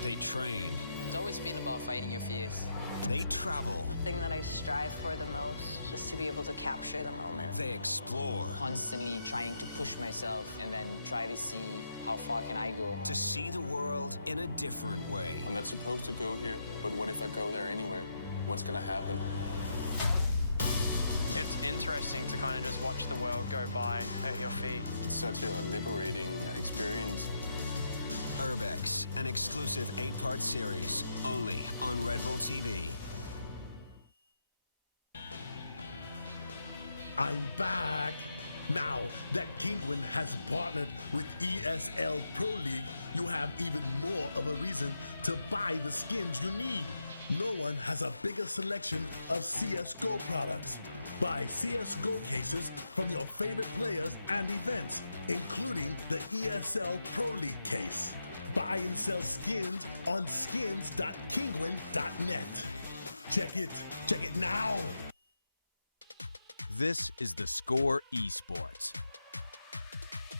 They train. It's always been about fighting your fears. They travel. The thing that I strive for the most is to be able to capture the moment. They explore. Constantly trying to push myself and then try to see how far can I go. To see the world in a different way. I'm not supposed to go here, but what if I go there anyway? What's gonna happen? It's interesting to kind of just watch the world go by at your feet. It's such a liberating experience. Urbex, an exclusive 8-part series, only on Red Bull TV. I'm back! Now that Kinguin has partnered with ESL Pro League, you have even more of a reason to buy the skins you need. No one has a bigger selection of CSGO products. Buy CSGO cases from your favorite players and events, including the ESL Pro League case. Buy and sell skins on skins.kinguin.net. Check it now! This is the Score Esports,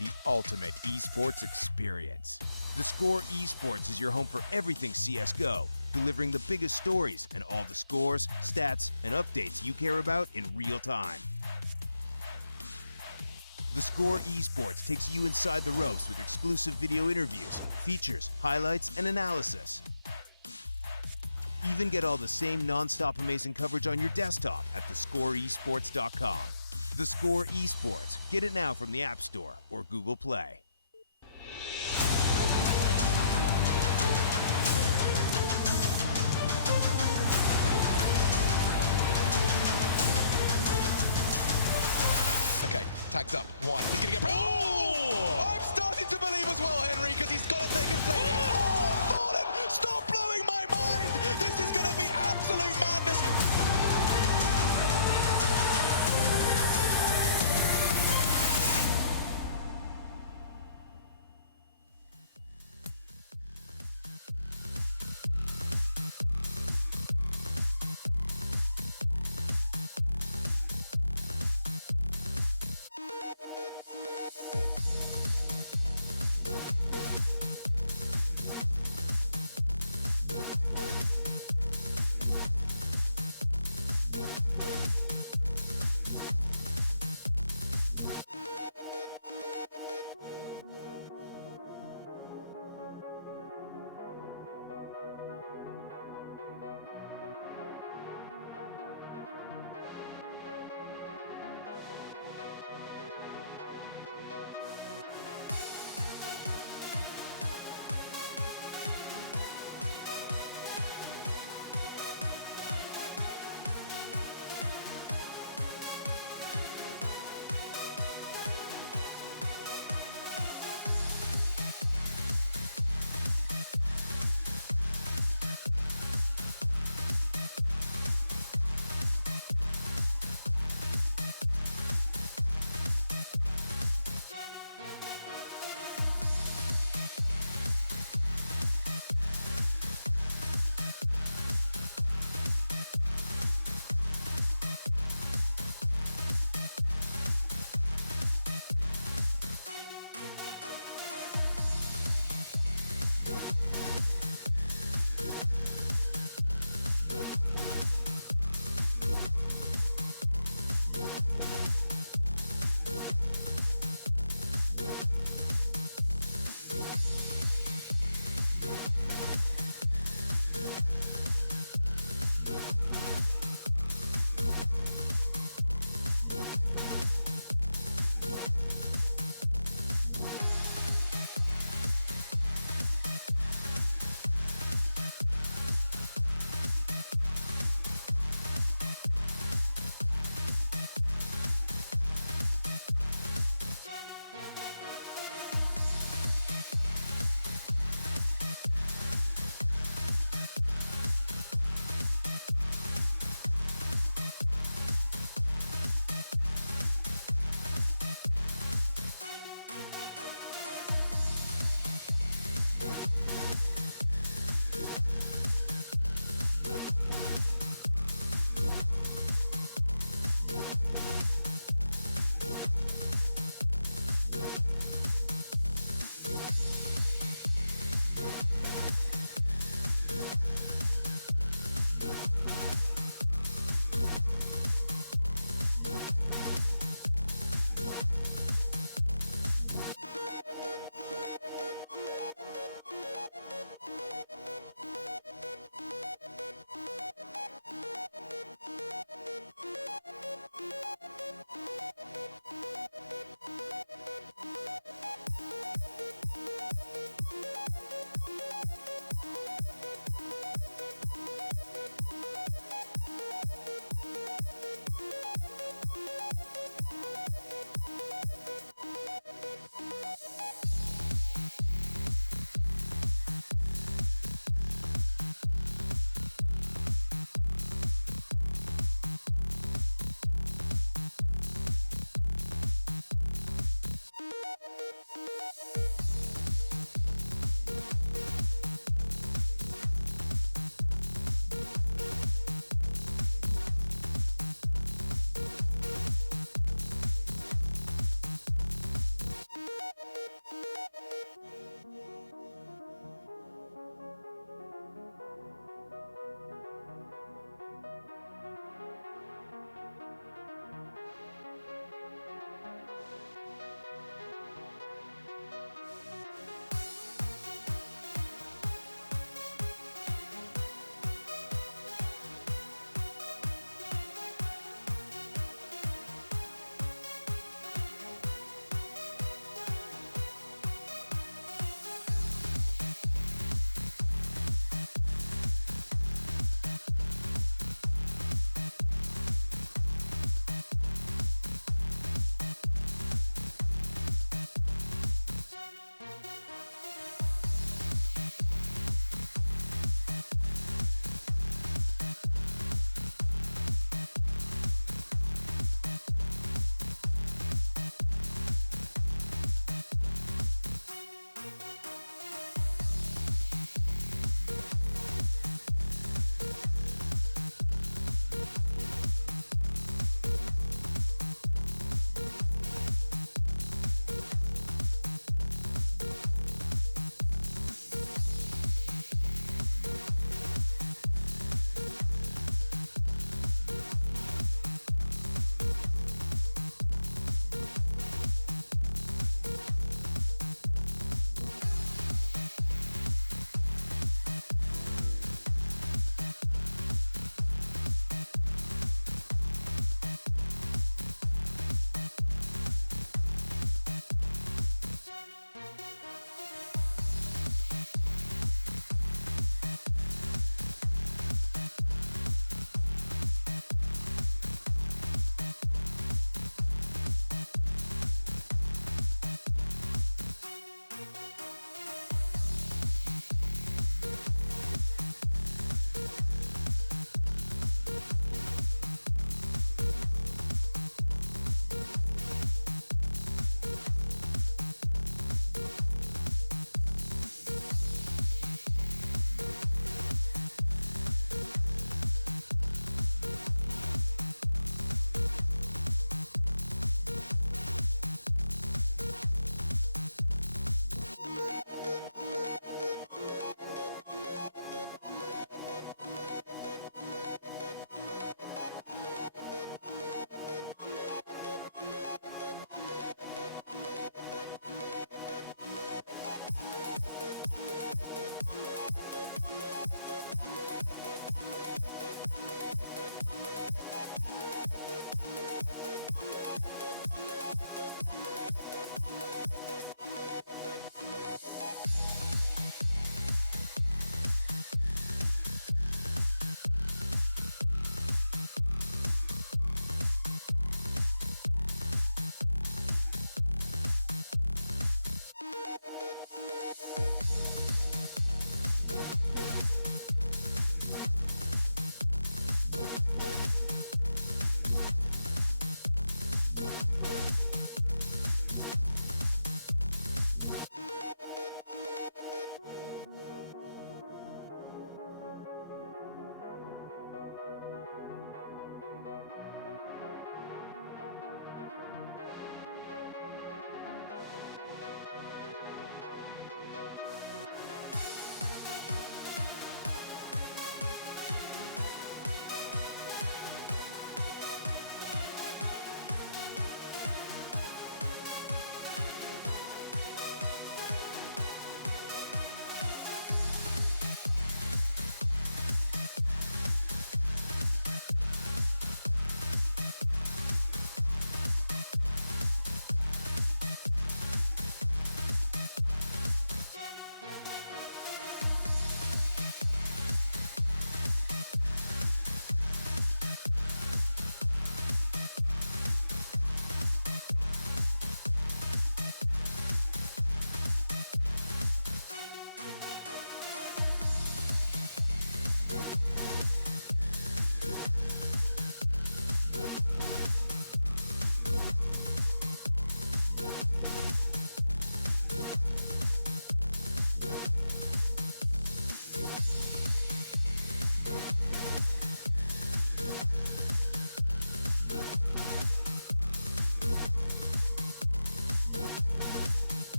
the ultimate esports experience. The Score Esports is your home for everything CSGO, delivering the biggest stories and all the scores, stats, and updates you care about in real time. The Score Esports takes you inside the ropes with exclusive video interviews, features, highlights, and analysis. Even get all the same non-stop amazing coverage on your desktop at thescoreesports.com. The Score Esports. Get it now from the App Store or Google Play. Okay, tags up. One. He's gonna get. Oh! I'm starting to believe as well, Henry, because he's got to take a play. Oh! Fallen! Stop blowing my mind! This is gonna be absolute madness.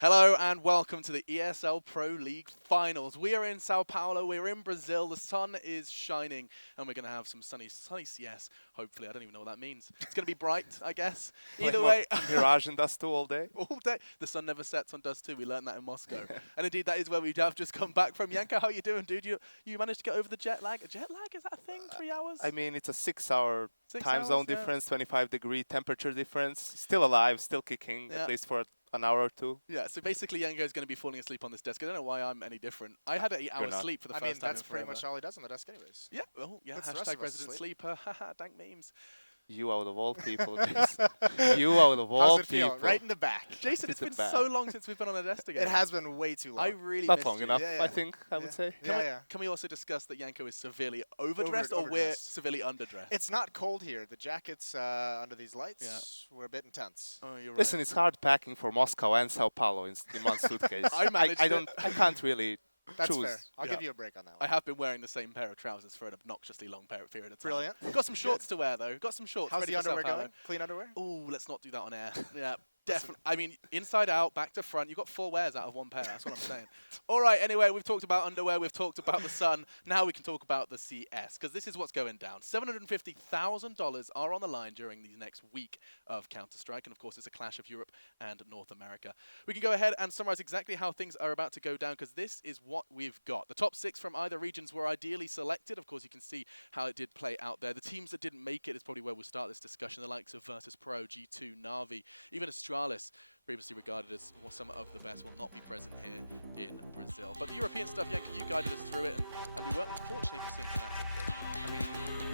Hello and welcome to the ESL Pro League Finals. We are in Sao Paulo, we're in Brazil, the sun is shining, and we're going to have some sunny CS, hopefully. I don't even know what that means. It's going to be bright, I guess. Either way. Mirage and Dust 2 all day? All day. The sun never sets on Dust 2, we learned that in Moscow. And indeed, that is where we have just come back from. Yanko, how are you doing, dude? You managed to get over the jet lag? Jet lag, is that a thing? 3 hours? I mean, it's a 6-hour time hours, zone difference, 25-degree temperature difference. Still alive, still kicking, at least for an hour or two. Yeah, so basically Yanko is going to be falling asleep on this desk. I don't know why I'm any different. I had 8 hours sleep for the first time. That's pretty much all he does on the desk anyways. Yeah, well, yeah, hashtag resident sleeper. Haha, dank memes. You out of all people, Jason. You out of all people. Feel? Right in the back. Jason, it's been so long since we've been on a desk together. It has been way too long. I really Not missed long you. enough, I think, I would say. Can we also discuss that Yanko is severely overdressed or we're severely underdressed? It's not cold here. The jackets under these lights were a bit intense. Oh, you're right. Listen, it's hard packing for Moscow and Sao Paulo in one suitcase. I can't really That's choose. fair. I'll give you a break on that one. I have been wearing the same pair of trousers for an obnoxiously long period of time. Brilliant. Got some shorts to wear, though. Got some shorts. How's ready the for underwear Sao Paulo. going? Clean underwear? Oh, let's not do that on air. Yeah. Definitely. I mean, inside out, back to front. You've got 4 wears out of 1 pair. That's what I'm saying. All right. Anyway, we've talked about underwear. We've talked about the sun. Now we can talk about the CS, because this is what's going down. $750,000 are on the line during the next week of Counter-Strike. And, of course, it's a clash of Europe and North America. We can go ahead and summarize exactly how things are about to go down, because this is what we've got. The top 6 from either regions were ideally selected. Of course, you can see how it did play out there. The teams that didn't make it is probably where we'll start this discussion. The likes of Virtus Pro, G2, Na'Vi, even Astralis, previously regarded as some of the best, will not be present here in Brazil. But the European stuff, Yanko, you guided us through it, and we weren't unfortunately seeing Fnatic here. I mean,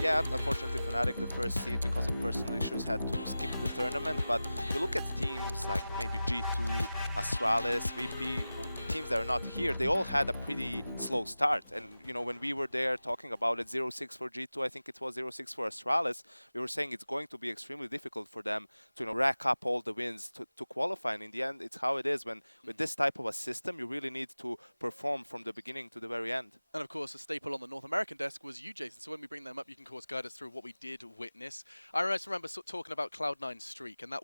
yeah, unfortunately Fnatic, the first seed, because of personal issues, had to skip the tournament. But you look at teams like maybe G2, Astralis, VP, teams that are not here, they all had a pretty slow start. And, you know, when we were there talking about it, 0-6 for G2, I think it was 0-6 for Astralis, we were saying it's going to be extremely difficult for them to, you know, rack up all the wins to qualify. And in the end, it's how it is. When with this type of a system, you really need to perform from the beginning to the very end. And of course, a staple on the North American desk was you, Jason. So when we bring them up, you can, of course, guide us through what we did witness. I remember talking about Cloud9's streak and that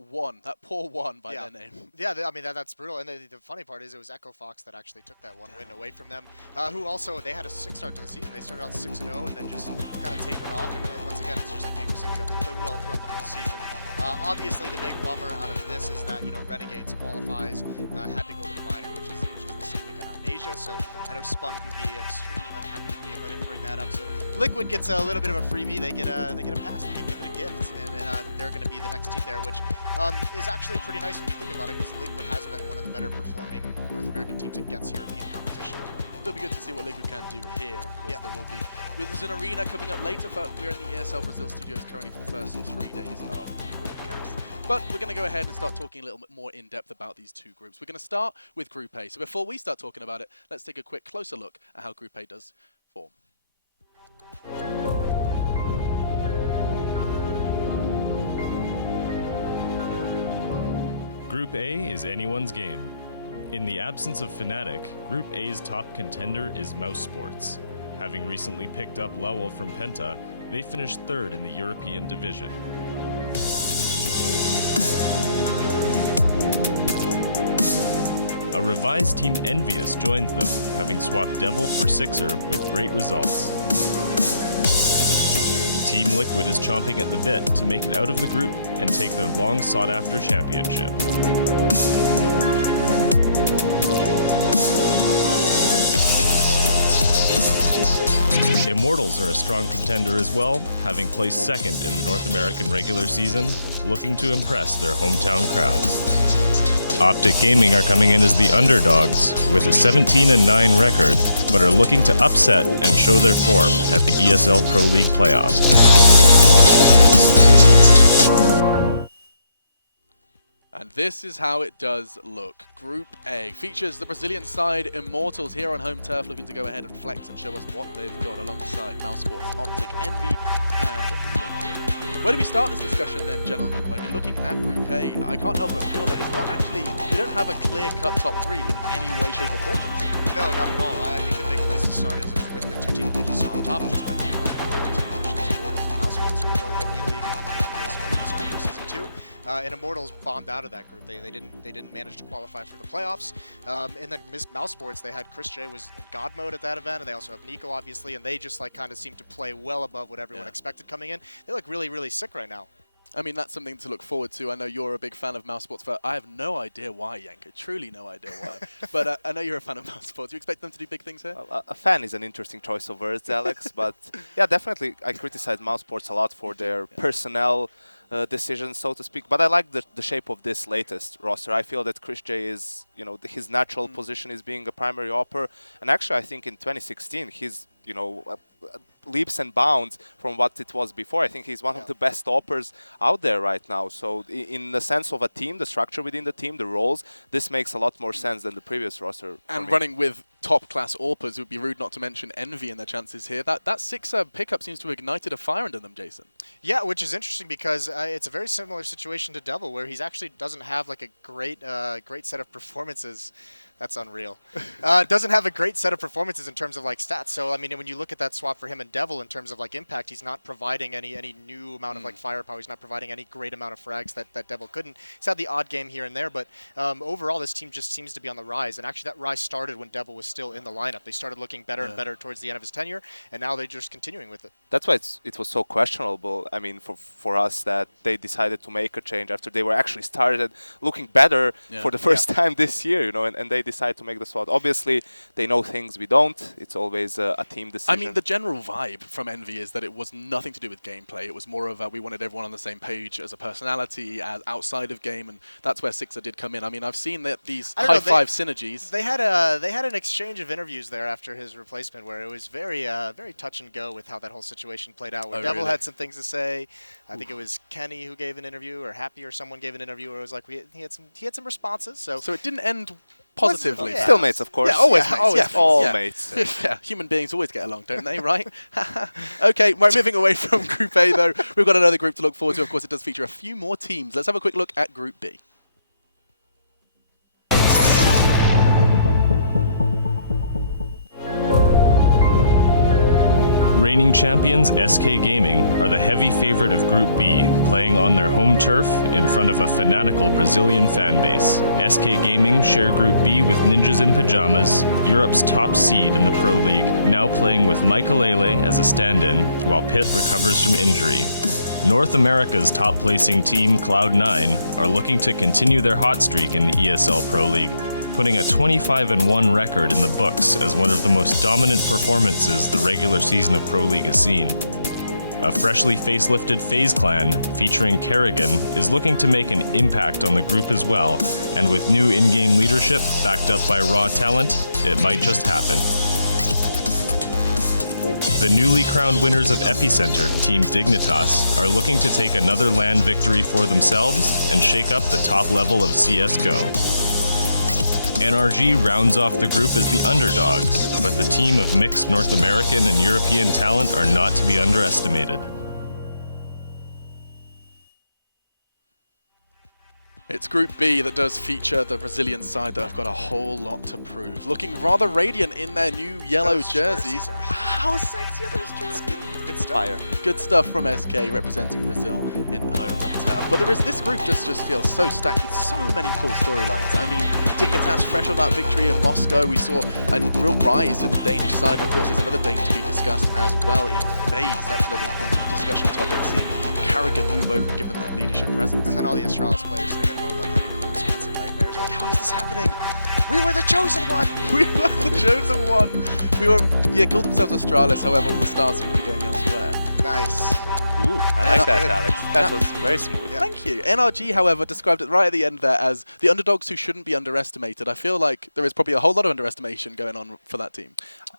poor one by their name. Yeah, I mean, that's brutal. And the funny part is it was Echo Fox that actually took that one win away from them, who also, they had a 6 start to the season. They started out 6-0 and then just kind of tapered off. And once again, it's just like Yanko said, you have to play well throughout the whole season. Obviously, the big bummer out of this is that, you know, Renegades qualifies, had to go to the minor, which is the same weekend out in Asia. So I know Sponge would be extremely unhappy with me if I didn't bring that up. So Liquid gets a little bit of a freebie. They get a pass. They get a gift, and they're going to be the next team there, which is actually pretty nice when you think about it, because Liquid has been one of the better performing North American teams against European competition. It'll be good to see what Liquid can do here. Of course, there will be. There's an arena coming up later, but we're in the ESL Brazil studios currently for the first 3 days of broadcast. But we're going to go ahead and start talking a little bit more in depth about these two groups. We're going to start with Group A. So before we start talking about it, let's take a quick closer look at how Group A does form. Group A is anyone's game. In the absence of Fnatic, Group A's top contender is Mousesports. Having recently picked up Lowell from Penta, they finished 3rd in the European division. A revised Team Envious joins them, having swapped Devil for Sixer with great results. Team Liquid is chomping at the bit to make it out of the group and take their long sought-after championship. Immortals are a strong contender as well, having placed 2nd in the North American regular season, looking to impress their hometown crowd. Optic Gaming are coming in as the underdogs with a 17-9 record, but are looking to upset and show their form at the ESL Pro League playoffs. And this is how it does look. Group A features the Brazilian side Immortals here on home turf, looking to go ahead and flex and show us what they've got alongside Mousesports, Optic, Envy, and Liquid. Where do we start this discussion then, gentlemen? I mean, looking at Group A, I can't help but feel that it's not actually, we don't have a clear-cut top 3 in any way, shape, or form. No, not at all. I think the big place to start is with the 2 teams we just saw on top, just like Immortals and Mousesports, who both had E-League in this previous group for Season 2. And Immortals bombed out of that group. They didn't manage to qualify for the playoffs. And then Mousesports, they had Chris J was in God mode at that event, and they also have Nico obviously, and they just like kind of seemed to play well above what everyone expected coming in. They look really, really sick right now. I mean, that's something to look forward to. I know you're a big fan of Mousesports, but I have no idea why, Yanko. Truly no idea why. But I know you're a fan of Mousesports. Do you expect them to do big things here? A fan is an interesting choice of words, Alex. But yeah, definitely, I criticize Mousesports a lot for their personnel decisions, so to speak. But I like the shape of this latest roster. I feel that Chris J is, you know, his natural position is being a primary opper. And actually, I think in 2016, he's, you know, leaps and bounds from what it was before. I think he's one of the best oppers out there right now. So in the sense of a team, the structure within the team, the roles, this makes a lot more sense than the previous roster. And running with top-class AWPers, it would be rude not to mention Envy in their chances here. That sixer pickup seems to have ignited a fire under them, Jason. Yeah, which is interesting because it's a very similar situation to Devil, where he's actually doesn't have like a great set of performances. That's unreal. Doesn't have a great set of performances in terms of like stats. So I mean, when you look at that swap for him and Devil in terms of like impact, he's not providing any new amount of like firepower. He's not providing any great amount of frags that Devil couldn't. He's had the odd game here and there, but overall this team just seems to be on the rise. And actually that rise started when Devil was still in the lineup. They started looking better and better towards the end of his tenure, and now they're just continuing with it. That's why it was so questionable. I mean, for us that they decided to make a change after they were actually started looking better for the first time this year, you know, and they decide to make the swap. Obviously, they know things we don't. It's always a team decision. I mean, the general vibe from Envy is that it was nothing to do with gameplay. It was more of we wanted everyone on the same page as a personality, as outside of game, and that's where Sixer did come in. I mean, I've seen that these high-five synergies. They had an exchange of interviews there after his replacement where it was very very touch and go with how that whole situation played out. Where Devil had some things to say. I think it was Kenny who gave an interview, or Happy, or someone gave an interview where it was like he had some responses. So it didn't end positively. Still mates, of course. Yeah, always mates. All mates. Yeah, human beings always get along, don't they, right? Okay, we're moving away from Group A, though. We've got another group to look forward to. Of course, it does feature a few more teams. Let's have a quick look at Group B. Reigning champions SK Gaming are the heavy favorite of Group B, playing on their home turf in front of a fanatical Brazilian fanbase. SK Gaming share Group B with Ninjas in Pajamas, Europe's top seed in the Pro League, now playing with Michaelele as a stand-in, while Pitt recovers from injury. North America's top-placing team, Cloud9, are looking to continue their hot streak in the ESL Pro League, putting a 25-1 record in the books as one of the most dominant performances the regular season of Pro League has seen. A freshly facelifted FaZe clan, featuring Kerrigan, is looking to make an impact on the group as well, and with new in-game leadership backed up by raw talent, it might just happen. The newly crowned winners of Epicenter, Team Dignitas, are looking to take another LAN victory for themselves and shake up the top level of CSGO. NRG rounds off the group as the underdogs, but the team of mixed North American and European talent are not to be underestimated. It's Group B that does feature the Brazilian side that have got a whole lot to prove. Looking rather radiant in their new yellow jerseys. How sexy are those jerseys? Good stuff. Good stuff from SK representing Brazil in home turf. But this group just feels so stacked with so many cool storylines. I mean, Dignitas fresh on that victory in Moscow. We saw a real rise in the Danish side. And of course, there's another Dane to be discussed as well in FaZe. That's another important discussion topic. Seeing Kerrigan move over and give them that leadership presence. And then all the Astralis players sitting at home like having cold sweats and nightmares. Like, how is this happening? We were the chosen one! We were the chosen one! We were, called themselves Astralis, however, all the stars seem to be going elsewhere. Nice. Ooh, I like that, Alex. That was very smooth. Yeah. Thank you. NRG, however, described it right at the end there as the underdogs who shouldn't be underestimated. I feel like there is probably a whole lot of underestimation going on for that team.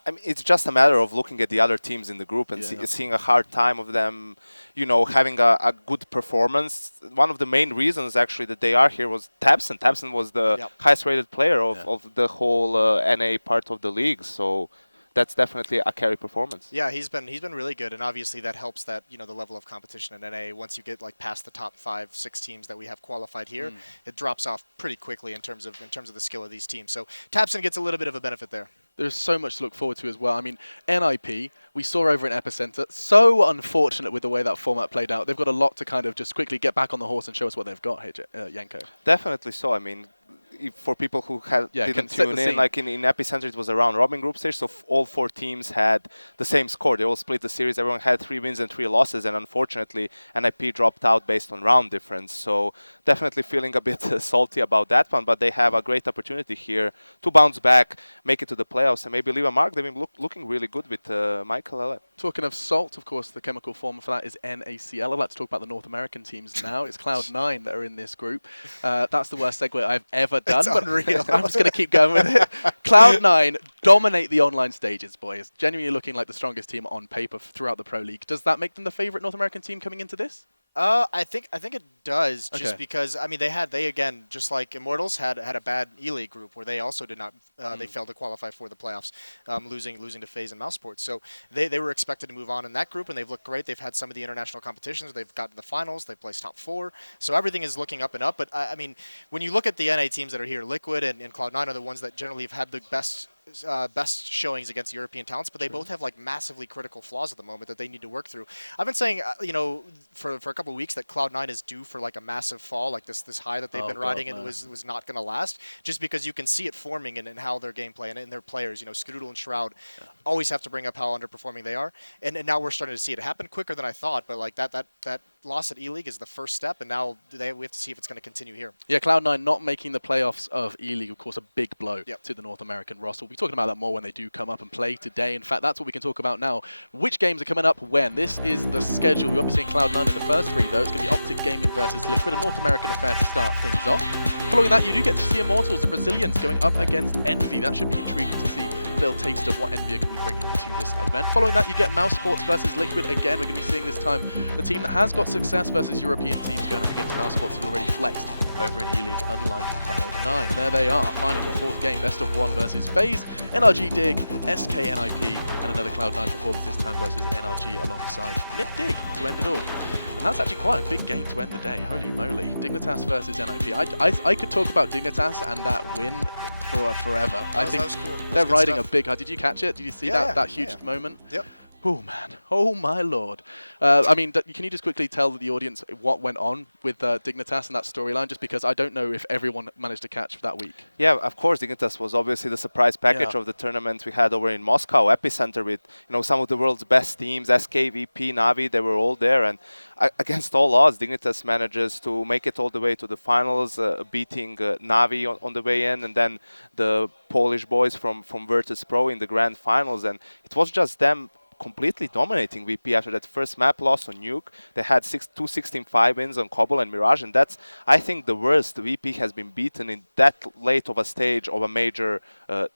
I mean, it's just a matter of looking at the other teams in the group and seeing a hard time of them, you know, having a good performance. One of the main reasons, actually, that they are here was Tabson. Tabson was the highest-rated player of the whole NA part of the league. So that's definitely a carry performance. Yeah, he's been really good, and obviously that helps that, you know, the level of competition in NA. Once you get like past the top 5-6 teams that we have qualified here, it drops off pretty quickly in terms of the skill of these teams. So Tabson gets a little bit of a benefit there. There's so much to look forward to as well. I mean, NiP, we saw over in Epicenter, so unfortunate with the way that format played out. They've got a lot to kind of just quickly get back on the horse and show us what they've got here, Yanko. Definitely so. I mean, for people who didn't tune in, like in Epicenter, it was a round-robin group stage, so all 4 teams had the same score. They all split the series. Everyone had 3 wins and 3 losses, and unfortunately, NiP dropped out based on round difference. So definitely feeling a bit salty about that one, but they have a great opportunity here to bounce back, make it to the playoffs, and maybe leave a mark. They've been looking really good with Michael L. Talking of salt, of course, the chemical form for that is NaCl. I'd like to talk about the North American teams now. It's Cloud9 that are in this group. That's the worst segue I've ever done. It's unreal. I'm just going to keep going with it. Cloud9 dominate the online stages, boys. Genuinely looking like the strongest team on paper throughout the Pro League. Does that make them the favorite North American team coming into this? I think it does, just because I mean they again, just like Immortals had a bad E-League group where they also did not they failed to qualify for the playoffs, losing to FaZe and Mousesports. So they were expected to move on in that group, and they've looked great. They've had some of the international competitions. They've gotten the finals. They placed top 4. So everything is looking up and up. But I mean, when you look at the NA teams that are here, Liquid and Cloud9 are the ones that generally have had the best showings against European talents, but they both have like massively critical flaws at the moment that they need to work through. I've been saying, you know, for a couple of weeks that Cloud9 is due for like a massive fall, like this high that they've been riding and was not going to last, just because you can see it forming in how their gameplay and in their players. You know, Skadoodle and Shroud always have to bring up how underperforming they are, and now we're starting to see it happen quicker than I thought. But like that loss at E-League is the first step, and now we have to see if it's going to continue here. Yeah, Cloud9 not making the playoffs of E-League, of course, a big blow to the North American roster. We'll be talking about that more when they do come up and play today. In fact, that's what we can talk about now. Which games are coming up when? This is the schedule. We won't be seeing Cloud9 in the first 3, though. It's going to be Optic Gaming versus Liquid, a North American affair to start things off. Following that, you do get to see Immortals, the Brazilians, going up against Envy. That should be intriguing to see a little taste of what Envy are going to be bringing to this event. Following that, you get Mousesports versus Liquid. Again, we're going to be seeing this time the team that has got success versus European teams going up against Mousesports, who've already flexed over in E-League, unlike Cloud9. There they are, finding the 4th game, best of 1 versus FaZe, NRG Dig, SK NiP, and another Cloud9 performance this time versus NRG alongside NiP Dig to end it all. And that's actually quite a big game to end the day, holy moly. Dignitas versus NiP. I could talk about Dignitas and that win for forever. I think cool. They're riding a big high. Did you catch it? Did you see that huge moment? Yep. Oh, man. Oh, my Lord. I mean, can you just quickly tell the audience what went on with Dignitas and that storyline, just because I don't know if everyone managed to catch that week? Yeah, of course, Dignitas was obviously the surprise package of the tournament we had over in Moscow, Epicenter, with some of the world's best teams, SK, VP, Navi, they were all there. And against all odds, Dignitas manages to make it all the way to the finals, beating Navi on the way in, and then the Polish boys from Virtus Pro in the grand finals. And it was just them completely dominating VP after that first map loss on Nuke. They had 2 16-5 wins on Cobble and Mirage, and that's, I think, the worst VP has been beaten in that late of a stage of a major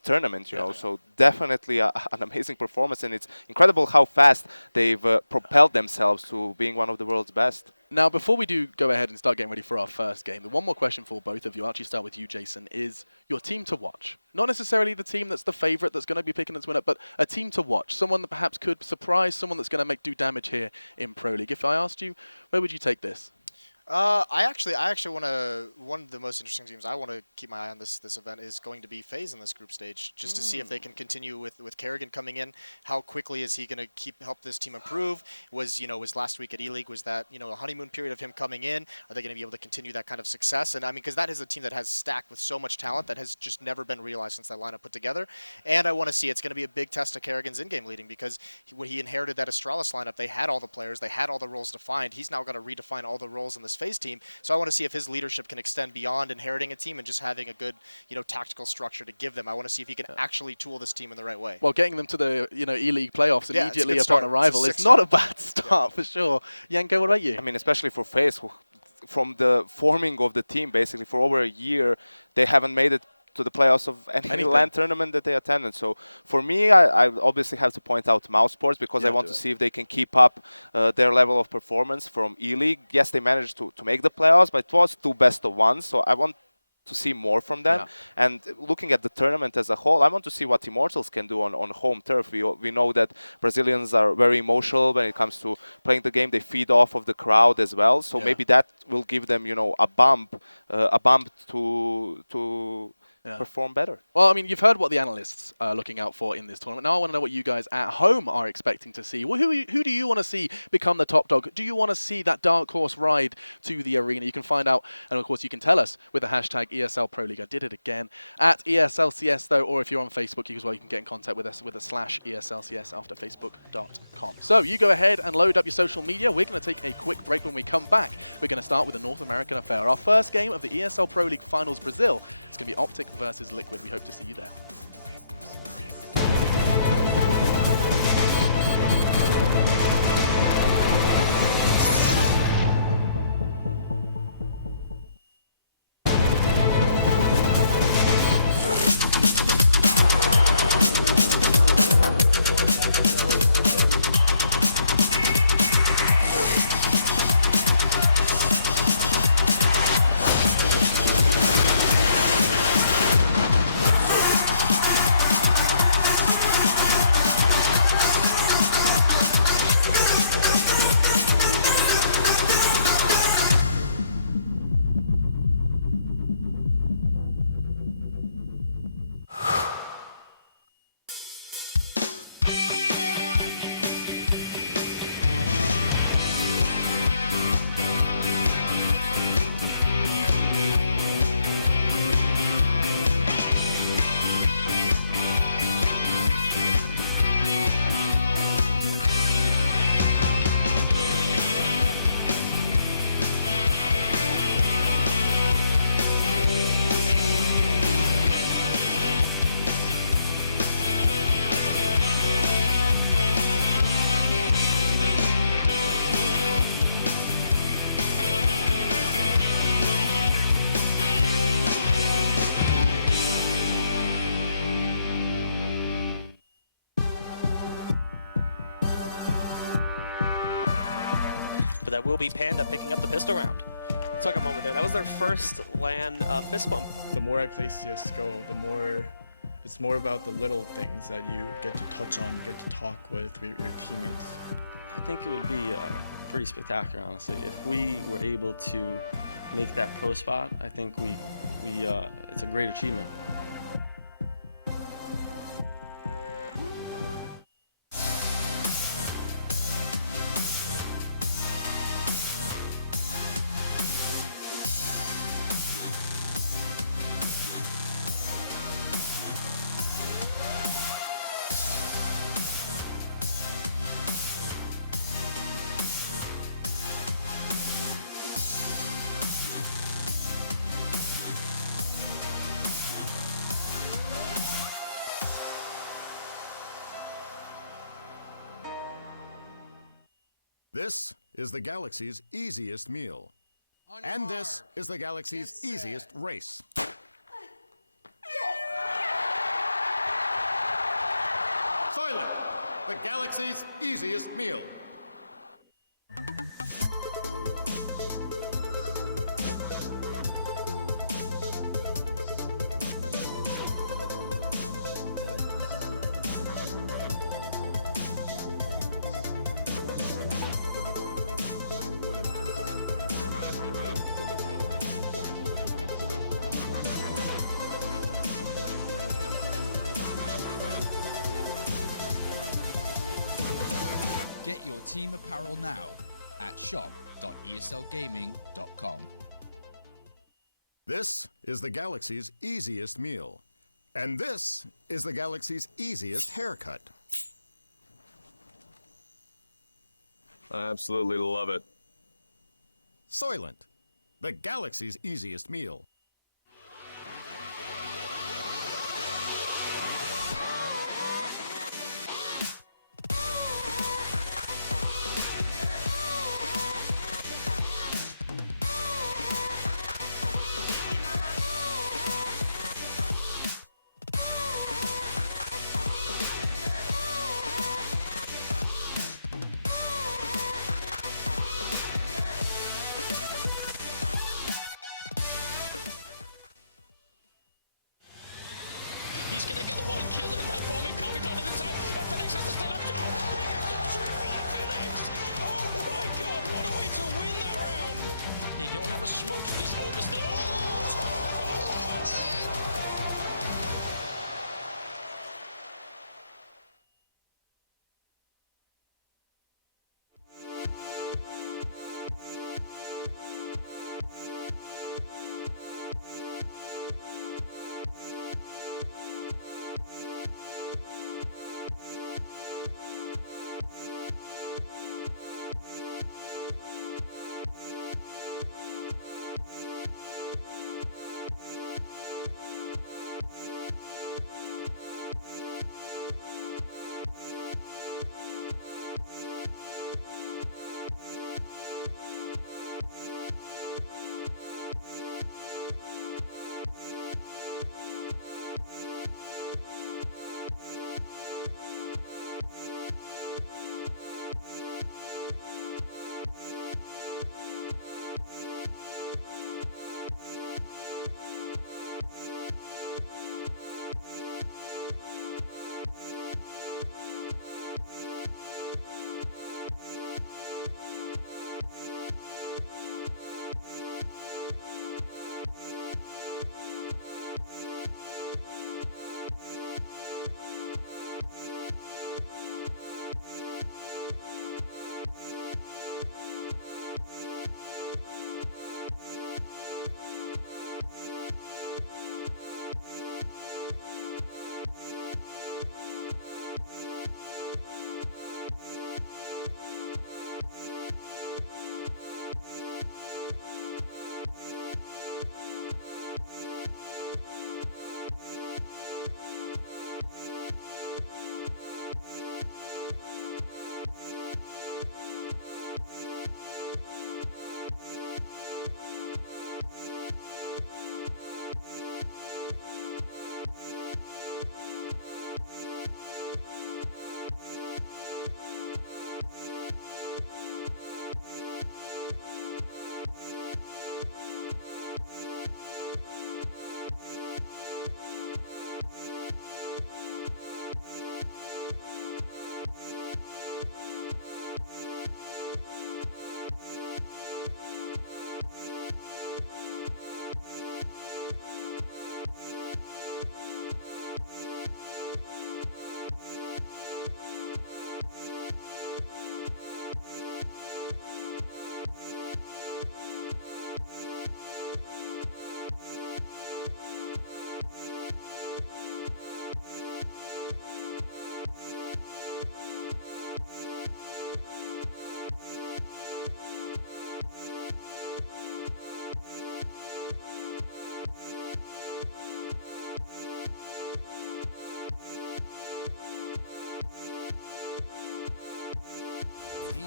tournament, you know. So definitely an amazing performance, and it's incredible how fast they've propelled themselves to being one of the world's best. Now, before we do go ahead and start getting ready for our first game, the one more question for both of you, I'll actually start with you, Jason, is your team to watch. Not necessarily the team that's the favorite that's going to be picking its winner, but a team to watch. Someone that perhaps could surprise, someone that's going to do damage here in Pro League. If I asked you, where would you take this? I actually want to. One of the most interesting teams I want to keep my eye on this event is going to be FaZe in this group stage, just to see if they can continue with Kerrigan coming in. How quickly is he going to help this team improve? Was last week at E-League, was that a honeymoon period of him coming in? Are they going to be able to continue that kind of success? And I mean, because that is a team that has stacked with so much talent that has just never been realized since that lineup put together. And I want to see it's going to be a big test of Kerrigan's in-game leading, because when he inherited that Astralis lineup, they had all the players, they had all the roles defined. He's now got to redefine all the roles in the this FaZe team. So I want to see if his leadership can extend beyond inheriting a team and just having a good, tactical structure to give them. I want to see if he can actually tool this team in the right way. Well, getting them to the, E-League playoffs immediately upon start. arrival is not a bad start for sure. Yanko, what about you? I mean, especially for FaZe, from the forming of the team, basically for over a year, they haven't made it to the playoffs of any LAN tournament that they attended. So for me, I obviously have to point out Mousesports because I want to see if they can keep up their level of performance from E-League. Yes, they managed to make the playoffs, but it was 2 best-of-1s. So I want to see more from them. Yeah. And looking at the tournament as a whole, I want to see what Immortals can do on home turf. We know that Brazilians are very emotional when it comes to playing the game. They feed off of the crowd as well. So maybe that will give them, a bump to perform better. Well, I mean, you've heard what the analysts are looking out for in this tournament. Now I want to know what you guys at home are expecting to see. Well, who do you want to see become the top dog? Do you want to see that dark horse ride to the arena? You can find out, and of course you can tell us with the hashtag ESL Pro League. I did it again at ESLCS though, or if you're on Facebook as well, you can get in contact with us with a /ESLCS after facebook.com. So you go ahead and load up your social media. We're going to take a quick break. When we come back, we're going to start with the North American affair. Our first game of the ESL Pro League Finals Brazil. It's going to be Optic versus Liquid. We hope to see you there. That will be Panda picking up the pistol round. Took a moment there. That was their first LAN fist bump. The more I play CSGO, the more it's more about the little things that you get to touch on, get to talk with your teammates. I think it would be pretty spectacular, honestly. If we were able to make that pro spot, I think it's a great achievement. This is the galaxy's easiest meal. And this is the galaxy's easiest race. Silent! The galaxy's easiest meal. Get your team apparel now at shop.eslgaming.com. This is the galaxy's easiest meal. And this is the galaxy's easiest haircut. I absolutely love it. Soylent, the galaxy's easiest meal. He's going to get the one kill in that bomb. He can't be done in the zone. FNX has to stay up. He gets the triple FNX. Oh my god, what a way to win that round. They don't have a smoke for this over still. Oh, on that.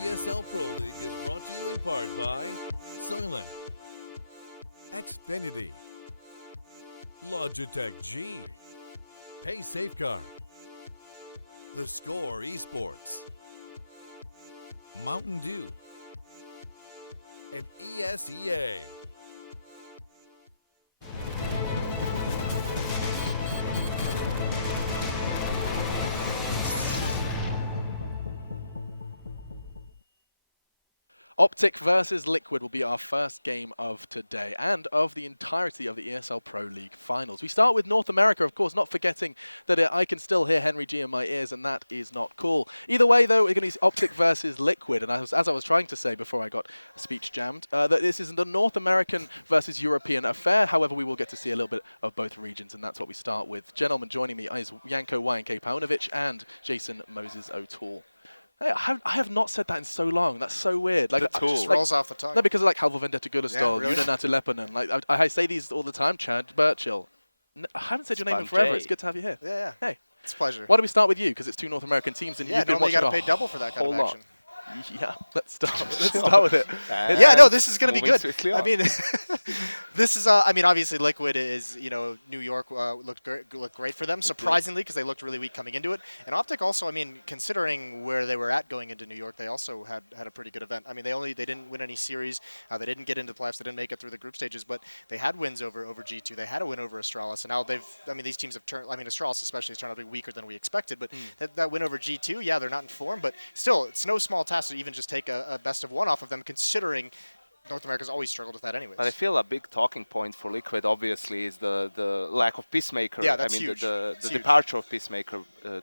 ESL Pro League is brought to you in part by Soylent, Xfinity, Logitech G, Pay Safeguard, The Score Esports, Mountain Dew, and ESEA. Optic versus Liquid will be our first game of today and of the entirety of the ESL Pro League finals. We start with North America, of course, not forgetting that I can still hear Henry G in my ears, and that is not cool. Either way, though, we're going to see Optic versus Liquid, and as I was trying to say before I got speech jammed, that this isn't a North American versus European affair. However, we will get to see a little bit of both regions, and that's what we start with. Gentlemen, joining me is Janko YNK Paunovic and Jason Moses O'Toole. Hey, I have not said that in so long. That's so weird. Like, it just rolls off the tongue. No, because of like Halvo Vendetta Gulastol, really? Unanatu Leppanen. Like, I say these all the time, Chad Birchill. I haven't said your name in forever. It's good to have you here. Yeah. Hey. It's a pleasure. Why don't we start with you? Because it's two North American teams, and you've been watching you got to pay double for that kind of action. Yeah, let's start with it. Yeah, no, this is going to be good. Swiftly I mean, this is. I mean, obviously, Liquid is. New York looked great for them, surprisingly, because they looked really weak coming into it. And Optic also. I mean, considering where they were at going into New York, they also had a pretty good event. I mean, they didn't win any series. They didn't get into the playoffs. They didn't make it through the group stages, but they had wins over G2. They had a win over Astralis, and now they've. I mean, these teams have turned. I mean, Astralis especially has turned out to be weaker than we expected. But that win over G2, yeah, they're not in form, but still, it's no small task to even just take a best of one off of them, considering North America's always struggled with that anyways. But I feel a big talking point for Liquid, obviously, is the lack of Peacemaker. Yeah, that's I mean, huge. the departure of Peacemaker, to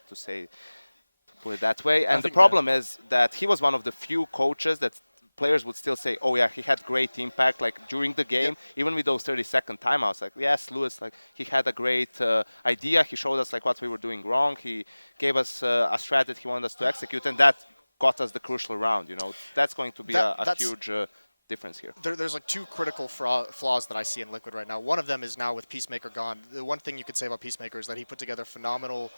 put it that way. And the problem is that he was one of the few coaches that players would still say, oh yeah, he had great impact, like during the game, even with those 30-second timeouts. Like, yes, Lewis, like he had a great idea. He showed us like what we were doing wrong. He gave us a strat that he wanted us to execute, and that got us the crucial round. That's going to be a huge difference here. There's like two critical flaws that I see in Liquid right now. One of them is now with Peacemaker gone. The one thing you could say about Peacemaker is that he put together phenomenal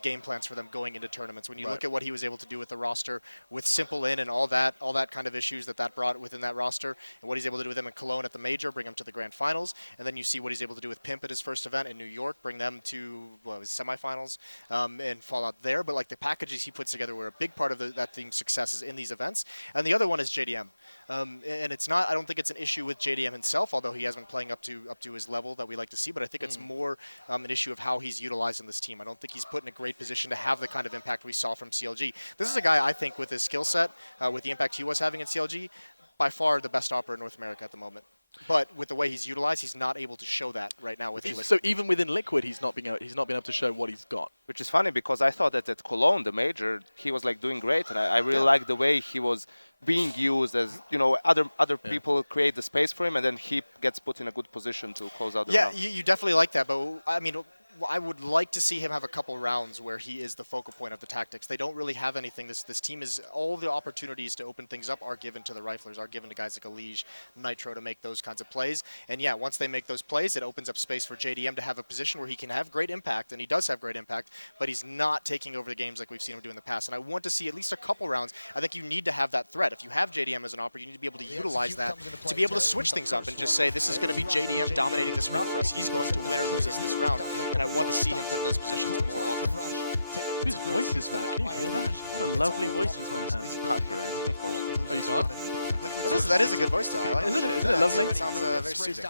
game plans for them going into tournaments. When you look at what he was able to do with the roster, with Simple in and all that kind of issues that brought within that roster, and what he's able to do with them in Cologne at the Major, bring them to the Grand Finals, and then you see what he's able to do with Pimp at his first event in New York, bring them to his semifinals and fall out there. But like the packages he puts together were a big part of that team's successes in these events. And the other one is JDM. And it's not. I don't think it's an issue with JDM himself, although he has been playing up to his level that we like to see. But I think it's more an issue of how he's utilizing this team. I don't think he's put in a great position to have the kind of impact we saw from CLG. This is a guy I think with his skill set, with the impact he was having in CLG, by far the best operator in North America at the moment. But with the way he's utilized, he's not able to show that right now within Liquid. So even within Liquid, he's not been able to show what he's got. Which is funny because I thought that at Cologne, the Major, he was like doing great, and I really liked the way he was being used as other people create the space for him, and then he gets put in a good position to close out the round. Yeah, you definitely like that, but I mean, I would like to see him have a couple rounds where he is the focal point of the tactics. They don't really have anything. This team is, all the opportunities to open things up are given to the riflers, are given to guys like Elige, Nitro to make those kinds of plays. And yeah, once they make those plays, it opens up space for JDM to have a position where he can have great impact, and he does have great impact, but he's not taking over the games like we've seen him do in the past. And I want to see at least a couple rounds. I think you need to have that threat. If you have JDM as an operator, you need to be able to utilize that to be able to switch things up and just say, this is going to be JDM dominating this round for us. He's going to win or lose us this round. And I want to see him put those positions more often. Whose voice is that? Can you hear that? What a lovely voice this man has. You can't hear anything, of course. Oh, you can't? That is a good voice, though. I like Isn't it? Isn't it lovely? It sounds very soothing.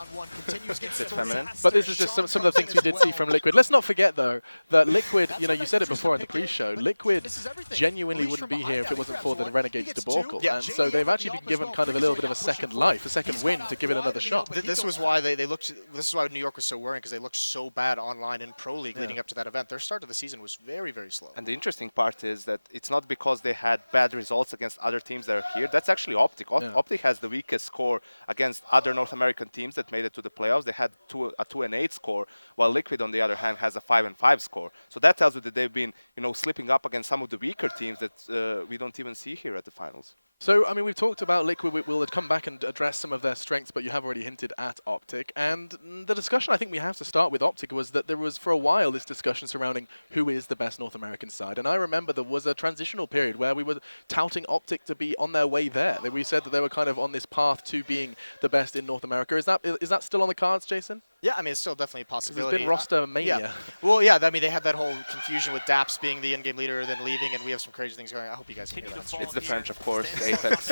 It's a bit feminine. But this is just some of the things we did see from Liquid. Let's not forget, though, that Liquid, you said it before in the pre-show, Liquid genuinely wouldn't be here if it wasn't for the Renegades debacle. And so they've actually been given kind of a little bit of a second life, a second win to give it another shot. This was why this is why New York was so worrying, because they looked so bad online in Pro League leading up to that event. Their start of the season was very, very slow. And the interesting part is that it's not because they had bad results against other teams that are here. That's actually Optic. Optic has the weakest score against other North American teams that made it to the playoffs. They had a 2-8 score, while Liquid, on the other hand, has a 5-5 score. So that tells you that they've been, slipping up against some of the weaker teams that we don't even see here at the finals. So, I mean, we've talked about Liquid. We'll come back and address some of their strengths, but you have already hinted at Optic. And the discussion I think we have to start with Optic was that there was, for a while, this discussion surrounding who is the best North American side. And I remember there was a transitional period where we were touting Optic to be on their way there. We said that they were kind of on this path to being the best in North America. Is that still on the cards, Jason? Yeah, I mean, it's still definitely a possibility. There's been roster mania. Yeah. Well, yeah, I mean, they had that whole confusion with Daps being the in-game leader, then leaving, and we have some crazy things going on. I hope you guys can hear that. It's the French, of course, Apex.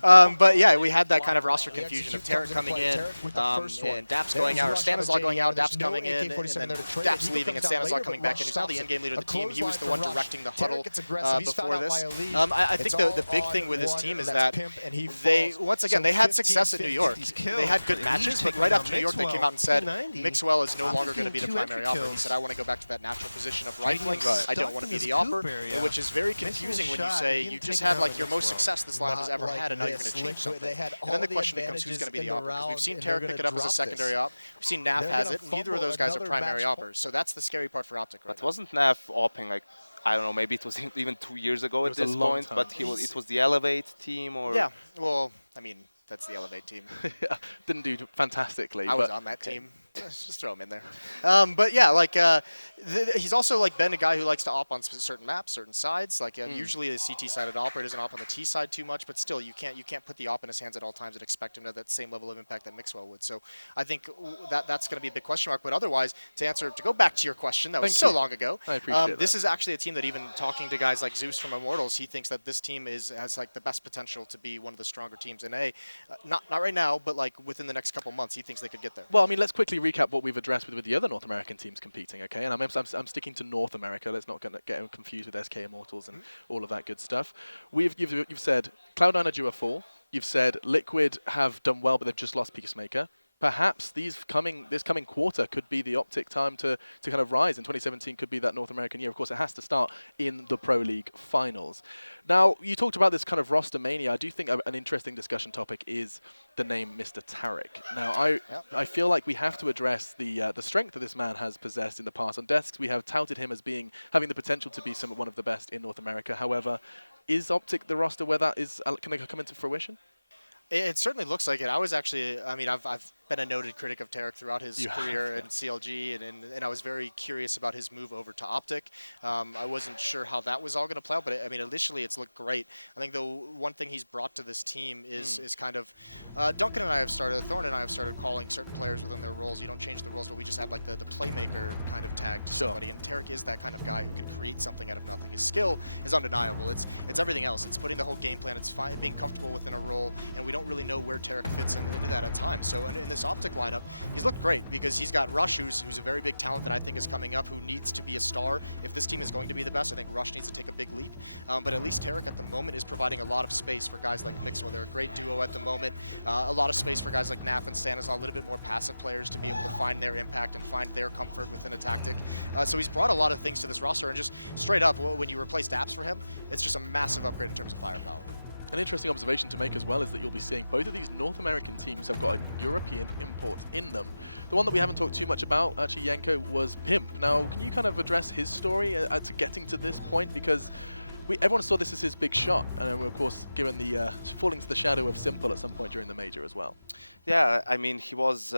But yeah, we had that kind of roster confusion of Tarek coming in, and Daps going out, or Stanislaw going out, Daps coming in, and then Daps leaving, and Stanislaw coming back in. He's now the in-game leader of the team. He was the one directing the huddle before this. I think the big thing with this team is that they had success in New York. They had good matches, but right after New York, they came out and said, Mixwell is no longer going to be the primary operator. He said, I want to go back to that natural position of rifling. I don't want to be the operator, which is very confusing when you say you just had like your most success this lineup has ever had, and now you're going to change something. And then the question becomes who's going to be the operator. Because we've seen Tarek pick it up as a secondary op. We've seen Naf has it, and neither of those guys are primary operators. So that's the scary part for Optic right now. But wasn't Naf opping like I don't know, maybe it was even 2 years ago at was a this long point, time. but it was the Elevate team, or Yeah, well, I mean, that's the Elevate team. Yeah, didn't do fantastically. I was on that team. Just throw him in there. But yeah, like he's also like been a guy who likes to op on certain maps, certain sides. Like usually the CT sided operator doesn't op on the T side too much, but still you can't put the op in his hands at all times and expect him to have that same level of impact that Mixwell would. So I think that's going to be a big question mark. But otherwise, to go back to your question, that was so long ago. I appreciate that. This is actually a team that even talking to guys like Zeus from Immortals, he thinks that this team has like the best potential to be one of the stronger teams in A. Not right now, but like within the next couple months, he thinks they could get there. Well, I mean, let's quickly recap what we've addressed with the other North American teams competing, okay? And I'm sticking to North America. Let's not get confused with SK Immortals and all of that good stuff. You've said Cloud9 are due a fall. You've said Liquid have done well, but they've just lost Peacemaker. Perhaps this coming quarter could be the Optic time to kind of rise, and 2017 could be that North American year. Of course, it has to start in the Pro League finals. Now, you talked about this kind of roster mania. I do think an interesting discussion topic is the name Mr. Tarek. Now, I feel like we have to address the strength that this man has possessed in the past. On desks, we have touted him as having the potential to be one of the best in North America. However, is Optic the roster where that is? Can they come into fruition? It certainly looks like it. I was actually, I mean, I've been a noted critic of Tarek throughout his career in CLG, and I was very curious about his move over to Optic. I wasn't sure how that was all going to play out, but I mean, initially it's looked great. I think the one thing he's brought to this team is kind of, Duncan and I have started, Thorne and I have started calling certain players within their roles. You don't change the roles, but we just have like the playmaker kind of tag to somebody, and Tarek is that kind of guy who can create something out of nothing. His skill is undeniable. It's everything else. It's putting the whole game plan. It's being comfortable within a role, and we don't really know where Tarek fits into that at times. So in this Optic lineup, he's looked great because he's got Rush, who's a very big talent that I think is coming up, who needs to be a star. If this team is going to be the best, I think Rush needs to take a big leap. But at least Tarek at the moment is providing a lot of space for guys like Mixwell. They're a great duo at the moment. A lot of space for guys like Naf and Stanislaw, a little bit more passive players to be able to find their impact and find their comfort within a tactic. So he's brought a lot of things to this roster, and just straight up, when you replace Daps for him, it's just a massive upgrade in terms of firepower. An interesting observation to make as well is that you'll be seeing both of these North American teams have got a European import in them. The one that we haven't talked too much about, actually, Yanko, was Pimp. Now, can you kind of address his story to getting to this point? Because everyone saw this as his big shot, and of course, given the falling to the shadow of Simple at some point during the major as well. Yeah, I mean, he was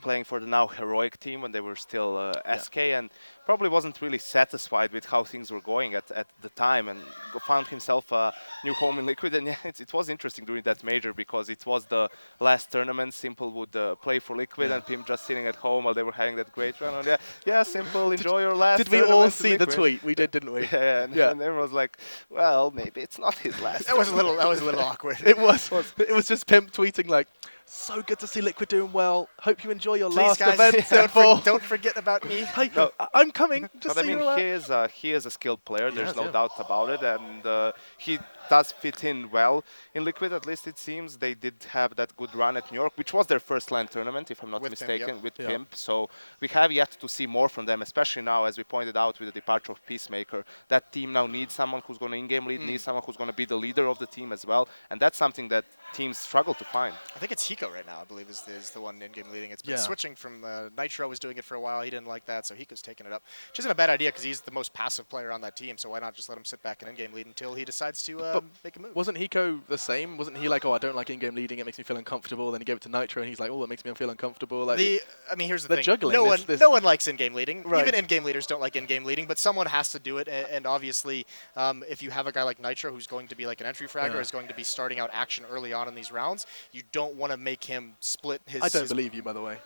playing for the now Heroic team when they were still SK, and probably wasn't really satisfied with how things were going at the time, and found himself a new home in Liquid. And yeah, it was interesting during that major because it was the last tournament. Simple would play for Liquid, and Pim just sitting at home while they were having that great run. And yeah, Simple, enjoy your last. Did we all see the tweet? We did, didn't we? Yeah, and everyone was like, well, maybe it's not his last. That was a little awkward. It was just Pimp tweeting like, so good to see Liquid doing well. Hope you enjoy your last guys, event. Don't forget about me. Hey, no, I'm coming. Just but I mean, he is a skilled player. There's no doubt about it, and he does fit in well in Liquid. At least it seems they did have that good run at New York, which was their first LAN tournament, if I'm not mistaken, with Pimp. So we have yet to see more from them, especially now, as we pointed out, with the departure of Peacemaker. That team now needs someone who's going to in-game lead, needs someone who's going to be the leader of the team as well, and that's something that teams struggle to find. I think it's Hiko right now, I believe, is the one in-game leading. It's been switching from Nitro was doing it for a while. He didn't like that, so Hiko's taking it up. Which isn't a bad idea because he's the most passive player on that team, so why not just let him sit back and in-game lead until he decides to make a move. Wasn't Hiko the same? Wasn't he like, oh, I don't like in-game leading, it makes me feel uncomfortable, then he gave it to Nitro and he's like, oh, it makes me feel uncomfortable. Like, I mean, here's the thing. Juggling no one likes in-game leading. Right. Even in-game leaders don't like in-game leading, but someone has to do it, and obviously, if you have a guy like Nitro who's going to be like an entry fragger, or is going to be starting out action early on in these rounds, you don't want to make him split his... I don't believe you, by the way.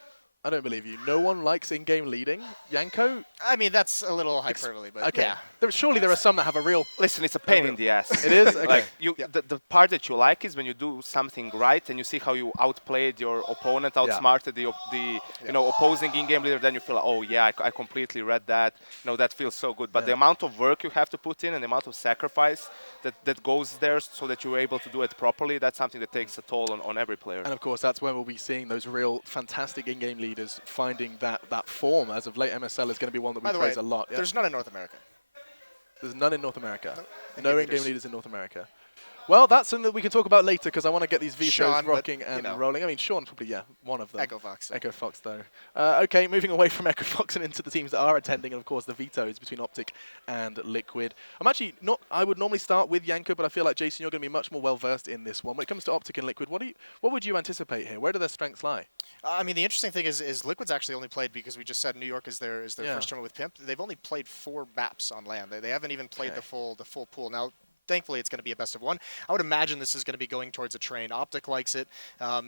I don't believe you. No one likes in-game leading. Yanko? I mean, that's a little hyperbole, but okay. Yeah. Surely there are some that have a real... Listen, it's a pain in the ass. It is? Okay. Like, the part that you like is when you do something right and you see how you outplayed your opponent, outsmarted the opposing in-game leader, then you feel like, oh yeah, I completely read that. That feels so good. But the amount of work you have to put in and the amount of sacrifice that goes there so that you're able to do it properly, that's something that takes a toll on every player. And of course, that's where we'll be seeing those real fantastic in-game leaders finding that form. As of late, MSL is going to be one that we praise a lot. There's none in North America. There's none in North America. No in-game leaders in North America. Well, that's something that we can talk about later because I want to get these vetoes Sean, rocking and rolling. I mean, Sean's probably, one of them. Echo Fox. Echo Fox, though. Okay, moving away from Echo Fox and into the teams that are attending, and of course the vetoes between Optic and Liquid. I'm actually not, I would normally start with Yanko, but I feel like, Jason, you're going to be much more well-versed in this one. When it comes to Optic and Liquid, what would you anticipate here? Where do their strengths lie? I mean, the interesting thing is Liquid's actually only played, because we just said New York is their first tournament with Pimp. They've only played 4 maps on LAN. They haven't even played the full pool. Now, thankfully, it's going to be a best of 1. I would imagine this is going to be going towards a Train. Optic likes it.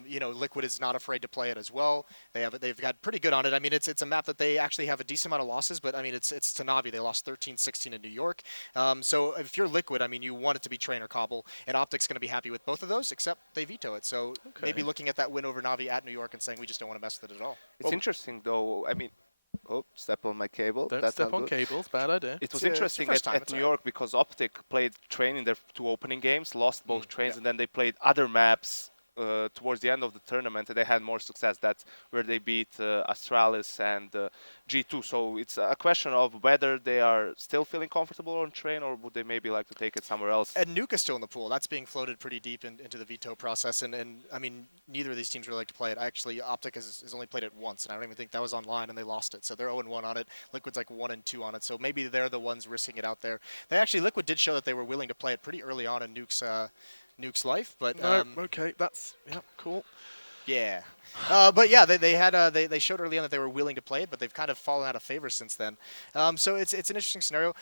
You know, Liquid is not afraid to play it as well. They've got pretty good on it. I mean, it's a map that they actually have a decent amount of losses, but I mean, it's to Navi. They lost 13-16 in New York. So if you're Liquid, I mean, you want it to be Train or Cobble, and Optic's going to be happy with both of those, except they veto it. So maybe looking at that win over Navi at New York and saying we just don't want to mess with it at all. It's interesting, though. I mean, oh, step on my cable. Don't That's step on cables, bad idea. It was interesting at New York because Optic played Train in their 2 opening games, lost both Trains, and then they played other maps towards the end of the tournament, and they had more success. That's where they beat Astralis and G2. So it's a question of whether they are still feeling comfortable on Train, or would they maybe like to take it somewhere else. And Nuke is still in the pool. That's being floated pretty deep into the veto process. And I mean, neither of these teams really like to play it. Actually, Optic has only played it once, and I don't even think that was online, and they lost it. So they're 0-1 on it. Liquid's like 1-2 on it. So maybe they're the ones risking it out there. Liquid did show that they were willing to play it pretty early on in Nuke's life, but okay, that's cool. Yeah, but yeah, they showed early on that they were willing to play it, but they've kind of fallen out of favor since then. So it's an interesting scenario.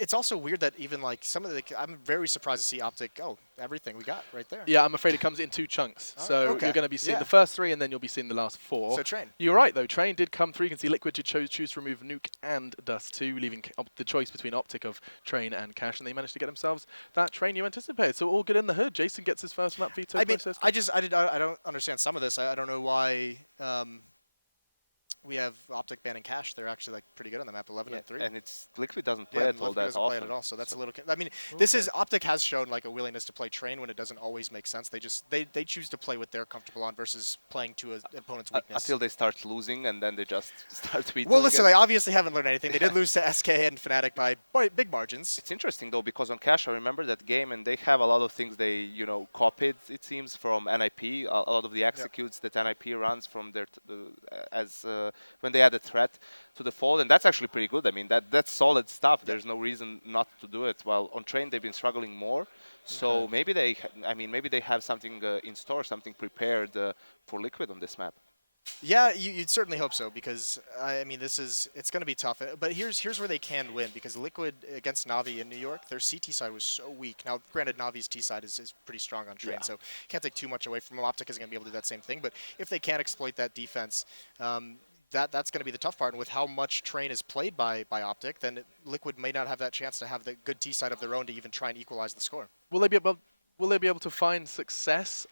It's also weird that even like some of the, I'm very surprised to see Optic. Oh, everything we got right there. Yeah, I'm afraid it comes in 2 chunks. So you're going to be seeing the first 3, and then you'll be seeing the last 4. So Train. You're right though. Train did come through. You can see Liquid did choose to remove Nuke and Dust 2, leaving the choice between Optic of Train and Cash, and they managed to get themselves that Train you anticipated. So all good in the hood. Jason gets his first map veto process. I don't understand some of this. I don't know why we have Optic banning Cash. They're actually like pretty good on the map, 11-3. And it's Liquid doesn't play it all that often. Play it at all, so that's a little. I mean, this is Optic has shown like a willingness to play Train when it doesn't always make sense. They choose to play what they're comfortable on versus playing to an opponent's weakness. Until they start losing, and then they just start beating. Well, listen, they obviously haven't learned anything. They did lose to SK and Fnatic by big margins. It's interesting though, because on Cash, I remember that game, and they have a lot of things they copied. It seems from NiP. A lot of the executes that NiP runs from their when they add a threat to the fold, and that's actually pretty good. I mean, that's solid stuff. There's no reason not to do it. While on Train, they've been struggling more. So maybe they have something in store, something prepared for Liquid on this map. Yeah, you'd certainly hope so, because I mean, it's going to be tough. But here's where they can win, because Liquid against Navi in New York, their CT side was so weak. Now, granted, Navi's T side is pretty strong on Train, so can't take too much away from them. Optic isn't going to be able to do that same thing, but if they can't exploit that defense, that's going to be the tough part. And with how much Train is played by Optic, then Liquid may not have that chance to have the good T side of their own to even try and equalize the score. Will they be able to find success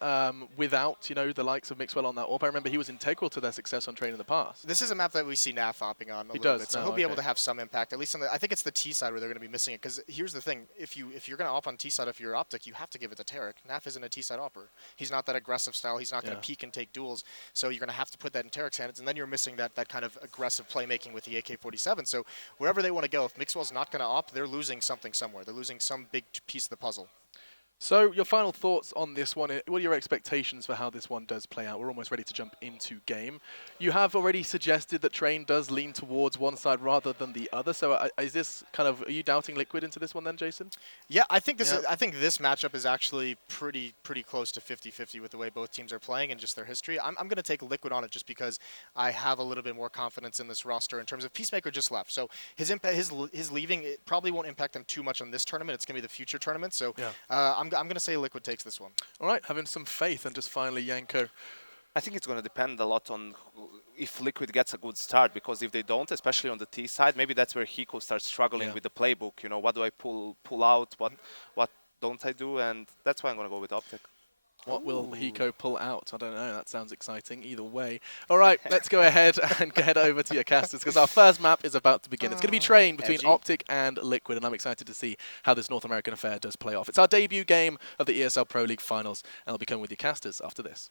without, the likes of Mixwell on that AWP? I remember he was integral to their success on Train in the past. This is a map that we see NAF hopping on a little bit, so he'll be able to have some impact, at least on I think it's the T side where they're going to be missing it, because here's the thing, if you're going to op on T side, if you're Optic, you have to give it to Tarek. NAF isn't a T side opper. He's not that aggressive style, he's not going to peek and take duels, so you're going to have to put that in Tarek's hands, and then you're missing that kind of aggressive playmaking with the AK-47, so wherever they want to go, if Mixwell's not going to op, they're losing something somewhere. They're losing some big piece of the puzzle. So your final thoughts on this one, what are your expectations for how this one does play out? We're almost ready to jump into game. You have already suggested that Train does lean towards one side rather than the other, so is this kind of, are you doubting Liquid into this one then, Jason? Yeah, I think this this matchup is actually pretty close to 50-50 with the way both teams are playing and just their history. I'm going to take Liquid on it just because I have a little bit more confidence in this roster in terms of Peacemaker just left. So his leaving, it probably won't impact them too much on this tournament. It's going to be the future tournament, so I'm going to say Liquid takes this one. All right, having some faith. And just finally, Yanko. I think it's going to depend a lot on if Liquid gets a good start, because if they don't, especially on the T side, maybe that's where Hiko starts struggling with the playbook. What do I pull out? What don't I do? And that's why I'm going to go with Optic. What will Hiko pull out? I don't know. That sounds exciting either way. All right, let's go ahead and head over to your casters, because our first map is about to begin. It's going to be Train between Optic and Liquid, and I'm excited to see how this North American affair does play off. It's our debut game of the ESL Pro League Finals, and I'll be coming with your casters after this.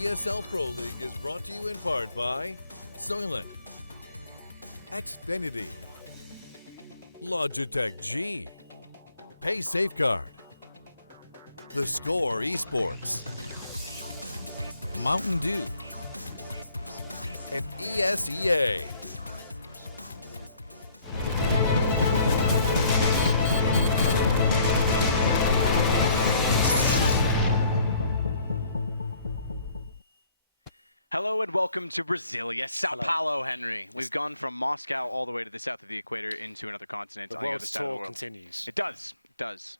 ESL Pro League is brought to you in part by Soylent, Xfinity, Logitech G, Pay Safeguard, The Score Esports, Mountain Dew, and ESEA. Hello and welcome to Brasilia, Sao Paulo, Henry. We've gone from Moscow all the way to the south of the equator into another continent. The on the other world's side of the tour world. continues. It does. It does.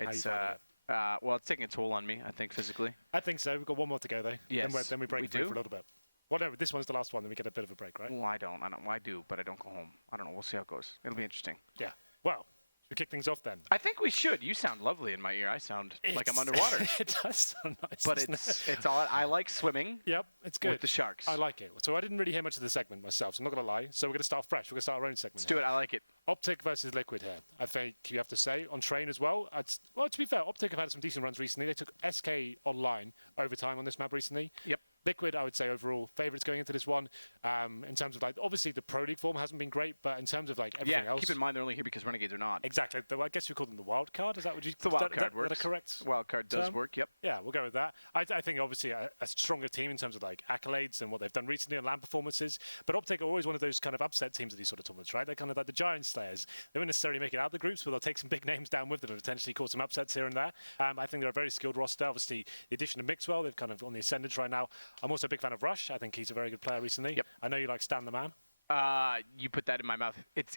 How It's you finding well, it's taking a toll on me, I think, physically. I think so. We've got one more to go, though. Yes. Then we break We free do? for a little bit. Well, no, this one's the last one, then we get a bit of a break, right? Well, I don't. I do, but I don't go home. I don't know. We'll see how it goes. It'll be interesting. Yeah. Well, should we kick things off then? I think we should. You sound lovely in my ear. I sound like I'm underwater. It does sound nice, But doesn't it's all. I like swimming. Yep, it's good. With the sharks. I like it. So I didn't really hear much of the segment myself, so I'm not going to lie. So we're going to start fresh. We're going to start our own segment. Let's do it. I like it. Optic versus Liquid here. I think you have to say on train as well. Well, to be fair, Optic have had some decent runs recently. They took SK online overtime on this map recently. Yep. Liquid, I would say overall favourites going into this one. In terms of like, obviously the Pro League form hasn't been great, but in terms of like everything else. Keep in mind they're only here because Renegades are not. Exactly. I guess we call them the wild card. Is that what you? The wild card works. Is that a correct? Wild card does term? work. Yep. Yeah, we'll go with that. I think obviously a stronger team in terms of like accolades and what they've done recently on LAN performances. But Optic are always one of those kind of upset teams of these sort of tournaments, right? They're kind of like the giant slayers. They won't necessarily make it out of the groups, but they'll take some big names down with them and potentially cause some upsets here and there. I think they're a very skilled roster. Obviously, the addition of Mixwell, they've kind of on the ascendant right now. I'm also a big fan of Rush. I think he's a very good player recently. Yep. I know you like Stan the Man. You put that in my mouth. It's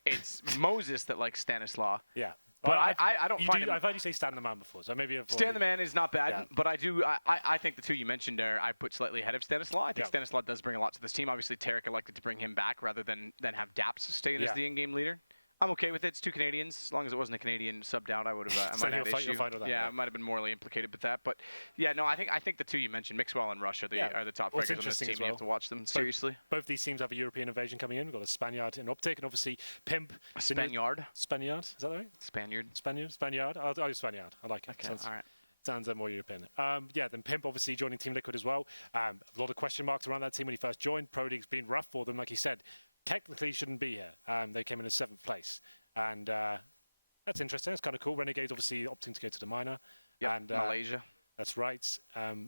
Moses that likes Stanislaw. Yeah. But I don't find him. I've heard you say Stan the Man before, so maybe Stan the Man is not bad, Yeah. but I think the two you mentioned there, I put slightly ahead of Stanislaw. I think Stanislaw does bring a lot to this team. Obviously, Tarek elected to bring him back rather than have Daps stay in as the in-game leader. I'm okay with it. It's two Canadians. As long as it wasn't a Canadian subbed out, I would have. I might have had issue. I might have been morally implicated with that. But yeah, no, I think the two you mentioned, Mixwell and Rush, are the top What's figures on this team. as well, You have to watch them seriously. Both these teams have a European invasion coming in. We've got a Spaniard in Optic, and obviously Pimp. Spaniard. Spaniard. Is that right? Spaniard. Spaniard. I'll use Spaniard. I like it. Okay. All right. Sounds more European. Then Pimp obviously joining Team Liquid as well. A lot of question marks around that team when he first joined. Pro League's been rough for them, like you said. Technically shouldn't be here. They came in as 7th place. And that's interesting. It's kind of cool. Renegades obviously opting to go to the minor. Yeah, and Malaysia. That's right.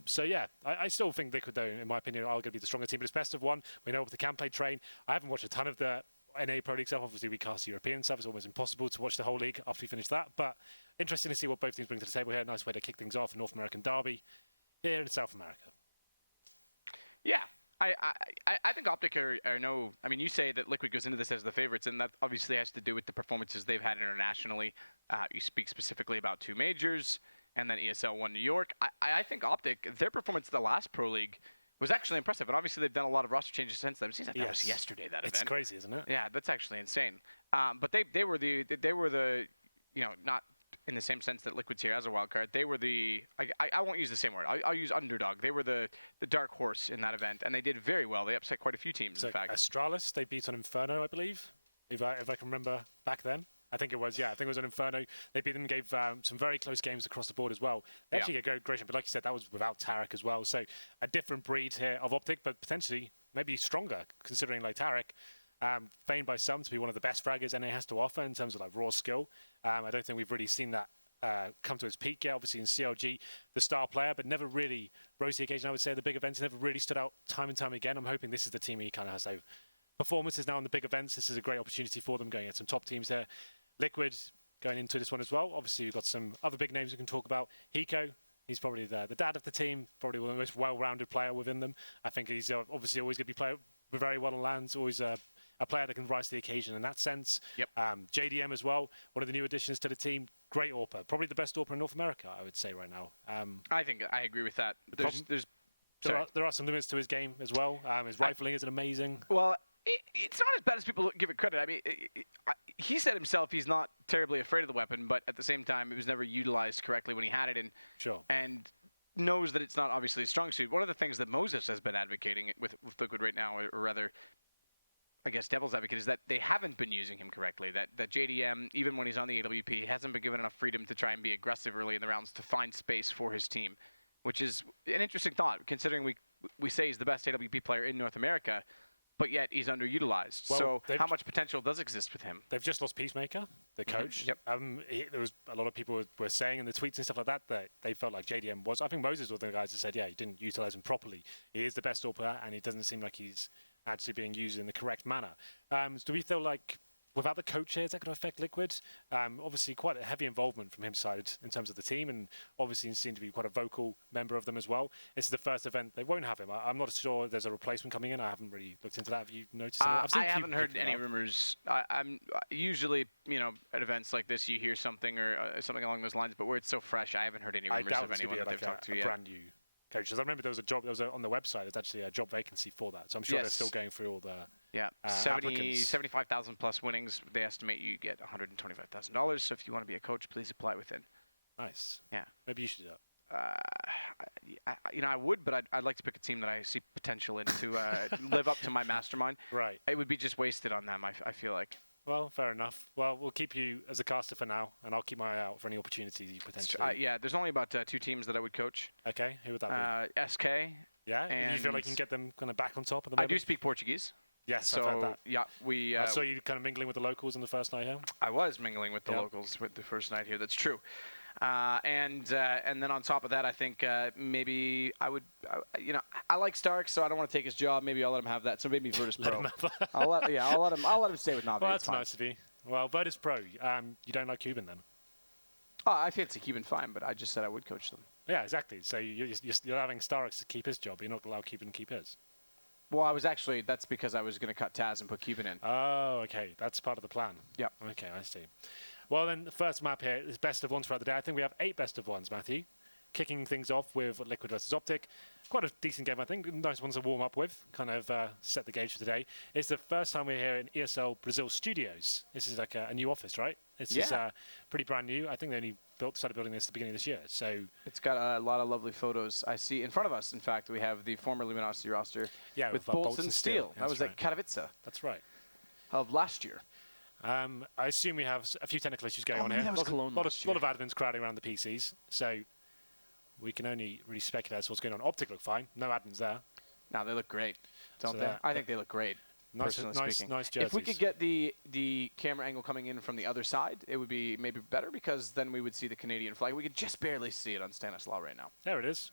So yeah, I still think Liquid, though, in my opinion, are going to be the stronger team. But it's best of one. We know what the can play train. I haven't watched a ton of the NA Pro League stuff. Obviously, we cast European stuff. It's almost impossible to watch the whole league after we finish that. But interesting to see what both teams bring to the table here. Nice way to kick things off. A North American derby here in South America. Yeah. I think Optic are no. I mean, you say that Liquid goes into this as the favorites, and that obviously has to do with the performances they've had internationally. You speak specifically about 2 majors, and then ESL 1 New York. I think Optic, their performance at the last Pro League was actually impressive, and obviously they've done a lot of roster changes since then. It seems like that was yesterday, that event. It's crazy, isn't it? Yeah, that's actually insane. But they were the not in the same sense that Liquid's here as a wild card. They were I won't use the same word. I'll use underdog. They were the dark horse in that event, and they did very well. They upset quite a few teams, in fact. Astralis, they beat on Inferno, I believe, if I can remember back then. I think it was, yeah. I think it was an Inferno. They beat them, gave some very close games across the board as well. They actually get great gradation, but like you said, that was without Tarek as well. So a different breed here of Optic, but potentially maybe stronger, considering like Tarek, famed by some to be one of the best fraggers NA has to offer in terms of like raw skill. I don't think we've really seen that come to its peak yet. Obviously in CLG, the star player, but never really rose to the occasion. I would say the big events never really stood out time and time again. I'm hoping this is the team he kind of has performances now in the big events. This is a great opportunity for them going at some top teams here. Liquid going into this one as well. Obviously, we've got some other big names we can talk about. Hiko, he's probably the dad of the team, probably one of the most well-rounded player within them. I think he's obviously always going to be playing very well on lands, always a player that can rise to the occasion in that sense. Yep. JDM as well, one of the new additions to the team. Great AWPer, probably the best AWPer in North America, I would say right now. I think I agree with that. There are some limits to his game as well. His rifling isn't amazing. Well, it's not as bad as people give it credit. I mean, he said himself he's not terribly afraid of the weapon, but at the same time, it was never utilized correctly when he had it, and knows that it's not obviously a strong suit. One of the things that Moses has been advocating with Liquid right now, or rather, I guess devil's advocate, is that they haven't been using him correctly. That JDM, even when he's on the AWP, hasn't been given enough freedom to try and be aggressive early in the rounds to find space for his team, which is an interesting thought, considering we say he's the best AWP player in North America, but yet he's underutilized. Well, So how much potential does exist with him? They've just lost Peacemaker, the coach. Yep. There was a lot of people were saying in the tweets and stuff like that they felt like JDM was. I think Moses was the guys that said, yeah, he didn't utilize him properly. He is the best AWP player, and he doesn't seem like he's actually being used in the correct manner. Do we feel like without the coach here, is that going to affect Liquid? Obviously, quite a heavy involvement from his side in terms of the team, and obviously he seemed to be quite a vocal member of them as well. This is the first event they won't have him. I'm not sure there's a replacement coming in. I haven't really looked into that. Have you noticed? I haven't heard any rumors. I'm usually, at events like this, you hear something or something along those lines, but where it's so fresh, I haven't heard any rumors of anyone that they've talked to yet. Brand new coach. Because I remember there was a job. There was on the website. There's actually a job vacancy for that. So I'm sure they're still going through all the. Yeah, 75,000 plus winnings. They estimate you get $125,000. So if you want to be a coach, please apply within. Nice. Yeah. Maybe you should do that. I would, but I'd like to pick a team that I see potential in to live up to my mastermind. Right. It would be just wasted on them, I feel like. Well, fair enough. Well, we'll keep you as a caster for now, and I'll keep my eye out for any opportunities you potentially... yeah, there's only about 2 teams that I would coach. Okay, who would that be? SK. Yeah? And you feel like you can get them kind of back on top at the moment? I do speak Portuguese. Yes, so, I've heard that. Yeah, I saw you kind of mingling with the locals on the first night here. I was mingling with the locals with the first night here. That's true. And then on top of that, I think maybe I would, I like Stark, so I don't want to take his job. Maybe I'll let him have that. So maybe Virtus Pro. I'll let him stay with Navi. Well, that's nice of you. Well, Virtus Pro, you don't like Cuban then? Oh, I fancy Cuban fine, but I just said I would coach them. Yeah, exactly. So you're allowing Stark to keep his job. You're not allowed Cuban to keep his. Well, that's because I was going to cut Taz and put Cuban in. Oh, okay. That's part of the plan. Yep. Okay, I see. Well, then the first map here is best of ones throughout the day. I think we have 8 best of ones, Matthew. Kicking things off with Liquid versus Optic. Quite a decent game, I think. Nice ones to warm up with. Kind of set the gauge for today. It's the first time we're here in ESL Brazil Studios. This is like a new office, right? This is pretty brand new. I think they only started building this at the beginning of this year. So it's got a lot of lovely photos. I see in front of us, in fact, we have the former Luminosity roster with Bolts and Steel. That was at Katowice. That's right. Of last year. I assume we have a few technical issues going on here. That was Cologne lot of admins crowding around the PCs. So we can only really speculate as to what's going on. Optic look fine. No admins there. No, they look great, don't they? I think they look great. Nice jerseys. If we could get the camera angle coming in from the other side, it would be maybe better because then we would see the Canadian flag. We could just barely see it on Stanislaw right now. There it is.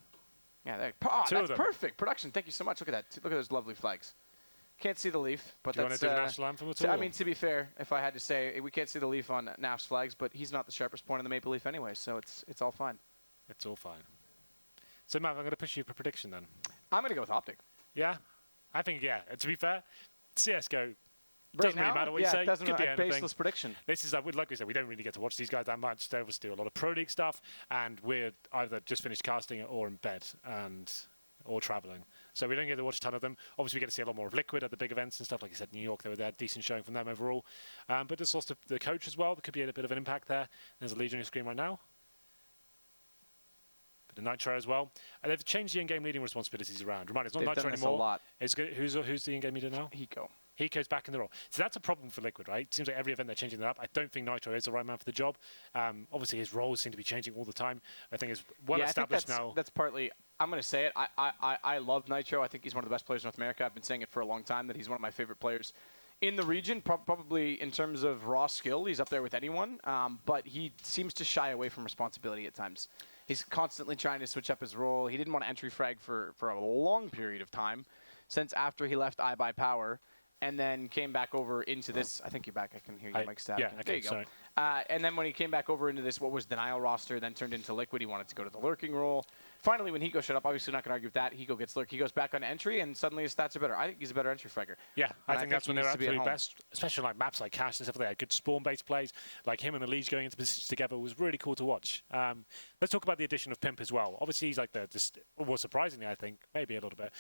Yeah, there. That's perfect. Production, thank you so much. Look at that. Look at those lovely flags. Can't see the leaf, but do you want to do the national anthem at all? I mean, to be fair, if I had to say, we can't see the leaf on NAF's flags, but he's not the sharpest point in the maple leaf anyway, so it's all fine. It's all fine. So, Matt, I'm going to push you for prediction then. I'm going to go with Optic. Yeah? I think, yeah. To be fair, CSGO doesn't really matter what you say. It doesn't Could be matter. Baseless prediction. This is, like we said, we don't really get to watch these guys that much. They obviously do a lot of Pro League stuff, and we're either just finished casting or in bed or traveling. So we don't get to watch a ton of them. Obviously, we get to see a lot more of Liquid at the big events and stuff. Like you said, New York, they were there. Decent showing from them overall. But just lost the coach as well. There could be a bit of an impact there. There's a Legion on your screen right now. Bit of Nitro as well. And they've changed the in-game leading responsibilities around. Remind me, it's not Nitro anymore. A lot. Who's the in-game leader now? Hiko's back in the role. So that's a problem for Liquid, right? It seems like every event they're changing that up. I don't think Nitro is the right man for the job. Obviously, his roles seem to be changing all the time. I think it's well established now. That's partly, I'm going to say it. I love Nitro. I think he's one of the best players in North America. I've been saying it for a long time that he's one of my favorite players in the region. Probably in terms of raw skill, he's up there with anyone. But he seems to shy away from responsibility at times. He's constantly trying to switch up his role. He didn't want to entry frag for a long period of time, since after he left iBuyPower. And then came back over into this. I think you're back. I can hear you, Mike Stab. Yeah, there you go. And then when he came back over into this, what was Denial roster, then turned into Liquid, he wanted to go to the lurking role. Finally, when Hiko showed up, obviously not going to argue with that. Hiko gets lurk. He goes back on entry, and suddenly his stats are better. I think he's a better entry fragger. Yeah, I think that's when they're absolutely best, especially like maps like Cash and stuff like that. Good spawn-based plays, like him and the Liege going into positions together was really cool to watch. Let's talk about the addition of Pimp as well. Obviously, he's like well, surprisingly, I think, maybe a little bit.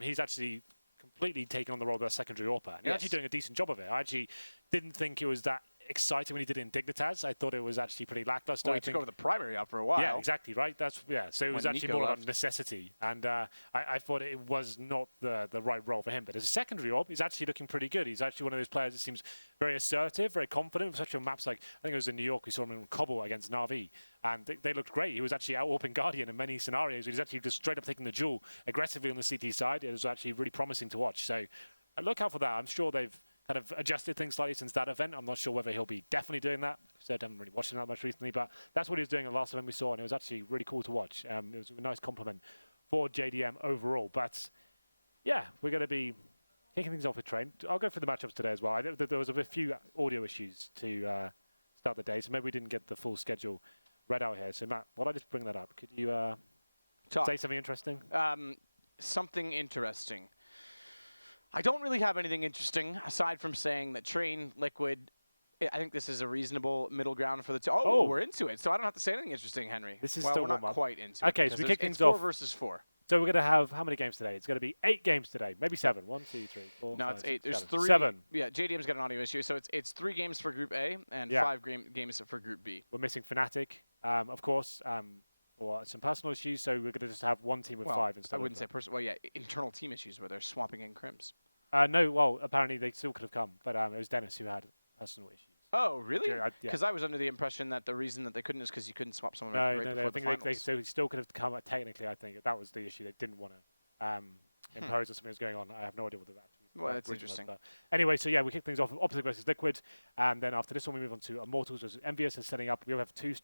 He's actually completely taken on the role of a secondary AWPer. And he's actually doing a decent job of it. I actually didn't think it was that exciting when he did it in Dignitas. I thought it was actually pretty lackluster. Well, he took over the primary up for a while. Yeah, exactly, right? So it was When actually Nico more left. about necessity. And I thought it was not the right role for him. But as a secondary op, he's actually looking pretty good. He's actually one of those players that seems very assertive, very confident, especially on maps like, I think it was in New York, we saw him in Cobble against Na'Vi. And they looked great. He was actually out-warping Guardian in many scenarios. He was actually just straight up taking the duel aggressively on the CT side. It was actually really promising to watch. So look out for that. I'm sure they've kind of adjusted things slightly since that event. I'm not sure whether he'll be definitely doing that. I haven't really watched him that much recently, but that's what he was doing in the last event we saw, and it was actually really cool to watch. It was a nice compliment for JDM overall. But yeah, we're going to be kicking things off with Train. I'll go through the matchups today as well. There was a few audio issues to start the day, so maybe we didn't get the full schedule read out here. So Matt, while I just bring that up, could you say something interesting? Something interesting. I don't really have anything interesting aside from saying that Train, Liquid, I think this is a reasonable middle ground for the two. Oh, we're into it. So I don't have to say anything interesting, Henry. This is well, still we're not quite into okay, it. so we kick things off. off. 4 versus 4. So we're going to have how many games today? It's going to be 8 games today, maybe 7. 1, 2, 3, 4. No, 5, it's 8. 6, There's 7. 3. 7. Yeah, JDM's got an audio issue, so it's 3 games for Group A and 5 games for Group B. We're missing Fnatic, of course, for some personal issues. So we're going to just have one team with 5 instead. I wouldn't say personal. Well, yeah, internal team issues where they're swapping in crimps. No, well, apparently they still could have come, but it was Dennis who had personal issues. Oh, really? Yeah. Because I was under the impression that the reason that they couldn't is because you couldn't swap someone No, right no, before I think so he still could have come. Technically, I think that was the issue. They didn't want to impose or something was going on. I have no idea what that was. Well, that's interesting. Was, anyway, so yeah, we kick things off with Optic versus Liquid, and then after this one, we move on to Immortals versus Envious. Is setting up. We have two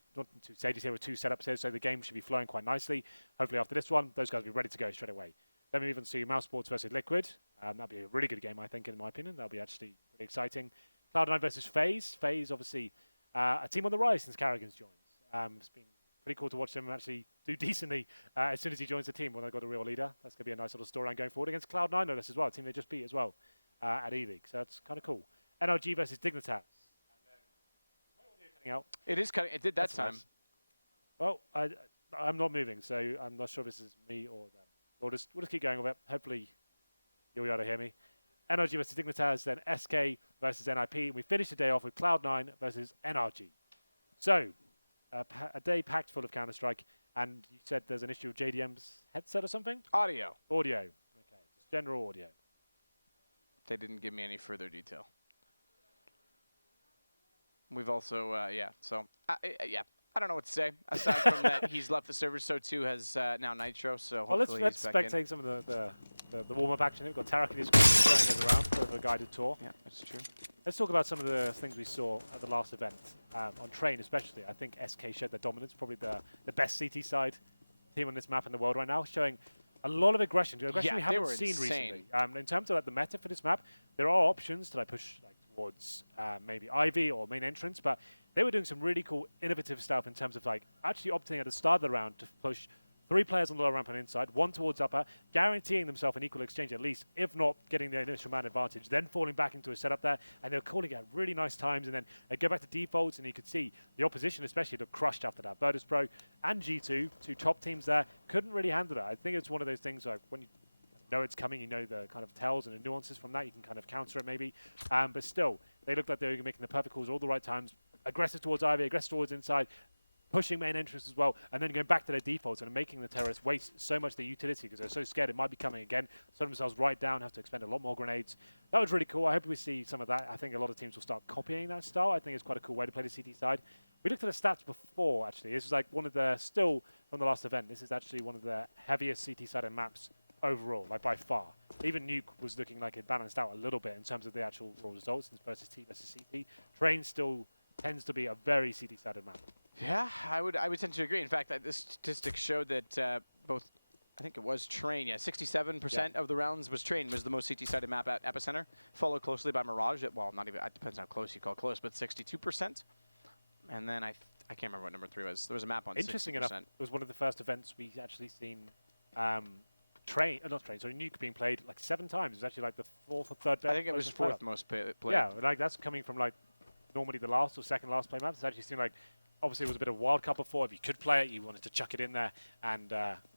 stages here with 2 setups here, so the game should be flowing quite nicely. Hopefully, after this one, those guys will be ready to go straight away. Then we move on to Mousesports versus Liquid. That'll be a really good game, I think, in my opinion. That'll be actually pretty exciting. Cloud9 versus FaZe. FaZe, obviously, a team on the rise since Carrigan's joined. It's been pretty cool to watch them actually do decently as soon as he joins the team when they've got a real leader. That's going to be a nice little storyline going forward against Cloud9, no less as well, a team they just beat as well at E-League. So that's kind of cool. NRG versus Dignitas. It is cutting. It did that time. Nice. Well, I'm not moving, so I'm not sure if this is me or them. We'll just keep going with it. Hopefully, you'll be able to hear me. NRG versus Dignitas, then SK versus NiP. We finish the day off with Cloud9 versus NRG. So, a day packed full of Counter-Strike, and you said there's an issue with JDM's headset or something? Audio. Audio. Okay, just general audio. They didn't give me any further detail. We've also, yeah, I don't know what to say. Aside from that, he's left the server, so too has now Nitro, so well, hopefully let's spectate some of the warm-up action. We've got Tarek and his group showing us around for the guided tour. Yeah, that's true. Let's talk about some of the things we saw at the last event. On Train especially, I think SK showed their dominance, probably the best CT side team on this map in the world right now, showing a lot of aggression. Aggression we haven't seen recently. In terms of the meta for this map, there are options to push towards maybe Ivy or main entrance, but they were doing some really cool, innovative stuff in terms of actually opting at the start of the round to push 3 players on the lower ramp and inside, 1 towards upper, guaranteeing themselves an equal exchange at least, if not getting the initial man advantage, then falling back into a setup there, and they're calling at really nice times, and then they go back to defaults, and you could see the opposition especially looked crushed after that. Virtus Pro and G2, 2 top teams there, couldn't really handle that. I think it's one of those things when you know it's coming, you know the kind of tells and the nuances from that, you can kind of counter it maybe, but still, they looked like they were making the perfect calls at all the right times, aggressive towards Ivy, aggressive towards inside, pushing main entrance as well, and then going back to their defaults and making the terrorists waste so much of their utility because they're so scared it might be coming again, set themselves right down, have to expend a lot more grenades. That was really cool. I hope we see some of that. I think a lot of teams will start copying that style. I think it's quite a cool way to play the CT side. We looked at the stats before, actually. This is one of the, still from the last event, this is actually one of the heaviest CT-sided maps overall, by far. Even Nuke was looking like it balanced out a little bit in terms of the actual raw results versus T versus CT. Train still tends to be a very CT-sided map. Yeah, I would tend to agree. In fact, the statistics showed that both, I think it was Train, 67% of the rounds was Train, was the most CT-sided map at Epicenter, followed closely by Mirage at, well, not even, it depends how close you call close, but 62%. And then I can't remember what number 3 was. There was a map on 60%. Interesting enough, it was one of the first events we actually seen Nuke being played 7 times. It was actually the 4th or 3rd best. I think it was 4th most played. Yeah, that's coming from normally the last or second last play maps. It's actually seemed obviously it was a bit of Wild Cup before. If you could play it, you wanted to chuck it in there and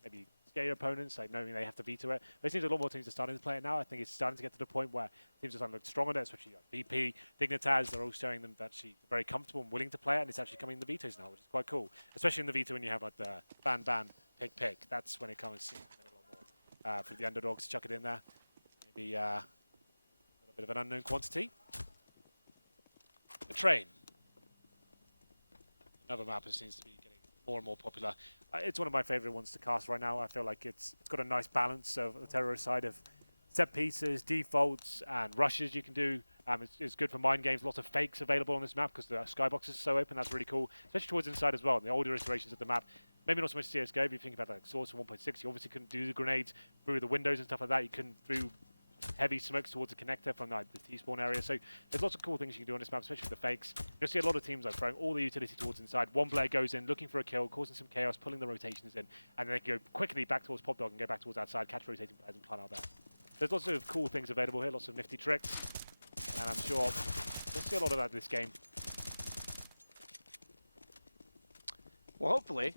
maybe scare your opponents, like knowing they have to veto it. But it seems a lot more teams are starting to play it now. I think it's starting to get to the point where teams are starting to look strong on it, especially VP, Dignitas. They're all showing them that actually they're very comfortable and willing to play it, and it's actually coming in the vetoes now, which is quite cool. Especially in the veto when you have like the ban, pick. That's when it comes a lot more. For the underdogs, chuck it in there. Maybe a little bit of an unknown quantity. The train. Another map that seems to be getting more and more popular. It's one of my favorite ones to cast right now. I feel like it's got a nice balance of the terror side of set pieces, defaults, and rushes you can do. It's good for mind games. Lots of fakes available on this map because the skybox is so open. That's really cool, especially towards inside as well. In the older iterations of the map, maybe not so much CSGO, if you think about like Source 1.6, you obviously couldn't do the grenades through the windows and stuff like that. You couldn't do heavy smokes towards the connector from like, the T-spawn area. So there's lots of cool things you can do on this map, especially with the fakes. You'll see a lot of teams like throwing all the utility towards inside. One player goes in, looking for a kill, causing some chaos, pulling the rotations in, and then they can go quickly back towards Pop Dog and go back towards outside, catch rotating players and plan out there. There's lots of cool things available here, lots of nifty tricks, and I'm sure we'll see a lot of that in this game. Well, hopefully,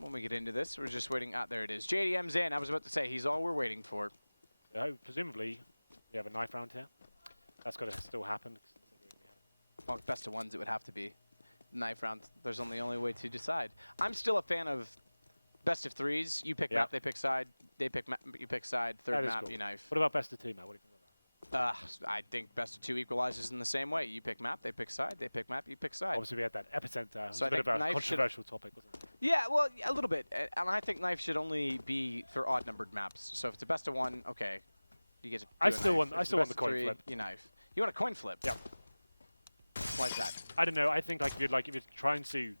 when we get into this, we're just waiting. There it is. JDM's in. I was about to say, he's all we're waiting for. Presumably, we have a knife round here. That's got to still happen. Well, best of ones, it would have to be. Knife round, there's only way to decide. I'm still a fan of best of threes. You pick map, they pick side. They pick map, you pick side. Third map, cool. you knife. What about best of two, Matt? What do you think about that? I think best of two equalizes in the same way. You pick map, they pick side. They pick map, you pick side. Obviously, we had that epicenter. So it was a bit of a controversial topic, wasn't it? Yeah, well, a little bit. And I think knife should only be for odd-numbered maps. So if it's a best of one, okay. You get to I still want the coin three, flip. You knife. You want a coin flip? Yep. Why is that? I don't know. I think if you're trying to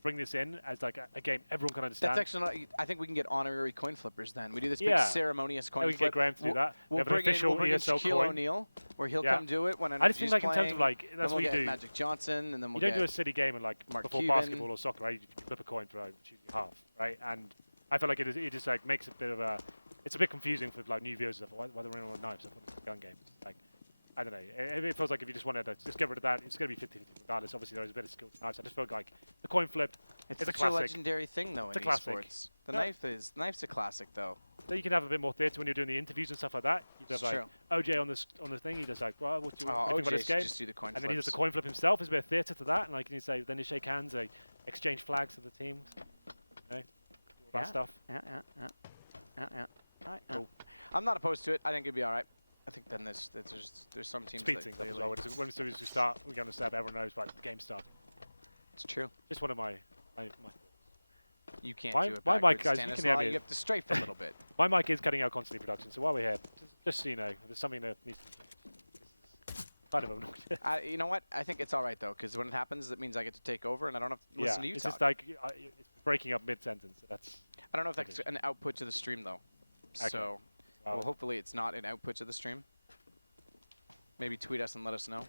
bring this in as like a game everyone can understand. That's actually not, I think we can get honorary coin flippers then. We do this big ceremonious coin we flip. can get Graham to do that. We'll bring in ESL Shaquille O'Neal, where he'll come do it when an I just think in terms of that's what you do. Magic Johnson, and then you don't do a city game and before basketball or soccer, right? You flip a coin for choose your half, right? And I feel like it just makes a bit of a. It's a bit confusing for new viewers. Why they're running on knives? I thought it's a gun game. I don't know. It feels like if you just wanted to just get rid of that, it's going to be 50-50 regardless. Obviously, there is a bit of skill to knives. I just feel like the coin flip. It's a such classic. a legendary thing, though. It's in a classic. Esports. The knife's a classic, though. So you can have a bit more theatre when you're doing the interviews and stuff like that. You have OJ on the thing. He does well, what do you think about this game? Just do the coin and then he does the coin flip himself. There's a bit of theatre to that, and then you shake hands, they exchange flags for the teams. Do all that stuff. Yeah. Cool. I'm not opposed to it. I think it'd be all right. I think then there's some teams Speed that things clearly... as well. When series start, we're going to start. Everyone knows the game's starting. It's true. Just one of my You can't do it my mic, guys, you can you have to strafe a little bit. My mic is cutting out constantly production, so while we're here, just so you know, there's something that needs to be kind of you know what? I think it's all right, though, because when it happens, it means I get to take over, and I don't have to listen to you it's talk. just like it's breaking up mid-sentence. So that's. I don't know if that's an output to the stream, though. Okay. So, well, hopefully it's not an output to the stream. Maybe tweet us and let us know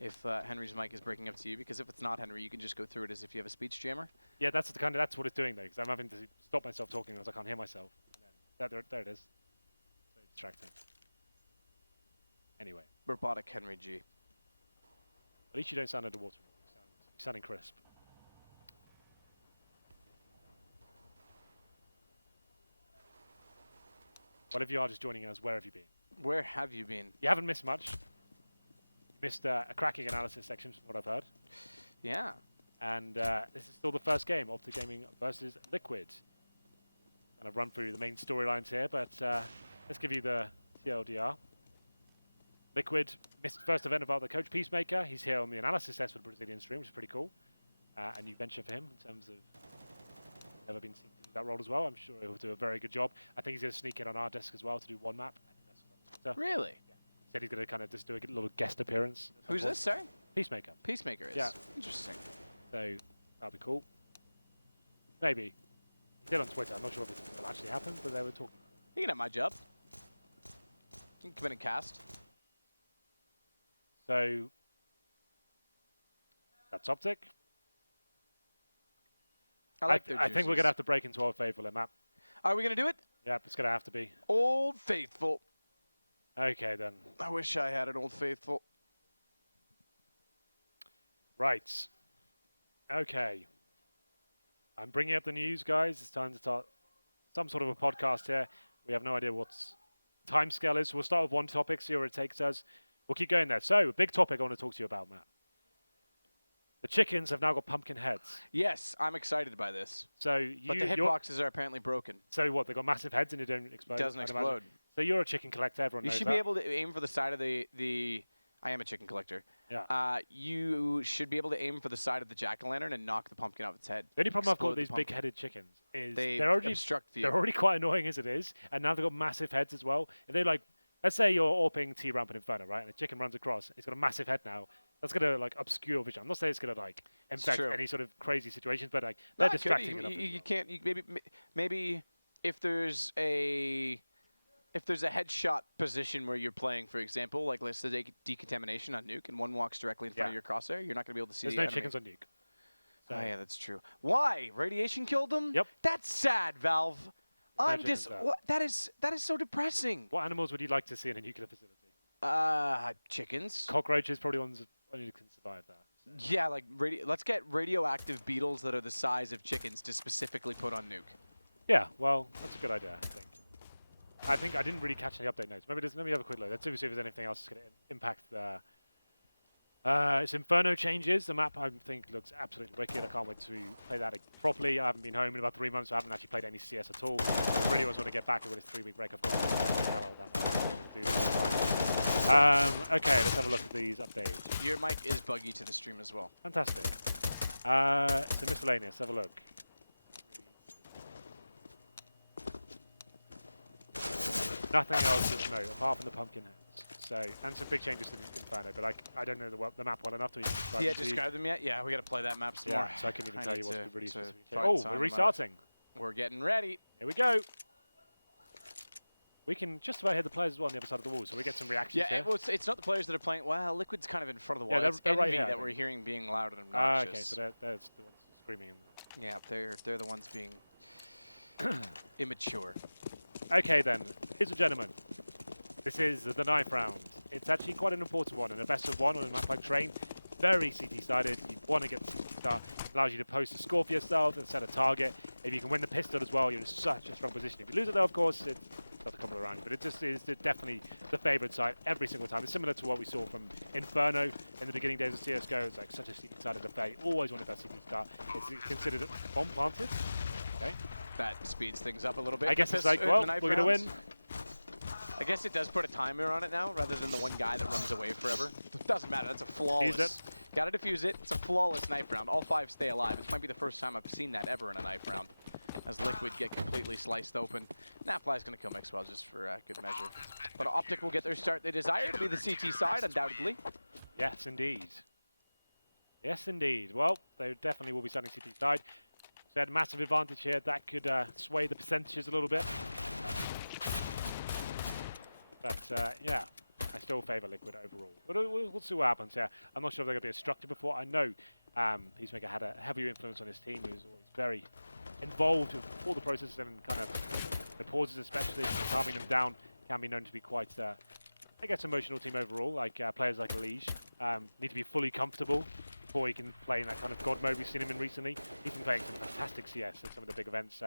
if Henry's mic is breaking up to you, because if it's not Henry, you can just go through it as if you have a speech jammer. Yeah, that's what it's doing, though, because I'm having to stop myself talking because I can't hear myself. And then there it is. Very distracting. Anyway. Robotic Henry G. At least you don't sound underwater. You're sounding crisp. What if you are just joining us? Where have you been? Where have you been? You haven't missed much. You missed a cracking analysis section from what I've heard. Yeah. And this is still the first game, Optic Gaming versus Liquid. Kind of run through the main storylines here, but let's give you the TLDR. Liquid missed first event about the coach Peacemaker. He's here on the analysis test for the Brazilian stream, which is pretty cool. A new venture for him in terms of never been seen to do that role as well. I'm sure he'll do a very good job. I think he's going to sneak in on our desk as well to do one map. I think that's really? Yeah. He said he's going to kind of just do a little guest appearance. Who's this, sorry? Peacemaker. Peacemaker is? Yeah. Interesting. So that'll be cool. Maybe. He did on Twitter. I'm not sure if it will actually happen, but they were talking. You can have my job. You can come in and cast. So that's Optic. I think we're going to have to break into Old Faithful in that. Are we going to do it? Yep, it's going to have to be. Old Faithful. Okay, then. I wish I had an Old Faithful. Right. Okay. I'm bringing up the news, guys. It's time to start some sort of a podcast here. We have no idea what time scale is, so we'll start with one topic, see where it takes us. We'll keep going there. So, a big topic I want to talk to you about, Matt. The chickens have now got pumpkin heads. Yes, I'm excited by this. So but the hitboxes are apparently broken. So what? They got massive heads and they don't explode. It doesn't explode. So you're a chicken collector. Everyone knows You should be able to aim for the side of the. I am a chicken collector. Yeah. You should be able to aim for the side of the jack-o'-lantern and knock the pumpkin off its head. The only problem I've got with these big-headed chickens is they're already quite annoying as it is, and now they've got massive heads as well. If they like, let's say you're AWPing T-Ramp and Inferno, right, and a chicken runs across, it's got a massive head now. That's gonna like obscure vision. I'm not saying it's gonna like infect any sort of crazy situations, but like they're distracting enough. You can't. Maybe if there's a headshot position where you're playing, for example, like let's say decontamination on Nuke, and one walks directly in front of your crosshair, you're not gonna be able to see. There's no chickens on Nuke. So. Oh yeah, that's true. Why? Radiation killed them? Yep. That's sad, Valve. That is so depressing. What animals would you like to see in a nuclear facility? Chickens. Cockroaches, probably ones that only can survive that. So. Yeah, like let's get radioactive beetles that are the size of chickens to specifically put on Nuke. Yeah, well, that's a good idea, I think I didn't really catch any update notes. Let me have a quick look. Let's see if there's anything else that's going to impact the... it's Inferno changes. The map, I think, looks absolutely wicked. I can't wait to play that properly. I haven't been home in about 3 months, so I haven't actually played any CS at all. I really was want to get back with this 3-week break I've got. Okay, let's have a look at these updates. Your mic is buggy to the stream as well. Fantastic. So miscellaneous, have a look. Nothing else of note, apart from the pumpkin heads. So, and some big changes to the Inferno, but I don't know the map well enough to even describe it. Describe them yet? Yeah, we got to play that map some more. So I couldn't even tell you what's really specific. Oh, we're restarting. We're getting ready. Here we go. We can just about hear the players as well on the other side of the wall, so we get some reactions here. Well, it's not the players that are playing. Well, Liquid's kind of in front of the wall. Yeah, they're right Envy here, that we're hearing being loud and obnoxious. Okay, so they're the ones screaming in there. Yeah, they're the ones being immature. Okay then, ladies and gentlemen, this is the 9th round. It's actually quite an important one, and a best of one on a map like Train. Very CT-sided. You want to get the CT start. Allows you to post a score for yourself and set a target. If you can win the pistol as well, you're in such a strong position. If you lose it though, of course, it's not to come around you, but it just is definitely the favourite side every single time. It's similar to what we saw from Inferno in the beginning days of CSGO. It's like such a CT-sided affair. You always wanted that CT start. It's considered bomb planted. Okay. That speeds things up a little bit. I guess it's like, well, we're going to win. I guess it does put a timer on it now, rather than the one guy that runs away forever. It doesn't matter. That's a flawless. Got to defuse it. It's a flawless knife round. All 5 stay alive. This might be the first time I've seen that ever in a knife round. As Liquid get completely sliced open. Nafly's going to kill Mixwell just for good measure. But Optic will get their start they desire. It'll be the CT side, undoubtedly. Yes, indeed. Yes, indeed. Well, they definitely will be starting CT side. So they had a massive advantage here. That could sway the percentages a little bit. But yeah, I still favour Liquid overall. But we'll see what happens here. I'm not sure if they're going to be a structure before. I know Peacemaker had a heavier influence on his team. He was always very involved with all the processes and kind of the pauses, especially calming them down, can be known to be quite, I guess, emotional team overall. Like players like Liege need to be fully comfortable before he can play in that kind of god mode we've seen him in recently. He's been playing some fantastic CS at some of the big events.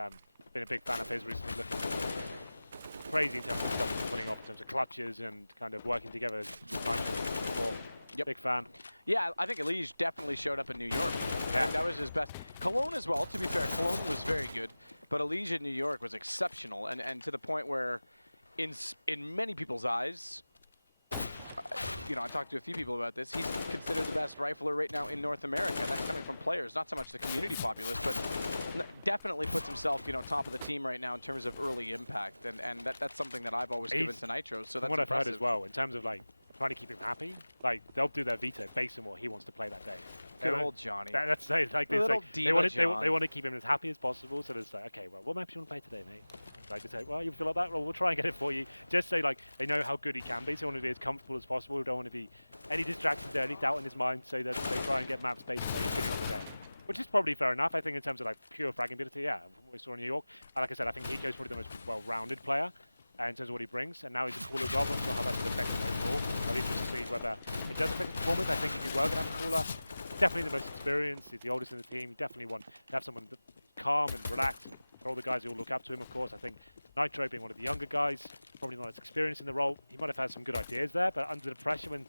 Been a big fan of his recently. Looking crazy in terms of stuff he's putting off in terms of clutches and kind of working together. Yep. Big fan. Yeah, I think Elige definitely showed up in New York. Yeah. That was his best. Cologne as well, to be fair. Cologne was very good. But Elige in New York was exceptional. And to the point where, in many people's eyes, you know, I talked to a few people about this, he's considered the best rifler right now in North America. That's coming from players, not so much the community populace, but definitely puts himself, you know, top of the team right now in terms of early impact. And that's something that I've always given to Nitro, so that's what impressive. I've heard as well, in terms of, like, trying to keep him happy. Like, they'll do their veto based on what he wants to play that day. Good old Johnny. That's like, they want to keep him as happy as possible. So it's like, okay, well, what map do you want to play today, mate? Like they say, well, you feel like that? Well, we'll try and get it for you. Just say, like, they know how good he can be. So they want to be as comfortable as possible. They don't want to be any distractions there, any doubt in his mind. So that they try and get map space and make it day. Which is probably fair enough. I think in terms of like pure fragging ability, yeah, from what we saw in New York. Like I said, I think Hiko's probably the most well-rounded player. In terms of what he brings, and now he's a cooler as well. I'm not sure how that will affect him overall. I'll be interested to see whether it does affect his performance. I think if you were going to have a cooler, definitely the most experienced, he's the oldest in the team. You definitely want to have someone who's calm and relaxed and all the guys who all look up to him, of course. I think Nitro being one of the younger guys, probably not as experienced in the role, he might have had some good ideas there, but under the pressure when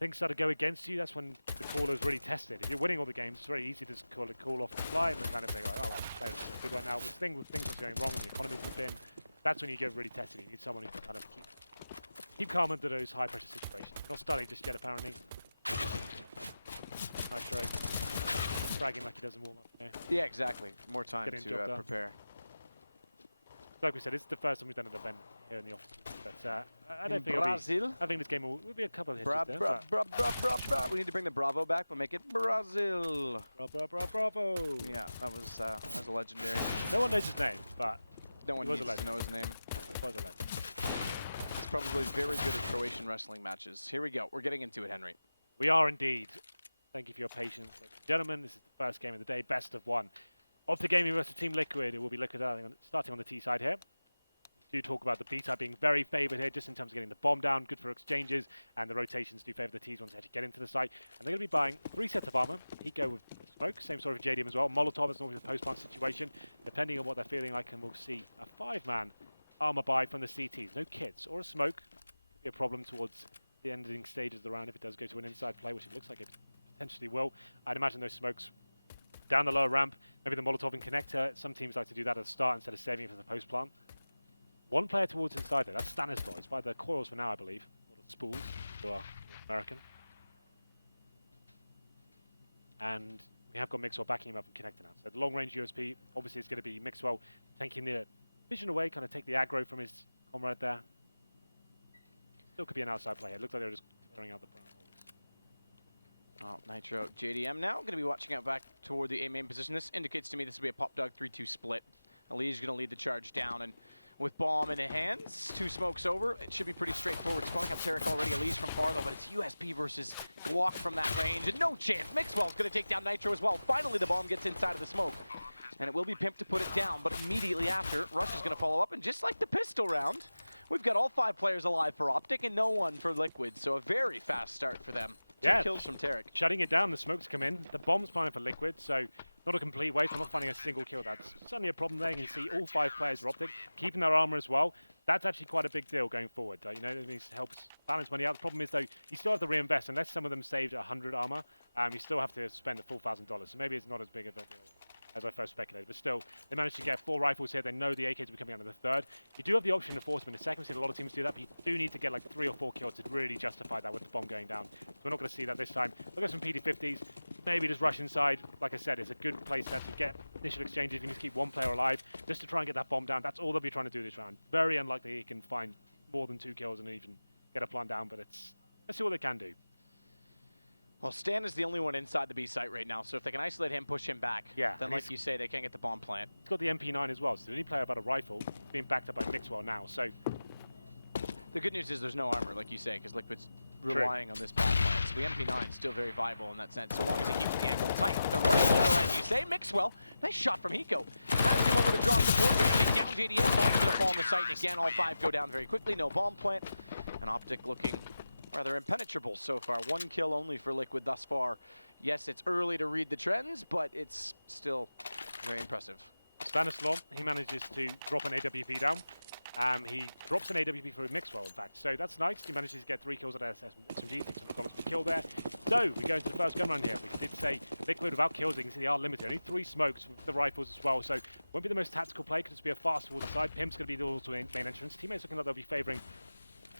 things start to go against you, that's when the caller is really tested. If you're winning all the games, it's very easy to just call a call off the fly and kind of think, like, oh, well, players are good right now. With things that's going wrong and the economy's in the bin, that's when you get really tested. You need someone who can kind of keep calm under those high-pressure situations. You're not starting just yet, apparently. Nitro fragging like he doesn't warm up there. Yeah, exactly. More time to prepare. Like we said, it's the first time we've done an event here in the office. But I don't think I think this game will be a couple of hits there. We need to bring the Bravo back. We'll make it Brazil. Bravo. Yeah, that was a legendary. No one knows his name, but no one needs to know his name. Was a legend. He's probably very good at Croatian wrestling matches. Here we go. We're getting into it, Henry. We are indeed. Thank you for your patience, ladies and gentlemen. This is the first game of the day, best of one. Optic Gaming versus Team Liquid. It will be Liquid starting on the T side here. We do talk about the B side being very favoured here, just in terms of getting the bomb down, good for exchanges, and the rotations do favour the Ts once they actually get into the site. And they're going to be buying 3 sets of armour. He go with smoke, same sort of JDM as well. Molotov is normally the post-plant situation, depending on what they're feeling like, and we'll see a 5-man armour buy from the CTs. No kits or a smoke. Could be a problem towards the ending stages of the round if it does go to an inside play, which it looks like it potentially will. I'd imagine those smokes down the lower ramp, maybe the Molotov and connector. Some teams like to do that at the start instead of saving it for the post plant. One player towards inside there, that's Stanislaw. He's by the coils for now, I believe. Or the spools, who are American. And we have got Mixwell backing him up and connecting now. So the long range USP obviously is going to be Mixwell taking the vision away, kind of take the aggro from his comrade there. Still could be an outside player. It looks like they're just clearing out the front. Oh, Nitro JDM now going to be watching out back toward the A main position. This indicates to me this will be a pop dog 3-2 split. Ali is going to lead the charge down, and with bomb in the hands, 2 smokes over, it should be pretty straightforward. Spawning up Tarek already. Ali's from far though, but it's USP versus Glock from that range, and no chance. Mixwell's going to take down Nitro as well. Finally, the bomb gets inside of the smoke, and it will be Pimp to put it down, but immediately after, Rush is going to follow up, and just like the pistol round, we've got all 5 players alive for Optic and no one for Liquid, so a very fast start for them. 2 kills from Tarek. Shutting it down, the smokes come in. The bomb's fine for Liquid, so not a complete waste. I'm not finding a single kill. That's certainly a problem there. You can see all 5 players are Optic, keeping their armor as well. That's actually quite a big deal going forward. You know, it helps balance money out. The problem is, though, you still have to reinvest. Unless some of them saved 100 armor, you still have to spend the full $1,000. So maybe it's not as big of a deal as I first speculated. But still, they managed to get 4 rifles here. They know the AKs will be coming out in the 3rd. You do have the option to force them in the 2nd. We've seen a lot of teams do that, but you do need to get like 3 or 4 kills to really justify that with the bomb going down. So we're not going to see that this time. Look at some PD50s. Maybe just rush inside. Like I said, it's a good play set to get initial exchanges. You can just keep 1 player alive just to try and get that bomb down. That's all they'll be trying to do this round. Very unlikely he can find more than 2 kills and even get a plant down, but let's see what they can do. Well, Stan is the only one inside the B site right now, so if they can isolate him, push him back, then like you say, they can't get the bomb plant. He's got the MP9 as well, so the only player about a rifle being backed up by Mixwell now, so... The good news is there's no armor, like you say, because Liquid's relying on this bomb plant, so the MP9 is still very viable in that sense, so long as he keeps the angle tight. The rifle, as you say, Mixwell, nice shot from Hiko. Has him over to drop the port, take down JDM, bomb's going to fall on the site, and again, all 5 go down very quickly, no bomb plant, and Optic looking rather impenetrable so far. 1 kill only for Liquid thus far. Yes, it's early to read the trends, but it's still very impressive. Stanislaw, he manages to drop an AWP down. He drops an AWP for Mixwell, in fact. So that's nice. He manages to get 3 kills at SMG, $600 per kill there. So we go into the first gun round here. We did say Liquid without kills, you can see they are limited. Only 3 smokes with the rifles as well. So won't be the most tactical play, because it'll be a fast towards the side. Pimp's going to be the also main entrance. Teammates looking like they'll be favouring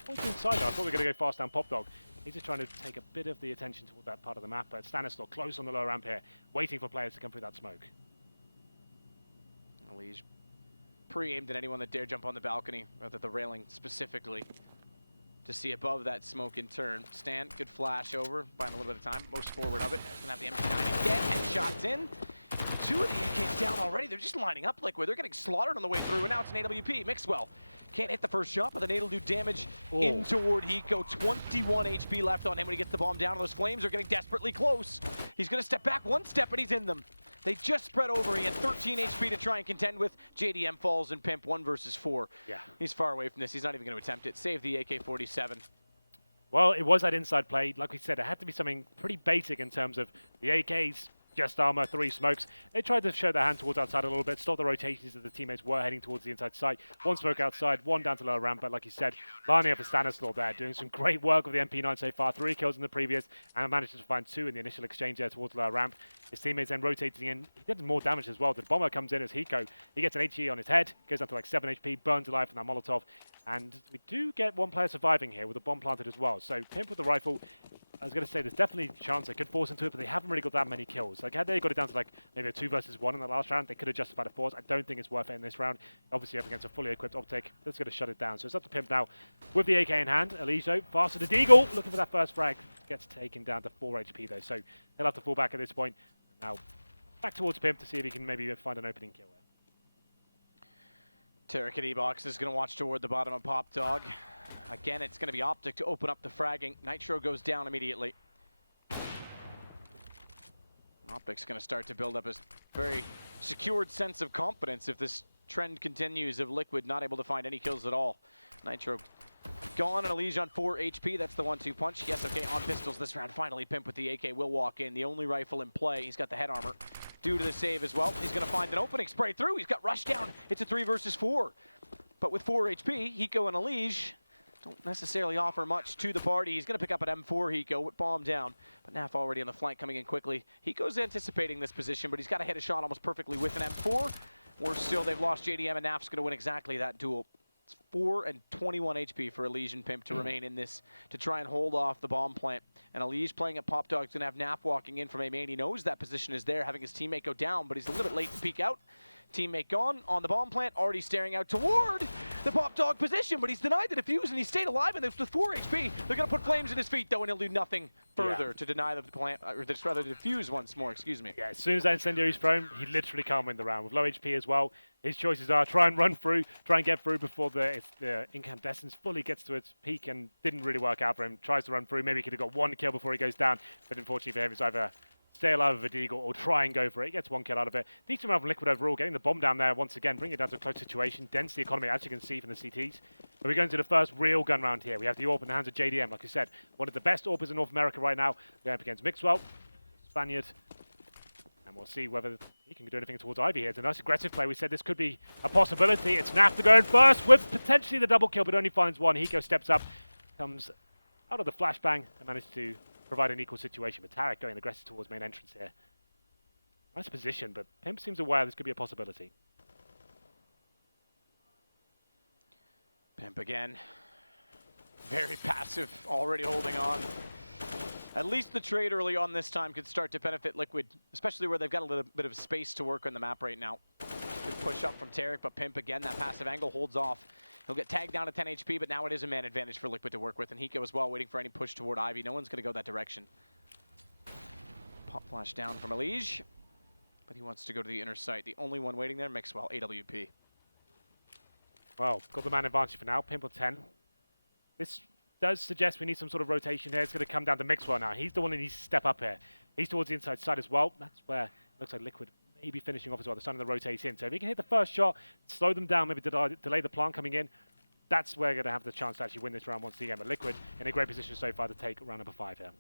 inside though. I thought we were going to go fast down Pop Dog. He's just trying to take a bit of the attention toward that part of the map, but Stanislaw close on the lower ramp here, waiting for players to come through that smoke. Ali's pre-aimed at anyone that dare jump on the balcony, or at the railing specifically, to see above that smoke in turn. Stan, good flash over, buying a little bit of time, most forward of it. He's going to have the MP9 again, and shots in. 2 of the AKs down already. They're just lining up Liquid. They're getting slaughtered on the way through, and now it's an AWP. Mixwell can't hit the first shot, but the nade will do damage in toward Hiko. 21 HP left on him when he gets the bomb down. Those flames are getting desperately close. He's going to step back 1 step, and he's in them. They just spread over. He had 13 HP to try and contend with. JDM falls and Pimp 1 versus 4. Yeah. He's far away from this. He's not even going to attempt it. Save the AK-47. Well, it was that inside play. Like we said, it had to be something pretty basic in terms of the AKs just armor, 3 smokes. They tried to show their hand towards outside a little bit, stop the rotations as the teammates were heading towards the inside site. 1 smoke outside, 1 down to lower ramp, but like you said, lining up a Stanislaw there, doing some great work with the MP9 so far. 3 kills in the previous, and managed to find 2 in the initial exchange there towards lower ramp. His teammates then rotating in. He did more damage as well. The bomber comes in as Hiko. He gets an HE on his head, goes down to like 7 HP, burns alive from that Molotov. And we do get 1 player surviving here with a bomb planted as well. So Pimp with the rifle, I was going to say there's definitely a chance they could force into it, but they haven't really got that many kills. Like, had they got it down to like maybe a 2 versus 1 in the last round, they could have justified a force. I don't think it's worth it in this round. Obviously up against a fully equipped Optic, that's going to shut it down. So it's up to Pimp now with the AK in hand. Elijah faster to Deagle, looking for that first frag. Gets taken down to 4 HP though, so he'll have to fall back at this point. Now back towards Pimp to see if he can maybe find an opening kill. Tarek at E-Box is going to watch toward the bottom of Pop Dog. Again, it's going to be Optic to open up the fragging. Nitro goes down immediately. Optic's going to start to build up a very secured sense of confidence if this trend continues of Liquid not able to find any kills at all. Nitro gone and Elijah on 4 HP. That's the 1-2 punch. Yes, okay, on pistols this round. Finally, Pimp with the AK will walk in. The only rifle in play. He's got the head armor due to the save as well. He's going to find an opening, spray through. He's got rushed down. It's a 3 versus 4. But with 4 HP, Hiko and Elijah don't necessarily offer much to the party. He's going to pick up an M4 Hiko with bomb down. But Naf already on the flank coming in quickly. Hiko's anticipating this position, but he's got to hit a shot almost perfectly with an M4. Worse still, they've lost JDM, and Naf's going to win exactly that duel. It's 4 and 21 HP for Elijah and Pimp to remain in this, to try and hold off the bomb plant. And Elijah playing at Pop Dog's going to have Naf walking in from A main. He knows that position is there, having his teammate go down, but he's a little bit late to peek out. Teammate gone on the bomb plant, already staring out toward the Pop Dog position, but he's denied the defuse and he stayed alive, and with 4 HP, they're going to put flames in his feet though, and he'll do nothing further to deny the plant, or rather defuse once more, excuse me. Yeah, as soon as that incendiary's thrown, he literally can't win the round. With low HP as well, his choices are try and run through, try and get through before the incandescence fully gets to its peak, and didn't really work out for him. Tries to run through, maybe he could have got 1 kill before he goes down, but unfortunately for him, it's either stay alive with a Deagle or try and go for it. He gets 1 kill out of it. Decent amount of Liquid overall, getting the bomb down there once again, bringing it down to a close situation. Density economy, as you can see from the CTs. But we're going to the first real gun round here. We have the AWP in the hands of JDM, like I said. One of the best AWPers in North America right now. Going up against Mixwell, Spaniard. And we'll see whether he can do anything towards Ivy here. It's a nice aggressive play. We said this could be a possibility. It's Naf to go in first with potentially the double kill, but only finds 1. Hiko steps up, comes out of the flashbang and manages to provide an equal situation. But Tarek going aggressive towards main entrance here. Nice position, but Pimp seems aware this could be a possibility. Pimp again. Very passive, already holding on. At least the trade early on this time could start to benefit Liquid, especially where they've got a little bit of space to work on the map right now. Good push up from Tarek, but Pimp again, that passive angle holds off. He'll get tagged down to 10 HP, but now it is a man advantage for Liquid to work with, and Hiko as well, waiting for any push toward Ivy. No one's going to go that direction. Pop flash down from Elijah, but he wants to go to the inner site. The only one waiting there, Mixwell, AWP. Well, got the man advantage for now, Pimp on 10. This does suggest we need some sort of rotation here. It's going to come down to Mixwell now. He's the one who needs to step up here. He's towards the inside side as well. That's where it looks like Liquid may be finishing off as well. They're starting to rotate in. So if he can hit the first shot, slow them down, maybe delay the plant coming in, that's where we're going to have the chance to actually win this round once again. But Liquid in a great position so far to take round number 5 here.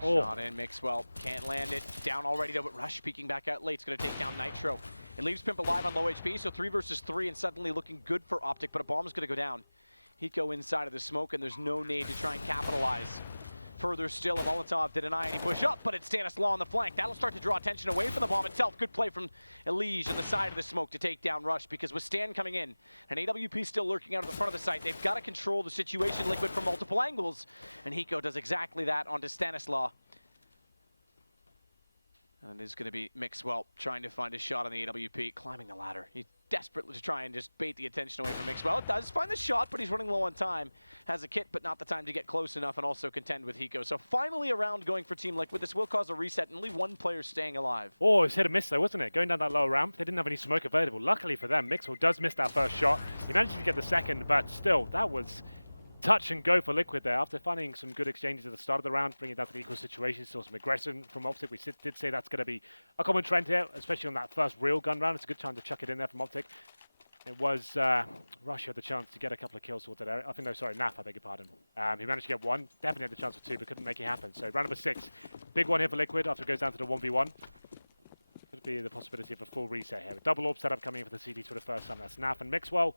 Shot in, Mixwell can't land it. Down already though, but Rush peeking back out late. It's going to take down Nitro. It leaves Pimp alive on low HP, so 3 versus 3 and suddenly looking good for Optic, but a bomb's going to go down. Hiko inside of the smoke, and there's no need to try and capitalize. Further still, a Molotov to deny any push up, but it's Stanislaw on the flank. That'll start to draw attention away from the bomb itself. Good play from Elijah on the side of the smoke to take down Rush, because with Stan coming in and AWP still lurking out of the front of the site, they've got to control the situation Liquid from multiple angles, and Hiko does exactly that onto Stanislaw. And it's going to be Mixwell trying to find a shot on the AWP, climbing the ladder. He's desperate to try and just bait the attention away from Mixwell. It does find the shot, but he's running low on time. Has a kit, but not the time to get close enough and also contend with Hiko. So finally a round going for Team Liquid. This will cause a reset and only 1 player staying alive. Oh, it's hit and miss though, wasn't it? Going down that low ramp, they didn't have any smoke available. Luckily for them, Mixwell does miss that first shot. He managed to get the second, but still, that was touch and go for Liquid there. After finding some good exchanges at the start of the round, bringing it down to the equal situation, still some aggression from Optic. We did say that's going to be a common trend here, especially on that first real gun round. It's a good time to chuck it in there from Optic. It was Rush had the chance to get a couple of kills towards that area. I think, no, sorry, NaP, I beg your pardon. He managed to get one. Definitely had the chance for two, but couldn't make it happen. So round number 6. Big one here for Liquid after it goes down to the 1v1. Could be the possibility of a full reset here. A double orb setup coming in for the CT for the first time. That's NaP and Mixwell.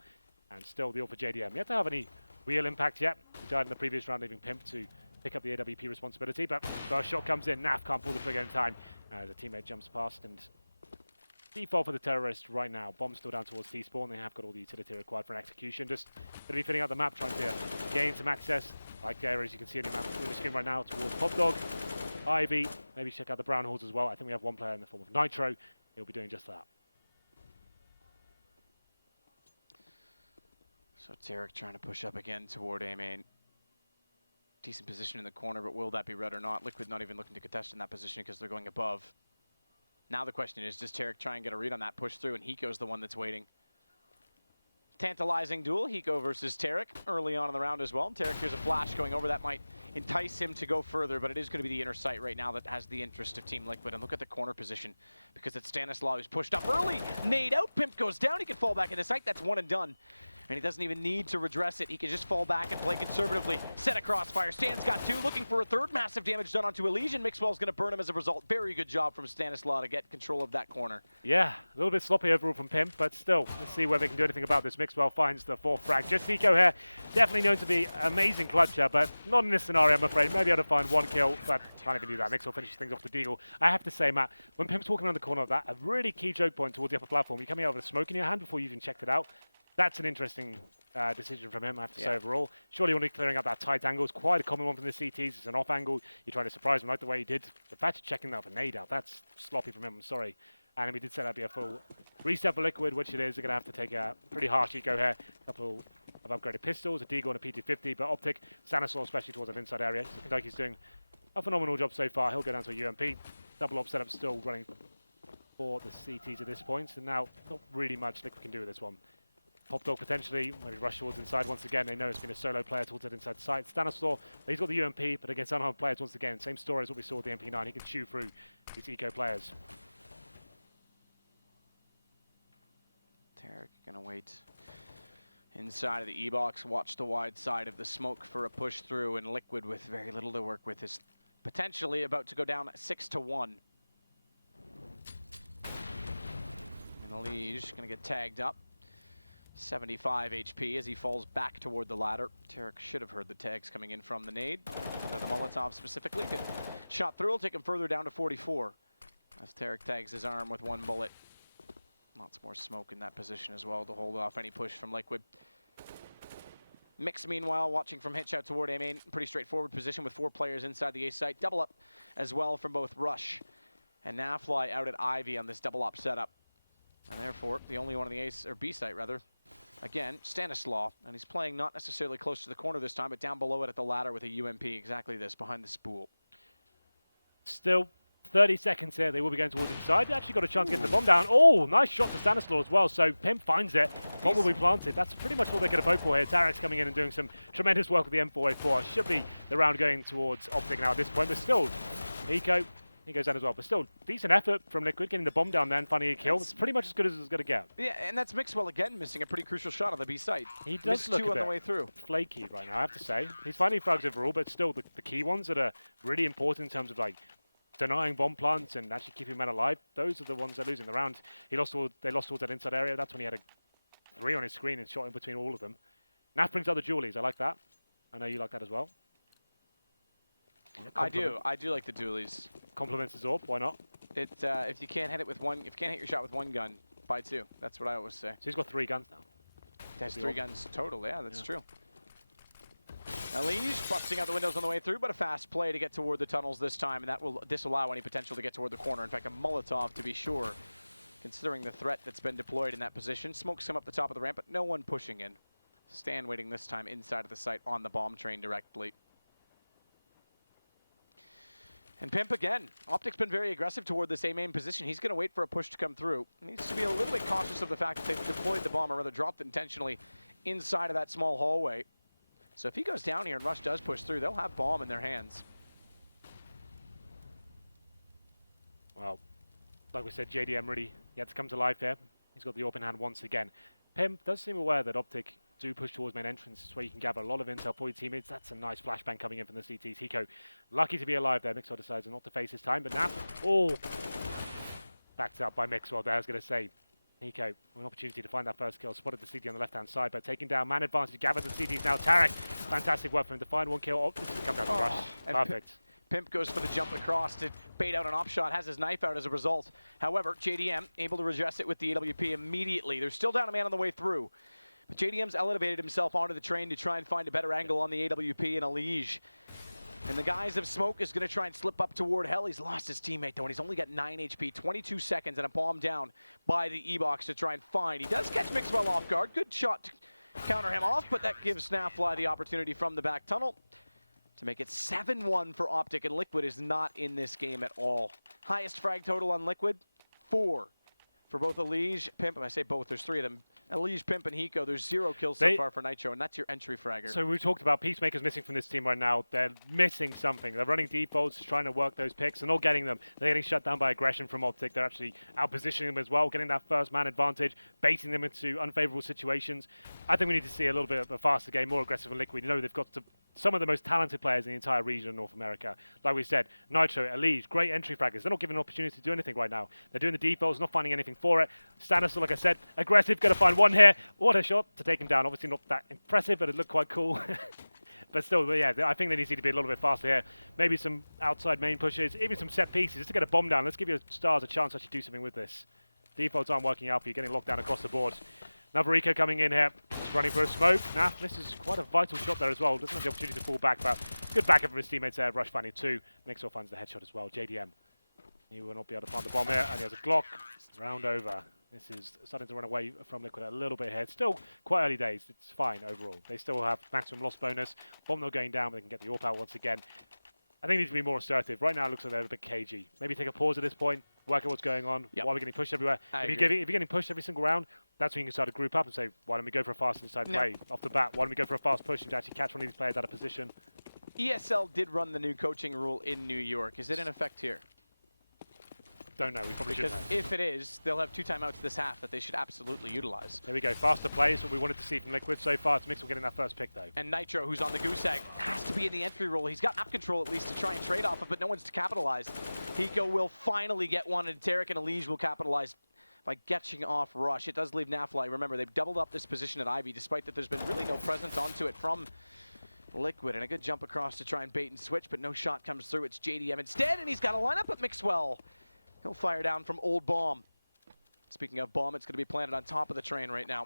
And still the ult for JDM. Yet to have any real impact yet. He died in the previous round, leaving Pimp to pick up the AWP responsibility. But first shot comes in. NaP can't pull the trigger in time as a teammate jumps past. And default for the terrorists right now. Bomb's still down towards T-spawn. They have got all the utility required for an execution. Just going to be filling out the map, trying to gain some access. Like there, as you can see on the map on the screen right now, towards Popdog, Ivy. Maybe check out the brown halls as well. I think we have one player in the form of Nitro. He'll be doing just that. So Tarek trying to push up again toward A main. Decent position in the corner, but will that be red or not? Liquid not even looking to contest in that position because they're going above. Now the question is, does Tarek try and get a read on that push through, and Hiko's the one that's waiting. Tantalizing duel, Hiko versus Tarek early on in the round as well. Tarek, here's a flash going over. That might entice him to go further, but it is going to be the inner sight right now that has the interest of Team Liquid. And look at the corner position, because it's Stanislaw who's pushed up early. Nade out, Pimp goes down, he can fall back into sight. That's one and done. And he doesn't even need to redress it. He can just fall back and play conservatively. Set a crossfire. Stan's got 2, looking for a third. Massive damage done onto Elysian. Mixwell's going to burn him as a result. Very good job from Stanislaw to get control of that corner. Yeah, a little bit sloppy overall from Pimp, but still, let's see whether they can do anything about this. Mixwell finds the 4th frag. Just Hiko here, definitely known to be amazing clutcher, but not in this scenario, I'm afraid. Maybe able to find 1 kill, but can't even do that. Mixwell finishes things off the deagle. I have to say, Matt, when Pimp's walking around the corner of that, a really key choke point towards the upper platform, you're coming out with a smoke in your hand before you even checked it out. That's an interesting decision from him, I have to say, overall. Surely you want to be clearing up that tight angle. It's quite a common one from the CTs. It's an off angle. You're trying to surprise him like the way he did. The fact of checking that with a nade out, that's sloppy from him, I'm sorry. And we did say that'd be a full reset for Liquid, which it is. They're going to have to take a pretty harsh eco here. A couple of upgraded pistols, a Deagle and a P250, but Optic, Stanislaw especially towards that inside area. Looking like he's doing a phenomenal job so far. He'll go down to a UMP. Double op setup still running for the CTs at this point. And now, not really much Liquid can do with this one. Popdog potentially, maybe rush towards inside once again. They know it's been a solo player towards that inside side. Stanislaw, he's got the UMP, but against unarmed players once again. Same story as what we saw with the MP9. He can chew through these eco players. Tarek gonna wait inside of the E-box, watch the wide side of the smoke for a push through, and Liquid with very little to work with is potentially about to go down 6-1. And Liege gonna get tagged up. 75 HP as he falls back toward the ladder. Tarek should have heard the tags coming in from the nade. The Molotov specifically. Good shot through will take him further down to 44. As Tarek tags his arm with 1 bullet. Lots more smoke in that position as well to hold off any push from Liquid. Mix, meanwhile, watching from hitch out toward A main. Pretty straightforward position with 4 players inside the A site. Double up as well from both Rush and Nafly out at Ivy on this double up setup. And therefore, the only one on the A or B site, rather. Again, Stanislaw, and he's playing not necessarily close to the corner this time, but down below it at the ladder with a UMP, exactly this, behind the spool. Still 30 seconds here. They will be going towards inside. They actually got a chance of getting the bomb down. Oh, nice shot to Stanislaw as well. So Pimp finds it. Bomb will be planted. That's pretty much all they could have hoped for here. Tarek's coming in and doing some tremendous work with the M4A4. Should be the round going towards Optic now at this point, but still, Eco, he goes down as well. But still, decent effort from Liquid, getting the bomb down there and finding a kill. It's pretty much as good as it's going to get. Yeah, and that's Mixwell again, missing a pretty crucial shot on the B site. He does look 2 on the way through. Flaky right now, I have to say. He's finding frags overall, but still, the key ones that are really important in terms of like denying bomb plants and actually keeping men alive, those are the ones they're losing the round. They lost towards that inside area. That's when he had a 3 on his screen and shot in between all of them. NaP brings out the dualies. I like that. I know you like that as well. I do like the dualies. Compliments his AWP, why not? If you can't hit it with one, if you can't hit your shot with 1 gun, buy 2. That's what I always say. So he's got 3 guns now. There's 3 guns total. Yeah, that's true. Elige busting out the windows on the way through, but a fast play to get toward the tunnels this time, and that will disallow any potential to get toward the corner. In fact, a Molotov to be sure, considering the threat that's been deployed in that position. Smokes him up the top of the ramp, but no one pushing in. Stan waiting this time inside of the site on the bomb train directly. And Pimp again. Optic's been very aggressive toward this A main position. He's going to wait for a push to come through. He needs to be a little bit cautious of the fact that they've deployed the bomb, or rather dropped it intentionally inside of that small hallway. So if he goes down here and Rush does push through, they'll have bomb in their hands. Well, like we said, JDM really, he had to come to life here. He's got the open hand once again. Pimp does seem aware that Optic do push towards main entrance. It's where you can gather a lot of intel for your teammates. That's a nice flashbang coming in from the CTs. Hiko, lucky to be alive there. Mixwell decides not to face his time, but now, backed up by Mixwell there, I was going to say. Hiko, an opportunity to find that first kill. Spotted the CT on the left-hand side, but taking down man advantage. Gathers the CTs now. Tarek, fantastic work for him to find one kill. This will come down to rush. Perfect. Pimp goes for the jump across to bait out an op shot, has his knife out as a result. However, JDM able to redress it with the AWP immediately. They're still down a man on the way through. But JDM's elevated himself onto the train to try and find a better angle on the AWP and Elige. And the guys of Smoke is going to try and slip up toward Hell. He's lost his teammate, though, and he's only got 9 HP, 22 seconds, and a bomb down by the E-Box to try and find. He does catch Mixwell off guard. Good shot to counter him off, but that gives Snapfly the opportunity from the back tunnel to make it 7-1 for Optic, and Liquid is not in this game at all. Highest frag total on Liquid, 4. For both Elige, Pimp, I say both, there's 3 of them. Elige, Pimp, and Hiko, there's 0 kills so far for Nitro, and that's your entry fragger. So we talked about Peacemakers missing from this team right now. They're missing something. They're running defaults, trying to work those picks. They're not getting them. They're getting shut down by aggression from Optic. They're actually out-positioning them as well, getting that first man advantage, baiting them into unfavorable situations. I think we need to see a little bit of a faster game, more aggressive than Liquid. You know they've got some of the most talented players in the entire region of North America. Like we said, Nitro, Elige, great entry fraggers. They're not given an opportunity to do anything right now. They're doing the defaults, not finding anything for it. Stanislaw, like I said, aggressive, going to find one here. What a shot to take him down. Obviously not that impressive, but it looked quite cool. But still, yeah, I think they need to be a little bit faster here. Maybe some outside main pushes, even some set pieces, just to get a bomb down. Let's give your stars a chance to actually do something with this. Defaults aren't working out for you, getting locked down across the board. Another Eco coming in here, just running for a smoke. Naf misses quite a vital shot there as well. Doesn't have the opportunity to fall back, but good backup from his teammates there. Rush finding 2. Mixwell finds the headshot as well. JDM, he will not be able to find the bomb here, and he has a Glock. Round over. This is starting to run away from Liquid a little bit here. Still quite early days. It's fine overall. They still have maximum loss bonus. Bomb not going down, but they can get the AWP out once again. I think they need to be more assertive. Right now it looks like they're a bit cagey. Maybe take a pause at this point, work out what's going on. Why are we getting pushed everywhere? If you're getting pushed every single round, that's when you can start to group up and say, why don't we go for a fast inside play off the bat? Why don't we go for a fast push and to actually catch one of these players out of position? ESL did run the new coaching rule in New York. Is it in effect here? Don't know. We probably should know. Because if it is, they'll have 2 timeouts this half that they should absolutely utilize. There we go. Faster play is what we wanted to see from Liquid so far. It's Mixwell getting that first pick, though. And Nitro, who's on the goose egg, has to be in the entry role. He's got map control at least to try and trade off of, but no one's to capitalize. Hiko will finally get one, and Tarek and Elige will capitalize by catching off Rush. It does leave Nafly. Remember, they've doubled up this position at Ivy, despite that there's been really no presence onto it from Liquid. And a good jump across to try and bait and switch, but no shot comes through. It's JDM instead, and he's got a lineup at Mixwell. He'll fire down from Old Bomb. Speaking of bomb, it's going to be planted on top of the train right now.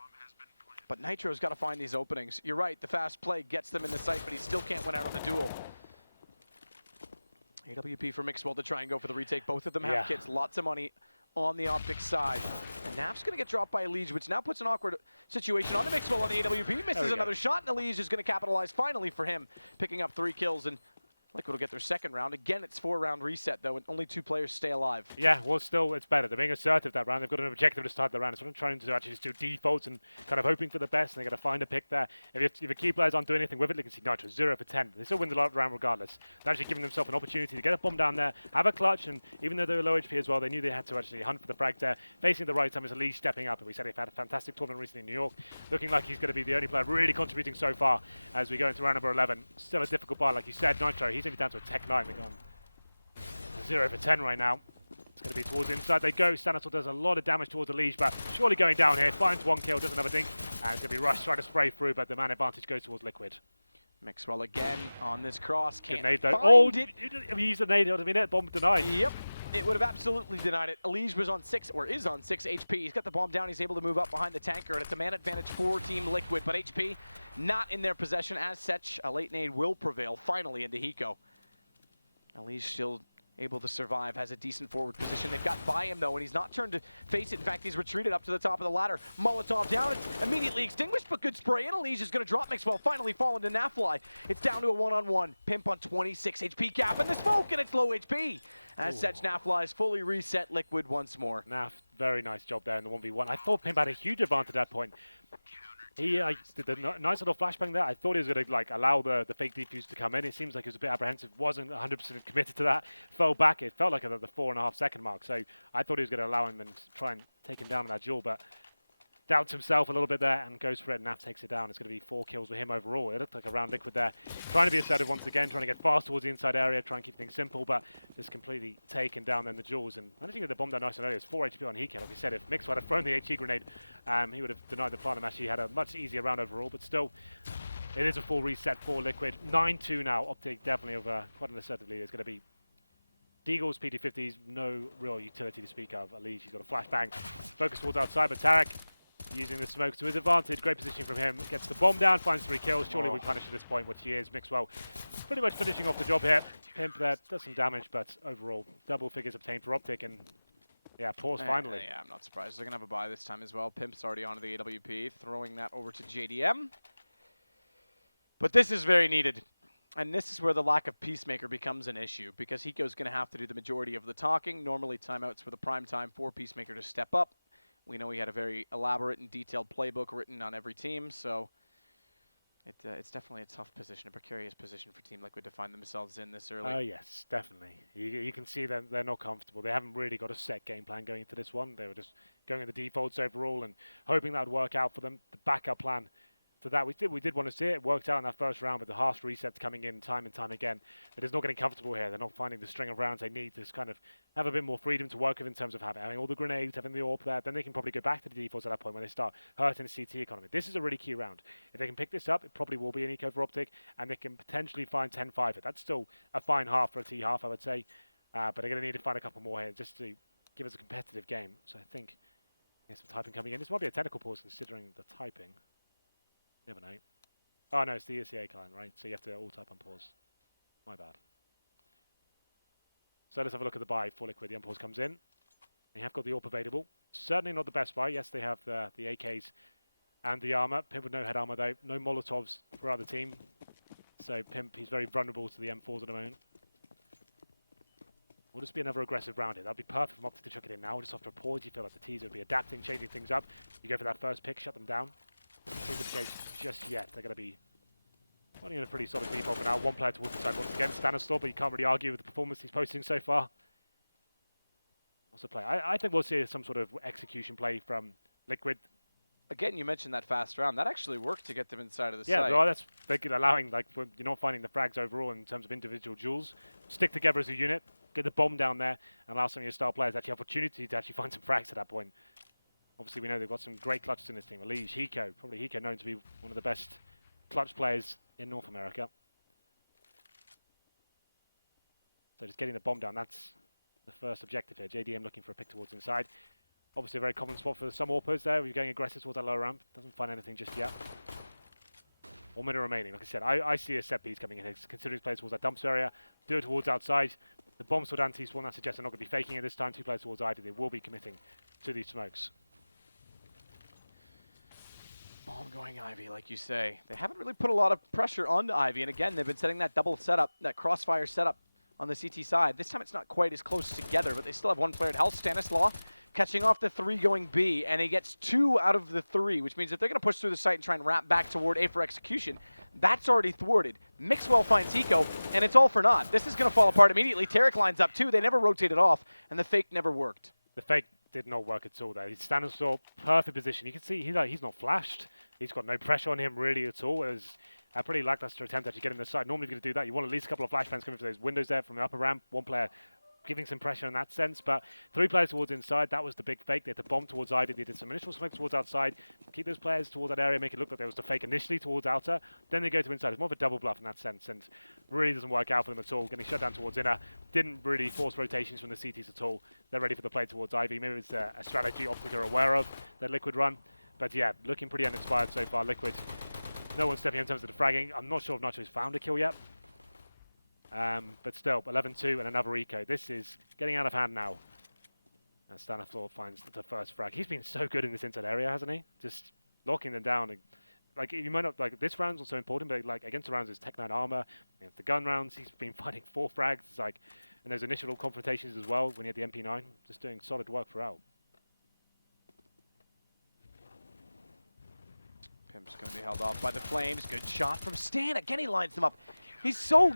But Nitro's got to find these openings. You're right, the fast play gets them in the sight, but he still can't win out on the duel. AWP for Mixwell to try and go for the retake. Both of them have kits, lots of money on the Optic side. And Naf's going to get dropped by Elige, which now puts an awkward situation on the Mixwell on the AWP. Misses another shot, and Elige is going to capitalize finally for him, picking up 3 kills. And Liquid will get their second round. Again, it's 4-round reset, though, and only 2 players stay alive. Yeah, well, still, it's better. They're being assertive that round. They've got an objective to start the round. It's not trying to actually just do defaults and kind of hoping for the best, and they've got to find a pick there. If the key players aren't doing anything with it, they can see Nitro 0 for 10. They still win the round regardless. They're actually giving themselves an opportunity to get a bomb down there, have a clutch, and even though they were low HP as well, they knew they had to actually hunt for the frag there. Facing the right time is Elige stepping up, and we said they've had a fantastic tournament recently in New York. Looking like he's going to be the only player really contributing so far as we go into round number 11. Still a difficult bar, like you said. Nitro, he's only down to a Tech 9. They're gone 0 for 10 right now. It's going to be towards the inside they go. Stanislaw does a lot of damage towards Elige, but surely going down here. Finds 1 kill, doesn't have a dink. And it's going to be Rush trying to spray through, but the man advantage goes towards Liquid. Mixwell again on this cross. Can't nade, though. find it. He used a nade. I mean, bomb denied. Yep. It would have absolutely denied it. Elige was on 6, or is on 6 HP. He's got the bomb down. He's able to move up behind the tanker, and it's a man advantage for Team Liquid. But HP not in their possession. As such, a late nade will prevail finally into Hiko. Elige still able to survive, has a decent forward position. They've got by him, though, and he's not turned to face it. In fact, he's retreated up to the top of the ladder. Molotov down. It's immediately extinguished, but good spray. And Elige is going to drop Mixwell, finally falling to Nafly. It's down to a 1-on-1. Pimp on 26 HP cap in the smoke, and it's low HP. As such, Nafly is fully reset Liquid once more. Naf, very nice job there in the 1v1. I thought Pimp had a huge advantage at that point. He did a nice little flashbang there. I thought he was going to allow the fake defuse to come in. It seems like he was a bit apprehensive. Wasn't 100% committed to that. Fell back. It felt like at the 4.5 second mark. So I thought he was going to allow him and try and take him down in that duel. But doubts himself a little bit there and goes for it. Naf takes it down. It's going to be 4 kills with him overall. It looked like around Liquid there. Trying to be assertive once again, trying to get fast towards the inside area, try and keep things simple, but just completely taken down then the Jules. And managing to get the bomb down nice and early. It's 4 HP on Heke. Like we said, if Mixwell had thrown the HE grenade, he would have denied the plant. Actually had a much easier round overall, but still, it is a full reset for Liquid. 9-2 now. Optic definitely over quite an assertive lead. It's going to be Deagle's PT50s, no real utility to speak of. At least he's got a flashbang. Focus towards outside, but Tarek using the smokes to his advantage. Great positioning from him. Gets the bomb down, finds 3 kills. Surely we punish at this point, which he is. Mixwell pretty much finishing off the job here. Pimp there does some damage, but overall, double figures obtained for Optic. And yeah, pause finally. Yeah, I'm not surprised. They're going to have a buy this time as well. Pimp's already onto the AWP, throwing that over to JDM. But this is very needed. And this is where the lack of Peacemaker becomes an issue, because Hiko's going to have to do the majority of the talking. Normally, timeouts for the prime time for Peacemaker to step up. We know he had a very elaborate and detailed playbook written on every team, so it's definitely a tough position, a precarious position for Team Liquid to find themselves in this early. Oh, yes, definitely. You can see that they're not comfortable. They haven't really got a set game plan going into this one. They were just going with the defaults overall and hoping that would work out for them. The backup plan to that, we did want to see it. It worked out in that first round with the harsh resets coming in time and time again. They're just not getting comfortable here. They're not finding the string of rounds they need to just kind of have a bit more freedom to work with in terms of having all the grenades, having the AWP there. Then they can probably go back to the defaults at that point when they start hurting the CT economy. This is a really key round. If they can pick this up, it probably will be an eco for Optic, and they can potentially find 10-5. That's still a fine half for a T half, I would say. But they're going to need to find a couple more here just to give us a competitive game. So I think there's some typing coming in. This might be a technical pause considering the typing. Never know. Oh no, it's the ESL client, right? So you have to all type on pause. My bad. So let's have a look at the buy for Liquid. The unpause comes in. They have got the AWP available. Certainly not the best buy. Yes, they have the AKs and the armor. Pimp with no head armor though. No Molotovs throughout the team. So Pimp, he's very vulnerable to the M4s at the moment. Will just be another aggressive round here. That'd be perfect from Optic to chuck it in now. Just after a pause, you feel like the teaser would be adapting, changing things up. You go for that first pick, shut them down. Seems the case just yet. They're going to be running in a pretty solid default for now. One player towards the side once again. Stanislaw, but you can't really argue with the performance he's posting so far. What's the play? I think we'll see some sort of execution play from Liquid. Again, you mentioned that fast round. That actually worked to get them inside of the site. Yeah, well, that's allowing, like, you're not finding the frags overall in terms of individual duels. Stick together as a unit, get the bomb down there, and allow some of your star players actually opportunity to actually find some frags at that point. Obviously, we know they've got some great clutches in this team. Lige, Hiko, probably Hiko known to be one of the best clutch players in North America. So just getting the bomb down, that's the first objective here. JDM looking for a pick towards inside. Obviously a very common spot for some AWPers there. We're going aggressive towards that lower ramp. Doesn't find anything just yet. 1 minute remaining. Like I said, I see a set piece coming in here. Considering players towards that dumps area. Do it towards outside. The bomb's toward anti-spawn. That suggests they're not going to be faking it this time. 2 players towards Ivy. They will be committing to these smokes. Bomb going Ivy, like you say. They haven't really put a lot of pressure onto Ivy. And again, they've been setting that double setup, that crossfire setup on the CT side. This time it's not quite as close together, but they still have 1 player at health. Stanislaw catching off the 3 going B, and he gets 2 out of the 3, which means if they're going to push through the site and try and wrap back toward A for execution, that's already thwarted. Mixwell finds Hiko, and it's all for naught. This is going to fall apart immediately. Tarek lines up too. They never rotated off, and the fake never worked. The fake did not work at all there. He's Stanislaw, perfect position. You can see he's not flashed. He's got no pressure on him really at all. It was a pretty lackluster attempt to actually get in the side. Normally if you're going to do that, you want at least a couple of flashbangs coming for those windows there from the upper ramp. 1 player giving some pressure in that sense, but 3 players towards inside. That was the big fake. They had the bomb towards Ivy. They did some initial smokes towards outside. Keep those players towards that area, make it look like there was the fake initially towards outer. Then they go to inside. It's more of a double bluff in that sense, and really doesn't work out for them at all. Getting shut down towards inner. Didn't really force rotations from the CTs at all. They're ready for the play towards Ivy. Maybe it's a strategy Optic are aware of that Liquid run. But yeah, looking pretty uninspired so far. Liquid, no one's stepping in terms of the fragging. I'm not sure if Nacho's found a kill yet. But still, 11-2 and another eco. This is getting out of hand now. And Stanislaw finds the first frag. He's been so good in this inside area, hasn't he? Just locking them down. And, like, you might not, like, this round's also important, but like against the rounds, there's Tech 9 armor. Against the gun rounds, he's been fighting 4 frags. It's like, and there's initial confrontations as well when he had the MP9. Just doing solid work throughout. Pimp's going to be held off by the Flames. Good shot from Stan. Again, he lines them up. He's so,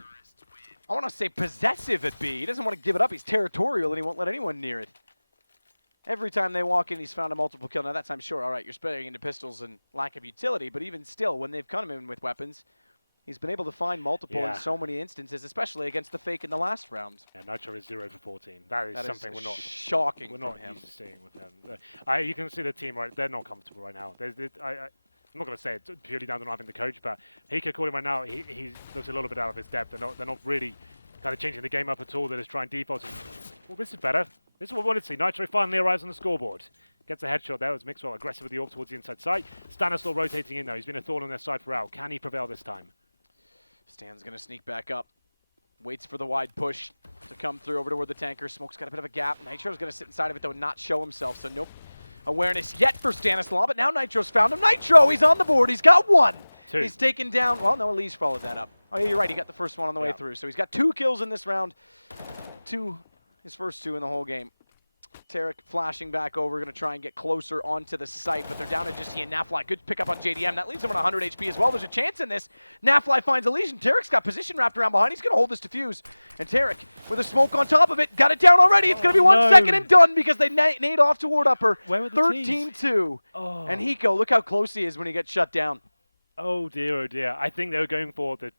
I want to say, possessive at B. He doesn't want to give it up. He's territorial, and he won't let anyone near it. Every time they walk in, he's found a multiple kill. Now that time, sure, all right, you're spreading into pistols and lack of utility, but even still, when they've come in with weapons, he's been able to find multiple in so many instances, especially against the Fake in the last round. Yeah, Nitro is 0 for 14. That is something we're not shocking. We're not used to seeing with him. You can see the team right; they're not comfortable right now. I'm not going to say it's purely down to not having the coach, but Hika calling right now, he looks a little bit out of his depth. They're not really kind of changing the game up at all. They're just trying defaults. Well, this is better. This is what we wanted to see. Nitro finally arrives on the scoreboard. Gets a headshot there. It was Mixwell aggressive with the AWP towards the inside side. Stanislaw rotating in though. He's been a thorn on their side for Al. Can he prevail this time? Stan's going to sneak back up. Waits for the wide push to come through over toward the tanker. Smoke's got a bit of a gap. Nitro's going to sit inside of it though and not show himself. So nope. Awareness yet for Stanislaw, but now Nitro's found him. Nitro, he's on the board. He's got one. Two. He's taken down. Well, no, Elise followed that up. Oh, yeah, you're right. He got the first one on the way through. So he's got 2 kills in this round. His first 2 in the whole game. Tarek flashing back over, going to try and get closer onto the site, but they're down to just he and Nafly. Good pick up on JDM. That leaves him on 100 HP as well. There's a chance in this. Nafly finds a lesion. Tarek's got position wrapped around behind. He's going to hold this defuse. And Tarek, with a smoke on top of it, got it down already. It's going to be 1 second and done because they nade off toward upper. 13-2. Oh. And Hiko, look how close he is when he gets shut down. Oh dear, oh dear. I think they were going for the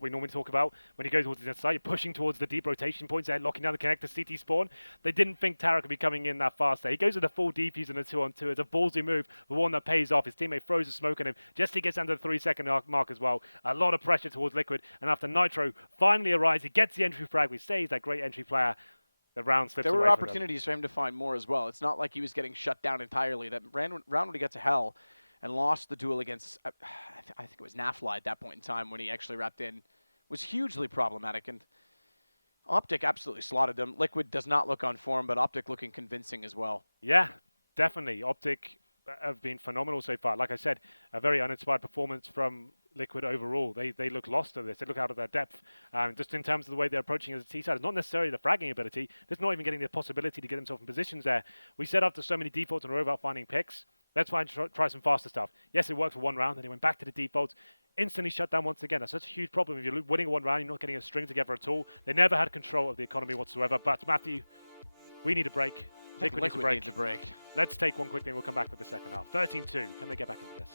we normally talk about when he goes towards the inside, you're pushing towards the deep rotation points there, locking down the connector CT spawn. They didn't think Tarek would be coming in that fast there. He goes with a full defuse and a 2-on-2. It's a ballsy move, but one that pays off. His teammate throws a smoke on him. Just he gets under the 3-second mark as well. A lot of pressure towards Liquid, and after Nitro finally arrives, he gets the entry frag. We say he's that great entry player. The round slips away. There were opportunities for him to find more as well. It's not like he was getting shut down entirely. That round when he got to hell and lost the duel against, I think it was Nafly at that point in time when he actually wrapped in, was hugely problematic. And Optic absolutely slotted them. Liquid does not look on form, but Optic looking convincing as well. Yeah, definitely. Optic have been phenomenal so far. Like I said, a very uninspired performance from Liquid overall. They look lost to this. They look out of their depth. Just in terms of the way they're approaching as a T-side. It's not necessarily the fragging ability. There's not even getting the possibility to get himself in positions there. We set after so many defaults in a row about finding picks. Let's try some faster stuff. Yes, it worked for 1 round, then he went back to the defaults. Instantly shut down once again. That's such a huge problem. If you're winning 1 round, you're not getting a string together at all. They never had control of the economy whatsoever. But Matthew, we need a break. Liquid needs a break. Let's take one quick thing. We'll come back with the second half. 13-2. Can they get back into this?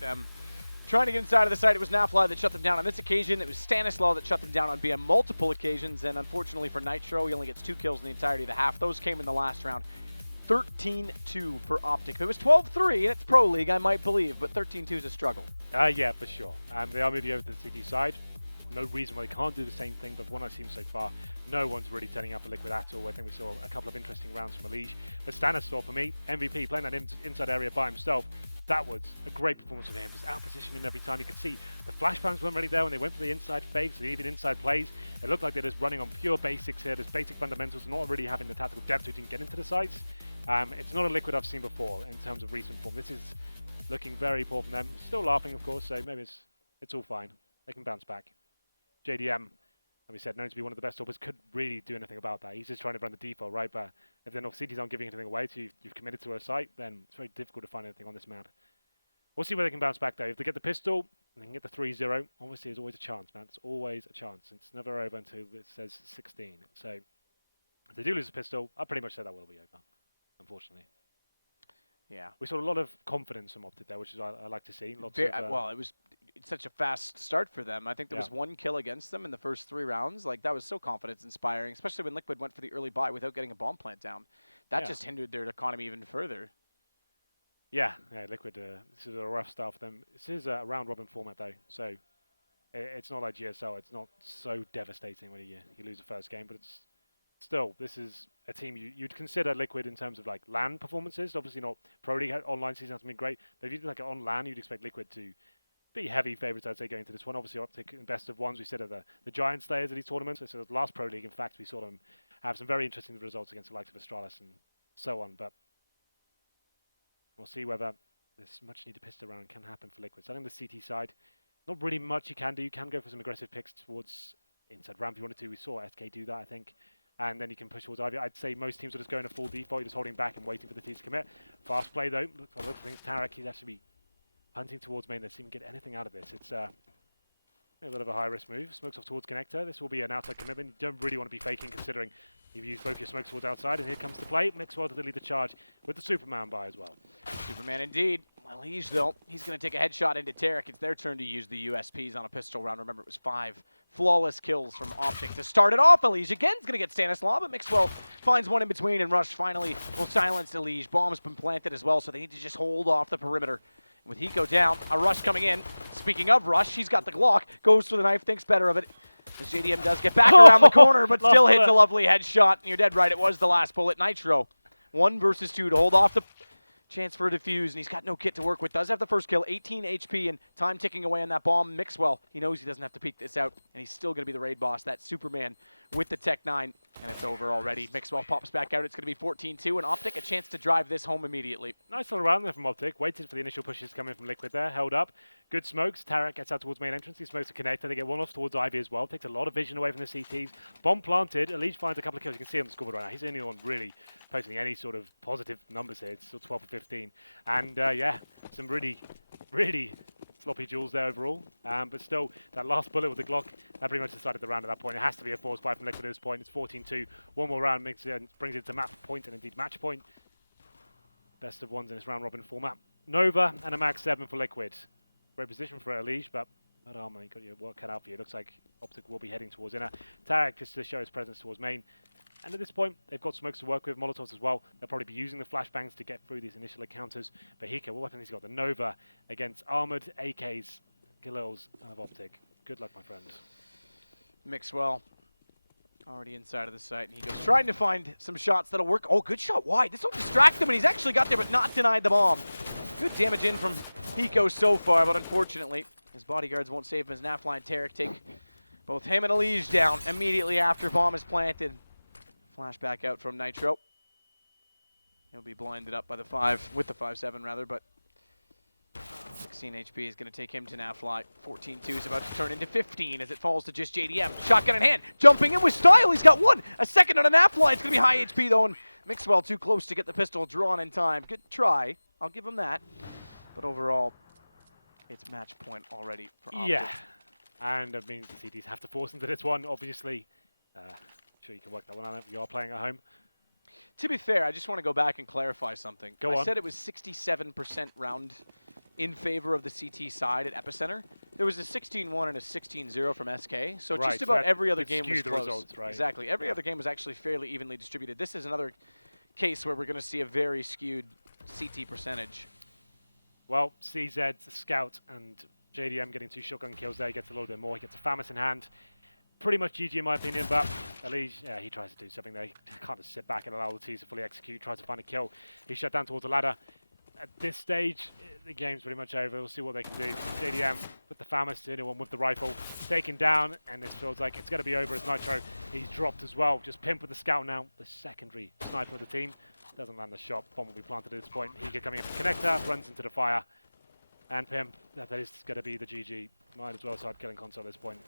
Them trying to get inside of the site. It was Nafly that shut them down on this occasion. It was Stanislaw that shut them down on BM multiple occasions, and unfortunately for Nitro, he only gets 2 kills in the entirety of the half. Those came in the last round. 13-2 for Optic. If it was 12-3, and it's Pro League, I might believe, but 13-2 is a struggle. Yeah, for sure. They are moving over to the CT side. No reason why they can't do the same thing, but what I've seen so far, no one's really turning up for Liquid at all. I think we saw a couple of interesting rounds from Mirage. But Stanislaw, for me, MVP, playing that inside area by himself, that was a great performance of him. It was out-positioning him every time. You could see the flashbangs weren't really there when they went for the inside fakes or even inside plays. It looked like they're just running on pure basics here. There's basic fundamentals, not really having the tactical depth to get into the sites. It's not a Liquid I've seen before in terms of recent form. This is looking very poor from them. Still laughing, of course, so maybe it's It's all fine. They can bounce back. JDM, like we said, known to be one of the best stoppers, couldn't really do anything about that. He's just trying to run the default, right? But if then obviously aren't giving anything away, so you've committed to a site, then it's very difficult to find anything on this map. We'll see where they can bounce back, though. If they get the pistol, and they can get the 3-0, obviously there's always a chance, man. It's always a chance. It's never over until it says 16. So if they do lose a pistol, I pretty much said that will be over, unfortunately. Yeah. We saw a lot of confidence from Optic there, which is I like to see. Well, it was such a fast start for them. I think there was 1 kill against them in the first 3 rounds. Like, that was so confidence-inspiring, especially when Liquid went for the early buy without getting a bomb plant down. That just hindered their economy even further. Yeah, Liquid, this is a rough start for them. This is a round-robin format, though, so it's not like GSL. It's not so devastating when you lose the first game, but it's still, this is a team you'd consider Liquid in terms of like LAN performances. Obviously not Pro League online season hasn't been great, but if you do like it on LAN, you'd expect Liquid to be heavy favourites, I'd say, going into this one. Obviously Optic in best of ones, we said are the giant slayers of these tournaments. So the last Pro League, in fact, we saw them have some very interesting results against the likes of Astralis and so on, but we'll see whether this much needed pistol round can happen for Liquid. So I think the CT side, not really much you can do. You can go for some aggressive picks towards inside ramp if you wanted to. We saw SK do that, I think. And then you can push towards Ivy. I'd say most teams are just going to full default, just holding back and waiting for the team to commit. Fast play, though. Look at things. Tarek, he's actually hunting towards main. Let's see if we can get anything out of this. It's a bit of a high-risk move. Smokes off towards connector. This will be an outside commitment. You don't really want to be faking, considering you've used both your smokes towards outside. And here comes the play. Mixwell to lead the charge with the Superman buy as well. Superman indeed. Liege, though, he's going to take a headshot into Tarek. It's their turn to use the USPs on a pistol round. Remember, it was 5 flawless kills from Optic to start it off. Liege again is going to get Stanislaw, but Mixwell finds one in between, and Rush finally will silence Liege. Bomb's been planted as well, so they need to just hold off the perimeter. With Hiko down, a Rush coming in. Speaking of Rush, he's got the Glock, goes for the knife, thinks better of it. As JDM does get back around the corner, but still hits a lovely headshot. And you're dead right, it was the last bullet. Nitro, 1 versus 2 to hold off the chance for a defuse, and he's got no kit to work with. Does have the first kill, 18 HP, and time ticking away on that bomb. Mixwell, he knows he doesn't have to peek this out, and he's still going to be the raid boss. That Superman with the Tech 9, and it's over already. Mixwell pops back out. It's going to be 14-2, and Optic a chance to drive this home immediately. Nice little round there from Optic. Waited for the initial pushes coming from Liquid there. Held up. Good smokes. Tarek gets out towards main entrance. He smokes a connector. They get one off towards Ivy as well. Takes a lot of vision away from the CTs. Bomb planted. Elise finds a couple of kills. You can see on the scoreboard right now. He's the only one really posting any sort of positive numbers here. It's still 12 or 15. And yeah, some really, really sloppy duels there overall. But still, that last bullet with the Glock, that pretty much decided the round at that point. It has to be a force buy from Liquid at this point. It's 14-2. One more round brings it to map point and indeed match point. Best of ones in this round robin format. Nova and a max 7 for Liquid. Great position for Elige, but that armor, you got your work cut out for you. It looks like Optic will be heading towards inner. Tarek just to show his presence towards main. And at this point, they've got smokes to work with, Molotovs as well. They'll probably be using the flashbangs to get through these initial encounters. But Hika, what weapon has he got? The Nova against armored AKs, Galils of Optic. Good luck, my friend. Mixwell already inside of the site, and he goes trying to find some shots that'll work. Oh, good shot wide. This will distract him, and he's actually got there, but not denied the bomb. Good damage in from Hiko so far, but unfortunately, his bodyguards won't save him as Nafly and Tarek take both him and Elige down immediately after bomb is planted. Flashback out from Nitro. He'll be blinded up by the 5-7 rather, but 16 HP is going to take him to Nafly. 14-2 is about to turn into 15 as it falls to just JDM. Shotgun in hand, jumping in with style. He's got one, a second on a Nafly. It's going to be high HP though, and Mixwell too close to get the pistol drawn in time. Good try, I'll give him that. But overall, it's match point already for Optic. Yeah, and that means the CTs have to force into this one, obviously. Sure you can work that one out if you are playing at home. To be fair, I just want to go back and clarify something. Go on. I said it was 67% round in favor of the CT side at Epicenter. There was a 16-1 and a 16-0 from SK, so right, just about every other game was the close. results, right? Exactly. Every other game was actually fairly evenly distributed. This is another case where we're going to see a very skewed CT percentage. Well, CZ, Scout, and JDM getting 2 shotgun kills there. He gets a little bit more. He gets a FAMAS in hand. Pretty much GG in my opinion, but Elige, yeah, he tries to do something there. He can't just sit back and allow the T's to fully execute. Tries to find a kill. He's shut down towards the ladder. At this stage, the game's pretty much over. We'll see what they can do. JDM with the FAMAS to anyone with the rifle. Taken down, and this feels like it's going to be over as Nitro. He's dropped as well. Just Pimp with the Scout now. The secondary sniper of the team. Doesn't land the shot. Bomb will be planted at this point. Hika coming up the connector, runs into the fire. And Pimp, that is going to be the GG. Might as well start killing console at this point.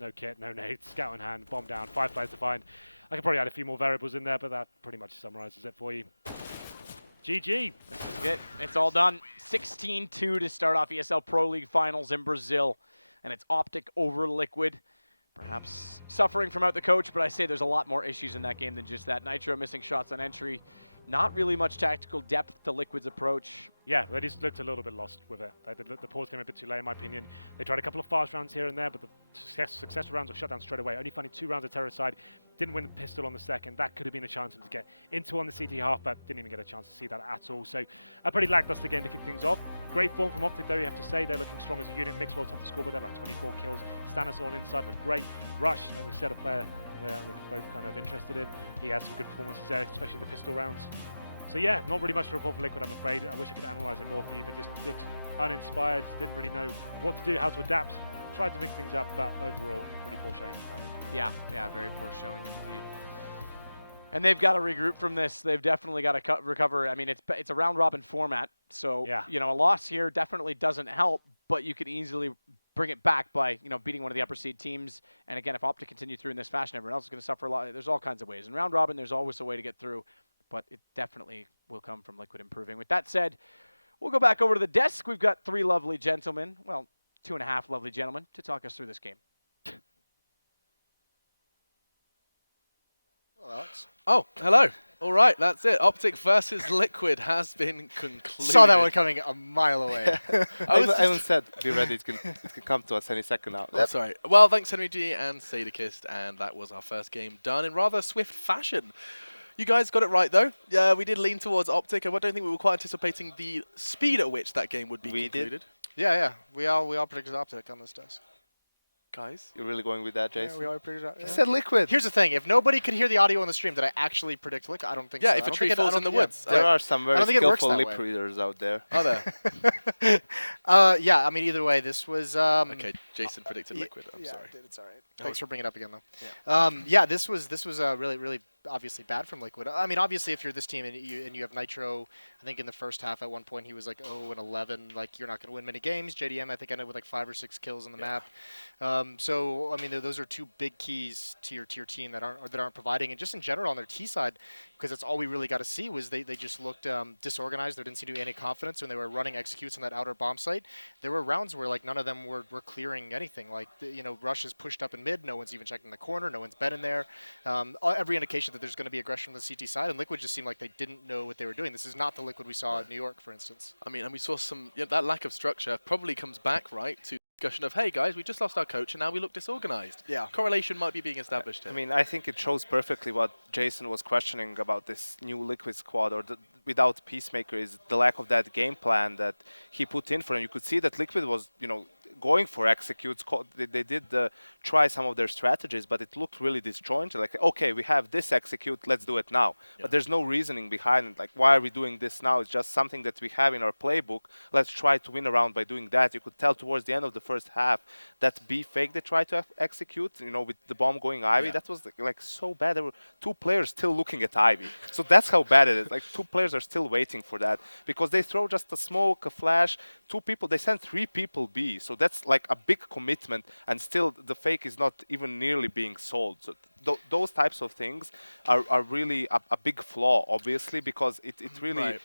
No kit, no nades, scout in hand, bomb down, 5 players to find. I could probably add a few more variables in there, but that pretty much summarizes it for you. GG. This is it. It's all done. 16-2 to start off ESL Pro League Finals in Brazil. And it's Optic over Liquid. Perhaps suffering from out the coach, but I say there's a lot more issues in that game than just that. Nitro missing shots on entry. Not really much tactical depth to Liquid's approach. Yeah, they just looked a little bit lost with it. The pause came a bit too late, in my opinion. They tried a couple of fast rounds here and there, but the successful rounds were shut down straight away. Only finding 2 rounds of terror side. Didn't win the pistol on the second. That could have been a chance to get into on the CT half, but didn't even get a chance to see that at all. So a pretty lackluster game to kick things off. Great form from Optic, though, you have to say. They're looking strong as a unit. Mixwell top the score with them, like 24 kills. Stannis all inside, look great. Rush, like we said, a player we're both kind of interested in. He has some good performances there, especially in the pistol rounds. So yeah, not really much to report for Liquid, I'm afraid. I wish I could analyse it more for you, but just looked uninspired, didn't really know what to do, how to adapt. Tried to mix things up, but overall, pretty poor showing. Yeah, very poor showing indeed. And they've got to regroup from this. They've definitely got to recover. I mean, it's a round-robin format, so you know, a loss here definitely doesn't help, but you could easily bring it back by, you know, beating one of the upper seed teams. And again, if Optic continue through in this fashion, everyone else is going to suffer a lot. There's all kinds of ways. In round-robin, there's always a way to get through, but it definitely will come from Liquid improving. With that said, we'll go back over to the desk. We've got 3 lovely gentlemen, well, 2.5 lovely gentlemen, to talk us through this game. Well, Alex. Oh, hello. All right, that's it. Optic versus Liquid has been concluded. Saw that one coming a mile away. I haven't said be ready. It can come to us any second now. Oh, sorry. Well, thanks Henry G and Sadakist, and that was our first game done in rather swift fashion. You guys got it right, though. Yeah, we did lean towards Optic, and I don't think we were quite anticipating the speed at which that game would be concluded. Yeah. We all predicted Optic on this desk. Guys, you're really going with that, Jason? Yeah, we all predicted Optic. He said Liquid. Here's the thing: if nobody could hear the audio on the stream, did I actually predict Liquid? I don't think so. Yeah, if a tree falls in the woods. There are some very skillful lip readers out there. Are there? Yeah, I mean, either way, this was... okay, Jason predicted Liquid. I'm sorry. It's all right. Thanks for bringing it up again, though. Yeah, this was really obviously bad from Liquid. I mean, obviously, if you're this team and you have Nitro, I think in the first half at one point he was like 0-11. Like, you're not going to win many games. JDM, I think, ended with like 5 or 6 kills on the map. So, I mean, those are 2 big keys to your team that aren't providing. And just in general on their T side, because that's all we really got to see was they just looked disorganized. There didn't seem to be any confidence when they were running executes on that outer bomb site. There were rounds where like none of them were clearing anything. Like, you know, Rush is pushed up in mid. No one's even checking the corner. No one's been in there. Every indication that there's going to be aggression on the CT side, and Liquid just seemed like they didn't know what they were doing. This is not the Liquid we saw at New York, for instance. I mean, and we saw that lack of structure probably comes back, right, to discussion of, hey guys, we just lost our coach and now we look disorganized. Yeah. Correlation might be being established here. I mean, I think it shows perfectly what Jason was questioning about this new Liquid squad, or without Peacemaker, is the lack of that game plan that he put in for him. You could see that Liquid was, you know, going for executes. They did try some of their strategies, but it looked really disjointed. Like, okay, we have this execute, let's do it now. Yeah. But there's no reasoning behind it. Like, why are we doing this now? It's just something that we have in our playbook. Let's try to win a round by doing that. You could tell towards the end of the first half that B fake they tried to execute, you know, with the bomb going Ivy. Yeah. That was like so bad. There were 2 players still looking at Ivy. So that's how bad it is. Like, 2 players are still waiting for that because they throw just a smoke, a flash. 2 people, they send 3 people B. So that's like a big commitment, and still the fake is not even nearly being sold. So those types of things are really a big flaw, obviously, because it really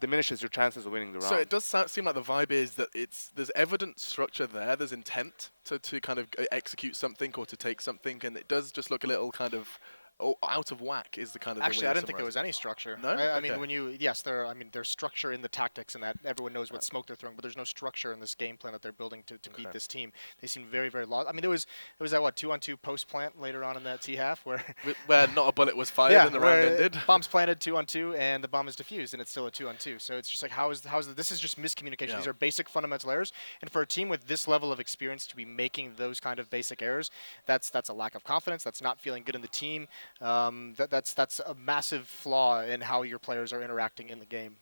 diminishes your chances of winning the round. So it does seem like the vibe is that there's evident structure there, there's intent to kind of execute something or to take something, and it does just look a little kind of out of whack is the kind of actually I didn't think there was any structure. No, I mean when there's structure in the tactics and that everyone knows what smoke they're throwing, but there's no structure in this game plan that they're building to beat this team. They seem very lost. I mean there was that 2-on-2 post plant later on in that T half where not a bullet was fired and the round ended. Bomb's planted 2-on-2 and the bomb is defused and it's still a 2-on-2. So it's just like this is just miscommunication. Yeah. These are basic fundamental errors, and for a team with this level of experience to be making those kind of basic errors, that's a lack of confidence. That's not feeling good in the team. That's a massive flaw in how your players are interacting in the game.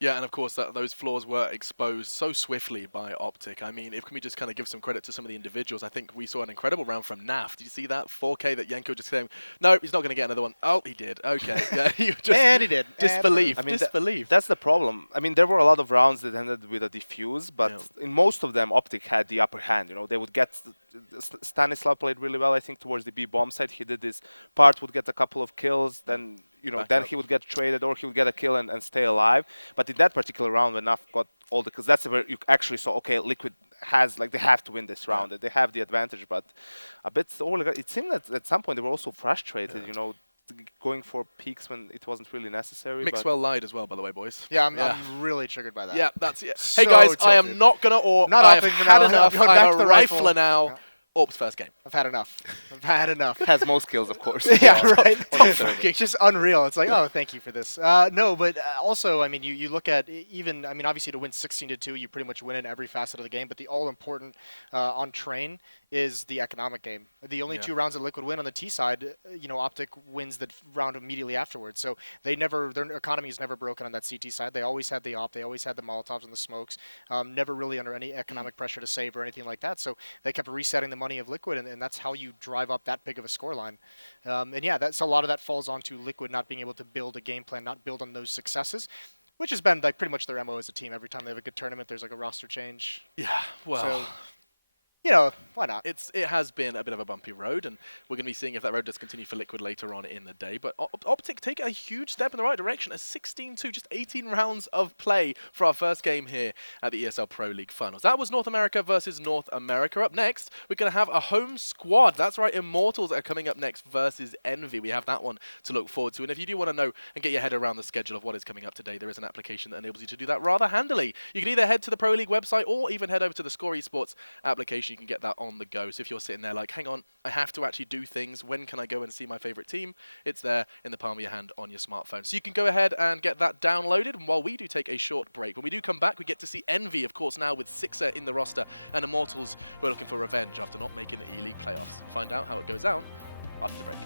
Yeah, and of course those flaws were exposed so swiftly by Optic. I mean, if can we just kind of give some credit to some of the individuals? I think we saw an incredible round from NAF. Did you see that 4K that Yenko just saying, no, he's not going to get another one. Oh, he did. Okay, yeah, you just and he did. Disbelief. I mean, disbelief. That's the problem. I mean, there were a lot of rounds that ended with a defuse, but in most of them, Optic had the upper hand. You know, they would get Stanislav played really well. I think towards the B bomb side, he did this part, would get a couple of kills, then he would get traded or he would get a kill and stay alive. But in that particular round, when NAF got all the kills, that's where you actually saw, okay, Liquid has, like, they have to win this round. They have the advantage, but a bit, it seemed that at some point they were also frustrated, you know, going for peaks when it wasn't really necessary. Mixwell lied as well, by the way, boys. Yeah, I'm really triggered by that. Yeah, that's it. So hey, guys, tilted. I am not going to Not I have Optic for had now. enough. I'm back to I'm the a rifle. rifler now. Yeah. Orb's first game. I've had enough. I've had enough. Has most kills, of course. Yeah, right. It's just unreal. It's like, oh, thank you for this. No, but also, I mean, you look at even, I mean, obviously to win 16-2, you pretty much win in every facet of the game, but the all-important on Train is the economic game. The only 2 rounds that Liquid win on the T side, you know, Optic wins the round immediately afterwards. So they never, their economy is never broken on that CT side. They always had the op, they always had the Molotovs and the smokes, never really under any economic pressure to save or anything like that. So they kept resetting the money of Liquid, and that's how you drive up that big of a scoreline. And yeah, that's a lot of that falls onto Liquid not being able to build a game plan, not build on those successes, which has been like pretty much their MO as a team. Every time they have a good tournament, there's like a roster change. Yeah, well, so, you know, why not? It has been a bit of a bumpy road, and we're going to be seeing if that road does continue for Liquid later on in the day. But Optic take a huge step in the right direction. A 16-2, just 18 rounds of play for our first game here at the ESL Pro League Finals. That was North America versus North America. Up next, we're going to have a home squad. That's right, Immortals are coming up next versus Envy. We have that one to look forward to. And if you do want to know and get your head around the schedule of what is coming up today, there is an application that enables you to do that rather handily. You can either head to the Pro League website or even head over to the Score Esports application. You can get that on the go. So if you're sitting there like, hang on, I have to actually do things, when can I go and see my favorite team? It's there in the palm of your hand on your smartphone. So you can go ahead and get that downloaded, and while we do take a short break, when we do come back, we get to see Envy, of course, now with Sixer in the roster, and Immortals, who are looking for revenge after not making the E-League playoffs. Find out how it goes down after the break.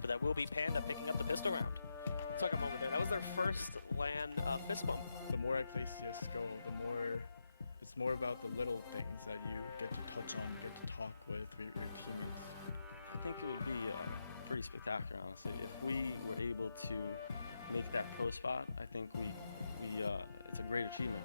But that will be Panda picking up the pistol round. Took a moment there. That was their first LAN fist bump. The more I play CSGO, the more it's more about the little things that you get to touch on, get to talk with your teammates. I think it would be pretty spectacular, honestly. If we were able to make that pro spot, I think it's a great achievement.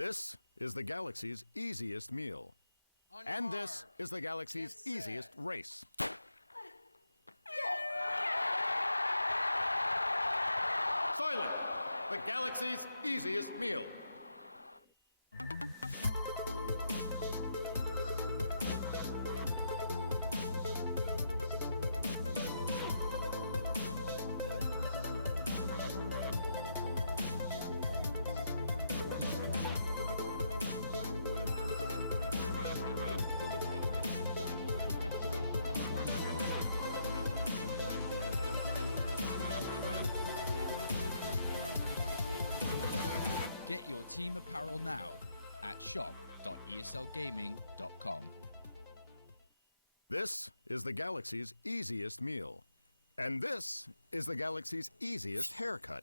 This is the galaxy's easiest meal. And this is the galaxy's easiest race. Silent, the galaxy's easiest meal. Get your team apparel now at shop.eslgaming.com. This is the galaxy's easiest meal. And this is the galaxy's easiest haircut.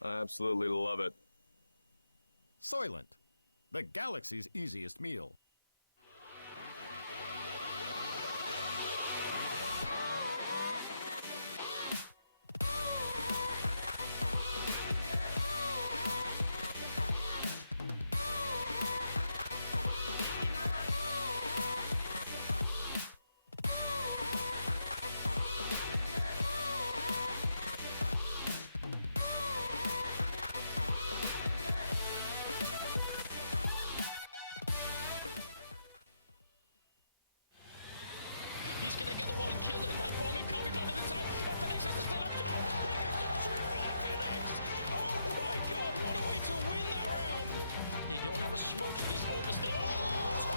I absolutely love it. Soylent, the galaxy's easiest meal. He's gonna get the one kill in that bomb incoming onto the side. FNX has to stay up. Oh, he gets the triple FNX. Oh my god, what a way to win that round. They don't have a smoke for this overstay. Oh, love that.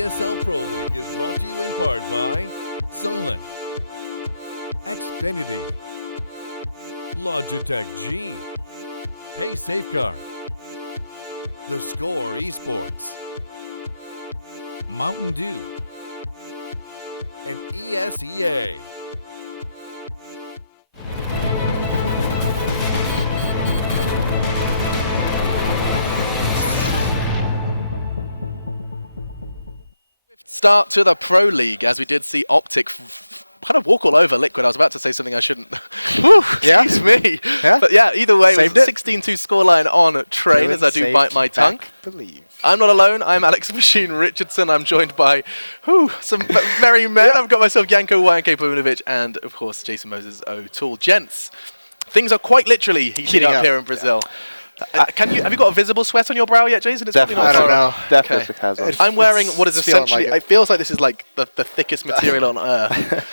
ESL Pro League is brought to you in part by Soylent, Xfinity, Logitech G, Pay Safeguard, The Score Esports, Mountain Dew, and ESEA. Start to the Pro League, as we did see Optic kind of walk all over Liquid. I was about to say something I shouldn't. Whew, yeah. Excuse me. Yeah. But yeah, either way, Saved it was a 16-2 scoreline on Train, as I do bite my tongue. Believe. I'm not alone. I'm Alex Machine Richardson. I'm joined by some merry men. I've got myself Janko YNK Pavinovic and, of course, Jason Moses O'Toole. Gents, things are quite literally heating up here in Brazil. Have you got a visible sweat on your brow yet, Jason? It's definitely. not. I don't know. Definitely has one. I'm wearing what is essentially. It feels like this is like the thickest material on earth.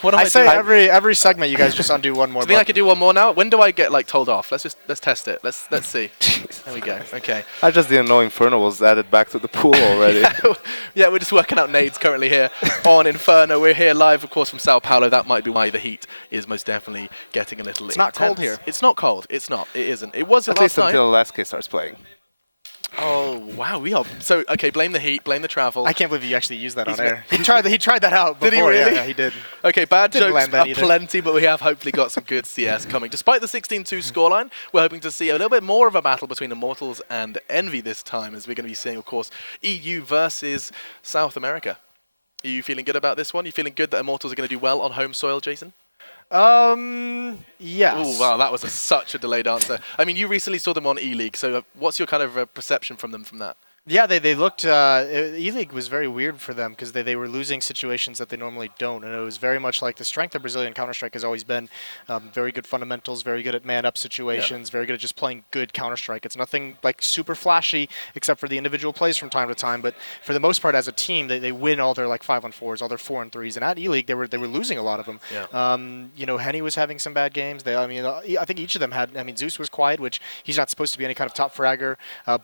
What am I say doing? every segment you guys just undo one more. Do you think I could do one more now? When do I get like told off? Let's test it. Let's see. There we go. Okay. I just didn't know Inferno was added back to the pool already. Yeah, we're just working out nades currently here on Inferno. We're here live, of course, from Sao Paulo. That might be why the heat is most definitely getting a little. It's not cold here. It's not cold. It's not. It isn't. It was at last least night. until LSK starts playing. Oh wow, we are so okay. Blame the heat, blame the travel. I can't believe you actually used that on air. He tried that out before. Did he really? Yeah, he did. Okay, bad Didn't jokes land that either. plenty, but we have hopefully got some good CS coming. Despite the 16-2 scoreline, we're hoping to see a little bit more of a battle between Immortals and Envy this time, as we're going to be seeing, of course, EU versus South America. Are you feeling good about this one? You feeling good that Immortals are going to do well on home soil, Jason? Yes. Oh wow, that was such a delayed answer. I mean, you recently saw them on E-League, so what's your kind of perception from them from that? Yeah, they looked. E-League was very weird for them because they were losing situations that they normally don't, and it was very much like the strength of Brazilian Counter-Strike has always been very good fundamentals, very good at man-up situations, very good at just playing good Counter-Strike. It's nothing like super flashy except for the individual plays from time to time, but for the most part, as a team, they win all their like 5-on-4s, all their 4-on-3s, and at E-League they were losing a lot of them. Yeah. You know, Henny was having some bad games. I think each of them had. I mean, Zeus was quiet, which he's not supposed to be any kind of top fragger.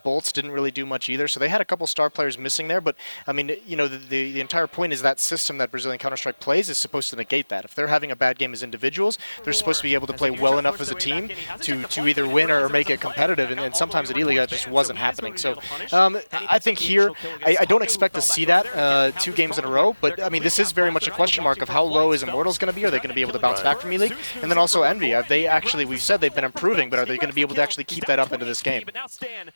Bolts didn't really do much either. So they had a couple star players missing there, but I mean, you know, the entire point is that system that Brazilian Counter-Strike plays is supposed to negate that. If they're having a bad game as individuals, they're supposed to be able to play well enough as a team to either win or make it competitive, and sometimes at E-League that just wasn't happening. So I think here, I don't expect to see that 2 games in a row, but I mean, this is very much a question mark of how low is Immortals going to be? Are they going to be able to bounce back from E-League? And then also Envy, we've said they've been improving, but are they going to be able to actually keep that up into this game?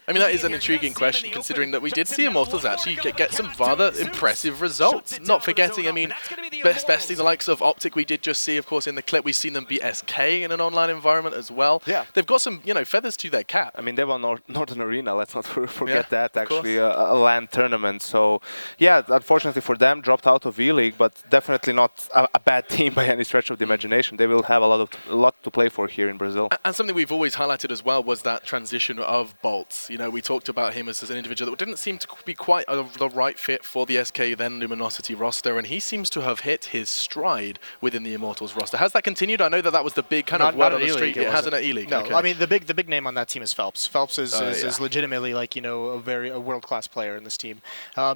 I mean, that is an intriguing question, considering that we did see Immortals actually get some rather impressive results. Not forgetting, I mean, besting the likes of Optic, we did just see, of course, in the clip, we've seen them beat SK in an online environment as well. Yeah. They've got some, you know, feathers to their cap. I mean, they won Northern Arena, let's not forget that, actually, a LAN tournament. So, yeah, unfortunately for them, dropped out of E-League, but definitely not a bad team by any stretch of the imagination. They will have a lot to play for here in Brazil. And something we've always highlighted as well was that transition of Bolts. You know, we talked about him as an individual that didn't seem to be quite the right fit for the SK then Luminosity roster, and he seems to have hit his stride within the Immortals roster. Has that continued? I know that was the big kind of word on the street. It hasn't at E-League. No, okay. I mean the big name on that team is Phelps. Phelps is legitimately like, you know, a world-class player in this team.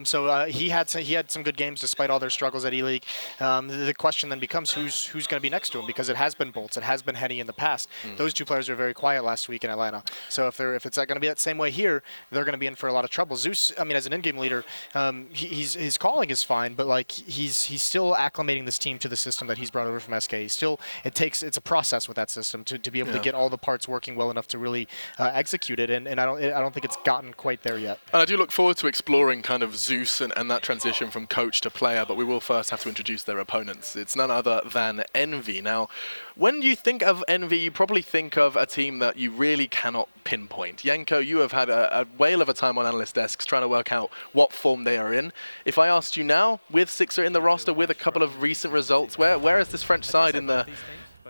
So he had some good games despite all their struggles at E-League. The question then becomes who's going to be next to him, because it has been Bolts, it has been Henny in the past. Those 2 players were very quiet last week in Atlanta. So if it's going to be that same way here, they're going to be in for a lot of trouble. Zeus, I mean, as an in-game leader, his calling is fine, but like he's still acclimating this team to the system that he's brought over from SK. It's a process with that system to be able to get all the parts working well enough to really execute it, and I don't think it's gotten quite there yet. And I do look forward to exploring kind of Zeus and that transition from coach to player, but we will first have to introduce their opponents. It's none other than Envy. Now, when you think of Envy, you probably think of a team that you really cannot pinpoint. Janko, you have had a whale of a time on analyst desks trying to work out what form they are in. If I asked you now, with Sixer in the roster, with a couple of recent results, where is this French side in the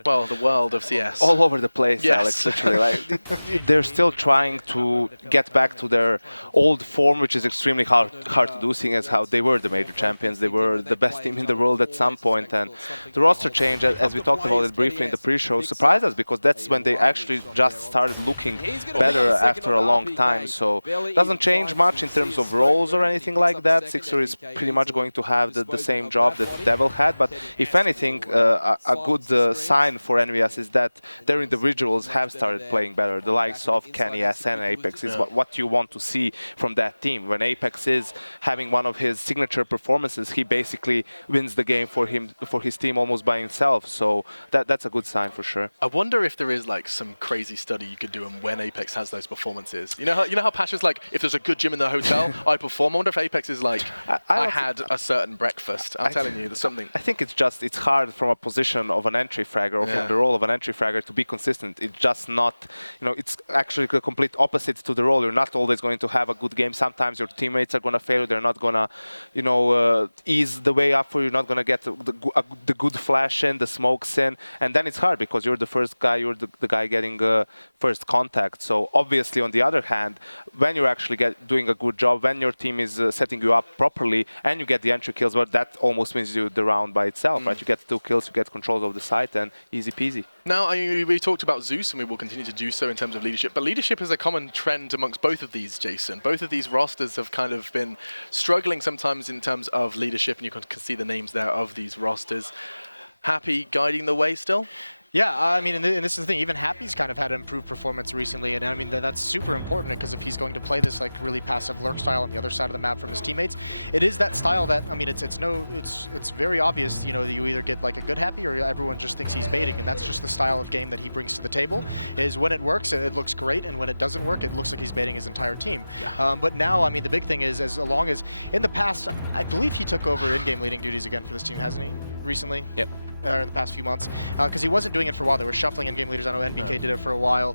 Well, the world of CS. All over the place, Yes. Alex, literally. They're still trying to get back to their old form, which is extremely hard to do, seeing as how they were the major champions. They were the best team in the world at some point, and the roster change, as we talked about it briefly in the pre-show, surprised us because that's when they actually just started looking better after a long time. So it doesn't change much in terms of roles or anything like that. Sixer is pretty much going to have the same job that Devil had, but if anything, a good sign for NVS is that their individuals have started playing better. The likes of Kenny S and Apex is what you want to see from that team. When Apex is having one of his signature performances, he basically wins the game for his team almost by himself. So that's a good sign for sure. I wonder if there is like some crazy study you could do on when Apex has those performances. You know how Pasha's like, if there's a good gym in the hotel, I perform. I wonder if Apex is like, I had a certain breakfast. I'm telling you, there's something. I think it's hard from a position of an entry fragger or from the role of an entry fragger to be consistent. It's just not, it's actually the complete opposite to the role. You're not always going to have a good game. Sometimes your teammates are going to fail. They're not going to, ease the way up for you. You're not going to get the good flash in, the smokes in. And then it's hard because you're the first guy, you're the guy getting first contact. So obviously, on the other hand, when you're actually doing a good job, when your team is setting you up properly and you get the entry kills, well, that almost wins you the round by itself, right? You get 2 kills, you get control of the site, and easy peasy. Now, we talked about Zeus, and we will continue to do so in terms of leadership, but leadership is a common trend amongst both of these, Jason. Both of these rosters have kind of been struggling sometimes in terms of leadership, and you can see the names there of these rosters. Happy guiding the way still? Yeah, I mean, and this is the thing, even Happy's kind of had improved performance recently, and I mean, that's super important because if he's going to play this like really passive lurk style on the other side of the map from his teammates, it is that style that, I mean, it's very obvious, that you either get like a good Happy or everyone just thinks he's baiting, and that's just the style of game that he brings to the table, is when it works, it looks great, and when it doesn't work, it looks like he's baiting his entire team. Yeah. But now, I mean, the big thing is, as long as, in the past, I believe he took over in-game leading duties again for this team, hasn't he, recently? Yep. In the past few months, because he wasn't doing it for a while. They were shuffling in-game leaders. I know NBK did it for a while.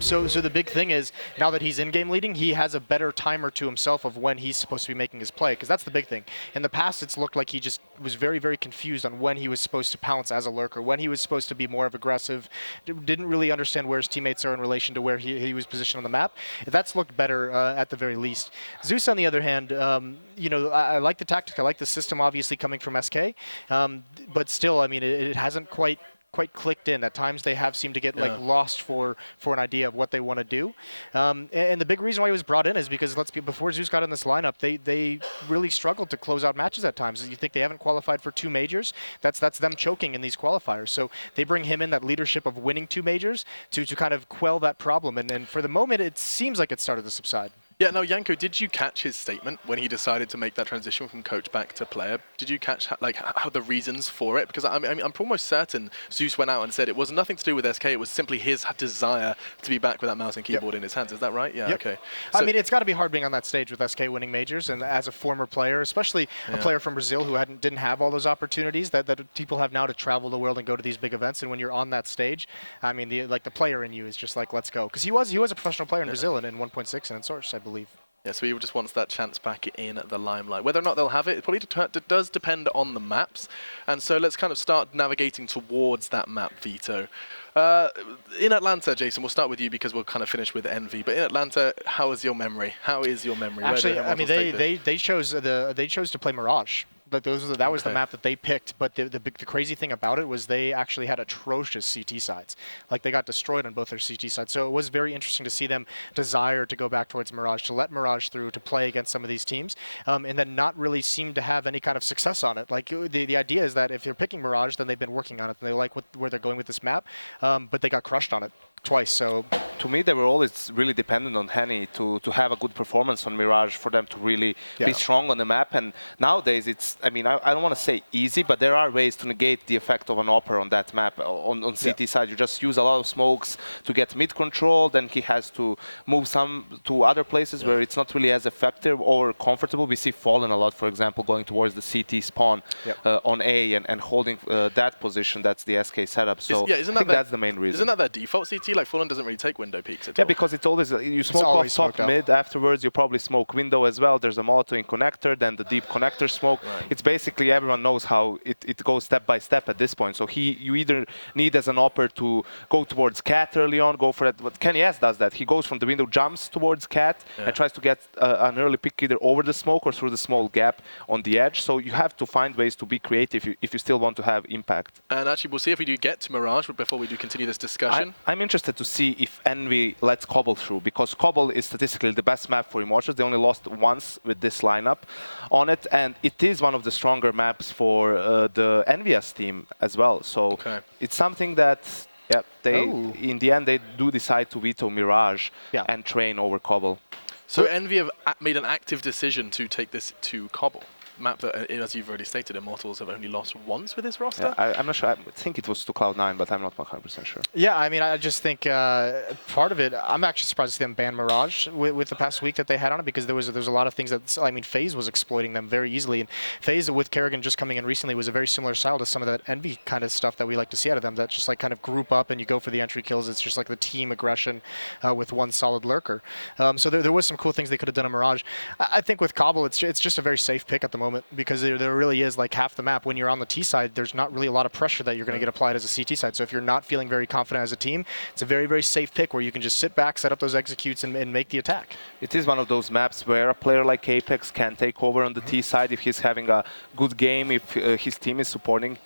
So the big thing is, now that he's in-game leading, he has a better timer to himself of when he's supposed to be making his play, because that's the big thing. In the past, it's looked like he just was very, very confused on when he was supposed to pounce as a lurker, when he was supposed to be more of aggressive, didn't really understand where his teammates are in relation to where he was positioned on the map. That's looked better at the very least. Zeus, on the other hand, I like the tactic, I like the system, obviously, coming from SK, but still, I mean, it hasn't quite clicked in. At times they have seemed to get like lost for an idea of what they want to do. And the big reason why he was brought in is because before Zeus got in this lineup, they really struggled to close out matches at times. You think they haven't qualified for 2 majors? That's them choking in these qualifiers. So they bring him in, that leadership of winning 2 majors to kind of quell that problem. And for the moment, it seems like it started to subside. Yeah, now, Yanko, did you catch his statement when he decided to make that transition from coach back to player? Did you catch how the reasons for it? Because I'm almost certain Zeus went out and said it was nothing to do with SK, it was simply his desire to be back with that mouse and keyboard in his hands. Is that right? Yeah, okay. So, I mean, it's got to be hard being on that stage with SK winning majors, and as a former player, especially a player from Brazil who didn't have all those opportunities that people have now to travel the world and go to these big events, and when you're on that stage, I mean, the player in you is just like, let's go. Because he was a professional player in Brazil and in 1.6 and in Source, I believe. Yeah, so he just wants that chance back in the limelight. Whether or not they'll have it, it probably does depend on the maps. And so let's kind of start navigating towards that map, Vito. In Atlanta, Jason, we'll start with you because we'll kind of finish with Envy. But in Atlanta, how is your memory? How is your memory? Actually, I mean, they chose to play Mirage. But that was the map that they picked. But the crazy thing about it was they actually had atrocious CT sides. Like, they got destroyed on both their CT sides. So it was very interesting to see them desire to go back towards Mirage, to let Mirage through, to play against some of these teams, and then not really seem to have any kind of success on it. Like, the idea is that if they're picking Mirage, then they've been working on it, and they like where they're going with this map, but they got crushed on it twice. So to me, they were always really dependent on Henny to have a good performance on Mirage for them to really be strong on the map. And nowadays, it's, I mean, I don't want to say easy, but there are ways to negate the effect of an Opera on that map. On CT side, you just use a lot of smokes to get mid control, then he has to move some to other places where it's not really as effective or comfortable. We see Fallen a lot, for example, going towards the CT spawn on A and holding that position. That's the SK setup. So I think that's the main reason. Isn't that their default CT like Fallen doesn't really take window peeks at Yeah, all. because it's always, you smoke off top mid, afterwards you probably smoke window as well. There's a Molotov in connector, then the deep connector smoke. Right. It's basically, everyone knows how it goes step by step at this point. So you either need as an opper to go towards Cat early on, go for that. But Kenny S does that. He goes from the window, jumps towards Cat, and tries to get an early pick either over the smoke or through the small gap on the edge. So you have to find ways to be creative if you still want to have impact. And actually, we'll see if we do get to Mirage, but before we do continue this discussion. I'm interested to see if Envy lets Cobble through, because Cobble is statistically the best map for Immortals. They only lost once with this lineup on it, and it is one of the stronger maps for the Envious team as well. So it's something that, in the end, they do decide to veto Mirage and train over Cobble. So Envy have made an active decision to take this to Cobble. Map that, as you've already stated, Immortals have only lost once with this roster? Yeah, I'm not sure. I think it was to Cloud9, but I'm not 100% sure. Yeah, I mean, I just think part of it, I'm actually surprised to see them ban Mirage with the past week that they had on it, because there's a lot of things that, I mean, FaZe was exploiting them very easily. And FaZe, with Kerrigan just coming in recently, was a very similar style to some of that Envy kind of stuff that we like to see out of them, that just like kind of group up and you go for the entry kills. It's just like the team aggression with one solid lurker. So there was some cool things they could have done in Mirage. I think with Cobble, it's just a very safe pick at the moment, because there really is, like, half the map. When you're on the T side, there's not really a lot of pressure that you're going to get applied as a CT side. So if you're not feeling very confident as a team, it's a very, very safe pick where you can just sit back, set up those executes, and make the attack. It is one of those maps where a player like Apex can take over on the T side if he's having a good game, if his team is supporting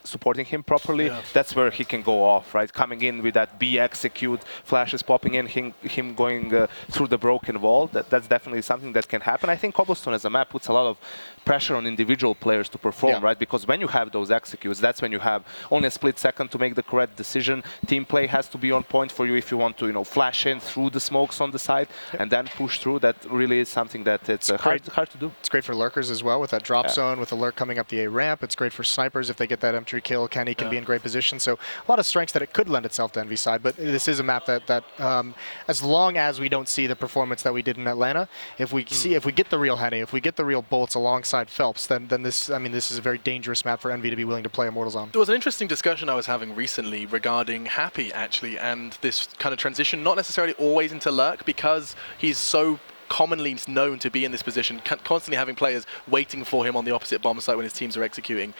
him properly. That's where he can go off, right? Coming in with that B execute, flashes popping in, him going through the broken wall. That's definitely something that can happen. I think Cobblestone as a map puts a lot of pressure on individual players to perform, right? Because when you have those executes, that's when you have only a split second to make the correct decision. Team play has to be on point for you if you want to, flash in through the smokes on the side and then push through. That really is something that it's hard to do. It's great for lurkers as well with that drop zone, with the lurk coming up the A ramp. It's great for snipers if they get that entry kill. Kenny can be in great position. So a lot of strengths that it could lend itself to Envy side. But this is a map that as long as we don't see the performance that we did in Atlanta, if we get the real Henny, if we get the real bolts alongside Phelps, then this is a very dangerous map for Envy to be willing to play Immortals on. There was an interesting discussion I was having recently regarding Happy, actually, and this kind of transition, not necessarily always into lurk, because he's so commonly known to be in this position, constantly having players waiting for him on the opposite bomb site when his teams are executing.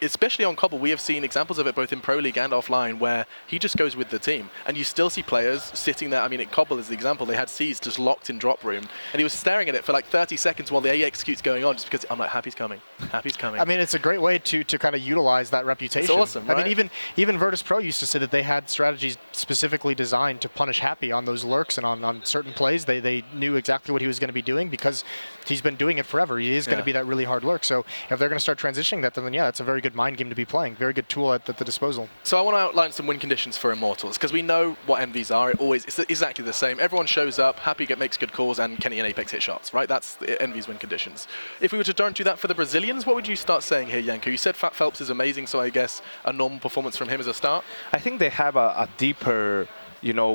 Especially on Cobble, we have seen examples of it both in Pro League and offline, where he just goes with the team. And you still see players sitting there. I mean, at Cobble is the example. They had C's just locked in drop room, and he was staring at it for like 30 seconds while the A execute's going on, just because I'm like, Happy's coming. Happy's coming. I mean, it's a great way to kind of utilize that reputation. It's awesome, right? I mean, even Virtus Pro used to say that they had strategies specifically designed to punish Happy on those lurks and on certain plays. They knew exactly what he was going to be doing because he's been doing it forever. He is going to be that really hard lurk. So if they're going to start transitioning that, then yeah, that's a very good mind game to be playing. Very good tool at the disposal. So I want to outline some win conditions for Immortals, because we know what Envy's are. It's exactly the same. Everyone shows up, Happy makes good calls, and Kenny and Apex hit shots, right? That's Envy's win conditions. If we were to do that for the Brazilians, what would you start saying here, Yanko? You said Fat Phelps is amazing, so I guess a normal performance from him as a start? I think they have a deeper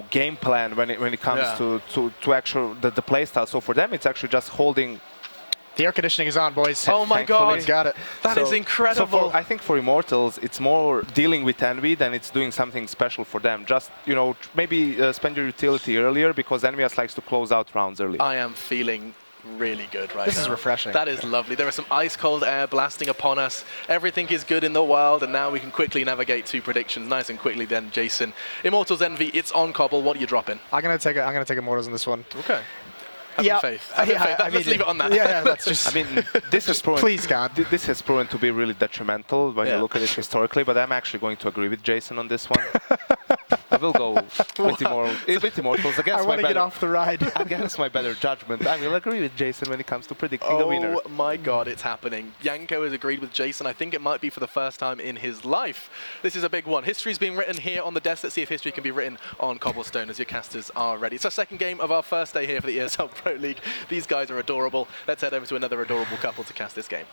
game plan when it comes to actual the play style. So for them, it's actually just holding. The air conditioning is on, boys. Oh my God, got it. That is incredible. So I think for Immortals, it's more dealing with Envy than it's doing something special for them. Just maybe spend your utility earlier, because Envious likes to close out rounds early. I am feeling really good right now. This is refreshing. That is lovely. There is some ice cold air blasting upon us. Everything is good in the world, and now we can quickly navigate to predictions nice and quickly. Then Jason, Immortals Envy, it's on Cobble. What are you dropping? I'm gonna take Immortals in this one. Okay. Have faith. Let's leave it on that. Yeah, that's just. I mean, this has proven. Please, God. This has proven to be really detrimental when you look at it historically. But I'm actually going to agree with Jason on this one. I will go with Immortals against I want to get off the ride. Against my better judgment, I will agree with Jason when it comes to predicting the winner. Oh my God, it's happening. Yanko has agreed with Jason. I think it might be for the first time in his life. This is a big one. History's being written here on the desk. Let's see if history can be written on Cobblestone as your casters are ready. It's our second game of our first day here for the ESL Pro League. These guys are adorable. Let's head over to another adorable couple to cast this game.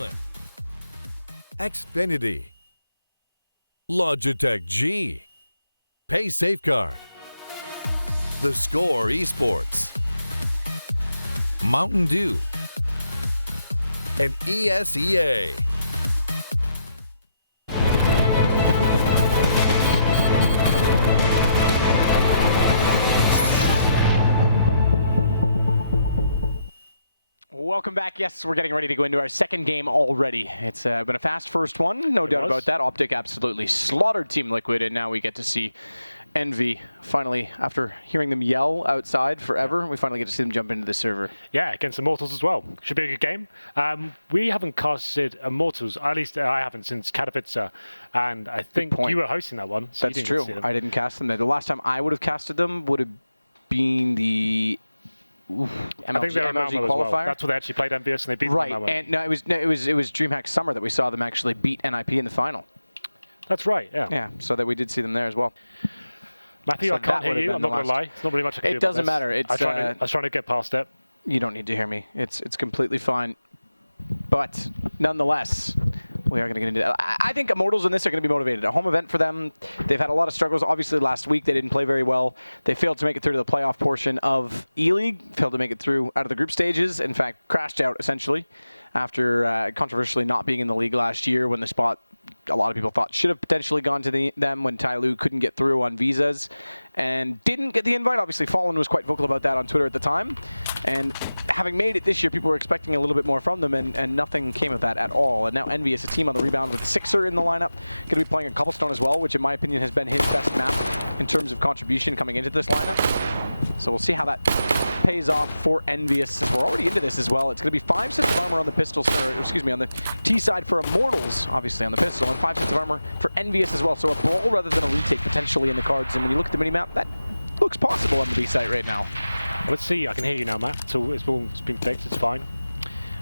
Silent, Xfinity, Logitech G, Pay Safeguard, The Score Esports, Mountain Dew, and ESEA. Welcome back. Yes, we're getting ready to go into our second game already. It's been a fast first one, no doubt about that. Optic absolutely slaughtered Team Liquid, and now we get to see Envy finally, after hearing them yell outside forever, we finally get to see them jump into the server. Yeah, against Immortals as well. Should be a good game. We haven't casted Immortals, at least I haven't, since Katowice, and I think you were hosting that one. So That's true. I didn't cast them there. The last time I would have casted them would have been the I think they were MLG qualifier. Well. That's what they actually played Envious, and they beat them. And no, it was DreamHack Summer that we saw them actually beat NiP in the final. That's right. Yeah. Yeah. So that we did see them there as well. Matthew, so I can't hear you. I'm not going to lie. There's not really much I can do. It doesn't matter. I was trying to get past it. You don't need to hear me. It's completely fine. But nonetheless, we are going to get into that. I think Immortals in this are going to be motivated. A home event for them. They've had a lot of struggles. Obviously, last week they didn't play very well. They failed to make it through to the playoff portion of E-League. Failed to make it through out of the group stages. In fact, crashed out essentially after controversially not being in the league last year when the spot a lot of people thought should have potentially gone to them when Tyloo couldn't get through on visas and didn't get the invite. Obviously, Fallen was quite vocal about that on Twitter at the time. And having made it this year, people were expecting a little bit more from them, and nothing came of that at all. And now Envy is a team on the rebound with Sixer in the lineup. Going to be playing a Cobblestone as well, which in my opinion has been his best map in terms of contribution coming into this lineup. So we'll see how that pays off for Envious, since we're already into this as well. It's going to be 5 sets of armor on the pistols, or excuse me, on the T side for Immortals, obviously on the pistol, and 5 sets of armor for Envious as well. So a brawl rather than a retake potentially in the cards. And when you look at the minimap, that looks possible on the B site right now. Let's see. I can hear you now, Matt. So it's been fixed. It's fine.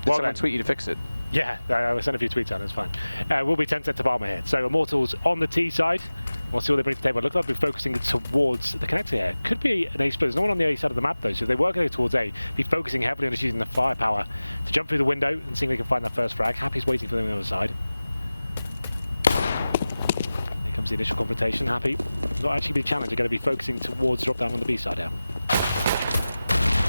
Did someone tweet you to fix it? Yeah, I sent a few tweets out. It's fine. We'll be 10 sets of armor here. So Immortals on the T side. We'll see what they bring to the table. It looks like we're focusing towards the connector here. Could be an A split. There's no one on the A side of the map though, so if they were going towards A, be focusing heavily on just using the firepower to jump through the window and seeing if they can find that first frag. Happy's waiting for them on the other side. Here comes the initial confrontation. Happy not actually be challenged. They're going to be focusing towards drop down on the B side now.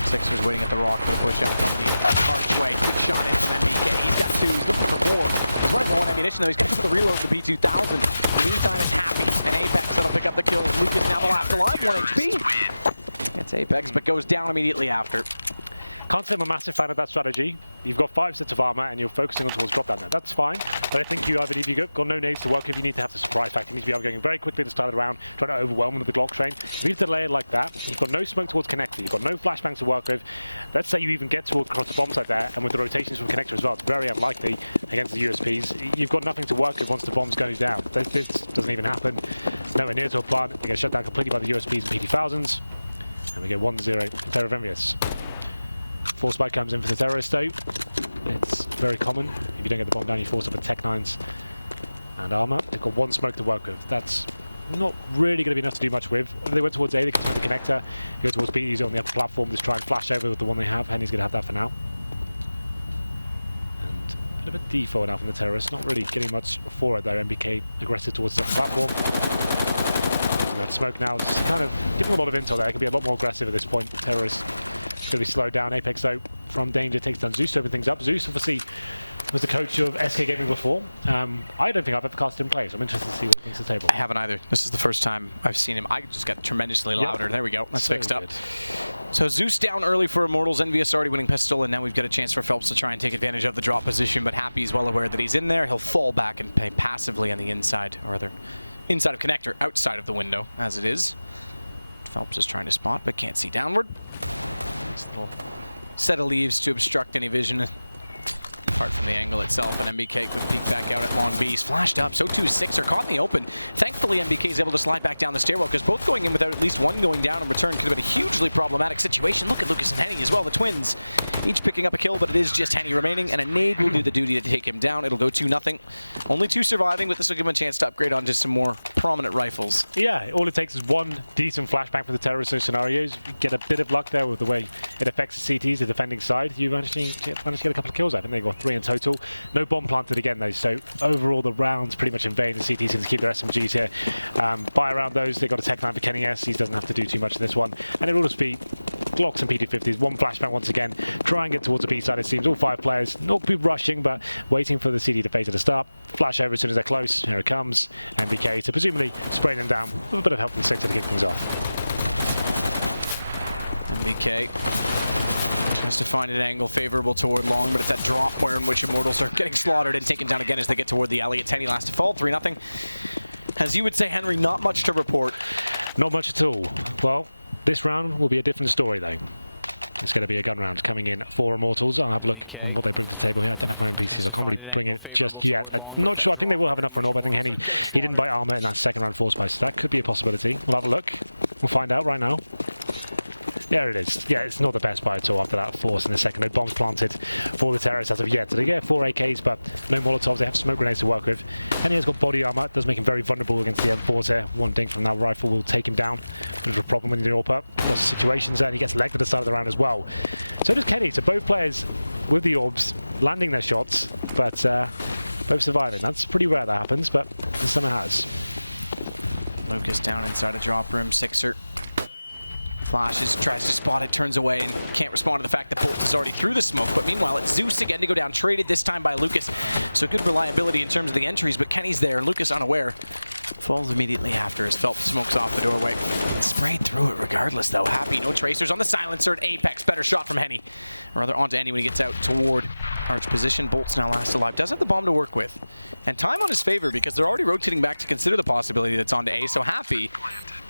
Sixers waiting at the rock for the push out from the archway. Good shot in from MBK. He's got 2. He's looking for more. He's running low on ammunition though. He's going to the reload of the B2000. In the meantime, it's Happy and Apex that'll pick up the kills. Lucas now the last alive, 1 HP. Gets Apex, but goes down immediately after. Can't say I'm a massive fan of that strategy. You've got 5 sets of armor and you're focusing on towards drop down there. That's fine, but I think if you've got no nades to work with, you need to have the surprise factor. You need to be able going very quickly to start the round, trying to overwhelm them with the Glock train. If you delay it like that, you've got no smoke towards connector, you've got no flashbangs to work with. Let's say you even get towards across the bomb side there, and with the rotations from connector as well, it's very unlikely against the USPs. You've got nothing to work with once the bombs goes down. This doesn't even happen. Nowhere near to a plant. They get shut down completely by the USPs and PT1000s. And we get 1-0 in favor of Envious. 4 spike comes in for the terrorist though. It's very common. If you don't get the bomb down, you force up a Tech 9s and armor. They've got 1 smoke to work with. That's not really going to be enough to do much with. If they went towards A, they can smoke the connector. If you go towards B, he's on the upper platform. Just try and flash over with the one they have. Henny's going to have that for now. And a bit of a default now from the terrorists. Not really getting much for it though. MBK aggressive towards the upper platform. That smoke now is kind of giving a lot of intel there. It can be a lot more aggressive at this point. Terrorists going to be slowed down. Apex though from danger takes down Zeus to open things up. Zeus obviously was the coach of SK Gaming before. I don't think I've ever cast him play, so I'm interested to see what he brings to the table. I haven't either. This is the first time I've seen him. I just got tremendously louder. Yep. There we go. That's so fixed up. Good. So Zeus down early for Immortals. Envious already winning pistol, and now we've got a chance for Phelps to try and take advantage of the drop position, but Happy's well aware that he's in there. He'll fall back and play passively on the inside, or rather inside of connector, outside of the window, as it is. Phelps is trying to spot, but can't see downward. This little set of leaves to obstruct any vision apart from the angle itself, and MBK quick peek back out at Long B. He's flashed up, so too is Sixer, caught in the open. Thankfully, MBK is able to slide back down the stairwell, because both going in without at least one going down in return could have been a hugely problematic situation. Look at Lucas and Henny as well, the twins, each picking up a kill, but it is just Henny remaining, and a nade will do the duty to take him down. It'll go 2-0. Only 2 surviving, but this will give him a chance to upgrade onto some more prominent rifles. Yeah, all it takes is 1 decent flashbang for the terrorist scenarios. You get a bit of luck there with the way it affects the CTs, the defending side. You managed to get a couple of kills. I think they got 3. 3 in total. No bomb planted again though, so overall the round's pretty much in vain. The CT's going to keep their SMGs here. Buy around those, they got a tech 9 for Kenny S. He doesn't have to do too much in this one. And it'll just be Glocks and PD50s. One flashbang once again. Try and get towards the B side, it seems. All 5 players, not be rushing, but waiting for the CD to phase at the start. Flash over as soon as they're close. Here it comes. MBK to presumably spray them down with a bit of help from Sixer to kick things off. MBK tries to find an angle favorable toward long, but it's that drop where in which Immortals are getting slaughtered and taken down again as they get toward the alley. At 10, he last to fall. 3-0. As you would say, Henry, not much to report. Not much at all. Well, this round will be a different story though. It's going to be a gun round coming in for Immortals. I'll have a look on what they bring to the table here. I don't have my own PCs, so I can't really bring it just yet. I'm not sure. I think they will have enough for an orb. I think Henny, he didn't buy armor in that second round force buy, so that could be a possibility. We'll have a look. We'll find out right now. There it is. Yeah, it's not the best buy at all after that force in the second. No bombs planted for the terrorists as of yet. So they get 4 AKs, but no Molotovs. They have smoke grenades to work with. Henny has got body armor. It does make him very vulnerable against the M4s here. One ding from that rifle will take him down. Bit of a problem with the AWP up. Lots of situations there, and he gets legged at the start of the round as well. So does Kenny. So both players with the orbs landing their shots, but both surviving. That's pretty rare that happens, but this summer has. Lucas down inside a drop room. Sixer flashes, tries to spot it, turns away, and can't respond to the fact that Bolt is already through the smoke. But meanwhile, it's Zeus again to go down, traded this time by Lucas. So good reliability in terms of the entries, but Kenny's there, and Lucas unaware. Falls immediately after as Phelps smokes off the doorway. Sprayed through it regardless, though. Happy, no tracers on the silencer at Apex. Better shot from Henny. Or rather, onto Andy when he gets out toward Arch position. Bolt's now last alive. Does have the bomb to work with. And time on his favor because they're already rotating back to consider the possibility that's onto A. So Happy,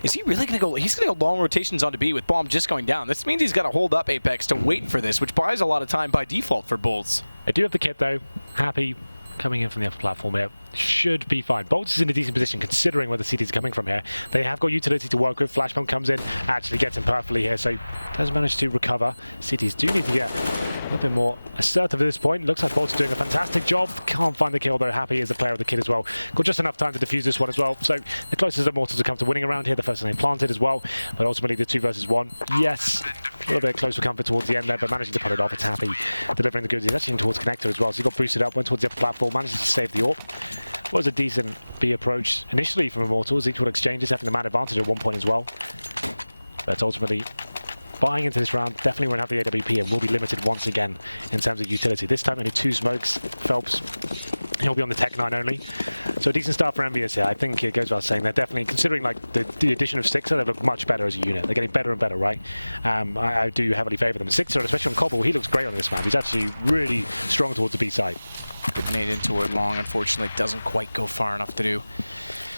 is he really going to go? He's going to go long rotations onto B with bomb just going down. This means he's got to hold up Apex to wait for this, which buys a lot of time by default for Bolts. I do have the kit, though. Happy coming in from the upper platform here. Should be fine. Bolts is in a decent position considering where the CTs are coming from here. They have got utility to work with. Flashbomb comes in, actually gets him perfectly here, so does manage to recover. CTs do need to get a little bit more assertive at this point. Looks like Bolts are doing a fantastic job. Can't find the kill, though. Happy is the player of the kit as well. Got just enough time to defuse this one as well. So the closest Immortals have come to winning around here. The first name planted as well, but ultimately the 2 versus 1. Yes, a little bit close for comfort towards the end there, but managing to put it off. It's Happy delivering the goods. He's actually in towards Connector as well, so he got boosted up, went towards the upper platform, manages to save the AWP. Was a decent B approach initially from Immortals. Equal exchanges, having the man advantage at one point as well. But ultimately, buying into this round, definitely won't have the AWP and will be limited once again in terms of utility. This time only 2 smokes. Phelps, he'll be on the Tech 9 only. So a decent start for Envious here. I think it goes without saying they're definitely, considering like the addition of Sixer, they look much better as a unit. They're getting better and better, right? I do heavily favour them. Sixer, especially on Cobble, he looks great on this map. He's actually really strong towards the B side. Good nade into it long, unfortunately doesn't quite go far enough to do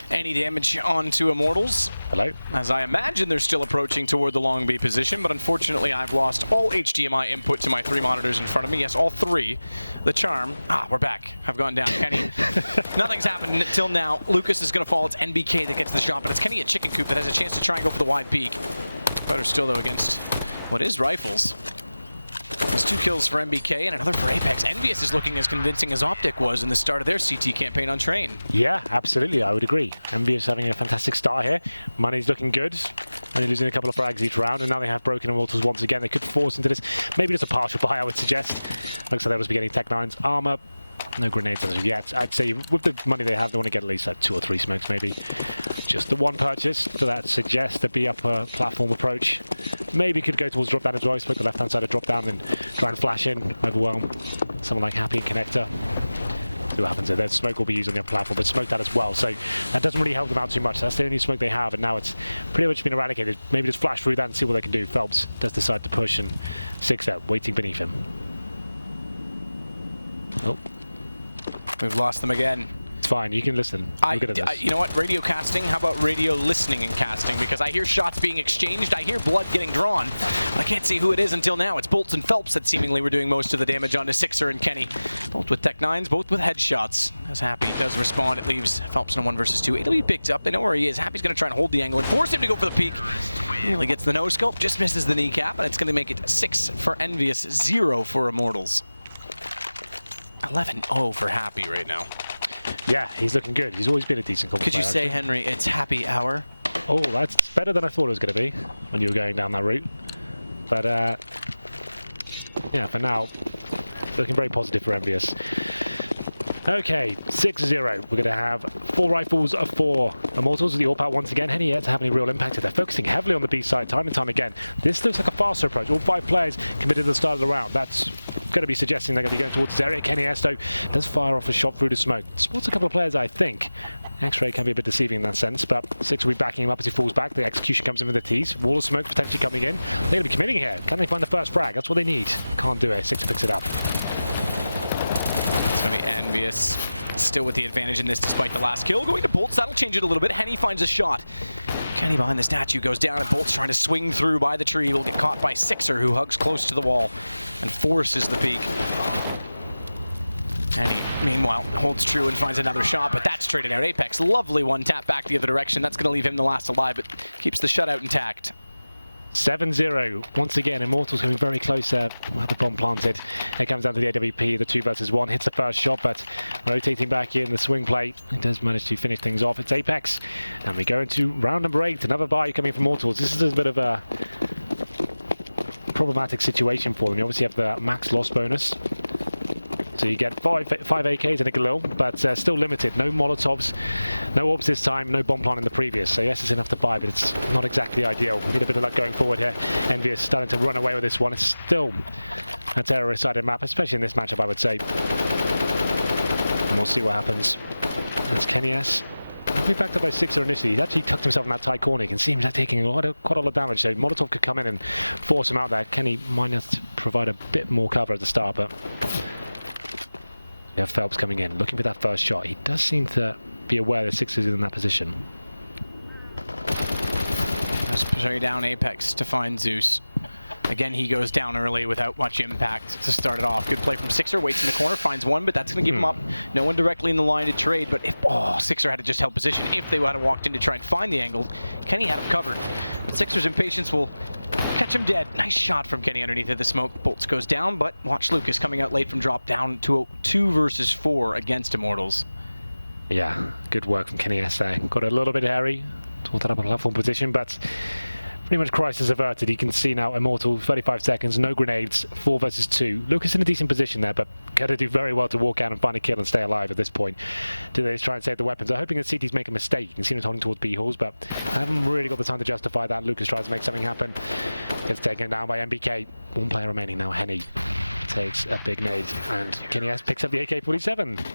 any damage onto Immortals. Hello. As I imagine they're still approaching toward the long B position, but unfortunately I've lost all HDMI input to my 3 monitors in front of me. Yes, all 3. The charm. We're back. I've gone down. Kenny. Nothing's happened until now. Lucas is going to fall. It's NBK that gets the shot, but it's Kenny at Chicken Coop that has a chance to try and go for the wide peak. Better still, though, against what is rifles. There's 2 kills for MBK and another for Apex. Envious is looking as convincing as Optic was in the start of their CT campaign on Train. Yeah, absolutely. I would agree. Envious having a fantastic start here. Money's looking good. Only losing a couple of frags each round, and now they have broken Immortals once again. They could force into this. Maybe just a partial buy, I would suggest. Looks like they must be getting Tech 9's armor. No grenades as of yet. I'd say with the money they have, they want to get at least like 2 or 3 smokes, maybe. Just the 1 purchase. So that suggests the B upper platform approach. Maybe could go towards drop down as well. Split the left hand side of drop down and try and flash in, overwhelm someone like Happy and Connector. See what happens there. There's smoke will be used on the upper platform, but smoke that as well. So that doesn't really help them out too much. That's the only smoke they have, and now it's pretty much been eradicated. Maybe just flash through that and see what they can do. Phelps does decide to push, and Sixer waiting beneath him. Oh. We've lost them again. It's fine, you can listen. You know what, radio casting? How about radio listening and casting? Because I hear shots being exchanged, I hear blood getting drawn. I can't see who it is until now. It's Bolts and Phelps that seemingly were doing most of the damage onto Sixer and Kenny. Both with Tech 9s, both with headshots. As Happy does respond, it leaves Phelps in a 1 versus 2. AW picked up, they know where he is. Happy's going to try and hold the angle and force him to go for the peak. Nearly gets the no-scope, just misses the kneecap, and it's going to make it 6 for Envious, 0 for Immortals. 11-0 for Happy right now. Yeah, he's looking good. He's always been a decent couple. Could you say, Henry, it's happy hour? Oh, that's better than I thought it was going to be when you were going down that route. But, yeah, for now, looking very positive for Envious. Okay, 6-0. We're going to have 4 rifles for Immortals with the AWP out once again. Henny yet to have any real impact. They're focusing heavily on the B side time and time again. This looks like a faster approach. All 5 players committed at the start of the round. That's going to be suggesting they're going to be going towards this area. Kenny Esto does fire off a shot through the smoke. Spots a couple of players, I think. X-ray can be a bit deceiving in that sense, but Six will be backing him up as he falls back. The execution comes in with the tees. Wall of smoke potentially coming in. They're going to be committing here. Can they find the first frag? That's what they need. Can't do it. Six picks it up. It's going to be Envious. Still with the advantage in this despite the last kill. Going to Bolts, that'll change it a little bit. Henny finds a shot. Kenny behind the statue goes down, and Bolts trying to swing through by the tree. Will get caught by Sixer, who hugs close to the wall and forces the peak. Henny, meanwhile, holds true and finds another shot, but that's traded out. Apex, lovely one tap back the other direction. That's going to leave him the last alive, but keeps the shutout intact. 7-0. Once again, Immortals coming very close there. Had the bomb planted. It comes down to the AWP. The 2 versus 1 hits the first shot, but rotating back in the swing play, he does manage to finish things off. It's Apex, and we go into round number 8. Another buy coming from Immortals. This is a bit of a problematic situation for them. You obviously have the max loss bonus. So you get 5 AKs and a Galil, but still limited. No Molotovs, no orbs this time, no bomb plant in the previous. So yes, it's enough to buy, but it's not exactly ideal. Need a bit of luck going forward here. Envious starting to run away with this one. It's still a terrorist-sided map, especially in this matchup, I would say. And we'll see what happens. That's Kenny S. He'll be backed up by Sixer initially. He's actually tucked himself in that tight corner. You can see him taking quite a lot of damage. So Molotov could come in and force him out there. Kenny might have to provide a bit more cover at the start, but we have Phelps coming in, looking for that first shot. He does seem to be aware that Six is in that position. Let's push down Apex to find Zeus. Again, he goes down early without much impact to start it off. Good play from Sixer, waits in the corner, finds one, but that's going to give him up. No one directly in the line to trade, but if, Sixer had to just held position. If they had walked in to try and find the angle, Kenny had him covered. But Sixer's impatience will catch him dead. Nice shot from Kenny underneath of the smoke. Bolts goes down, but watch Lucas coming out late from drop down to a 2 versus 4 against Immortals. Yeah, good work from Kenny S there. Got a little bit hairy, towards that upper platform position, but pretty much crisis averted. You can see now Immortal, 35 seconds, no grenades, 4 versus 2. Lucas in a decent position there, but got to do very well to walk out and find a kill and stay alive at this point. Do they try and save the weapons? I'm hoping that CT's make a mistake. You can see him holding towards B halls, but I haven't really got the time to justify that. Lucas tries to make something happen. Gets taken down by MBK. 1 player remaining now. Henny takes a big nade, and Kenny S picks up the AK-47.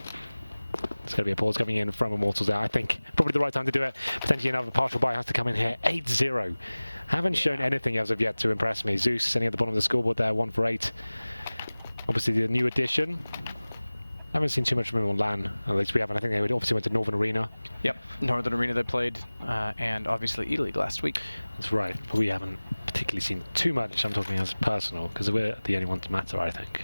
It's going to be a pause coming in from Immortals there. I think probably the right time to do it. Potentially another partial buy has to come in here. 8-0. Haven't shown anything as of yet to impress me. Zeus sitting at the bottom of the scoreboard there, 1 for 8. Obviously the new addition. Haven't seen too much from him on LAN. At least we haven't. I think they obviously went to Northern Arena. Yep, Northern Arena they played, and obviously E-League last week. That's right, but we haven't particularly seen too much. I'm talking as personal, because we're the only ones to matter, I think.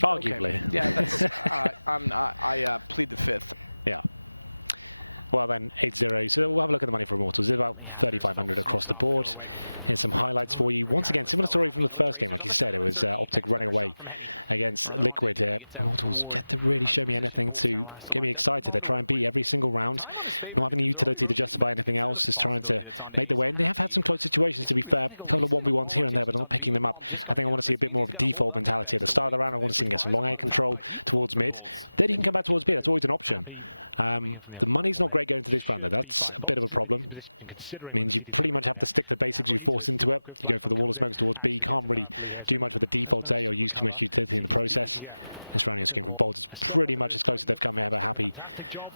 Arguably. Okay. Yeah, that's, I plead the 5th. Yeah. Well then, 8-0. So we'll have a look at the money for Immortals. It's about 3,500 across the board. Here's some highlights for you. Once again, similar story from the first game. Like you said, it was Optic running away against Liquid here. Immortals yet to really show me anything to get me excited. They try and beat every single round. Not having the utility to justify anything else. Just trying to make the way. And they have had some close situations, to be fair. A couple of 1v1s here and there, but not picking them up. I think I want to see a bit more of a default mentality at the start of the round. I want to see them get some long air control towards mid. Then he can come back towards B. That's always an option. The money's not great going to this round though. That's a bit of a problem. It means you pretty much have to stick to basics. You force into it. You go for the wall of smokes towards B. You can't really do much with the defaults A or use too much utility in the process. This round you're scheme from Bolt is pretty much as close as they've come here, but Happy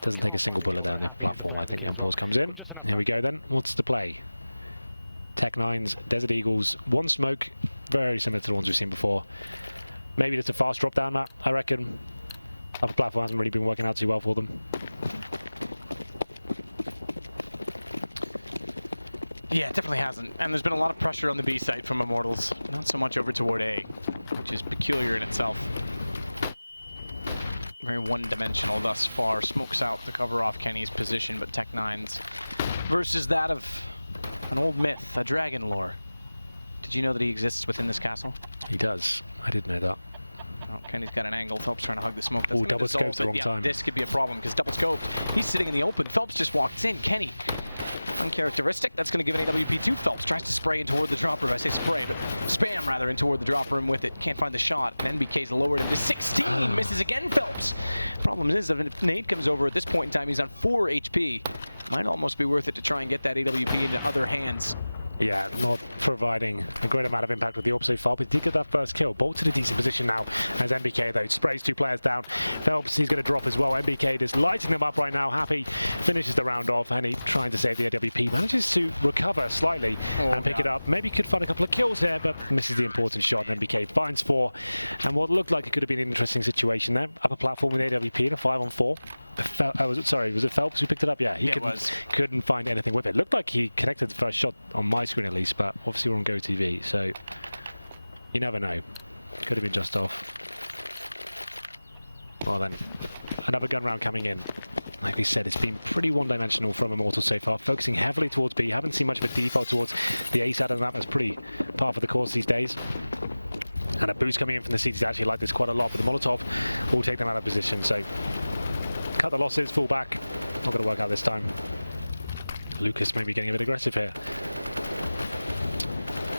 doesn't take a single bullet down the upper platform. I think the unpause comes in. Here we go then. What's the play? Tech-9s, Desert Eagles, 1 smoke, very similar to the ones we've seen before. Maybe just a fast drop down map, I reckon. Upper platform hasn't really been working out too well for them. Yeah, it definitely hasn't. And there's been a lot of pressure on the B side from Immortals. Not so much over toward A, which is peculiar in itself. Very one-dimensional thus far. Smokes out to cover off Kenny's position, but Tech-9's versus that of an old myth, a dragon lore. Did you know that he exists within this castle? He does. I did know that. Oh, Kenny's got an angle. Phelps trying to hug the smoke. That's double scoped the wrong time. This could be a problem because double scoped. He's sitting in the open. Phelps just walks in. Kenny Uncharacteristic. That's going to give an AWP to Phelps. Tries to spray in toward the drop room. I say spray, but spam rather in toward the drop room with it. Can't find the shot. And NBK's lowered him to 16. Misses again, Phelps. Problem is that if Nate comes over at this point in time, he's on 4 HP. Might almost be worth it to try and get that AWP into other hands. Yeah, not providing a great amount of impact with the AWP so far, but he did get that first kill. Bolt's in a decent position now as NBK, though, sprays 2 players down. Phelps, he's going to drop as well. NBK just lighting them up right now. Happy finishes the round off, and he trying to save the AWP. Manages to recover slightly and pick it up. Maybe could find a couple of kills here, but misses the important shot. And NBK finds 4. And what looked like it could have been an interesting situation there. Upper platform with AWP in a 5-on-4. Was it Phelps who picked it up? Yeah, he couldn't find anything with it. Looked like he connected the first shot on my screen at least, but obviously we're on GoTV, so you never know. Could have been just off. Well then, another gun round coming in. Like we said, it's been pretty one-dimensional from Immortals so far, focusing heavily towards B. Haven't seen much of a default towards the A side of the map. That's pretty par for the course these days. And a boost coming in from the CTs actually like this quite a lot, but the Molotov will take them out of position, so cut the losses, fall back. Not going to work out this time. Lucas maybe getting a bit aggressive here.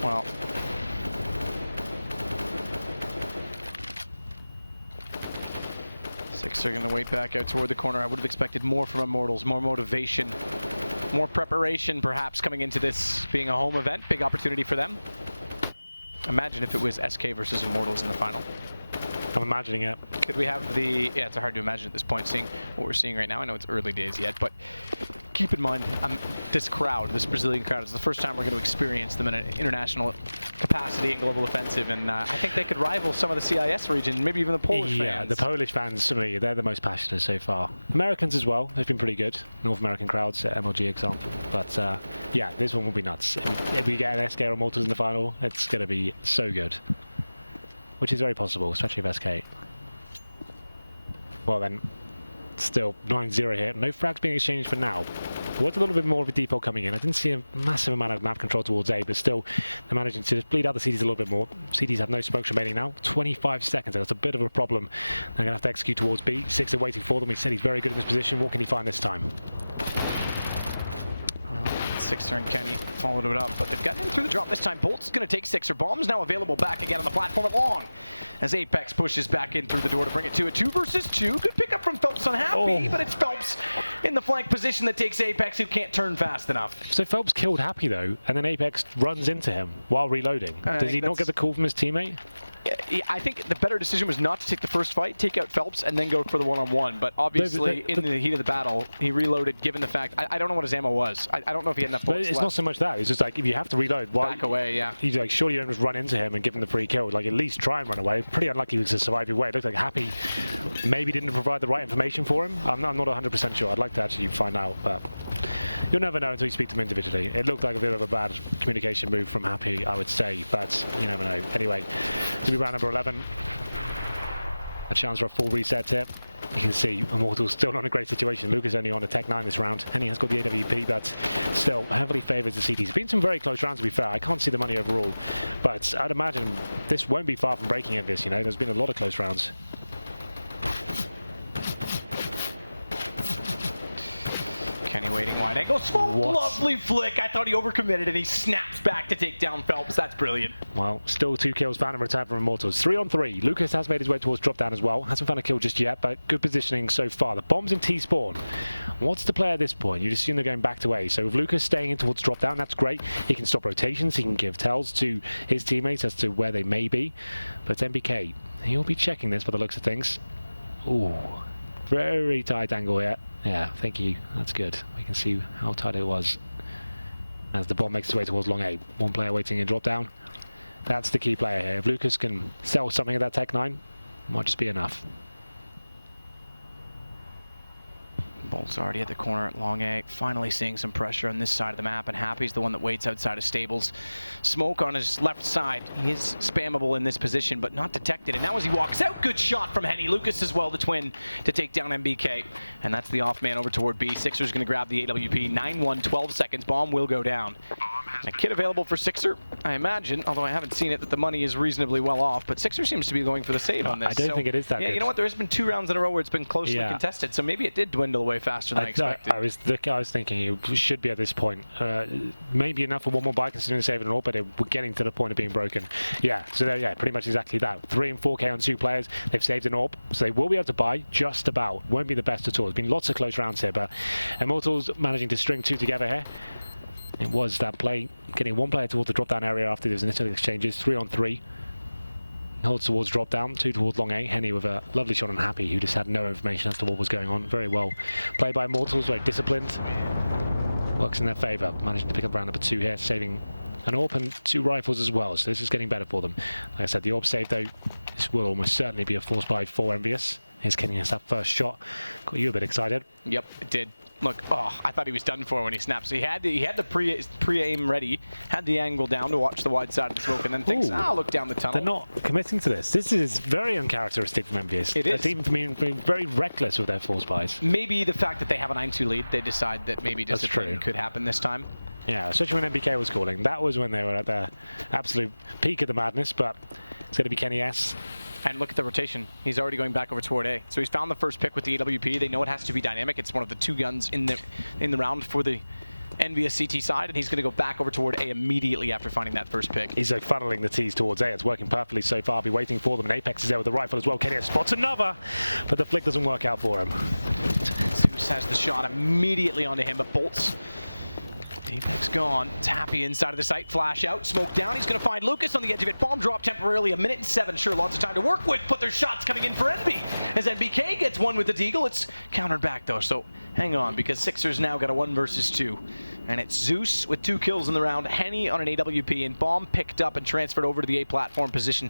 Well, Six are going to wait back out toward the corner. I would have expected more from Immortals, more motivation, more preparation perhaps coming into this being a home event. Big opportunity for them. Imagine if it was SK versus Immortals in the final. I'm imagining it. Could we have the... Yeah, it's hard to imagine at this point, seeing what we're seeing right now. I know it's early days yet, but keep in mind, this crowd, this Brazilian crowd, is the first time we're going to experience them in an international capacity and global offensive, and I think they could rival some of the CIS region, maybe even the Polish fans. Yeah, the Polish fans, to me, they're the most passionate so far. Americans as well, they've been pretty good. North American crowds, MLG example. But yeah, this one will be nuts. If we get an SK or Immortals in the final, it's going to be so good. Which is very possible, especially with SK. Well then, still 9-0 here. No frags being exchanged for now. Was a little bit more of a default coming in. I didn't see a massive amount of map control towards A, but still they're managing to bleed out the CDs a little bit more. CDs have no smokes remaining now. 25 seconds. That's a bit of a problem. They're going to have to execute towards B. Six are waiting for them. He said he's very good in this position. What can he find this time? Sixer and Kenny followed it up, but they've gotten in through the drop this time. Bolt's going to take Sixer. Bomb's now available back again on the platform at long as Apex pushes back in through the door to bring it to a 2 versus 2. Good pickup from Phelps on Happy, but it's Phelps in the flank position that takes Apex, who can't turn fast enough. So Phelps killed Happy though, and then Apex runs into him while reloading. Does he not get the call from his teammate? I think the better decision was not to take the first fight, take out Phelps, and then go for the one-on-one. But obviously, in the heat of the battle, he reloaded, given the fact... I don't know what his ammo was. I don't know if he had enough bullets left. Not so much that. It's just like, if you have to reload... Back away, yeah. You like, surely you don't just run into him and give him the free kill. Like, at least try and run away. Pretty unlucky to survive your way. It looks like Happy maybe didn't provide the right information for him. I'm not 100% sure. I'd like to actually find out, but... You'll never know until you speak to them individually. It looked like a bit of a bad communication move from Happy, I would say, but you never know. Anyway, to be round number 11. A chance for a full reset here. You can see Immortals still not in a great situation. Lucas only on a Tech 9 this round, and he has got the AWP, but still heavily favours the CTs. It's been some very close rounds, to be fair. I can't see the money overall, but I'd imagine this won't be far from breaking in this, you know. There's been a lot of close rounds. Kenny waiting wide angle. Smoke, lovely flick. I thought he overcommitted and he snaps back to take down Phelps. That's brilliant. Well, still 2 kills found in return from Immortals. 3-on-3. Lucas has made his way towards drop down as well. Hasn't found a kill just yet, but good positioning so far. The bomb's in T spawn. What's the play at this point? You'd assume they're going back to A. So with Lucas staying in towards drop down, that's great. He can stop rotations. He can give tells to his teammates as to where they may be. But MBK, he'll be checking this by the looks of things. Ooh, very tight angle here. Yeah, thank you. That's good. We can see how tight it was as the bomb makes its way towards long A. One player waiting in drop down. That's the key player here. If Lucas can sell something at that Tech 9, might just be enough. Bolt's already at the corner at long A. Finally seeing some pressure on this side of the map, and Happy's the one that waits outside of Stables. Smoke on his left side. He is spammable in this position, but not detected. And now as he walks out, good shot from Henny. Lucas as well, the twin, to take down MBK. And that's the off man over toward B. Sixer's going to grab the AWP. 9-1, 12 seconds. Bomb will go down. And a kit available for Sixer. I imagine, although I haven't seen it, that the money is reasonably well off, but Sixer seems to be going for the save on this. I don't think it is that Yeah, good. you know what? There has been 2 rounds in a row where it's been closely contested, so maybe it did dwindle away faster than I expected. I was thinking it should be at this point. Maybe enough for one more buy considering saving an all, but we're getting to the point of being broken. Yeah, so yeah, pretty much exactly that. 3 and 4K on 2 players. They've saved an AWP, so they will be able to buy just about. Won't be the best at all. There's been lots of close rounds here, but Immortals managing to string 2 together here. It was that play, getting 1 player towards the drop-down area after those initial exchanges. 3 on 3. Holds towards drop-down, 2 towards long A. Henny with a lovely shot on Happy, who just had no information as to what was going on. Very well played by Immortals, very disciplined. Works in their favour, managing to pick up round number 2 here, saving an AWP and 2 rifles as well, so this is getting better for them. Like I said, the AWP save though, this will almost certainly be a force buy for Envious. Here's Kenny has that first shot. Got you a bit excited. Yep, it did. Look, I thought he was done for when he snapped. So he had the pre-aim ready, had the angle down to watch the wide side of the smoke, and then thinks, look down the tunnel. They're not committing to this. This is very uncharacteristic from Envious. It is. They're being very reckless with their force buys. Maybe the fact that they have a 9-2 lead, they decide that maybe discipline could happen this time. Yeah, especially when MBK was calling. That was when they were at their absolute peak of the madness, but it's going to be Kenny S. And look at the rotation. He's already going back over toward A. So he's found the first pick with the AWP. They know it has to be dynamic. It's one of the 2 guns in the round for the Envious CT side, and he's going to go back over toward A immediately after finding that first pick. He's funneling the T's towards A. It's working perfectly so far. I'll be waiting for them, and Apex is there with the rifle as well. Kenny spots another, but the flick doesn't work out for him. Zeus has the shot immediately onto him, but bolts. Apex gone. It's Happy inside of the site. Flash out. Smoke down. He's going to find Lucas on the edge of it. Bomb drop temporarily. 1:07. Sure, lots of time to work with. But there's shots coming in for NB. As NBK gets one with the Deagle, it's countered back though. So hang on, because Sixers now got a 1 versus 2. And it's Zeus with 2 kills in the round. Henny on an AWP, and Bomb picked up and transferred over to the A platform position.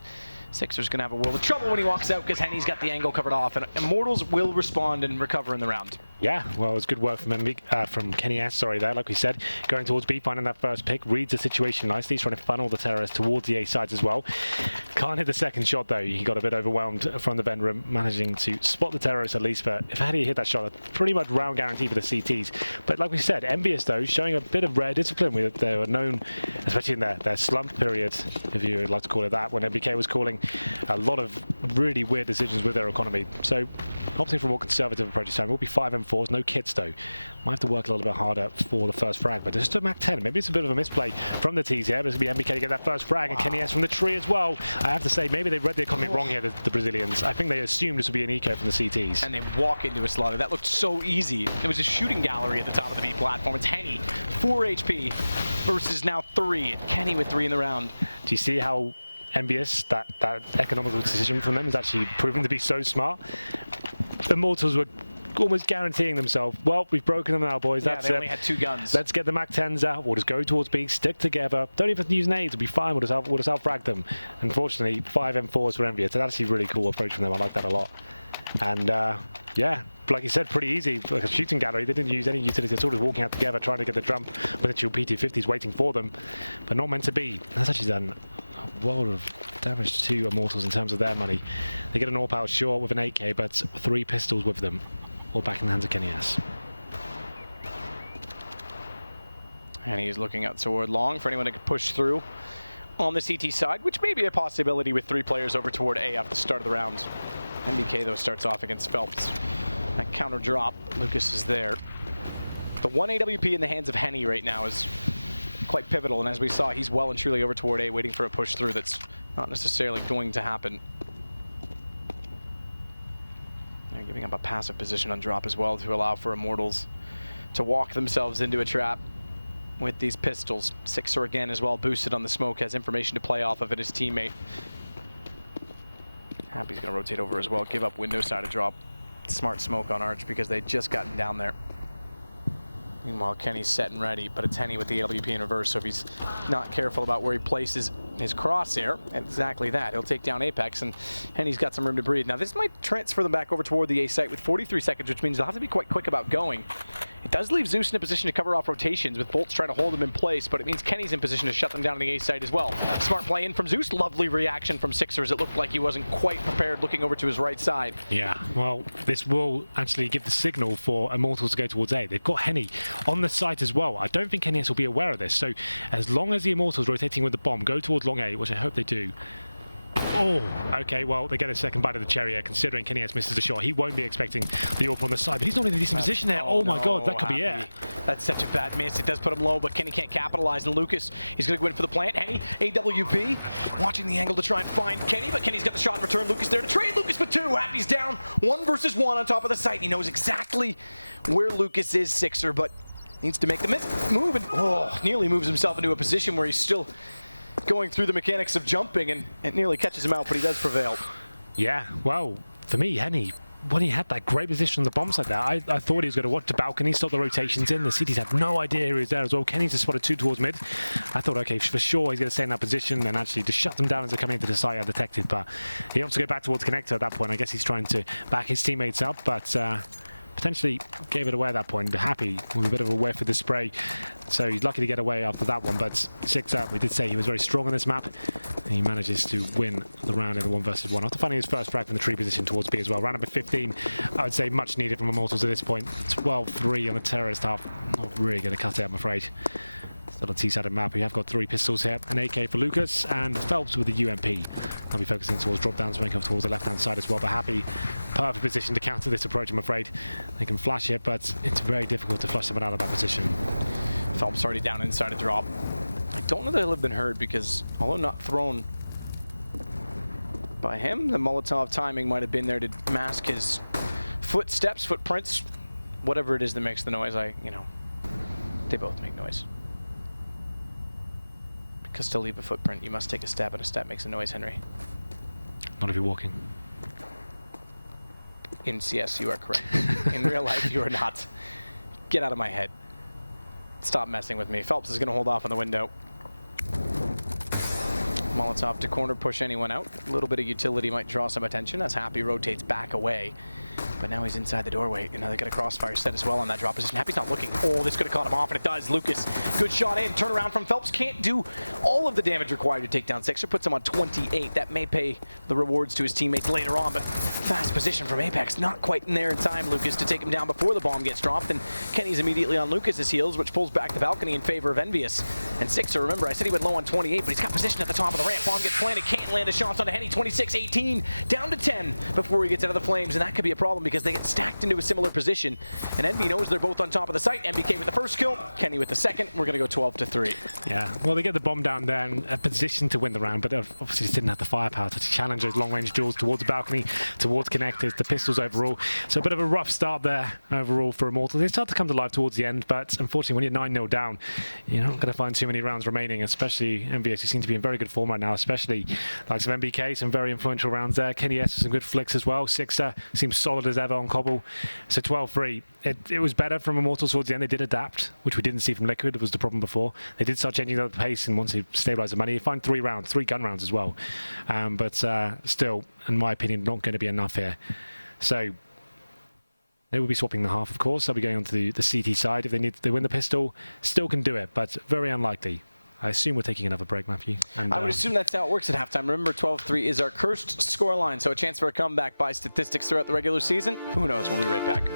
Sixers going to have a world of trouble when he walks out because Henny's got the angle covered off, and Immortals will respond and recover in the round. Yeah, well, it was good work from Kenny S, there, like we said. Going towards B, finding that first pick, reads the situation nicely. He's trying to funnel the terrorists towards the A sides as well. Can't hit the second shot, though. He got a bit overwhelmed from the vent room, managing to spot the terrorists at least, but if Henny hit that shot, a pretty much round guarantee for the CTs. But like we said, Envious, though, showing a bit of rare discipline. They were known, especially in their slump period, if you would like to call it that, when MBK was calling a lot of really weird decisions with their economy. So opting for a more conservative approach this time. We'll be 5 and 4s, no kits though. Might have to work a little bit harder for the first frag, but just a Mac 10. Maybe it's a bit of a misplay from the T's here, but it's going to be MBK to get that first frag, and Kenny S from the tree as well. I have to say, maybe they read the economy wrong here, the Brazilians. I think they assumed this would be an eco from the CTs. And they walk into a slaughter. That looked so easy. There was a shooting gallery at the top of the B platform. It's Henny, 4 HP versus now 3. Kenny with 3 in the round. Do you see how Envious, that economical decision from them is actually proven to be so smart? The Immortals were almost guaranteeing themselves, well, we've broken them now, boys. Yeah, that's they it. only had 2 guns. Let's get the Mac 10s out. We'll just go towards B, stick together. Don't even use nades. We'll be fine. We'll just out-frag them. Unfortunately, 5 M4s for Envious. It's actually a really cool approach from them. I like that a lot. And yeah, like you said, pretty easy. Like a shooting gallery. They didn't use any utility at all. Just walking out together, trying to get the jump with the two P250s waiting for them, but not meant to be. That's actually done a world of damage to Immortals in terms of their money. They get an AWP short with an 8K, but 3 pistols with them, all back in the hands of Kenny S. And he's looking out toward long for anyone to push through on the CT side, which may be a possibility with 3 players over toward A after the start of the round. MBK, though, starts off against Phelps. That counter drop, Lucas is there. The 1 AWP in the hands of Henny right now is quite pivotal, and as we saw, he's well and truly over toward A, waiting for a push through that's not necessarily going to happen. They're giving up a passive position on drop as well to allow for Immortals to walk themselves into a trap with these pistols. Sixer again as well, boosted on the smoke, has information to play off of it, his teammate. Happy's going to rotate over as well, give up window side to drop. Smart smoke on Arch because they'd just gotten down there. Meanwhile, Kenny's set and ready, but it's Henny with the AWP in reverse, so if he's not careful about where he places his crosshair, exactly that, he'll take down Apex, and Henny's got some room to breathe. Now, this might transfer them back over toward the A site with 43 seconds, which means they'll have to be quite quick about going It does leave Zeus in a position to cover off rotations with Bolts trying to hold them in place, but it means Kenny's in position to shut them down on the A side as well. Smart play in from Zeus. Lovely reaction from Sixers. It looked like he wasn't quite prepared looking over to his right side. Yeah, well, this will actually give the signal for Immortals to go towards A. They've got Henny on the site as well. I don't think NiP will be aware of this, so as long as the Immortals rotating with the bomb go towards long A, which I hope they do. Oh, okay, well, they get a second bite of the cherry here, considering NiP misses the shot. He won't be expecting the AWP on the side, but he's not in a decent position there. Oh my god, that could be it. That's such a bad miss. It does put him low, but Kenny can't capitalize, and Lucas, he's going to go in for the plant. Henny, AWP, watching the angle to try and find Kenny, but Kenny's got the shot in return. Lucas there to trade. Lucas with 2. Happy's down 1 versus 1 on top of the site. He knows exactly where Lucas is, Sixer, but needs to make the move, and nearly moves himself into a position where he's still going through the mechanics of jumping, and it nearly catches him out, but he does prevail. Yeah, well, for me, Henny, when he had that great position on the bomb side there, I thought he was going to watch the balcony, stop the rotations in. The CTs had no idea he was there as well. Kenny's just spotted 2 towards mid. I thought, okay, for sure he's going to stay in that position and actually just shut them down as they're coming into the site undetected. But he opts to go back towards connector at that point. I guess he's trying to back his teammates up, but potentially gave it away at that point. Happy with a bit of a whiff with the spray, so he's lucky to get away after that one. But Sixer, we did say he was very strong on this map, and he manages to win the round in the 1 versus 1 after finding his first frag from the tree position towards B as well. Round number 15, I would say much needed from Immortals at this point. 12-3 on the terrorist half, not really going to cut it, I'm afraid. Still a T-sided map. We have got 3 pistols here, an AK for Lucas, and Phelps with the UMP. I'll be focusing towards drop downs, making towards the left-hand side as well, but Happy, perfect position to counter this approach, I'm afraid. They can flash it, but it's very difficult to flush someone out of that position. Phelps already down inside a drop. I don't know that he'll have been heard because, although not thrown by him, the Molotov timing might have been there to mask his footsteps, footprints, whatever it is that makes the noise. They both make noise. Because to leave a footprint, you must take a step, and a step makes a noise, Henry. Not if you're walking. In CS, you are correct. In real life, you are not. Get out of my head. Stop messing with me. Phelps is going to hold off on the window. Molotov to corner push anyone out. A little bit of utility might draw some attention as Happy rotates back away. But now he's inside the doorway, and now they got a crossfire set as well on that drop position. Happy's not looking. Oh, this could have caught him off, and it does. Lucas, good shot in. Turnaround from Phelps. Can't do all of the damage required to take down Sixer. Puts him on 28. That may pay the rewards to his teammates later on, but fast position from Apex. Not quite in there in time, Lucas, to take him down before the bomb gets dropped. And Kenny's immediately on Lucas's heels, which pulls back the balcony in favor of Envious. And Sixer, remember, I said he went low on 28, but he's got position at the top of the ramp. Bomb gets planted. Can't land a shot onto Henny. 26-18. Down to 10 before he gets out of the flames, and that could be a problem because they get stacked into a similar position, and Envy knows they're both on top of the site. MBK with the first kill, Kenny with the second. We're going to go 12-3. Yeah, well, they get the bomb down there and a position to win the round, but obviously just didn't have the firepower to challenge those long-range duels towards the balcony, towards connectors, the pistols overall. So a bit of a rough start there overall for Immortals. They start to come to life towards the end, but unfortunately when you're 9-0 down, you're not going to find too many rounds remaining, especially MVS, who seem to be in very good form right now, especially like some MBK, some very influential rounds there. Kenny S with some good flicks as well. Sixer seems solid as ever on Cobble. So 12-3. It was better from Immortals towards the end. They did adapt, which we didn't see from Liquid. It was the problem before. They did start changing the pace, and once they stabilized the money, you find 3 rounds, 3 gun rounds as well. But still, in my opinion, not going to be enough here. So they will be swapping the half, of course. They'll be going on to the CT side. If they win the pistol, still can do it, but very unlikely. I assume we're taking another break, Matthew. And, I would assume that's how it works at halftime. Remember, 12-3 is our cursed scoreline, so a chance for a comeback by statistics throughout the regular season. Who knows? We'll be right back.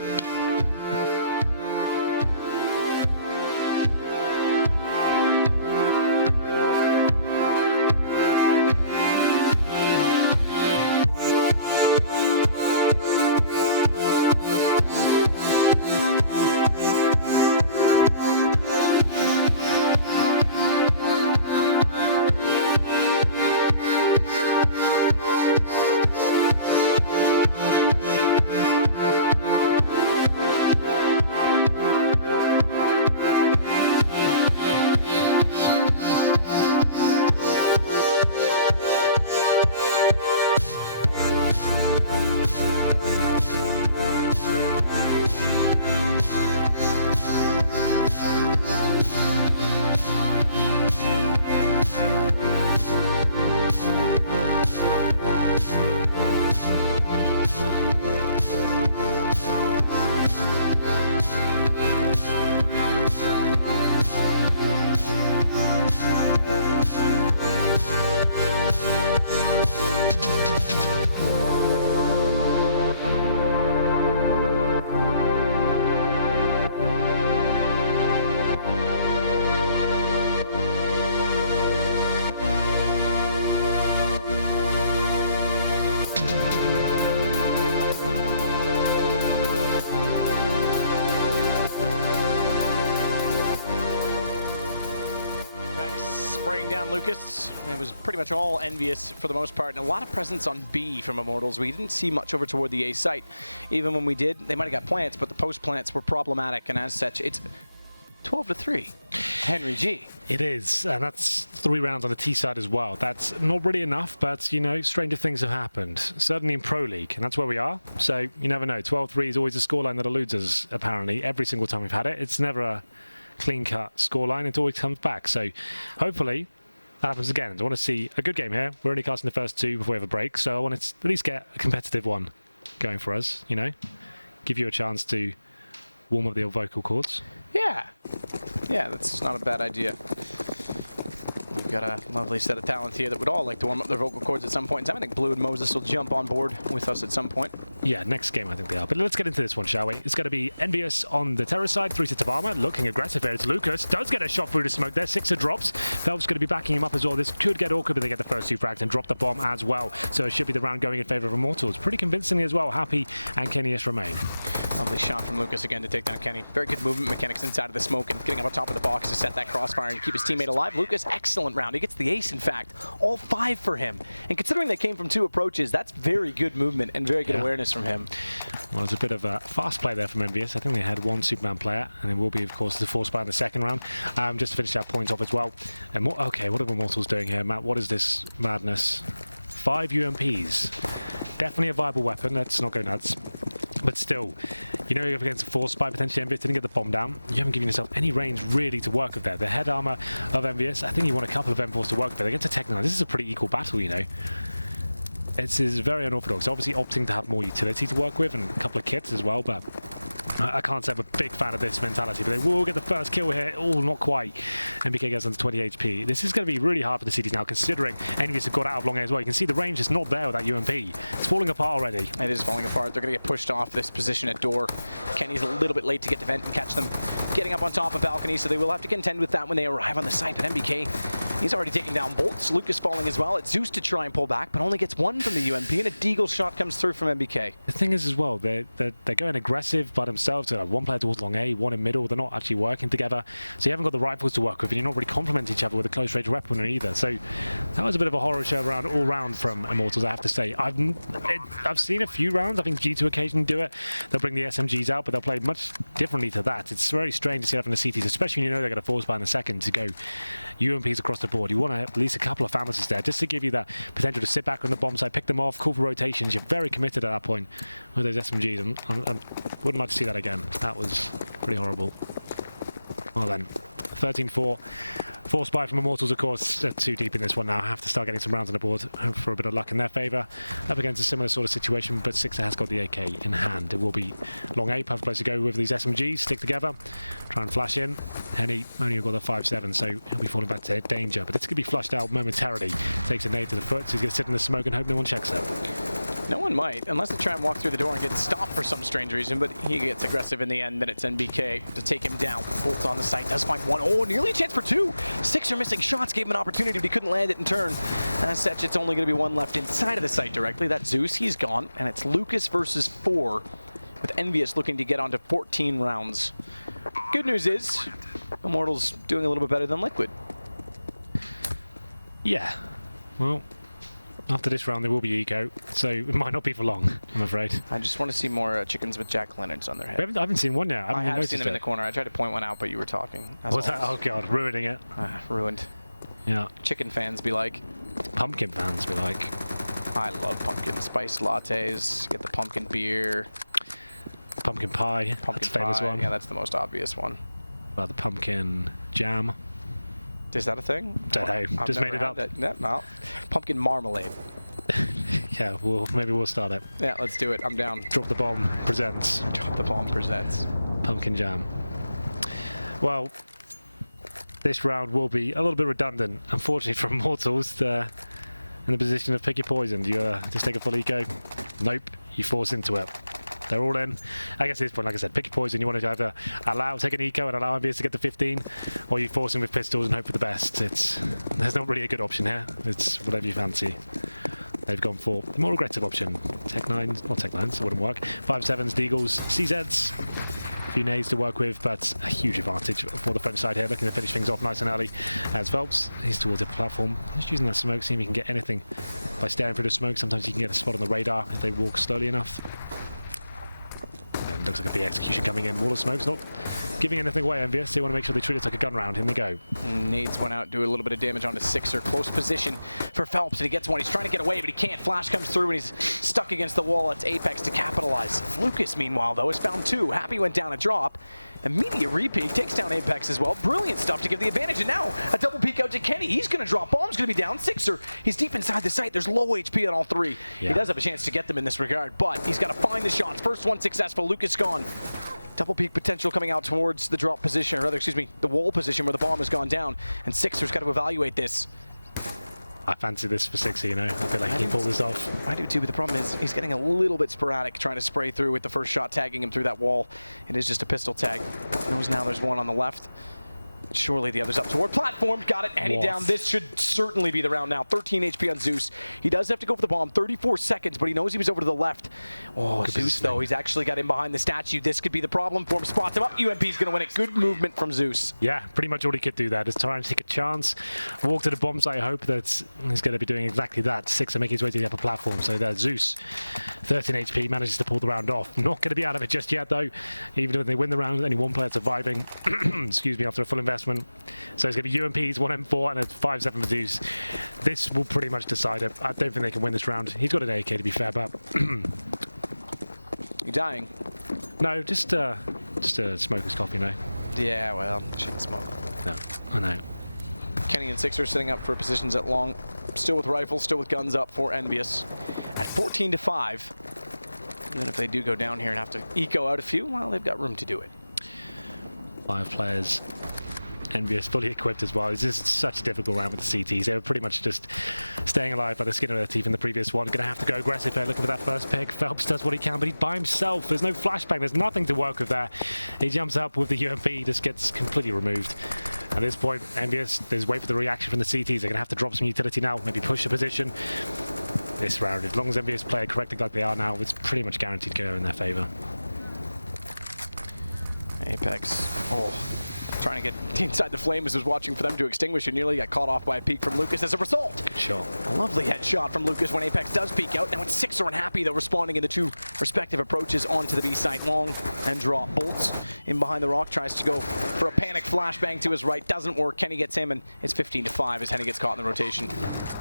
shutting down Lucas. It was pretty much all Envious for the most part, and a lot of presence on B from Immortals. We didn't see much over toward the A site. Even when we did, they might have got plants, but the post plants were problematic, and as such, it's 12-3. Henry G. It is, and that's 3 rounds on the T side as well. That's not really enough, but, you know, stranger things have happened. Certainly in Pro League, and that's where we are. So you never know. 12-3 is always a scoreline that eludes us, apparently, every single time we've had it. It's never a clean-cut scoreline. It always comes back. So hopefully that happens again. I want to see a good game here. We're only casting the first 2 before we have a break, so I want to at least get a competitive one going for us, you know? Give you a chance to warm up the old vocal cords. Yeah. Yeah, that's not a bad idea. We've got a lovely set of talent here that would all like to warm up their vocal cords at some point in time. I think Blue and Moses will jump on board with us at some point. Yeah, next game I think they are. But let's get into this one, shall we? It's going to be Envious on the Terror side, 3 sets of armor, looking aggressive here. It's Lucas, does get a shot through the smoke there, 6 drops. Velv's going to be backing him up as well. This could get awkward, but they get the first 2 frags and drop the bomb as well. So it should be the round going in favor of Immortals. Pretty convincingly as well. Happy and Kennyus remain. Lovely shot from Lucas again to take down Kenny. Very good movement mechanics inside of the smoke and getting up on top of the box to set that crossfire and keep his teammate alive. Lucas, excellent round. He gets the ace, in fact. All 5 for him. And considering they came from 2 approaches, that's very good movement and very good awareness from him. Well, there's a bit of a fast play there from Envious. I think they had 1 Superman player, and it will be, of course, the force spy in the second round. Just to finish that point off as well. And okay, what are Immortals doing here, Matt? What is this madness? 5 UMPs. Definitely a viable weapon. Let's not go nuts. But still, you know, you're up against a force spy, potentially Envious didn't get the bomb down. You haven't given yourself any range really to work with there. The head armor of Envious, I think you want a couple of M4s to work with. Against a Techno, this is a pretty equal battle, you know. It's very unorthodox. Obviously opting to have more utility to work with and a couple of kits as well, but I can't say I'm a big fan of this mentality, but they will get the first kill here. Oh, not quite. MBK gets under 20 HP. This is going to be really hard for the CDs now, considering Envious have got out of long A as well. You can see the range is not there with that UMP. It's falling apart already. It is falling apart. They're going to get pushed off this position at door. Kenny's a little bit late to get to vent and catch them getting up on top of balcony, so they will have to contend with that when they arrive on the site. But MBK, he's already taken down bolts. Lucas falling as well. It's Zeus to try and pull back, but only gets 1 from the UMP, and a Deagle shot comes through from MBK. The thing is as well, they're going aggressive by themselves. They have 1 player towards long A, 1 in middle. They're not actually working together, so you haven't got the rifles to work with, and you're not really complement each other with a close range weaponry either. So that was a bit of a horror show around all round from Immortals, I have to say. I've seen a few rounds. I think G2 occasionally do it. They'll bring the SMGs out, but they'll play much differently to that. It's very strange to see that from the CTs, especially when you know they're going to force by in the second to go UMPs across the board. You want at least a couple of Famouses there just to give you that potential to sit back on the bomb side, pick them off, call for rotations. You're very committed at that point with those SMGs. I wouldn't like to see that again. That was pretty horrible. Well then, 13-4. Force by from Immortals, of course. They're too deep in this one now. Have to start getting some rounds on the board for a bit of luck in their favour. Up against a similar sort of situation, but Sixer has got the AK in hand. It will be long A, perfect place to go with these SMGs. Stick together, try and flash in. Henny only got the 5-7, so he'll be falling back to danger. But it's going to be flushed out momentarily. Takes a nade to the foot, so he's going to sit in the smoke and hope no one checks it. No one might, unless they try and walk through the door and get stopped for some strange reason, but he gets aggressive in the end, then it's NBK to take him down. Bolt on the site, does find 1. Oh, nearly a chance for 2. 6 are missing shots, gave him an opportunity, but he couldn't land it in turn. As such, it's only going to be 1 left inside of the site directly. That's Zeus, he's gone, and it's Lucas versus 4, with Envious looking to get onto 14 rounds. Good news is, Immortals doing a little bit better than Liquid. Yeah, well, after this round, there will be eco, so it might not be for long, I'm afraid. I just want to see more chickens with jack-o'-lanterns on their head. I haven't seen one yet. I have seen them in the corner. I tried to point one out, but you were talking. What's that? Oh, God, ruining it. Ruined. Yeah. Chicken fans be like. Pumpkin fans be like. I love pumpkin spice lattes. Get the pumpkin beer. Pumpkin pie. That's a famous one. Yeah, that's the most obvious one. About the pumpkin jam. Is that a thing? Don't know. Just made it up. No. Pumpkin marmalade. Yeah, maybe we'll start it. Yeah, let's do it. I'm down. Drop the Bomb presents. Drop the Bomb presents. Pumpkin jam. Well, this round will be a little bit redundant. Unfortunately for Immortals, in the position of pick your poison. Do you just take a full eco? Nope. You force into it. They're all in. I guess at this point, like I said, pick your poison. You want to either take an eco and allow Envious to get to 15, or you force him with pistols and hope for the best. There's not really a good option here. It's whatever you fancy. They've gone for the more aggressive option. Tech 9s, not Tech 9s, it wouldn't work. 5-7s, Deagles, CZs. A few nades to work with, but a huge advantage for the French side here, looking to finish things off nice and early. As Phelps, he's towards the platform, just using that smoke, seeing if he can get anything by staring through the smoke. Sometimes you can get a spot on the radar if they walk slowly enough. And looks like a big execution coming in. Wall of smoke's not giving anything away, Envious. They want to make sure they treat it like a gun round. In they go. Nades went out, do a little bit of damage onto Sixer. Close position for Phelps, and he gets one. He's trying to get away, but he can't. Flash comes through, and he's stuck against the wall. It's Apex to capitalize. Lucas, meanwhile, though, has found 2. Happy went down a drop. Immediate repeat takes down Apex as well. Brilliant stuff to give the advantage. And now a double peek out to Kenny. He's going to drop. Bomb's going to be down. Sixer, he's deep inside the site. There's low HP on all 3. Yeah. He does have a chance to get them in this regard, but he's got to find the shots. First one successful. Lucas gone. Double peek potential coming out towards the drop position, or rather, excuse me, the wall position where the bomb has gone down. And Sixer's got to evaluate this. I fancy this for Sixer, you know. I feel like he can pull this off. I do too, but the problem is he's getting a little bit sporadic trying to spray through with the first shot tagging him through that wall. It is just a pistol tag. He knows now there's one on the left. Surely the other's up toward platform. Got it. And he down. This should certainly be the round now. 13 HP on Zeus. He does have to go for the bomb. 34 seconds, but he knows he was over to the left. Oh, Zeus, though. He's actually got in behind the statue. This could be the problem for him. Spots him up. UMP's going to win it. Good movement from Zeus. Yeah, pretty much all he could do there. Just try and take a chance. Walk to the bomb site. I hope that he's going to be doing exactly that. Sixer making his way to the upper platform. So there's Zeus. 13 HP. Manages to pull the round off. Not going to be out of it just yet, though. Even when they win the round, only one player surviving. Excuse me, after a full investment. So it's going to be UMPs, 1 M4, and a 5-7 for Zeus. This will pretty much decide it. I don't think they can win this round. He's got an AK, to be fair, but... You dying? No, just a smoker's cough, you know. Yeah, well, shouldn't smoke. No, I know. Kenny and Sixer setting up for positions at long. Still with rifles, still with guns up for Envious. At 14-5. Even if they do go down here and have to eco out a few, well, they've got room to do it. 5 players. Envious fully equipped as well. It's just such a difficult round with the CTs. They were pretty much just staying alive by the skin of their teeth in the previous one. Going to have to go aggressive here, looking for that first pick. Phelps does what he can, but he's by himself. There's no flashbang. There's nothing to work with there. He jumps up with the UMP. He just gets completely removed. At this point, Envious, there's wait for the reaction from the CTs. They're going to have to drop some utility now, maybe push the position. This round, as long as Envious play correctly like they are now, it's pretty much guaranteed to go in their favor. Apex. Oh. Trying to get inside the flames, was watching for them to extinguish and nearly got caught off by a peek from Lucas as a result. Good shot. A lovely headshot from Lucas when Apex does peek out. Now it's Sixer and Happy, though, responding in the 2 respective approaches onto the B site. Long and drop. Bolts in behind the rock, tries to go for a panic flashbang to his right. Doesn't work. Kenny gets him, and it's 15-5 as Henny gets caught in the rotation.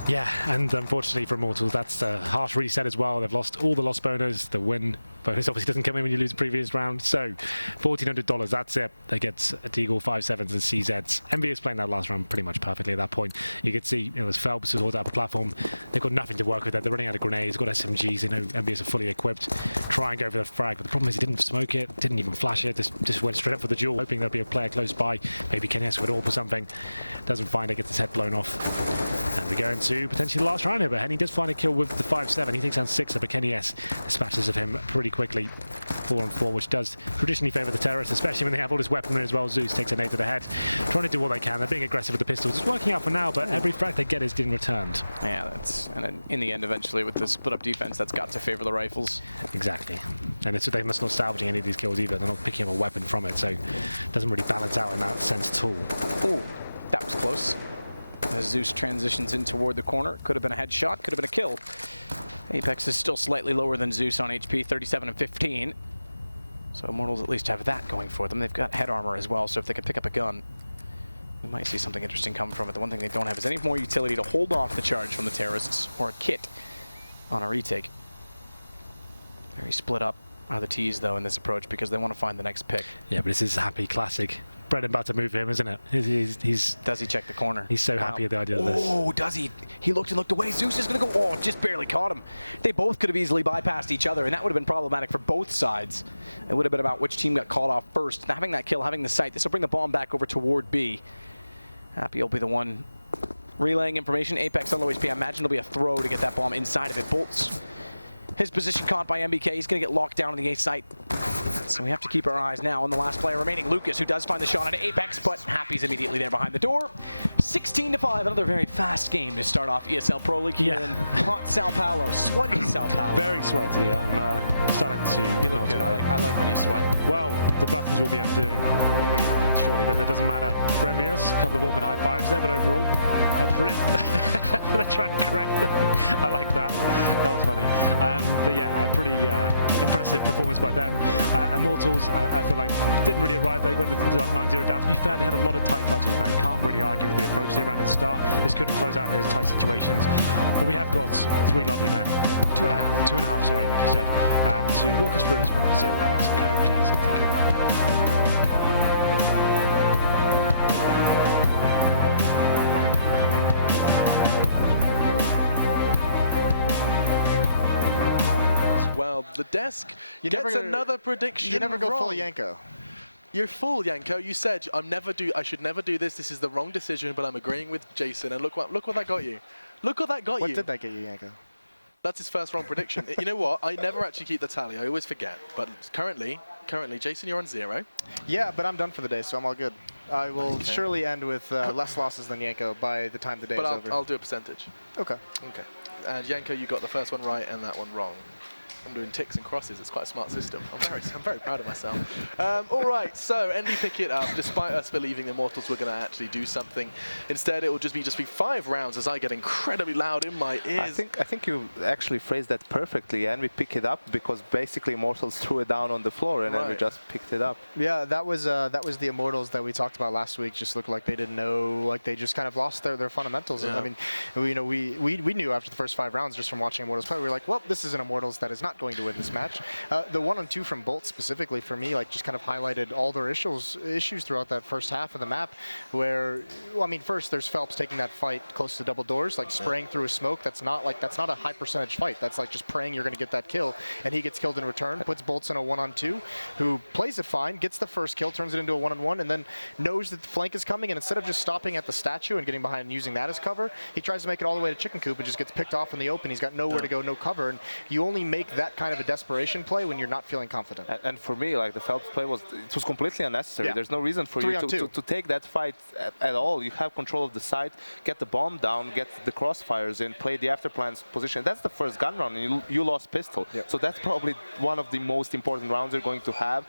Yeah, and unfortunately for Immortals, that's a harsh reset as well. They've lost all the lost bonus. The win bonus obviously doesn't come in when you lose the previous round. So $1,400, that's it. They get a Deagle 5-7s and CZs. Envious playing that last round pretty much perfectly at that point. You could see, it was Phelps who's all that upper platform. They've got nothing to work with there. They're running out of grenades, got SMGs. They know Envious are fully equipped. Try and go for the frag, but the problem is he didn't smoke it, didn't even flash it, just went straight up for the duel, hoping there'll be a player close by. Maybe Kenny has with AWP or something. Doesn't find it, gets his head blown off. And we go into potentially the last round here, but Henny does find a kill with the 5-7. He takes down Sixer, but Kenny S dispatches of him pretty quickly. 4-on-4, which does traditionally favour the terrorists, especially when they have all this weaponry as well. Zeus takes a nade to the head, trying to do what they can. They're being aggressive with the pistols. It's working out for now, but every frag they get is getting returned. Yeah, and then in the end, eventually, with the split-up defense, that's got to favour the rifles. Exactly. And it's they're not salvaging any of these kills either. They're not picking up a weapon from it, so it doesn't really balance out in that sense at all. Ooh, that was close. As Zeus transitions in toward the corner, could have been a headshot, could have been a kill. Apex is still slightly lower than Zeus on HP, 37 and 15. So Immortals at least have that going for them. They've got head armor as well, so if they can pick up a gun, we might see something interesting come from it. The one thing they don't have is any more utility to hold off the charge from the terrorists, or a kit on a retake. Very split up are the T's, though, in this approach, because they want to find the next pick. Yeah, but this is Happy classic. Bread and butter move for him, isn't it? He's does he check the corner? He's so happy at the idea of this. Oh, does he? He looked and looked away. Zeus is going to go. Oh, just barely caught him. They both could have easily bypassed each other, and that would have been problematic for both sides. It would have been about which team got caught off first. Having that kill, having the sight, this will bring the bomb back over toward B. Happy will be the one relaying information. Apex on low HP. I imagine it'll be a throw to get that bomb inside of it. Bolts His position caught by MBK. He's going to get locked down on the A site. So we have to keep our eyes now on the last player remaining, Lucas, who does find the shot on Apex, but Happy's immediately there behind the door. 16-5, another very fast game to start off ESL Pro League here in hot Sao Paulo, sweaty Sao Paulo. Very sweaty. I'm starting to. You look good. I like when you sweat. Well, the buttons will be undoing shortly, but it doesn't matter. Previous, a couple of walking high fives there, but overall, they're trying to correct them. I like that. That was funny. But yeah, a pretty impressive performance by them. Immortals, I feel like, didn't really arrive there. Went 9-0 down. To be fair, they had a lot of tight puzzles, man. Can't really argue with the approach they ran at the start. This couldn't close out in those tight situations. But we have got 3 lovely men. 2.5. 2.5, sorry, like you said, to walk us through this one. So, Alex, go, please. Thank Well, the desk gets another prediction. You never go wrong. full Yanko. You're full, Yanko. You said I should never do this. This is the wrong decision, but I'm agreeing with Jason. And look what that got you. Look what that got you. What did that get you, Yanko? That's his first wrong prediction. You know what? I never actually keep the tally. I always forget. But currently, Jason, you're on 0. Yeah, but I'm done for the day, so I'm all good. I will surely end with less losses than Yanko by the time the day is over. But I'll do a percentage. Okay. Okay. And Yanko, you got the first one right and that one wrong. I'm doing ticks and crosses. It's quite a smart system. I'm very proud of myself. All right, so ND pick it up. Despite us believing the Immortals were going to actually do something, instead it will just be 5 rounds as I get incredibly loud in my ears. I think you actually phrased that perfectly, and we pick it up because basically Immortals threw it down on the floor, and then we just picked it up. Yeah, that was the Immortals that we talked about last week. Just looked like they didn't know, like they just kind of lost their fundamentals. Yeah. And I mean, we knew after the first 5 rounds just from watching Immortals play, we were like, well, this is an Immortals that is not going to win this match. The 1-on-2 from Bolt specifically for me, like, just kind of highlighted all their issues throughout that first half of the map. Where, well, I mean, first there's Phelps taking that fight close to double doors, like spraying through a smoke. That's not a high percentage fight. That's like just praying you're going to get that kill, and he gets killed in return. Puts Bolts in a 1-on-2, who plays it fine, gets the first kill, turns it into a 1-on-1, and then knows that the flank is coming. And instead of just stopping at the statue and getting behind and using that as cover, he tries to make it all the way to Chicken Coop and just gets picked off in the open. He's got nowhere to go, no cover, and you only make that kind of a desperation play when you're not feeling confident. And for me, like, the Phelps play was completely unnecessary. Yeah. There's no reason for you to take that fight at all. You have control of the site, get the bomb down, get the crossfires in, play the afterplans position. That's the first gun round, and you lost pistol. Yep. So that's probably one of the most important rounds they're going to have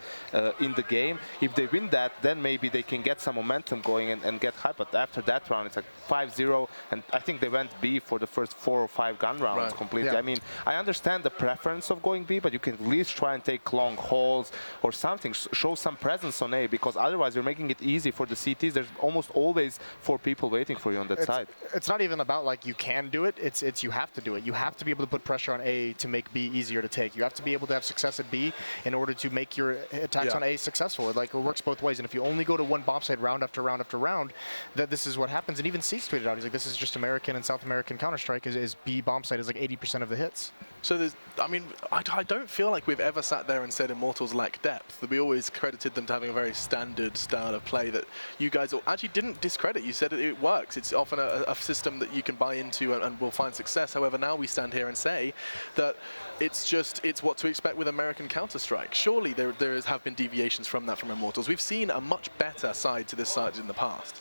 in the game. If they win that, then maybe they can get some momentum going and get high. But after that round, it's like 5-0, and I think they went B for the first 4 or 5 gun rounds completely. Yeah. I mean, I understand the preference of going B, but you can at least try and take long hauls or something, show some presence on A, because otherwise you're making it easy for the CTs. There's almost always 4 people waiting for you on that side. It's not even about like you can do it, it's you have to do it. You have to be able to put pressure on A to make B easier to take. You have to be able to have success at B in order to make your attacks on A successful. Like, it works both ways, and if you only go to one bomb site round after round after round, that this is what happens. And even Cease tweeted out, he's like, this is just American and South American Counter-Strike, is B bomb site is like 80% of the hits. So there's, I mean, I don't feel like we've ever sat there and said Immortals lack depth. We always credited them to having a very standard style of play that you guys actually didn't discredit. You said it works. It's often a system that you can buy into and will find success. However, now we stand here and say that it's what to expect with American Counter-Strike. Surely there have been deviations from that from Immortals. We've seen a much better side to this side in the past.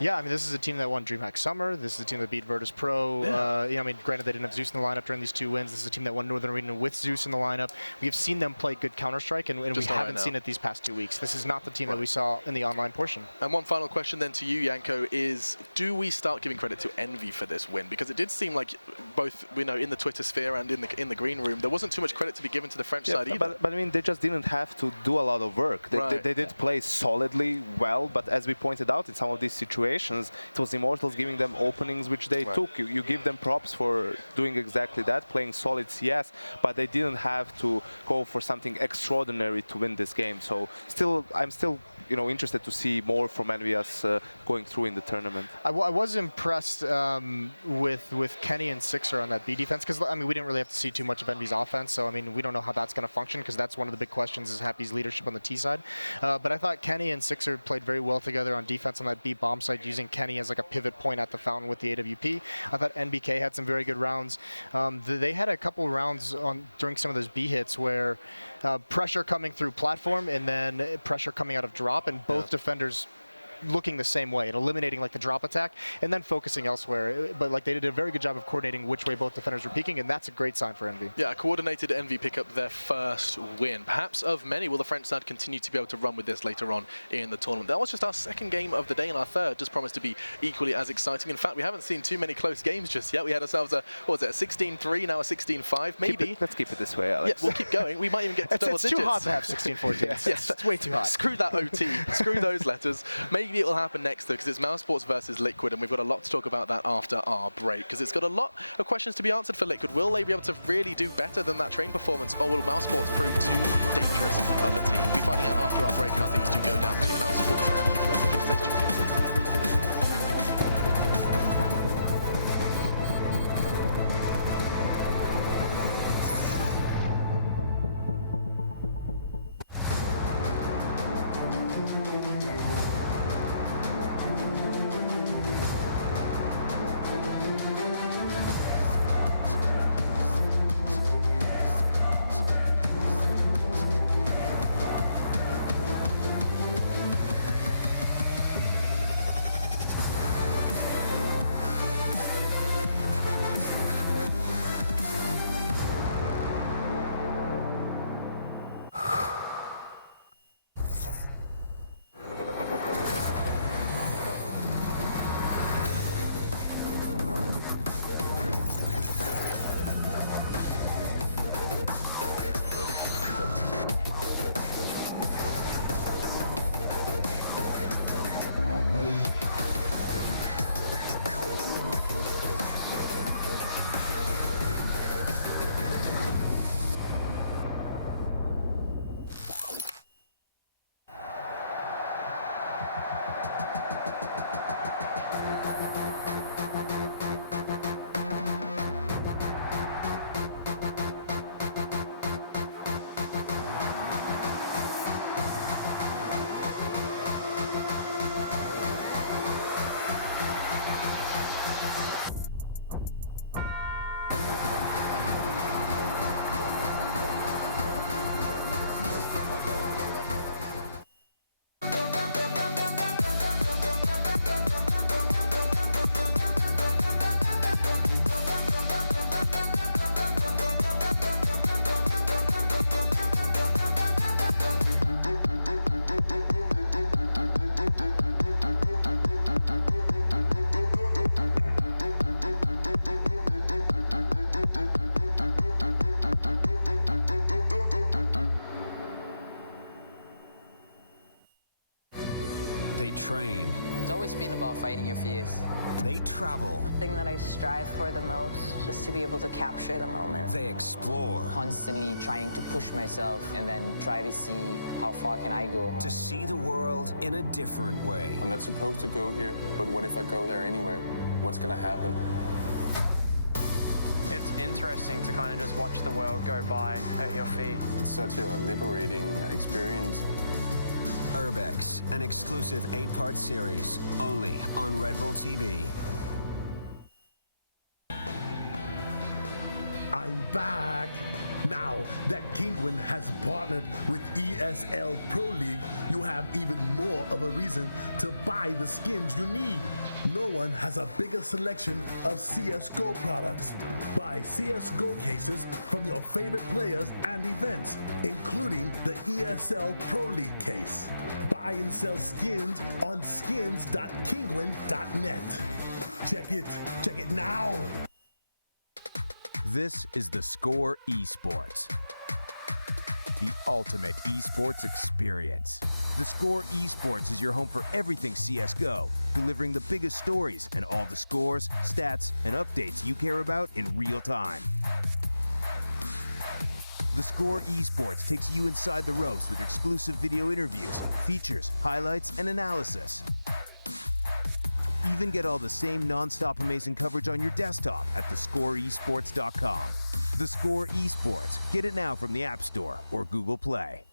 Yeah, I mean, this is a team that won DreamHack Summer. This is a team that beat Virtus Pro. Yeah. I mean, granted, they didn't have Zeus in the lineup during these 2 wins. This is a team that won Northern Arena with Zeus in the lineup. We've seen them play good Counter-Strike, and we haven't seen it these past 2 weeks. This is not the team that we saw in the online portion. And one final question then to you, Yanko, is do we start giving credit to Envy for this win? Because it did seem like both, in the Twitter sphere and in the green room, there wasn't too much credit to be given to the French side either. But I mean, they just didn't have to do a lot of work. They did play solidly well, but as we pointed out in some of these situations, it was Immortals giving them openings which they took. You give them props for doing exactly that, playing solid CS, but they didn't have to go for something extraordinary to win this game. So I'm still you know, interested to see more from Envious going through in the tournament. I was impressed with Kenny and Sixer on that B defense, because I mean, we didn't really have to see too much of Envy's offense, so I mean, we don't know how that's going to function, because that's one of the big questions is Happy's leadership on the T side. But I thought Kenny and Sixer played very well together on defense on that B bomb side, using Kenny as like a pivot point at the fountain with the AWP. I thought NBK had some very good rounds. They had a couple rounds during some of those B hits where pressure coming through platform and then pressure coming out of drop, and both defenders looking the same way and eliminating like the drop attack and then focusing elsewhere. But like they did a very good job of coordinating which way both defenders were peeking, and that's a great sign for Envy. Yeah, a coordinated Envy pick up their first win. Perhaps of many. Will the French side continue to be able to run with this later on in the tournament? That was just our second game of the day, and our third just promised to be equally as exciting. In fact, we haven't seen too many close games just yet. We had ourselves a, what was it, a 16-3, now a 16-5, maybe. Let's keep it this way, Alex. Yeah, we'll keep going. We might even get to double digits. It's too hot to have 16-14. Yes, it's way too hot. Screw that OT. Screw those letters. Maybe it will happen next, though, because it's Mousesports versus Liquid, and we've got a lot to talk about that after our break, because it's got a lot of questions to be answered for Liquid. Will they be able to really do better than that train performance, or will Mousesports prove too dangerous of a team? We'll be finding out after our break how things do go down between Mousesports and Liquid. Please stay tuned. They train. It's always been about fighting your fears. They travel. The thing that I strive for the most is to be able to capture the moment. They explore. Constantly trying to push myself and then try to see how far can I go. To see the world in a different way. I'm not supposed to go here, but what if I go there anyway? What's gonna happen? It's interesting to kind of just watch the world go by at your feet. It's such a liberating experience. Urbex, an exclusive 8-part series, only on Red Bull TV. I'm back! Now that Kinguin has partnered with ESL Pro League, you have even more of a reason to buy the skins you need. No one has a bigger selection of CSGO products. Buy CSGO cases from your favorite players and events, including the ESL Pro League case. Buy and sell skins on skins.kinguin.net. Check it now! This is the Score Esports, the ultimate esports experience. The Score Esports is your home for everything CSGO, delivering the biggest stories and all the scores, stats, and updates you care about in real time. The Score Esports takes you inside the ropes with exclusive video interviews, features, highlights, and analysis. Even get all the same non-stop amazing coverage on your desktop at thescoreesports.com. The Score Esports. Get it now from the App Store or Google Play.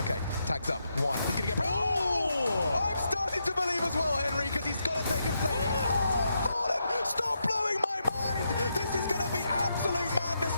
Okay, tags up. One. He's gonna get. Oh! I'm starting to believe as well, Henry, because he's got to take a play. Oh! Fallen! Stop blowing my mind! This is gonna be absolute madness.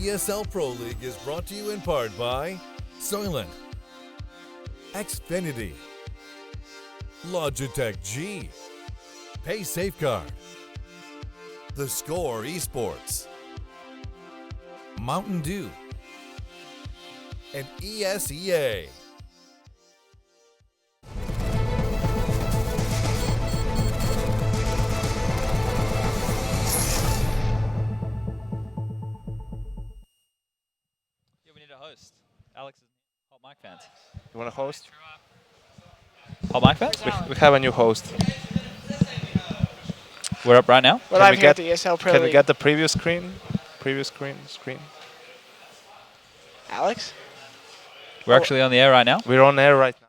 ESL Pro League is brought to you in part by Soylent, Xfinity, Logitech G, Pay Safeguard, The Score Esports, Mountain Dew, and ESEA. Host. Alex is Hot Mic fans. You want to host? Hot Mic fans? We have a new host. We're up right now. We're live here at the ESL Pro League. Can we get the previous screen? Previous screen. Alex? We're actually on the air right now. We're on air right now.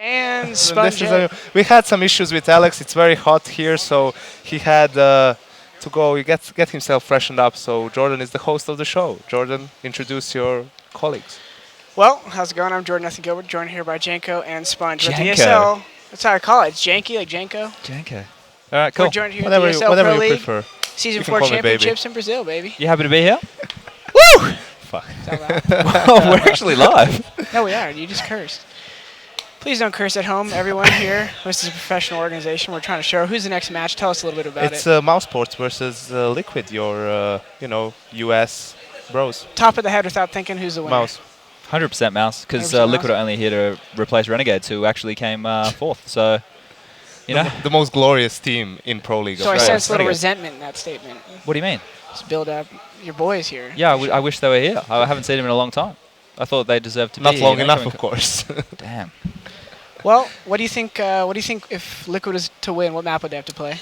And Sponge. We had some issues with Alex. It's very hot here, so he had to go get himself freshened up. So Jordan is the host of the show. Jordan, introduce your colleagues. Well, how's it going? I'm Jordan Nathan Gilbert, joined here by Janko and Sponge. Janko. At the ESL, that's how I call it. It's Janky, like Janko. Janko. All right, cool. We're joined here at the ESL whatever Pro you League. prefer. Season You can 4 call me baby. championships in Brazil, baby. You happy to be here? Woo! Fuck. Well, we're actually live. No, we are. You just cursed. Please don't curse at home, everyone here. This is a professional organization. We're trying to show who's the next match. Tell us a little bit about It's it. Mousesports versus Liquid, your, US bros. Top of the head without thinking, who's the winner? Mouse. 100% Mouse, because 100% Liquid Mouse? are only here to replace Renegades, who actually came fourth. So, you know. The most glorious team in Pro League. So I sense a little resentment in that statement. What do you mean? Just build up your boys here. Yeah, I wish they were here. I haven't seen them in a long time. I thought they deserved to be Not here, long you know, enough, of course. Damn. Well, what do you think? What do you think if Liquid is to win? What map would they have to play?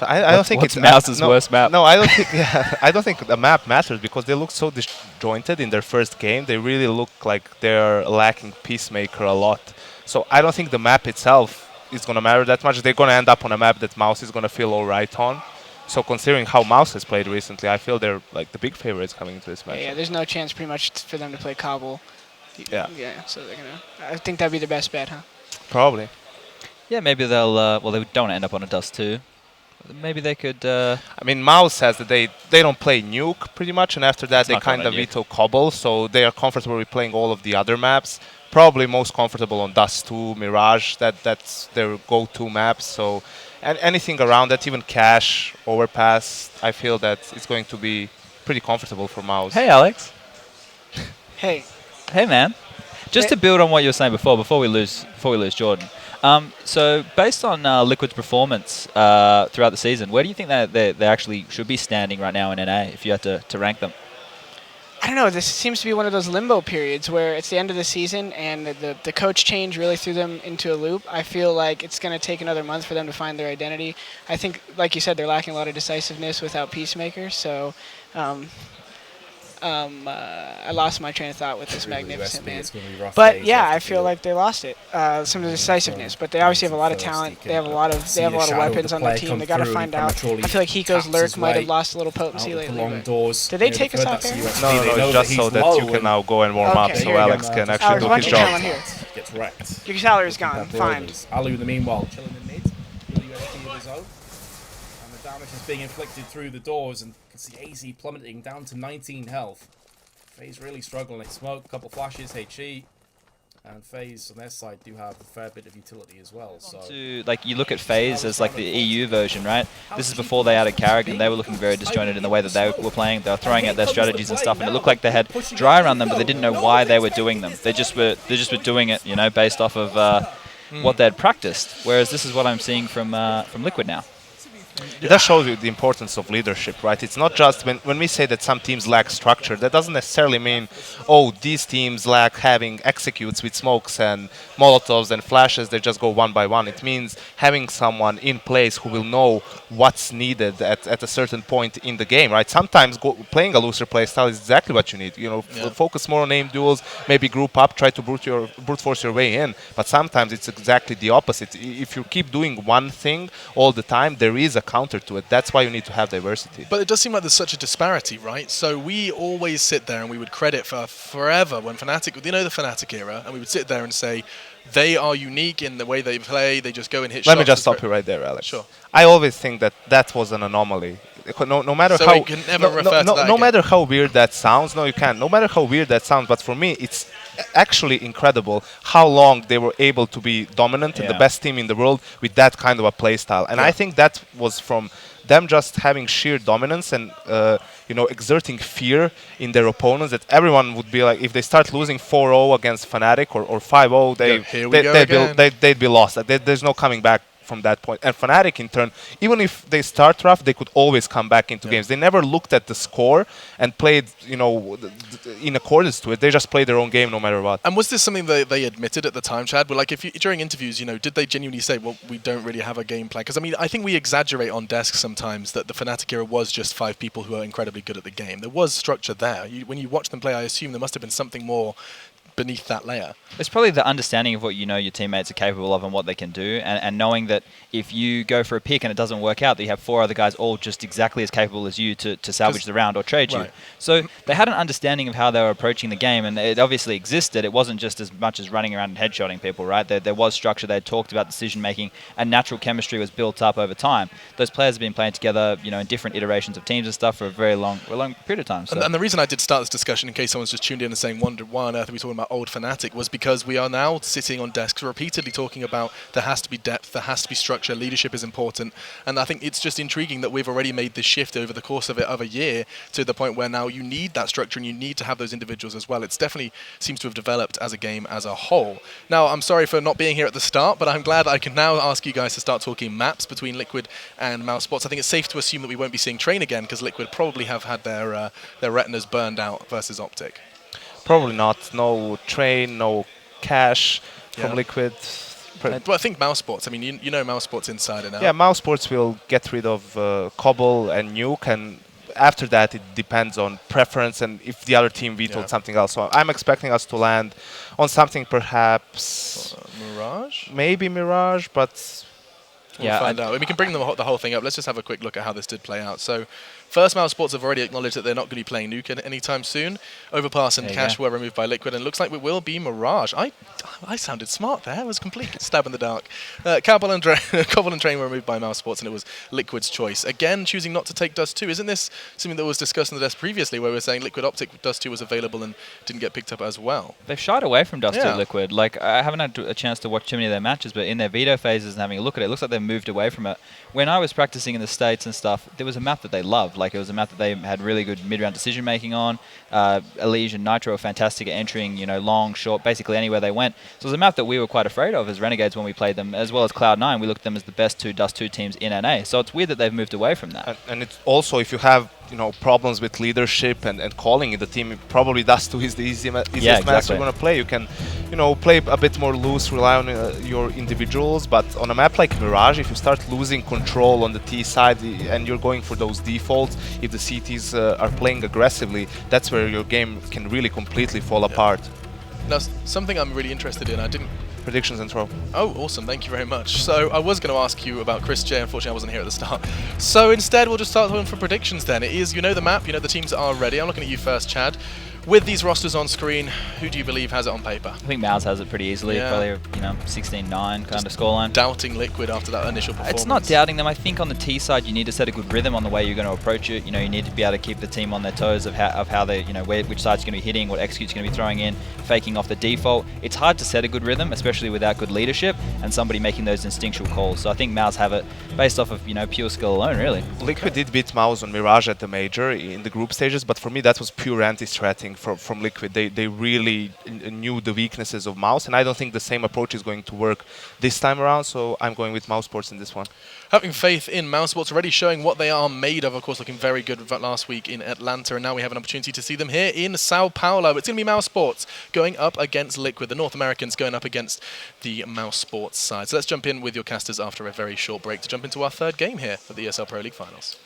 I don't think what's it's Mouse's worst map? No, I don't think. Yeah, I don't think the map matters because they look so disjointed in their first game. They really look like they're lacking Peacemaker a lot. So I don't think the map itself is gonna matter that much. They're gonna end up on a map that Mouse is gonna feel all right on. So considering how Mouse has played recently, I feel they're like the big favorites coming into this match. Yeah, there's no chance pretty much for them to play Cobble. Yeah. Yeah, so they're gonna. I think that'd be the best bet, huh? Probably. Yeah, maybe they'll. Well, they don't want to end up on a Dust 2. Maybe they could. I mean, Mouse says that they don't play Nuke pretty much, and after that they kind of veto Cobble, so they are comfortable with playing all of the other maps. Probably most comfortable on Dust 2, Mirage. That's their go-to maps. So, and anything around that, even Cache, Overpass, I feel that it's going to be pretty comfortable for Mouse. Hey, Alex. Hey. Hey, man. Just to build on what you were saying before we lose Jordan. So based on Liquid's performance throughout the season, where do you think that they actually should be standing right now in NA if you had to rank them? I don't know. This seems to be one of those limbo periods where it's the end of the season and the coach change really threw them into a loop. I feel like it's going to take another month for them to find their identity. I think, like you said, they're lacking a lot of decisiveness without Peacemaker. So I lost my train of thought with this magnificent man. But yeah, I feel like they lost it. Some of the decisiveness, but they obviously have a lot of talent. They have a lot of weapons on their team. They got to find out. I feel like Hiko's lurk might have lost a little potency lately. Did they take us off air? No, it's just so that you can now go and warm up, so Alex can actually do his job. Gets wrecked. Your salary's gone. Fine. Alu, in the meanwhile, chilling in mid. USD of his own. And the damage is being inflicted through the doors, and you can see AZ plummeting down to 19 health. FaZe really struggling. Smoke, a couple flashes, HE, and FaZe on their side do have a fair bit of utility as well. So, like you look at FaZe as like the EU version, right? This is before they added Carrick, and they were looking very disjointed in the way that they were playing. They were throwing out their strategies and stuff, and it looked like they had dry around them, but they didn't know why they were doing them. They just were doing it, you know, based off of what they'd practiced. Whereas this is what I'm seeing from Liquid now. That shows you the importance of leadership, right? It's not just when we say that some teams lack structure, that doesn't necessarily mean, oh, these teams lack having executes with smokes and molotovs and flashes, they just go one by one. It means having someone in place who will know what's needed at a certain point in the game, right? Sometimes playing a looser play style is exactly what you need. You know, focus more on aim duels, maybe group up, try to brute force your way in. But sometimes it's exactly the opposite. If you keep doing one thing all the time, there is a counter to it. That's why you need to have diversity. But it does seem like there's such a disparity, right? So we always sit there and we would credit for forever when Fnatic, you know, the Fnatic era, and we would sit there and say they are unique in the way they play. They just go and hit shots. Let me just stop you right there, Alex. Sure. I always think that was an anomaly. No matter so how you can never refer to that no again. matter how weird that sounds, no, you can't. No matter how weird that sounds, but for me, it's actually incredible how long they were able to be dominant and the best team in the world with that kind of a play style. And I think that was from them just having sheer dominance and you know, exerting fear in their opponents, that everyone would be like, if they start losing 4-0 against Fnatic or 5-0, they'd be lost. There's no coming back from that point. And Fnatic, in turn, even if they start rough, they could always come back into games. They never looked at the score and played, you know, in accordance to it. They just played their own game no matter what. And was this something that they admitted at the time, Chad? But like, if you, during interviews, you know, did they genuinely say, well, we don't really have a game plan? Because I mean, I think we exaggerate on desk sometimes that the Fnatic era was just 5 people who are incredibly good at the game. There was structure there. When you watch them play, I assume there must have been something more beneath that layer. It's probably the understanding of what you know your teammates are capable of and what they can do, and knowing that if you go for a pick and it doesn't work out, that you have 4 other guys all just exactly as capable as you to salvage the round or trade you. So they had an understanding of how they were approaching the game, and it obviously existed. It wasn't just as much as running around and headshotting people, right? There was structure. They talked about decision-making, and natural chemistry was built up over time. Those players have been playing together, you know, in different iterations of teams and stuff for a very long period of time. So. And the reason I did start this discussion, in case someone's just tuned in and saying, why on earth are we talking about old Fnatic, was because we are now sitting on desks repeatedly talking about there has to be depth, there has to be structure, leadership is important. And I think it's just intriguing that we've already made this shift over the course of a year to the point where now you need that structure and you need to have those individuals as well. It's definitely seems to have developed as a game as a whole. Now, I'm sorry for not being here at the start, but I'm glad I can now ask you guys to start talking maps between Liquid and Mousesports. I think it's safe to assume that we won't be seeing Train again because Liquid probably have had their retinas burned out versus Optic. Probably not. No Train, no Cash from Liquid. Well, I think Mousesports. I mean, you know Mousesports inside and out. Yeah, Mousesports will get rid of Cobble and Nuke, and after that it depends on preference and if the other team vetoed something else. So I'm expecting us to land on something perhaps Mirage? Maybe Mirage, but we'll find out. We can bring the whole thing up. Let's just have a quick look at how this did play out. So first, Mousesports have already acknowledged that they're not going to be playing Nuke anytime soon. Overpass and Cash were removed by Liquid, and it looks like it will be Mirage. I sounded smart there. It was a complete stab in the dark. Cobble and Train were removed by Mousesports, and it was Liquid's choice. Again, choosing not to take Dust 2. Isn't this something that was discussed on the desk previously, where we were saying Liquid Optic Dust 2 was available and didn't get picked up as well? They've shied away from Dust 2 Liquid. Like, I haven't had a chance to watch too many of their matches, but in their veto phases and having a look at it, it looks like they've moved away from it. When I was practicing in the States and stuff, there was a map that they loved. Like, it was a map that they had really good mid-round decision-making on. Elige and Nitro were fantastic at entering, you know, long, short, basically anywhere they went. So it was a map that we were quite afraid of as Renegades when we played them, as well as Cloud9. We looked at them as the best 2 Dust 2 teams in NA. So it's weird that they've moved away from that. And it's also, if you have, you know, problems with leadership and calling in the team, probably Dust 2 is the easiest match you're going to play. You can, you know, play a bit more loose, rely on your individuals, but on a map like Mirage, if you start losing control on the T side and you're going for those defaults, if the CTs are playing aggressively, that's where your game can really completely fall apart. Now, something I'm really interested in, I didn't... Predictions and throw. Oh, awesome. Thank you very much. So I was going to ask you about Chris J. Unfortunately, I wasn't here at the start. So instead, we'll just start looking for predictions then. It is, you know the map, you know the teams that are ready. I'm looking at you first, Chad. With these rosters on screen, who do you believe has it on paper? I think Mouse has it pretty easily. Probably, you know, 16-9 kind of scoreline. Doubting Liquid after that initial performance. It's not doubting them. I think on the T side, you need to set a good rhythm on the way you're going to approach it. You know, you need to be able to keep the team on their toes of how they, you know, which side's going to be hitting, what execute's going to be throwing in, faking off the default. It's hard to set a good rhythm, especially without good leadership and somebody making those instinctual calls. So I think Mouse have it based off of, you know, pure skill alone, really. Liquid did beat Mouse on Mirage at the major in the group stages, but for me that was pure anti-stratting from Liquid. They really knew the weaknesses of Mouse, and I don't think the same approach is going to work this time around, so I'm going with Mousesports in this one. Having faith in Mousesports, already showing what they are made of course, looking very good last week in Atlanta, and now we have an opportunity to see them here in Sao Paulo. It's going to be Mousesports going up against Liquid, the North Americans going up against the Mousesports side. So let's jump in with your casters after a very short break to jump into our third game here for the ESL Pro League Finals.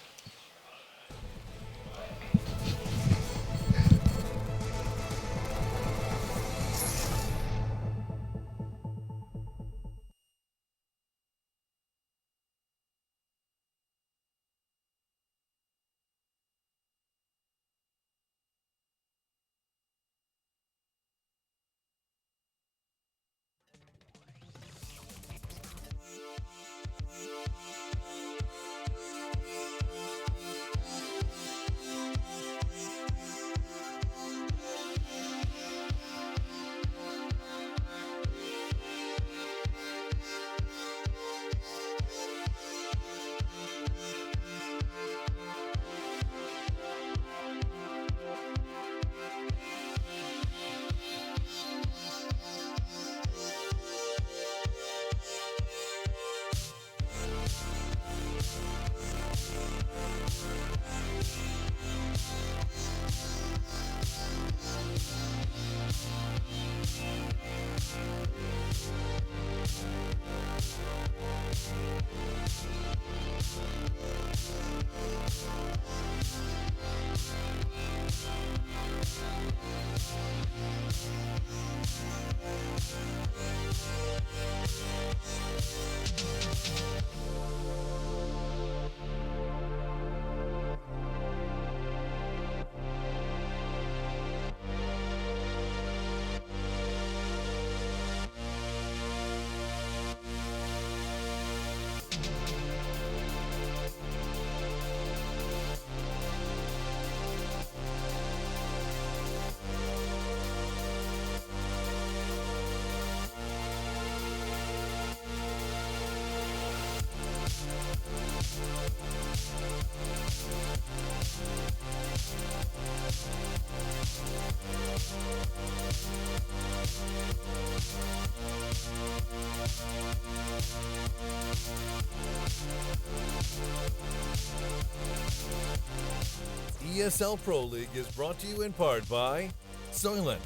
ESL Pro League is brought to you in part by Soylent,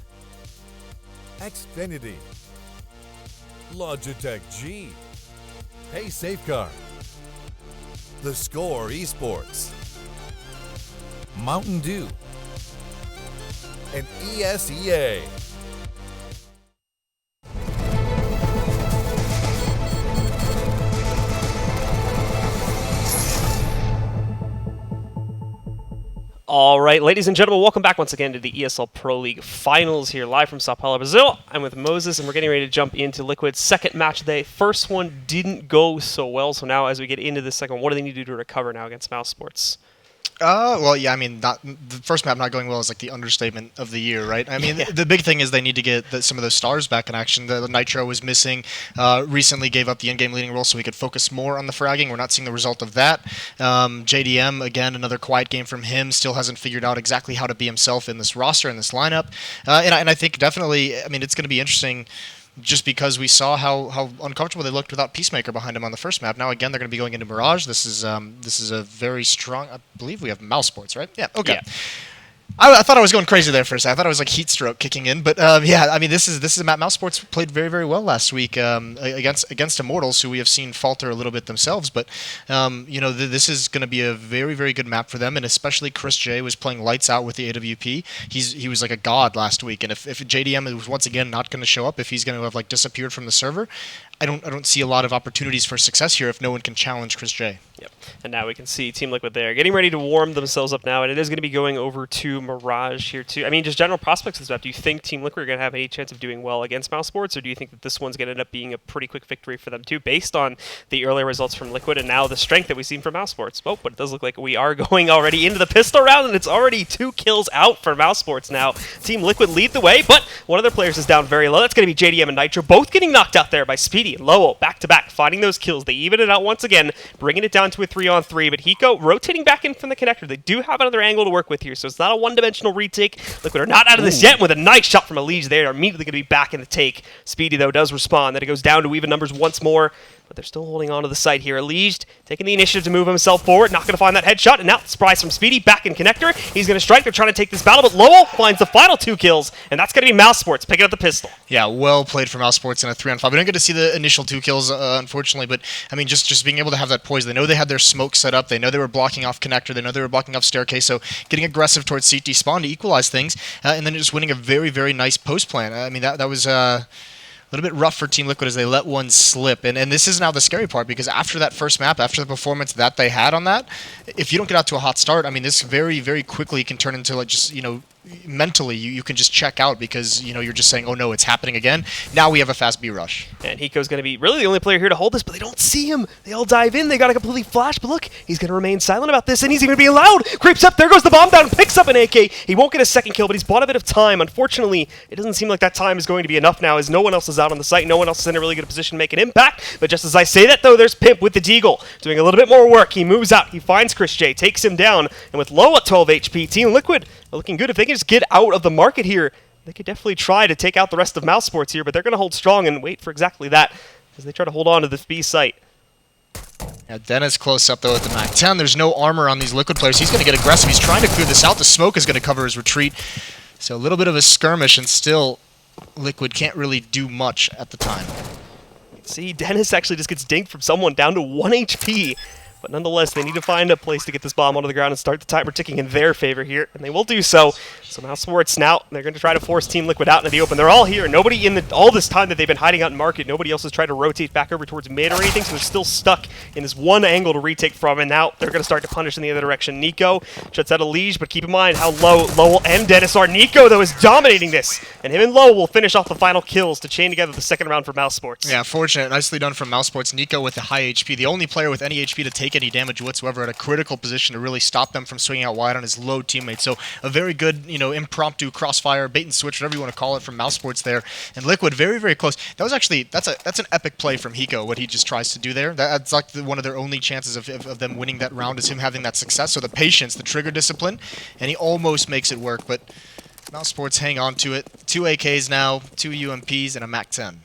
Xfinity, Logitech G, Pay Safeguard, The Score Esports, Mountain Dew, and ESEA. All right, ladies and gentlemen, welcome back once again to the ESL Pro League Finals here live from Sao Paulo, Brazil. I'm with Moses, and we're getting ready to jump into Liquid's second match of the day. First one didn't go so well, so now as we get into the second one, what do they need to do to recover now against Mousesports? Well, yeah, I mean, the first map not going well is like the understatement of the year, right? I mean, the big thing is they need to get some of those stars back in action. The Nitro was missing, recently gave up the in-game leading role so we could focus more on the fragging. We're not seeing the result of that. JDM, again, another quiet game from him, still hasn't figured out exactly how to be himself in this roster, in this lineup. And I think definitely, I mean, it's going to be interesting just because we saw how uncomfortable they looked without Peacemaker behind him on the first map. Now, again, they're going to be going into Mirage. This is a very strong, I believe we have Mousesports, right? Yeah, okay. Yeah. I thought I was going crazy there for a second. I thought it was like heat stroke kicking in, but yeah, I mean this is a map. Mousesports played very, very well last week against Immortals, who we have seen falter a little bit themselves. But you know, this is going to be a very, very good map for them, and especially Chris J was playing lights out with the AWP. He was like a god last week, and if JDM was once again not going to show up, if he's going to have like disappeared from the server, I don't see a lot of opportunities for success here if no one can challenge Chris J. Yep. And now we can see Team Liquid there getting ready to warm themselves up now, and it is going to be going over to Mirage here too. I mean, just general prospects of this map. Do you think Team Liquid are going to have any chance of doing well against Mousesports, or do you think that this one's going to end up being a pretty quick victory for them too, based on the earlier results from Liquid and now the strength that we've seen from Mousesports? Oh, but it does look like we are going already into the pistol round, and it's already 2 kills out for Mousesports now. Team Liquid lead the way, but one of their players is down very low. That's going to be JDM and Nitro, both getting knocked out there by Speedy and Lowell, back-to-back, finding those kills. They even it out once again, bringing it down to a 3-on-3, but Hiko rotating back in from the connector. They do have another angle to work with here, so it's not a one-dimensional retake. Liquid are not out of this yet with a nice shot from Elige. They are immediately going to be back in the take. Speedy, though, does respond. Then it goes down to even numbers once more, but they're still holding on to the site here. Elige taking the initiative to move himself forward, not going to find that headshot, and now surprise from Speedy, back in connector. He's going to strike. They're trying to take this battle, but Lowell finds the final 2 kills, and that's going to be Mousesports picking up the pistol. Yeah, well played for Mousesports in a 3-on-5. We didn't get to see the initial 2 kills, unfortunately, but I mean, just being able to have that poise. They know they had their smoke set up. They know they were blocking off connector. They know they were blocking off staircase. So getting aggressive towards CT spawn to equalize things, and then just winning a very, very nice post plan. I mean, that was a little bit rough for Team Liquid as they let one slip. And this is now the scary part, because after that first map, after the performance that they had on that, if you don't get out to a hot start, I mean, this very, very quickly can turn into like just, you know, mentally you can just check out because, you know, you're just saying, oh no, it's happening again. Now we have a fast B rush. And Hiko's going to be really the only player here to hold this, but they don't see him. They all dive in. They got a completely flash, but look, he's going to remain silent about this, and he's even going to be allowed. Creeps up. There goes the bomb down. Picks up an AK. He won't get a second kill, but he's bought a bit of time. Unfortunately, it doesn't seem like that time is going to be enough now, as no one else is out on the site. No one else is in a really good position to make an impact. But just as I say that, though, there's Pimp with the Deagle doing a little bit more work. He moves out. He finds Chris J, takes him down, and with Low at 12 HP, Team Liquid are looking good. If they can just get out of the market here, they could definitely try to take out the rest of Mousesports here, but they're going to hold strong and wait for exactly that as they try to hold on to this B site. Yeah, Dennis close up though at the Mac 10. There's no armor on these Liquid players. He's going to get aggressive. He's trying to clear this out. The smoke is going to cover his retreat. So a little bit of a skirmish, and still Liquid can't really do much at the time. See, Dennis actually just gets dinked from someone down to 1 HP. But nonetheless, they need to find a place to get this bomb onto the ground and start the timer ticking in their favor here, and they will do so. So Mousesports now, they're going to try to force Team Liquid out into the open. They're all here. Nobody in all this time that they've been hiding out in market, nobody else has tried to rotate back over towards mid or anything, so they're still stuck in this one angle to retake from, and now they're going to start to punish in the other direction. Nico shuts out Elige, but keep in mind how low Lowell and Dennis are. Nico, though, is dominating this, and him and Lowell will finish off the final kills to chain together the second round for Mousesports. Yeah, fortunate. Nicely done from Mousesports. Nico with the high HP, the only player with any HP to take any damage whatsoever, at a critical position to really stop them from swinging out wide on his low teammate. So a very good, you know, impromptu crossfire, bait and switch, whatever you want to call it, from Mousesports there. And Liquid very, very close. That was actually, that's an epic play from Hiko, what he just tries to do there. That's like one of their only chances of them winning that round, is him having that success. So the patience, the trigger discipline, and he almost makes it work. But Mousesports hang on to it. 2 AKs now, 2 UMPs, and a MAC-10.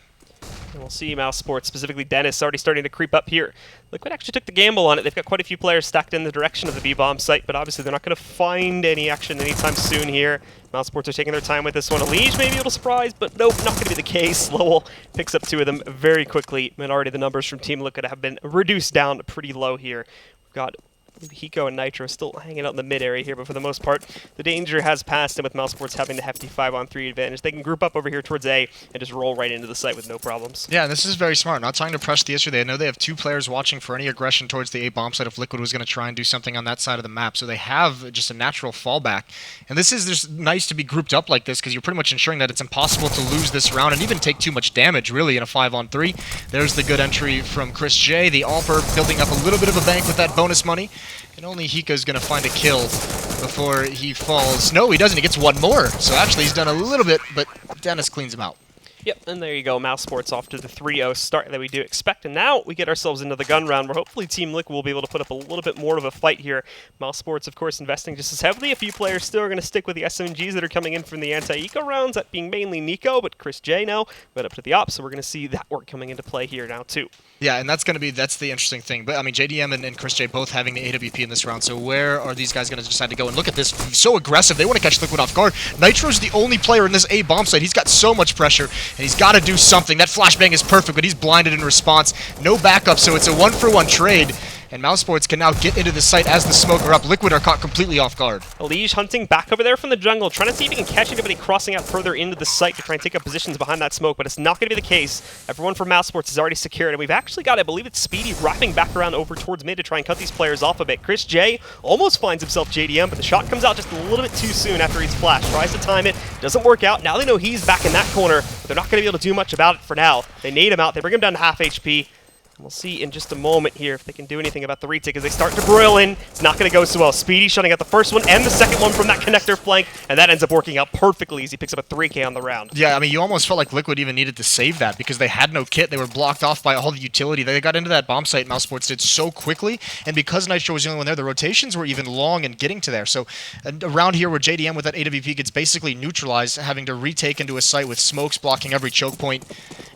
And we'll see Mousesports, specifically Dennis, already starting to creep up here. Liquid actually took the gamble on it. They've got quite a few players stacked in the direction of the B-bomb site, but obviously they're not going to find any action anytime soon here. Mousesports are taking their time with this one. Elige maybe a little surprised, but nope, not going to be the case. Lowell picks up 2 of them very quickly. And already the numbers from Team Liquid have been reduced down pretty low here. We've got Hiko and Nitro still hanging out in the mid area here, but for the most part, the danger has passed, and with Mousesports having the hefty 5-on-3 advantage, they can group up over here towards A and just roll right into the site with no problems. Yeah, and this is very smart. Not trying to press the issue. They know they have 2 players watching for any aggression towards the A bomb site if Liquid was going to try and do something on that side of the map. So they have just a natural fallback. And this is just nice to be grouped up like this because you're pretty much ensuring that it's impossible to lose this round and even take too much damage, really, in a 5-on-3. There's the good entry from Chris J. The Alper building up a little bit of a bank with that bonus money. And only Hiko's going to find a kill before he falls. No, he doesn't. He gets 1 more. So actually, he's done a little bit, but Dennis cleans him out. Yep, and there you go. Mousesports off to the 3-0 start that we do expect. And now we get ourselves into the gun round where hopefully Team Liquid will be able to put up a little bit more of a fight here. Mousesports, of course, investing just as heavily. A few players still are going to stick with the SMGs that are coming in from the anti-eco rounds, that being mainly Nico, but Chris J now went up to the ops, so we're going to see that work coming into play here now too. Yeah, and that's the interesting thing. But I mean, JDM and Chris J both having the AWP in this round, so where are these guys going to decide to go? And look at this, so aggressive. They want to catch Liquid off guard. Nitro's the only player in this A bomb site. He's got so much pressure, and he's got to do something. That flashbang is perfect, but he's blinded in response. No backup, so it's a 1-for-1 trade. And Mousesports can now get into the site as the smoke are up. Liquid are caught completely off guard. Elige hunting back over there from the jungle, trying to see if he can catch anybody crossing out further into the site to try and take up positions behind that smoke, but it's not going to be the case. Everyone from Mousesports is already secured, and we've actually got, I believe it's Speedy, wrapping back around over towards mid to try and cut these players off a bit. Chris J almost finds himself JDM, but the shot comes out just a little bit too soon after he's flashed. Tries to time it, doesn't work out. Now they know he's back in that corner. They're not going to be able to do much about it for now. They nade him out. They bring him down to half HP. We'll see in just a moment here if they can do anything about the retake as they start to broil in. It's not going to go so well. Speedy shutting out the first one and the second one from that connector flank, and that ends up working out perfectly as he picks up a 3K on the round. Yeah, I mean, you almost felt like Liquid even needed to save that because they had no kit. They were blocked off by all the utility. They got into that bomb site, Mousesports did so quickly, and because Nitro was the only one there, the rotations were even long in getting to there. So around here where JDM with that AWP gets basically neutralized, having to retake into a site with smokes blocking every choke point,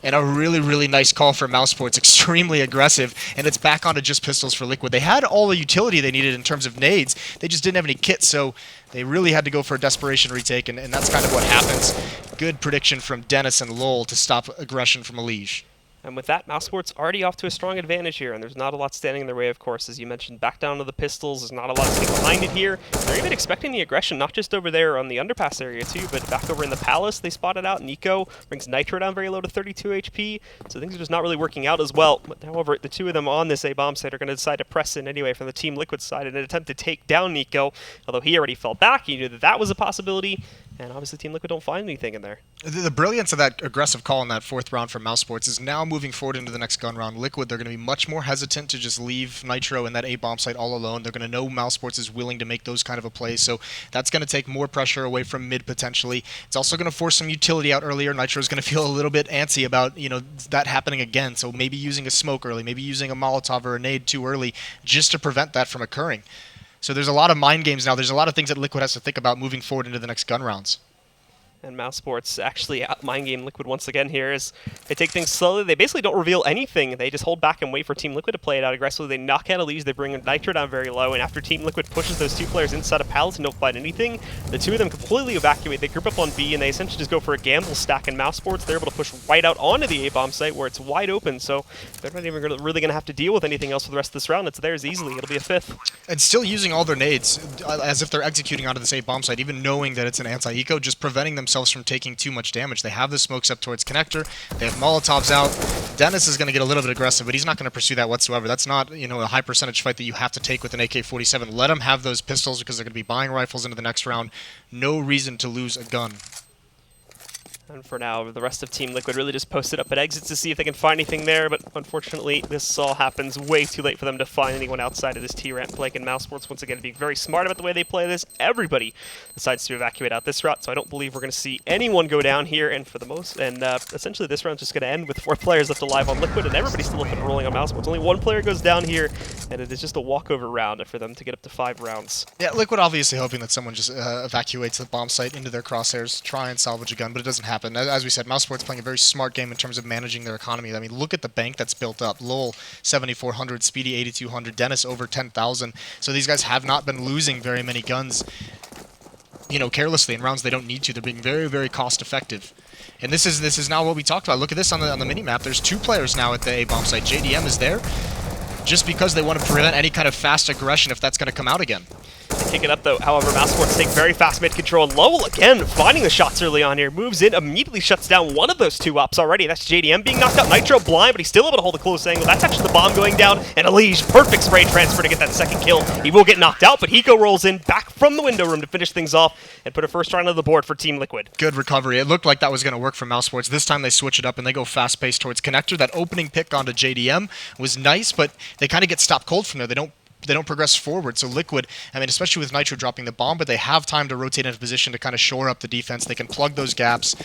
and a really, really nice call for Mousesports, extremely aggressive. And it's back onto just pistols for Liquid. They had all the utility they needed in terms of nades. They just didn't have any kits, so they really had to go for a desperation retake, and that's kind of what happens. Good prediction from Dennis and Lowell to stop aggression from Elige. And with that, Mousesports already off to a strong advantage here, and there's not a lot standing in their way, of course. As you mentioned, back down to the pistols. There's not a lot sitting behind it here. They're even expecting the aggression, not just over there on the underpass area, too, but back over in the palace. They spotted out. Nico brings Nitro down very low to 32 HP, so things are just not really working out as well. But however, the 2 of them on this A-bomb site are going to decide to press in anyway from the Team Liquid side in an attempt to take down Nico, although he already fell back. He knew that that was a possibility, and obviously Team Liquid don't find anything in there. The brilliance of that aggressive call in that 4th round from Mousesports is now moving forward into the next gun round. Liquid, they're going to be much more hesitant to just leave Nitro in that A-bomb site all alone. They're going to know Mousesports is willing to make those kind of a play, so that's going to take more pressure away from mid potentially. It's also going to force some utility out earlier. Nitro's going to feel a little bit antsy about, that happening again, so maybe using a smoke early, maybe using a Molotov or a nade too early just to prevent that from occurring. So there's a lot of mind games now. There's a lot of things that Liquid has to think about moving forward into the next gun rounds. And Mousesports actually mind game Liquid once again here as they take things slowly. They basically don't reveal anything. They just hold back and wait for Team Liquid to play it out aggressively. They knock out Elige, they bring Nitro down very low, and after Team Liquid pushes those 2 players inside a palace and don't find anything, the 2 of them completely evacuate. They group up on B, and they essentially just go for a gamble stack, and Mousesports, they're able to push right out onto the A-bomb site where it's wide open, so they're not even really going to have to deal with anything else for the rest of this round. It's theirs easily. It'll be a 5th. And still using all their nades as if they're executing onto this A-bomb site, even knowing that it's an anti-eco, just preventing themselves from taking too much damage. They have the smokes up towards connector. They have Molotovs out. Dennis is going to get a little bit aggressive, but he's not going to pursue that whatsoever. That's not, a high percentage fight that you have to take with an AK-47. Let him have those pistols because they're going to be buying rifles into the next round. No reason to lose a gun. And for now, the rest of Team Liquid really just posted up at exits to see if they can find anything there, but unfortunately, this all happens way too late for them to find anyone outside of this T-ramp. Blake and Mousesports, once again, being very smart about the way they play this. Everybody decides to evacuate out this route, so I don't believe we're going to see anyone go down here, and for the most, essentially this round's just going to end with 4 players left alive on Liquid, and everybody's still up and rolling on Mousesports. Only 1 player goes down here, and it is just a walkover round for them to get up to 5 rounds. Yeah, Liquid obviously hoping that someone just evacuates the bomb site into their crosshairs, try and salvage a gun, but it doesn't happen. happen. As we said, Mousesports playing a very smart game in terms of managing their economy. I mean, look at the bank that's built up. Lowell, 7,400, Speedy, 8,200, Dennis, over 10,000. So these guys have not been losing very many guns, you know, carelessly in rounds they don't need to. They're being very, very cost effective. And this is now what we talked about. Look at this on the mini-map. There's 2 players now at the A-bomb site. JDM is there just because they want to prevent any kind of fast aggression if that's going to come out again. Kick it up though, however, Mousesports take very fast mid control, and Lowell again finding the shots early on here, moves in, immediately shuts down one of those 2 ops already. That's JDM being knocked out, Nitro blind, but he's still able to hold a close angle. That's actually the bomb going down, and Elige, perfect spray transfer to get that second kill. He will get knocked out, but Hiko rolls in back from the window room to finish things off and put a first round on the board for Team Liquid. Good recovery. It looked like that was going to work for Mousesports. This time they switch it up and they go fast-paced towards Connector. That opening pick onto JDM was nice, but they kind of get stopped cold from there. They don't progress forward. So Liquid, I mean, especially with Nitro dropping the bomb, but they have time to rotate into position to kind of shore up the defense. They can plug those gaps,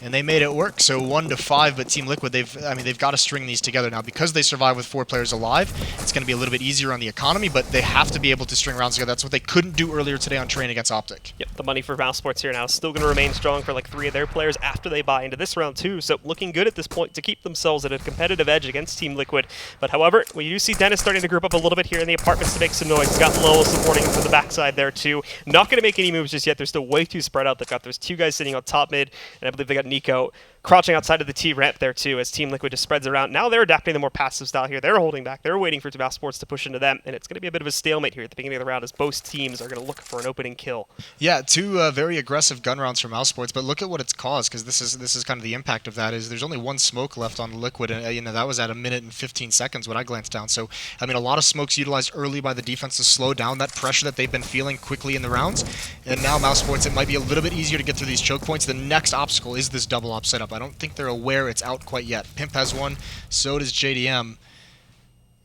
and they made it work. So 1-5, but Team Liquid, they've got to string these together now. Because they survive with 4 players alive, it's going to be a little bit easier on the economy, but they have to be able to string rounds together. That's what they couldn't do earlier today on train against Optic. Yep, the money for Mousesports here now is still going to remain strong for like 3 of their players after they buy into this round too, so looking good at this point to keep themselves at a competitive edge against Team Liquid. But however, we do see Dennis starting to group up a little bit here in the apartments to make some noise. He's got Lowell supporting him from the backside there too. Not going to make any moves just yet. They're still way too spread out. They've got those 2 guys sitting on top mid, and I believe they got Nico crouching outside of the T ramp there too as Team Liquid just spreads around. Now they're adapting the more passive style here. They're holding back. They're waiting for Mousesports to push into them, and it's going to be a bit of a stalemate here at the beginning of the round as both teams are going to look for an opening kill. Yeah, 2 very aggressive gun rounds for Mousesports, but look at what it's caused, because this is kind of the impact of that. Is there's only 1 smoke left on Liquid, and you know that was at 1 minute and 15 seconds when I glanced down. So I mean, a lot of smokes utilized early by the defense to slow down that pressure that they've been feeling quickly in the rounds. And now Mousesports, it might be a little bit easier to get through these choke points. The next obstacle is this double op setup. I don't think they're aware it's out quite yet. Pimp has 1, so does JDM.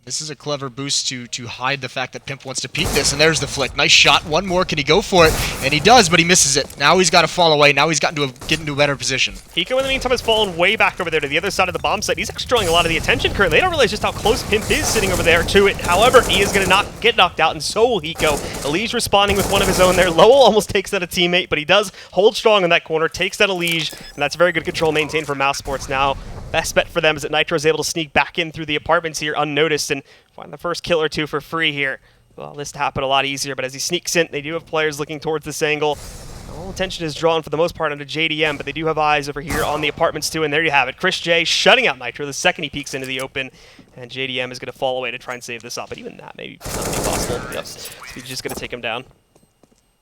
This is a clever boost to hide the fact that Pimp wants to peek this, and there's the flick. Nice shot. 1 more. Can he go for it? And he does, but he misses it. Now he's got to fall away. Now he's got to get into a better position. Hiko, in the meantime, has fallen way back over there to the other side of the bomb site. He's actually drawing a lot of the attention currently. They don't realize just how close Pimp is sitting over there to it. However, he is going to get knocked out, and so will Hiko. Elige responding with one of his own there. Lowell almost takes that a teammate, but he does hold strong in that corner, takes that Elige, and that's very good control maintained for Mousesports now. Best bet for them is that Nitro is able to sneak back in through the apartments here unnoticed and find the first kill or 2 for free here. Well, this happened a lot easier, but as he sneaks in, they do have players looking towards this angle. All attention is drawn for the most part onto JDM, but they do have eyes over here on the apartments too, and there you have it. Chris J shutting out Nitro the second he peeks into the open, and JDM is going to fall away to try and save this up, but even that maybe not be possible. Yep, so he's just going to take him down.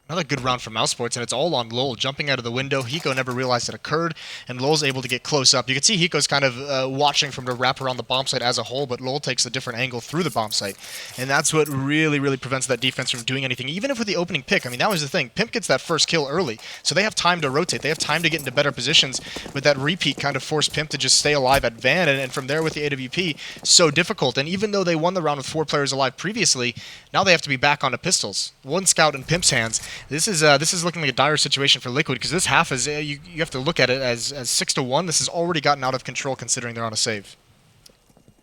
Another good round for Mousesports, and it's all on Lowell jumping out of the window. Hiko never realized it occurred, and Lowell's able to get close up. You can see Hiko's kind of watching from the wrap around the bomb site as a whole, but Lowell takes a different angle through the bomb site. And that's what really, really prevents that defense from doing anything, even if with the opening pick. I mean, that was the thing. Pimp gets that first kill early, so they have time to rotate. They have time to get into better positions, but that repeat kind of forced Pimp to just stay alive at Van, and from there with the AWP, so difficult. And even though they won the round with 4 players alive previously, now they have to be back onto pistols. 1 scout in Pimp's hands. This is looking like a dire situation for Liquid, because this half is you have to look at it as 6-1. This has already gotten out of control considering they're on a save.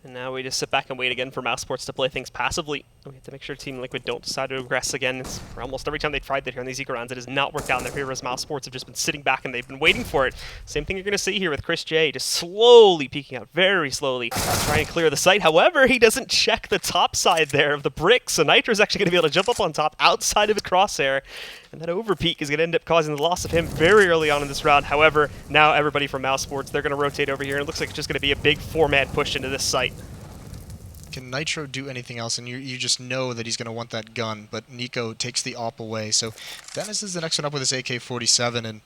And now we just sit back and wait again for Mousesports to play things passively. We have to make sure Team Liquid don't decide to aggress again. For almost every time they've tried that here on these eco rounds, it has not worked out in their favor, as Mousesports have just been sitting back and they've been waiting for it. Same thing you're going to see here with Chris J, just slowly peeking out, very slowly, trying to clear the site. However, he doesn't check the top side there of the bricks, so Nitro's actually going to be able to jump up on top outside of his crosshair. And that overpeak is going to end up causing the loss of him very early on in this round. However, now everybody from Mousesports, they're going to rotate over here, and it looks like it's just going to be a big 4-man push into this site. Can Nitro do anything else? And you just know that he's going to want that gun, but Nico takes the op away. So Dennis is the next one up with his AK-47, and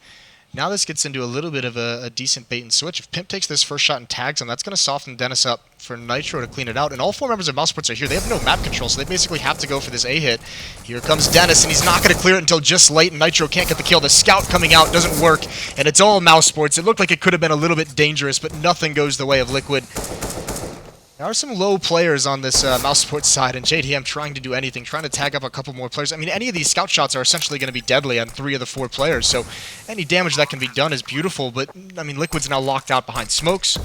now this gets into a little bit of a decent bait and switch. If Pimp takes this first shot and tags him, that's going to soften Dennis up for Nitro to clean it out. And all 4 members of Mousesports are here. They have no map control, so they basically have to go for this A-hit. Here comes Dennis, and he's not going to clear it until just late, and Nitro can't get the kill. The scout coming out doesn't work, and it's all Mousesports. It looked like it could have been a little bit dangerous, but nothing goes the way of Liquid. There are some low players on this Mousesports side, and JDM trying to do anything, trying to tag up a couple more players. I mean, any of these scout shots are essentially going to be deadly on 3 of the 4 players, so any damage that can be done is beautiful, but, I mean, Liquid's now locked out behind smokes.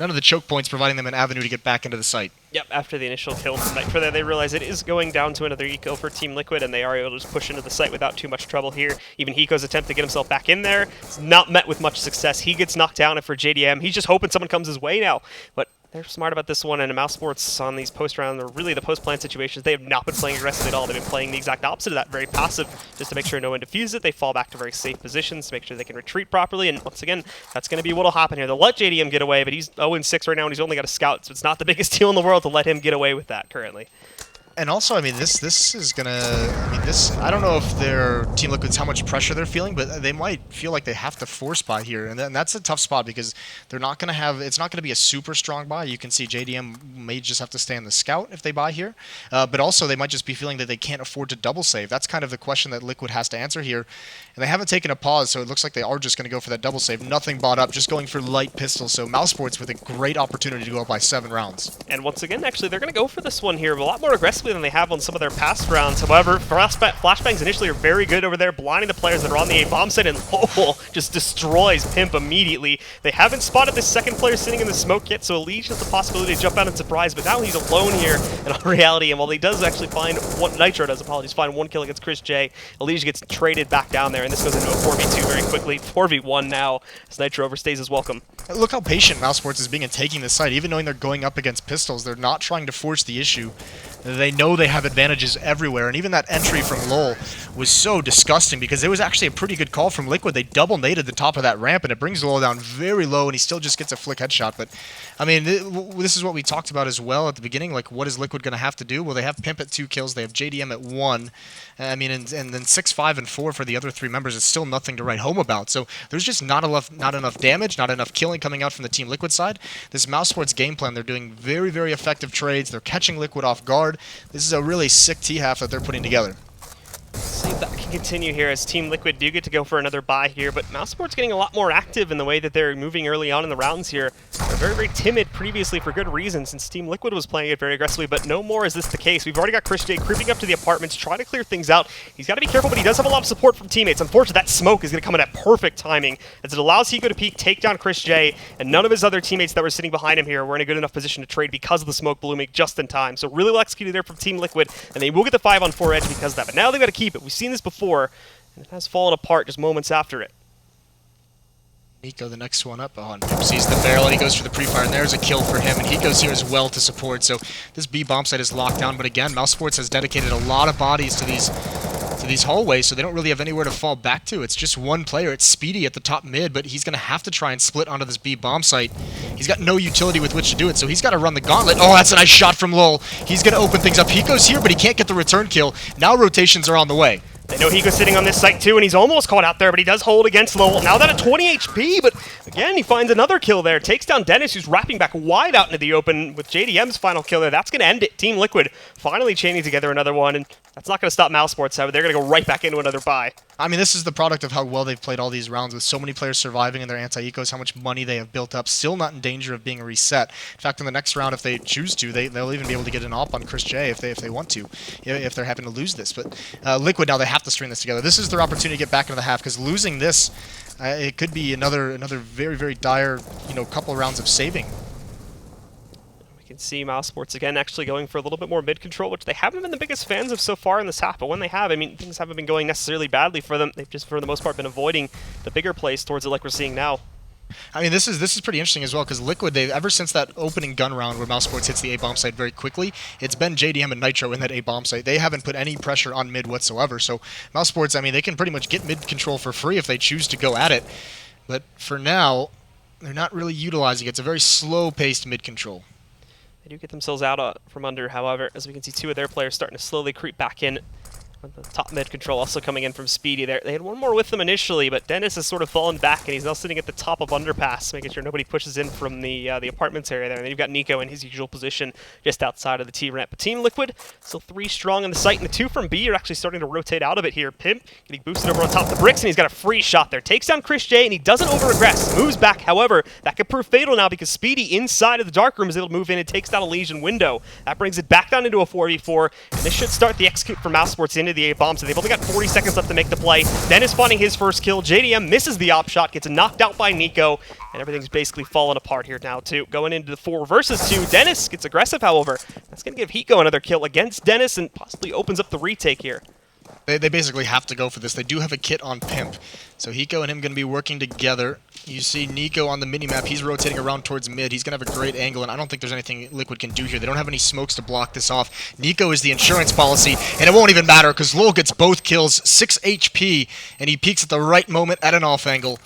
none of the choke points providing them an avenue to get back into the site. Yep, after the initial kill from Nitro there, they realize it is going down to another eco for Team Liquid, and they are able to just push into the site without too much trouble here. Even Hiko's attempt to get himself back in there is not met with much success. He gets knocked down, and for JDM, he's just hoping someone comes his way now. But they're smart about this one, and Mousesports on these post-round, or really the post-plant situations, they have not been playing aggressively at all. They've been playing the exact opposite of that, very passive, just to make sure no one defuses it. They fall back to very safe positions to make sure they can retreat properly, and once again, that's going to be what will happen here. They'll let JDM get away, but he's 0-6 right now, and he's only got a scout, so it's not the biggest deal in the world to let him get away with that currently. And also, I mean, this is gonna. I mean, I don't know if their Team Liquid's how much pressure they're feeling, but they might feel like they have to force buy here, and that's a tough spot because they're not gonna have. It's not gonna be a super strong buy. You can see JDM may just have to stay on the scout if they buy here, but also they might just be feeling that they can't afford to double save. That's kind of the question that Liquid has to answer here, and they haven't taken a pause, so it looks like they are just gonna go for that double save. Nothing bought up, just going for light pistols. So Mousesports with a great opportunity to go up by 7 rounds. And once again, actually, they're gonna go for this one here a lot more aggressively than they have on some of their past rounds. However, flashbangs initially are very good over there, blinding the players that are on the A-bomb site, and Lowell just destroys Pimp immediately. They haven't spotted the second player sitting in the smoke yet, so Elige has the possibility to jump out in surprise, but now he's alone here in all reality, and while he does actually find Nitro does, find 1 kill against Chris J, Elige gets traded back down there, and this goes into a 4v2 very quickly. 4v1 now, as Nitro overstays his welcome. Look how patient Mousesports is being in taking this site. Even knowing they're going up against pistols, they're not trying to force the issue. They know they have advantages everywhere, and even that entry from Lowell was so disgusting because it was actually a pretty good call from Liquid. They double naded the top of that ramp, and it brings Lowell down very low, and he still just gets a flick headshot. But, I mean, this is what we talked about as well at the beginning. Like, what is Liquid going to have to do? Well, they have Pimp at 2 kills. They have JDM at 1. I mean, and then 6, 5, and 4 for the other 3 members is still nothing to write home about. So there's just not enough damage, not enough killing coming out from the Team Liquid side. This Mousesports game plan, they're doing very, very effective trades. They're catching Liquid off guard. This is a really sick T-half that they're putting together. See if that can continue here as Team Liquid do get to go for another buy here, but Mousesports getting a lot more active in the way that they're moving early on in the rounds here. They're very, very timid previously for good reason since Team Liquid was playing it very aggressively, but no more is this the case. We've already got Chris J creeping up to the apartments, trying to clear things out. He's got to be careful, but he does have a lot of support from teammates. Unfortunately, that smoke is going to come in at perfect timing as it allows Hiko to peek, take down Chris J, and none of his other teammates that were sitting behind him here were in a good enough position to trade because of the smoke blooming just in time. So really well executed there from Team Liquid, and they will get the 5-on-4 edge because of that. But now they've got to keep it. We've seen this before, and it has fallen apart just moments after it. Hiko, the next one up. Oh, and Pimp sees the barrel, and he goes for the pre-fire, and there's a kill for him, and Hiko's here as well to support. So this B bomb site is locked down, but again, Mousesports has dedicated a lot of bodies to these hallways, so they don't really have anywhere to fall back to. It's just one player. It's Speedy at the top mid, but he's going to have to try and split onto this B bomb site. He's got no utility with which to do it, so he's got to run the gauntlet. Oh, that's a nice shot from Lowell. He's going to open things up. Hiko's here, but he can't get the return kill. Now rotations are on the way. They know Hiko's sitting on this site too, and he's almost caught out there, but he does hold against Lowell. Now that at 20 HP, but again, he finds another kill there. Takes down Dennis, who's wrapping back wide out into the open with JDM's final kill there. That's going to end it. Team Liquid finally chaining together another one, and that's not going to stop Mousesports, however. They're going to go right back into another buy. I mean, this is the product of how well they've played all these rounds with so many players surviving in their anti-ecos, how much money they have built up, still not in danger of being reset. In fact, in the next round, if they choose to, they'll even be able to get an op on Chris J if they want to, if they're having to lose this. But Liquid, now they have to string this together. This is their opportunity to get back into the half, because losing this, it could be another very, very dire, couple of rounds of saving. We can see Mousesports again actually going for a little bit more mid-control, which they haven't been the biggest fans of so far in this half, but when they have, I mean, things haven't been going necessarily badly for them. They've just, for the most part, been avoiding the bigger plays towards it like we're seeing now. I mean, this is pretty interesting as well, because Liquid, ever since that opening gun round where Mousesports hits the A-bomb site very quickly, it's been JDM and Nitro in that A-bomb site. They haven't put any pressure on mid whatsoever, so Mousesports, I mean, they can pretty much get mid-control for free if they choose to go at it, but for now, they're not really utilizing it. It's a very slow-paced mid-control. They do get themselves out from under, however, as we can see 2 of their players starting to slowly creep back in. With the top mid control also coming in from Speedy there. They had one more with them initially, but Dennis has sort of fallen back, and he's now sitting at the top of underpass, making sure nobody pushes in from the apartments area there. And then you've got Nico in his usual position just outside of the T-ramp. But Team Liquid, still 3 strong in the site, and the 2 from B are actually starting to rotate out of it here. Pimp getting boosted over on top of the bricks, and he's got a free shot there. Takes down Chris J, and he doesn't over-aggress. Moves back, however, that could prove fatal now because Speedy inside of the dark room is able to move in and takes down a Legion window. That brings it back down into a 4v4, and this should start the execute for Mousesports into into the A bomb, so they've only got 40 seconds left to make the play. Dennis finding his first kill. JDM misses the op shot, gets knocked out by Nico, and everything's basically falling apart here now, too. Going into the 4 versus 2. Dennis gets aggressive, however. That's going to give Hiko another kill against Dennis and possibly opens up the retake here. They basically have to go for this. They do have a kit on Pimp. So Hiko and him going to be working together. You see Nico on the minimap. He's rotating around towards mid. He's going to have a great angle, and I don't think there's anything Liquid can do here. They don't have any smokes to block this off. Nico is the insurance policy, and it won't even matter because Lowell gets both kills, 6 HP, and he peeks at the right moment at an off angle.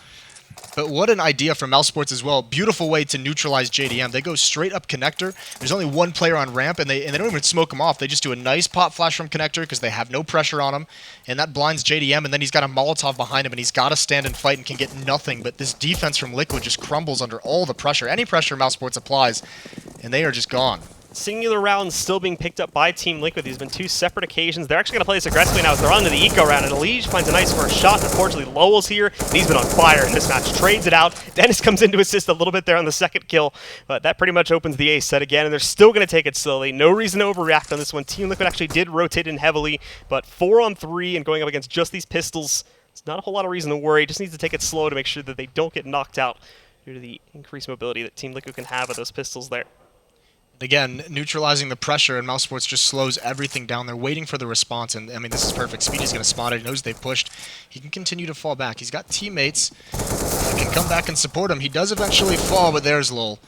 But what an idea from Mousesports as well. Beautiful way to neutralize JDM. They go straight up connector. There's only one player on ramp, and they don't even smoke him off. They just do a nice pop flash from connector because they have no pressure on him. And that blinds JDM, and then he's got a Molotov behind him, and he's got to stand and fight and can get nothing. But this defense from Liquid just crumbles under all the pressure. Any pressure Mousesports applies, and they are just gone. Singular rounds still being picked up by Team Liquid. These have been 2 separate occasions. They're actually going to play this aggressively now as they're on to the eco round, and Elige finds a nice first shot. Unfortunately, Lowell's here, and he's been on fire in this match. Trades it out. Dennis comes in to assist a little bit there on the second kill, but that pretty much opens the ace set again, and they're still going to take it slowly. No reason to overreact on this one. Team Liquid actually did rotate in heavily, but 4 on 3 and going up against just these pistols, it's not a whole lot of reason to worry. Just needs to take it slow to make sure that they don't get knocked out due to the increased mobility that Team Liquid can have with those pistols there. Again, neutralizing the pressure, and Mousesports just slows everything down. They're waiting for the response, and I mean, this is perfect. Speedy's going to spot it. He knows they've pushed. He can continue to fall back. He's got teammates that can come back and support him. He does eventually fall, but there's Lowell.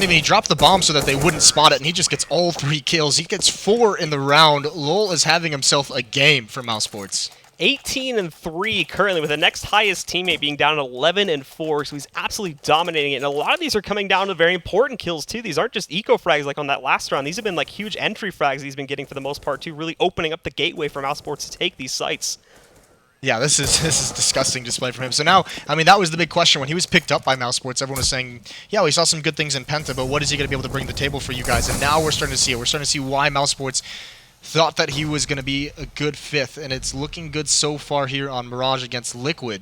He dropped the bomb so that they wouldn't spot it, and he just gets all 3 kills. He gets 4 in the round. Lowell is having himself a game for Mousesports. 18-3 currently, with the next highest teammate being down at 11-4, so he's absolutely dominating it. And a lot of these are coming down to very important kills, too. These aren't just eco frags like on that last round. These have been like huge entry frags he's been getting for the most part, too, really opening up the gateway for Mousesports to take these sites. Yeah, this is disgusting display from him. So now, I mean, that was the big question. When he was picked up by Mousesports, everyone was saying, yeah, we saw some good things in Penta, but what is he going to be able to bring to the table for you guys? And now we're starting to see it. We're starting to see why Mousesports thought that he was going to be a good 5th, and it's looking good so far here on Mirage against Liquid.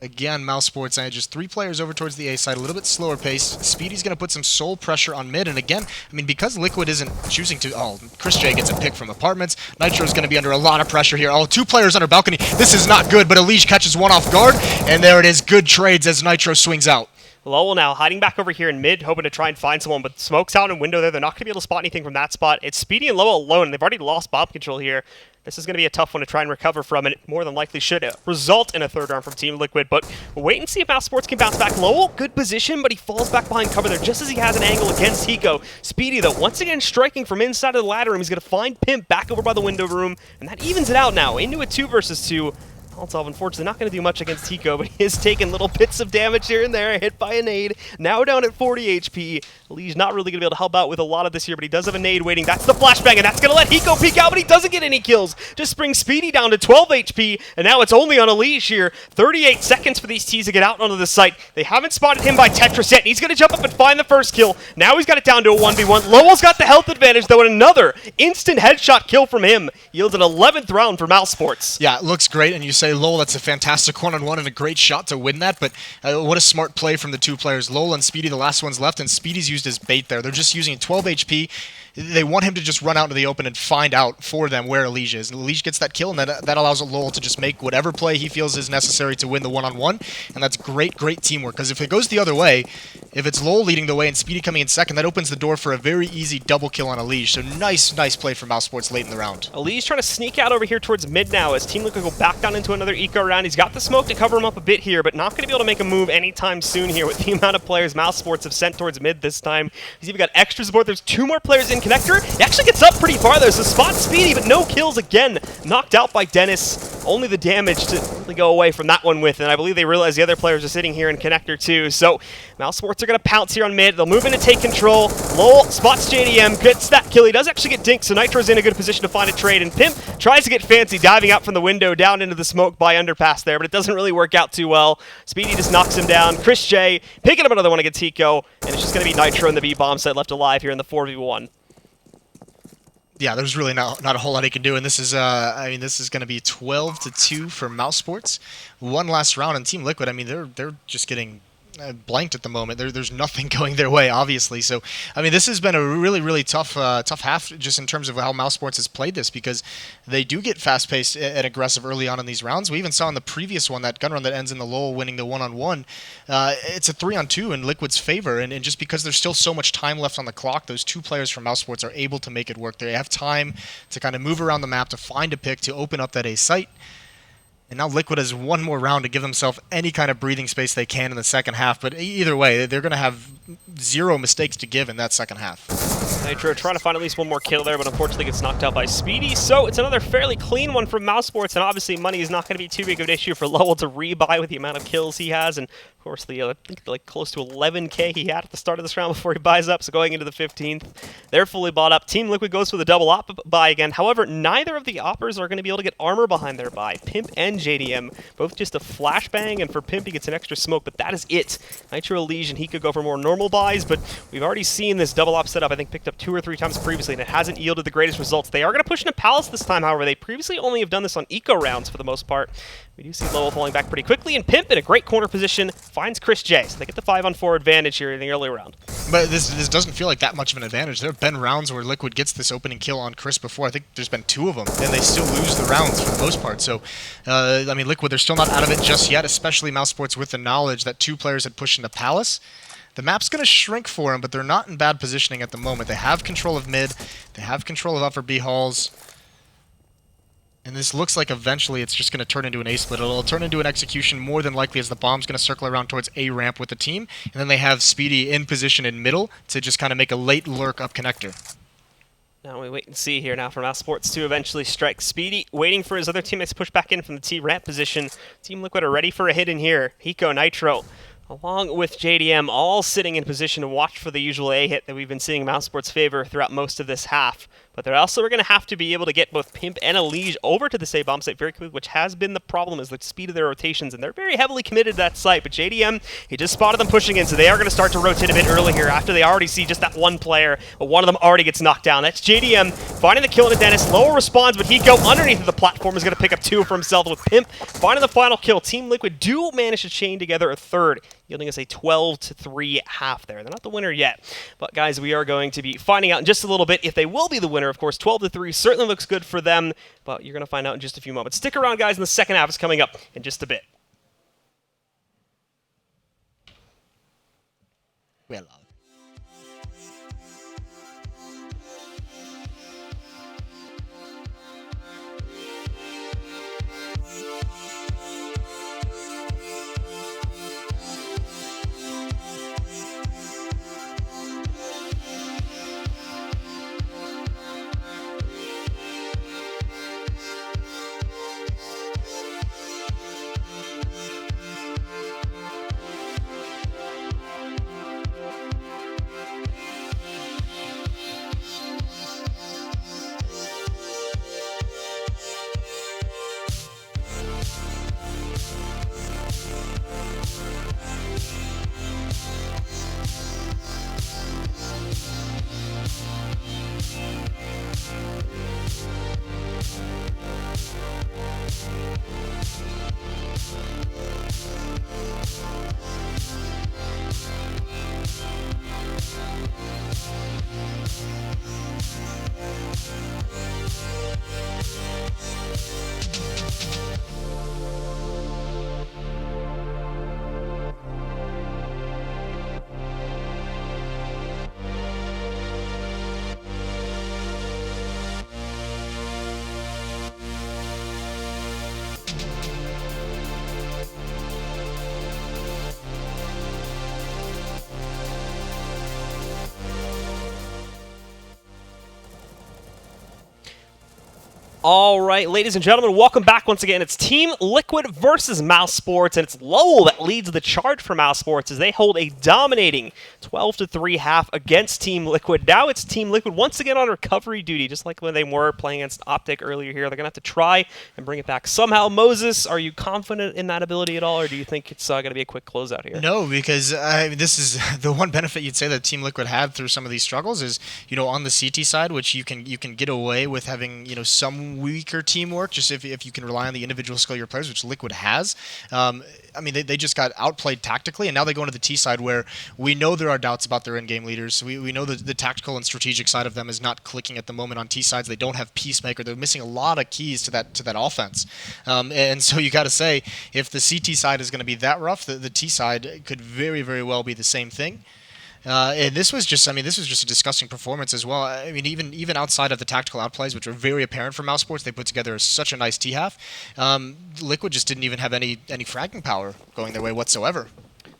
Again, Mousesports, just 3 players over towards the A side, a little bit slower pace. Speedy's going to put some soul pressure on mid, and again, I mean, because Liquid isn't choosing to... Oh, Chris J gets a pick from Apartments. Nitro's going to be under a lot of pressure here. Oh, 2 players under balcony. This is not good, but Elige catches one off guard, and there it is. Good trades as Nitro swings out. Lowell now hiding back over here in mid, hoping to try and find someone, but smoke's out in window there. They're not going to be able to spot anything from that spot. It's Speedy and Lowell alone, and they've already lost bomb control here. This is going to be a tough one to try and recover from, and it more than likely should result in a 3rd round from Team Liquid. But we'll wait and see if Mousesports can bounce back. Lowell, good position, but he falls back behind cover there just as he has an angle against Hiko. Speedy, though, once again striking from inside of the ladder room. He's going to find Pimp back over by the window room, and that evens it out now into a 2 versus 2. Molotov, unfortunately, not going to do much against Hiko, but he is taking little bits of damage here and there, hit by a nade. Now down at 40 HP. Lee's not really going to be able to help out with a lot of this here, but he does have a nade waiting. That's the flashbang, and that's going to let Hiko peek out, but he doesn't get any kills. Just brings Speedy down to 12 HP, and now it's only on Elige here. 38 seconds for these T's to get out onto the site. They haven't spotted him by Tetris yet, and he's going to jump up and find the first kill. Now he's got it down to a 1v1. Lowell's got the health advantage, though, and another instant headshot kill from him yields an 11th round for Mousesports. Yeah, it looks great, and you say, Lowell, that's a fantastic one-on-one and a great shot to win that, but what a smart play from the 2 players. Lowell and Speedy, the last ones left, and Speedy's used as bait there. They're just using 12 HP. They want him to just run out into the open and find out for them where Elige is. And Elige gets that kill, and that allows Lowell to just make whatever play he feels is necessary to win the one-on-one, and that's great, great teamwork, because if it goes the other way, if it's Lowell leading the way and Speedy coming in second, that opens the door for a very easy double kill on Elige. So nice play from Mousesports late in the round. Elige trying to sneak out over here towards mid now as Team Liquid go back down into another eco round. He's got the smoke to cover him up a bit here, but not going to be able to make a move anytime soon here with the amount of players Mousesports have sent towards mid this time. He's even got extra support. There's 2 more players in connector. He actually gets up pretty far there, so spot Speedy, but no kills again. Knocked out by Dennis. Only the damage to really go away from that one with, and I believe they realize the other players are sitting here in connector too. So Mousesports are going to pounce here on mid. They'll move in to take control. Lowell spots JDM, gets that kill. He does actually get dinked, so Nitro's in a good position to find a trade, and Pimp tries to get fancy, diving out from the window down into the smoke by underpass there, but it doesn't really work out too well. Speedy just knocks him down. Chris J picking up another one against Hiko, and it's just going to be Nitro and the B-bomb set left alive here in the 4v1. Yeah, there's really not a whole lot he can do, and this is, I mean, this is going to be 12-2 for Mousesports. One last round, and Team Liquid, I mean, they're just getting blanked at the moment. There's nothing going their way, obviously. So, I mean, this has been a really, really tough half just in terms of how Mousesports has played this, because they do get fast-paced and aggressive early on in these rounds. We even saw in the previous one, that gun run that ends in the lull, winning the 1-on-1. It's a 3-on-2 in Liquid's favor, and just because there's still so much time left on the clock, those two players from Mousesports are able to make it work. They have time to kind of move around the map, to find a pick, to open up that A site. And now Liquid has one more round to give themselves any kind of breathing space they can in the second half. But either way, they're going to have zero mistakes to give in that second half. Nitro trying to find at least one more kill there, but unfortunately gets knocked out by Speedy. So it's another fairly clean one from Mousesports, and obviously money is not going to be too big of an issue for Lowell to rebuy with the amount of kills he has. And of course, I think like close to 11k he had at the start of this round before he buys up. So going into the 15th, they're fully bought up. Team Liquid goes for the double op buy again. However, neither of the oppers are going to be able to get armor behind their buy. Pimp and JDM, both just a flashbang, and for Pimp he gets an extra smoke, but that is it. Nitro Legion, he could go for more normal buys, but we've already seen this double op setup, I think, picked up 2 or 3 times previously, and it hasn't yielded the greatest results. They are going to push into Palace this time, however. They previously only have done this on eco rounds for the most part. We do see Lowell falling back pretty quickly, and Pimp in a great corner position finds Chris J. So they get the 5-on-4 advantage here in the early round. But this doesn't feel like that much of an advantage. There have been rounds where Liquid gets this opening kill on Chris before. I think there's been 2 of them, and they still lose the rounds for the most part. So, I mean, Liquid, they're still not out of it just yet, especially Mousesports with the knowledge that 2 players had pushed into Palace. The map's going to shrink for them, but they're not in bad positioning at the moment. They have control of mid. They have control of upper B halls. And this looks like eventually it's just going to turn into an A-split. It'll turn into an execution more than likely, as the bomb's going to circle around towards A ramp with the team. And then they have Speedy in position in middle to just kind of make a late lurk up connector. Now we wait and see here now for Mousesports to eventually strike. Speedy waiting for his other teammates to push back in from the T ramp position. Team Liquid are ready for a hit in here. Hiko, Nitro, along with JDM, all sitting in position to watch for the usual A hit that we've been seeing Mousesports favor throughout most of this half. But they're also going to have to be able to get both Pimp and Elige over to this A bomb site very quickly, which has been the problem, is the speed of their rotations, and they're very heavily committed to that site. But JDM, he just spotted them pushing in, so they are going to start to rotate a bit early here after they already see just that one player, but one of them already gets knocked down. That's JDM finding the kill into Dennis. Lowell responds, but Hiko underneath of the platform is going to pick up 2 for himself, with Pimp finding the final kill. Team Liquid do manage to chain together a third, yielding us a 12-3 half there. They're not the winner yet, but guys, we are going to be finding out in just a little bit if they will be the winner. Of course, 12-3 certainly looks good for them, but you're going to find out in just a few moments. Stick around, guys, and the second half is coming up in just a bit. Well, All right, ladies and gentlemen, welcome back once again. It's Team Liquid versus Mousesports, and it's Lowell that leads the charge for Mousesports as they hold a dominating 12-3 half against Team Liquid. Now it's Team Liquid once again on recovery duty, just like when they were playing against Optic earlier here. They're going to have to try and bring it back somehow. Moses, are you confident in that ability at all, or do you think it's going to be a quick closeout here? No, because this is the one benefit you'd say that Team Liquid had through some of these struggles is, on the CT side, which you can get away with having, some some weaker teamwork, just if you can rely on the individual skill of your players, which Liquid has. I mean, they just got outplayed tactically, and now they go into the T side where we know there are doubts about their in-game leaders. We know that the tactical and strategic side of them is not clicking at the moment on T sides. They don't have Peacemaker. They're missing a lot of keys to that offense. And so you got to say, if the CT side is going to be that rough, the T side could very, very well be the same thing. And this was just a disgusting performance as well. I mean, even outside of the tactical outplays, which were very apparent for Mousesports, they put together such a nice T-half. Liquid just didn't even have any fragging power going their way whatsoever.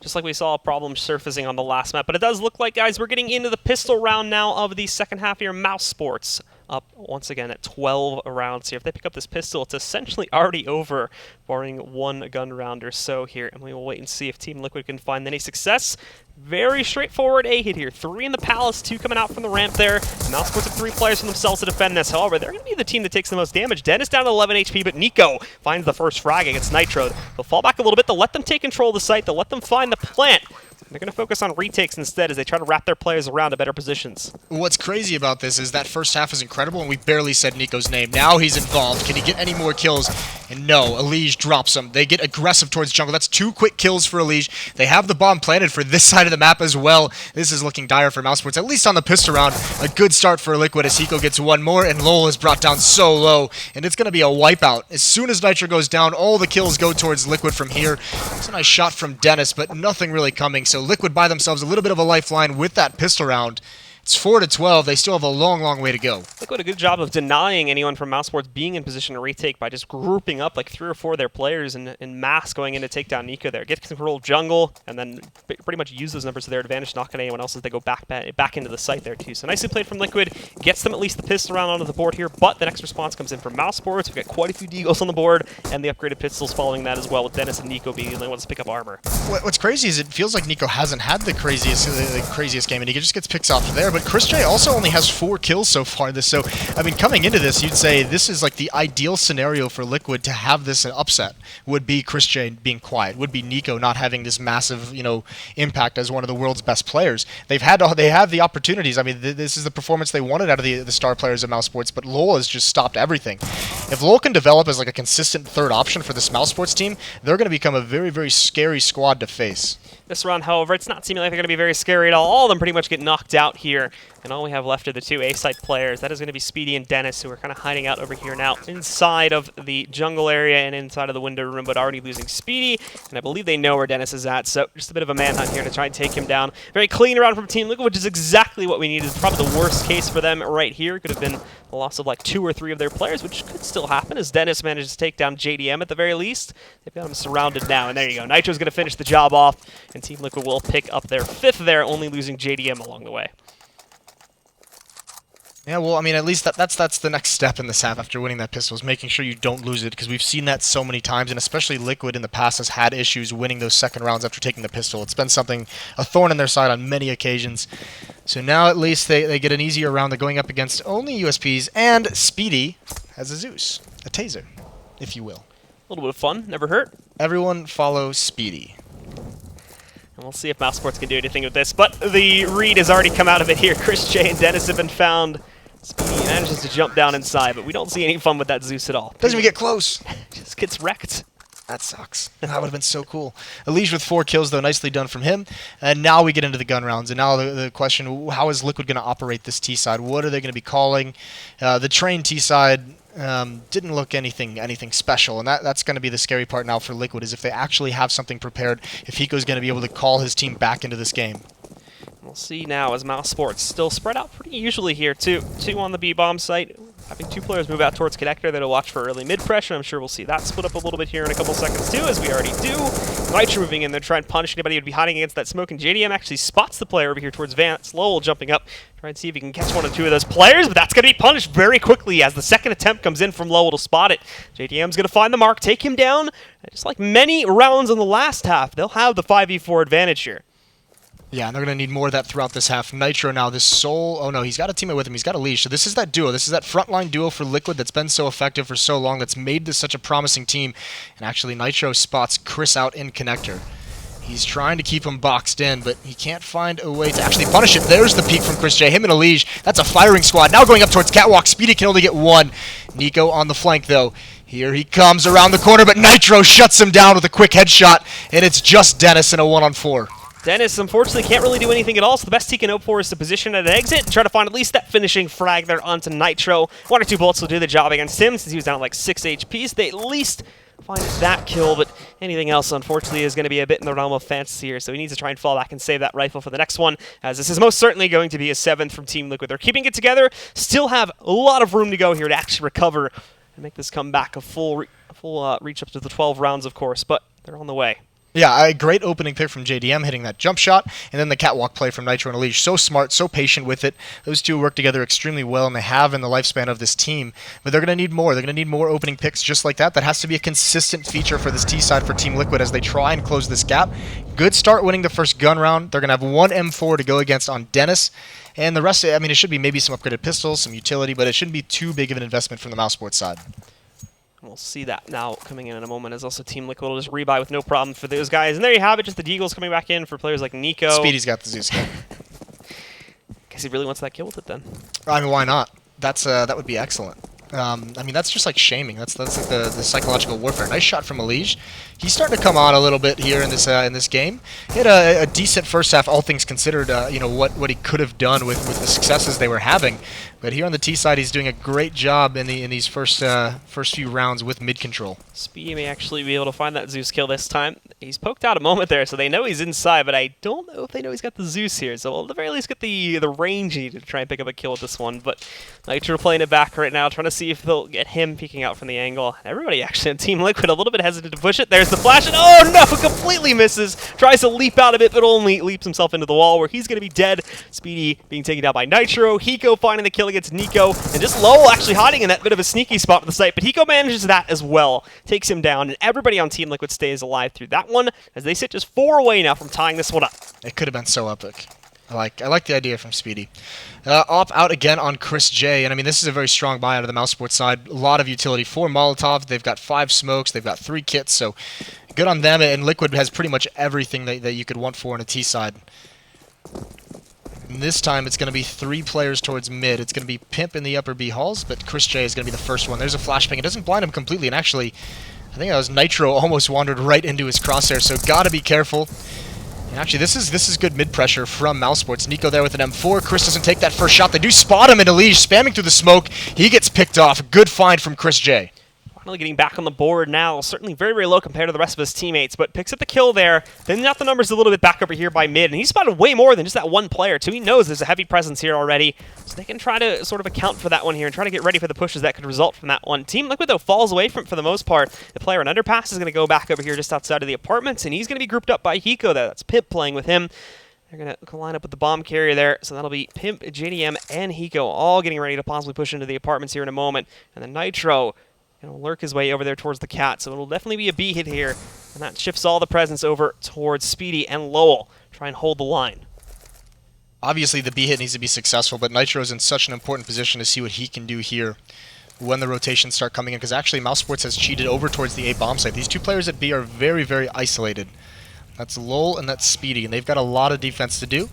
Just like we saw a problem surfacing on the last map. But it does look like, guys, we're getting into the pistol round now of the second half here. Mousesports up once again at 12 rounds here. If they pick up this pistol, it's essentially already over, barring one gun round or so here. And we will wait and see if Team Liquid can find any success. Very straightforward A hit here. 3 in the Palace, 2 coming out from the ramp there. Mousesports have 3 players for themselves to defend this. However, they're going to be the team that takes the most damage. Dennis down to 11 HP, but Nico finds the first frag against Nitro. They'll fall back a little bit. They'll let them take control of the site. They'll let them find the plant. They're going to focus on retakes instead as they try to wrap their players around to better positions. What's crazy about this is that first half is incredible, and we barely said Nico's name. Now he's involved. Can he get any more kills? And no, Elige drops him. They get aggressive towards jungle. That's 2 quick kills for Elige. They have the bomb planted for this side of the map as well. This is looking dire for Mousesports, at least on the pistol round. A good start for Liquid as Hiko gets 1 more, and Lowell is brought down so low, and it's going to be a wipeout. As soon as Nitro goes down, all the kills go towards Liquid from here. It's a nice shot from Dennis, but nothing really coming, so Liquid by themselves a little bit of a lifeline with that pistol round. It's 4-12. They still have a long, long way to go. Liquid a good job of denying anyone from Mousesports being in position to retake by just grouping up like 3 or 4 of their players in mass going in to take down Nico there. Get control of jungle, and then pretty much use those numbers to their advantage, not going anyone else as they go back into the site there too. So nicely played from Liquid. Gets them at least the pistol round onto the board here, but the next response comes in from Mousesports. We've got quite a few deagles on the board, and the upgraded pistols following that as well, with Dennis and Nico being the only ones to pick up armor. What's crazy is it feels like Nico hasn't had the craziest game, and he just gets picked off there, but Chris J also only has 4 kills so far. So, I mean, coming into this, you'd say this is like the ideal scenario for Liquid to have this an upset. Would be Chris J being quiet. Would be Nico not having this massive, impact as one of the world's best players. They have the opportunities. I mean, this is the performance they wanted out of the star players of Mousesports, but Lowell has just stopped everything. If Lowell can develop as like a consistent third option for this Mousesports team, they're going to become a very, very scary squad to face. This round, however, it's not seeming like they're going to be very scary at all. All of them pretty much get knocked out here. And all we have left are the 2 A-site players. That is going to be Speedy and Dennis, who are kind of hiding out over here now inside of the jungle area and inside of the window room, but already losing Speedy. And I believe they know where Dennis is at, so just a bit of a manhunt here to try and take him down. Very clean round from Team Liquid, which is exactly what we needed. It's probably the worst case for them right here. Could have been the loss of like 2 or 3 of their players, which could still happen as Dennis manages to take down JDM at the very least. They've got him surrounded now, and there you go. Nitro's going to finish the job off, and Team Liquid will pick up their 5th there, only losing JDM along the way. Yeah, well, I mean, at least that's the next step in this half after winning that pistol, is making sure you don't lose it, because we've seen that so many times, and especially Liquid in the past has had issues winning those second rounds after taking the pistol. It's been a thorn in their side on many occasions. So now at least they get an easier round. They're going up against only USPs, and Speedy has a Zeus, a taser, if you will. A little bit of fun, never hurt. Everyone follow Speedy. And we'll see if Mousesports can do anything with this, but the read has already come out of it here. Chris J and Dennis have been found. Speedy manages to jump down inside, but we don't see any fun with that Zeus at all. Doesn't even get close. Just gets wrecked. That sucks. That would have been so cool. Elige with 4 kills, though. Nicely done from him. And now we get into the gun rounds. And now the question, how is Liquid going to operate this T side? What are they going to be calling? The train T side didn't look anything special. And that's going to be the scary part now for Liquid, is if they actually have something prepared, if Hiko's going to be able to call his team back into this game. We'll see now as Mousesports still spread out pretty usually here. 2 on the B-bomb site. Having 2 players move out towards Connector that'll watch for early mid-pressure. I'm sure we'll see that split up a little bit here in a couple seconds too, as we already do. Nitro moving in there, trying to punish anybody who'd be hiding against that smoke, and JDM actually spots the player over here towards Vance. Lowell jumping up, trying to see if he can catch 1 or 2 of those players, but that's going to be punished very quickly as the second attempt comes in from Lowell to spot it. JDM's going to find the mark, take him down. And just like many rounds in the last half, they'll have the 5v4 advantage here. Yeah, and they're going to need more of that throughout this half. Nitro now, this Soul... Oh, no, he's got a teammate with him. He's got a leash. So this is that duo. This is that frontline duo for Liquid that's been so effective for so long, that's made this such a promising team. And actually, Nitro spots Chris out in Connector. He's trying to keep him boxed in, but he can't find a way to actually punish it. There's the peek from Chris J. Him and Elige. That's a firing squad. Now going up towards Catwalk. Speedy can only get one. Nico on the flank, though. Here he comes around the corner, but Nitro shuts him down with a quick headshot, and it's just Dennis in a 1-on-4. Dennis, unfortunately, can't really do anything at all, so the best he can hope for is to position at an exit and try to find at least that finishing frag there onto Nitro. 1 or 2 bullets will do the job against him, since he was down at like 6 HP, so they at least find that kill, but anything else, unfortunately, is going to be a bit in the realm of fantasy here, so he needs to try and fall back and save that rifle for the next one, as this is most certainly going to be a 7th from Team Liquid. They're keeping it together, still have a lot of room to go here to actually recover and make this comeback a full reach up to the 12 rounds, of course, but they're on the way. Yeah, a great opening pick from JDM, hitting that jump shot, and then the catwalk play from Nitro and Elige. So smart, so patient with it. Those two work together extremely well, and they have in the lifespan of this team. But they're going to need more. They're going to need more opening picks just like that. That has to be a consistent feature for this T side for Team Liquid as they try and close this gap. Good start winning the first gun round. They're going to have 1 M4 to go against on Dennis. And the rest, I mean, it should be maybe some upgraded pistols, some utility, but it shouldn't be too big of an investment from the Mousesports side. We'll see that now coming in a moment, as also Team Liquid will just rebuy with no problem for those guys. And there you have it, just the Deagles coming back in for players like Nico. Speedy's got the Zeus kill. Guess he really wants that kill with it then. I mean, why not? That's that would be excellent. I mean, that's just like shaming. That's like the psychological warfare. Nice shot from Elige. He's starting to come on a little bit here in this game. He had a decent first half, all things considered. You know what he could have done with the successes they were having. But here on the T side, he's doing a great job in these first few rounds with mid control. Speedy may actually be able to find that Zeus kill this time. He's poked out a moment there, so they know he's inside, but I don't know if they know he's got the Zeus here. So we'll at the very least get the range to try and pick up a kill with this one. But Nitro playing it back right now, trying to see if they'll get him peeking out from the angle. Everybody actually on Team Liquid a little bit hesitant to push it. There's the flash, and oh no, completely misses. Tries to leap out of it, but only leaps himself into the wall where he's going to be dead. Speedy being taken down by Nitro. Hiko finding the kill against Nico, and just Lowell actually hiding in that bit of a sneaky spot for the site, but Hiko manages that as well. Takes him down, and everybody on Team Liquid stays alive through that one, as they sit just 4 away now from tying this one up. It could have been so epic. I like the idea from Speedy. Op out again on Chris J, and I mean, this is a very strong buy out of the Mousesports side. A lot of utility. 4 Molotovs, they've got 5 smokes, they've got 3 kits, so good on them, and Liquid has pretty much everything that you could want for on a T side. And this time it's going to be 3 players towards mid. It's going to be Pimp in the upper B halls, but Chris J is going to be the first one. There's a flashbang. It doesn't blind him completely, and actually, I think that was Nitro almost wandered right into his crosshair, so gotta be careful. And actually, this is good mid pressure from Mousesports. Nico there with an M4. Chris doesn't take that first shot. They do spot him in Elige, spamming through the smoke. He gets picked off. Good find from Chris J. Finally getting back on the board now. Certainly very, very low compared to the rest of his teammates, but picks up the kill there. Then got the numbers a little bit back over here by mid, and he's spotted way more than just that one player, too. He knows there's a heavy presence here already, so they can try to sort of account for that one here and try to get ready for the pushes that could result from that one. Team Liquid, though, falls away from it for the most part. The player in Underpass is going to go back over here just outside of the apartments, and he's going to be grouped up by Hiko there. That's Pimp playing with him. They're going to line up with the bomb carrier there, so that'll be Pimp, JDM, and Hiko all getting ready to possibly push into the apartments here in a moment. And then Nitro going to lurk his way over there towards the cat, so it'll definitely be a B hit here, and that shifts all the presence over towards Speedy and Lowell. Try and hold the line. Obviously, the B hit needs to be successful, but Nitro's in such an important position to see what he can do here when the rotations start coming in, because actually Mousesports has cheated over towards the A bomb site. These 2 players at B are very, very isolated. That's Lowell and that's Speedy, and they've got a lot of defense to do.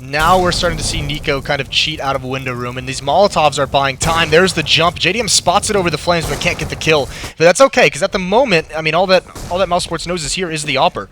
Now we're starting to see Nico kind of cheat out of window room, and these Molotovs are buying time. There's the jump. JDM spots it over the flames, but can't get the kill. But that's okay, because at the moment, I mean, all that Mousesports knows is here is the Opper.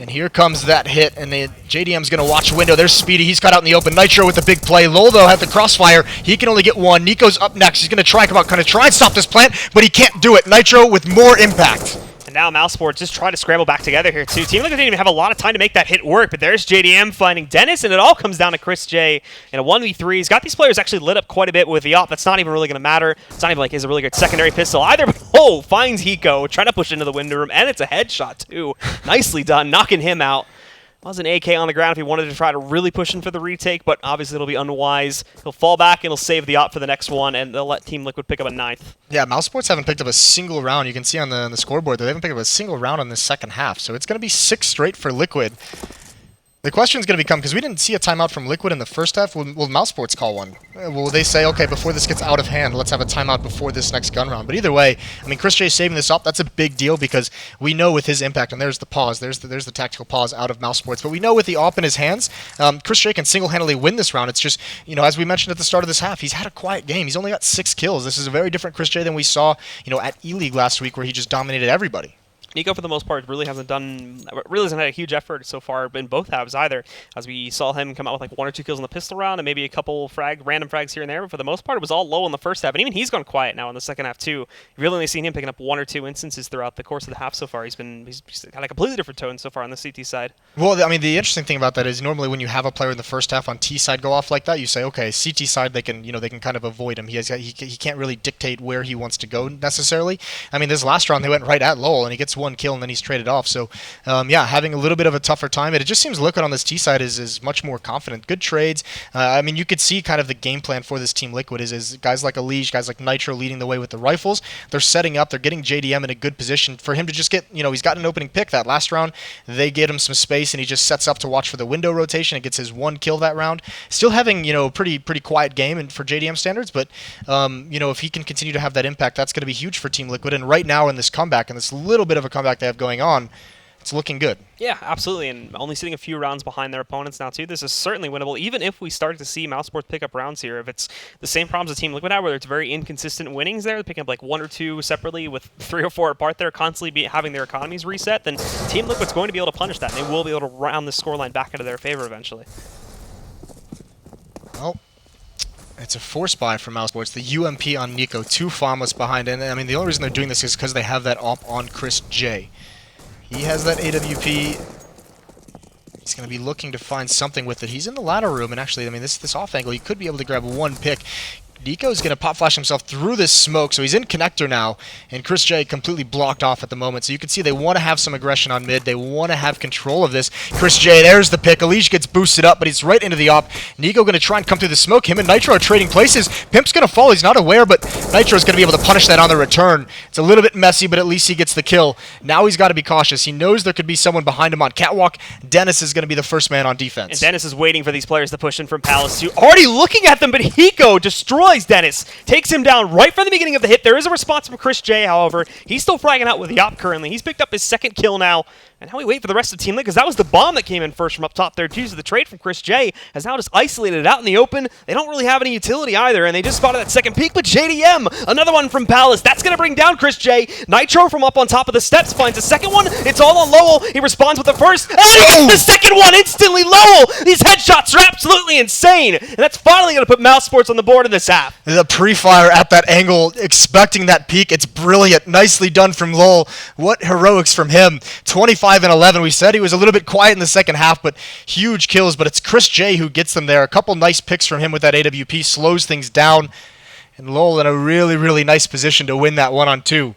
And here comes that hit, and JDM's going to watch window. There's Speedy. He's cut out in the open. Nitro with the big play. Lowell, though, had the crossfire. He can only get 1. Nico's up next. He's going to try and stop this plant, but he can't do it. Nitro with more impact. Now Mousesports just try to scramble back together here too. Team Liquid didn't even have a lot of time to make that hit work, but there's JDM finding Dennis, and it all comes down to Chris J in a 1v3. He's got these players actually lit up quite a bit with the op. That's not even really going to matter. It's not even like he's a really good secondary pistol either, but oh, finds Hiko, trying to push into the window room, and it's a headshot too. Nicely done, knocking him out. Was an AK on the ground if he wanted to try to really push in for the retake, but obviously it'll be unwise. He'll fall back and he'll save the op for the next one, and they'll let Team Liquid pick up a 9th. Yeah, Mousesports haven't picked up a single round. You can see on the scoreboard that they haven't picked up a single round in the second half, so it's going to be 6 straight for Liquid. The question is going to become, because we didn't see a timeout from Liquid in the first half, will Mousesports call one? Will they say, okay, before this gets out of hand, let's have a timeout before this next gun round? But either way, I mean, Chris J saving this up, that's a big deal because we know with his impact, and there's the pause, there's the tactical pause out of Mousesports, but we know with the AWP in his hands, Chris J can single-handedly win this round. It's just, you know, as we mentioned at the start of this half, he's had a quiet game. He's only got 6 kills. This is a very different Chris J than we saw, you know, at E-League last week where he just dominated everybody. NiP, for the most part, really hasn't had a huge effort so far in both halves either, as we saw him come out with like 1 or 2 kills in the pistol round and maybe a couple random frags here and there, but for the most part it was all low in the first half, and even he's gone quiet now in the second half too. You've really only seen him picking up 1 or 2 instances throughout the course of the half so far. He's got a completely different tone so far on the CT side. Well, I mean, the interesting thing about that is normally when you have a player in the first half on T side go off like that, you say, okay, CT side they can kind of avoid him. He can't really dictate where he wants to go necessarily. I mean, this last round they went right at Lowell and he gets 1 kill and then he's traded off. So, yeah, having a little bit of a tougher time. It just seems Liquid on this T side is much more confident. Good trades. I mean, you could see kind of the game plan for this team Liquid is guys like Elige, guys like Nitro leading the way with the rifles. They're setting up. They're getting JDM in a good position for him to just get, he's got an opening pick that last round. They get him some space and he just sets up to watch for the window rotation and gets his 1 kill that round. Still having, pretty quiet game and for JDM standards, but, if he can continue to have that impact, that's going to be huge for Team Liquid. And right now in this comeback, and this little bit of a comeback they have going on, it's looking good. Yeah, absolutely, and only sitting a few rounds behind their opponents now too. This is certainly winnable, even if we start to see Mousesports pick up rounds here. If it's the same problems as Team Liquid had, where it's very inconsistent winnings there, picking up like 1 or 2 separately with 3 or 4 apart there, constantly having their economies reset, then Team Liquid's going to be able to punish that, and they will be able to round the scoreline back into their favor eventually. Well, it's a force buy from Mousesports. The UMP on Nico, 2 Farmless behind, and I mean the only reason they're doing this is because they have that AWP on Chris J. He has that AWP. He's going to be looking to find something with it. He's in the ladder room, and actually, I mean, this off angle, he could be able to grab 1 pick. Nico's going to pop flash himself through this smoke, so he's in connector now, and Chris J completely blocked off at the moment. So you can see they want to have some aggression on mid. They want to have control of this. Chris J, there's the pick. Elige gets boosted up, but he's right into the op. Nico going to try and come through the smoke. Him and Nitro are trading places. Pimp's going to fall. He's not aware, but Nitro's going to be able to punish that on the return. It's a little bit messy, but at least he gets the kill. Now he's got to be cautious. He knows there could be someone behind him on Catwalk. Dennis is going to be the first man on defense. And Dennis is waiting for these players to push in from Palace too. Already looking at them, but Hiko destroys Dennis. Takes him down right from the beginning of the hit. There is a response from Chris J, however. He's still fragging out with the op currently. He's picked up his 2nd kill now. And now we wait for the rest of the team, because that was the bomb that came in first from up top there, too. So the trade from Chris J has now just isolated it out in the open. They don't really have any utility either, and they just spotted that 2nd peak. But JDM, another one from Palace. That's going to bring down Chris J. Nitro from up on top of the steps finds the 2nd one. It's all on Lowell. He responds with the 1st, and he gets the 2nd one instantly. Lowell, these headshots are absolutely insane. And that's finally going to put Mousesports on the board in this half. The pre-fire at that angle, expecting that peak. It's brilliant. Nicely done from Lowell. What heroics from him. 25 and 11. We said he was a little bit quiet in the second half, but huge kills. But it's Chris J who gets them there. A couple nice picks from him with that AWP, slows things down. And Lowell in a really, really nice position to win that 1-on-2.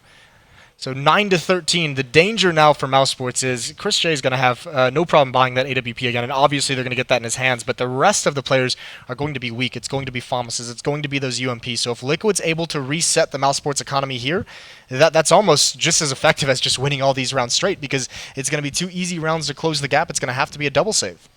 So 9-13. The danger now for Mousesports is Chris J is going to have no problem buying that AWP again, and obviously they're going to get that in his hands, but the rest of the players are going to be weak. It's going to be Famas. It's going to be those UMPs. So if Liquid's able to reset the Mousesports economy here, that's almost just as effective as just winning all these rounds straight, because it's going to be 2 easy rounds to close the gap. It's going to have to be a double save.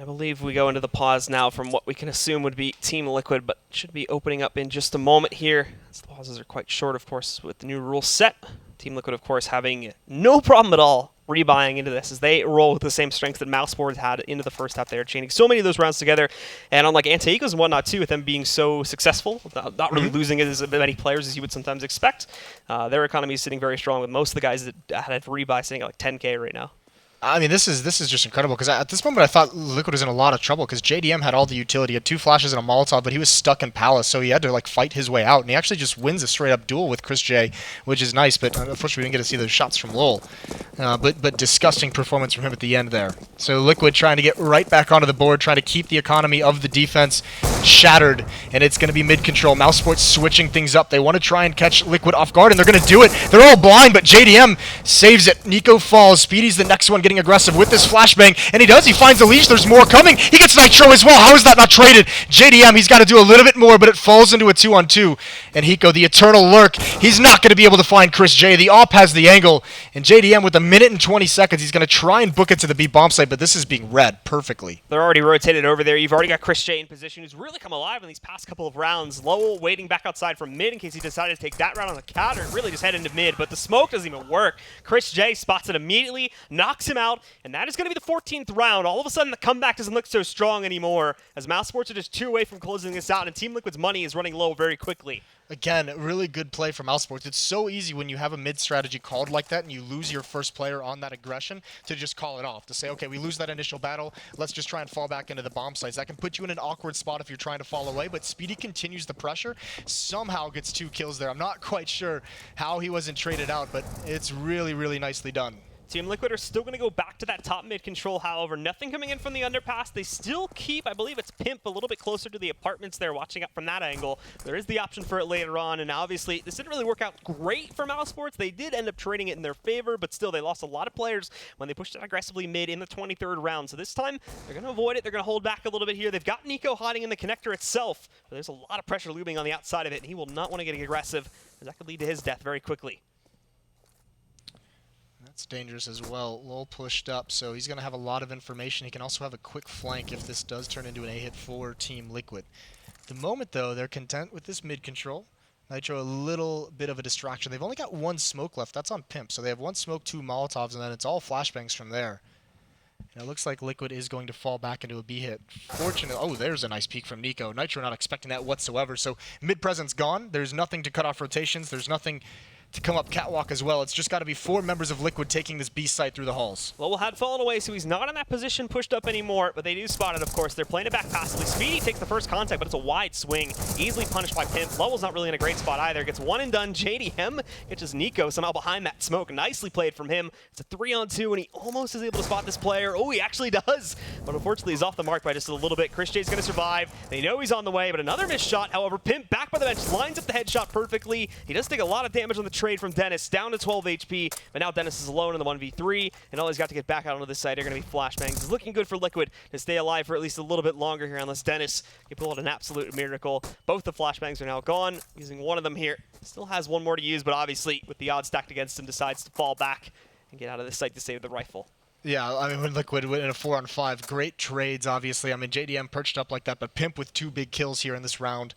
I believe we go into the pause now from what we can assume would be Team Liquid, but should be opening up in just a moment here. As the pauses are quite short, of course, with the new rule set. Team Liquid, of course, having no problem at all rebuying into this as they roll with the same strength that Mousesports had into the first half. They are chaining so many of those rounds together, and unlike Anti-Ecos and whatnot too, with them being so successful, not really losing as many players as you would sometimes expect, their economy is sitting very strong, with most of the guys that had to rebuy sitting at like 10K right now. I mean, this is just incredible, because at this moment I thought Liquid was in a lot of trouble, because JDM had all the utility. He had 2 flashes and a Molotov, but he was stuck in Palace, so he had to like fight his way out, and he actually just wins a straight-up duel with Chris J, which is nice, but unfortunately we didn't get to see those shots from Lowell. But disgusting performance from him at the end there. So Liquid trying to get right back onto the board, trying to keep the economy of the defense shattered, and it's going to be mid-control. Mousesports switching things up. They want to try and catch Liquid off guard, and they're going to do it. They're all blind, but JDM saves it. Nico falls. Speedy's the next one, getting aggressive with this flashbang, and he does. He finds the leash. There's more coming. He gets Nitro as well. How is that not traded? JDM, he's got to do a little bit more, but it falls into a 2-on-2. And Hiko, the eternal lurk, he's not going to be able to find Chris J. The op has the angle, and JDM with 1 minute and 20 seconds, he's going to try and book it to the B bomb site, but this is being read perfectly. They're already rotated over there. You've already got Chris J in position, who's really come alive in these past couple of rounds. Lowell waiting back outside from mid in case he decided to take that round on the counter and really just head into mid, but the smoke doesn't even work. Chris J spots it immediately, knocks him out, and that is going to be the 14th round. All of a sudden, the comeback doesn't look so strong anymore, as Mousesports are just 2 away from closing this out, and Team Liquid's money is running low very quickly. Again, really good play from Mousesports. It's so easy when you have a mid strategy called like that and you lose your first player on that aggression to just call it off. To say, okay, we lose that initial battle, let's just try and fall back into the bomb sites. That can put you in an awkward spot if you're trying to fall away, but Speedy continues the pressure, somehow gets 2 kills there. I'm not quite sure how he wasn't traded out, but it's really, really nicely done. Team Liquid are still going to go back to that top mid control, however. Nothing coming in from the underpass. They still keep, I believe it's Pimp, a little bit closer to the apartments there, watching out from that angle. There is the option for it later on, and obviously this didn't really work out great for Mousesports. They did end up trading it in their favor, but still they lost a lot of players when they pushed it aggressively mid in the 23rd round. So this time, they're going to avoid it. They're going to hold back a little bit here. They've got Nico hiding in the connector itself, but there's a lot of pressure looming on the outside of it, and he will not want to get aggressive, as that could lead to his death very quickly. That's dangerous as well. Lowell pushed up, so he's going to have a lot of information. He can also have a quick flank if this does turn into an A-hit for Team Liquid. At the moment, though, they're content with this mid control. Nitro, a little bit of a distraction. They've only got 1 smoke left. That's on Pimp. So they have 1 smoke, 2 Molotovs, and then it's all flashbangs from there. And it looks like Liquid is going to fall back into a B-hit. Fortunately, oh, there's a nice peek from Nico. Nitro not expecting that whatsoever. So mid presence gone. There's nothing to cut off rotations. There's nothing to come up catwalk as well. It's just got to be 4 members of Liquid taking this B site through the halls. Lowell had fallen away, so he's not in that position pushed up anymore, but they do spot it, of course. They're playing it back passively. Speedy takes the first contact, but it's a wide swing. Easily punished by Pimp. Lowell's not really in a great spot either. Gets 1 and done. JDM catches Nico somehow behind that smoke. Nicely played from him. It's a 3-on-2, and he almost is able to spot this player. Oh, he actually does, but unfortunately he's off the mark by just a little bit. Chris J's going to survive. They know he's on the way, but another missed shot. However, Pimp back by the bench lines up the headshot perfectly. He does take a lot of damage on the trade from Dennis. Down to 12 HP, but now Dennis is alone in the 1v3, and all he's got to get back out onto this side are going to be flashbangs. It's looking good for Liquid to stay alive for at least a little bit longer here, unless Dennis can pull out an absolute miracle. Both the flashbangs are now gone. Using one of them here. Still has 1 more to use, but obviously, with the odds stacked against him, decides to fall back and get out of this site to save the rifle. Yeah, I mean, when Liquid went in a 4-on-5, great trades, obviously. I mean, JDM perched up like that, but Pimp with 2 big kills here in this round.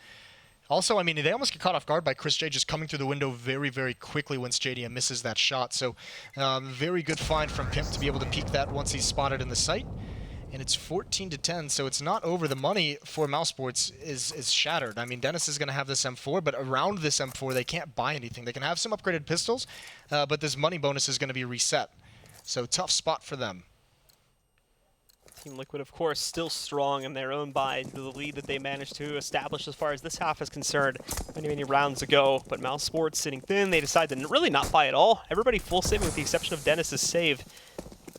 Also, I mean, they almost get caught off guard by Chris J just coming through the window very, very quickly once JDM misses that shot. So, very good find from Pimp to be able to peek that once he's spotted in the site. And it's 14-10, so it's not over. The money for Mousesports is shattered. I mean, Dennis is going to have this M4, but around this M4, they can't buy anything. They can have some upgraded pistols, but this money bonus is going to be reset. So, tough spot for them. Team Liquid, of course, still strong in their own by the lead that they managed to establish as far as this half is concerned many rounds ago. But Mousesports sitting thin, they decide to really not buy at all. Everybody full saving with the exception of Dennis's save.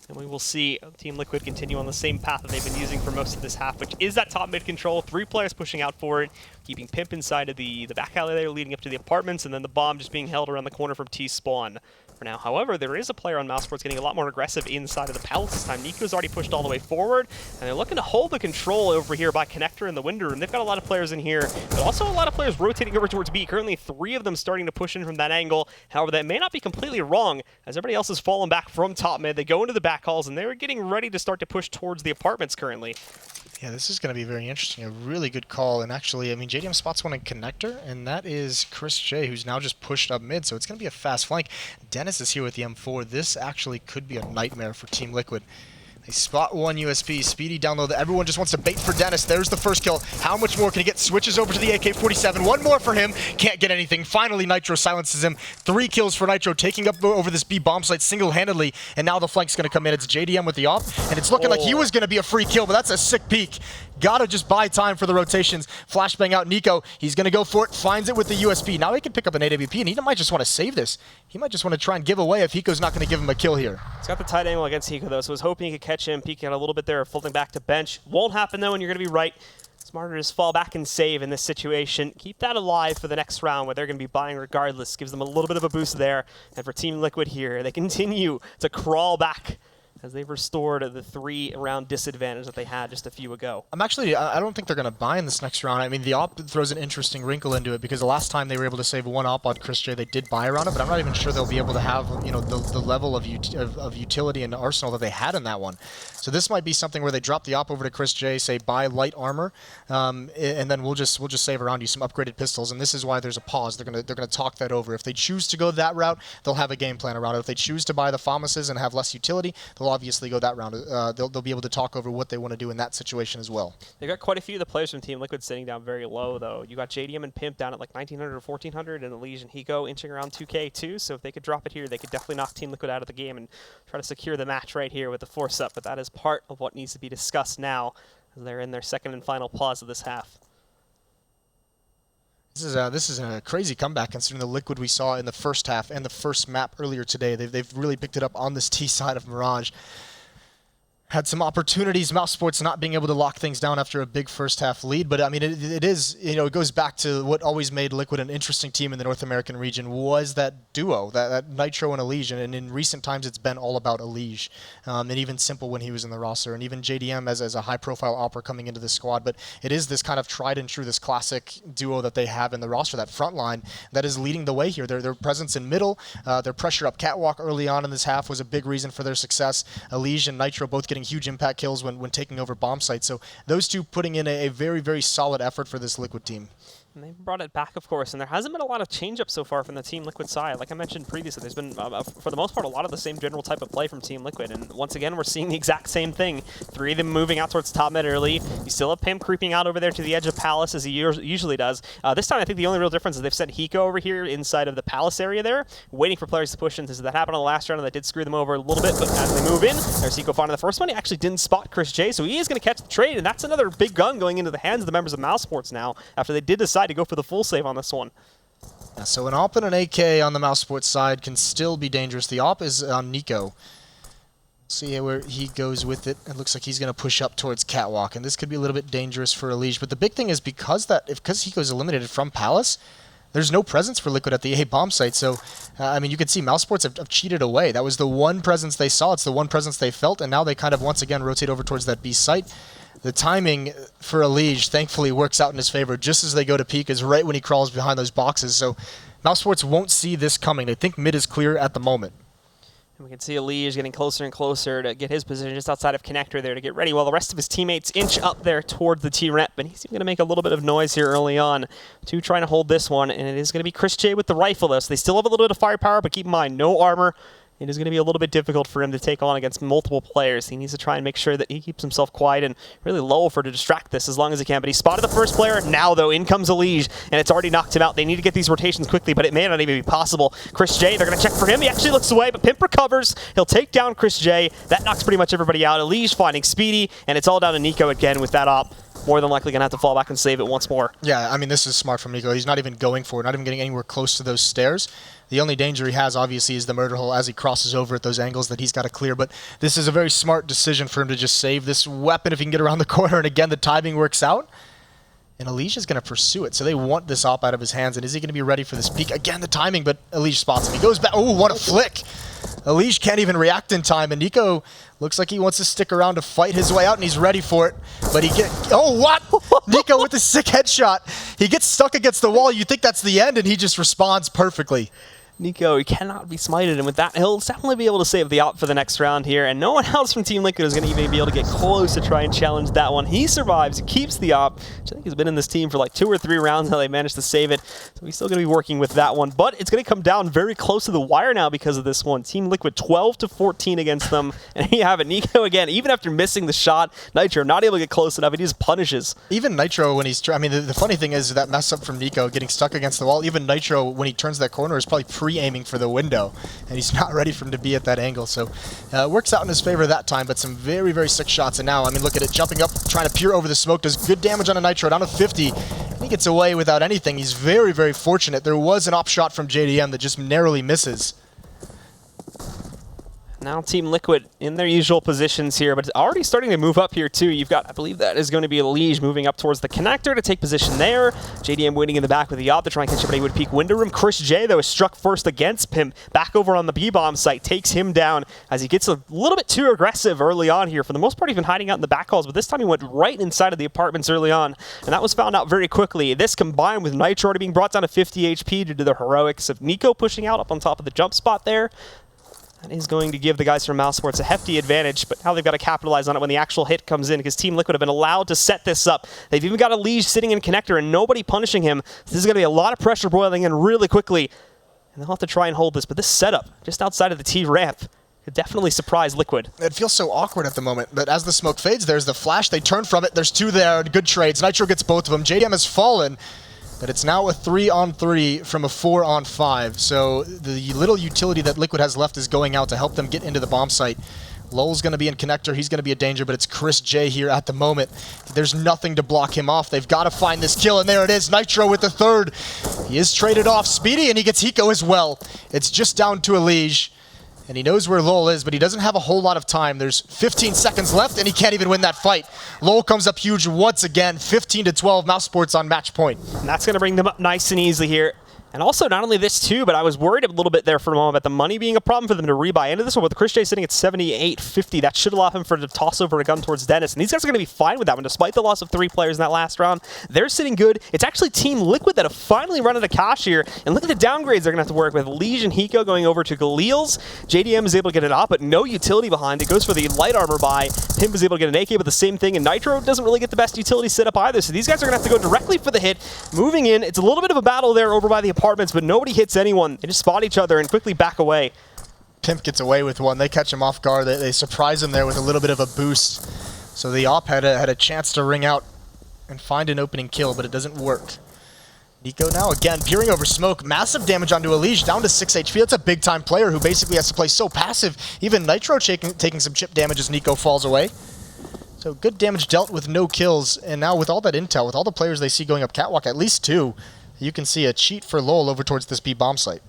And we will see Team Liquid continue on the same path that they've been using for most of this half, which is that top mid control. 3 players pushing out for it, keeping Pimp inside of the back alley there leading up to the apartments, and then the bomb just being held around the corner from T-Spawn. For now, however, there is a player on Mousesports getting a lot more aggressive inside of the palace this time. Nico's already pushed all the way forward, and they're looking to hold the control over here by Connector in the window room. They've got a lot of players in here, but also a lot of players rotating over towards B. Currently, 3 of them starting to push in from that angle. However, that may not be completely wrong, as everybody else has fallen back from top mid. They go into the back halls, and they're getting ready to start to push towards the apartments currently. Yeah, this is going to be very interesting. A really good call. And actually, I mean, JDM spots one in Connector, and that is Chris J, who's now just pushed up mid. So it's going to be a fast flank. Dennis is here with the M4. This actually could be a nightmare for Team Liquid. They spot 1 USP. Speedy down low. Everyone just wants to bait for Dennis. There's the first kill. How much more can he get? Switches over to the AK-47. 1 more for him. Can't get anything. Finally, Nitro silences him. 3 kills for Nitro, taking up over this B bomb site single-handedly. And now the flank's going to come in. It's JDM with the op. And it's looking like he was going to be a free kill, but that's a sick peek. Gotta just buy time for the rotations. Flashbang out Nico. He's going to go for it. Finds it with the USP. Now he can pick up an AWP, and he might just want to save this. He might just want to try and give away if Hiko's not going to give him a kill here. He's got the tight angle against Hiko, though, so I was hoping he could catch him, peeking out a little bit there, folding back to bench. Won't happen, though, and you're going to be right. Smarter to just fall back and save in this situation. Keep that alive for the next round where they're going to be buying regardless. Gives them a little bit of a boost there. And for Team Liquid here, they continue to crawl back as they've restored the 3-round disadvantage that they had just a few ago. I don't think they're going to buy in this next round. I mean, the op throws an interesting wrinkle into it because the last time they were able to save one op on Chris J, they did buy around it, but I'm not even sure they'll be able to have, you know, the level of utility and arsenal that they had in that one. So this might be something where they drop the op over to Chris J, say buy light armor, and then we'll just save around you some upgraded pistols. And this is why there's a pause. They're gonna talk that over. If they choose to go that route, they'll have a game plan around it. If they choose to buy the FAMASes and have less utility, they'll obviously go that round. They'll be able to talk over what they want to do in that situation as well. They got quite a few of the players from Team Liquid sitting down very low, though. You got JDM and Pimp down at like 1900 or 1400, and Elige and Hiko inching around 2K too. So if they could drop it here, they could definitely knock Team Liquid out of the game and try to secure the match right here with the force up. But that is part of what needs to be discussed now, as they're in their second and final pause of this half. This is a crazy comeback considering the Liquid we saw in the first half and the first map earlier today. They've really picked it up on this T side of Mirage. Had some opportunities, Mousesports not being able to lock things down after a big first half lead, but I mean it is, you know, it goes back to what always made Liquid an interesting team in the North American region was that duo, that Nitro and Elige, and in recent times it's been all about Elige, and even Simple when he was in the roster, and even JDM as a high profile opera coming into the squad, but it is this kind of tried and true, this classic duo that they have in the roster, that front line that is leading the way here. Their presence in middle, their pressure up catwalk early on in this half was a big reason for their success. Elige and Nitro both getting huge impact kills when taking over bomb sites. So those two putting in a very, very solid effort for this Liquid team. And they've brought it back, of course, and there hasn't been a lot of change-up so far from the Team Liquid side. Like I mentioned previously, there's been, for the most part, a lot of the same general type of play from Team Liquid, and once again, we're seeing the exact same thing. 3 of them moving out towards top mid early. You still have Pimp creeping out over there to the edge of Palace, as he usually does. This time, I think the only real difference is they've sent Hiko over here inside of the Palace area there, waiting for players to push in. So that happened on the last round, and that did screw them over a little bit, but as they move in, there's Hiko finding the first one. He actually didn't spot Chris J, so he is going to catch the trade, and that's another big gun going into the hands of the members of Mousesports now, after they did decide to go for the full save on this one. Yeah, so an AWP and an AK on the Mousesports side can still be dangerous. The AWP is on Nico. See where he goes with it. It looks like he's going to push up towards catwalk, and this could be a little bit dangerous for Elige. But the big thing is because Hiko's eliminated from Palace, there's no presence for Liquid at the A bomb site. So, I mean, you can see Mousesports have cheated away. That was the one presence they saw. It's the one presence they felt, and now they kind of once again rotate over towards that B site. The timing for Elige, thankfully, works out in his favor. Just as they go to peek is right when he crawls behind those boxes. So Mousesports won't see this coming. They think mid is clear at the moment. And we can see Elige getting closer and closer to get his position just outside of connector there to get ready, while the rest of his teammates inch up there towards the T-Rep. And he's going to make a little bit of noise here early on to trying to hold this one. And it is going to be Chris J with the rifle, though. So they still have a little bit of firepower, but keep in mind, no armor. It is going to be a little bit difficult for him to take on against multiple players. He needs to try and make sure that he keeps himself quiet and really low for to distract this as long as he can. But he spotted the first player. Now, though, in comes Elige, and it's already knocked him out. They need to get these rotations quickly, but it may not even be possible. Chris J, they're going to check for him. He actually looks away, but Pimp recovers. He'll take down Chris J. That knocks pretty much everybody out. Elige finding Speedy, and it's all down to Nico again with that op. More than likely going to have to fall back and save it once more. Yeah, I mean, this is smart from Nico. He's not even going for it, not even getting anywhere close to those stairs. The only danger he has, obviously, is the murder hole as he crosses over at those angles that he's got to clear. But this is a very smart decision for him to just save this weapon if he can get around the corner. And again, the timing works out. And Elige is going to pursue it. So they want this op out of his hands. And is he going to be ready for this peek? Again, the timing, but Elige spots him. He goes back. Oh, what a flick. Elige can't even react in time, and Nico looks like he wants to stick around to fight his way out, and he's ready for it. But oh, what? Nico with a sick headshot. He gets stuck against the wall. You think that's the end, and he just responds perfectly. Nico, he cannot be smited, and with that, he'll definitely be able to save the op for the next round here, and no one else from Team Liquid is going to even be able to get close to try and challenge that one. He survives, he keeps the op, which I think has been in this team for like 2 or 3 rounds now they managed to save it, so he's still going to be working with that one, but it's going to come down very close to the wire now because of this one. Team Liquid 12-14 against them, and here you have it. Nico again, even after missing the shot, Nitro not able to get close enough, and he just punishes. Even Nitro, when he's, I mean, the funny thing is that mess up from Nico getting stuck against the wall, even Nitro, when he turns that corner, is probably pre-aiming for the window, and he's not ready for him to be at that angle. So it works out in his favor that time, but some very, very sick shots. And now, I mean, look at it, jumping up, trying to peer over the smoke, does good damage on a Nitro, down to 50. And he gets away without anything. He's very, very fortunate. There was an op shot from JDM that just narrowly misses. Now Team Liquid in their usual positions here, but already starting to move up here too. You've got, I believe that is going to be Liege moving up towards the connector to take position there. JDM waiting in the back with the op to try and catch him, but he would peek window room. Chris J, though, is struck first against him. Back over on the B-bomb site, takes him down as he gets a little bit too aggressive early on here. For the most part, he's been hiding out in the back halls, but this time he went right inside of the apartments early on, and that was found out very quickly. This combined with Nitro already being brought down to 50 HP due to the heroics of Nico pushing out up on top of the jump spot there. That is going to give the guys from Mousesports a hefty advantage, but now they've got to capitalize on it when the actual hit comes in, because Team Liquid have been allowed to set this up. They've even got a Liege sitting in connector and nobody punishing him. This is going to be a lot of pressure boiling in really quickly, and they'll have to try and hold this. But this setup, just outside of the T ramp, could definitely surprise Liquid. It feels so awkward at the moment, but as the smoke fades, there's the flash. They turn from it. There's two there. Good trades. Nitro gets both of them. JDM has fallen. But it's now a 3-on-3 from a 4-on-5. So the little utility that Liquid has left is going out to help them get into the bomb site. Lowell's going to be in connector. He's going to be a danger, but it's Chris J here at the moment. There's nothing to block him off. They've got to find this kill, and there it is. Nitro with the third. He is traded off. Speedy, and he gets Hiko as well. It's just down to a Liege. And he knows where Lowell is, but he doesn't have a whole lot of time. There's 15 seconds left, and he can't even win that fight. Lowell comes up huge once again, 15-12, Mousesports on match point. And that's going to bring them up nice and easily here. And also, not only this too, but I was worried a little bit there for a moment about the money being a problem for them to rebuy into this one. With Chris J sitting at 78.50, that should allow him for to toss over a gun towards Dennis. And these guys are going to be fine with that one, despite the loss of 3 players in that last round. They're sitting good. It's actually Team Liquid that have finally run out of cash here. And look at the downgrades they're going to have to work with. Liege and Hiko going over to Galil's. JDM is able to get it off, but no utility behind. It goes for the light armor buy. Pimp is able to get an AK, but the same thing. And Nitro doesn't really get the best utility set up either. So these guys are going to have to go directly for the hit. Moving in, it's a little bit of a battle there over by the apartments, but nobody hits anyone. They just spot each other and quickly back away. Pimp gets away with one. They catch him off guard. They surprise him there with a little bit of a boost. So the op had a chance to ring out and find an opening kill, but it doesn't work. Nico now again peering over smoke. Massive damage onto Liege, down to 6 HP. That's a big time player who basically has to play so passive. Even Nitro taking some chip damage as Nico falls away. So good damage dealt with no kills. And now with all that intel, with all the players they see going up catwalk, at least 2, you can see a cheat for Lowell over towards this B bomb site.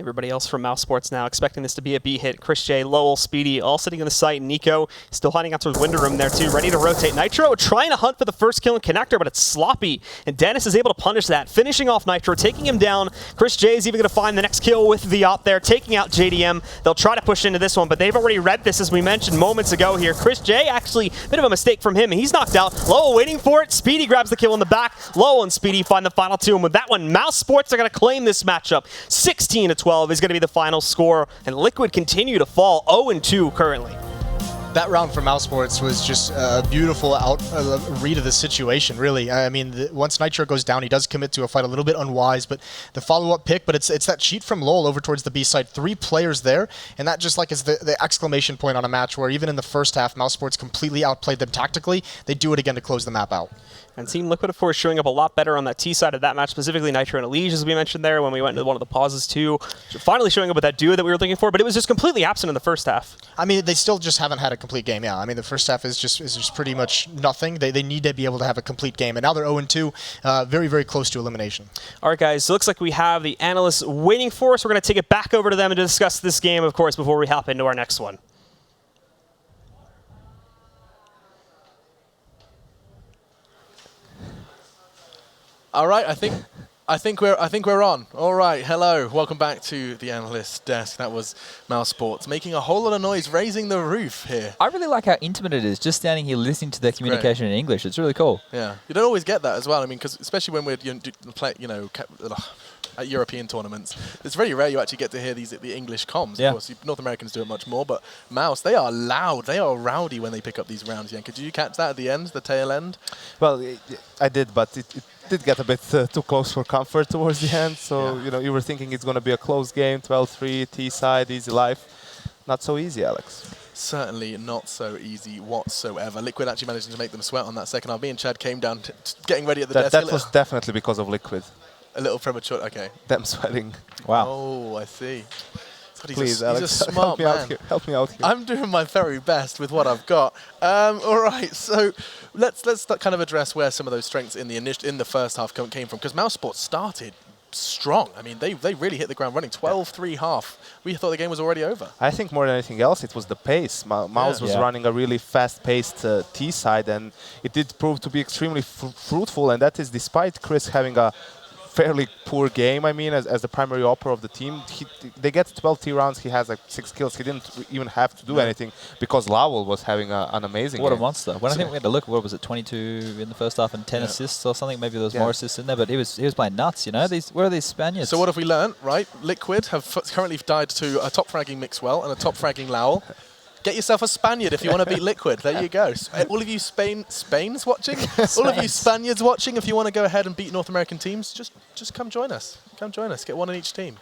Everybody else from Mousesports now expecting this to be a B hit. Chris J, Lowell, Speedy, all sitting in the site. Nico still hiding out towards window room there too, ready to rotate. Nitro trying to hunt for the first kill in connector, but it's sloppy. And Dennis is able to punish that, finishing off Nitro, taking him down. Chris J is even going to find the next kill with the op there, taking out JDM. They'll try to push into this one, but they've already read this as we mentioned moments ago here. Chris J, actually, a bit of a mistake from him, and he's knocked out. Lowell waiting for it. Speedy grabs the kill in the back. Lowell and Speedy find the final 2, and with that one, Mousesports are going to claim this matchup. 16-12 is going to be the final score, and Liquid continue to fall 0-2 currently. That round for Mousesports was just a beautiful read of the situation, really. I mean, once Nitro goes down, he does commit to a fight a little bit unwise, but the follow-up pick, but it's that cheat from Lowell over towards the B side. 3 players there, and that just like is the exclamation point on a match where even in the first half, Mousesports completely outplayed them tactically. They do it again to close the map out. And Team Liquid, of course, showing up a lot better on that T side of that match, specifically Nitro and Liege, as we mentioned there when we went into one of the pauses too. Finally showing up with that duo that we were looking for, but it was just completely absent in the first half. I mean, they still just haven't had a complete game, yeah. I mean, the first half is just pretty much nothing. They need to be able to have a complete game, and now they're 0-2, very, very close to elimination. All right, guys, so it looks like we have the analysts waiting for us. We're going to take it back over to them and discuss this game, of course, before we hop into our next one. All right, I think we're on. All right, hello, welcome back to the analyst desk. That was Mousesports making a whole lot of noise, raising the roof here. I really like how intimate it is, just standing here listening to their communication in English. It's really cool. Yeah, you don't always get that as well. I mean, because especially when we're at European tournaments, it's very rare you actually get to hear the English comms. Yeah. Of course, North Americans do it much more, but Mouse, they are loud, they are rowdy when they pick up these rounds. Yeah, could you catch that at the end, the tail end? Well, I did, but it did get a bit too close for comfort towards the end. So you were thinking it's going to be a close game, 12-3, T side, easy life. Not so easy, Alex. Certainly not so easy whatsoever. Liquid actually managing to make them sweat on that second half. Me and Chad came down getting ready at the desk. That was definitely because of Liquid. A little premature, okay. Them sweating. Wow. Oh, I see. God, Please, Alex, Alex, he's a smart man. Help me out here. I'm doing my very best with what I've got. All right, so let's kind of address where some of those strengths in the first half came from, because Mousesports started strong. I mean, they really hit the ground running. 12-3 half. We thought the game was already over. I think more than anything else, it was the pace. Mouse was running a really fast-paced T side, and it did prove to be extremely fruitful, and that is despite Chris having a fairly poor game. I mean, as the primary opper of the team, they get 12 T rounds. He has like 6 kills. He didn't even have to do anything because Lowell was having an amazing game. What a monster. When I think we had to look, what was it, 22 in the first half and 10 assists or something? Maybe there was more assists in there, but he was playing nuts, you know? Where are these Spaniards? So what have we learned, right? Liquid have currently died to a top fragging Mixwell and a top fragging Lowell. Get yourself a Spaniard if you want to beat Liquid. There you go. All of you Spain's watching, all of you Spaniards watching, if you want to go ahead and beat North American teams, just come join us. Come join us. Get one in each team.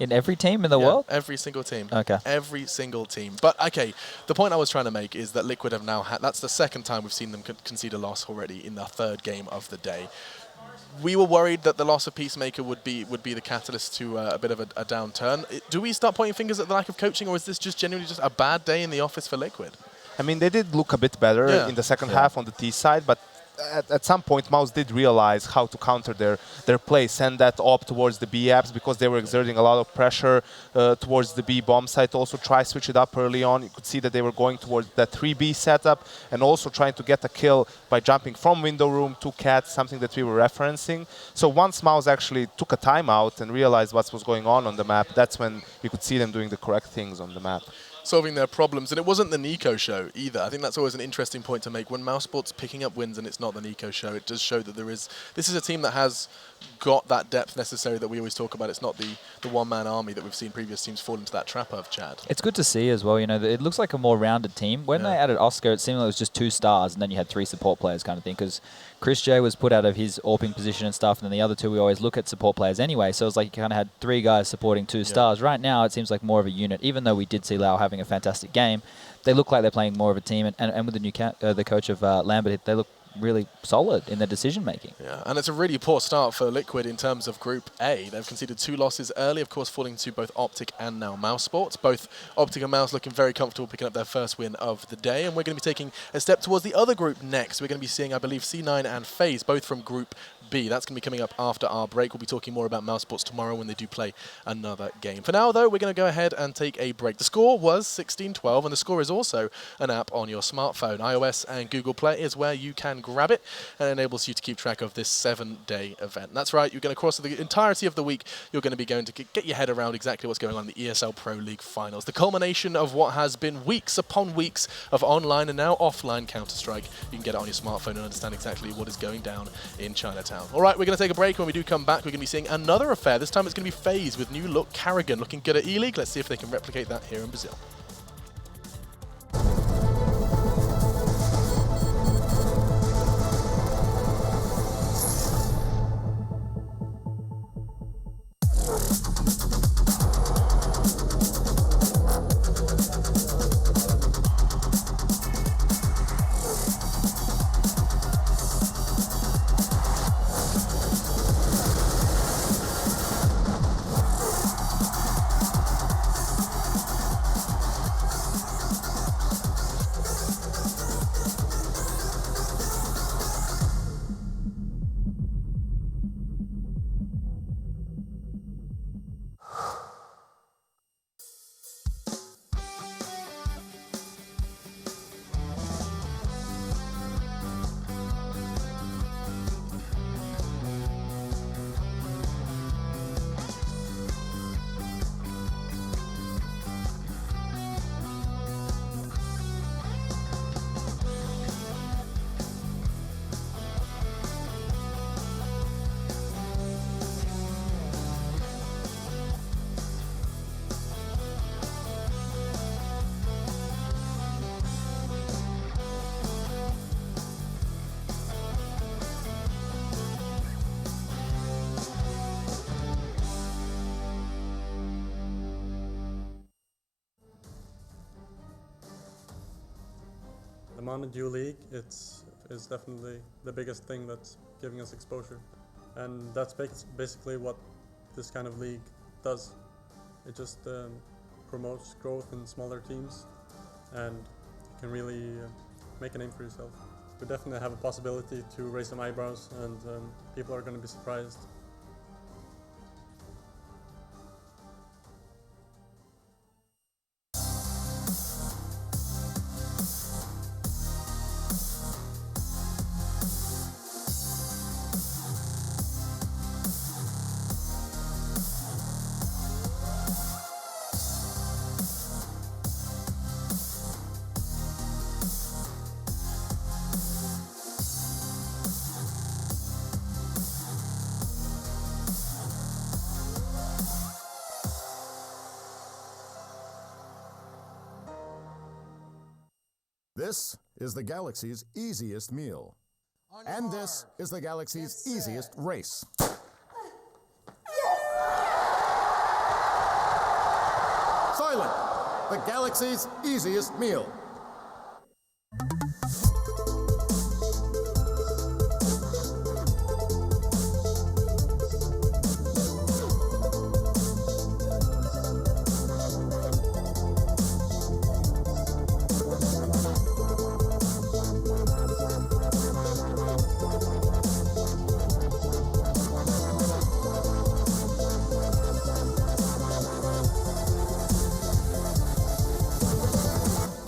In every team in the world? Every single team. Okay. Every single team. But, okay, the point I was trying to make is that Liquid have now had, that's the second time we've seen them concede a loss already in the third game of the day. We were worried that the loss of Peacemaker would be the catalyst to a bit of a downturn. Do we start pointing fingers at the lack of coaching, or is this just genuinely just a bad day in the office for Liquid? I mean, they did look a bit better in the second half on the T side, but at some point, Mouse did realize how to counter their play, send that op towards the B apps because they were exerting a lot of pressure towards the B bomb site. Also try switch it up early on. You could see that they were going towards that 3B setup and also trying to get a kill by jumping from window room to cat, something that we were referencing. So once Mouse actually took a timeout and realized what was going on the map, that's when you could see them doing the correct things on the map. Solving their problems, and it wasn't the Nico show either. I think that's always an interesting point to make. When Mousesports picking up wins and it's not the Nico show, it does show that this is a team that has got that depth necessary that we always talk about. It's not the one-man army that we've seen previous teams fall into that trap of, Chad. It's good to see as well, you know, it looks like a more rounded team. When they added Oscar, it seemed like it was just 2 stars, and then you had 3 support players kind of thing, because Chris J was put out of his AWPing position and stuff, and then the other 2 we always look at support players anyway, so it was like you kind of had 3 guys supporting 2 stars. Right now, it seems like more of a unit, even though we did see Lau having a fantastic game. They look like they're playing more of a team, and with the new the coach of Lambert, they look really solid in their decision making. Yeah, and it's a really poor start for Liquid in terms of Group A. They've conceded 2 losses early, of course, falling to both Optic and now Mousesports. Both Optic and Mouse looking very comfortable picking up their first win of the day, and we're going to be taking a step towards the other group next. We're going to be seeing, I believe, C9 and FaZe, both from Group B. That's going to be coming up after our break. We'll be talking more about Mousesports tomorrow when they do play another game. For now, though, we're going to go ahead and take a break. The score was 16-12, and the score is also an app on your smartphone. iOS and Google Play is where you can grab it, and it enables you to keep track of this 7-day event. That's right, you're going to cross the entirety of the week, you're going to be going to get your head around exactly what's going on in the ESL Pro League Finals. The culmination of what has been weeks upon weeks of online and now offline Counter-Strike. You can get it on your smartphone and understand exactly what is going down in Chinatown. All right, we're going to take a break. When we do come back, we're going to be seeing another affair. This time it's going to be FaZe with new look Carrigan looking good at E-League. Let's see if they can replicate that here in Brazil. The Mountain Dew League is definitely the biggest thing that's giving us exposure, and that's basically what this kind of league does. It just promotes growth in smaller teams, and you can really make a name for yourself. We definitely have a possibility to raise some eyebrows, and people are going to be surprised This is the galaxy's easiest meal. And this is the galaxy's easiest race. Silent, the galaxy's easiest meal.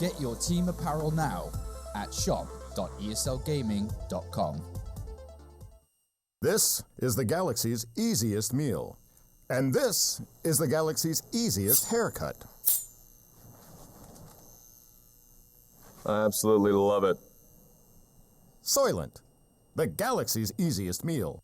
Get your team apparel now at shop.eslgaming.com. This is the galaxy's easiest meal. And this is the galaxy's easiest haircut. I absolutely love it. Soylent, the galaxy's easiest meal.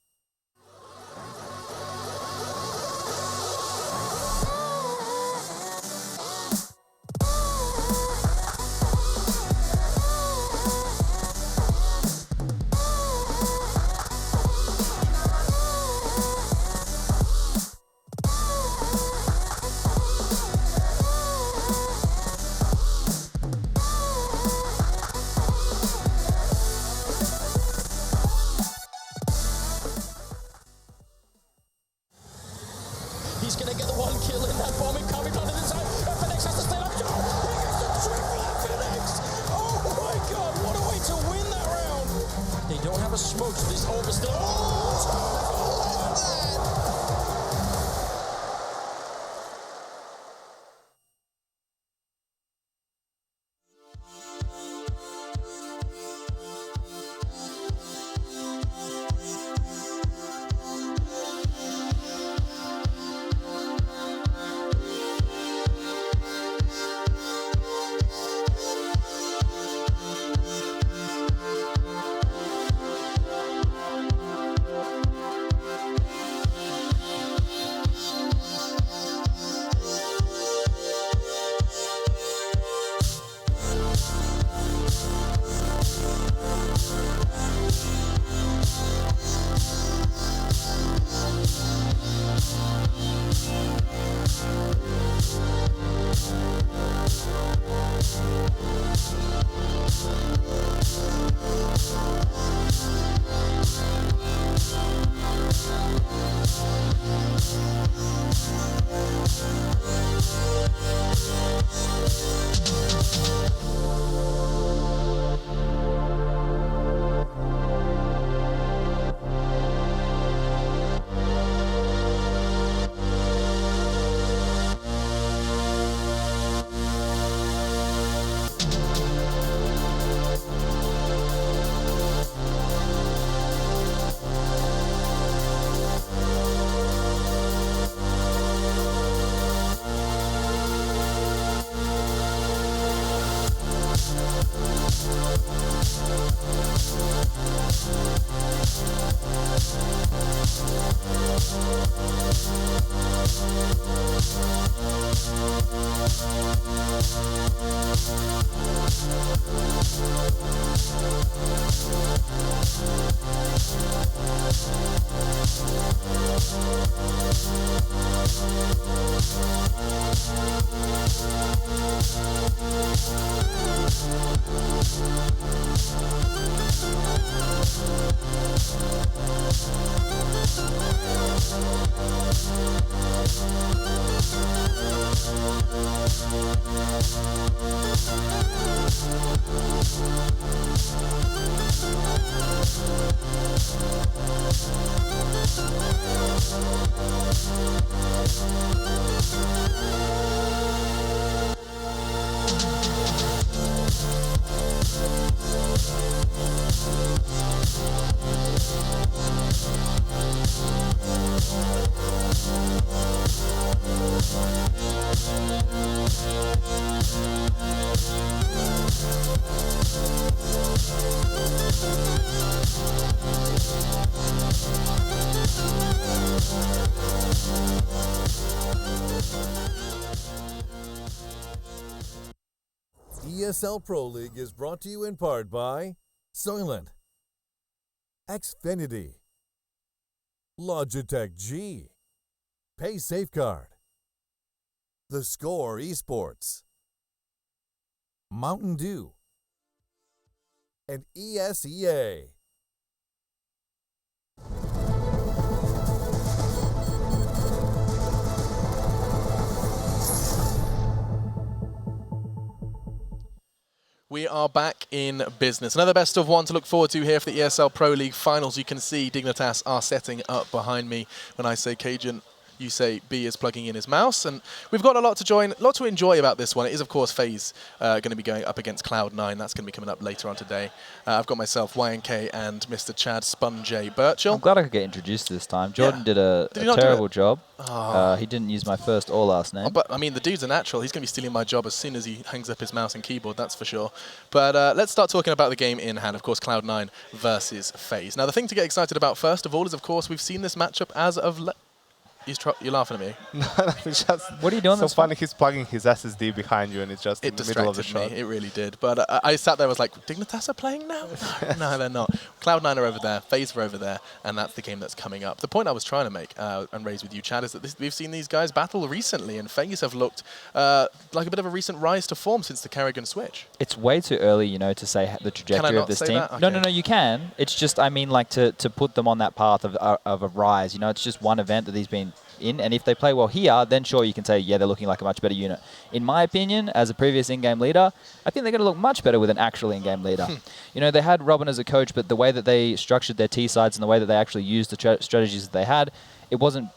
He's going to get the one kill in that bomb coming onto the zone. FNX has to stay up. He gets the triple FNX. Oh my god, what a way to win that round. They don't have a smoke, so this over still. ESL Pro League is brought to you in part by Soylent, Xfinity, Logitech G, Pay Safeguard, The Score Esports, Mountain Dew, and ESEA. We are back in business. Another best of one to look forward to here for the ESL Pro League finals. You can see Dignitas are setting up behind me. When I say Cajun, you say B is plugging in his mouse. And we've got a lot to enjoy about this one. It is, of course, FaZe going to be going up against Cloud9. That's going to be coming up later on today. I've got myself, YNK, and Mr. Chad Sponjay Birchall. I'm glad I could get introduced this time. Jordan did a terrible job. Oh. He didn't use my first or last name. Oh, but, I mean, the dude's a natural. He's going to be stealing my job as soon as he hangs up his mouse and keyboard, that's for sure. But let's start talking about the game in hand. Of course, Cloud9 versus FaZe. Now, the thing to get excited about first of all is, of course, we've seen this matchup as of... You're laughing at me. It's just what are you doing? So funny. He's plugging his SSD behind you, and it's just in the middle of the shot. It really did. But I sat there, I was like, Dignitas are playing now? No, they're not. Cloud9 are over there, FaZe are over there, and that's the game that's coming up. The point I was trying to make and raise with you, Chad, is that we've seen these guys battle recently, and FaZe have looked like a bit of a recent rise to form since the Kerrigan switch. It's way too early, you know, to say the trajectory of this team. Okay. No, you can. It's just, I mean, like to put them on that path of a rise. You know, it's just one event that he's been in, and if they play well here, then sure, you can say, yeah, they're looking like a much better unit. In my opinion, as a previous in-game leader, I think they're going to look much better with an actual in-game leader. You know, they had Robin as a coach, but the way that they structured their T-sides and the way that they actually used the strategies that they had, it wasn't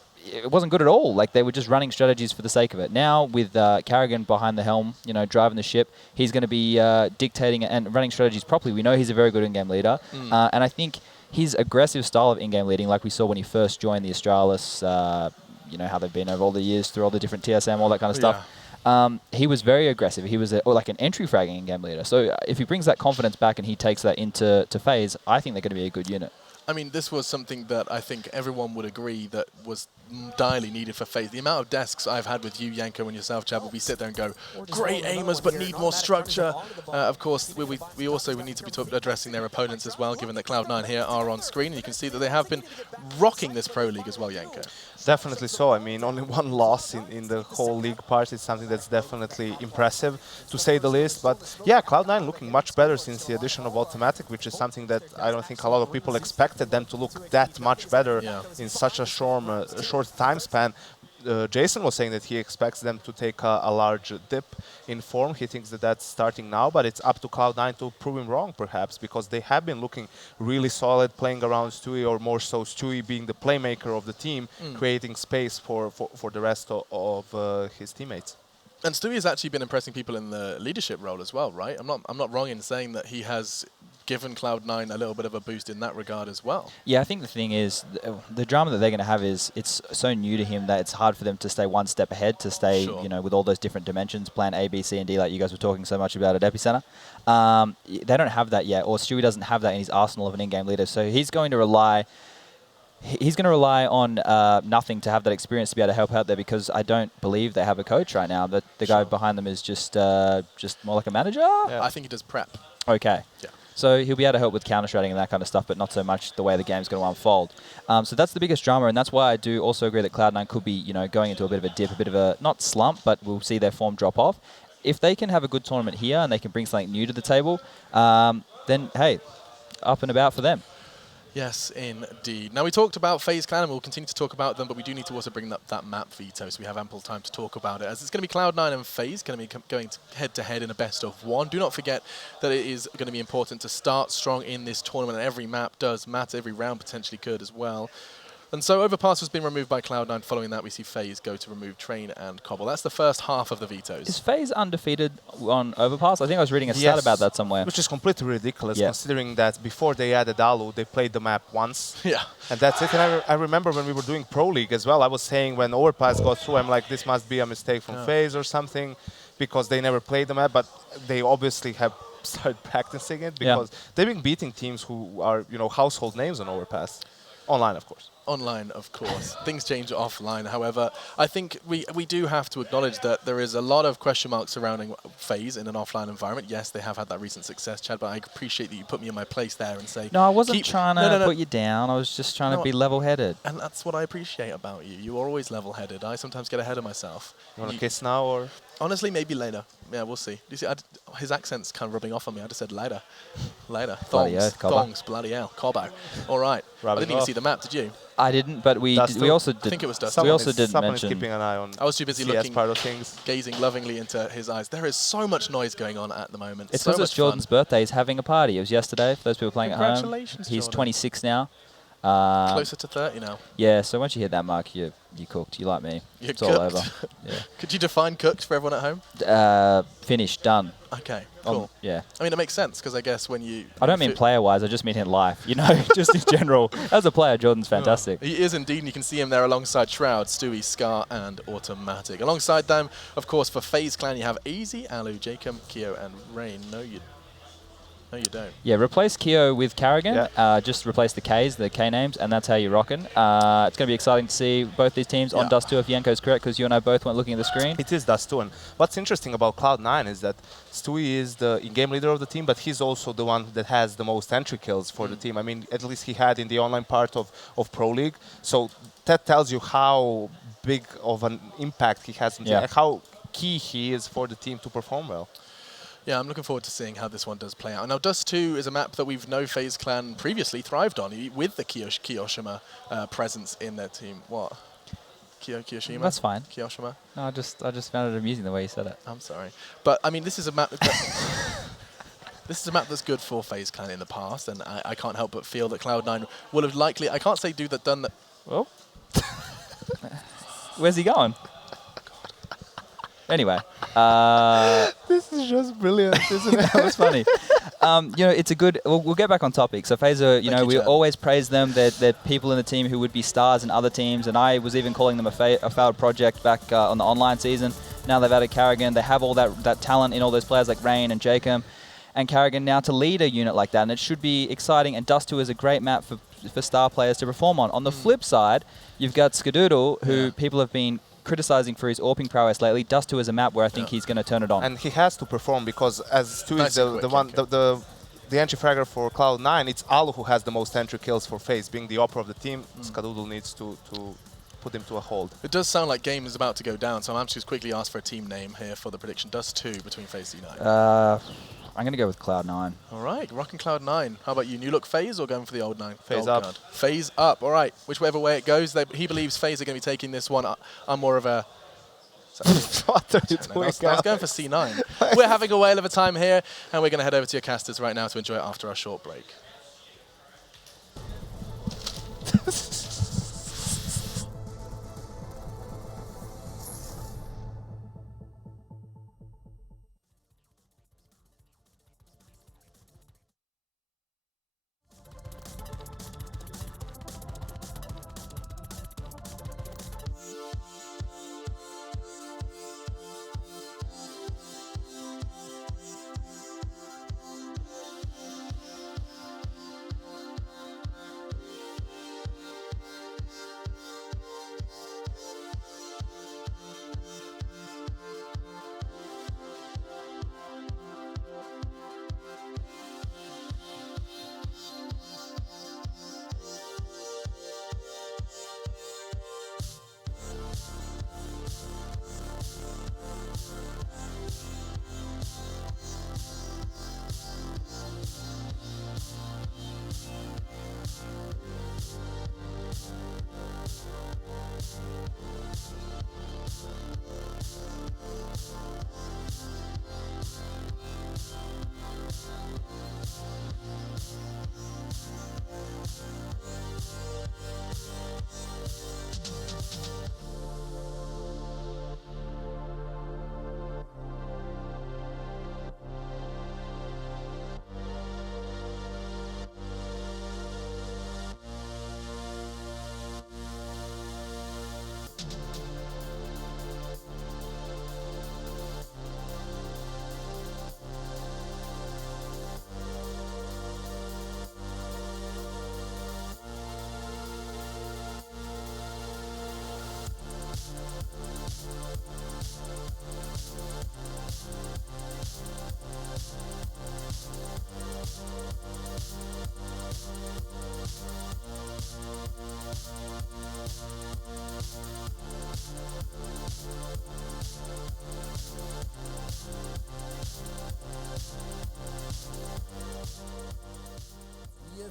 good at all. Like, they were just running strategies for the sake of it. Now, with Kerrigan behind the helm, you know, driving the ship, he's going to be dictating and running strategies properly. We know he's a very good in-game leader, and I think his aggressive style of in-game leading, like we saw when he first joined the Astralis, you know how they've been over all the years through all the different TSM, all that kind of stuff. He was very aggressive. He was like an entry fragging in-game leader. So if he brings that confidence back and he takes that into FaZe, I think they're going to be a good unit. I mean, this was something that I think everyone would agree that was direly needed for FaZe. The amount of desks I've had with you, Yanko, and yourself, Chad, where we sit there and go, great aimers, but need more structure. Of course, we also need to be addressing their opponents as well, given that Cloud9 here are on screen. And you can see that they have been rocking this Pro League as well, Yanko. Definitely so. I mean, only one loss in the whole league part is something that's definitely impressive, to say the least. But yeah, Cloud9 looking much better since the addition of Automatic, which is something that I don't think a lot of people expected them to look that much better in such a short time span. Jason was saying that he expects them to take a large dip in form. He thinks that that's starting now, but it's up to Cloud9 to prove him wrong, perhaps, because they have been looking really solid, playing around Stewie, or more so Stewie being the playmaker of the team, creating space for the rest of his teammates. And Stewie has actually been impressing people in the leadership role as well, right? I'm not wrong in saying that he has given Cloud9 a little bit of a boost in that regard as well. Yeah, I think the thing is, the drama that they're going to have is it's so new to him that it's hard for them to stay one step ahead, to stay, you know, with all those different dimensions, plan A, B, C, and D, like you guys were talking so much about at Epicenter. They don't have that yet, or Stewie doesn't have that in his arsenal of an in-game leader, so he's going to rely on nothing to have that experience to be able to help out there, because I don't believe they have a coach right now. The guy behind them is just more like a manager? Yeah. I think he does prep. Okay. Yeah. So he'll be able to help with counter-strategy and that kind of stuff, but not so much the way the game's going to unfold. So that's the biggest drama, and that's why I do also agree that Cloud9 could be, you know, going into a bit of a dip, a bit of a, not slump, but we'll see their form drop off. If they can have a good tournament here and they can bring something new to the table, then, hey, up and about for them. Yes, indeed. Now, we talked about FaZe Clan, and we'll continue to talk about them, but we do need to also bring up that map veto, so we have ample time to talk about it. As it's going to be Cloud9 and FaZe going to be going head-to-head in a best-of-1. Do not forget that it is going to be important to start strong in this tournament, and every map does matter. Every round potentially could as well. And so Overpass has been removed by Cloud9. Following that, we see FaZe go to remove Train and Cobble. That's the first half of the vetoes. Is FaZe undefeated on Overpass? I think I was reading a stat about that somewhere. Which is completely ridiculous, considering that before they added Alu, they played the map once. Yeah. And that's it. And I remember when we were doing Pro League as well, I was saying when Overpass got through, I'm like, this must be a mistake from FaZe or something, because they never played the map, but they obviously have started practicing it, because they've been beating teams who are, you know, household names on Overpass. Online, of course. online, of course. Things change offline. However, I think we do have to acknowledge that there is a lot of question marks surrounding FaZe in an offline environment. Yes, they have had that recent success, Chad, but I appreciate that you put me in my place there and say... No, I wasn't trying to put you down. I was just trying to be level-headed. And that's what I appreciate about you. You are always level-headed. I sometimes get ahead of myself. You want to kiss now, or...? Honestly, maybe later. Yeah, we'll see. You see, his accent's kind of rubbing off on me. I just said later. Later. Thongs, bloody hell. Cobbo. All right. I didn't even see the map, did you? I didn't, but we also did. I think it was Dustin. We also didn't mention. Someone is keeping an eye on. I was too busy CS looking, part of things. gazing lovingly into his eyes. There is so much noise going on at the moment. It's because it's Jordan's birthday. He's having a party. It was yesterday for those people playing at home. Congratulations, He's Jordan. 26 now. Closer to 30 now. Yeah, so once you hit that mark, you cooked. You like me. It's all over. Yeah. Could you define cooked for everyone at home? Finished, done. Okay, cool. Yeah. I mean, it makes sense because I guess when you... I don't mean player-wise. I just mean in life. You know, just in general. As a player, Jordan's fantastic. He is indeed, and you can see him there alongside Shroud, Stewie, Scar, and Automatic. Alongside them, of course, for FaZe Clan, you have Easy, Alu, Jacob, Keo, and Rain. No, you don't. Yeah, replace Keo with Carrigan. Yeah. Just replace the Ks, the K names, and that's how you're rocking. It's going to be exciting to see both these teams on Dust 2 if Yanko's correct, because you and I both weren't looking at the screen. It is Dust 2. And what's interesting about Cloud9 is that Stewie is the in-game leader of the team, but he's also the one that has the most entry kills for the team. I mean, at least he had in the online part of Pro League. So that tells you how big of an impact he has, on how key he is for the team to perform well. Yeah, I'm looking forward to seeing how this one does play out. Now, Dust 2 is a map that we've known FaZe Clan previously thrived on with the Kiyoshima presence in their team. What? Kiyoshima? That's fine. Kiyoshima? No, I just found it amusing the way you said it. I'm sorry. But, I mean, this is a map... This is a map that's good for FaZe Clan in the past, and I can't help but feel that Cloud9 will have likely... I can't say done that... Oh. Where's he going? Anyway, this is just brilliant, isn't it? That was funny. You know, it's a good. We'll get back on topic. So FaZe, we always praise them. They're people in the team who would be stars in other teams, and I was even calling them a failed project back on the online season. Now they've added Carrigan. They have all that talent in all those players like Rain and Jacob, and Carrigan now to lead a unit like that, and it should be exciting. And Dust 2 is a great map for star players to perform on. On the flip side, you've got Skadoodle, who people have been criticizing for his AWPing prowess lately. Dust 2 is a map where I think he's going to turn it on. And he has to perform because as 2 is the entry fragger for Cloud9, it's Alu who has the most entry kills for FaZe. Being the opera of the team, Skadoodle needs to put him to a hold. It does sound like game is about to go down, so I'm just quickly ask for a team name here for the prediction. Dust 2 between FaZe C9. I'm going to go with Cloud9. All right, rocking Cloud9. How about you? New look FaZe or going for the old 9? FaZe up. Card? FaZe up. All right, whichever way it goes. He believes FaZe are going to be taking this one. I'm more of a... What are you doing? I was going for C9. We're having a whale of a time here, and we're going to head over to your casters right now to enjoy it after our short break.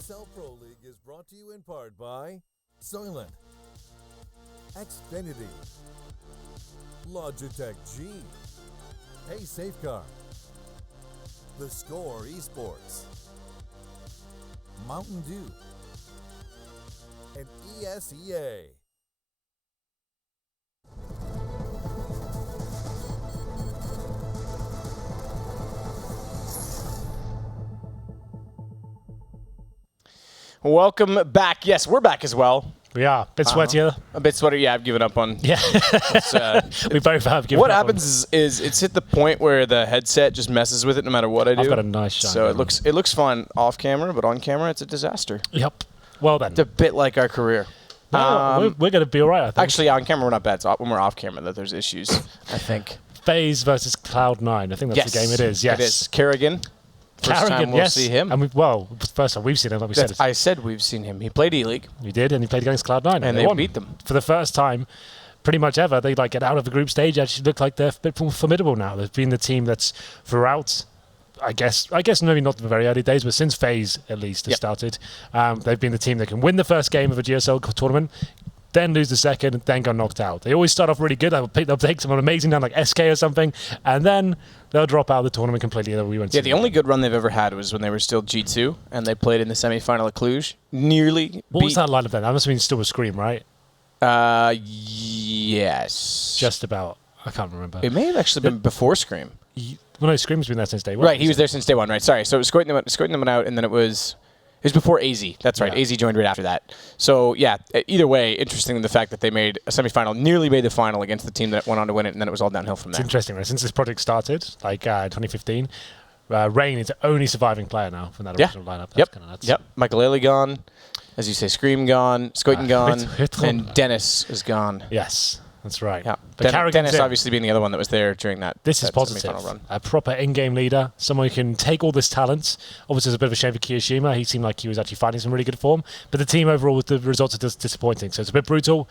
ESL Pro League is brought to you in part by Soylent, Xfinity, Logitech G, Hey Safeguard, The Score Esports, Mountain Dew, and ESEA. Welcome back. Yes, we're back as well. We are. A bit sweatier. A bit sweatier. Yeah, I've given up on. Yeah. We both have given up. What happens is it's hit the point where the headset just messes with it no matter what I do. I've got a nice shine. So it looks fun off camera, but on camera it's a disaster. Yep. Well then. It's a bit like our career. No, we're going to be all right, I think. Actually, on camera we're not bad. So when we're off camera that there's issues, I think. FaZe versus Cloud9. I think that's the game it is. Yes. It is. Kerrigan. First time we'll see him. And first time we've seen him, like we said. I said we've seen him. He played E-League. He did, and he played against Cloud9. And they beat them. For the first time, pretty much ever, they get out of the group stage. Actually look like they're a bit more formidable now. They've been the team that's throughout, I guess maybe not the very early days, but since FaZe at least has started, they've been the team that can win the first game of a GSL tournament, then lose the second, and then go knocked out. They always start off really good. They'll take someone amazing down like SK or something, and then they'll drop out of the tournament completely. The only good run they've ever had was when they were still G2, and they played in the semi-final at Cluj. What was that lineup then? That must have been still with Scream, right? Yes. Just about. I can't remember. It may have actually been before Scream. Well, no, Scream's been there since day one. Right, he was there since day one, right. Sorry, so it was Squirting them out, and then it was before AZ. That's right. AZ joined right after that. So, yeah, either way, interesting the fact that they made a semifinal, nearly made the final against the team that went on to win it, and then it was all downhill from there. It's interesting, right? Since this project started, like 2015, Rain is the only surviving player now from that original lineup. That's kind of nuts. Yep. Michael Ailey gone. As you say, Scream gone. Squirting gone. And Dennis is gone. Yes. That's right. Yeah. Dennis obviously being the other one that was there during that. This is positive. Run. A proper in-game leader, someone who can take all this talent. Obviously, it's a bit of a shame for Kiyoshima. He seemed like he was actually finding some really good form. But the team overall, the results are just disappointing. So it's a bit brutal.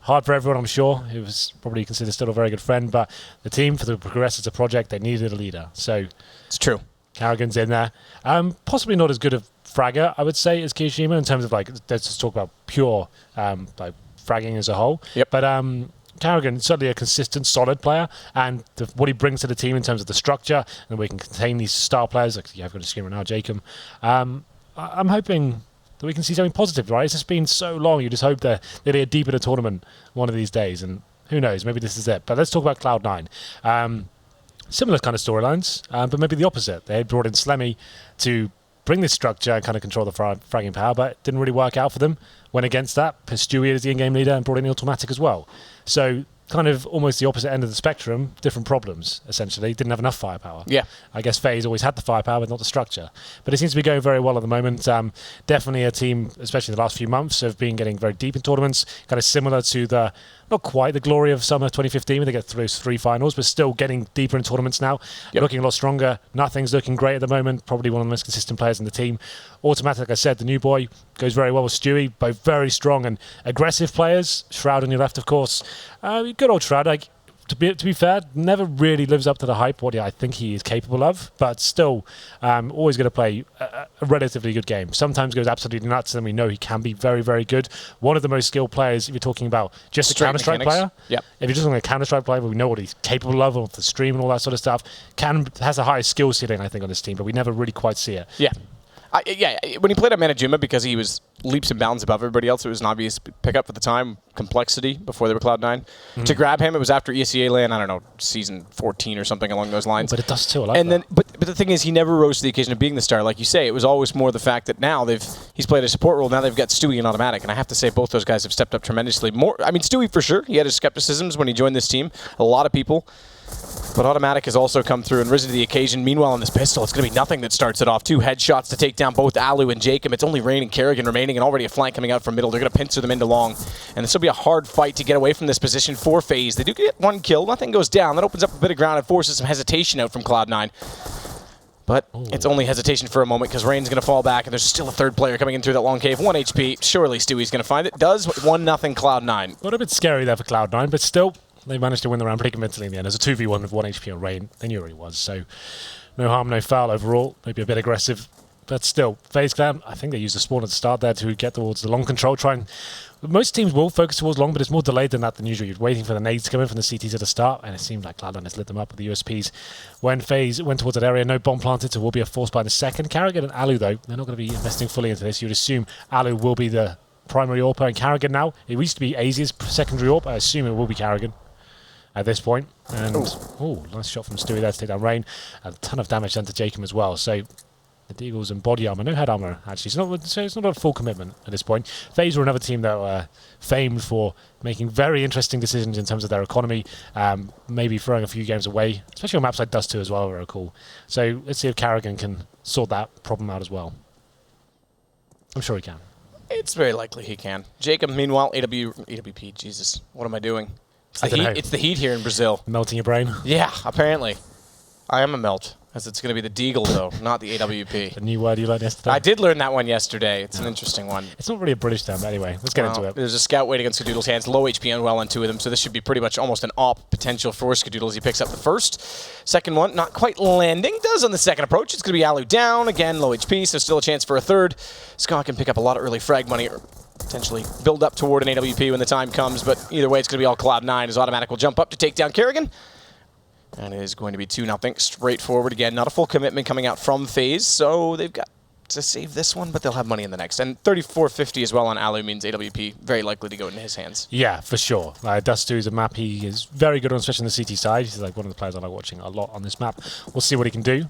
Hard for everyone, I'm sure. He was probably considered still a very good friend. But the team, for the progress as a project, they needed a leader. So it's true. Carrigan's in there. Possibly not as good a fragger, I would say, as Kiyoshima in terms of let's just talk about pure fragging as a whole. Yep. But Carrigan is certainly a consistent, solid player, and what he brings to the team in terms of the structure, and we can contain these star players, like I've got a screen right now, Jacob. I'm hoping that we can see something positive, right? It's just been so long. You just hope that they get deep in a tournament one of these days, and who knows, maybe this is it. But let's talk about Cloud9. Similar kind of storylines, but maybe the opposite. They had brought in Slemmy to bring this structure and kind of control the fragging power, but it didn't really work out for them. Went against that, put Stewie as the in-game leader and brought in the automatic as well. So kind of almost the opposite end of the spectrum, different problems, essentially. Didn't have enough firepower. Yeah. I guess FaZe always had the firepower, but not the structure. But it seems to be going very well at the moment. Definitely a team, especially the last few months, have been getting very deep in tournaments, kind of similar to not quite the glory of summer 2015 when they get through those 3 finals, but still getting deeper in tournaments now. Yep. Looking a lot stronger. Nothing's looking great at the moment. Probably one of the most consistent players in the team. Automatic, like I said, the new boy goes very well with Stewie. Both very strong and aggressive players. Shroud on your left, of course. Good old Shroud. To be fair, never really lives up to the hype what I think he is capable of, but still always going to play a relatively good game. Sometimes goes absolutely nuts, and we know he can be very, very good. One of the most skilled players, if you're talking about just a Counter-Strike player. Yep. If you're just looking at a Counter-Strike player, we know what he's capable of with the stream and all that sort of stuff. Has the highest skill ceiling, I think, on this team, but we never really quite see it. Yeah. When he played at Manajima, because he was leaps and bounds above everybody else, it was an obvious pickup at the time, complexity, before they were Cloud9. To grab him, it was after ESEA land, I don't know, season 14 or something along those lines. But it does too, I like that. But the thing is, he never rose to the occasion of being the star. Like you say, it was always more the fact that now he's played a support role, now they've got Stewie and Automatic, and I have to say both those guys have stepped up tremendously. Stewie for sure, he had his skepticisms when he joined this team, a lot of people. But Automatic has also come through and risen to the occasion. Meanwhile, on this pistol, it's going to be nothing that starts it off. 2 headshots to take down both Alu and Jacob. It's only Rain and Kerrigan remaining, and already a flank coming out from middle. They're going to pincer them into long. And this will be a hard fight to get away from this position for FaZe. They do get 1 kill. Nothing goes down. That opens up a bit of ground and forces some hesitation out from Cloud9. But it's only hesitation for a moment because Rain's going to fall back, and there's still a 3rd player coming in through that long cave. 1 HP. Surely Stewie's going to find it. Does 1-0 Cloud9. A little bit scary there for Cloud9, but still, they managed to win the round pretty convincingly in the end. There's a 2v1 with 1 HP on Rain. They knew where he was, so no harm, no foul overall. Maybe a bit aggressive But still, FaZe Clan, I think they used the spawn at the start there to get towards the long control. Most teams will focus towards long, but it's more delayed than that than usual. You're waiting for the nades to come in from the CTs at the start, and it seemed like Cloud9 has lit them up with the USPs. When FaZe went towards that area, no bomb planted, so will be a force by the second. Karrigan and Alu, though, they're not going to be investing fully into this. You'd assume Alu will be the primary AWP, and Karrigan now, it used to be AZ's secondary AWP. I assume it will be Karrigan at this point. And, nice shot from Stewie there to take down Rain. A ton of damage done to Jacob as well. So the Deagles and body armor, no head armor actually. So it's not a full commitment at this point. FaZe were another team that were famed for making very interesting decisions in terms of their economy, maybe throwing a few games away, especially on maps like Dust 2 as well, very cool. So let's see if Karrigan can sort that problem out as well. I'm sure he can. It's very likely he can. Jacob, meanwhile, AWP, Jesus, what am I doing? It's the heat here in Brazil. Melting your brain? Yeah, apparently. I am a melt. As it's going to be the Deagle, though, not the AWP. A new word you learned yesterday? I did learn that one yesterday. It's an interesting one. It's not really a British term, but anyway, let's get into it. There's a scout waiting on Skadoodle's hands. Low HP and well on two of them, so this should be pretty much almost an AWP potential for Skadoodle as he picks up the first. Second one, not quite landing. Does on the second approach. It's going to be Alu down. Again, low HP, so still a chance for a third. Scott can pick up a lot of early frag money, or potentially build up toward an AWP when the time comes, but either way, it's going to be all Cloud9. His automatic will jump up to take down Karrigan. And it is going to be 2-0, straightforward again. Not a full commitment coming out from FaZe, so they've got to save this one, but they'll have money in the next. And 34-50 as well on Alu means AWP very likely to go into his hands. Yeah, for sure. Dust 2 is a map he is very good on, especially on the CT side. He's like one of the players I like watching a lot on this map. We'll see what he can do,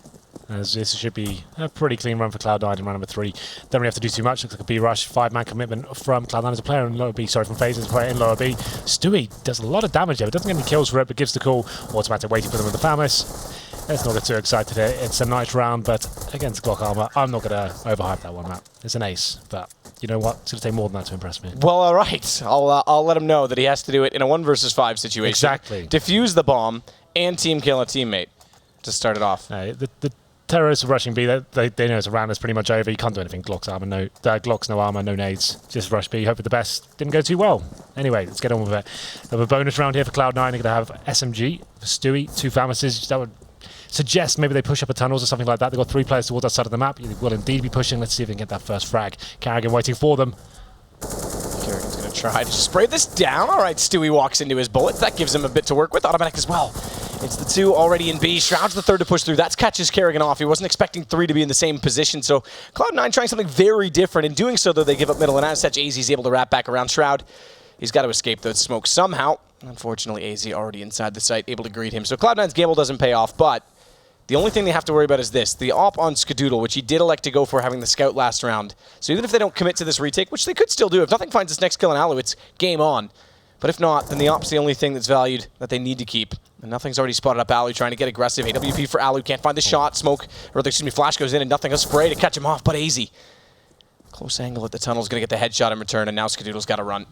as this should be a pretty clean run for Cloud9 in round number 3. Don't really have to do too much. Looks like a B-Rush, 5-man commitment from Cloud9 as a player in lower B. Sorry, from FaZe as a player in lower B. Stewie does a lot of damage there, but doesn't get any kills for it, but gives the call. Automatic waiting for them with the FAMAS. Let's not get too excited here. It's a nice round, but against Glock Armor, I'm not going to overhype that one, Matt. It's an ace, but you know what? It's going to take more than that to impress me. Well, all right. I'll let him know that he has to do it in a 1 versus 5 situation. Exactly. Defuse the bomb and team kill a teammate to start it off. The terrorists are rushing B. They know it's a round that's pretty much over. You can't do anything. Glock's no armor, no nades. Just rush B. Hope for the best. Didn't go too well. Anyway, let's get on with it. We have a bonus round here for Cloud9. They're going to have SMG for Stewie, 2 FAMASes. That would suggest maybe they push up a tunnels or something like that. They've got 3 players towards that side of the map. They will indeed be pushing. Let's see if they can get that first frag. Karrigan waiting for them. Karrigan's going to try to spray this down. All right, Stewie walks into his bullets. That gives him a bit to work with. Automatic as well. It's the 2 already in B. Shroud's the 3rd to push through. That catches Karrigan off. He wasn't expecting 3 to be in the same position, so Cloud9 trying something very different. In doing so, though, they give up middle, and as such, AZ's able to wrap back around Shroud. He's got to escape the smoke somehow. Unfortunately, AZ already inside the site, able to greet him. So Cloud9's gamble doesn't pay off, but the only thing they have to worry about is this. The AWP on Skadoodle, which he did elect to go for having the scout last round. So even if they don't commit to this retake, which they could still do, if nothing finds this next kill in Alu, it's game on. But if not, then the AWP's the only thing that's valued that they need to keep. And nothing's already spotted up Alu, trying to get aggressive. AWP for Alu, can't find the shot. Smoke, or excuse me, flash goes in and nothing. A spray to catch him off, but AZ. Close angle at the tunnel's going to get the headshot in return, and now Skadoodle's got to run.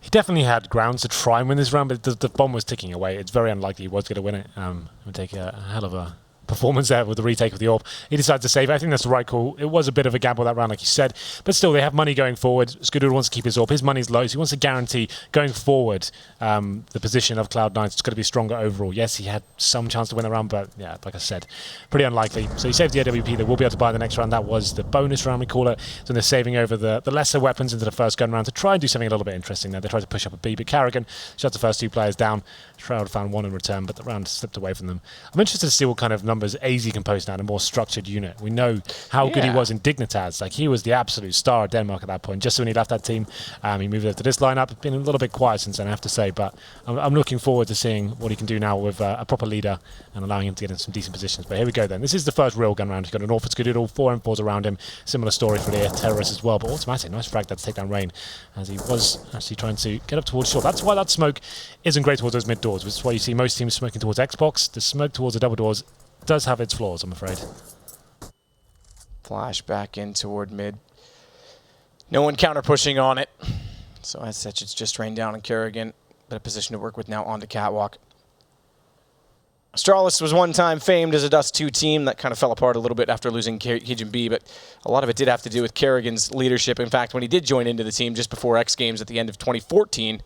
He definitely had grounds to try and win this round, but the bomb was ticking away. It's very unlikely he was going to win it. It would take a hell of a performance there with the retake of the AWP. He decided to save it. I think that's the right call. It was a bit of a gamble that round, like you said, but still, they have money going forward. Skadoodle wants to keep his AWP. His money's low, so he wants to guarantee going forward the position of Cloud9 is going to be stronger overall. Yes, he had some chance to win the round, but yeah, like I said, pretty unlikely. So he saved the AWP. They will be able to buy the next round. That was the bonus round, we call it. So they're saving over the lesser weapons into the first gun round to try and do something a little bit interesting there. They tried to push up a B, but Karrigan shut the first 2 players down. Shroud found 1 in return, but the round slipped away from them. I'm interested to see what kind of numbers AZ can post now in a more structured unit. We know how good he was in Dignitas. Like, he was the absolute star of Denmark at that point. Just when he left that team, he moved over to this lineup. It's been a little bit quiet since then, I have to say, but I'm looking forward to seeing what he can do now with a proper leader and allowing him to get in some decent positions. But here we go then. This is the first real gun round. He's got an Orphan Skadoodle, 4 M4s around him. Similar story for the terrorists as well, but automatic. Nice frag there to take down Rain, as he was actually trying to get up towards short. That's why that smoke isn't great towards those mid doors, which is why you see most teams smoking towards Xbox. The smoke towards the double doors does have its flaws, I'm afraid. Flash back in toward mid. No one counter pushing on it. So as such, it's just rained down on Karrigan. But a position to work with now onto Catwalk. Astralis was one time famed as a Dust 2 team. That kind of fell apart a little bit after losing Heejin B, but a lot of it did have to do with Karrigan's leadership. In fact, when he did join into the team just before X Games at the end of 2014,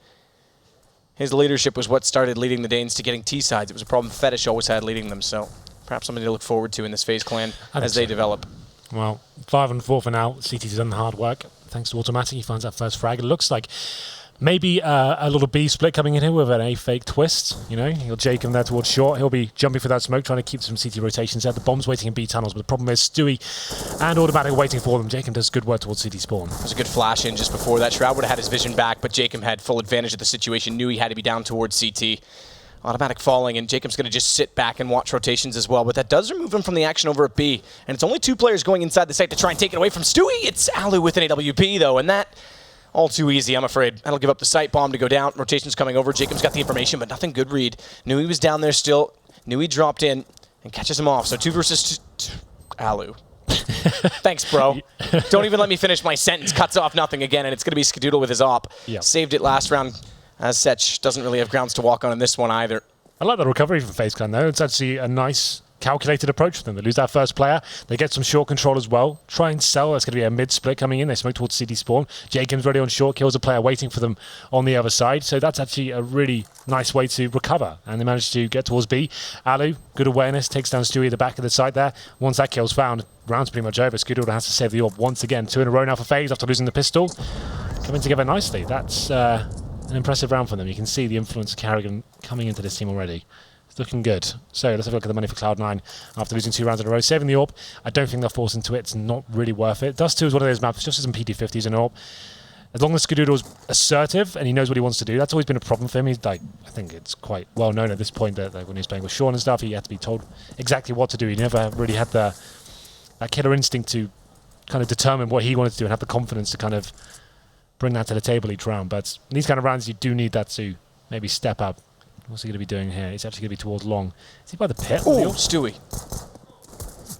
his leadership was what started leading the Danes to getting T-sides. It was a problem Fetish always had leading them, so perhaps something to look forward to in this FaZe clan as they develop. Well, 5 and 4 for now. CT's done the hard work. Thanks to Automatic, he finds that first frag. It looks like maybe a little B split coming in here with an A fake twist. You know, he'll Jacob there towards short. He'll be jumping for that smoke, trying to keep some CT rotations there. The bomb's waiting in B tunnels, but the problem is Stewie and Automatic waiting for them. Jacob does good work towards CT spawn. There's a good flash in just before that. Shroud would have had his vision back, but Jacob had full advantage of the situation, knew he had to be down towards CT. Automatic falling, and Jacob's going to just sit back and watch rotations as well, but that does remove him from the action over at B. And it's only 2 players going inside the site to try and take it away from Stewie. It's Alu with an AWP, though, and that all too easy, I'm afraid. That'll give up the site bomb to go down. Rotation's coming over. Jacob's got the information, but nothing good read. Knew he was down there still. Knew he dropped in and catches him off. So 2 versus 2. Alu. Thanks, bro. Don't even let me finish my sentence. Cuts off nothing again, and it's going to be Skadoodle with his op. Yep. Saved it last round. As Setch doesn't really have grounds to walk on in this one either. I like the recovery from FaZe Clan, though. It's actually a nice, calculated approach for them. They lose that first player. They get some short control as well. Try and sell. That's going to be a mid-split coming in. They smoke towards CD spawn. Jacob's ready on short. Kills a player waiting for them on the other side. So that's actually a really nice way to recover. And they manage to get towards B. Alu, good awareness. Takes down Stewie at the back of the site there. Once that kill's found, round's pretty much over. Skadoodle has to save the orb once again. 2 in a row now for FaZe after losing the pistol. Coming together nicely. That's an impressive round for them. You can see the influence of Carrigan coming into this team already. It's looking good. So let's have a look at the money for Cloud9 after losing 2 rounds in a row. Saving the orb, I don't think they'll force into it. It's not really worth it. Dust 2 is one of those maps, just as some PD50s and orb. As long as Skadoodle's assertive and he knows what he wants to do, that's always been a problem for him. He's like, I think it's quite well known at this point that like, when he was playing with Sean and stuff, he had to be told exactly what to do. He never really had that killer instinct to kind of determine what he wanted to do and have the confidence to kind of bring that to the table each round. But in these kind of rounds, you do need that to maybe step up. What's he going to be doing here? He's actually going to be towards long. Is he by the pit? Oh, Stewie.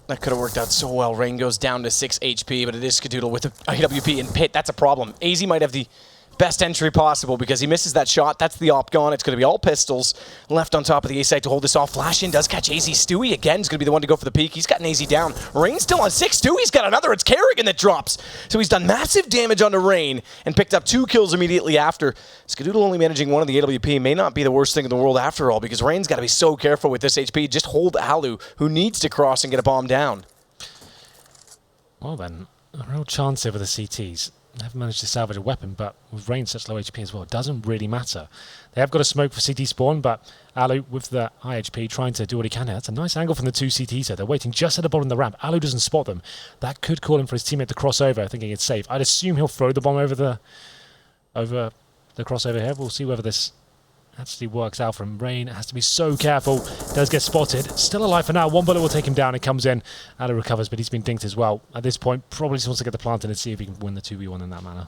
That could have worked out so well. Rain goes down to 6 HP, but it is Skadoodle with a AWP in pit. That's a problem. AZ might have the best entry possible because he misses that shot. That's the op gone. It's going to be all pistols left on top of the A site to hold this off. Flash in does catch AZ. Stewie again is going to be the one to go for the peak. He's got an AZ down. Rain's still on 6. Stewie's got another. It's Kerrigan that drops. So he's done massive damage onto Rain and picked up 2 kills immediately after. Skadoodle only managing 1 of the AWP may not be the worst thing in the world after all because Rain's got to be so careful with this HP. Just hold Alu, who needs to cross and get a bomb down. Well then, a real chance here for the CTs. They haven't managed to salvage a weapon, but with Rain such low HP as well, it doesn't really matter. They have got a smoke for CT spawn, but Alu with the high HP trying to do what he can here. That's a nice angle from the 2 CTs here. They're waiting just at the bottom of the ramp. Alu doesn't spot them. That could call him for his teammate to cross over, thinking it's safe. I'd assume he'll throw the bomb over the crossover here. We'll see whether this actually works out from Rain. It has to be so careful. Does get spotted. Still alive for now. 1 bullet will take him down. It comes in. Alu recovers, but he's been dinked as well. At this point, probably just wants to get the plant in and see if he can win the 2v1 in that manner.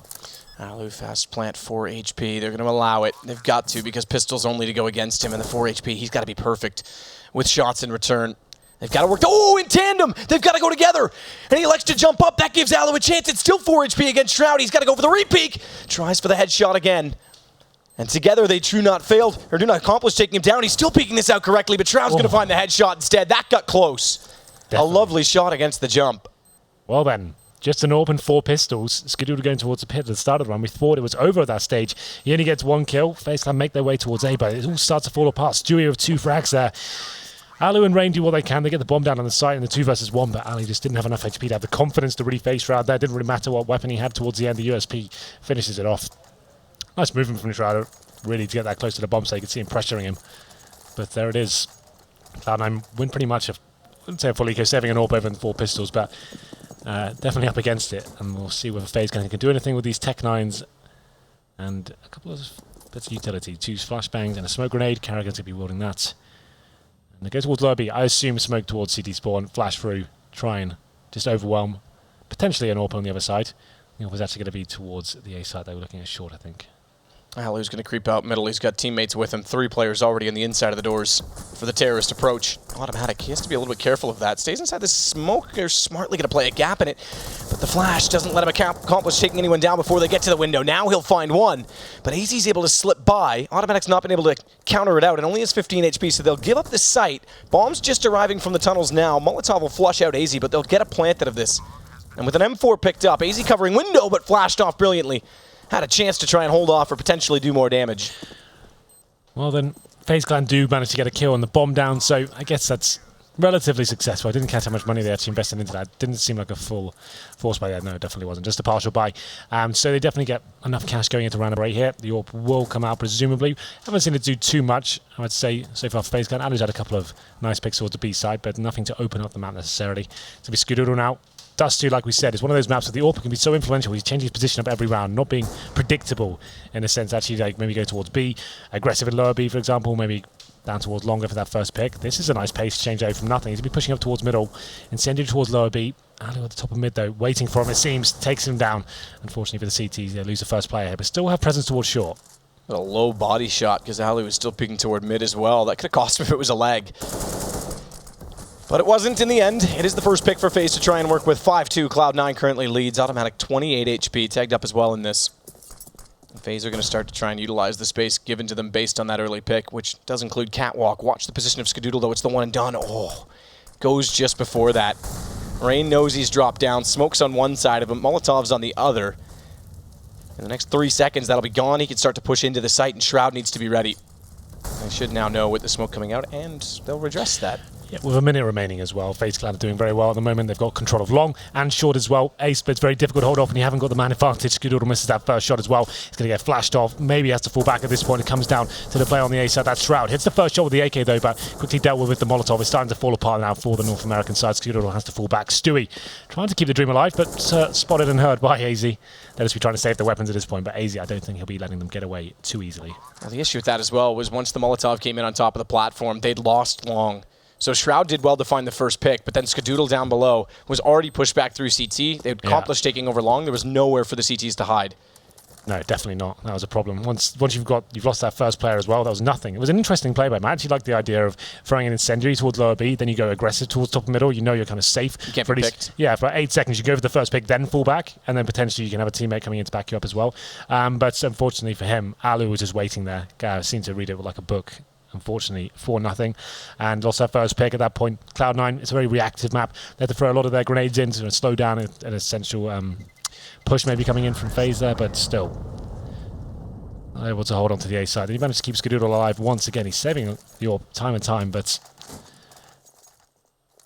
Alu fast plant 4 HP. They're going to allow it. They've got to because pistol's only to go against him and the 4 HP. He's got to be perfect with shots in return. They've got to work. Oh, in tandem. They've got to go together. And he likes to jump up. That gives Alu a chance. It's still 4 HP against Shroud. He's got to go for the repeak. Tries for the headshot again. And together they do not accomplish taking him down. He's still peeking this out correctly, but Shroud's going to find the headshot instead. That got close. Definitely. A lovely shot against the jump. Well then, just an open 4 pistols. Skadoodle going towards the pit at the start of the run. We thought it was over at that stage. He only gets 1 kill. FaZe Clan make their way towards A, but it all starts to fall apart. Stewie with 2 frags there. Alu and Rain do what they can. They get the bomb down on the site in the 2 versus 1, but Alu just didn't have enough HP to have the confidence to really face Shroud there. Didn't really matter what weapon he had towards the end. The USP finishes it off. Nice movement from Shroud, really, to get that close to the bomb so you could see him pressuring him. But there it is. Cloud9 win pretty much, I wouldn't say a full eco, saving an orb over 4 pistols, but definitely up against it. And we'll see whether FaZe can do anything with these Tech 9s and a couple of bits of utility. 2 flashbangs and a smoke grenade. Carrigan's going to be wielding that. And they go towards lower B. I assume smoke towards CT spawn, flash through, try and just overwhelm. Potentially an AWP on the other side. The AWP was actually going to be towards the A side. They were looking at short, I think. Alu's going to creep out middle. He's got teammates with him. 3 players already on the inside of the doors for the terrorist approach. Automatic. He has to be a little bit careful of that. Stays inside the smoke. They're smartly going to play a gap in it. But the flash doesn't let him accomplish taking anyone down before they get to the window. Now he'll find one. But AZ's able to slip by. Automatic's not been able to counter it out. It only has 15 HP, so they'll give up the site. Bombs just arriving from the tunnels now. Molotov will flush out AZ, but they'll get a plant out of this. And with an M4 picked up, AZ covering window, but flashed off brilliantly. Had a chance to try and hold off or potentially do more damage. Well then, FaZe Clan do manage to get a kill on the bomb down, so I guess that's relatively successful. I didn't catch how much money they actually invested into that. Didn't seem like a full force buy there. No, it definitely wasn't. Just a partial buy. So they definitely get enough cash going into round number 8 here. The AWP will come out presumably. Haven't seen it do too much, I would say, so far for FaZe Clan. Alu's had a couple of nice picks towards the B side, but nothing to open up the map necessarily. So we Skadoodle now. Dust 2, like we said, is one of those maps where the AWP can be so influential. He's changing his position up every round, not being predictable in a sense. Actually, like maybe go towards B, aggressive in lower B, for example, maybe down towards longer for that first pick. This is a nice pace change over from nothing. He's going to be pushing up towards middle, incendiary towards lower B. Alu at the top of mid, though, waiting for him, it seems, takes him down. Unfortunately for the CTs, they lose the first player here, but still have presence towards short. A low body shot because Alu was still peeking toward mid as well. That could have cost him if it was a lag. But it wasn't in the end. It is the first pick for FaZe to try and work with 5-2. Cloud9 currently leads. Automatic 28 HP, tagged up as well in this. FaZe are going to start to try and utilize the space given to them based on that early pick, which does include Catwalk. Watch the position of Skadoodle, though. It's the one and done. Oh, goes just before that. Rain knows he's dropped down. Smoke's on one side of him. Molotov's on the other. In the next 3 seconds, that'll be gone. He can start to push into the site, and Shroud needs to be ready. They should now know with the smoke coming out, and they'll redress that. Yeah, with a minute remaining as well. FaZe Clan are doing very well at the moment. They've got control of long and short as well. A-split's very difficult to hold off, and you haven't got the man advantage. Skadoodle misses that first shot as well. He's going to get flashed off. Maybe he has to fall back at this point. It comes down to the play on the A side. That's Shroud. Hits the first shot with the AK, though, but quickly dealt with the Molotov. It's starting to fall apart now for the North American side. Skadoodle has to fall back. Stewie trying to keep the dream alive, but spotted and heard by AZ. They'll just be trying to save the weapons at this point, but AZ, I don't think he'll be letting them get away too easily. Well, the issue with that as well was once the Molotov came in on top of the platform, they'd lost long. So Shroud did well to find the first pick, but then Skadoodle down below was already pushed back through CT. They'd accomplished taking over long. There was nowhere for the CTs to hide. No, definitely not. That was a problem. Once you've lost that first player as well, that was nothing. It was an interesting play by him. I actually like the idea of throwing an incendiary towards lower B, then you go aggressive towards top middle. You know you're kind of safe. You can't be picked. Yeah, for 8 seconds you go for the first pick, then fall back, and then potentially you can have a teammate coming in to back you up as well. But unfortunately for him, Alu was just waiting there. Seemed to read it like a book. Unfortunately, 4-0, and lost that first pick at that point. Cloud9, it's a very reactive map. They had to throw a lot of their grenades in to slow down an essential push maybe coming in from FaZe there, but still able to hold on to the A side. And he managed to keep Skadoodle alive once again. He's saving your time and time, but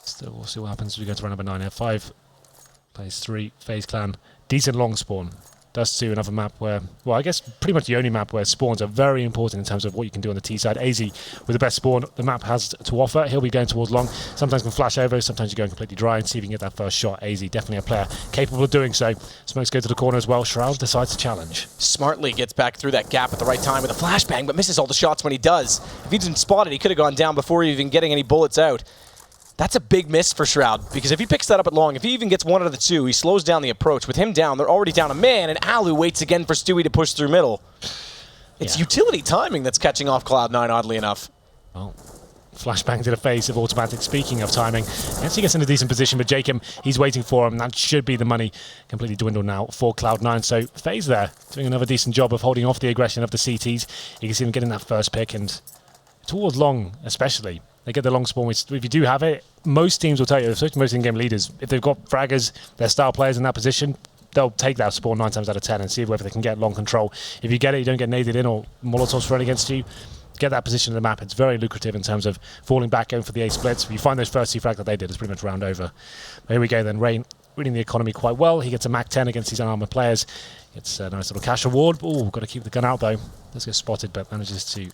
still, we'll see what happens as we go to round number 9 here. 5 plays 3, FaZe Clan. Decent long spawn. Dust 2, another map where, well, I guess pretty much the only map where spawns are very important in terms of what you can do on the T side. AZ with the best spawn the map has to offer. He'll be going towards long. Sometimes can flash over, sometimes you're going completely dry and see if you can get that first shot. AZ, definitely a player capable of doing so. Smokes go to the corner as well. Shroud decides to challenge. Smartly gets back through that gap at the right time with a flashbang, but misses all the shots when he does. If he didn't spot it, he could have gone down before even getting any bullets out. That's a big miss for Shroud, because if he picks that up at long, if he even gets 1 out of the 2, he slows down the approach. With him down, they're already down a man, and Alu waits again for Stewie to push through middle. It's utility timing that's catching off Cloud9, oddly enough. Well, flashbang to the face of Automatic. Speaking of timing, he actually gets in a decent position, but Jacob, he's waiting for him. That should be the money. Completely dwindled now for Cloud9. So FaZe there, doing another decent job of holding off the aggression of the CTs. You can see them getting that first pick, and towards long especially. They get the long spawn. If you do have it, most teams will tell you, especially most in-game leaders, if they've got fraggers, their star players in that position, they'll take that spawn 9 times out of 10 and see whether they can get long control. If you get it, you don't get naded in or Molotovs thrown against you, get that position of the map. It's very lucrative in terms of falling back, going for the A splits. If you find those first 2 frags that they did, it's pretty much round over. But here we go then. Rain reading the economy quite well. He gets a Mac 10 against these unarmored players. It's a nice little cash reward. Oh, got to keep the gun out though. Does get spotted, but manages to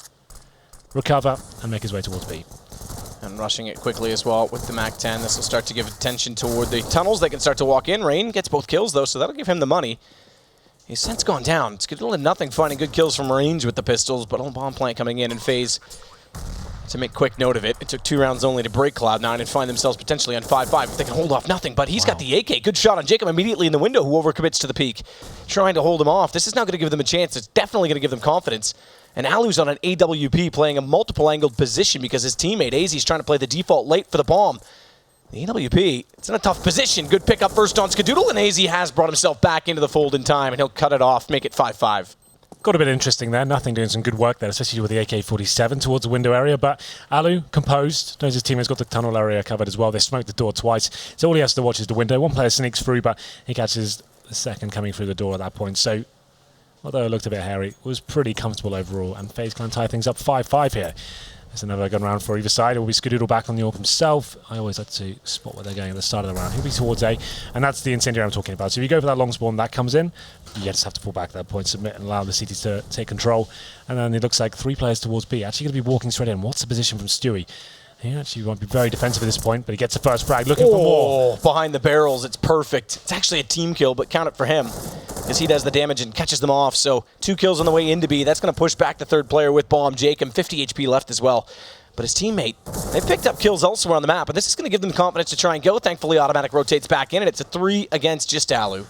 recover and make his way towards B. And rushing it quickly as well with the Mac 10. This will start to give attention toward the tunnels. They can start to walk in. Rain gets both kills, though, so that'll give him the money. His sense gone down. It's good nothing finding good kills from range with the pistols, but on bomb plant coming in and FaZe to make quick note of it. It took 2 rounds only to break Cloud9 and find themselves potentially on 5-5 if they can hold off nothing. But he's got the AK. Good shot on Jacob immediately in the window, who overcommits to the peak. Trying to hold him off. This is now going to give them a chance. It's definitely going to give them confidence. And Alu's on an AWP playing a multiple angled position because his teammate AZ's trying to play the default late for the bomb. The AWP, it's in a tough position. Good pick up first on Skadoodle, and AZ has brought himself back into the fold in time, and he'll cut it off, make it 5-5. Got a bit interesting there. Nothing doing some good work there, especially with the AK-47 towards the window area. But Alu, composed, knows his teammate's got the tunnel area covered as well. They smoked the door twice, so all he has to watch is the window. One player sneaks through, but he catches the second coming through the door at that point. So although it looked a bit hairy, it was pretty comfortable overall, and FaZe Clan tie things up 5-5 here. There's another gun round for either side. It will be Skadoodle back on the AWP himself. I always like to spot where they're going at the start of the round. He'll be towards A, and that's the incendiary I'm talking about. So if you go for that long spawn, that comes in, you just have to pull back at that point, submit, and allow the CTs to take control. And then it looks like 3 players towards B. Actually going to be walking straight in. What's the position from Stewie? He actually won't be very defensive at this point, but he gets the first frag, looking for more. Behind the barrels, it's perfect. It's actually a team kill, but count it for him, as he does the damage and catches them off. So 2 kills on the way into B. That's going to push back the third player with Bomb. Jacob, 50 HP left as well. But his teammate, they picked up kills elsewhere on the map, and this is going to give them confidence to try and go. Thankfully, Automatic rotates back in, and it's a 3 against just Alu.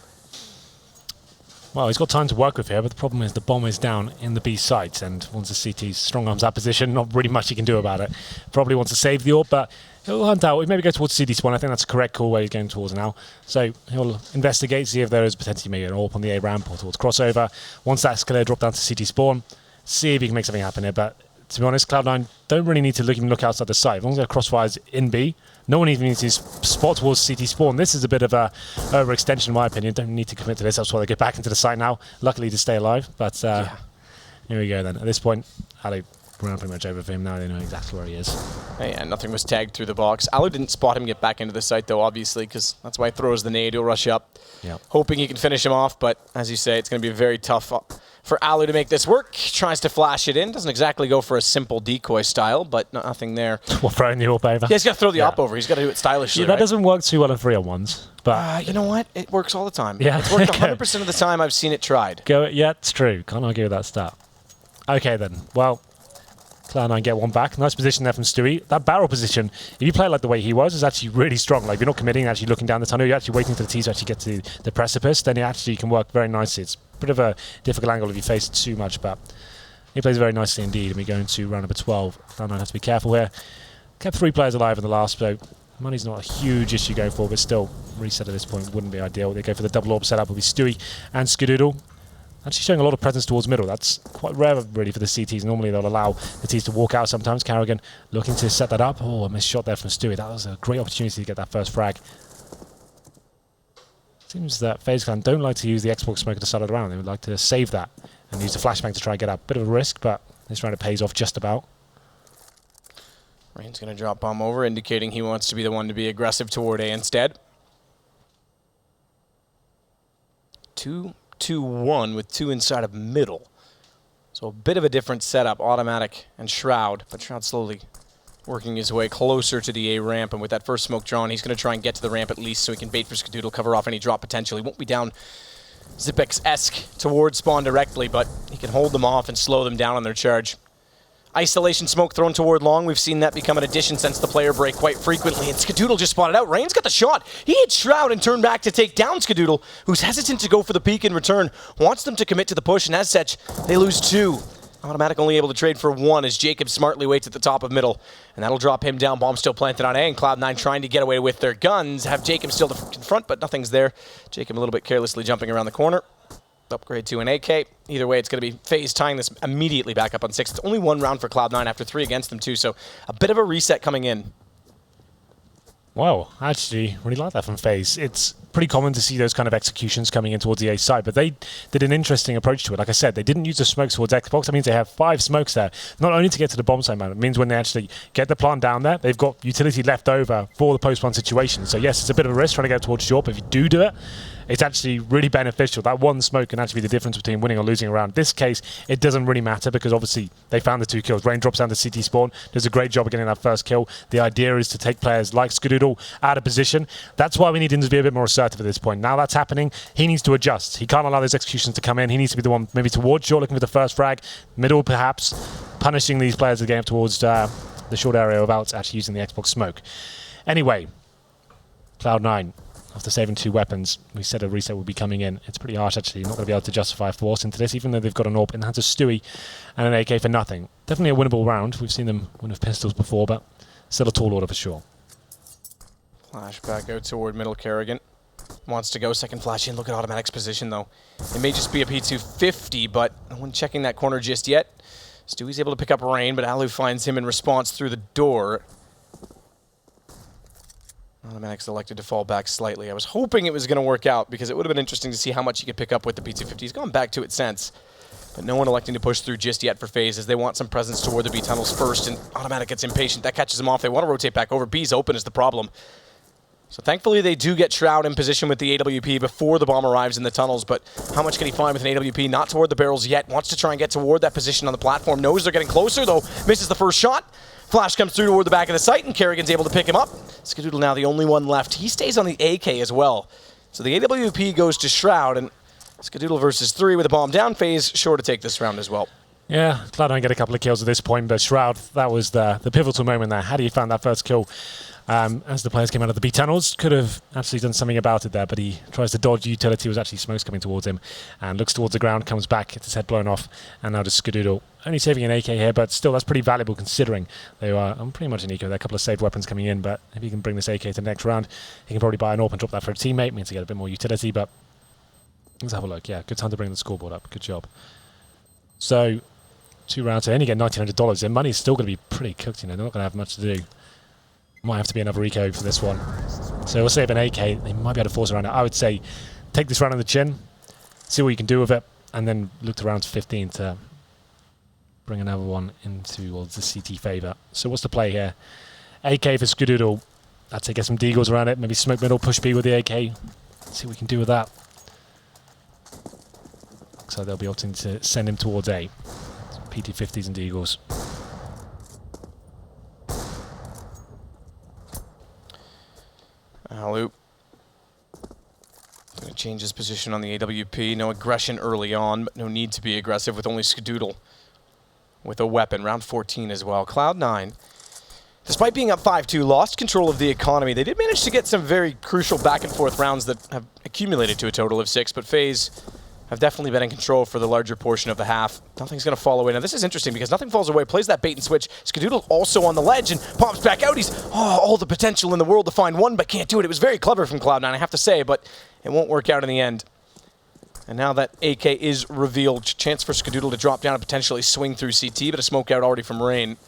Well, he's got time to work with here, but the problem is the bomb is down in the B site, and once the CT's strong arms that position, not really much he can do about it. Probably wants to save the AWP, but he'll hunt out. He'll maybe go towards CD spawn. I think that's a correct call where he's going towards now. So he'll investigate, see if there is potentially maybe an AWP on the A ramp or towards crossover. Once that's clear, drop down to CD spawn, see if he can make something happen here. But to be honest, Cloud9 don't really need to look outside the site. As long as there are crossfires in B, no one even needs to spot towards CT spawn. This is a bit of a overextension in my opinion. Don't need to commit to this. That's why they get back into the site now. Luckily to stay alive. But here we go then. At this point, Ali ran pretty much over for him now. They know exactly where he is. Yeah, nothing was tagged through the box. Alu didn't spot him get back into the site though, obviously, because that's why he throws the nade. He'll rush up, hoping he can finish him off. But as you say, it's going to be very tough for Alu to make this work. He tries to flash it in. Doesn't exactly go for a simple decoy style, but nothing there. Well, throwing the AWP over. Yeah, he's got to throw the AWP over. He's got to do it stylishly. Yeah, that doesn't work too well in 3-on-1s. But you know what? It works all the time. Yeah. It's worked 100% of the time I've seen it tried. Yeah, it's true. Can't argue with that stat. Okay then. Well, Cloud9 get one back. Nice position there from Stewie. That barrel position, if you play like the way he was, is actually really strong. Like, if you're not committing, actually looking down the tunnel, you're actually waiting for the T to actually get to the precipice, then it actually can work very nicely. It's a bit of a difficult angle if you face it too much, but he plays very nicely indeed. And we go into round number 12. Cloud9 has to be careful here. Kept 3 players alive in the last, so money's not a huge issue going forward, but still, reset at this point wouldn't be ideal. They go for the double AWP setup. Will be Stewie and Skadoodle. Actually showing a lot of presence towards middle. That's quite rare, really, for the CTs. Normally, they'll allow the Ts to walk out sometimes. Carrigan looking to set that up. Oh, a missed shot there from Stewie. That was a great opportunity to get that first frag. Seems that FaZe Clan don't like to use the Xbox smoke at the start of the round. They would like to save that and use the flashbang to try and get up. Bit of a risk, but this round it pays off just about. Rain's going to drop bomb over, indicating he wants to be the one to be aggressive toward A instead. 2-2-1 with 2 inside of middle. So a bit of a different setup, Automatic and Shroud, but Shroud slowly working his way closer to the A ramp, and with that first smoke drawn, he's going to try and get to the ramp at least so he can bait for Skadoodle, cover off any drop potential. He won't be down Zipex-esque towards spawn directly, but he can hold them off and slow them down on their charge. Isolation smoke thrown toward long. We've seen that become an addition since the player break quite frequently, and Skadoodle just spotted out. Rain's got the shot. He hit Shroud and turned back to take down Skadoodle, who's hesitant to go for the peek in return, wants them to commit to the push, and as such, they lose 2. Automatic only able to trade for 1 as Jacob smartly waits at the top of middle, and that'll drop him down. Bomb still planted on A, and Cloud9 trying to get away with their guns. Have Jacob still to confront, but nothing's there. Jacob a little bit carelessly jumping around the corner. Upgrade to an AK. Either way, it's going to be FaZe tying this immediately back up on 6. It's only 1 round for Cloud9 after 3 against them too, so a bit of a reset coming in. Wow, actually, really like that from FaZe. It's pretty common to see those kind of executions coming in towards the A side, but they did an interesting approach to it. Like I said, they didn't use the smokes towards Xbox. That means they have 5 smokes there, not only to get to the bomb site, man. It means when they actually get the plant down there, they've got utility left over for the post-plant situation. So yes, it's a bit of a risk trying to get towards short, but if you do it, it's actually really beneficial. That 1 smoke can actually be the difference between winning or losing a round. In this case, it doesn't really matter because obviously they found the 2 kills. Rain drops down to CT spawn, does a great job of getting that first kill. The idea is to take players like Skadoodle out of position. That's why we need him to be a bit more assertive at this point. Now that's happening, he needs to adjust. He can't allow those executions to come in. He needs to be the one maybe towards short, looking for the first frag, middle perhaps, punishing these players again towards the short area without actually using the Xbox smoke. Anyway, Cloud9. After saving 2 weapons, we said a reset would be coming in. It's pretty harsh, actually. You're not going to be able to justify force into this, even though they've got an AWP in the hands of Stewie and an AK for nothing. Definitely a winnable round. We've seen them win with pistols before, but still a tall order for sure. Flashback out toward middle. Carrigan wants to go. Second flash in. Look at Automatic's position, though. It may just be a P250, but no one checking that corner just yet. Stewie's able to pick up Rain, but Alu finds him in response through the door. Automatic's elected to fall back slightly. I was hoping it was going to work out because it would have been interesting to see how much he could pick up with the P250. He's gone back to it since. But no one electing to push through just yet for FaZe as they want some presence toward the B tunnels first, and Automatic gets impatient. That catches them off. They want to rotate back over. B's open is the problem. So thankfully they do get Shroud in position with the AWP before the bomb arrives in the tunnels, but how much can he find with an AWP? Not toward the barrels yet. Wants to try and get toward that position on the platform. Knows they're getting closer, though. Misses the first shot. Flash comes through toward the back of the site, and Kerrigan's able to pick him up. Skadoodle now the only one left. He stays on the AK as well. So the AWP goes to Shroud, and Skadoodle versus 3 with a bomb down. FaZe sure to take this round as well. Yeah, Cloud9 get a couple of kills at this point, but Shroud, that was the pivotal moment there. Had he found that first kill as the players came out of the B tunnels, could have actually done something about it there, but he tries to dodge utility. Was actually smokes coming towards him, and looks towards the ground, comes back, gets his head blown off, and now just Skadoodle. Only saving an AK here, but still that's pretty valuable considering they are pretty much an eco. There are a couple of saved weapons coming in, but if he can bring this AK to the next round, he can probably buy an AWP and drop that for a teammate, means he get a bit more utility, but let's have a look. Yeah, good time to bring the scoreboard up. Good job. So 2 rounds, they only get $1,900. Their money's still going to be pretty cooked, you know. They're not going to have much to do. Might have to be another eco for this one. So we'll save an AK. They might be able to force around it. I would say take this round on the chin, see what you can do with it, and then look to round 15 to bring another one into the CT favour. So what's the play here? AK for Skadoodle. I'd say get some deagles around it. Maybe smoke middle, push B with the AK. See what we can do with that. So they'll be opting to send him towards A. PT50s and deagles. Aloop. Going to change his position on the AWP. No aggression early on, but no need to be aggressive with only Skadoodle with a weapon. Round 14 as well. Cloud9, despite being up 5-2, lost control of the economy. They did manage to get some very crucial back and forth rounds that have accumulated to a total of 6, but FaZe have definitely been in control for the larger portion of the half. Nothing's going to fall away. Now, this is interesting because nothing falls away. Plays that bait and switch. Skadoodle also on the ledge and pops back out. He's all the potential in the world to find one, but can't do it. It was very clever from Cloud9, I have to say, but it won't work out in the end. And now that AK is revealed, chance for Skadoodle to drop down and potentially swing through CT, but a smoke out already from Rain.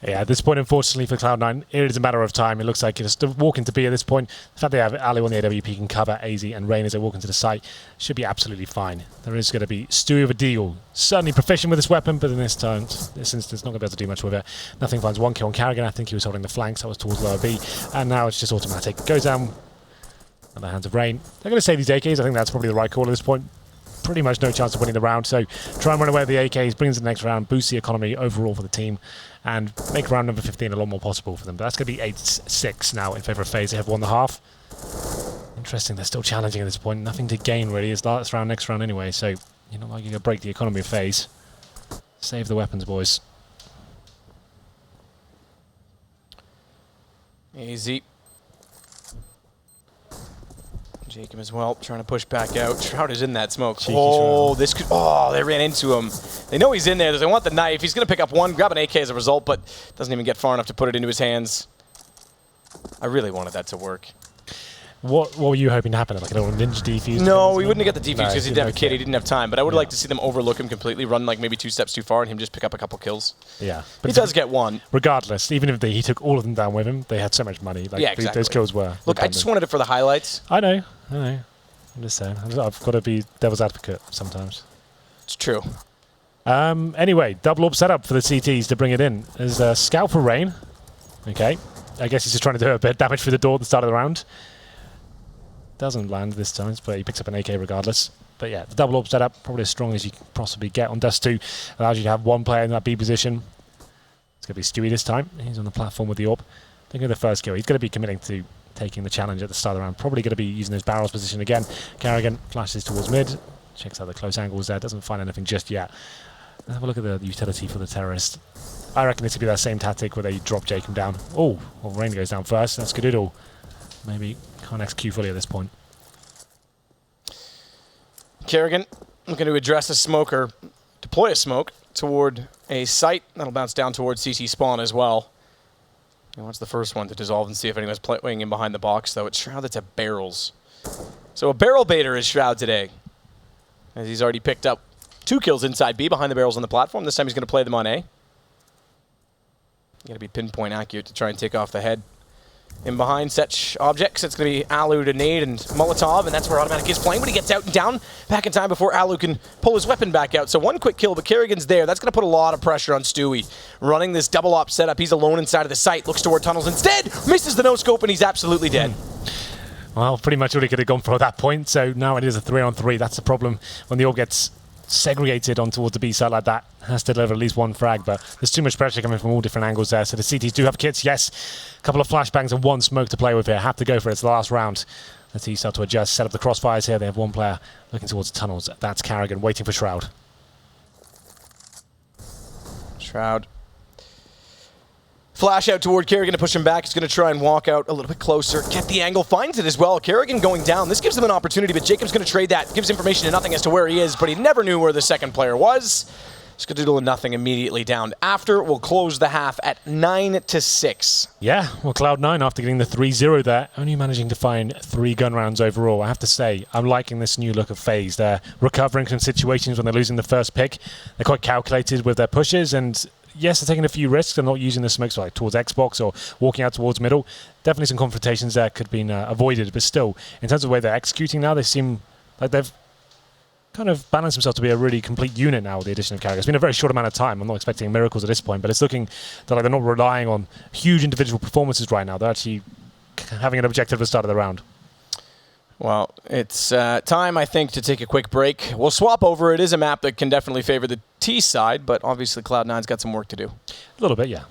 Yeah, at this point, unfortunately for Cloud9, it is a matter of time. It looks like it's walking to B at this point. The fact they have Ali on the AWP can cover AZ and Rain as they walk into the site should be absolutely fine. There is going to be Stewie with a deal. Certainly proficient with this weapon, but in this instance, not going to be able to do much with it. Nothing finds one kill on Kerrigan. I think he was holding the flanks. That was towards lower B. And now it's just automatic. Goes down at the hands of Rain. They're going to save these AKs. I think that's probably the right call at this point. Pretty much no chance of winning the round, so try and run away with the AKs, brings the next round, boosts the economy overall for the team, and make round number 15 a lot more possible for them. But that's going to be 8-6 now in favour of FaZe. They have won the half. Interesting, they're still challenging at this point. Nothing to gain, really. It's last round, next round anyway, so you're not likely to break the economy of FaZe. Save the weapons, boys. AZ. Jacob as well, trying to push back out. Shroud is in that smoke. This could. Oh, they ran into him. They know he's in there. They want the knife. He's going to pick up one, grab an AK as a result, but doesn't even get far enough to put it into his hands. I really wanted that to work. What were you hoping to happen? Like a little ninja defuse? No, he wouldn't have got the defuse because he didn't have a kid. He didn't have time. But I would like to see them overlook him completely, run like maybe 2 steps too far, and him just pick up a couple kills. Yeah, but he does get one. Regardless, even if he took all of them down with him, they had so much money. Like, yeah, exactly. Those kills were. Look, I just wanted it for the highlights. I know. I'm just saying. I've got to be devil's advocate sometimes. It's true. Anyway, double AWP setup for the CTs to bring it in. There's a scout for Rain. Okay. I guess he's just trying to do a bit of damage through the door at the start of the round. Doesn't land this time, but he picks up an AK regardless. But yeah, the double AWP setup, probably as strong as you can possibly get on Dust 2. Allows you to have one player in that B position. It's going to be Stewie this time. He's on the platform with the AWP. Think of the first kill. He's going to be committing to taking the challenge at the start of the round. Probably going to be using those barrels position again. Kerrigan flashes towards mid. Checks out the close angles there. Doesn't find anything just yet. Let's have a look at the utility for the terrorist. I reckon this would be that same tactic where they drop Jacob down. Oh, well, Rain goes down first. That's Skadoodle. Maybe can't execute fully at this point. Kerrigan looking to address a smoker, deploy a smoke toward a site. That'll bounce down towards CT spawn as well. He wants the first one to dissolve and see if anyone's playing in behind the box, though. It's Shroud that's at barrels. So a barrel baiter is Shroud today, as he's already picked up 2 kills inside B behind the barrels on the platform. This time he's going to play them on A. You got to be pinpoint accurate to try and take off the head in behind such objects. It's going to be Alu to nade and Molotov, and that's where Automatic is playing, but he gets out and down back in time before Alu can pull his weapon back out. So one quick kill, but Kerrigan's there. That's going to put a lot of pressure on Stewie. Running this double op setup, he's alone inside of the site, looks toward tunnels instead, misses the no-scope, and he's absolutely dead. Well, pretty much all he could have gone for at that point, so now it is a 3-on-3. That's the problem when the all gets segregated on towards the B side like that. Has to deliver at least one frag, but there's too much pressure coming from all different angles there. So the CTs do have kits, yes. A couple of flashbangs and one smoke to play with here. Have to go for it. It's the last round. The T start to adjust, set up the crossfires here. They have one player looking towards the tunnels. That's Carrigan waiting for Shroud. Shroud. Flash out toward Kerrigan to push him back. He's going to try and walk out a little bit closer. Get the angle, finds it as well. Kerrigan going down. This gives him an opportunity, but Jacob's going to trade that. Gives information to nothing as to where he is, but he never knew where the second player was. Skadoodle and nothing immediately down. After, we'll close the half at 9-6. Yeah, well, Cloud9, after getting the 3-0 there, only managing to find 3 gun rounds overall. I have to say, I'm liking this new look of FaZe. They're recovering from situations when they're losing the first pick. They're quite calculated with their pushes, and yes, they're taking a few risks. They're not using the smokes like towards Xbox or walking out towards middle. Definitely some confrontations there could have been avoided, but still, in terms of the way they're executing now, they seem like they've kind of balanced themselves to be a really complete unit now with the addition of Carrigan. It's been a very short amount of time. I'm not expecting miracles at this point, but it's looking like they're not relying on huge individual performances right now. They're actually having an objective at the start of the round. Well, it's time, I think, to take a quick break. We'll swap over. It is a map that can definitely favor the T side, but obviously Cloud9's got some work to do. A little bit, yeah.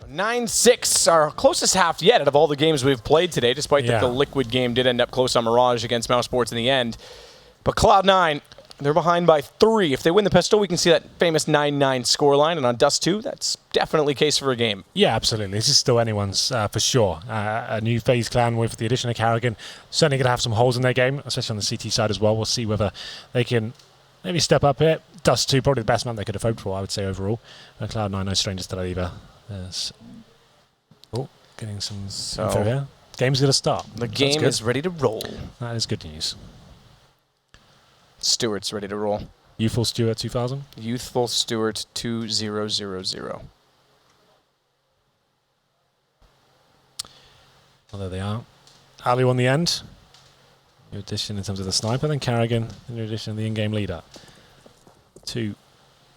So 9-6, our closest half yet out of all the games we've played today, despite that the Liquid game did end up close on Mirage against Mousesports in the end. But Cloud9, they're behind by 3. If they win the pistol, we can see that famous 9-9 scoreline, and on Dust 2, that's definitely case for a game. Yeah, absolutely. This is still anyone's for sure. A new FaZe clan with the addition of Carrigan, certainly going to have some holes in their game, especially on the CT side as well. We'll see whether they can maybe step up here. Dust 2, probably the best map they could have hoped for, I would say, overall. Cloud9, no strangers to that either. Oh, getting some info here. Game's going to start. The game is ready to roll. That is good news. Stewart's ready to roll. Youthful Stewart 2000? Youthful Stewart 2000. Well, there they are. Ali on the end. New addition in terms of the sniper. Then Carrigan, new addition of the in-game leader. 2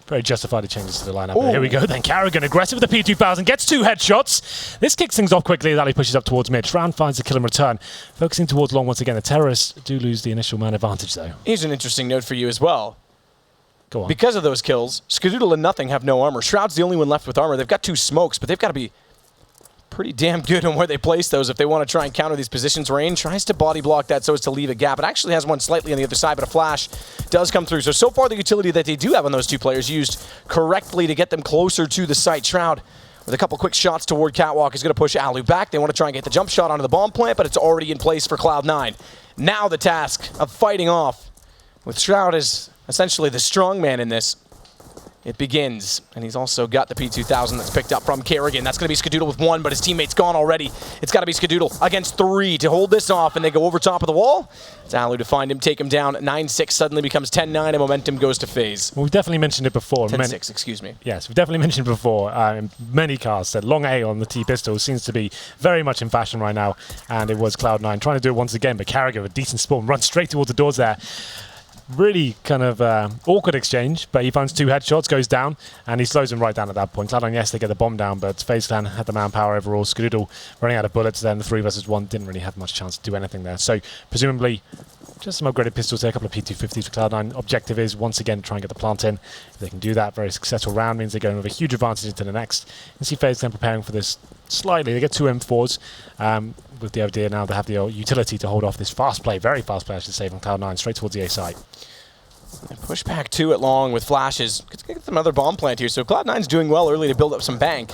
very justified changes to the lineup. Here we go. Then Carrigan, aggressive with the P2000, gets 2 headshots. This kicks things off quickly as Ali pushes up towards mid. Shroud finds the kill in return. Focusing towards long once again. The terrorists do lose the initial man advantage, though. Here's an interesting note for you as well. Go on. Because of those kills, Skadoodle and nothing have no armor. Shroud's the only one left with armor. They've got 2 smokes, but they've got to be pretty damn good on where they place those if they want to try and counter these positions. Rain tries to body block that so as to leave a gap. It actually has one slightly on the other side, but a flash does come through. So far the utility that they do have on those 2 players used correctly to get them closer to the site. Shroud, with a couple quick shots toward Catwalk, is going to push Alu back. They want to try and get the jump shot onto the bomb plant, but it's already in place for Cloud9. Now the task of fighting off with Shroud as essentially the strong man in this. it begins. And he's also got the P2000 that's picked up from Kerrigan. That's going to be Skadoodle with 1, but his teammate's gone already. It's got to be Skadoodle against 3 to hold this off, and they go over top of the wall. It's Alu to find him, take him down. 9-6 suddenly becomes 10-9, and momentum goes to FaZe. Well, we've definitely mentioned it before. 10-6, excuse me. Yes, we've definitely mentioned it before. In many casts, that long A on the T-pistol seems to be very much in fashion right now, and it was Cloud9 trying to do it once again, but Kerrigan with a decent spawn, runs straight towards the doors there. Really kind of awkward exchange, but he finds 2 headshots, goes down, and he slows him right down at that point. Cloud9, yes, they get the bomb down, but FaZe Clan had the manpower overall. Skadoodle running out of bullets, then the 3 versus 1 didn't really have much chance to do anything there. So, presumably, just some upgraded pistols there, a couple of P250s for Cloud9. Objective is, once again, try and get the plant in. If they can do that, very successful round means they're going with a huge advantage into the next. You can see FaZe Clan preparing for this slightly. They get 2 M4s, with the idea now they have the utility to hold off this fast play, very fast play, I should say, from Cloud9, straight towards the A site. They push back 2 at long with flashes. Get another bomb plant here, so Cloud9's doing well early to build up some bank.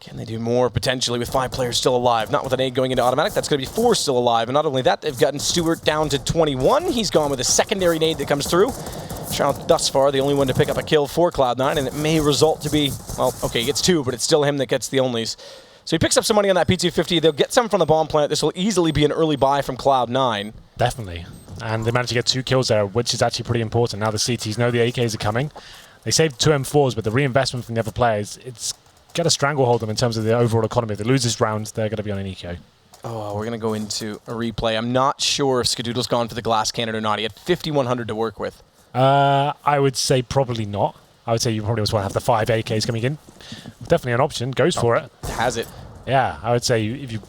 Can they do more, potentially, with 5 players still alive? Not with an 8 going into automatic. That's going to be 4 still alive. And not only that, they've gotten Stewart down to 21. He's gone with a secondary nade that comes through. Shroud, thus far, the only one to pick up a kill for Cloud9, and it may result to be, well, okay, he gets 2, but it's still him that gets the onlys. So he picks up some money on that P250. They'll get some from the bomb plant. This will easily be an early buy from Cloud9. Definitely. And they managed to get 2 kills there, which is actually pretty important. Now the CTs know the AKs are coming. They saved 2 M4s, but the reinvestment from the other players, it's got to stranglehold them in terms of the overall economy. If they lose this round, they're going to be on an eco. Oh, we're going to go into a replay. I'm not sure if Skadoodle's gone for the glass cannon or not. He had 5,100 to work with. I would say probably not. I would say you probably just want to have the 5 AKs coming in. Definitely an option. Goes for it. Has it. Yeah, I would say if you...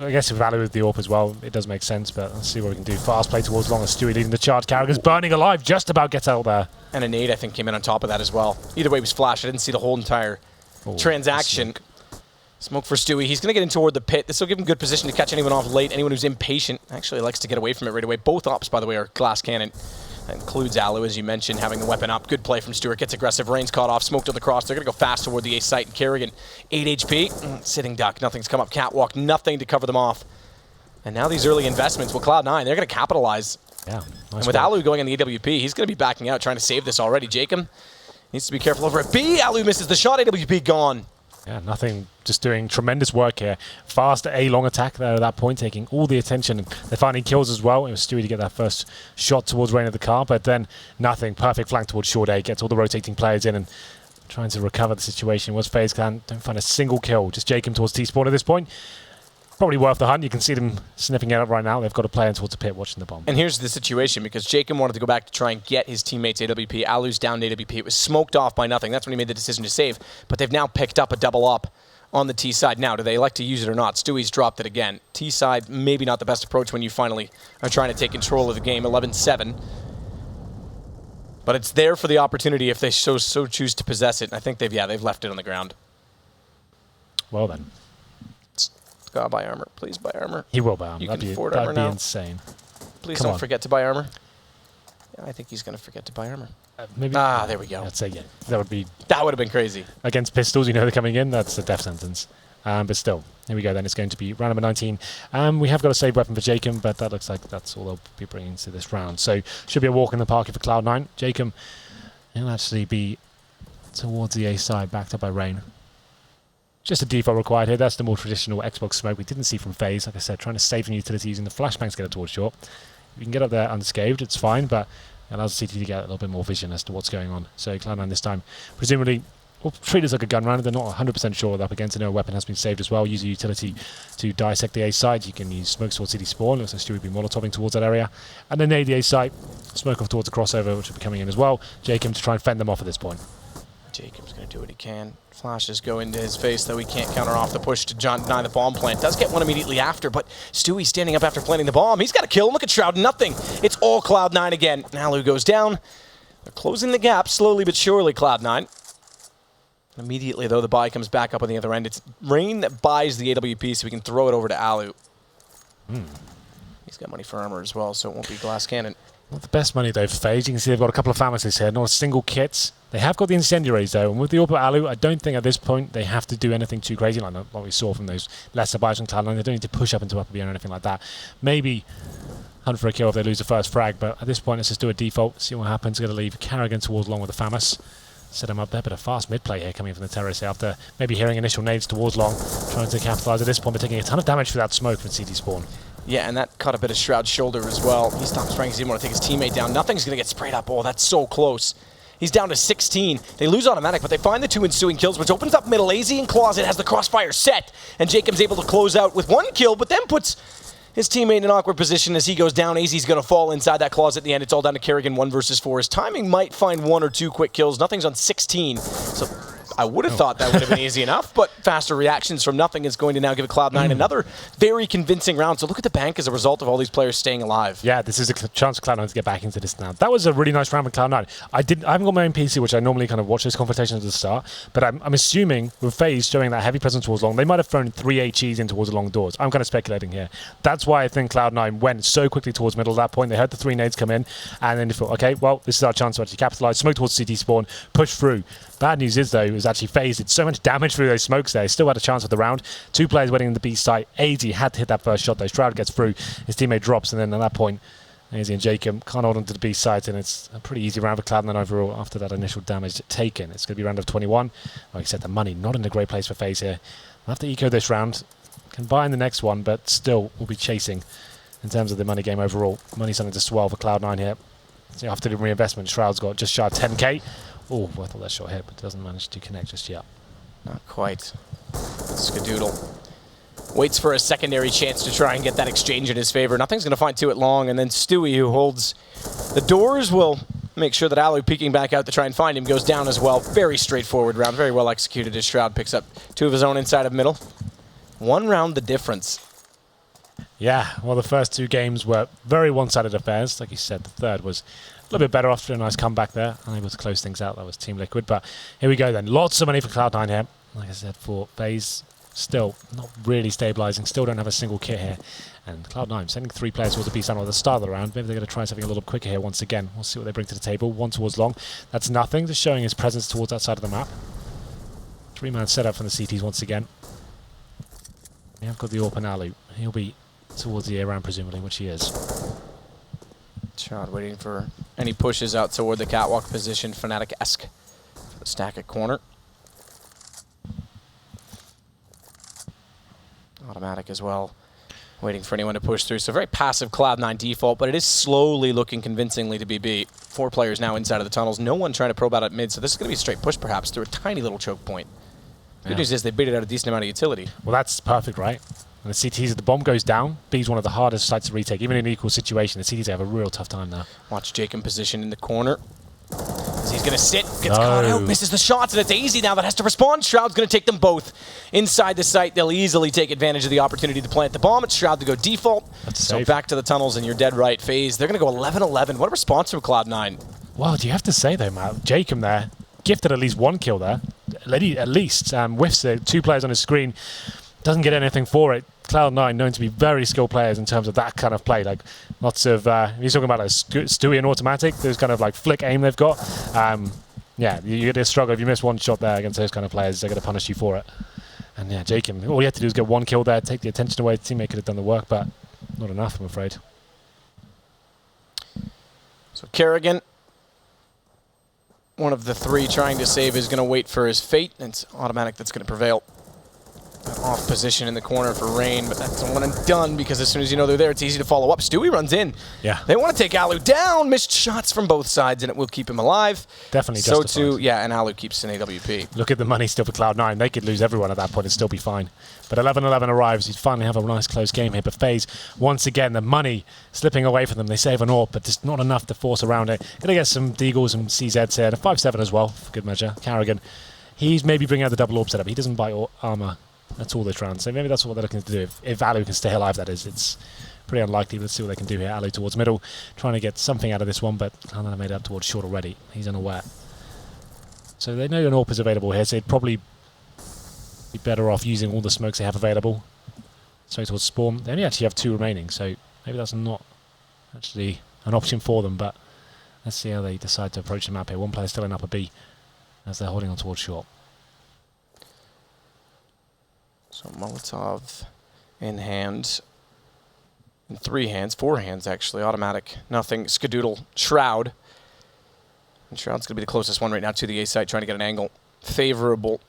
I guess if Valor with the AWP as well, it does make sense, but let's see what we can do. Fast play towards long as Stewie leading the charge. Carragher's burning alive, just about gets out there. And a nade, I think, came in on top of that as well. Either way, it was flash. I didn't see the whole entire transaction. Smoke for Stewie. He's going to get in toward the pit. This will give him good position to catch anyone off late. Anyone who's impatient actually likes to get away from it right away. Both ops, by the way, are glass cannon. That includes Alu, as you mentioned, having the weapon up. Good play from Stewart. Gets aggressive. Rain's caught off. Smoke to the cross. They're going to go fast toward the A site. And Kerrigan, 8 HP. Sitting duck. Nothing's come up. Catwalk. Nothing to cover them off. And now these early investments, well, Cloud9, they're going to capitalize. Yeah. And with Alu going on the AWP, he's going to be backing out, trying to save this already. Jacob needs to be careful over at B. Alu misses the shot. AWP gone. Yeah, nothing. Just doing tremendous work here. Fast A long attack there at that point, taking all the attention. They're finding kills as well. It was Stewie to get that first shot towards Rain of the car, but then nothing. Perfect flank towards short A. Gets all the rotating players in and trying to recover the situation. Was FaZe Clan. Don't find a single kill. Just Jacob towards T-Spawn at this point. Probably worth the hunt. You can see them sniffing it up right now. They've got a player towards the pit watching the bomb. And here's the situation, because Jacob wanted to go back to try and get his teammates AWP. Alu's down to AWP. It was smoked off by nothing. That's when he made the decision to save. But they've now picked up a double up on the T side. Now, do they like to use it or not? Stewie's dropped it again. T side, maybe not the best approach when you finally are trying to take control of the game. 11-7. But it's there for the opportunity if they so choose to possess it. And I think they've left it on the ground. Well then. Gotta buy armor. Please buy armor. He will buy armor. You that'd can afford armor now. That'd be insane. Please Come don't on. forget to buy armor. Yeah, I think he's going to forget to buy armor. Maybe. There we go. I'd say yeah. That would have been crazy. Against pistols, you know they're coming in. That's a death sentence. But still, here we go. Then it's going to be round number 19. We have got a save weapon for Jacob, but that looks like that's all they'll be bringing to this round. So should be a walk in the park for Cloud9. Jacob, he'll actually be towards the A side, backed up by Rain. Just a default required here. That's the more traditional Xbox smoke we didn't see from FaZe. Like I said, trying to save from utility using the flashbangs to get it towards short. If you can get up there unscathed, it's fine, but it allows the CT to get a little bit more vision as to what's going on. So Cloud9 this time, presumably, will treat it as like a gun round. They're not 100% sure what up against. I know a weapon has been saved as well. Use a utility to dissect the A side. You can use smoke towards CT spawn. Looks like Stu will be molotoving towards that area. And then the A side, smoke off towards the crossover, which will be coming in as well. Jacob to try and fend them off at this point. Jacob's going to do what he can. Flashes go into his face, though he can't counter off the push to deny the bomb plant. Does get one immediately after, but Stewie standing up after planting the bomb. He's got a kill. Look at Shroud. Nothing. It's all Cloud9 again. Alu goes down. They're closing the gap slowly but surely, Cloud9. Immediately, though, the buy comes back up on the other end. It's Rain that buys the AWP so we can throw it over to Alu. He's got money for armor as well, so it won't be glass cannon. Not the best money though for FaZe. You can see they've got a couple of pharmacies here, not a single kit. They have got the incendiaries though, and with the AWP Alu, I don't think at this point they have to do anything too crazy like what we saw from those lesser buys from Cloud9. They don't need to push up into upper B or anything like that. Maybe hunt for a kill if they lose the first frag, but at this point let's just do a default, see what happens. Going to leave Carrigan towards long with the FAMAS. Set him up there, but a fast mid-play here coming from the terrace after maybe hearing initial nades towards long, trying to capitalise at this point, but taking a ton of damage for that smoke from CT spawn. Yeah, and that caught a bit of Shroud's shoulder as well. He stops spraying because he didn't want to take his teammate down. Nothing's going to get sprayed up. Oh, that's so close. He's down to 16. They lose automatic, but they find the 2 ensuing kills, which opens up middle. AZ in Closet has the crossfire set, and Jacob's able to close out with 1 kill, but then puts his teammate in an awkward position as he goes down. AZ's going to fall inside that closet at the end. It's all down to Kerrigan, 1 versus 4. His timing might find 1 or 2 quick kills. Nothing's on 16, so I would have thought that would have been easy enough, but faster reactions from Nothing is going to now give Cloud9 another very convincing round. So look at the bank as a result of all these players staying alive. Yeah, this is a chance for Cloud9 to get back into this now. That was a really nice round for Cloud9. I haven't got my own PC, which I normally kind of watch those confrontations at the start, but I'm assuming with FaZe showing that heavy presence towards long, they might have thrown 3 HEs in towards the long doors. I'm kind of speculating here. That's why I think Cloud9 went so quickly towards middle at that point. They heard the 3 nades come in, and then they thought, okay, well, this is our chance to actually capitalize. Smoke towards CT spawn, push through. Bad news is, though, is actually FaZe did so much damage through those smokes there. He still had a chance with the round. 2 players waiting in the B site. AZ had to hit that first shot, though. Shroud gets through. His teammate drops, and then at that point, AZ and Jacob can't hold on to the B site, and it's a pretty easy round for Cloud9 overall after that initial damage taken. It's going to be round of 21. Like I said, the money not in a great place for FaZe here. We'll have to eco this round. Can buy in the next one, but still will be chasing in terms of the money game overall. Money starting to swell for Cloud9 here. So after the reinvestment, Shroud's got just shy of 10k. Oh, I thought that shot hit, but doesn't manage to connect just yet. Not quite. Skadoodle waits for a secondary chance to try and get that exchange in his favor. Nothing's going to find 2 at long, and then Stewie, who holds the doors, will make sure that Alu peeking back out to try and find him goes down as well. Very straightforward round, very well executed as Shroud picks up 2 of his own inside of middle. 1 round the difference. Yeah, well, the first 2 games were very one-sided affairs. Like you said, the third was a little bit better after a nice comeback there. Unable to close things out. That was Team Liquid. But here we go then. Lots of money for Cloud9 here. Like I said, for FaZe, still not really stabilizing. Still don't have a single kit here. And Cloud9 sending 3 players towards the B side at the start of the round. Maybe they're going to try something a little quicker here once again. We'll see what they bring to the table. 1 towards long. That's Nothing. Just showing his presence towards that side of the map. 3-man setup from the CTs once again. We have got the AWP and Alu. He'll be towards the A round, presumably, which he is. Shroud waiting for any pushes out toward the catwalk position, Fnatic-esque. Stack at corner. Automatic as well. Waiting for anyone to push through. So very passive Cloud9 default, but it is slowly looking convincingly to be beat. 4 players now inside of the tunnels. No one trying to probe out at mid, so this is going to be a straight push perhaps through a tiny little choke point. Good news is they beat it out a decent amount of utility. Well, that's perfect, right? And the CTs, if the bomb goes down, B's one of the hardest sites to retake. Even in an equal situation, the CTs have a real tough time now. Watch Jacob position in the corner. As he's going to sit, gets caught out, misses the shots, and it's AZ now that has to respond. Shroud's going to take them both inside the site. They'll easily take advantage of the opportunity to plant the bomb. It's Shroud to go default. So back to the tunnels, and you're dead right, FaZe. They're going to go 11-11. What a response from Cloud9. Well, do you have to say, though, Matt, Jacob there, gifted at least 1 kill there. At least. Whiffs the 2 players on his screen. Doesn't get anything for it. Cloud9 known to be very skilled players in terms of that kind of play. Like lots of, he's talking about like Stewie and Automatic, those kind of like flick aim they've got. Yeah, you're going to struggle if you miss 1 shot there against those kind of players. They're going to punish you for it. And yeah, Jacob, all you have to do is get 1 kill there, take the attention away. The teammate could have done the work, but not enough, I'm afraid. So Kerrigan, one of the 3 trying to save, is going to wait for his fate. And it's Automatic that's going to prevail. Off position in the corner for Rain, but that's a one and done because as soon as you know they're there, it's easy to follow up. Stewie runs in. Yeah. They want to take Alu down. Missed shots from both sides, and it will keep him alive. Definitely so justified. too, yeah, and Alu keeps an AWP. Look at the money still for Cloud9. They could lose everyone at that point and still be fine. But 11-11 arrives. You'd finally have a nice close game here. But FaZe, once again, the money slipping away from them. They save an AWP, but just not enough to force around it. Going to get some Deagles and CZs here. And a 5-7 as well, for good measure. Carrigan, he's maybe bringing out the double AWP setup. He doesn't buy armor. That's all this round. So maybe that's what they're looking to do. If Alu can stay alive, that is. It's pretty unlikely. Let's see what they can do here. Alu towards middle, trying to get something out of this one, but Cloud9 made it up towards short already. He's unaware. So they know an AWP is available here, so they'd probably be better off using all the smokes they have available. Straight towards spawn. They only actually have 2 remaining, so maybe that's not actually an option for them, but let's see how they decide to approach the map here. 1 player still in upper B as they're holding on towards short. So Molotov in hand. In 3 hands, 4 hands actually, automatic, nothing. Skadoodle, Shroud. And Shroud's going to be the closest one right now to the A site, trying to get an angle favorable.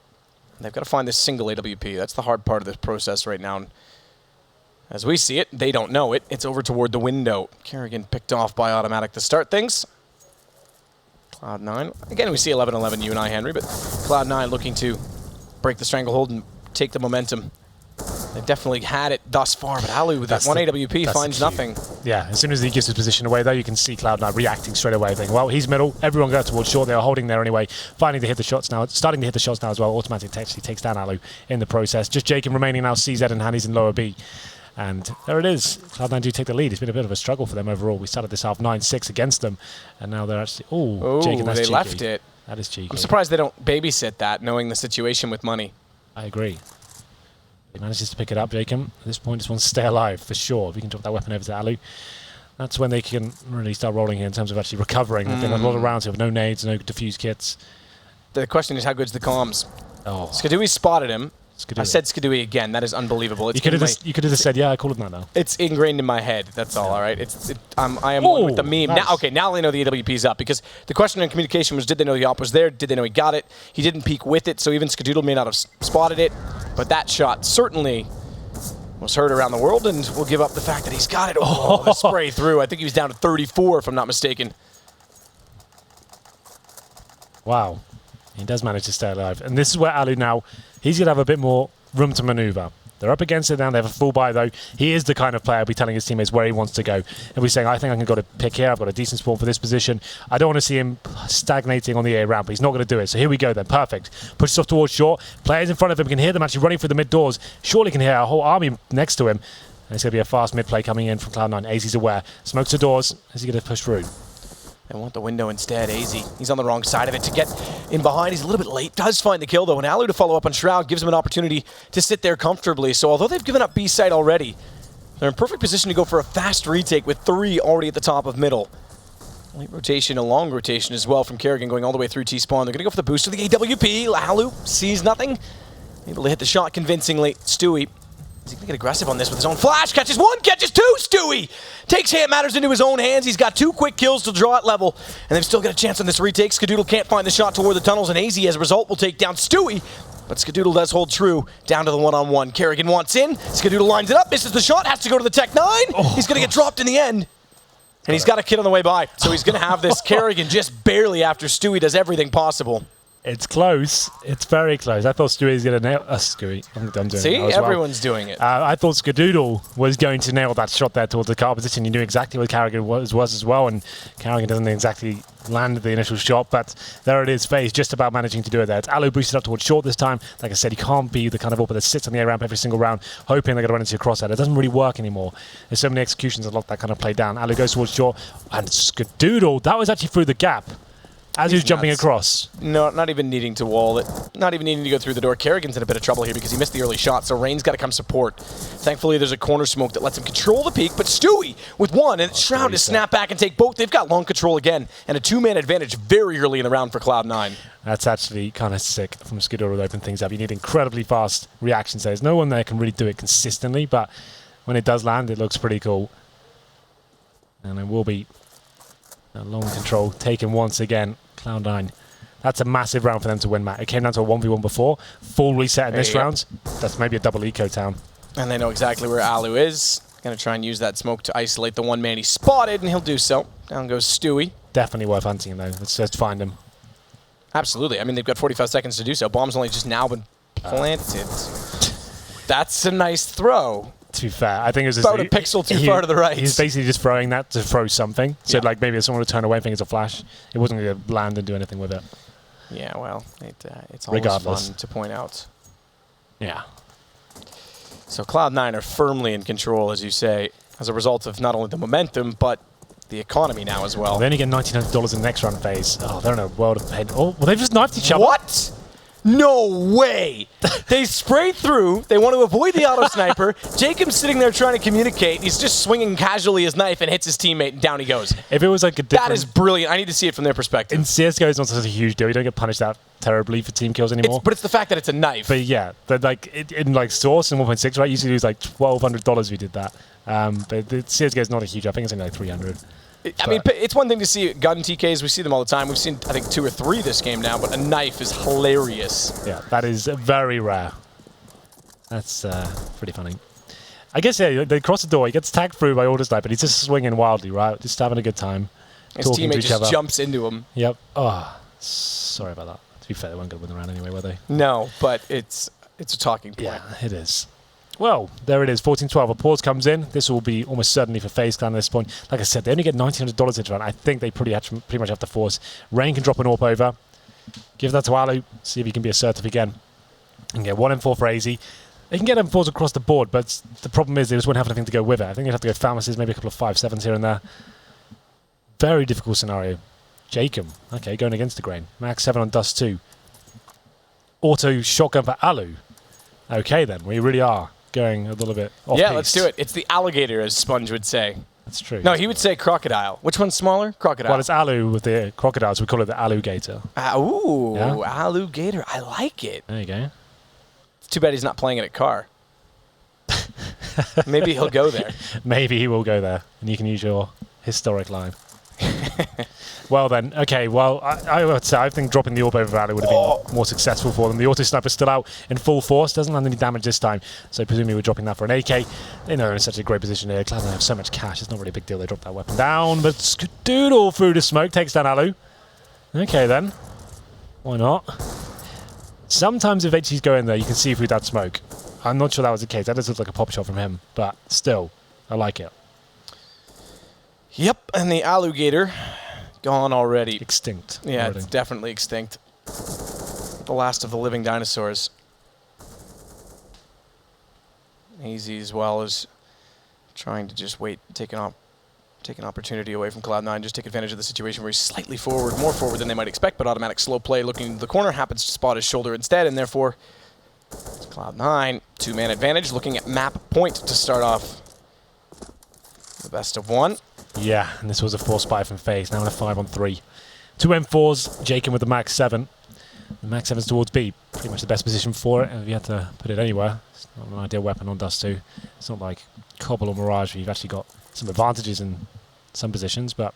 And they've got to find this single AWP. That's the hard part of this process right now. And as we see it, they don't know it. It's over toward the window. Kerrigan picked off by automatic to start things. Cloud9. Again, we see 11-11, you and I, Henry, but Cloud9 looking to break the stranglehold and take the momentum. They've definitely had it thus far, but Alu with that one AWP finds nothing. Yeah, as soon as he gives his position away, though, you can see Cloud9 reacting straight away, thinking, well, he's middle, everyone goes towards short, they are holding there anyway, finding to hit the shots now, starting to hit the shots now as well, automatic actually takes down Alu in the process. Just Jacob remaining now, CZ and Hannies in lower B. And there it is, Cloud9 do take the lead. It's been a bit of a struggle for them overall. We started this half 9-6 against them, and now they're actually, Jacob, that's they cheeky. left it. That is cheeky. I'm surprised they don't babysit that, knowing the situation with money. I agree. He manages to pick it up, Jacob. At this point, just wants to stay alive, for sure. If we can drop that weapon over to Alu, that's when they can really start rolling here in terms of actually recovering. They've been a lot of rounds here with no nades, no defuse kits. The question is, how good's the comms? Oh. Skadooey spotted him. Skadooey. I said Skadooey again. That is unbelievable. It's you could have just said, yeah, I called him that now. It's ingrained in my head. That's all right? I am one with the meme. Nice. Now, okay, now they know the AWP's up, because the question in communication was, did they know the op was there? Did they know he got it? He didn't peek with it, so even Skadoodle may not have spotted it. But that shot certainly was heard around the world, and we'll give up the fact that he's got it. Oh, the spray through. I think he was down to 34, if I'm not mistaken. Wow. He does manage to stay alive. And this is where Alu now, he's going to have a bit more room to maneuver. They're up against it now. They have a full buy, though. He is the kind of player who'll be telling his teammates where he wants to go. And we're saying, I think I can go to pick here. I've got a decent spawn for this position. I don't want to see him stagnating on the A ramp, but he's not going to do it. So here we go then. Perfect. Pushes off towards short. Players in front of him can hear them actually running through the mid doors. Surely can hear a whole army next to him. And it's going to be a fast mid play coming in from Cloud9. AZ's aware. Smokes the doors. Is he going to push through? They want the window instead. AZ, he's on the wrong side of it to get in behind. He's a little bit late. Does find the kill, though. And Alu to follow up on Shroud gives him an opportunity to sit there comfortably. So although they've given up B site already, they're in perfect position to go for a fast retake with 3 already at the top of middle. Late rotation, a long rotation as well from Kerrigan going all the way through T-spawn. They're going to go for the boost to the AWP. Alu sees nothing. Able to hit the shot convincingly. Stewie. Is he going to get aggressive on this with his own flash? Catches 1, catches 2, Stewie! Takes Hand Matters into his own hands. He's got 2 quick kills to draw at level, and they've still got a chance on this retake. Skadoodle can't find the shot toward the tunnels, and AZ, as a result, will take down Stewie. But Skadoodle does hold true down to the one-on-one. Kerrigan wants in. Skadoodle lines it up, misses the shot, has to go to the Tech 9. He's going to get dropped in the end. And he's got a kid on the way by, so he's going to have this. Kerrigan just barely after Stewie does everything possible. It's close. It's very close. I thought Stewie was going to nail... Stewie. I'm doing See, it now everyone's doing it. I thought Skadoodle was going to nail that shot there towards the car position. He knew exactly what Kerrigan was as well, and Kerrigan doesn't exactly land the initial shot, but there it is. FaZe just about managing to do it there. It's Alu boosted up towards short this time. Like I said, he can't be the kind of AWP that sits on the A ramp every single round, hoping they're going to run into a crosshair. It doesn't really work anymore. There's so many executions that lock that kind of play down. Alu goes towards short, and Skadoodle, that was actually through the gap. As he was jumping across. No, not even needing to wall it. Not even needing to go through the door. Kerrigan's in a bit of trouble here because he missed the early shot, so Rain's got to come support. Thankfully, there's a corner smoke that lets him control the peak, but Stewie with 1, and it's Shroud to snap back and take both. They've got long control again, and a 2-man advantage very early in the round for Cloud9. That's actually kind of sick from Skadoodle to open things up. You need incredibly fast reactions. There's no one there can really do it consistently, but when it does land, it looks pretty cool. And it will be a long control taken once again. Cloud9. That's a massive round for them to win, Matt. It came down to a 1v1 before. Full reset in this round. That's maybe a double eco town. And they know exactly where Alu is. Going to try and use that smoke to isolate the one man he spotted, and he'll do so. Down goes Stewie. Definitely worth hunting him, though. Let's find him. Absolutely. I mean, they've got 45 seconds to do so. Bomb's only just now been planted. That's a nice throw. To be fair, I think it was about a pixel too far to the right. He's basically just throwing that to throw something. So like maybe if someone would turn away and think it's a flash, it wasn't going to land and do anything with it. Yeah, well, it's always fun to point out. Yeah. So Cloud9 are firmly in control, as you say, as a result of not only the momentum, but the economy now as well. They only get $1,900 in the next round phase. Oh, they're in a world of pain. Oh, well, they've just knifed each other. What? No way! They spray through. They want to avoid the auto sniper. Jacob's sitting there trying to communicate. He's just swinging casually his knife and hits his teammate, and down he goes. If it was like a different... That is brilliant. I need to see it from their perspective. In CSGO, it's not such a huge deal. You don't get punished that terribly for team kills anymore. But it's the fact that it's a knife. But yeah, in like Source in 1.6, right, you used to lose like $1,200 if you did that. But the CSGO is not a huge. I think it's only like 300. I mean, it's one thing to see gun TKs. We see them all the time. We've seen, I think, 2 or 3 this game now, but a knife is hilarious. Yeah, that is very rare. That's pretty funny. I guess, yeah, they cross the door. He gets tagged through by auto sniper, but he's just swinging wildly, right? Just having a good time. His teammate just jumps into him. Yep. Oh, sorry about that. To be fair, they weren't going to win the round anyway, were they? No, but it's a talking point. Yeah, it is. Well, there it is, 14-12. A pause comes in. This will be almost certainly for FaZe Clan at this point. Like I said, they only get $1,900 into round. I think they pretty much have to force. Rain can drop an AWP over. Give that to Alu. See if he can be assertive again. And get 1 M4 for AZ. They can get M4s across the board, but the problem is they just won't have anything to go with it. I think they'd have to go Pharmacies, maybe a couple of 5.7s here and there. Very difficult scenario. Jacob, okay, going against the grain. Max 7 on Dust 2. Auto shotgun for Alu. Okay then, we really are going a little bit off Yeah, piece. let's do it. It's the alligator, as Sponge would say. That's true. No, he would say crocodile. Which one's smaller? Crocodile. Well, it's Alu with the crocodiles. We call it the alligator. Ooh, Yeah? alligator. I like it. There you go. It's too bad he's not playing it at Car. Maybe he'll go there. Maybe he will go there, and you can use your historic line. Well then, okay, well, I would say I think dropping the AWP over Alu would have been more successful for them. The auto sniper's still out in full force, doesn't land any damage this time, so presumably we're dropping that for an AK. They know they're in such a great position here. Cloud9 have so much cash, it's not really a big deal they drop that weapon down, but Skadoodle through the smoke takes down Alu. Okay then, why not? Sometimes if HC's go in there, you can see through that smoke. I'm not sure that was the case. That does look like a pop shot from him, but still, I like it. Yep, and the alligator gone already. Extinct. Yeah, already. it's definitely extinct. The last of the living dinosaurs. AZ as well is trying to just wait, take an opportunity away from Cloud9, just take advantage of the situation where he's slightly forward, more forward than they might expect, but automatic slow play looking into the corner, happens to spot his shoulder instead, and therefore it's Cloud9, 2-man advantage, looking at map point to start off the best of 1. Yeah, and this was a 4-spy from FaZe, now in a 5-on-3. 2 M4s, Jacob with the Max 7. The Max 7's towards B, pretty much the best position for it, if you had to put it anywhere. It's not an ideal weapon on Dust 2. It's not like Cobble or Mirage, where you've actually got some advantages in some positions, but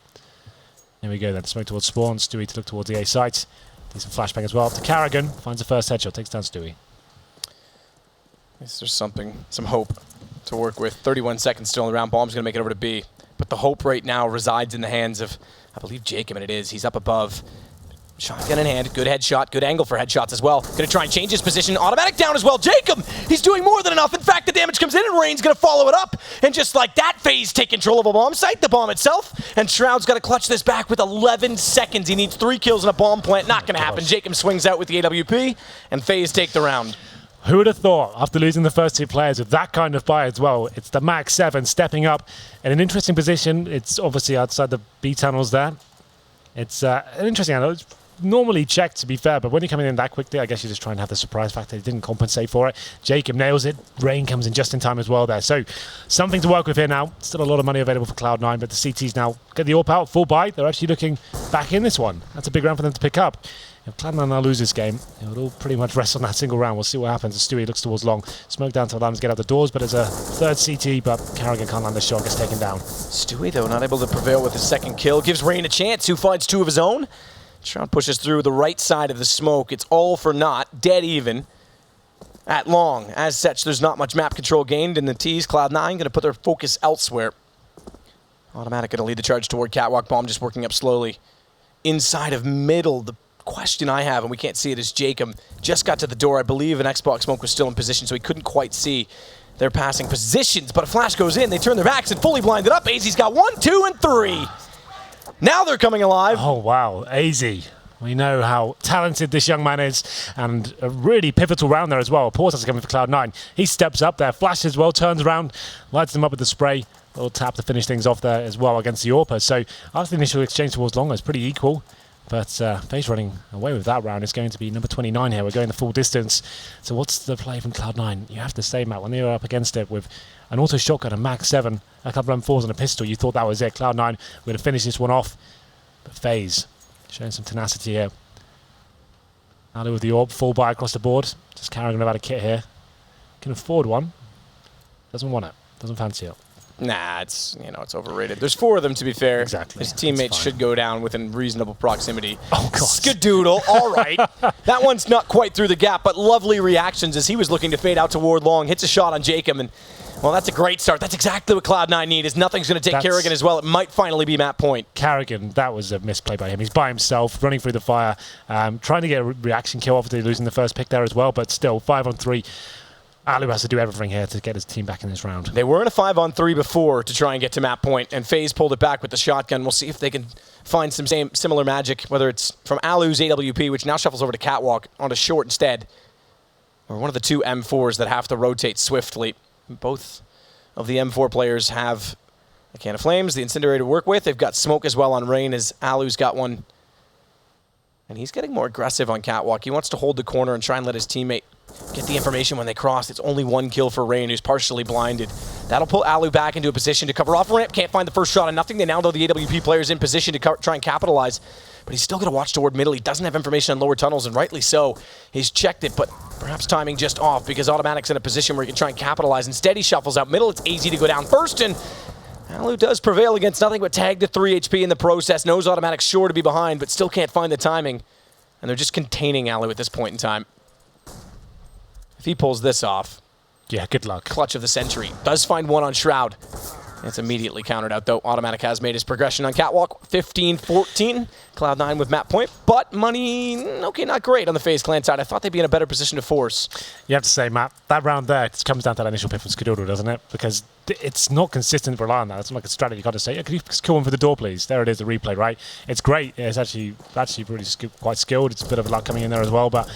here we go then. Smoke towards Spawn, Stewie to look towards the A site. Decent flashbang as well. To Carrigan, finds the first headshot, takes down Stewie. There's some hope to work with. 31 seconds still in the round. Bomb's going to make it over to B. But the hope right now resides in the hands of, I believe, Jacob, and it is. He's up above. Shotgun in hand. Good headshot. Good angle for headshots as well. Going to try and change his position. Automatic down as well. Jacob! He's doing more than enough. In fact, the damage comes in, and Rain's going to follow it up. And just like that, FaZe take control of a bomb site, the bomb itself. And Shroud's got to clutch this back with 11 seconds. He needs 3 kills in a bomb plant. Not going to happen. Jacob swings out with the AWP, and FaZe take the round. Who would have thought, after losing the first 2 players with that kind of buy as well, it's the Max 7 stepping up in an interesting position. It's obviously outside the B tunnels there. It's an interesting angle. It's normally checked, to be fair, but when you're coming in that quickly, I guess you just try and have the surprise factor. He didn't compensate for it. Jacob nails it. Rain comes in just in time as well there. So something to work with here now. Still a lot of money available for Cloud9, but the CTs now get the AWP out, full buy. They're actually looking back in this one. That's a big round for them to pick up. If Cloud9 now lose this game, it would all pretty much rest on that single round. We'll see what happens as Stewie looks towards long. Smoke down to Lambs get out the doors, but there's a 3rd CT, but Carrigan can't land the shot, gets taken down. Stewie, though, not able to prevail with his 2nd kill. Gives Rain a chance, who finds 2 of his own. Shroud pushes through the right side of the smoke. It's all for naught, dead even at long. As such, there's not much map control gained in the T's. Cloud9 going to put their focus elsewhere. Automatic going to lead the charge toward Catwalk. Bomb just working up slowly. Inside of middle, the question I have, and we can't see it, is Jacob just got to the door. I believe an Xbox smoke was still in position, so he couldn't quite see their passing positions, but a flash goes in. They turn their backs and fully blinded up. AZ's got 1, 2, and 3. Now they're coming alive. Oh, wow. AZ. We know how talented this young man is, and a really pivotal round there as well. Pause has coming for Cloud9. He steps up there, flashes as well, turns around, lights them up with the spray. A little tap to finish things off there as well against the AWP. So after the initial exchange towards long, it's pretty equal. But FaZe running away with that round. It's going to be number 29 here. We're going the full distance. So what's the play from Cloud9? You have to say, Matt, when they were up against it with an auto shotgun, a Max 7, a couple of M4s and a pistol, you thought that was it. Cloud9, we're going to finish this one off. But FaZe showing some tenacity here. Alu with the AWP, full buy across the board. Just carrying about a kit here. Can afford one. Doesn't want it. Doesn't fancy it. Nah, it's overrated. There's 4 of them, to be fair. Exactly. His teammates should go down within reasonable proximity. Oh, God. Skadoodle, all right. That one's not quite through the gap, but lovely reactions as he was looking to fade out toward long. Hits a shot on Jacob, and, well, that's a great start. That's exactly what Cloud9 need, is nothing's going to take Kerrigan as well. It might finally be Matt Point. Kerrigan, that was a misplay by him. He's by himself, running through the fire, trying to get a reaction kill, obviously losing the first pick there as well, but still, 5-on-3. Alu has to do everything here to get his team back in this round. They were in a 5-on-3 before to try and get to Matt Point, and FaZe pulled it back with the shotgun. We'll see if they can find some similar magic, whether it's from Alu's AWP, which now shuffles over to Catwalk onto short instead, or one of the 2 M4s that have to rotate swiftly. Both of the M4 players have a can of flames, the incinerator to work with. They've got smoke as well on Rain, as Alu's got one. And he's getting more aggressive on Catwalk. He wants to hold the corner and try and let his teammate get the information when they cross. It's only 1 kill for Rain, who's partially blinded. That'll pull Alu back into a position to cover off ramp. Can't find the first shot on nothing. They now know the AWP player's in position to try and capitalize. But he's still going to watch toward middle. He doesn't have information on lower tunnels, and rightly so. He's checked it, but perhaps timing just off because Automatic's in a position where he can try and capitalize. Instead, he shuffles out middle. It's easy to go down first, and Alu does prevail against nothing but tagged to 3 HP in the process. Knows Automatic's sure to be behind, but still can't find the timing. And they're just containing Alu at this point in time. If he pulls this off, yeah, good luck. Clutch of the century. Does find one on Shroud. It's immediately countered out, though. Automatic has made his progression on Catwalk. 15-14. Cloud9 with Matt Point. But money, okay, not great on the FaZe Clan side. I thought they'd be in a better position to force. You have to say, Matt, that round there just comes down to that initial pick from Skadoodle, doesn't it? Because it's not consistent to rely on that. It's not like a strategy. You've got to say, yeah, could you just kill one for the door, please? There it is, the replay, right? It's great. It's actually really quite skilled. It's a bit of luck coming in there as well. But,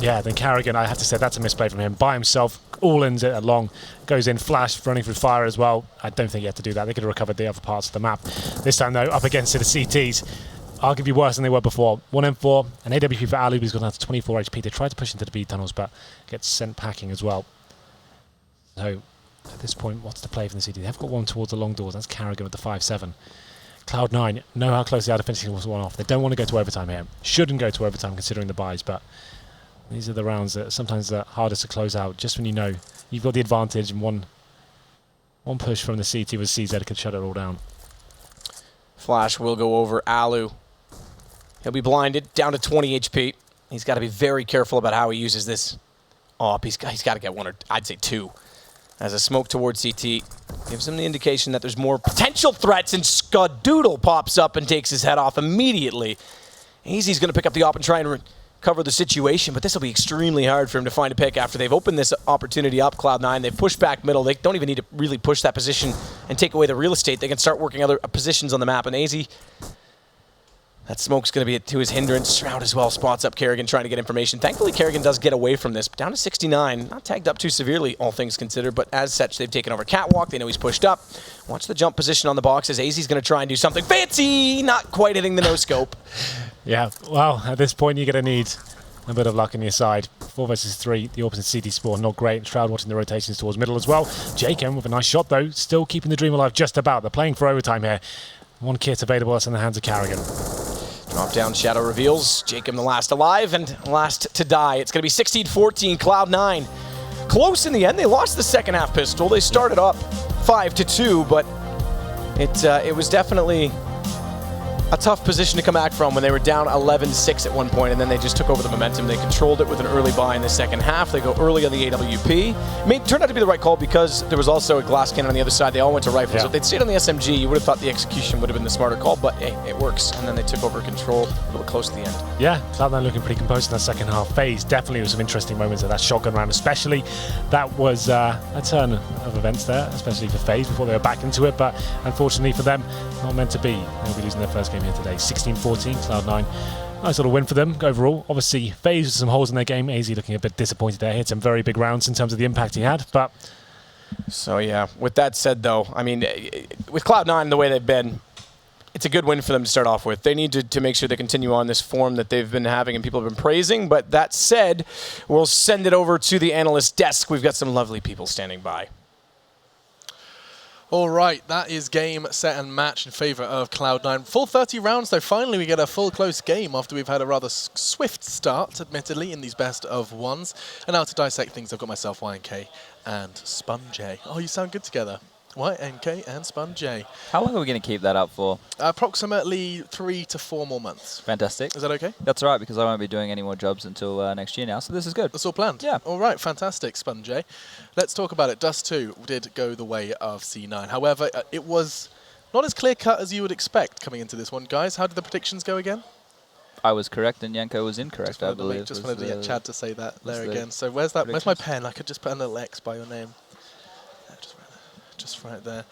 yeah, then Kerrigan, I have to say, that's a misplay from him. By himself, all-ins it along. Goes in, flash, running through fire as well. I don't think he had to do that. They could have recovered the other parts of the map. This time, though, up against the CTs. Arguably worse than they were before. 1M4, an AWP for Alu, who's gone down to 24 HP. They tried to push into the B tunnels, but gets sent packing as well. So, at this point, what's the play from the CT? They've got one towards the long doors. That's Kerrigan with the 5-7. Cloud9 know how close they are to finishing this one off. They don't want to go to overtime here. Shouldn't go to overtime considering the buys, but these are the rounds that sometimes are hardest to close out. Just when you know you've got the advantage, and one push from the CT with CZ could shut it all down. Flash will go over Alu. He'll be blinded, down to 20 HP. He's got to be very careful about how he uses this AWP. He's got to get one, or I'd say 2. As a smoke towards CT gives him the indication that there's more potential threats, and Skadoodle pops up and takes his head off immediately. Easy's going to pick up the AWP and try and cover the situation, but this will be extremely hard for him to find a pick after they've opened this opportunity up. Cloud9, they've pushed back middle. They don't even need to really push that position and take away the real estate. They can start working other positions on the map, and Easy, that smoke's going to be to his hindrance. Shroud as well spots up Kerrigan trying to get information. Thankfully, Kerrigan does get away from this. Down to 69. Not tagged up too severely, all things considered, but as such, they've taken over Catwalk. They know he's pushed up. Watch the jump position on the boxes. Easy's going to try and do something fancy. Not quite hitting the no-scope. Yeah, well, at this point, you're going to need a bit of luck on your side. 4 versus 3, the opposite CT spawn, not great. Shroud watching the rotations towards middle as well. Jacob with a nice shot, though. Still keeping the dream alive just about. They're playing for overtime here. One kit available. That's in the hands of Kerrigan. Drop down shadow reveals. Jacob the last alive and last to die. It's going to be 16-14, Cloud9. Close in the end. They lost the second half pistol. They started up 5-2, but it was definitely a tough position to come back from when they were down 11-6 at one point, and then they just took over the momentum. They controlled it with an early buy in the second half. They go early on the AWP. It turned out to be the right call because there was also a glass cannon on the other side. They all went to rifles. Yeah. If they'd stayed on the SMG, you would have thought the execution would have been the smarter call, but hey, it works. And then they took over control a little bit close to the end. Yeah, Cloud9 looking pretty composed in that second half. FaZe definitely was some interesting moments at that shotgun round, especially. That was a turn of events there, especially for FaZe before they were back into it, but unfortunately for them, not meant to be. They'll be losing their first game here today. 16-14, Cloud9. Nice little win for them overall. Obviously, FaZe with some holes in their game. AZ looking a bit disappointed there. Hit some very big rounds in terms of the impact he had, but... So, yeah, with that said, though, I mean, with Cloud9, the way they've been, It's a good win for them to start off with. They need to make sure they continue on this form that they've been having and people have been praising. But that said, we'll send it over to the analyst desk. We've got some lovely people standing by. All right, that is game, set, and match in favor of Cloud9. Full 30 rounds, though. Finally, we get a full close game after we've had a rather swift start, admittedly, in these best of ones. And now to dissect things, I've got myself, YNK, and SpunJ. Oh, you sound good together. YNK and SpunJ. How long are we going to keep that up for? Approximately 3 to 4 more months. Fantastic. Is that okay? That's all right, because I won't be doing any more jobs until next year now, so this is good. That's all planned? Yeah. All right, fantastic, SpunJ. Let's talk about it. Dust 2 did go the way of C9. However, it was not as clear-cut as you would expect coming into this one. Guys, how did the predictions go again? I was correct and Yanko was incorrect, I believe. Just wanted to get Chad to say that there again. So where's that? Where's my pen? I could just put a little X by your name. Just right there.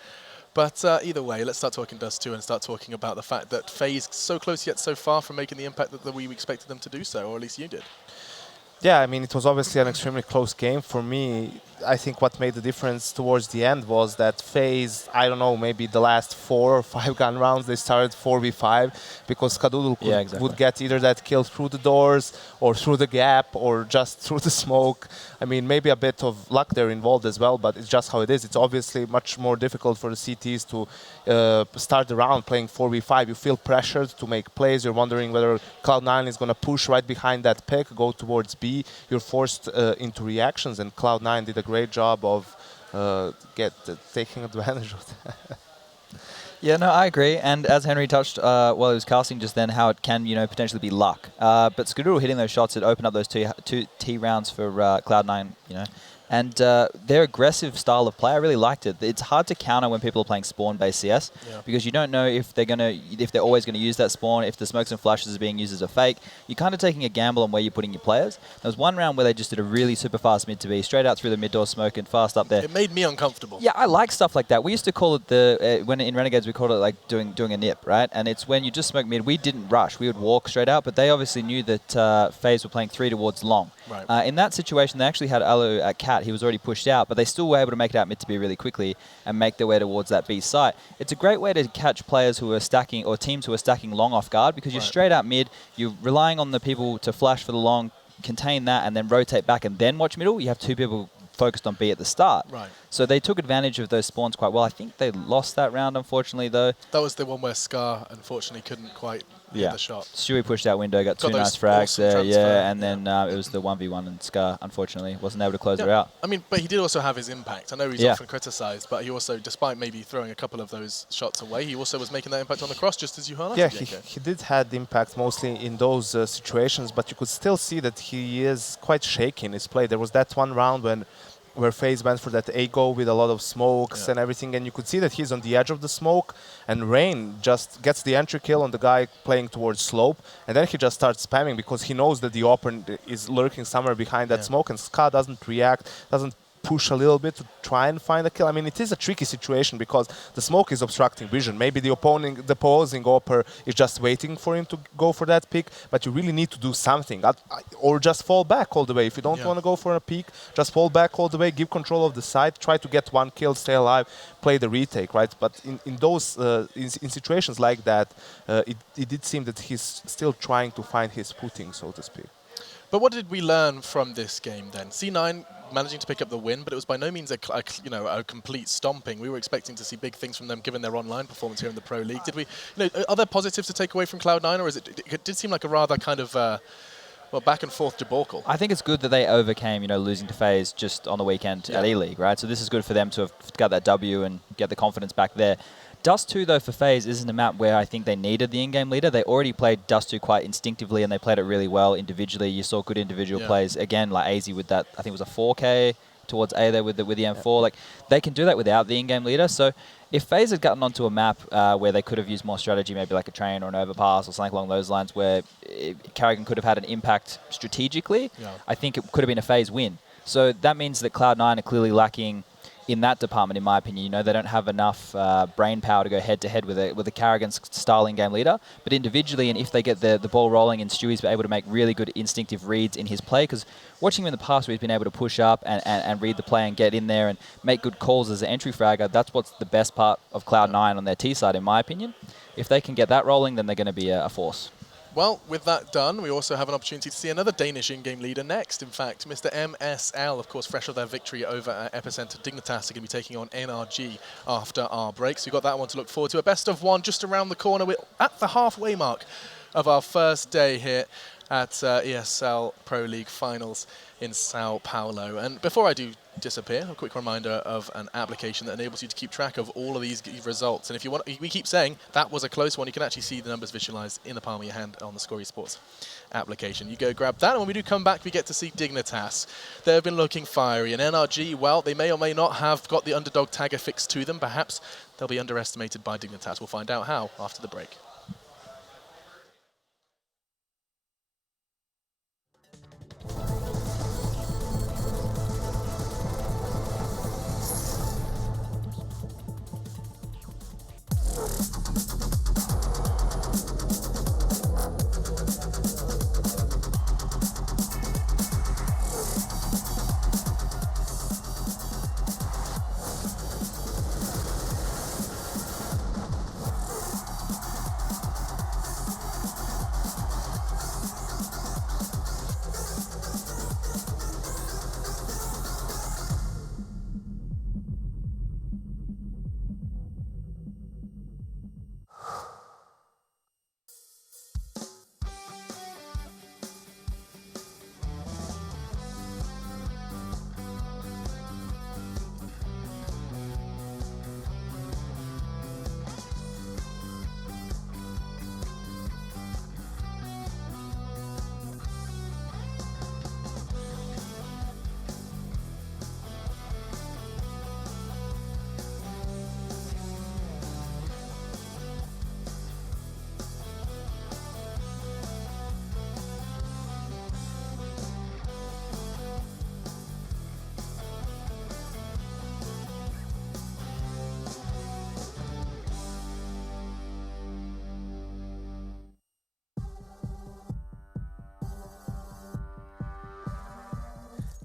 But either way, let's start talking Dust 2 and start talking about the fact that FaZe so close yet so far from making the impact that we expected them to do so, or at least you did. Yeah, I mean, it was obviously an extremely close game. For me, I think what made the difference towards the end was that FaZe, I don't know, maybe the last 4 or 5 gun rounds, they started 4v5 because Kadoodle would get either that kill through the doors or through the gap or just through the smoke. I mean, maybe a bit of luck there involved as well, but it's just how it is. It's obviously much more difficult for the CTs to start the round playing 4v5. You feel pressured to make plays. You're wondering whether Cloud9 is going to push right behind that pick, go towards B. You're forced into reactions, and Cloud9 did a great job of taking advantage of that. Yeah, no, I agree. And as Henry touched while he was casting just then, how it can, potentially be luck. But Skadoodle hitting those shots, it opened up those two T rounds for Cloud9, And their aggressive style of play, I really liked it. It's hard to counter when people are playing spawn-based CS because you don't know if they're always going to use that spawn, if the smokes and flashes are being used as a fake. You're kind of taking a gamble on where you're putting your players. There was one round where they just did a really super fast mid to B, straight out through the mid door smoke and fast up there. It made me uncomfortable. Yeah, I like stuff like that. We used to call it when in Renegades we called it like doing a NiP, right? And it's when you just smoke mid. We didn't rush. We would walk straight out, but they obviously knew that FaZe were playing 3 towards long. Right. In that situation, they actually had Alu at Cat. He was already pushed out, but they still were able to make it out mid to B really quickly and make their way towards that B site. It's a great way to catch players who are stacking or teams who are stacking long off guard because you're straight out mid. You're relying on the people to flash for the long, contain that, and then rotate back and then watch middle. You have 2 people focused on B at the start. Right. So they took advantage of those spawns quite well. I think they lost that round, unfortunately, though. That was the one where Scar, unfortunately, couldn't quite hit the shot. Stewie pushed out window, got 2 nice frags there, and then it was the 1v1, and Scar, unfortunately, wasn't able to close her out. I mean, but he did also have his impact. I know he's often criticised, but he also, despite maybe throwing a couple of those shots away, he also was making that impact on the cross, just as you highlighted. Yeah, he did have impact mostly in those situations, but you could still see that he is quite shaky in his play. There was that one round where FaZe went for that A-go with a lot of smokes and everything, and you could see that he's on the edge of the smoke, and Rain just gets the entry kill on the guy playing towards slope, and then he just starts spamming because he knows that the opponent is lurking somewhere behind that smoke, and Ska doesn't react, doesn't push a little bit to try and find a kill. I mean, it is a tricky situation because the smoke is obstructing vision. Maybe the opposing Opper is just waiting for him to go for that pick, but you really need to do something. Or just fall back all the way. If you don't want to go for a peek, just fall back all the way, give control of the side, try to get 1 kill, stay alive, play the retake, right? But in those in situations like that, it did seem that he's still trying to find his footing, so to speak. But what did we learn from this game then? C9 managing to pick up the win, but it was by no means a complete stomping. We were expecting to see big things from them given their online performance here in the Pro League. Did we? Are there positives to take away from Cloud9, or it did seem like a rather kind of back and forth debacle? I think it's good that they overcame, losing to FaZe just on the weekend at E-League, right? So this is good for them to have got that W and get the confidence back there. Dust 2, though, for FaZe isn't a map where I think they needed the in-game leader. They already played Dust 2 quite instinctively, and they played it really well individually. You saw good individual plays. Again, like AZ with that, I think it was a 4K towards A there with the M4. Like, they can do that without the in-game leader. So if FaZe had gotten onto a map where they could have used more strategy, maybe like a train or an overpass or something along those lines, where Carrigan could have had an impact strategically, I think it could have been a FaZe win. So that means that Cloud9 are clearly lacking in that department, in my opinion. They don't have enough brain power to go head-to-head with a Carrigan-style in-game leader. But individually, and if they get the ball rolling and Stewie's able to make really good instinctive reads in his play, because watching him in the past where he's been able to push up and read the play and get in there and make good calls as an entry fragger, that's what's the best part of Cloud9 on their T side, in my opinion. if they can get that rolling, then they're going to be a force. Well, with that done, we also have an opportunity to see another Danish in-game leader next. In fact, Mr. MSL, of course, fresh off their victory over at Epicenter. Dignitas are going to be taking on NRG after our break. So we've got that one to look forward to. A best of one just around the corner. We're at the halfway mark of our first day here at ESL Pro League Finals in Sao Paulo. And before I do disappear, a quick reminder of an application that enables you to keep track of all of these results. And if you want, we keep saying that was a close one, you can actually see the numbers visualized in the palm of your hand on the Score Esports application. You go grab that, and when we do come back, we get to see Dignitas. They've been looking fiery, and NRG, well, they may or may not have got the underdog tag affixed to them. Perhaps they'll be underestimated by Dignitas. We'll find out how after the break.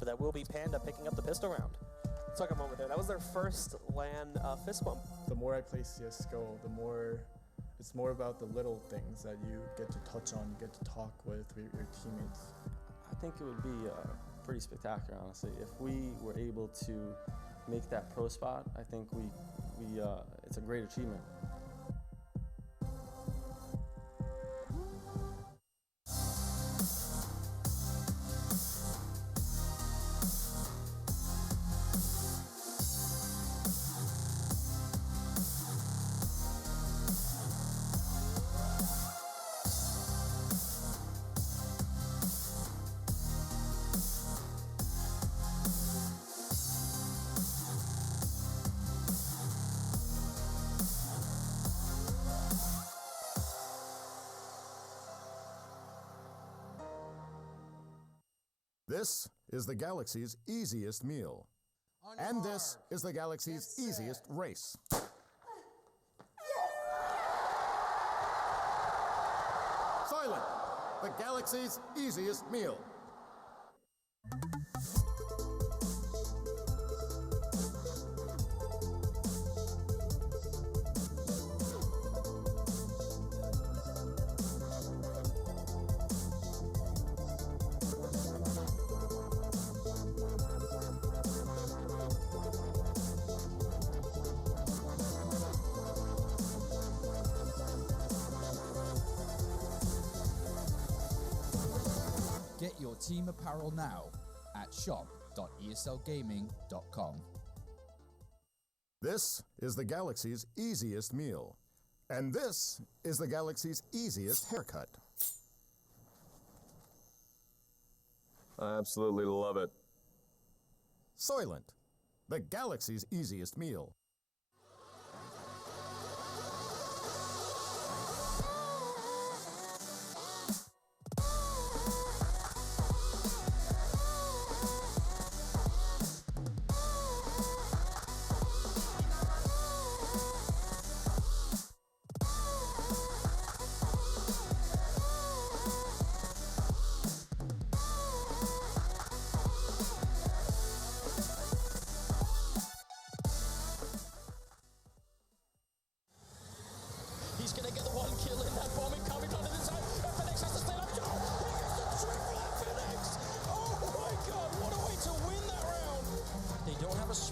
That will be Panda picking up the pistol round. Took a moment there. That was their first LAN fist bump. The more I play CSGO, the more it's more about the little things that you get to touch on, you get to talk with your teammates. I think it would be pretty spectacular, honestly. If we were able to make that pro spot, I think it's a great achievement. This is the galaxy's easiest meal. And this is the galaxy's easiest race. Silent, the galaxy's easiest meal. Get your team apparel now at shop.eslgaming.com. This is the galaxy's easiest meal. And this is the galaxy's easiest haircut. I absolutely love it. Soylent, the galaxy's easiest meal.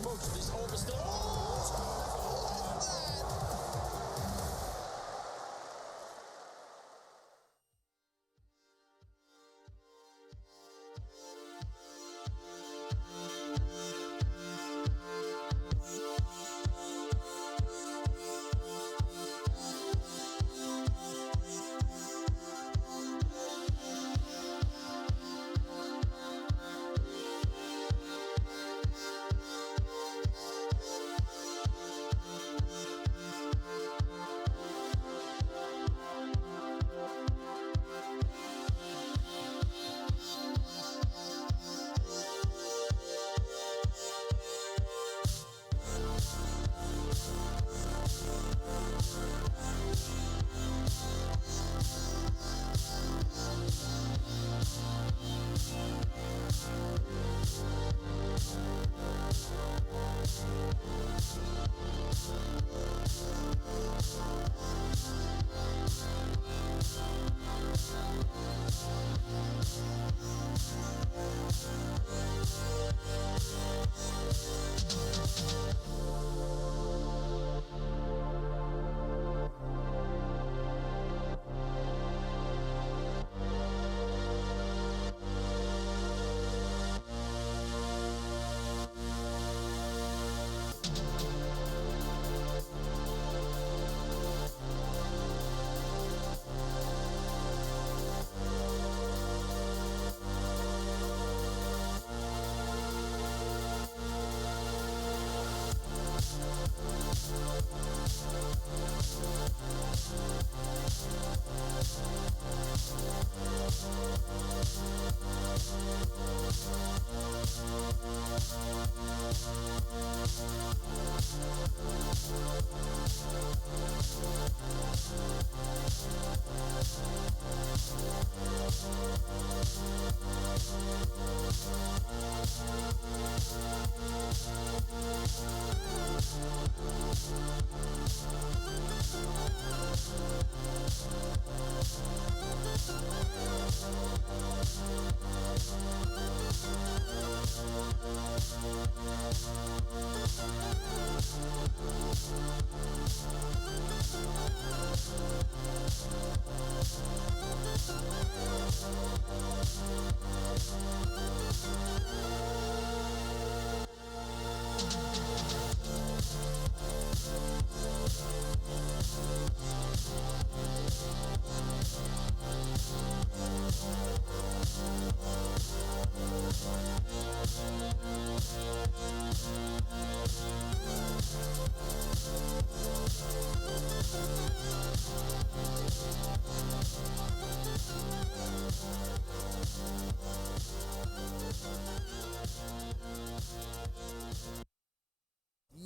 approach this overstep.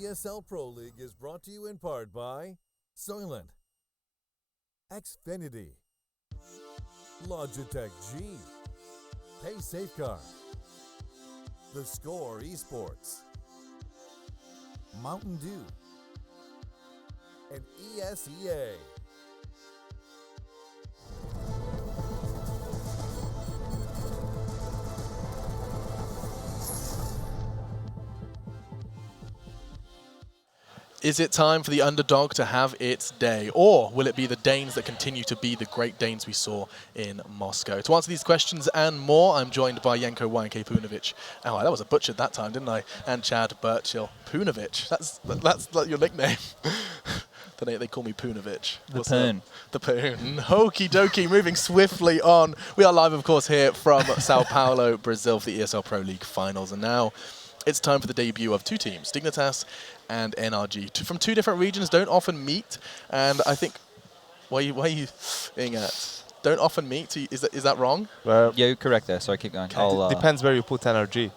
ESL Pro League is brought to you in part by Soylent, Xfinity, Logitech G, Pay Safeguard, The Score Esports, Mountain Dew, and ESEA. Is it time for the underdog to have its day? Or will it be the Danes that continue to be the great Danes we saw in Moscow? To answer these questions and more, I'm joined by Jenko YNK Punovic. Oh, that was a butchered that time, didn't I? And Chad Birchill. Punovic. That's like your nickname. They call me Punovic. The Poon. The Poon. Okie dokie, moving swiftly on. We are live, of course, here from Sao Paulo, Brazil for the ESL Pro League Finals. And now it's time for the debut of two teams, Dignitas and NRG. From two different regions, don't often meet. And I think, why are you being at? Don't often meet? Is that wrong? Yeah, you're correct there. Sorry, keep going. Depends where you put NRG.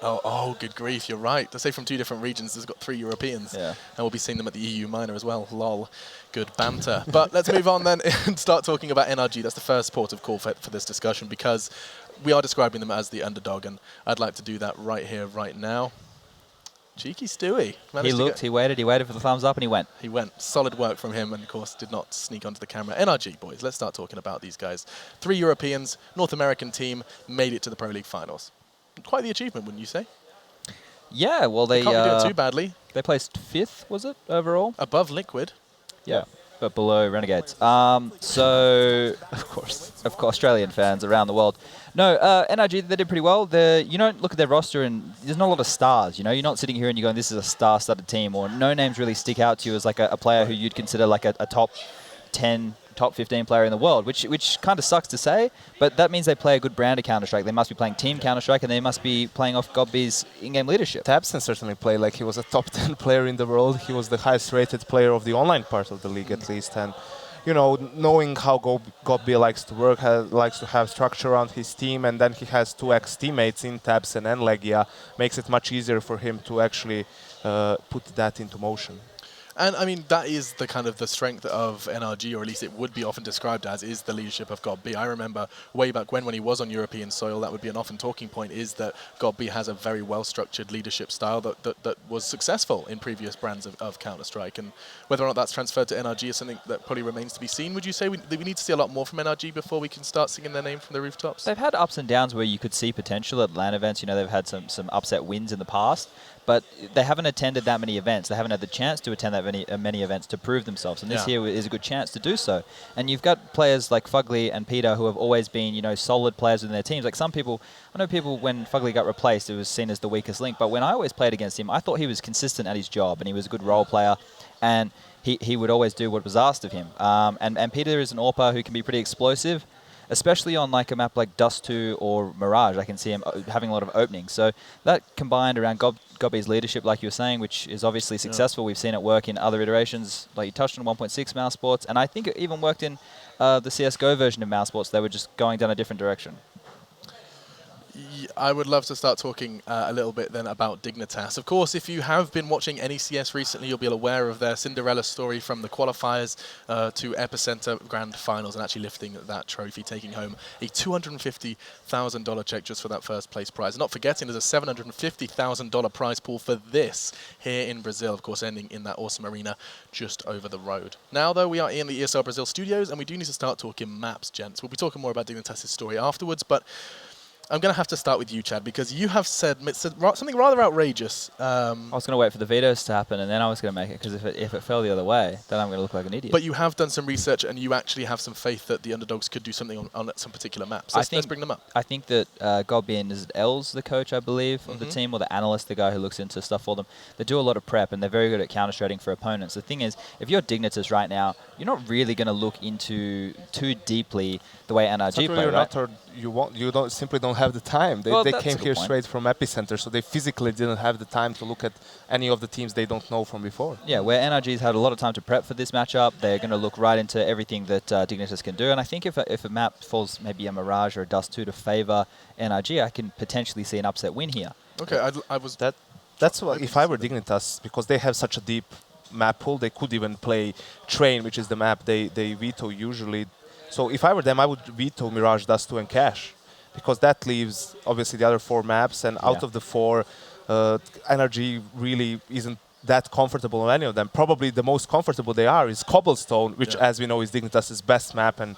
Oh, good grief, you're right. To say from two different regions, there's got 3 Europeans. Yeah. And we'll be seeing them at the EU minor as well. Lol. Good banter. But let's move on then and start talking about NRG. That's the first port of call for this discussion because we are describing them as the underdog, and I'd like to do that right here, right now. Cheeky Stewie. He looked, he waited for the thumbs up, and he went. He went. Solid work from him, and of course did not sneak onto the camera. NRG, boys, let's start talking about these guys. 3 Europeans, North American team, made it to the Pro League Finals. Quite the achievement, wouldn't you say? Yeah, well, they can't be doing too badly. They placed 5th, was it, overall? Above Liquid. Yeah, but below Renegades. So, of course, Australian fans around the world. No, NRG, they did pretty well. You don't look at their roster and there's not a lot of stars, you know? You're not sitting here and you're going, this is a star-studded team, or no names really stick out to you as like a player who you'd consider like a top 10, top 15 player in the world, which kind of sucks to say, but that means they play a good brand of Counter-Strike. They must be playing Team Counter-Strike, and they must be playing off GodB's in-game leadership. Tabson certainly played like he was a top 10 player in the world. He was the highest-rated player of the online part of the league, at least. And, you know, knowing how GodB likes to work, likes to have structure around his team, and then he has 2 ex-teammates in Tabson and Legia, makes it much easier for him to actually put that into motion. And I mean, that is the kind of the strength of NRG, or at least it would be often described as, is the leadership of GodB. I remember way back when he was on European soil, that would be an often talking point, is that GodB has a very well-structured leadership style that was successful in previous brands of Counter-Strike. And whether or not that's transferred to NRG is something that probably remains to be seen. Would you say we need to see a lot more from NRG before we can start singing their name from the rooftops? They've had ups and downs where you could see potential at LAN events. You know, they've had some upset wins in the past, but they haven't attended that many events. They haven't had the chance to attend that many events to prove themselves, and this here is a good chance to do so. And you've got players like Fugly and Peter who have always been, you know, solid players within their teams. Like some people, I know people, when Fugly got replaced, it was seen as the weakest link, but when I always played against him, I thought he was consistent at his job, and he was a good role player, and he would always do what was asked of him. And Peter is an AWPer who can be pretty explosive, especially on like a map like Dust 2 or Mirage. I can see him having a lot of openings. So that combined around GodB's leadership, like you were saying, which is obviously successful. We've seen it work in other iterations, like you touched on 1.6 Mousesports, and I think it even worked in the CSGO version of Mousesports. They were just going down a different direction. I would love to start talking a little bit then about Dignitas. Of course, if you have been watching any CS recently, you'll be aware of their Cinderella story from the qualifiers to Epicenter Grand Finals and actually lifting that trophy, taking home a $250,000 check just for that first place prize. Not forgetting there's a $750,000 prize pool for this here in Brazil, of course, ending in that awesome arena just over the road. Now, though, we are in the ESL Brazil studios, and we do need to start talking maps, gents. We'll be talking more about Dignitas' story afterwards, but I'm going to have to start with you, Chad, because you have said something rather outrageous. I was going to wait for the vetoes to happen, and then I was going to make it, because if it fell the other way, then I'm going to look like an idiot. But you have done some research, and you actually have some faith that the underdogs could do something on some particular maps. Let's bring them up. I think that GodB, is it L's the coach, I believe, of the team, or the analyst, the guy who looks into stuff for them, they do a lot of prep, and they're very good at counter-strating for opponents. The thing is, if you're Dignitas right now, you're not really going to look into too deeply the way NRG play, right? You simply don't have the time. They came here straight from Epicenter, so they physically didn't have the time to look at any of the teams they don't know from before. Yeah, where NRG's had a lot of time to prep for this matchup, they're going to look right into everything that Dignitas can do. And I think if a map falls maybe a Mirage or a Dust 2 to favor NRG, I can potentially see an upset win here. Okay, I was... That's what, if I were Dignitas, because they have such a deep map pool, they could even play Train, which is the map they veto usually. So if I were them, I would veto Mirage, Dust 2, and Cash, because that leaves obviously the other 4 maps, and out of the 4, NRG really isn't that comfortable on any of them. Probably the most comfortable they are is Cobblestone, which, as we know, is Dignitas' best map, and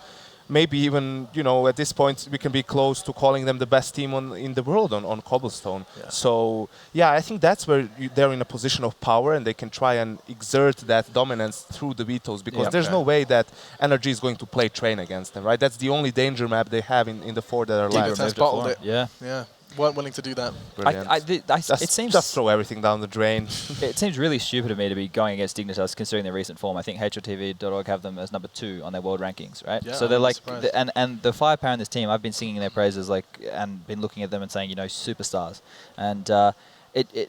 maybe even, you know, at this point we can be close to calling them the best team in the world on Cobblestone. So yeah, I think that's where they're in a position of power, and they can try and exert that dominance through the vetoes, because there's no way that NRG is going to play Train against them, right? That's the only danger map they have in the 4 that are left. Dignitas bottled it. Yeah. Weren't willing to do that. It seems just throw everything down the drain. It seems really stupid to me to be going against Dignitas, considering their recent form. I think HLTV.org have them as number 2 on their world rankings, right? Yeah, so they're like, surprised. and the firepower in this team, I've been singing their praises, like, and been looking at them and saying, you know, superstars. And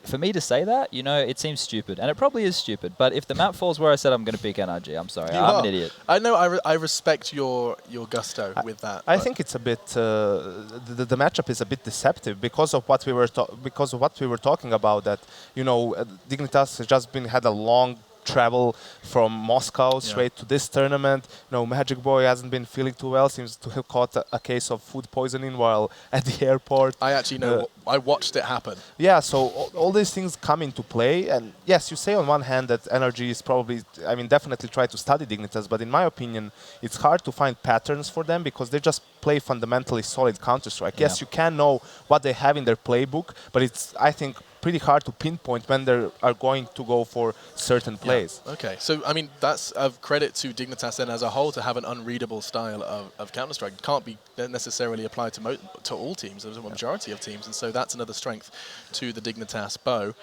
for me to say that, you know, it seems stupid, and it probably is stupid. But if the map falls where I said I'm going to pick NRG, I'm sorry, I'm an idiot. I know. I respect your gusto with that. I think it's a bit the matchup is a bit deceptive because of what we were talking about. That, you know, Dignitas has just had a long travel from Moscow straight to this tournament. You know, Magic Boy hasn't been feeling too well, seems to have caught a case of food poisoning while at the airport. I actually know, I watched it happen. Yeah, so all these things come into play, and yes, you say on one hand that NRG is probably, I mean, definitely try to study Dignitas, but in my opinion, it's hard to find patterns for them because they just play fundamentally solid Counter-Strike. Yes, you can know what they have in their playbook, but it's, I think, pretty hard to pinpoint when they are going to go for certain plays. Yeah. Okay, so I mean that's a credit to Dignitas then as a whole to have an unreadable style of Counter-Strike. It can't be necessarily applied to all teams, there's a majority of teams, and so that's another strength to the Dignitas bow.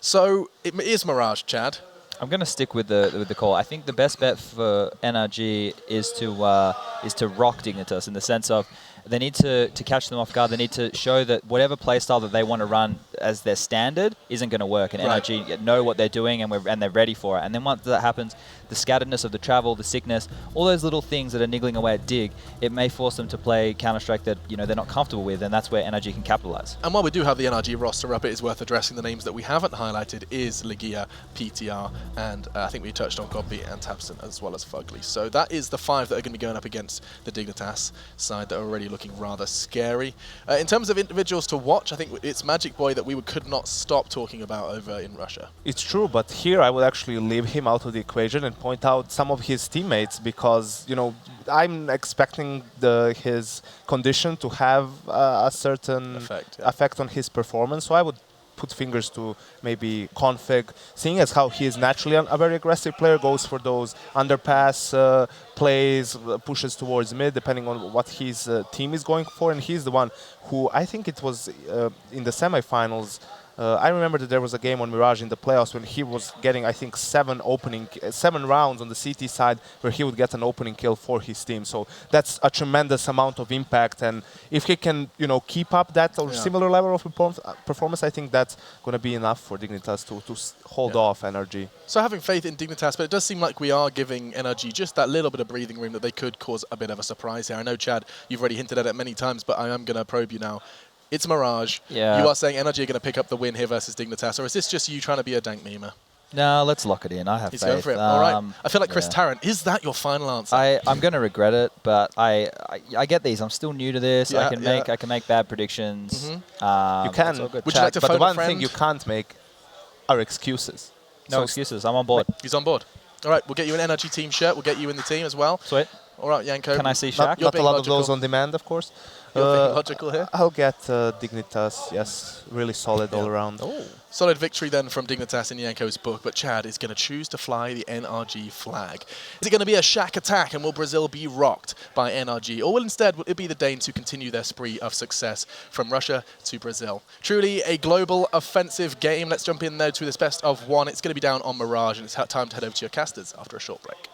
So it is Mirage, Chad. I'm going to stick with the call. I think the best bet for NRG is to rock Dignitas in the sense of they need to catch them off guard. They need to show that whatever playstyle that they want to run as their standard isn't going to work, and NRG know what they're doing and they're ready for it. And then once that happens, the scatteredness of the travel, the sickness, all those little things that are niggling away at Dig, it may force them to play Counter-Strike that they're not comfortable with, and that's where NRG can capitalize. And while we do have the NRG roster up, it is worth addressing the names that we haven't highlighted is Legia, PTR, and I think we touched on Godby and Tabson as well as Fugly. So that is the 5 that are going to be going up against the Dignitas side that are already looking rather scary. In terms of individuals to watch, I think it's Magic Boy that we could not stop talking about over in Russia. It's true, but here I would actually leave him out of the equation and point out some of his teammates because, I'm expecting his condition to have a certain effect on his performance. So I would put fingers to maybe Config, seeing as how he is naturally a very aggressive player, goes for those underpass plays, pushes towards mid, depending on what his team is going for. And he's the one who, I think it was in the semifinals, I remember that there was a game on Mirage in the playoffs when he was getting, I think, 7 rounds on the CT side where he would get an opening kill for his team. So that's a tremendous amount of impact. And if he can, keep up that or similar level of performance, I think that's going to be enough for Dignitas to hold off NRG. So having faith in Dignitas, but it does seem like we are giving NRG just that little bit of breathing room that they could cause a bit of a surprise here. I know, Chad, you've already hinted at it many times, but I am going to probe you now. It's Mirage. Yeah. You are saying NRG are going to pick up the win here versus Dignitas, or is this just you trying to be a dank memer? No, let's lock it in. I have He's faith. going for it. All right. I feel like Chris Tarrant. Is that your final answer? I'm going to regret it, but I get these. I'm still new to this. Yeah, I can make bad predictions. You can, Would you like to but the phone a one friend? thing you can't make are excuses. No excuses. I'm on board. He's on board. All right, we'll get you an NRG team shirt. We'll get you in the team as well. Sweet. All right, Yanko. Can I see Shaq? Not a lot of those on demand, of course. You're being logical here? I'll get Dignitas, yes. Really solid all around. Oh. Solid victory then from Dignitas in Yanko's book, but Chad is going to choose to fly the NRG flag. Is it going to be a Shaq attack and will Brazil be rocked by NRG? Or will instead it be the Danes who continue their spree of success from Russia to Brazil? Truly a global offensive game. Let's jump in though to this best of 1. It's going to be down on Mirage and it's time to head over to your casters after a short break.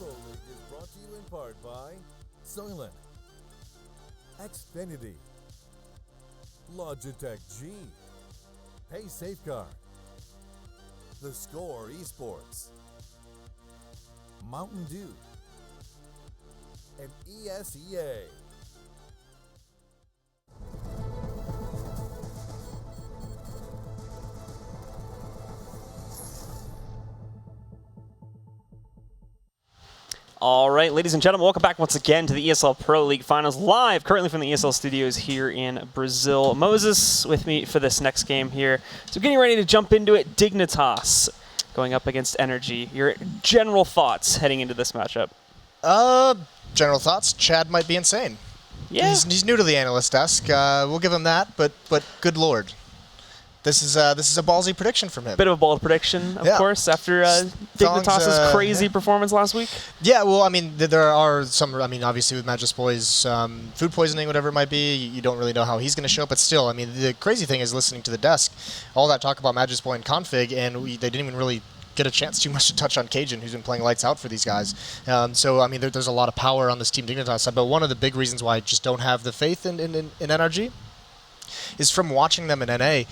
Pro League is brought to you in part by Soylent, Xfinity, Logitech G, Pay Safeguard, The Score Esports, Mountain Dew, and ESEA. All right, ladies and gentlemen, welcome back once again to the ESL Pro League Finals live, currently from the ESL studios here in Brazil. Moses with me for this next game here. So getting ready to jump into it, Dignitas going up against Energy. Your general thoughts heading into this matchup? General thoughts, Chad might be insane. Yeah. He's new to the analyst desk. We'll give him that, but good lord. This is a ballsy prediction from him. Bit of a bold prediction, of course, after Dignitas' crazy performance last week. Yeah, well, I mean, there are some, I mean, obviously with Mousesports, food poisoning, whatever it might be, you don't really know how he's going to show up, but still, I mean, the crazy thing is listening to the desk, all that talk about Mousesports and config, and they didn't even really get a chance too much to touch on Cajun, who's been playing lights out for these guys. So, I mean, there's a lot of power on this Team Dignitas side, but one of the big reasons why I just don't have the faith in NRG is from watching them in NA.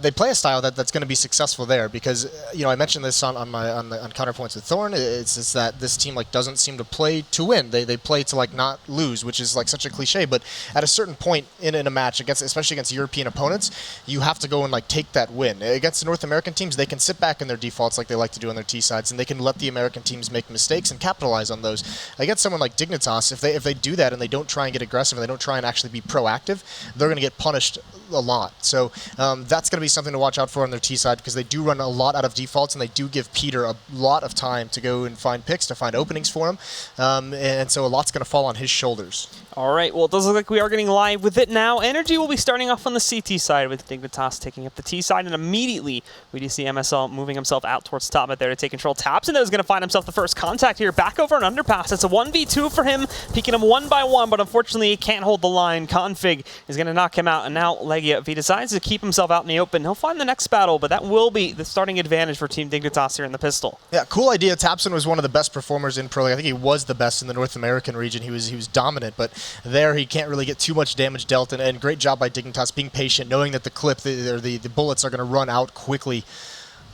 They play a style that's going to be successful there because, you know, I mentioned this on Counterpoints with Thorn. It's that this team like doesn't seem to play to win. They play to like not lose, which is like such a cliche. But at a certain point in a match, especially against European opponents, you have to go and like take that win. Against the North American teams, they can sit back in their defaults like they like to do on their T sides, and they can let the American teams make mistakes and capitalize on those. Against someone like Dignitas, if they do that and they don't try and get aggressive and they don't try and actually be proactive, they're going to get punished a lot. So that's going to be something to watch out for on their T side because they do run a lot out of defaults and they do give Peter a lot of time to go and find picks, to find openings for him. And so a lot's going to fall on his shoulders. All right, well, it does look like we are getting live with it now. Energy will be starting off on the CT side with Dignitas taking up the T side, and immediately we do see MSL moving himself out towards top mid there to take control. Tabson is going to find himself the first contact here, back over an underpass. It's a 1v2 for him, peeking him one by one, but unfortunately he can't hold the line. Config is going to knock him out, and now Legia, if he decides to keep himself out in the open, he'll find the next battle, but that will be the starting advantage for Team Dignitas here in the pistol. Yeah, cool idea. Tabson was one of the best performers in Pro League. I think he was the best in the North American region. He was dominant, but there he can't really get too much damage dealt, and great job by Dignitas being patient, knowing that the clip, the bullets are going to run out quickly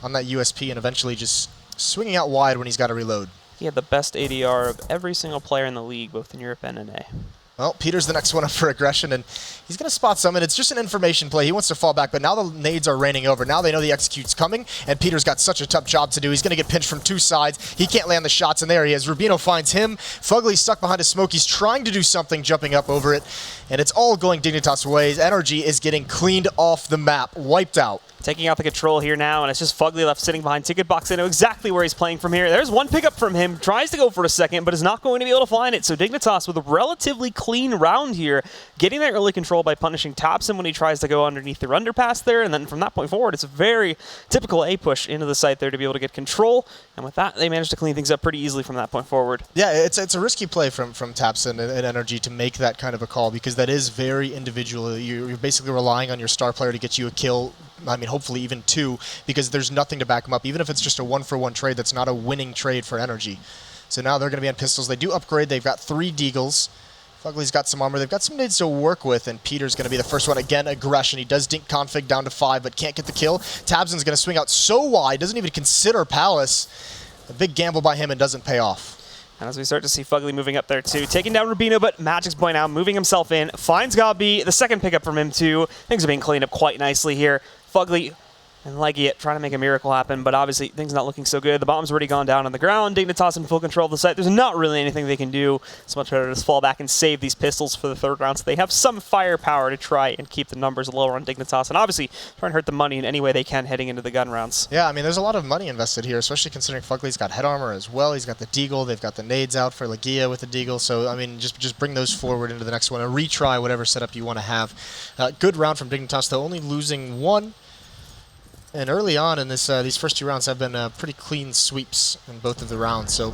on that USP, and eventually just swinging out wide when he's got to reload. He had the best ADR of every single player in the league, both in Europe and NA. Well, Peter's the next one up for aggression, and he's going to spot some, and it's just an information play. He wants to fall back, but now the nades are raining over. Now they know the execute's coming, and Peter's got such a tough job to do. He's going to get pinched from two sides. He can't land the shots, and there he is. Rubino finds him. Fugly's stuck behind his smoke. He's trying to do something, jumping up over it, and it's all going Dignitas' ways. Energy is getting cleaned off the map, wiped out. Taking out the control here now, and it's just Fugly left sitting behind Ticket Box. They know exactly where he's playing from here. There's one pickup from him. Tries to go for a second, but is not going to be able to find it. So Dignitas with a relatively clean round here, getting that early control by punishing Topson when he tries to go underneath their underpass there. And then from that point forward, it's a very typical A push into the site there to be able to get control. And with that, they managed to clean things up pretty easily from that point forward. Yeah, it's a risky play from Topson and Energy to make that kind of a call because that is very individual. You're basically relying on your star player to get you a kill. I mean, hopefully even two, because there's nothing to back him up. Even if it's just a one-for-one trade, that's not a winning trade for Energy. So now they're going to be on pistols. They do upgrade. They've got 3 Deagles. Fugly's got some armor. They've got some nades to work with, and Peter's going to be the first one. Again, aggression. He does dink config down to 5, but can't get the kill. Tabson's going to swing out so wide, doesn't even consider Palace. A big gamble by him and doesn't pay off. And as we start to see Fugly moving up there too, taking down Rubino, but Magic's point out, moving himself in, finds Gabi, the second pickup from him too. Things are being cleaned up quite nicely here. Fugly and Legia trying to make a miracle happen, but obviously things not looking so good. The bomb's already gone down on the ground. Dignitas in full control of the site. There's not really anything they can do. It's much better to just fall back and save these pistols for the third round so they have some firepower to try and keep the numbers lower on Dignitas, and obviously try and hurt the money in any way they can heading into the gun rounds. Yeah, I mean, there's a lot of money invested here, especially considering Fugly's got head armor as well. He's got the Deagle. They've got the nades out for Legia with the Deagle. So, I mean, just bring those forward into the next one and retry whatever setup you want to have. Good round from Dignitas, though, only losing 1. And early on in this, these first 2 rounds have been pretty clean sweeps in both of the rounds. So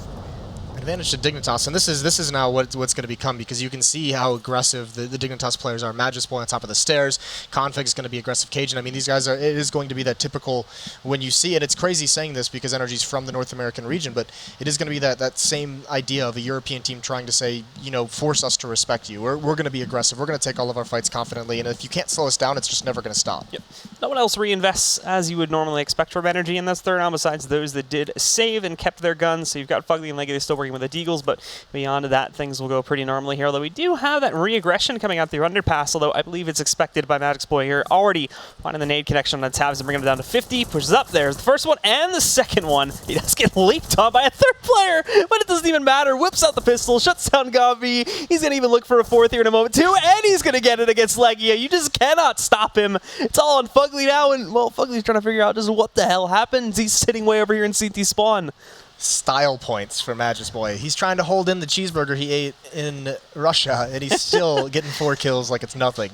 Advantage to Dignitas, and this is now what's going to become, because you can see how aggressive the Dignitas players are. Mousesports on top of the stairs. Config is going to be aggressive. Cajun. I mean, these guys are. It is going to be that typical when you see it. It's crazy saying this because Energy's from the North American region, but it is going to be that same idea of a European team trying to say, you know, force us to respect you. We're going to be aggressive. We're going to take all of our fights confidently, and if you can't slow us down, it's just never going to stop. Yep. No one else reinvests as you would normally expect from Energy in this third round, besides those that did save and kept their guns. So you've got Fugly and Leggy still working with the Deagles, but beyond that, things will go pretty normally here. Although we do have that re-aggression coming out the underpass, although I believe it's expected by Mousesports here. Already finding the nade connection on the tabs and bringing him down to 50. Pushes up. There's the first one and the second one. He does get leaped on by a third player, but it doesn't even matter. Whips out the pistol, shuts down Gavi. He's going to even look for a fourth here in a moment too, and he's going to get it against Legia. You just cannot stop him. It's all on Fugly now, and well, Fugly's trying to figure out just what the hell happens. He's sitting way over here in CT spawn. Style points for Mousesports. He's trying to hold in the cheeseburger he ate in Russia, and he's still getting 4 kills like it's nothing.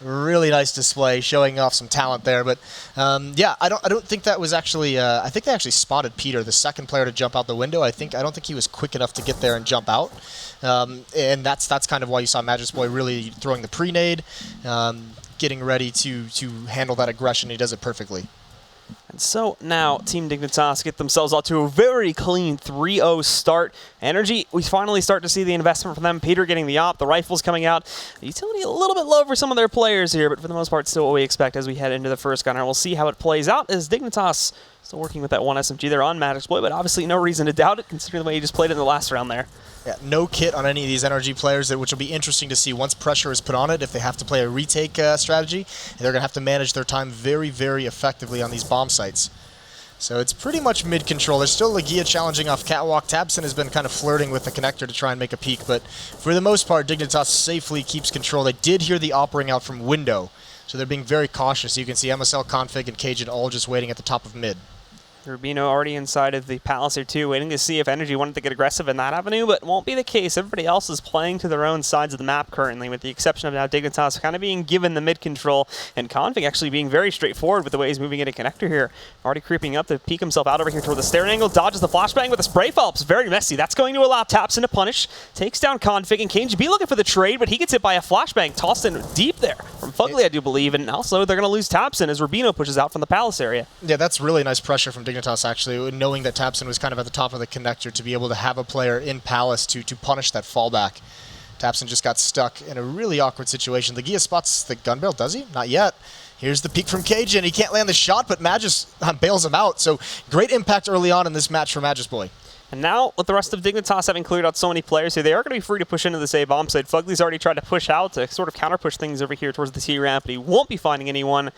Really nice display, showing off some talent there. But yeah, I don't think that was actually. I think they actually spotted Peter, the second player to jump out the window. I don't think he was quick enough to get there and jump out, and that's kind of why you saw Mousesports really throwing the pre-nade, getting ready to handle that aggression. He does it perfectly. And so now Team Dignitas get themselves out to a very clean 3-0 start. Energy, we finally start to see the investment from them. Peter getting the op, the rifles coming out. The utility a little bit low for some of their players here, but for the most part still what we expect as we head into the first gunner. We'll see how it plays out as Dignitas still working with that one SMG there on Mousesports, but obviously no reason to doubt it considering the way he just played it in the last round there. Yeah, no kit on any of these Energy players, which will be interesting to see once pressure is put on it. If they have to play a retake strategy, they're going to have to manage their time very, very effectively on these bomb sites. So it's pretty much mid-control. There's still Legia challenging off Catwalk. Tabson has been kind of flirting with the connector to try and make a peek, but for the most part, Dignitas safely keeps control. They did hear the op ring out from window, so they're being very cautious. You can see MSL, Config, and Cajun all just waiting at the top of mid. Rubino already inside of the Palace here too, waiting to see if Energy wanted to get aggressive in that avenue, but it won't be the case. Everybody else is playing to their own sides of the map currently, with the exception of now Dignitas kind of being given the mid-control, and Config actually being very straightforward with the way he's moving into connector here. Already creeping up to peek himself out over here toward the stair angle, dodges the flashbang with a spray follow-up. It's very messy. That's going to allow Tabson to punish, takes down Config, and KGB looking for the trade, but he gets hit by a flashbang, tossed in deep there from Fugly, I do believe, and also they're going to lose Tabson as Rubino pushes out from the Palace area. Yeah, that's really nice pressure from Dignitas, actually, knowing that Tabson was kind of at the top of the connector to be able to have a player in Palace to punish that fallback. Tabson just got stuck in a really awkward situation. Legia spots the gun barrel, does he? Not yet. Here's the peek from Cajun. He can't land the shot, but Magus bails him out. So great impact early on in this match for Mousesports. And now, with the rest of Dignitas having cleared out so many players here, they are going to be free to push into this A bomb site. Fugly's already tried to push out to sort of counter-push things over here towards the T ramp, but he won't be finding anyone.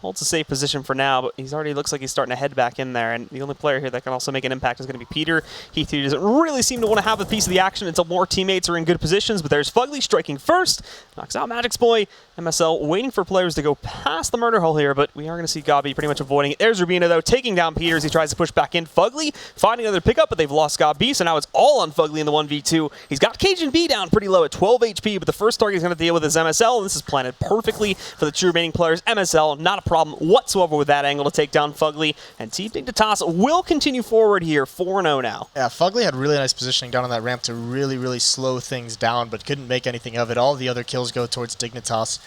Holds a safe position for now, but he's already looks like he's starting to head back in there, and the only player here that can also make an impact is going to be Peter. He too doesn't really seem to want to have a piece of the action until more teammates are in good positions, but there's Fugly striking first, knocks out Mousesports. MSL waiting for players to go past the murder hole here, but we are going to see Gabi pretty much avoiding it. There's Rubino, though, taking down Peter as he tries to push back in. Fugly finding another pickup, but they've lost Gabi, so now it's all on Fugly in the 1v2. He's got Cajun B down pretty low at 12 HP, but the first target he's going to deal with is MSL, and this is planted perfectly for the two remaining players. MSL, not a problem whatsoever with that angle to take down Fugly, and Team Dignitas will continue forward here, 4-0 now. Yeah, Fugly had really nice positioning down on that ramp to really, really slow things down, but couldn't make anything of it. All the other kills go towards Dignitas.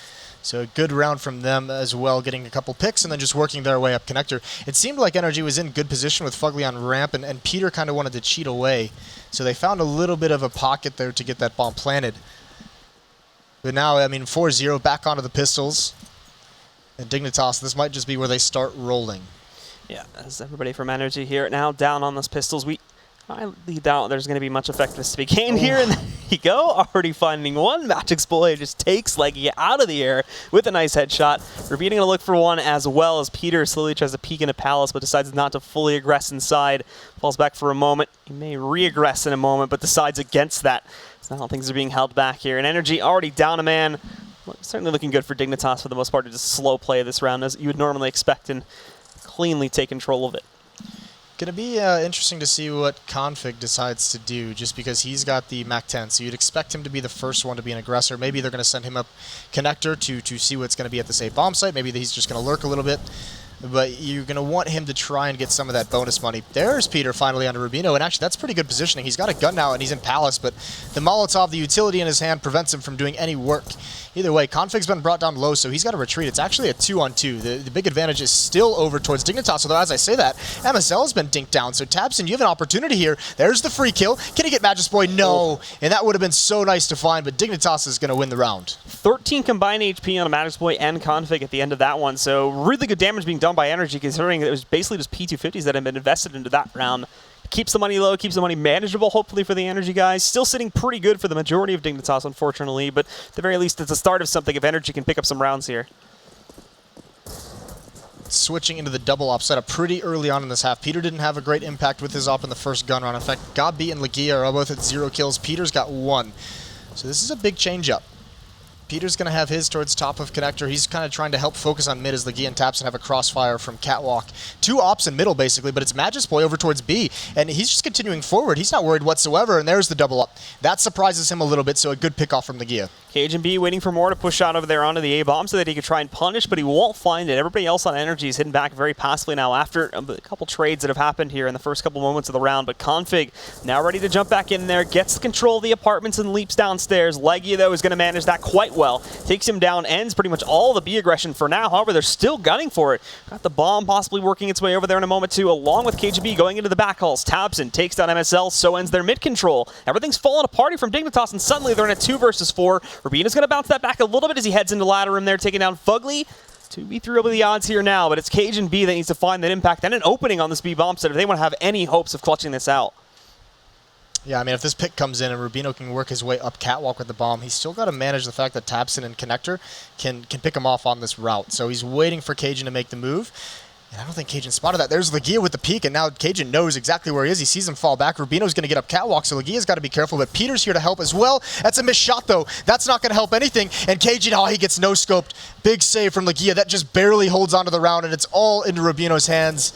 So a good round from them as well, getting a couple picks and then just working their way up connector. It seemed like Energy was in good position with Fugly on ramp, and Peter kind of wanted to cheat away. So they found a little bit of a pocket there to get that bomb planted. But now, I mean, 4-0 back onto the pistols. And Dignitas, this might just be where they start rolling. Yeah, as everybody from Energy here now down on those pistols. I doubt there's going to be much effectiveness to be gained here, and there you go, already finding one. Mousesports just takes Legia out of the air with a nice headshot. Rubino going to look for one as well as Peter slowly tries to peek into Palace, but decides not to fully aggress inside. Falls back for a moment. He may re-aggress in a moment, but decides against that. So now things are being held back here, and Energy already down a man. Certainly looking good for Dignitas for the most part to just slow play this round as you would normally expect and cleanly take control of it. Going to be interesting to see what Config decides to do, just because he's got the MAC-10, so you'd expect him to be the first one to be an aggressor. Maybe they're going to send him up connector to see what's going to be at the safe bomb site. Maybe he's just going to lurk a little bit. but you're going to want him to try and get some of that bonus money. There's Peter finally onto Rubino, and actually that's pretty good positioning. He's got a gun now, and he's in Palace, but the Molotov, the utility in his hand, prevents him from doing any work. Either way, Config's been brought down low, so he's got to retreat. It's actually a 2-on-2. The big advantage is still over towards Dignitas, although as I say that, MSL has been dinked down. So Tabson, you have an opportunity here. There's the free kill. Can he get Magisboy? No. And that would have been so nice to find, but Dignitas is going to win the round. 13 combined HP on a Magisboy and Config at the end of that one, so really good damage being done by Energy, considering it was basically just P250s that had been invested into that round. Keeps the money low, keeps the money manageable, hopefully, for the Energy guys. Still sitting pretty good for the majority of Dignitas, unfortunately, but at the very least, it's the start of something if Energy can pick up some rounds here. Switching into the double op setup pretty early on in this half. Peter didn't have a great impact with his op in the first gun round. In fact, Gabi and Legia are both at 0 kills. Peter's got 1. So this is a big change up. Peter's going to have his towards top of connector. He's kind of trying to help focus on mid as Legia and Tabson have a crossfire from Catwalk. 2 ops in middle, basically, but it's Magisboy over towards B, and he's just continuing forward. He's not worried whatsoever, and there's the double up. That surprises him a little bit, so a good pick off from Legia. Cajun B waiting for more to push out over there onto the A-bomb so that he could try and punish, but he won't find it. Everybody else on Energy is hidden back very passively now after a couple trades that have happened here in the first couple moments of the round, but Config now ready to jump back in there, gets the control of the apartments and leaps downstairs. Legia, though, is going to manage that quite well. Takes him down, ends pretty much all the B aggression for now. However, they're still gunning for it. Got the bomb possibly working its way over there in a moment, too, along with KGB going into the back halls. Tabson takes down MSL, so ends their mid control. Everything's falling apart from Dignitas, and suddenly they're in a 2 versus 4. Rubina's going to bounce that back a little bit as he heads into ladder room there, taking down Fugly. 2v3 over the odds here now, but it's Cajun B that needs to find that impact and an opening on this B bomb set if they want to have any hopes of clutching this out. Yeah, I mean, if this pick comes in and Rubino can work his way up Catwalk with the bomb, he's still got to manage the fact that Tabson and Connector can pick him off on this route. So he's waiting for Cajun to make the move. And I don't think Cajun spotted that. There's Legia with the peek, and now Cajun knows exactly where he is. He sees him fall back. Rubino's going to get up Catwalk, so Legia's got to be careful. But Peter's here to help as well. That's a missed shot, though. That's not going to help anything. And Cajun, oh, he gets no-scoped. Big save from Legia. That just barely holds onto the round, and it's all into Rubino's hands.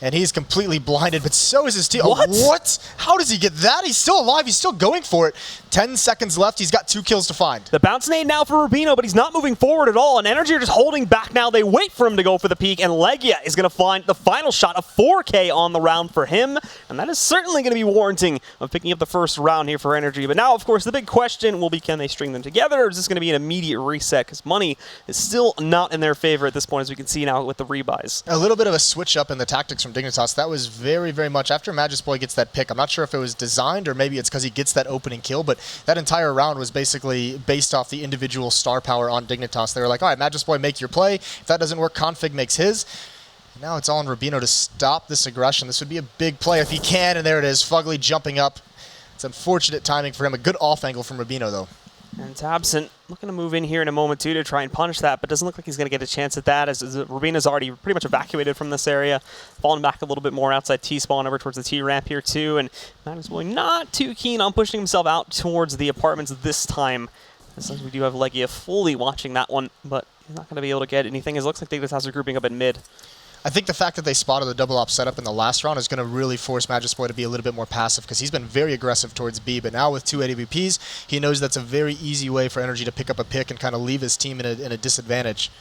And he's completely blinded, but so is his team. What? Oh, what? How does he get that? He's still alive. He's still going for it. 10 seconds left. He's got 2 kills to find. The bounce nade now for Rubino, but he's not moving forward at all. And Energy are just holding back now. They wait for him to go for the peak, and Legia is going to find the final shot, a 4K on the round for him. And that is certainly going to be warranting of picking up the first round here for Energy. But now, of course, the big question will be, can they string them together, or is this going to be an immediate reset? Because money is still not in their favor at this point, as we can see now with the rebuys. A little bit of a switch up in the tactics from Dignitas. That was very, very much after Magisboy gets that pick. I'm not sure if it was designed or maybe it's because he gets that opening kill, but that entire round was basically based off the individual star power on Dignitas. They were like, all right, Magisboy, make your play. If that doesn't work, Config makes his. And now it's all on Rubino to stop this aggression. This would be a big play if he can, and there it is. Fugly jumping up. It's unfortunate timing for him. A good off angle from Rubino, though. And Tabson looking to move in here in a moment, too, to try and punish that, but doesn't look like he's going to get a chance at that, as Rubina's already pretty much evacuated from this area, falling back a little bit more outside T-spawn over towards the T-ramp here, too, and Magisboy not too keen on pushing himself out towards the apartments this time, as we do have Legia fully watching that one, but he's not going to be able to get anything, as it looks like Dignitas are grouping up in mid. I think the fact that they spotted the double op setup in the last round is going to really force Magisboy to be a little bit more passive, because he's been very aggressive towards B, but now with 2 AWPs, he knows that's a very easy way for Energy to pick up a pick and kind of leave his team in a disadvantage.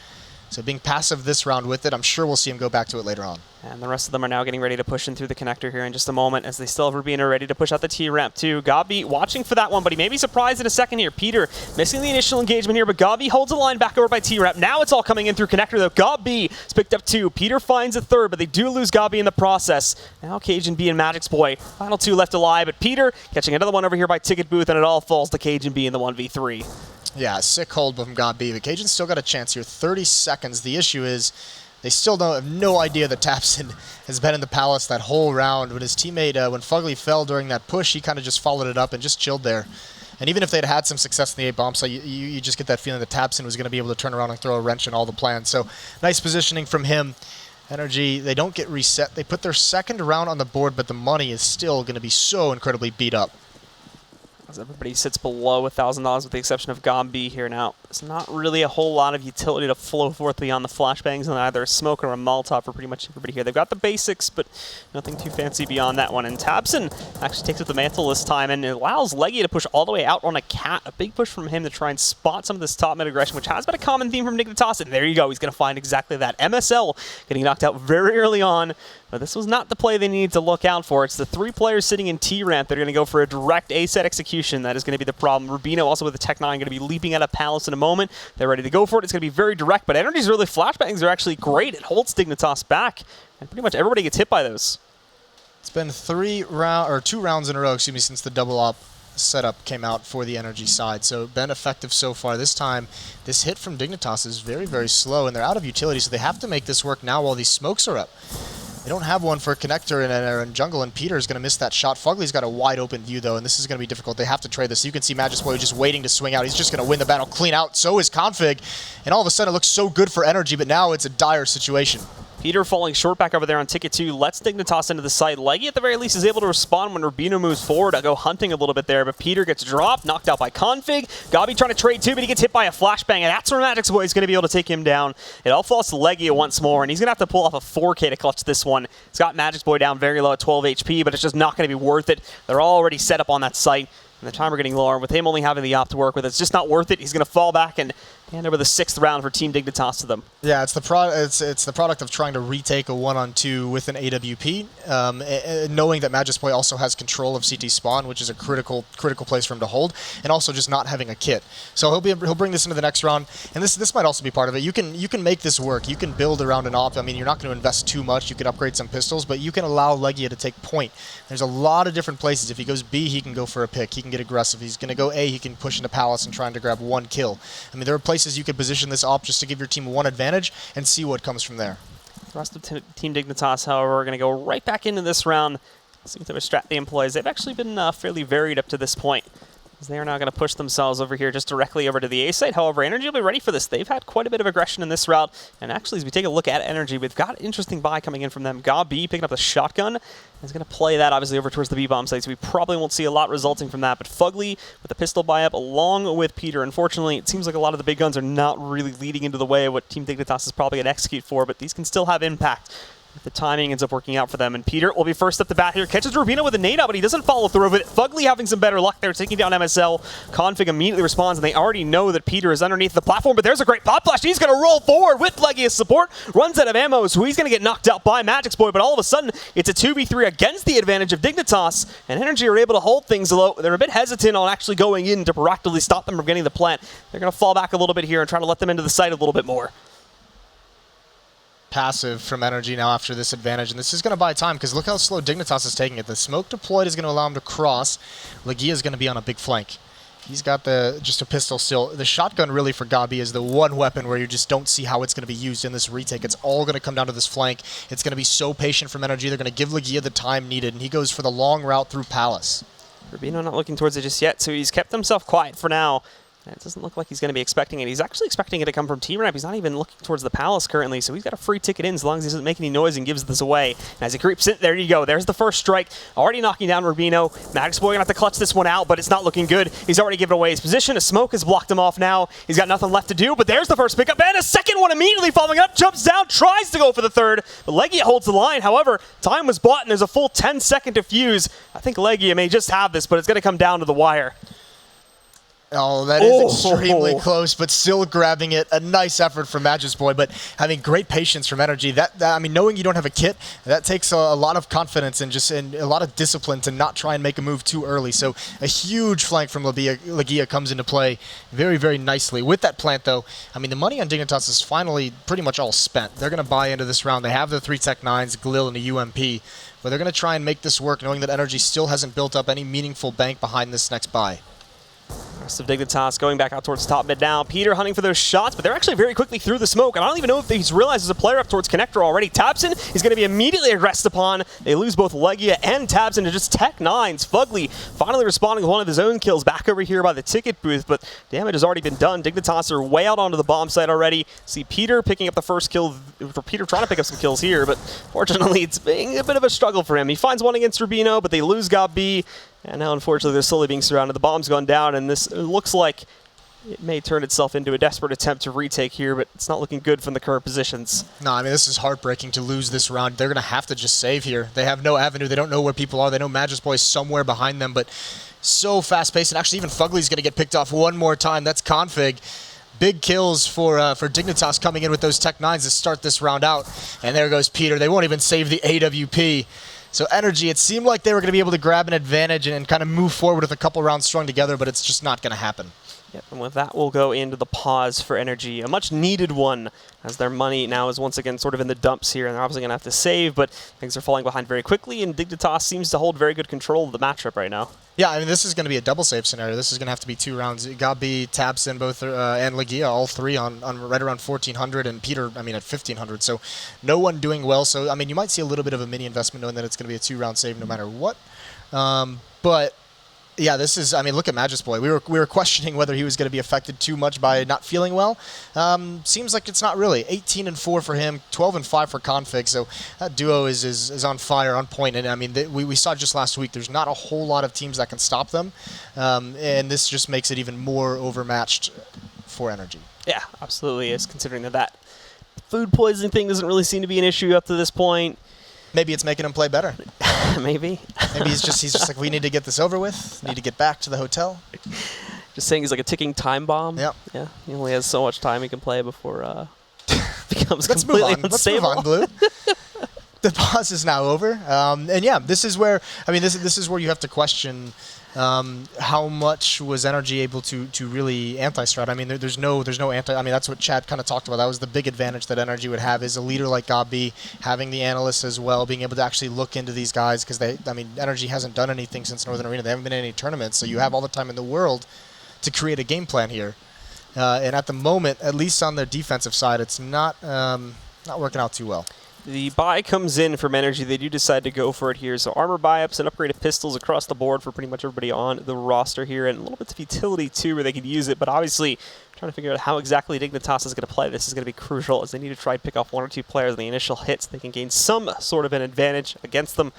So being passive this round with it, I'm sure we'll see him go back to it later on. And the rest of them are now getting ready to push in through the connector here in just a moment, as they still have Rubino ready to push out the T-ramp too. Gabi watching for that one, but he may be surprised in a second here. Peter missing the initial engagement here, but Gabi holds the line back over by T-ramp. Now it's all coming in through connector though. Gabi has picked up 2. Peter finds a 3rd, but they do lose Gabi in the process. Now Cajun B and Magisboy, final 2 left alive, but Peter catching another one over here by Ticket Booth, and it all falls to Cajun B in the 1v3. Yeah, sick hold from Gabi, but Cajun's still got a chance here. 30 seconds. The issue is they still have no idea that Tabson has been in the palace that whole round. When his teammate, when Fugly fell during that push, he kind of just followed it up and just chilled there. And even if they'd had some success in the A-bomb, so you just get that feeling that Tabson was going to be able to turn around and throw a wrench in all the plans. So nice positioning from him. Energy, they don't get reset. They put their 2nd round on the board, but the money is still going to be so incredibly beat up. As everybody sits below $1,000 with the exception of Gabi here now. There's not really a whole lot of utility to flow forth beyond the flashbangs and either a smoke or a Molotov for pretty much everybody here. They've got the basics, but nothing too fancy beyond that one. And Tabson actually takes up the mantle this time, and it allows Leggy to push all the way out on a cat. A big push from him to try and spot some of this top mid aggression, which has been a common theme from Dignitas. And there you go. He's going to find exactly that. MSL getting knocked out very early on. But this was not the play they needed to look out for. It's the 3 players sitting in T-ramp. They're going to go for a direct A-set execution. That is going to be the problem. Rubino also with the Tech 9 going to be leaping out of Palace in a moment. They're ready to go for it. It's going to be very direct, but Energy's early flashbangs are actually great. It holds Dignitas back, and pretty much everybody gets hit by those. It's been 2 rounds in a row, excuse me, since the double op setup came out for the Energy side. So been effective so far. This time, this hit from Dignitas is very, very slow, and they're out of utility, so they have to make this work now while these smokes are up. They don't have one for Connector and Jungle, and Peter's going to miss that shot. Fugly's got a wide open view, though, and this is going to be difficult. They have to trade this. You can see Mousesports just waiting to swing out. He's just going to win the battle clean out. So is Config, and all of a sudden it looks so good for Energy, but now it's a dire situation. Peter falling short back over there on ticket 2, lets Dignitas into the site. Leggy at the very least is able to respond when Rubino moves forward. I'll go hunting a little bit there, but Peter gets dropped, knocked out by Config. Gabi trying to trade too, but he gets hit by a flashbang, and that's where Magic's Boy is going to be able to take him down. It all falls to Leggy once more, and he's going to have to pull off a 4K to clutch this one. It's got Magic's Boy down very low at 12 HP, but it's just not going to be worth it. They're already set up on that site, and the timer getting lower. With him only having the op to work with, it's just not worth it. He's going to fall back and hand over the 6th round for Team Dignitas to them. Yeah, it's the product of trying to retake a 1-on-2 with an AWP, knowing that Magic's Boy also has control of CT spawn, which is a critical place for him to hold, and also just not having a kit. So he'll bring this into the next round, and this might also be part of it. You can make this work. You can build around an op. I mean, you're not going to invest too much. You can upgrade some pistols, but you can allow Legia to take point. There's a lot of different places. If he goes B, he can go for a pick. He can get aggressive. He's going to go A, he can push into Palace and trying to grab 1 kill. I mean, there are places you could position this op just to give your team 1 advantage and see what comes from there. The rest of Team Dignitas, however, are going to go right back into this round. See what type of strat they employ. They've actually been fairly varied up to this point, as they are now going to push themselves over here just directly over to the A site. However, Energy will be ready for this. They've had quite a bit of aggression in this route, and actually, as we take a look at Energy, we've got an interesting buy coming in from them. Gabi picking up the shotgun. He's going to play that, obviously, over towards the B-bomb site, so we probably won't see a lot resulting from that. But Fugly with the pistol buy-up along with Peter. Unfortunately, it seems like a lot of the big guns are not really leading into the way of what Team Dignitas is probably going to execute for, but these can still have impact. The timing ends up working out for them, and Peter will be first up the bat here. Catches Rubino with a nade out, but he doesn't follow through with it. Fugly having some better luck there, taking down MSL. Config immediately responds, and they already know that Peter is underneath the platform, but there's a great pop flash. He's going to roll forward with Leggy as support. Runs out of ammo, so he's going to get knocked out by Magic's Boy, but all of a sudden, it's a 2v3 against the advantage of Dignitas, and Energy are able to hold things low. They're a bit hesitant on actually going in to proactively stop them from getting the plant. They're going to fall back a little bit here and try to let them into the site a little bit more. Passive from Energy now after this advantage, and this is going to buy time because look how slow Dignitas is taking it. The smoke deployed is going to allow him to cross. Legia is going to be on a big flank. He's got just a pistol still. The shotgun really for Gabi is the one weapon where you just don't see how it's going to be used in this retake. It's all going to come down to this flank. It's going to be so patient from Energy. They're going to give Legia the time needed, and he goes for the long route through Palace. Rubino not looking towards it just yet, so he's kept himself quiet for now. It doesn't look like he's going to be expecting it. He's actually expecting it to come from T-Ramp. He's not even looking towards the Palace currently, so he's got a free ticket in as long as he doesn't make any noise and gives this away. And as he creeps in, there you go. There's the first strike. Already knocking down Rubino. Magic's Boy going to have to clutch this one out, but it's not looking good. He's already given away his position. A smoke has blocked him off now. He's got nothing left to do, but there's the first pickup. And a second one immediately following up. Jumps down, tries to go for the third, but Legia holds the line. However, time was bought, and there's a full 10-second defuse. I think Legia may just have this, but it's going to come down to the wire. Oh, that is extremely close, but still grabbing it. A nice effort from Magic's Boy, but having great patience from Energy. I mean, knowing you don't have a kit, that takes a lot of confidence and a lot of discipline to not try and make a move too early. So a huge flank from Legia comes into play very, very nicely. With that plant, though, I mean, the money on Dignitas is finally pretty much all spent. They're going to buy into this round. They have the 3 Tech 9s, Glil, and a UMP, but they're going to try and make this work, knowing that Energy still hasn't built up any meaningful bank behind this next buy. Rest of Dignitas going back out towards top mid now. Peter hunting for those shots, but they're actually very quickly through the smoke. And I don't even know if he's realized there's a player up towards Connector already. Tabson is going to be immediately aggressed upon. They lose both Legia and Tabson to just Tech 9s. Fugly finally responding with one of his own kills back over here by the ticket booth, but damage has already been done. Dignitas are way out onto the bomb site already. See Peter picking up the first kill, for Peter trying to pick up some kills here, but fortunately it's being a bit of a struggle for him. He finds one against Rubino, but they lose Gabi. And now, unfortunately, they're slowly being surrounded. The bomb's gone down, and this looks like It may turn itself into a desperate attempt to retake here, but it's not looking good from the current positions. No, I mean, this is heartbreaking to lose this round. They're going to have to just save here. They have no avenue. They don't know where people are. They know Mousesports somewhere behind them, but so fast-paced. And actually, even Fugly's going to get picked off one more time. That's Config. Big kills for Dignitas coming in with those Tech 9s to start this round out. And there goes Peter. They won't even save the AWP. So Energy, it seemed like they were going to be able to grab an advantage and kind of move forward with a couple rounds strung together, but it's just not going to happen. Yep, and with that, we'll go into the pause for Energy, a much-needed one, as their money now is once again sort of in the dumps here, and they're obviously going to have to save, but things are falling behind very quickly, and Dignitas seems to hold very good control of the matchup right now. Yeah, I mean, this is going to be a double save scenario. This is going to have to be 2 rounds. Gabi, Tabson, both, and Legia, all 3 on right around 1,400, and Peter, I mean, at 1,500. So no one doing well. So, I mean, you might see a little bit of a mini investment knowing that it's going to be a 2-round save no matter what. But yeah, this is, I mean, look at Mousesports. We were questioning whether he was going to be affected too much by not feeling well. Seems like it's not really. 18-4 for him, 12-5 for Config. So that duo is on fire, on point. And I mean, we saw just last week, there's not a whole lot of teams that can stop them. And this just makes it even more overmatched for Energy. Yeah, absolutely is, considering that food poisoning thing doesn't really seem to be an issue up to this point. Maybe it's making him play better. Maybe. Maybe he's just like, we need to get this over with. Need to get back to the hotel. Just saying he's like a ticking time bomb. Yep. Yeah. He only has so much time he can play before becomes Let's completely move on. unstable. Let's move on, Blue. The pause is now over. And yeah, this is where, I mean, this is where you have to question how much was Energy able to really anti-strat. I mean, there's no anti. I mean, that's what Chad kind of talked about. That was the big advantage that Energy would have, is a leader like Gabi, having the analysts as well, being able to actually look into these guys, because I mean, Energy hasn't done anything since Northern Arena. They haven't been in any tournaments, so you have all the time in the world to create a game plan here. And at the moment, at least on their defensive side, it's not working out too well. The buy comes in from Energy. They do decide to go for it here. So armor buy-ups and upgraded pistols across the board for pretty much everybody on the roster here, and a little bit of utility too where they could use it. But obviously, trying to figure out how exactly Dignitas is going to play this is going to be crucial, as they need to try and pick off 1 or 2 players in the initial hits. They can gain some sort of an advantage against them,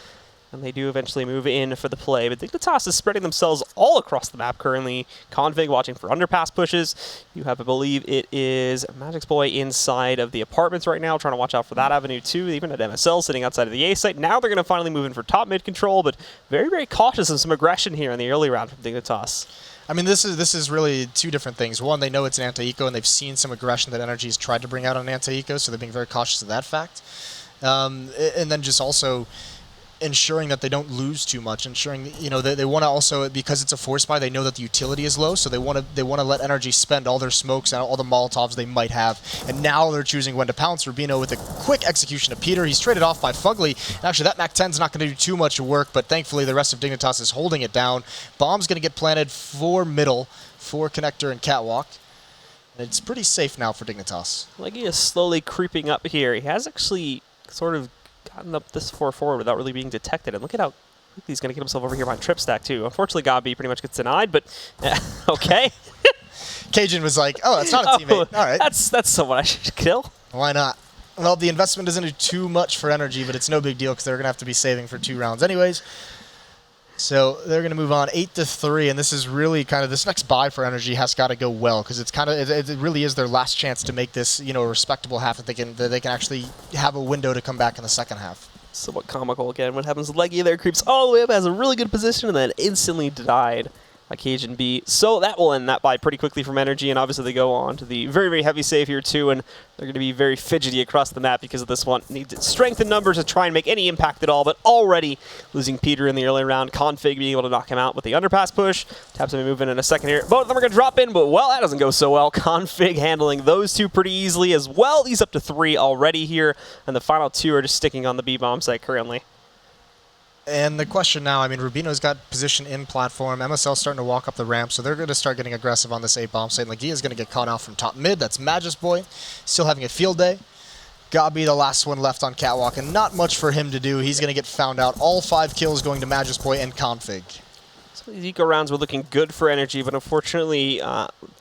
and they do eventually move in for the play. But Dignitas is spreading themselves all across the map currently. Config watching for underpass pushes. You have, I believe it is Mousesports inside of the apartments right now, trying to watch out for that avenue too. Even at MSL sitting outside of the A site. Now they're going to finally move in for top mid control, but very, very cautious and some aggression here in the early round from Dignitas. I mean, this is really 2 different things. One, they know it's an anti-eco, and they've seen some aggression that Energy has tried to bring out on anti-eco, so they're being very cautious of that fact. And then just also ensuring that they don't lose too much, ensuring that, you know, they want to also, because it's a force buy, they know that the utility is low, so they want to let Energy spend all their smokes and all the Molotovs they might have. And now they're choosing when to pounce. Rubino with a quick execution of Peter. He's traded off by Fugly. And actually, that Mac 10's not going to do too much work, but thankfully the rest of Dignitas is holding it down. Bomb's going to get planted for middle, for Connector and Catwalk. And it's pretty safe now for Dignitas. Leggy is slowly creeping up here. He has actually sort of gotten up this far forward without really being detected. And look at how quickly he's going to get himself over here behind Trip Stack, too. Unfortunately, Gabi pretty much gets denied, but okay. Cajun was like, oh, that's not a teammate. All right. That's someone I should kill. Why not? Well, the investment doesn't do too much for Energy, but it's no big deal because they're going to have to be saving for 2 rounds anyways. So they're going to move on 8-3, and this is really kind of, this next buy for Energy has got to go well, because it's kind of, it really is their last chance to make this, you know, a respectable half, that they can actually have a window to come back in the second half. Somewhat comical again. What happens with Leggy there, creeps all the way up, has a really good position, and then instantly denied by Cajun B. So that will end that buy pretty quickly from Energy, and obviously they go on to the very, very heavy save here too, and they're going to be very fidgety across the map because of this one. Needs strength in numbers to try and make any impact at all, but already losing Peter in the early round. Config being able to knock him out with the underpass push. Taps him to move in a second here. Both of them are going to drop in, but well, that doesn't go so well. Config handling those 2 pretty easily as well. He's up to 3 already here, and the final 2 are just sticking on the B-bomb site currently. And the question now, I mean, Rubino's got position in platform. MSL's starting to walk up the ramp, so they're going to start getting aggressive on this A-bomb site. Legia's going to get caught out from top mid. That's Mousesports, still having a field day. Gabi, the last one left on Catwalk, and not much for him to do. He's going to get found out. All 5 kills going to Mousesports and Config. Some of these eco rounds were looking good for Energy, but unfortunately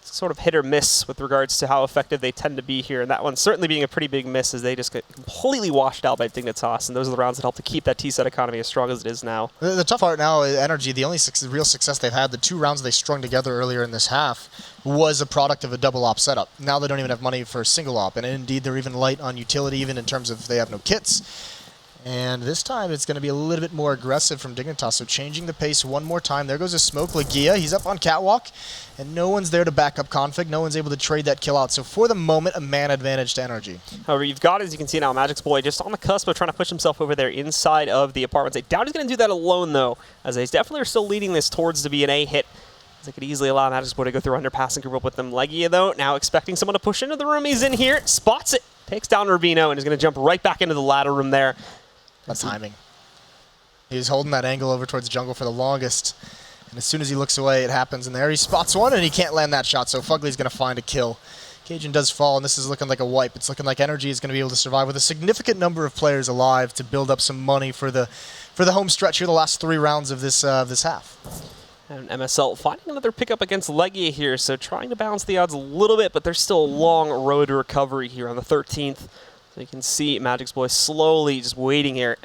sort of hit or miss with regards to how effective they tend to be here. And that one certainly being a pretty big miss as they just get completely washed out by Dignitas. And those are the rounds that help to keep that T-set economy as strong as it is now. The tough part now is Energy. The only real success they've had, the 2 rounds they strung together earlier in this half, was a product of a double op setup. Now they don't even have money for a single op. And indeed, they're even light on utility, even in terms of they have no kits. And this time, it's going to be a little bit more aggressive from Dignitas, so changing the pace one more time. There goes a smoke. Legia, he's up on Catwalk, and no one's there to back up Config. No one's able to trade that kill out. So for the moment, a man advantage to Energy. However, you've got, as you can see now, Magic's Boy just on the cusp of trying to push himself over there inside of the apartments. I doubt he's going to do that alone, though, as they definitely are still leading this towards to be an A hit. They could easily allow Magic's Boy to go through underpass and group up with them. Legia, though, now expecting someone to push into the room. He's in here, spots it, takes down Rubino, and is going to jump right back into the ladder room there. That's timing. He was holding that angle over towards jungle for the longest. And as soon as he looks away, it happens. And there he spots one, and he can't land that shot. So Fugly's going to find a kill. Cajun does fall, and this is looking like a wipe. It's looking like Energy is going to be able to survive with a significant number of players alive to build up some money for the home stretch here, the last 3 rounds of this half. And MSL finding another pickup against Legia here, so trying to balance the odds a little bit, but there's still a long road to recovery here on the 13th. So you can see Magic's Boy slowly just waiting here.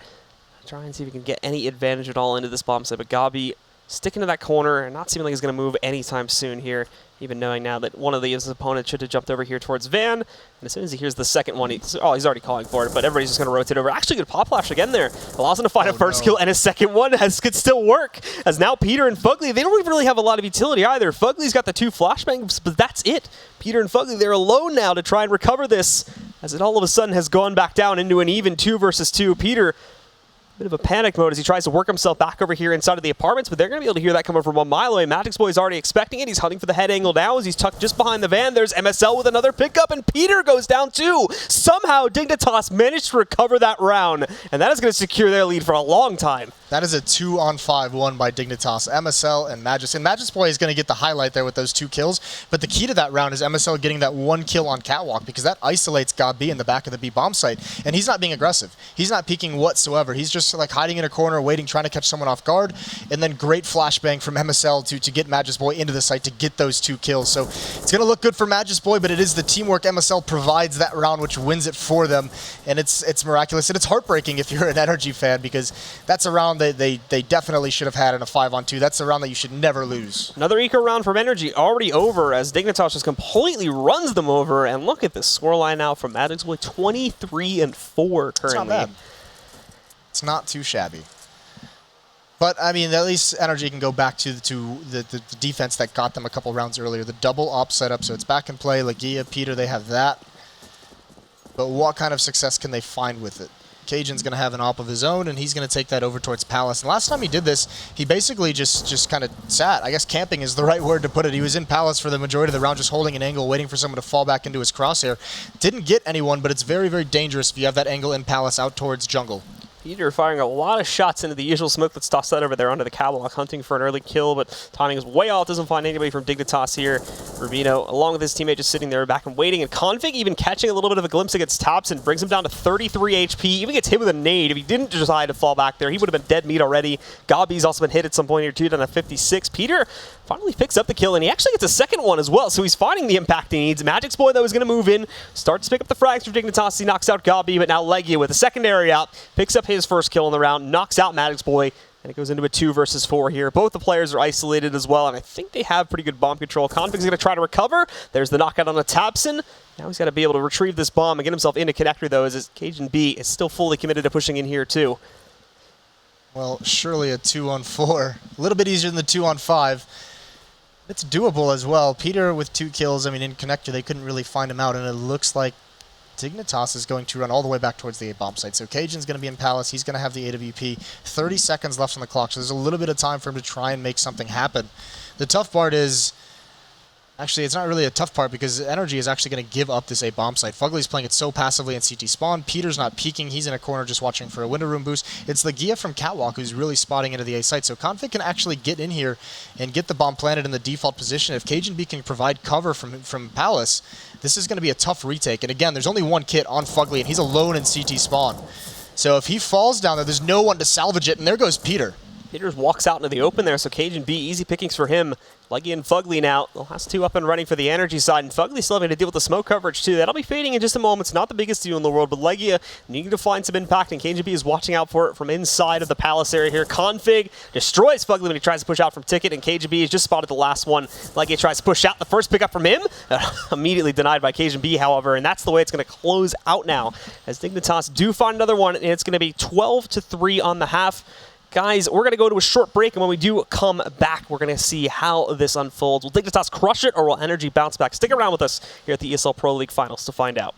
Try and see if he can get any advantage at all into this bomb site. But Gabi sticking to that corner and not seeming like he's going to move anytime soon here. Even knowing now that one of his opponents should have jumped over here towards Van. And as soon as he hears the second one, he's already calling for it. But everybody's just going to rotate over. Actually, good pop flash again there. Allows him to find a first kill and a second one. Could still work. As now Peter and Fugly, they don't even really have a lot of utility either. Fugly's got the 2 flashbangs, but that's it. Peter and Fugly, they're alone now to try and recover this. As it all of a sudden has gone back down into an even 2 versus 2. Peter, bit of a panic mode as he tries to work himself back over here inside of the apartments, but they're going to be able to hear that coming from 1 mile away. Magic's Boy is already expecting it. He's hunting for the head angle now as he's tucked just behind the van. There's MSL with another pickup, and Peter goes down too. Somehow, Dignitas managed to recover that round, and that is going to secure their lead for a long time. That is a 2-on-5 won by Dignitas. MSL and Magis. And Magis Boy is going to get the highlight there with those 2 kills. But the key to that round is MSL getting that 1 kill on Catwalk, because that isolates Gabi in the back of the B bomb site. And he's not being aggressive. He's not peeking whatsoever. He's just like hiding in a corner, waiting, trying to catch someone off guard. And then great flashbang from MSL to get Magis Boy into the site to get those 2 kills. So it's going to look good for Magis Boy, but it is the teamwork MSL provides that round which wins it for them. And it's miraculous. And it's heartbreaking if you're an Energy fan, because that's a round they definitely should have had in a 5-on-2. That's a round that you should never lose. Another eco round from Energy already over as Dignitas just completely runs them over. And look at this scoreline now from Magic's Boy, 23-4 currently. It's not bad. It's not too shabby. But, I mean, at least Energy can go back to the defense that got them a couple rounds earlier. The double op setup, so it's back in play. Legia, Peter, they have that. But what kind of success can they find with it? Cajun's going to have an op of his own, and he's going to take that over towards Palace. And last time he did this, he basically just kind of sat. I guess camping is the right word to put it. He was in Palace for the majority of the round, just holding an angle, waiting for someone to fall back into his crosshair. Didn't get anyone, but it's very, very dangerous if you have that angle in Palace out towards jungle. Peter firing a lot of shots into the usual smoke. Let's toss that over there onto the catwalk, hunting for an early kill, but timing is way off. Doesn't find anybody from Dignitas here. Rubino, along with his teammate, just sitting there back and waiting. And Config even catching a little bit of a glimpse against Thompson, brings him down to 33 HP. Even gets hit with a nade. If he didn't decide to fall back there, he would have been dead meat already. Gabi's also been hit at some point here too, down to 56. Peter finally picks up the kill, and he actually gets a second one as well, so he's finding the impact he needs. Magic's Boy, though, is going to move in, starts to pick up the frags for Dignitas. He knocks out Gabi, but now Legia with a secondary out, picks up his first kill in the round, knocks out Magic's Boy, and it goes into a 2 versus 4 here. Both the players are isolated as well, and I think they have pretty good bomb control. Config's going to try to recover. There's the knockout on the Tabson. Now he's got to be able to retrieve this bomb and get himself into connector, though, as Cajun B is still fully committed to pushing in here, too. Well, surely a 2-on-4. A little bit easier than the 2-on-5. It's doable as well. Peter with 2 kills. I mean, in connector, they couldn't really find him out, and it looks like Dignitas is going to run all the way back towards the A bomb site. So Cajun's going to be in Palace. He's going to have the AWP. 30 seconds left on the clock, so there's a little bit of time for him to try and make something happen. The tough part is, actually, it's not really a tough part because Energy is actually going to give up this A bomb site. Fugly's playing it so passively in CT spawn. Peter's not peeking. He's in a corner just watching for a window room boost. It's Legia from Catwalk who's really spotting into the A site. So Config can actually get in here and get the bomb planted in the default position. If Cajun B can provide cover from Palace, this is going to be a tough retake. And again, there's only one kit on Fugly, and he's alone in CT spawn. So if he falls down there, there's no one to salvage it, and there goes Peter. He just walks out into the open there, so Cajun B, easy pickings for him. Leggy and Fugly now. The last two up and running for the energy side, and Fugly still having to deal with the smoke coverage too. That'll be fading in just a moment. It's not the biggest deal in the world, but Leggy needing to find some impact, and Cajun B is watching out for it from inside of the Palace area here. Config destroys Fugly when he tries to push out from Ticket, and Cajun B has just spotted the last one. Leggy tries to push out. The first pickup from him, immediately denied by Cajun B, however, and that's the way it's going to close out now, as Dignitas do find another one, and it's going to be 12-3 on the half. Guys, we're going to go to a short break, and when we do come back, we're going to see how this unfolds. Will Dignitas crush it, or will Energy bounce back? Stick around with us here at the ESL Pro League Finals to find out.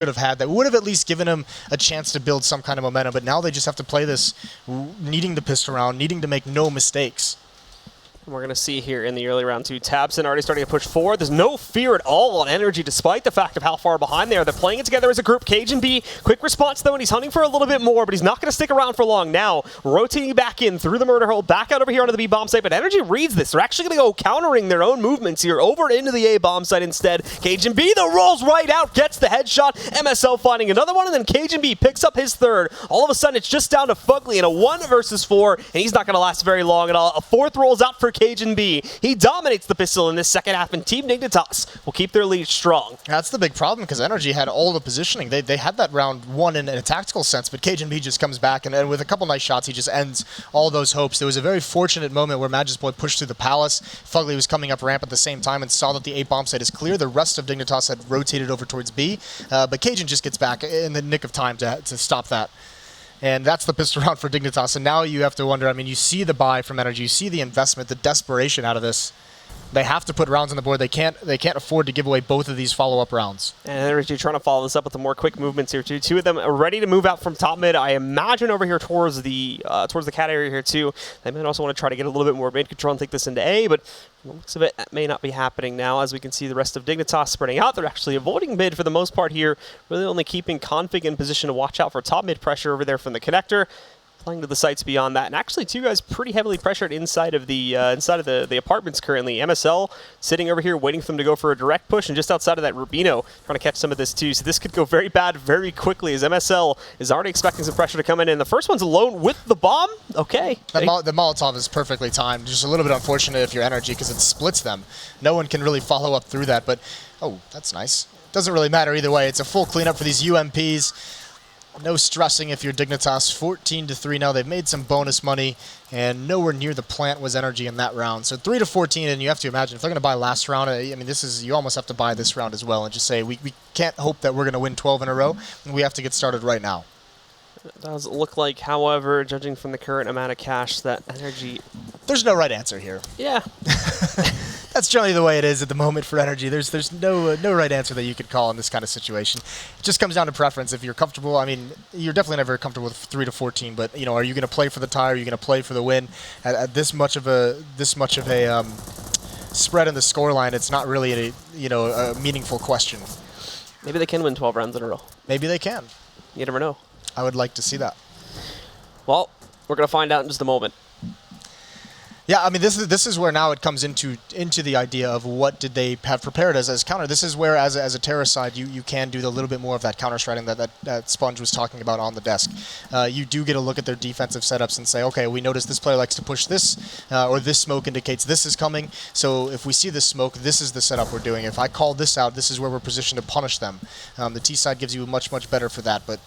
Have had that would have at least given him a chance to build some kind of momentum, but now they just have to play this needing to pistol round, needing to make no mistakes. We're going to see here in the early round 2, Tabson already starting to push forward. There's no fear at all on Energy, despite the fact of how far behind they are. They're playing it together as a group. Cajun B, quick response though, and he's hunting for a little bit more, but he's not going to stick around for long. Now, rotating back in through the murder hole, back out over here onto the B-bomb site, but Energy reads this. They're actually going to go countering their own movements here over into the A-bomb site instead. Cajun B, though, rolls right out, gets the headshot. MSL finding another one, and then Cajun B picks up his third. All of a sudden, it's just down to Fugly in a 1 versus 4, and he's not going to last very long at all. A fourth rolls out for Cajun B. He dominates the pistol in this second half, and Team Dignitas will keep their lead strong. That's the big problem, because Energy had all the positioning. They had that round won in a tactical sense, but Cajun B just comes back, and with a couple nice shots, he just ends all those hopes. There was a very fortunate moment where Magic's Boy pushed through the Palace. Fugly was coming up ramp at the same time and saw that the A-bomb site is clear. The rest of Dignitas had rotated over towards B, but Cajun just gets back in the nick of time to stop that. And that's the pistol round for Dignitas. And now you have to wonder, I mean, you see the buy from Energy, you see the investment, the desperation out of this. They have to put rounds on the board. They can't afford to give away both of these follow-up rounds. And Energy trying to follow this up with the more quick movements here too. Two of them are ready to move out from top mid. I imagine over here towards the cat area here too. They might also want to try to get a little bit more mid control and take this into A, but from the looks of it, that may not be happening now. As we can see the rest of Dignitas spreading out. They're actually avoiding mid for the most part here, really only keeping Config in position to watch out for top mid pressure over there from the connector. Playing to the sites beyond that, and actually two guys pretty heavily pressured inside of the apartments currently. MSL sitting over here waiting for them to go for a direct push, and just outside of that, Rubino trying to catch some of this too. So this could go very bad very quickly, as MSL is already expecting some pressure to come in. And the first one's alone with the bomb. Okay. The Molotov is perfectly timed. Just a little bit unfortunate if you're Energy because it splits them. No one can really follow up through that, but oh, that's nice. Doesn't really matter either way. It's a full cleanup for these UMPs. No stressing if you're Dignitas. 14-3 now. They've made some bonus money, and nowhere near the plant was Energy in that round. So 3-14, and you have to imagine if they're going to buy last round. I mean, you almost have to buy this round as well, and just say we can't hope that we're going to win 12 in a row, and we have to get started right now. It does look like, however, judging from the current amount of cash, that Energy... There's no right answer here. Yeah. That's generally the way it is at the moment for Energy. There's no right answer that you could call in this kind of situation. It just comes down to preference. If you're comfortable, I mean, you're definitely never comfortable with 3-14. But you know, are you going to play for the tie? Are you going to play for the win? At this much of a spread in the scoreline, it's not really a meaningful question. Maybe they can win 12 rounds in a row. Maybe they can. You never know. I would like to see that. Well, we're going to find out in just a moment. Yeah, I mean, this is where now it comes into the idea of what did they have prepared as counter. This is where, as a terror side, you can do a little bit more of that counter stratting that Sponge was talking about on the desk. You do get a look at their defensive setups and say, okay, we notice this player likes to push this, or this smoke indicates this is coming. So if we see this smoke, this is the setup we're doing. If I call this out, this is where we're positioned to punish them. The T side gives you much better for that, but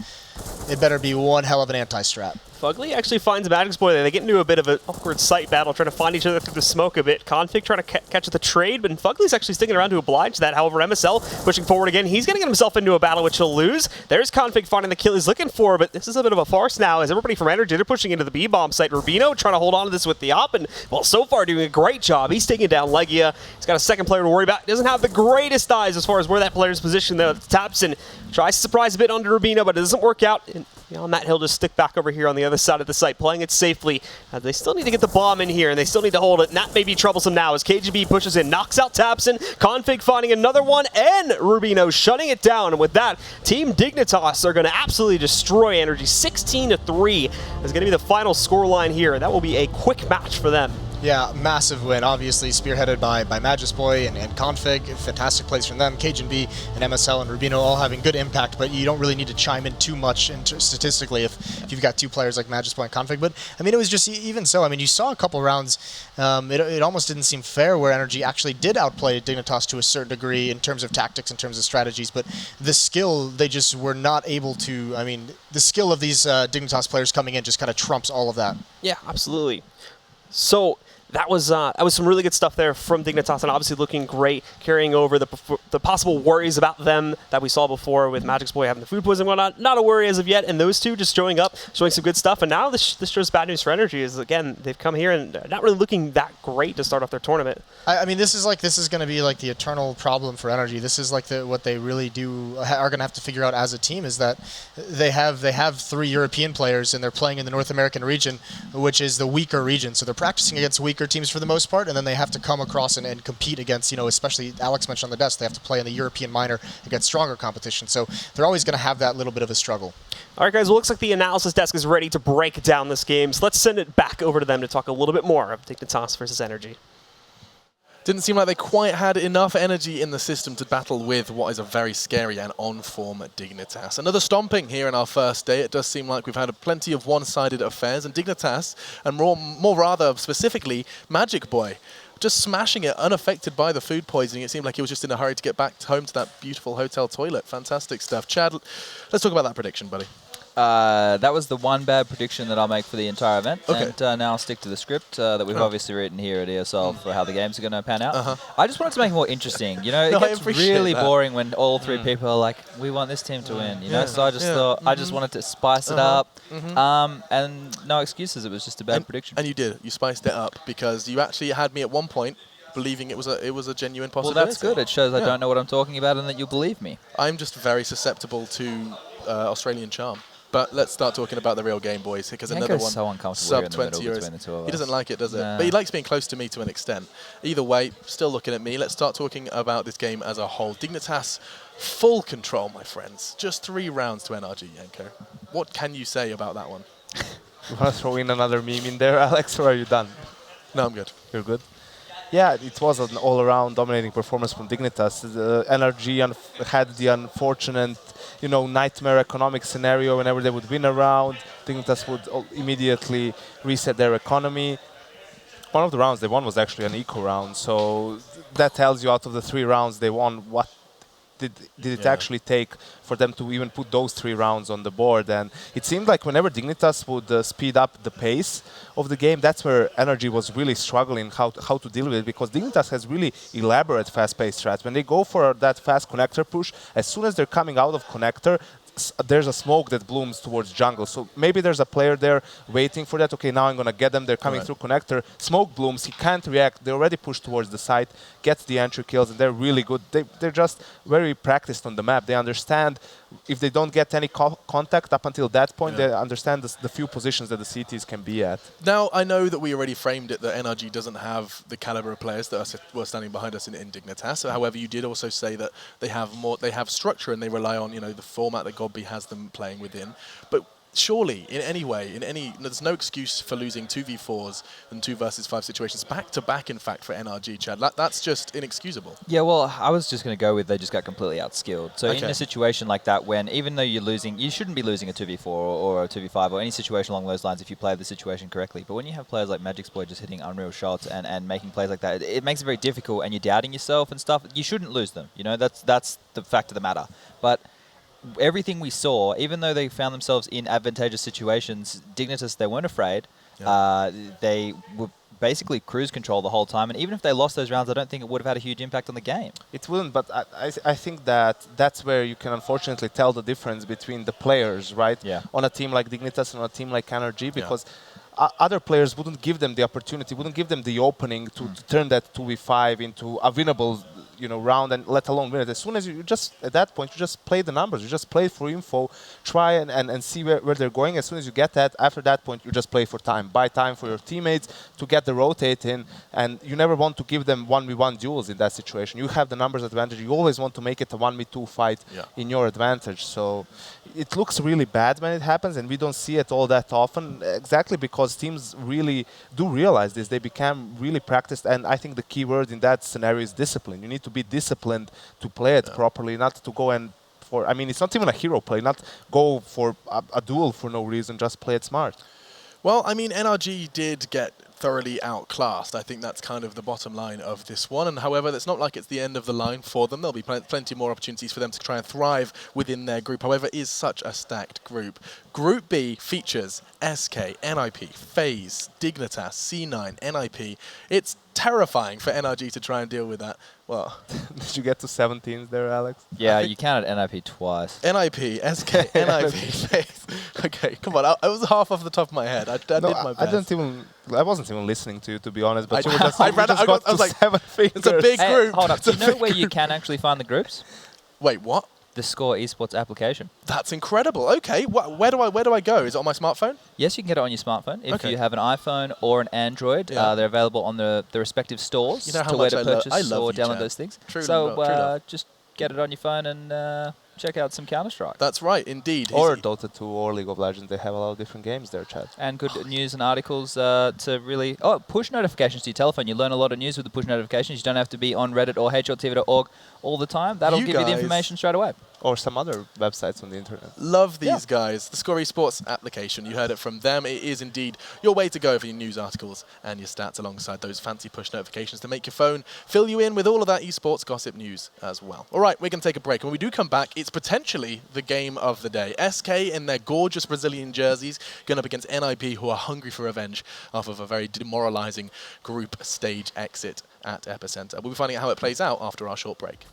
it better be one hell of an anti-strat. Fugly actually finds Magicboy there. They get into a bit of an awkward sight battle, trying to find each other through the smoke a bit. Config trying to catch the trade, but Fugly's actually sticking around to oblige that. However, MSL pushing forward again. He's going to get himself into a battle, which he'll lose. There's Config finding the kill he's looking for, but this is a bit of a farce now as everybody from Energy, they're pushing into the B-bomb site. Rubino trying to hold on to this with the op, and well, so far doing a great job. He's taking down Legia. He's got a second player to worry about. He doesn't have the greatest eyes as far as where that player's positioned, though. Tapson tries to surprise a bit under Rubino, but it doesn't work out. And beyond that, he'll just stick back over here on the other side of the site, playing it safely. They still need to get the bomb in here, and they still need to hold it. And that may be troublesome now as KGB pushes in, knocks out Tapson, Config finding another one, and Rubino shutting it down. And with that, Team Dignitas are going to absolutely destroy Energy. 16-3 is going to be the final scoreline here, and that will be a quick match for them. Yeah, massive win. Obviously spearheaded by Magisboy and Config. Fantastic plays from them. Cajun B and MSL and Rubino all having good impact, but you don't really need to chime in too much statistically if you've got two players like Magisboy and Config. But, I mean, it was just even so. I mean, you saw a couple rounds. It almost didn't seem fair where Energy actually did outplay Dignitas to a certain degree in terms of tactics, in terms of strategies, but the skill, they just were not able to, I mean, the skill of these Dignitas players coming in just kind of trumps all of that. Yeah, absolutely. So that was some really good stuff there from Dignitas, and obviously looking great, carrying over the possible worries about them that we saw before with Magisboy having the food poisoning and whatnot. Not a worry as of yet, and those two just showing up, showing some good stuff. And now this shows bad news for Energy is, again, they've come here and not really looking that great to start off their tournament. I mean, this is going to be like the eternal problem for Energy. This is like what they really are going to have to figure out as a team, is that they have 3 European players and they're playing in the North American region, which is the weaker region. So they're practicing against weaker teams for the most part, and then they have to come across and compete against, especially Alex mentioned on the desk, they have to play in the European minor against stronger competition. So they're always going to have that little bit of a struggle. All right, guys, well, looks like the analysis desk is ready to break down this game. So let's send it back over to them to talk a little bit more of Dignitas versus Energy. Didn't seem like they quite had enough energy in the system to battle with what is a very scary and on-form Dignitas. Another stomping here in our first day. It does seem like we've had plenty of one-sided affairs, and Dignitas, and more rather specifically, Magicboy, just smashing it, unaffected by the food poisoning. It seemed like he was just in a hurry to get back home to that beautiful hotel toilet. Fantastic stuff. Chad, let's talk about that prediction, buddy. That was the one bad prediction that I'll make for the entire event. Okay. And now I'll stick to the script that we've obviously written here at ESL for how the games are going to pan out. I just wanted to make it more interesting. It gets really boring when all 3 people are like, we want this team to win. So I just thought, I just wanted to spice it up. And no excuses, it was just a bad prediction. And you did. You spiced it up because you actually had me at one point believing it was a genuine possibility. Well, that's good. It shows I don't know what I'm talking about and that you believe me. I'm just very susceptible to Australian charm. But let's start talking about the real game, boys, because another one, so uncomfortable sub 20 euros. He doesn't like it, does it? No. But he likes being close to me to an extent. Either way, still looking at me. Let's start talking about this game as a whole. Dignitas, full control, my friends. Just 3 rounds to NRG, Yanko. What can you say about that one? You want to throw in another meme in there, Alex, or are you done? No, I'm good. You're good? Yeah, it was an all-around dominating performance from Dignitas. NRG had the unfortunate, nightmare economic scenario. Whenever they would win a round, Dignitas would immediately reset their economy. One of the rounds they won was actually an eco round, so that tells you out of the 3 rounds they won, what did it actually take for them to even put those 3 rounds on the board. And it seemed like whenever Dignitas would speed up the pace of the game, that's where Energy was really struggling how to deal with it, because Dignitas has really elaborate fast-paced strats. When they go for that fast connector push, as soon as they're coming out of connector, there's a smoke that blooms towards jungle. So maybe there's a player there waiting for that. Okay, now I'm going to get them. They're coming through connector. Smoke blooms. He can't react. They already push towards the site, gets the entry kills, and they're really good. They're just very practiced on the map. They understand if they don't get any contact up until that point, they understand the few positions that the CTs can be at. Now, I know that we already framed it that NRG doesn't have the caliber of players that were standing behind us in Dignitas. However, you did also say that they have structure and they rely on the format that Godby has them playing within. But surely, in any way, there's no excuse for losing 2v4s and 2 versus 5 situations back to back. In fact, for NRG, Chad, that's just inexcusable. Yeah, well, I was just going to go with they just got completely outskilled. So Okay. in a situation like that, when even though you're losing, you shouldn't be losing a 2v4 or a 2v5 or any situation along those lines if you play the situation correctly. But when you have players like Magicsploit just hitting unreal shots and making plays like that, it makes it very difficult, and you're doubting yourself and stuff. You shouldn't lose them. You know, that's the fact of the matter. But everything we saw, even though they found themselves in advantageous situations, Dignitas, they weren't afraid. Yeah. They were basically cruise control the whole time, and even if they lost those rounds, I don't think it would have had a huge impact on the game. It wouldn't, but I think that's where you can unfortunately tell the difference between the players, right? Yeah. On a team like Dignitas and on a team like NRG, because other players wouldn't give them the opportunity, wouldn't give them the opening to turn that 2v5 into a winnable, round, and let alone win it. As soon as you just, at that point, you just play the numbers. You just play for info, try and see where they're going. As soon as you get that, after that point, you just play for time. Buy time for your teammates to get the rotate in, and you never want to give them 1v1 duels in that situation. You have the numbers advantage. You always want to make it a 1v2 fight in your advantage. So it looks really bad when it happens, and we don't see it all that often, exactly because teams really do realize this. They become really practiced, and I think the key word in that scenario is discipline. You need to be disciplined to play it properly, not to go and it's not even a hero play, not go for a duel for no reason, just play it smart. Well, I mean, NRG did get thoroughly outclassed. I think that's kind of the bottom line of this one. And however, it's not like it's the end of the line for them. There'll be plenty more opportunities for them to try and thrive within their group. However, it is such a stacked group. Group B features SK, NiP, FaZe, Dignitas, C9, NiP. It's terrifying for NRG to try and deal with that. Well, did you get to 17s there, Alex? Yeah, you counted NiP twice. NiP, SK, NiP, FaZe. Okay, come on. I was half off the top of my head. I did my best. I wasn't even listening to you, to be honest. But I you were just, I was like, 7 fingers. It's a big group. Hold up. Do you know where you can actually find the groups? Wait, what? The Score esports application. That's incredible. Okay, where do I go? Is it on my smartphone? Yes, you can get it on your smartphone. If you have an iPhone or an Android, they're available on the respective stores to where to purchase or download those things. So just get it on your phone and check out some Counter-Strike. That's right, indeed. Or Dota 2 or League of Legends. They have a lot of different games there, Chad. And good news and articles to really... Oh, push notifications to your telephone. You learn a lot of news with the push notifications. You don't have to be on Reddit or hrtv.org all the time. That'll give you the information straight away. Or some other websites on the internet. Love these guys. The Score esports application, you heard it from them. It is indeed your way to go for your news articles and your stats alongside those fancy push notifications to make your phone fill you in with all of that esports gossip news as well. All right, we're going to take a break. When we do come back, it's potentially the game of the day. SK in their gorgeous Brazilian jerseys going up against NiP, who are hungry for revenge off of a very demoralizing group stage exit at Epicenter. We'll be finding out how it plays out after our short break.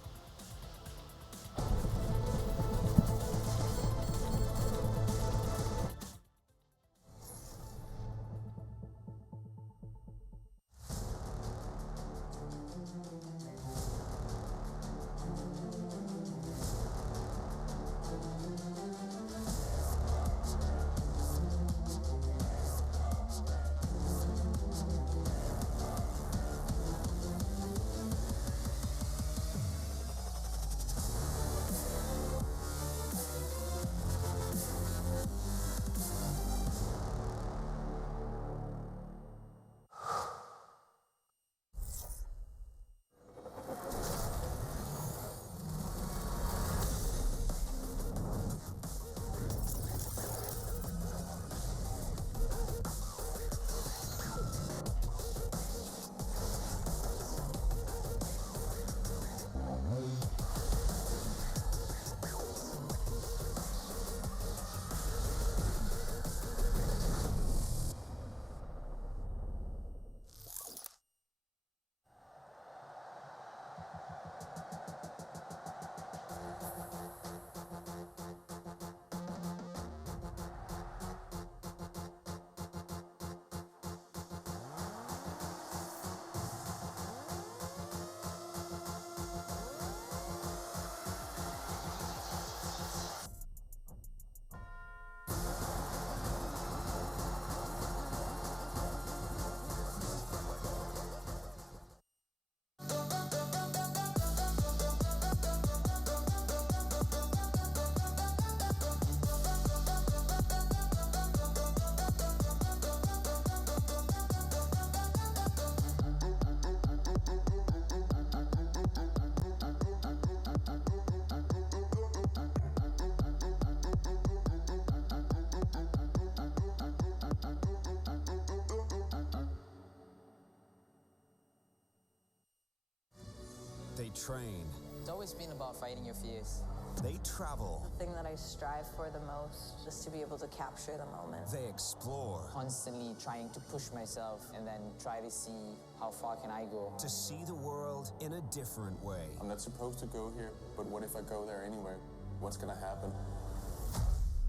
They train. It's always been about fighting your fears. They travel. The thing that I strive for the most is to be able to capture the moment. They explore. Constantly trying to push myself and then try to see how far can I go. To see the world in a different way. I'm not supposed to go here, but what if I go there anyway? What's gonna happen?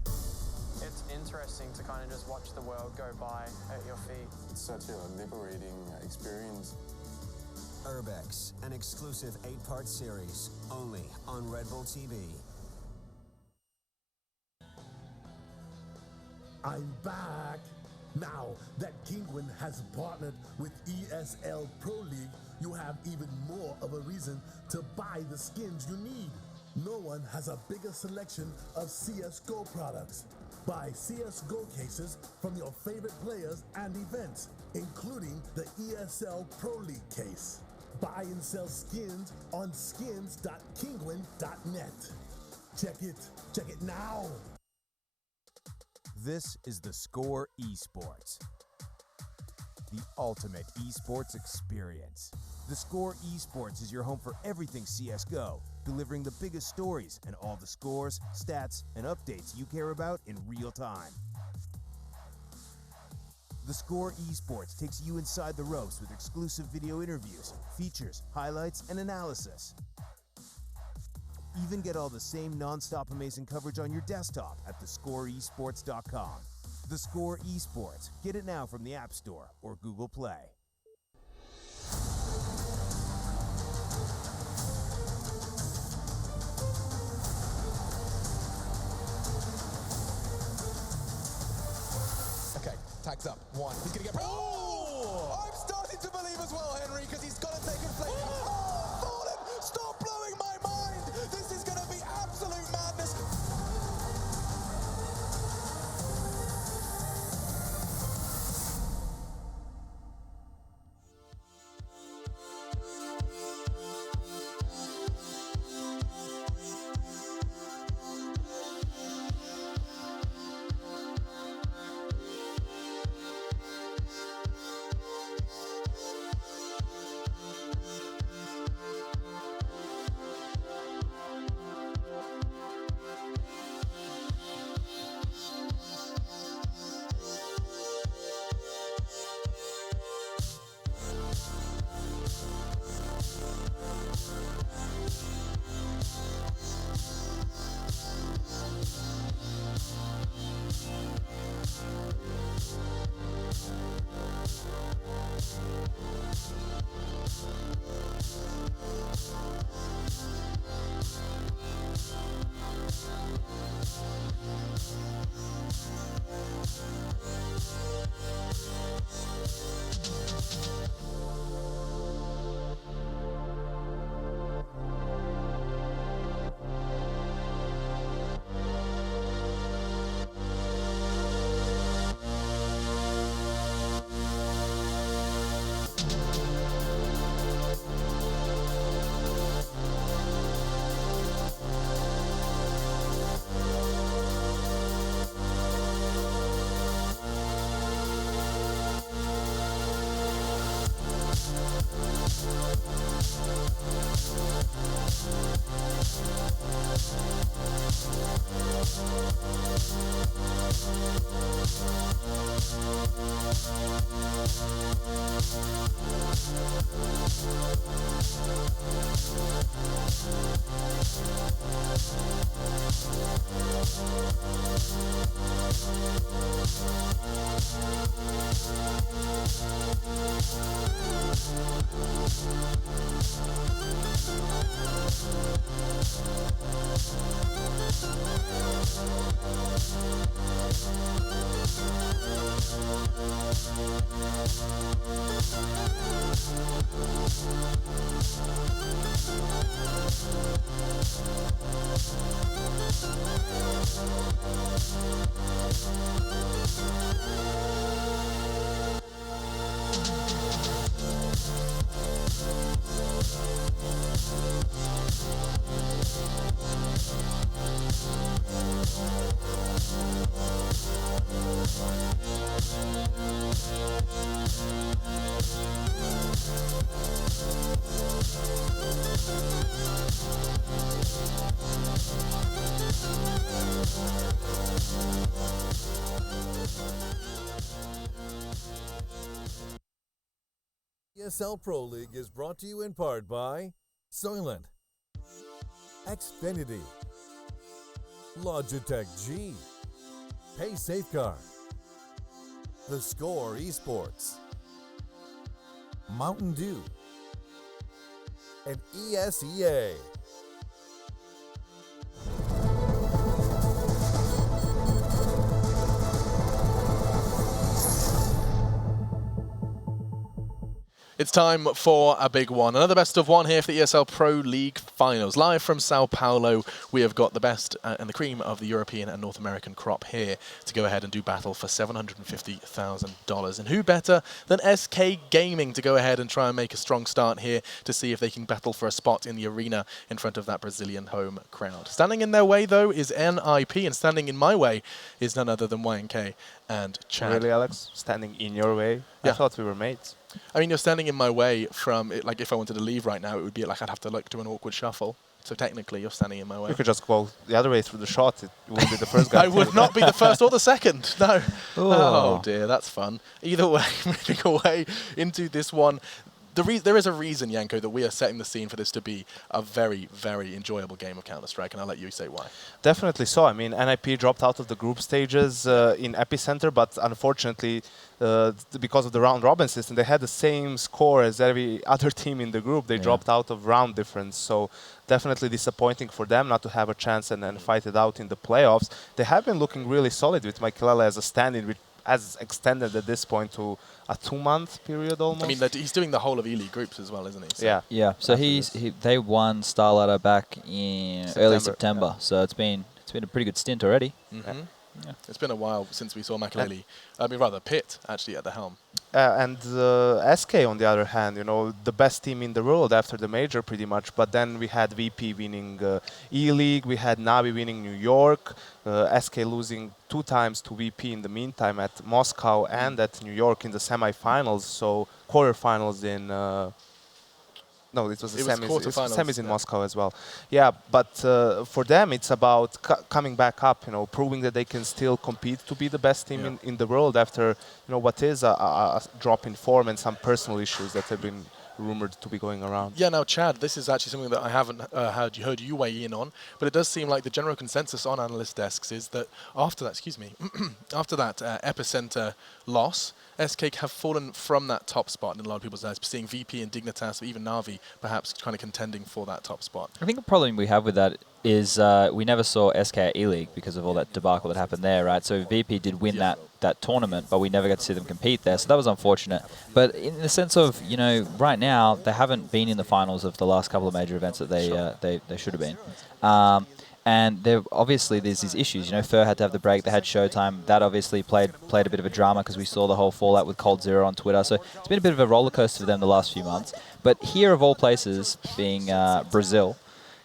It's interesting to kind of just watch the world go by at your feet. It's such a liberating experience. Urbex, an exclusive 8-part series, only on Red Bull TV. I'm back! Now that Kinguin has partnered with ESL Pro League, you have even more of a reason to buy the skins you need. No one has a bigger selection of CSGO products. Buy CSGO cases from your favorite players and events, including the ESL Pro League case. Buy and sell skins on skins.kinguin.net. Check it now. This is the Score Esports, the ultimate esports experience. The Score Esports is your home for everything CSGO, delivering the biggest stories and all the scores, stats, and updates you care about in real time. The Score Esports takes you inside the ropes with exclusive video interviews, features, highlights, and analysis. Even get all the same non-stop amazing coverage on your desktop at thescoreesports.com. The Score Esports. Get it now from the App Store or Google Play. Okay, tags up. One. He's gonna get. Oh! I'm starting to believe as well, Henry, because he's got to take a flame. Oh, Fallen! Stop blowing my mind! This is gonna be absolute madness. ESL Pro League is brought to you in part by Soylent, Xfinity, Logitech G, Pay Safeguard, The Score Esports, Mountain Dew, and ESEA. It's time for a big one. Another best of one here for the ESL Pro League Finals. Live from Sao Paulo, we have got the best and the cream of the European and North American crop here to go ahead and do battle for $750,000. And who better than SK Gaming to go ahead and try and make a strong start here to see if they can battle for a spot in the arena in front of that Brazilian home crowd. Standing in their way, though, is NiP, and standing in my way is none other than YNK and Chad. Really, Alex? Standing in your way? Yeah. I thought we were mates. I mean, you're standing in my way from, like, if I wanted to leave right now, it would be like I'd have to, like, do an awkward shuffle. So technically, you're standing in my way. You could just go the other way through the shot. It wouldn't be the first guy. I would not be the first or the second. No. Oh. Oh, dear, that's fun. Either way, moving away into this one. There is a reason, Yanko, that we are setting the scene for this to be a very, very enjoyable game of Counter-Strike, and I'll let you say why. Definitely so. I mean, NiP dropped out of the group stages in Epicenter, but unfortunately, because of the round-robin system, they had the same score as every other team in the group. They dropped out of round difference, so definitely disappointing for them not to have a chance and fight it out in the playoffs. They have been looking really solid with Mikelele as a stand-in, which has extended at this point to a 2-month period almost. I mean, he's doing the whole of E-League groups as well, isn't he? So Yeah. So they won Starladder back in early September. So it's been a pretty good stint already. Mm-hmm. Yeah. It's been a while since we saw Makelele. I mean, rather Pitt actually at the helm. And SK, on the other hand, you know, the best team in the world after the major, pretty much. But then we had VP winning E-League, we had Navi winning New York, SK losing 2 times to VP in the meantime at Moscow and at New York in the semifinals. So quarterfinals in. No, it was the semis in Moscow as well. Yeah, but for them, it's about coming back up, you know, proving that they can still compete to be the best team in the world after, you know, what is a drop in form and some personal issues that have been rumored to be going around. Yeah, now, Chad, this is actually something that I haven't heard you weigh in on, but it does seem like the general consensus on analyst desks is that after that, after that Epicenter loss, SK have fallen from that top spot in a lot of people's eyes, seeing VP and Dignitas, or even Na'Vi, perhaps kind of contending for that top spot. I think the problem we have with that is we never saw SK at E-League because of all that debacle that happened there, right? So VP did win that tournament, but we never got to see them compete there, so that was unfortunate. But in the sense of, you know, right now, they haven't been in the finals of the last couple of major events that they should have been. And obviously there's these issues. You know, Fur had to have the break. They had Showtime. That obviously played a bit of a drama because we saw the whole fallout with Cold Zero on Twitter. So it's been a bit of a roller coaster for them the last few months. But here, of all places, being Brazil,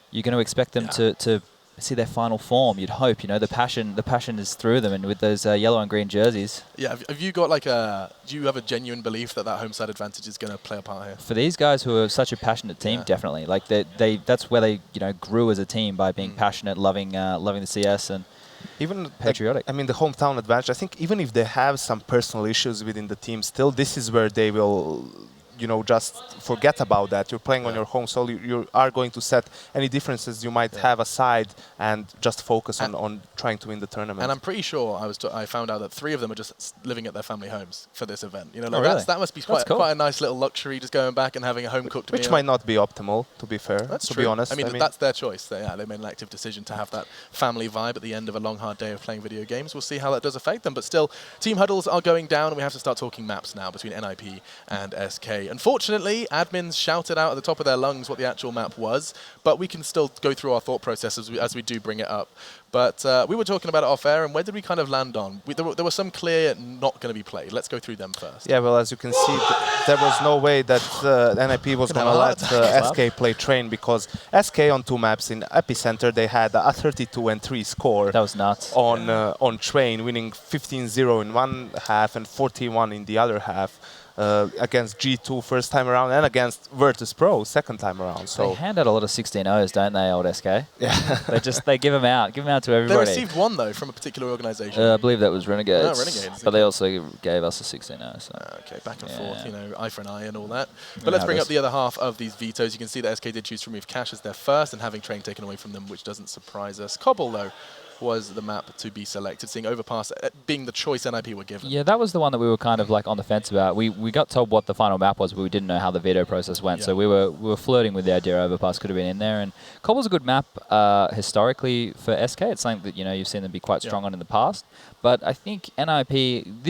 you're going to expect them to see their final form. You'd hope. You know, the passion is through them, and with those yellow and green jerseys. Yeah, have you got like do you have a genuine belief that home side advantage is going to play a part here? For these guys who are such a passionate team, definitely. Like that's where they grew as a team, by being passionate, loving the CS and even patriotic. I mean, the hometown advantage. I think even if they have some personal issues within the team, still this is where they will, you know, just forget about that. You're playing on your home soil. You are going to set any differences you might have aside and just focus on trying to win the tournament. And I'm pretty sure I found out that 3 of them are just living at their family homes for this event. You know, like really? that must be quite a nice little luxury, just going back and having a home cooked meal. Which might not be optimal, to be fair. That's to true. be honest. I mean, that's their choice. They made an active decision to have that family vibe at the end of a long, hard day of playing video games. We'll see how that does affect them. But still, team huddles are going down, and we have to start talking maps now between NiP and SK. Unfortunately, admins shouted out at the top of their lungs what the actual map was, but we can still go through our thought process as we do bring it up. But we were talking about it off air, and where did we kind of land on? There were some clear not going to be played. Let's go through them first. Yeah, well, as you can see, there was no way that NiP was going to let SK play Train, because SK on 2 maps in Epicenter, they had a 32-3 score. That was nuts. On Train, winning 15-0 in one half and 41 in the other half. against G2 first time around and against Virtus Pro second time around. So they hand out a lot of 16-0s, don't they, old SK? Yeah. they give them out to everybody. They received one though from a particular organisation. I believe that was Renegades. Oh, Renegades. But they also gave us a 16-0. So. Okay, back and forth, you know, eye for an eye and all that. But let's bring up the other half of these vetoes. You can see that SK did choose to remove Cash as their first and having Train taken away from them, which doesn't surprise us. Cobble, though, was the map to be selected, seeing Overpass being the choice NiP were given. Yeah, that was the one that we were kind of like on the fence about. We got told what the final map was, but we didn't know how the veto process went. So we were flirting with the idea Overpass could have been in there. And Cobble's a good map historically for SK. It's something that, you know, you've seen them be quite strong on in the past. But I think NiP,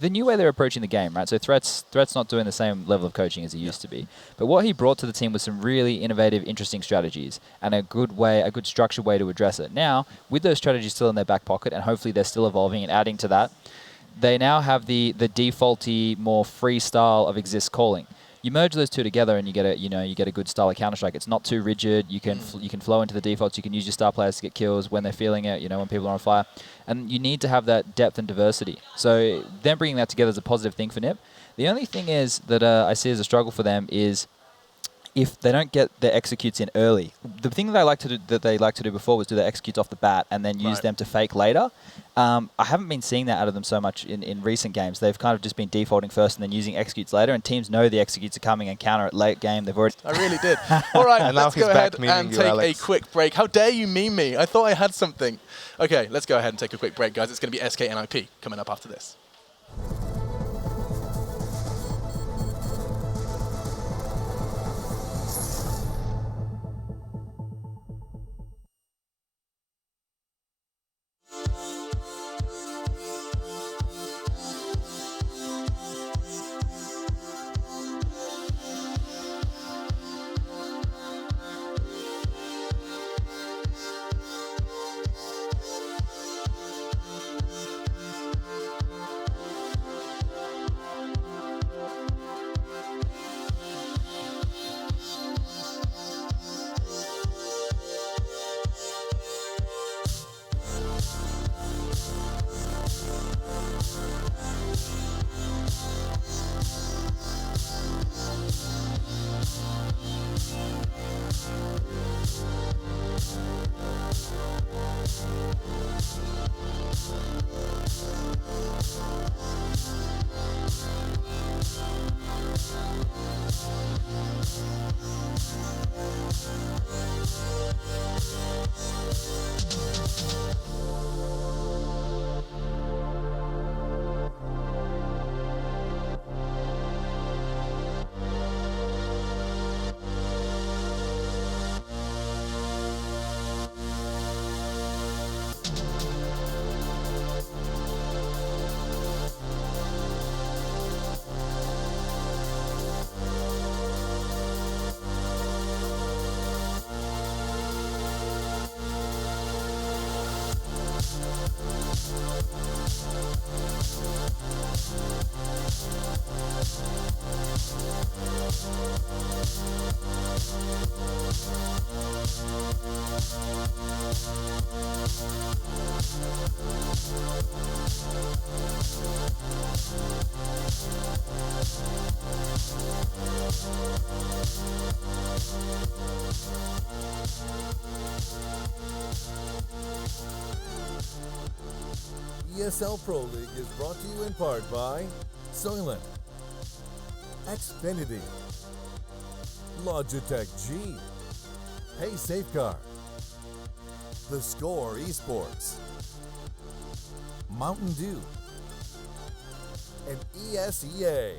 the new way they're approaching the game, right? So Threat's not doing the same level of coaching as he used to be. But what he brought to the team was some really innovative, interesting strategies and a good structured way to address it. Now, with those strategies still in their back pocket, and hopefully they're still evolving and adding to that, they now have the defaulty, more free style of exist calling. You merge those two together and you get a good style of Counter-Strike. It's not too rigid. You can flow into the defaults. You can use your star players to get kills when they're feeling it, you know, when people are on fire. And you need to have that depth and diversity. So them bringing that together is a positive thing for NiP. The only thing is that I see as a struggle for them is if they don't get their executes in early. The thing that they like to do before was do their executes off the bat and then use them to fake later. I haven't been seeing that out of them so much in recent games. They've kind of just been defaulting first and then using executes later, and teams know the executes are coming and counter it late game. They've already... I really did. All right, let's go ahead and take a quick break. How dare you meme me? I thought I had something. Okay, let's go ahead and take a quick break, guys. It's going to be SK NiP coming up after this. ESL Pro League is brought to you in part by Soylent, Xfinity, Logitech G, Pay Safeguard, The Score Esports, Mountain Dew, and ESEA.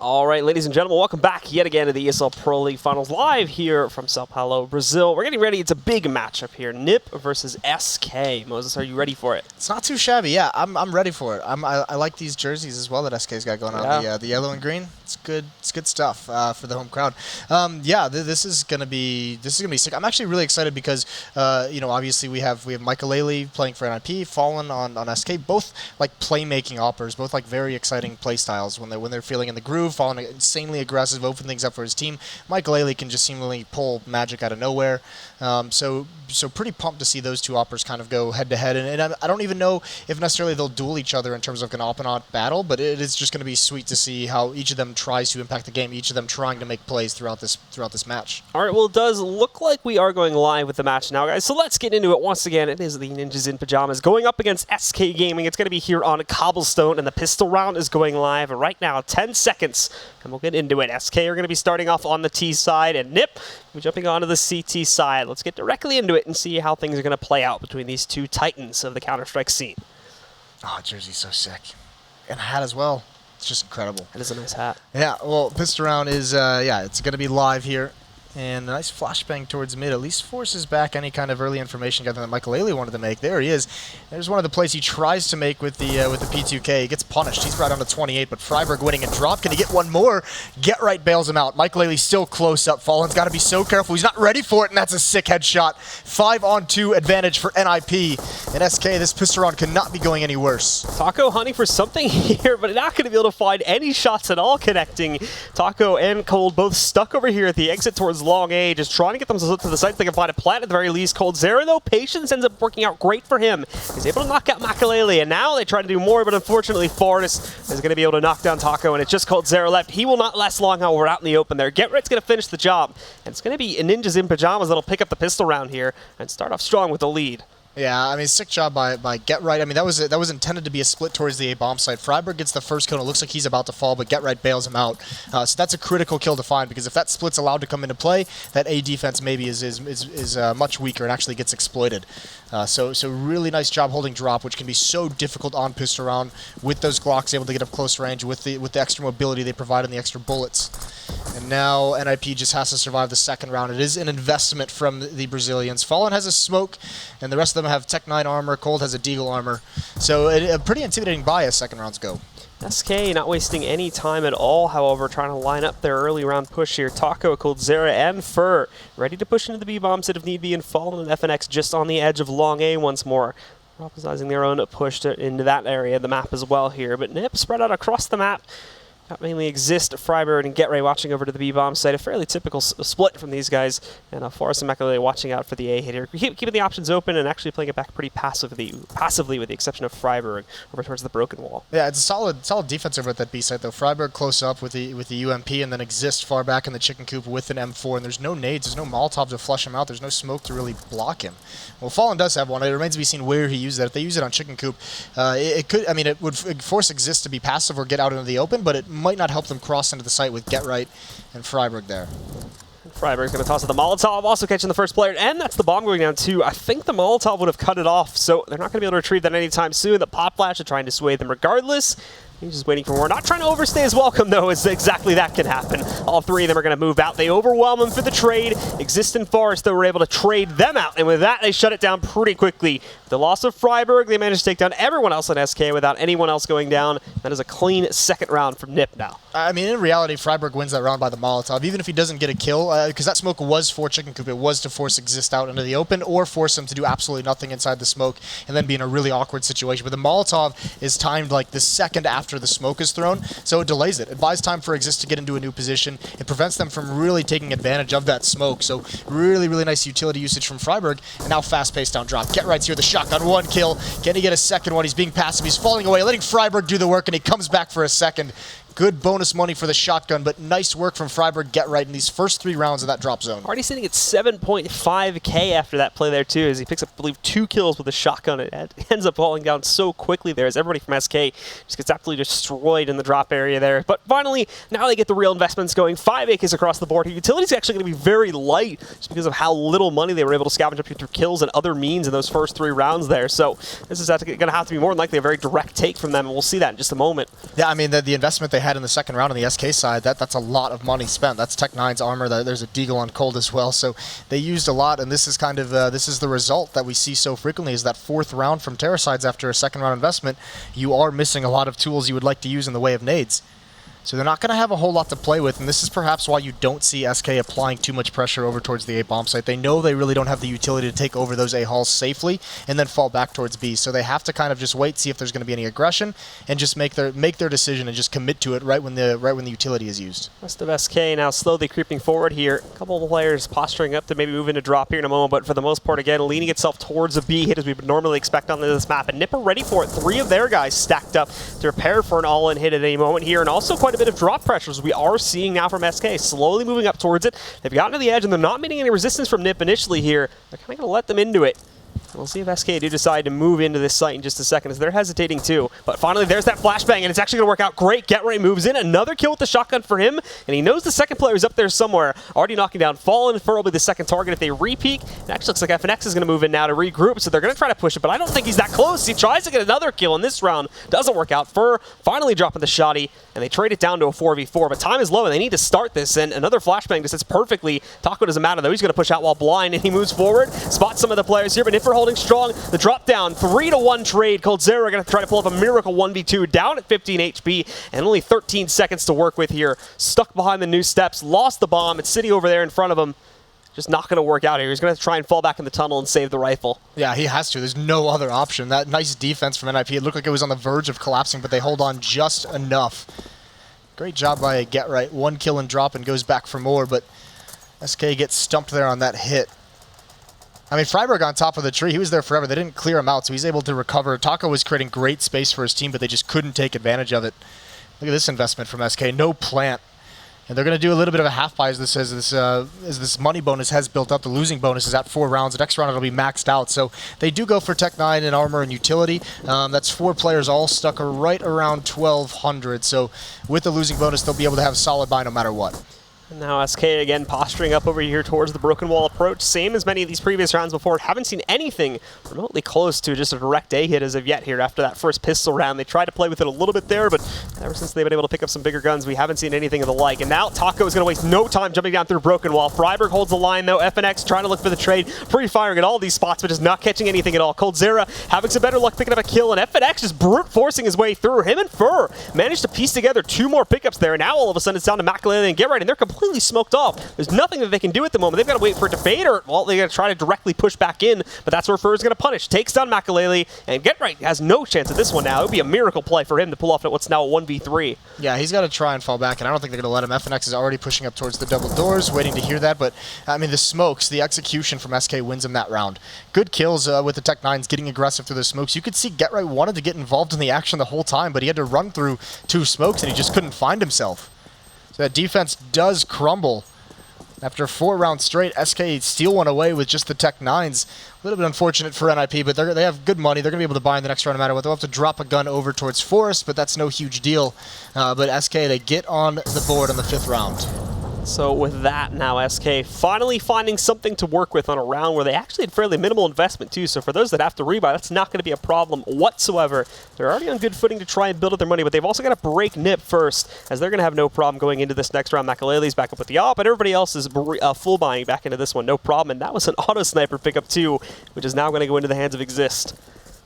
All right, ladies and gentlemen, welcome back yet again to the ESL Pro League Finals live here from Sao Paulo, Brazil. We're getting ready. It's a big matchup here. NiP versus SK. Moses, are you ready for it? It's not too shabby. Yeah, I'm ready for it. I like these jerseys as well that SK's got going on. The yellow and green. It's good. It's good stuff for the home crowd. This is gonna be sick. I'm actually really excited because obviously we have Michael Laley playing for NiP, Fallen on SK. Both like playmaking operas. Both like very exciting play styles when they're feeling in the groove. Fallen insanely aggressive, open things up for his team. Michael Ailey can just seemingly pull magic out of nowhere. So pretty pumped to see those two oppers kind of go head-to-head. And I don't even know if necessarily they'll duel each other in terms of an op-and-on battle, but it is just going to be sweet to see how each of them tries to impact the game, each of them trying to make plays throughout this match. All right, well, it does look like we are going live with the match now, guys. So let's get into it once again. It is the Ninjas in Pajamas going up against SK Gaming. It's going to be here on Cobblestone, and the pistol round is going live right now. 10 seconds, and we'll get into it. SK are going to be starting off on the T side, and NiP will be jumping onto the CT side. Let's get directly into it and see how things are going to play out between these two titans of the Counter-Strike scene. Oh, jersey's so sick. And a hat as well. It's just incredible. It is a nice hat. Yeah, well, pistol round is, it's going to be live here. And a nice flashbang towards mid at least forces back any kind of early information gathering that Michael Ailey wanted to make. There he is. There's one of the plays he tries to make with the P2K. He gets punished. He's right on to 28, but Freiburg winning a drop. Can he get one more? Get right bails him out. Michael Ailey still close up. Fallen's got to be so careful. He's not ready for it, and that's a sick headshot. 5-on-2 advantage for NiP. And SK, this pistol round cannot be going any worse. Taco hunting for something here, but not going to be able to find any shots at all connecting. Taco and Cold both stuck over here at the exit towards long A, just trying to get themselves to the site. They can find a plant at the very least. Cold Zera, though, patience ends up working out great for him. He's able to knock out Makalele, and now they try to do more, but unfortunately, Fortis is going to be able to knock down Taco, and it's just Cold Zera left. He will not last long, however, out in the open there. Get Right's going to finish the job, and it's going to be Ninjas in Pajamas that'll pick up the pistol round here and start off strong with the lead. Yeah, I mean, sick job by Get Right. I mean, that was intended to be a split towards the A bomb site. Freiburg gets the first kill, and it looks like he's about to fall, but Get Right bails him out. So that's a critical kill to find, because if that split's allowed to come into play, that A defense maybe is much weaker and actually gets exploited. So really nice job holding drop, which can be so difficult on pistol round with those Glocks able to get up close range with the extra mobility they provide and the extra bullets. And now NiP just has to survive the second round. It is an investment from the Brazilians. Fallen has a smoke, and the rest of them have Tech 9 armor. Cold has a Deagle armor. So a pretty intimidating buy as second rounds go. SK not wasting any time at all, however, trying to line up their early round push here. Taco, Cold Zera, and Fur ready to push into the B-bombs if need be, and Fallen and FNX just on the edge of long A once more. Prophesizing their own push into that area of the map as well here, but NiP spread out across the map. Mainly exist Freiburg and Get Ray watching over to the B-bomb site. A fairly typical split from these guys. And Forrest and Makalele watching out for the A hit here. Keeping the options open and actually playing it back pretty passively with the exception of Freiburg over towards the broken wall. Yeah, it's a solid defense over at that B site though. Freiburg close up with the UMP, and then exist far back in the chicken coop with an M4. And there's no nades, there's no Molotov to flush him out. There's no smoke to really block him. Well, Fallen does have one. It remains to be seen where he used that. If they use it on chicken coop, it would force exist to be passive or get out into the open, but it might not help them cross into the site with Get Right and Freiburg there. Freiburg's going to toss it the Molotov, also catching the first player, and that's the bomb going down too. I think the Molotov would have cut it off, so they're not going to be able to retrieve that anytime soon. The Pop Flash are trying to sway them regardless. He's just waiting for more. Not trying to overstay his welcome, though, as exactly that can happen. All three of them are going to move out. They overwhelm him for the trade. Exist and Forest, though, were able to trade them out, and with that, they shut it down pretty quickly. The loss of Freiburg, they managed to take down everyone else in SK without anyone else going down. That is a clean second round from NiP now. I mean, in reality, Freiburg wins that round by the Molotov, even if he doesn't get a kill, because that smoke was for chicken coop. It was to force Exist out into the open or force him to do absolutely nothing inside the smoke and then be in a really awkward situation. But the Molotov is timed like the second after the smoke is thrown, so it delays it. It buys time for Exist to get into a new position. It prevents them from really taking advantage of that smoke. So really, really nice utility usage from Freiburg, and now fast-paced down drop. Get Right's here, the shotgun, one kill. Can he get a second one? He's being passive. He's falling away, letting Freiburg do the work, and he comes back for a second. Good bonus money for the shotgun, but nice work from Freiburg Get Right in these first 3 rounds of that drop zone. Already sitting at 7.5k after that play there, too, as he picks up, I believe, 2 kills with a shotgun. It ends up falling down so quickly there as everybody from SK just gets absolutely destroyed in the drop area there. But finally, now they get the real investments going. 5 AKs across the board here. Utility's actually going to be very light just because of how little money they were able to scavenge up through kills and other means in those first 3 rounds there. So this is going to have to be more than likely a very direct take from them, and we'll see that in just a moment. Yeah, I mean, the investment they had in the second round on the SK side, that's a lot of money spent. That's Tech 9's armor. There's a Deagle on Cold as well. So they used a lot, and this is kind of this is the result that we see so frequently, is that 4th round from Terrasides after a second round investment, you are missing a lot of tools you would like to use in the way of nades. So they're not going to have a whole lot to play with, and this is perhaps why you don't see SK applying too much pressure over towards the A bomb site. They know they really don't have the utility to take over those A halls safely and then fall back towards B. So they have to kind of just wait, see if there's going to be any aggression, and just make their decision and just commit to it right when the utility is used. Rest of SK now slowly creeping forward here. A couple of players posturing up to maybe move into drop here in a moment, but for the most part, again, leaning itself towards a B hit as we would normally expect on this map. And NiP are ready for it. 3 of their guys stacked up to prepare for an all-in hit at any moment here, and also quite a bit of drop pressures we are seeing now from SK, slowly moving up towards it. They've gotten to the edge, and they're not meeting any resistance from NiP initially here. They're kind of going to let them into it. We'll see if SK do decide to move into this site in just a second, as they're hesitating too. But finally, there's that flashbang, and it's actually going to work out great. GetRight moves in. Another kill with the shotgun for him, and he knows the second player is up there somewhere. Already knocking down Fallen. Fur will be the second target if they re-peek. It actually looks like FNX is going to move in now to regroup, so they're going to try to push it, but I don't think he's that close. He tries to get another kill in this round. Doesn't work out. Fur finally dropping the shotty, and they trade it down to a 4v4, but time is low, and they need to start this, and another flashbang just sits perfectly. Taco doesn't matter, though. He's going to push out while blind, and he moves forward, spots some of the players here, but NiP are holding strong. The drop down, 3-1 trade. Coldzera going to try to pull up a miracle 1v2, down at 15 HP, and only 13 seconds to work with here. Stuck behind the new steps, lost the bomb. It's sitting over there in front of him. Just not going to work out here. He's going to try and fall back in the tunnel and save the rifle. Yeah, he has to. There's no other option. That nice defense from NiP. It looked like it was on the verge of collapsing, but they hold on just enough. Great job by GetRight. 1 kill and drop and goes back for more, but SK gets stumped there on that hit. I mean, Freiburg on top of the tree, he was there forever. They didn't clear him out, so he's able to recover. Taco was creating great space for his team, but they just couldn't take advantage of it. Look at this investment from SK. No plant. And they're going to do a little bit of a half buy as this money bonus has built up. The losing bonus is at 4 rounds. The next round it'll be maxed out. So they do go for Tech 9 and armor and utility. That's 4 players all stuck right around 1,200. So with the losing bonus, they'll be able to have a solid buy no matter what. And now SK again posturing up over here towards the broken wall approach. Same as many of these previous rounds before. Haven't seen anything remotely close to just a direct A hit as of yet here after that first pistol round. They tried to play with it a little bit there, but ever since they've been able to pick up some bigger guns, we haven't seen anything of the like. And now Taco is going to waste no time jumping down through broken wall. Freiburg holds the line though. FNX trying to look for the trade. Pre-firing at all these spots, but just not catching anything at all. Coldzera having some better luck picking up a kill, and FNX just brute forcing his way through. Him and Fur managed to piece together 2 more pickups there. Now all of a sudden it's down to McAlealy and GetRight, and they're completely smoked off. There's nothing that they can do at the moment. They've got to wait for it to fade, or, well, they're going to try to directly push back in, but that's where Fur is going to punish. Takes down McAlealy, and GetRight has no chance at this one now. It would be a miracle play for him to pull off at what's now a 1v3. Yeah, he's got to try and fall back, and I don't think they're going to let him. FNX is already pushing up towards the double doors, waiting to hear that, but, I mean, the smokes, the execution from SK wins him that round. Good kills with the Tech 9s getting aggressive through the smokes. You could see GetRight wanted to get involved in the action the whole time, but he had to run through 2 smokes, and he just couldn't find himself. So that defense does crumble. After 4 rounds straight, SK steal one away with just the Tech 9s. A little bit unfortunate for NiP, but they have good money. They're going to be able to buy in the next round no matter what. They'll have to drop a gun over towards Forest, but that's no huge deal. But SK, they get on the board on the 5th round. So with that now, SK finally finding something to work with on a round where they actually had fairly minimal investment too. So for those that have to rebuy, that's not going to be a problem whatsoever. They're already on good footing to try and build up their money, but they've also got to break NiP first, as they're going to have no problem going into this next round. McAlealy's back up with the AWP, but everybody else is full buying back into this one, no problem. And that was an auto sniper pickup too, which is now going to go into the hands of Exist.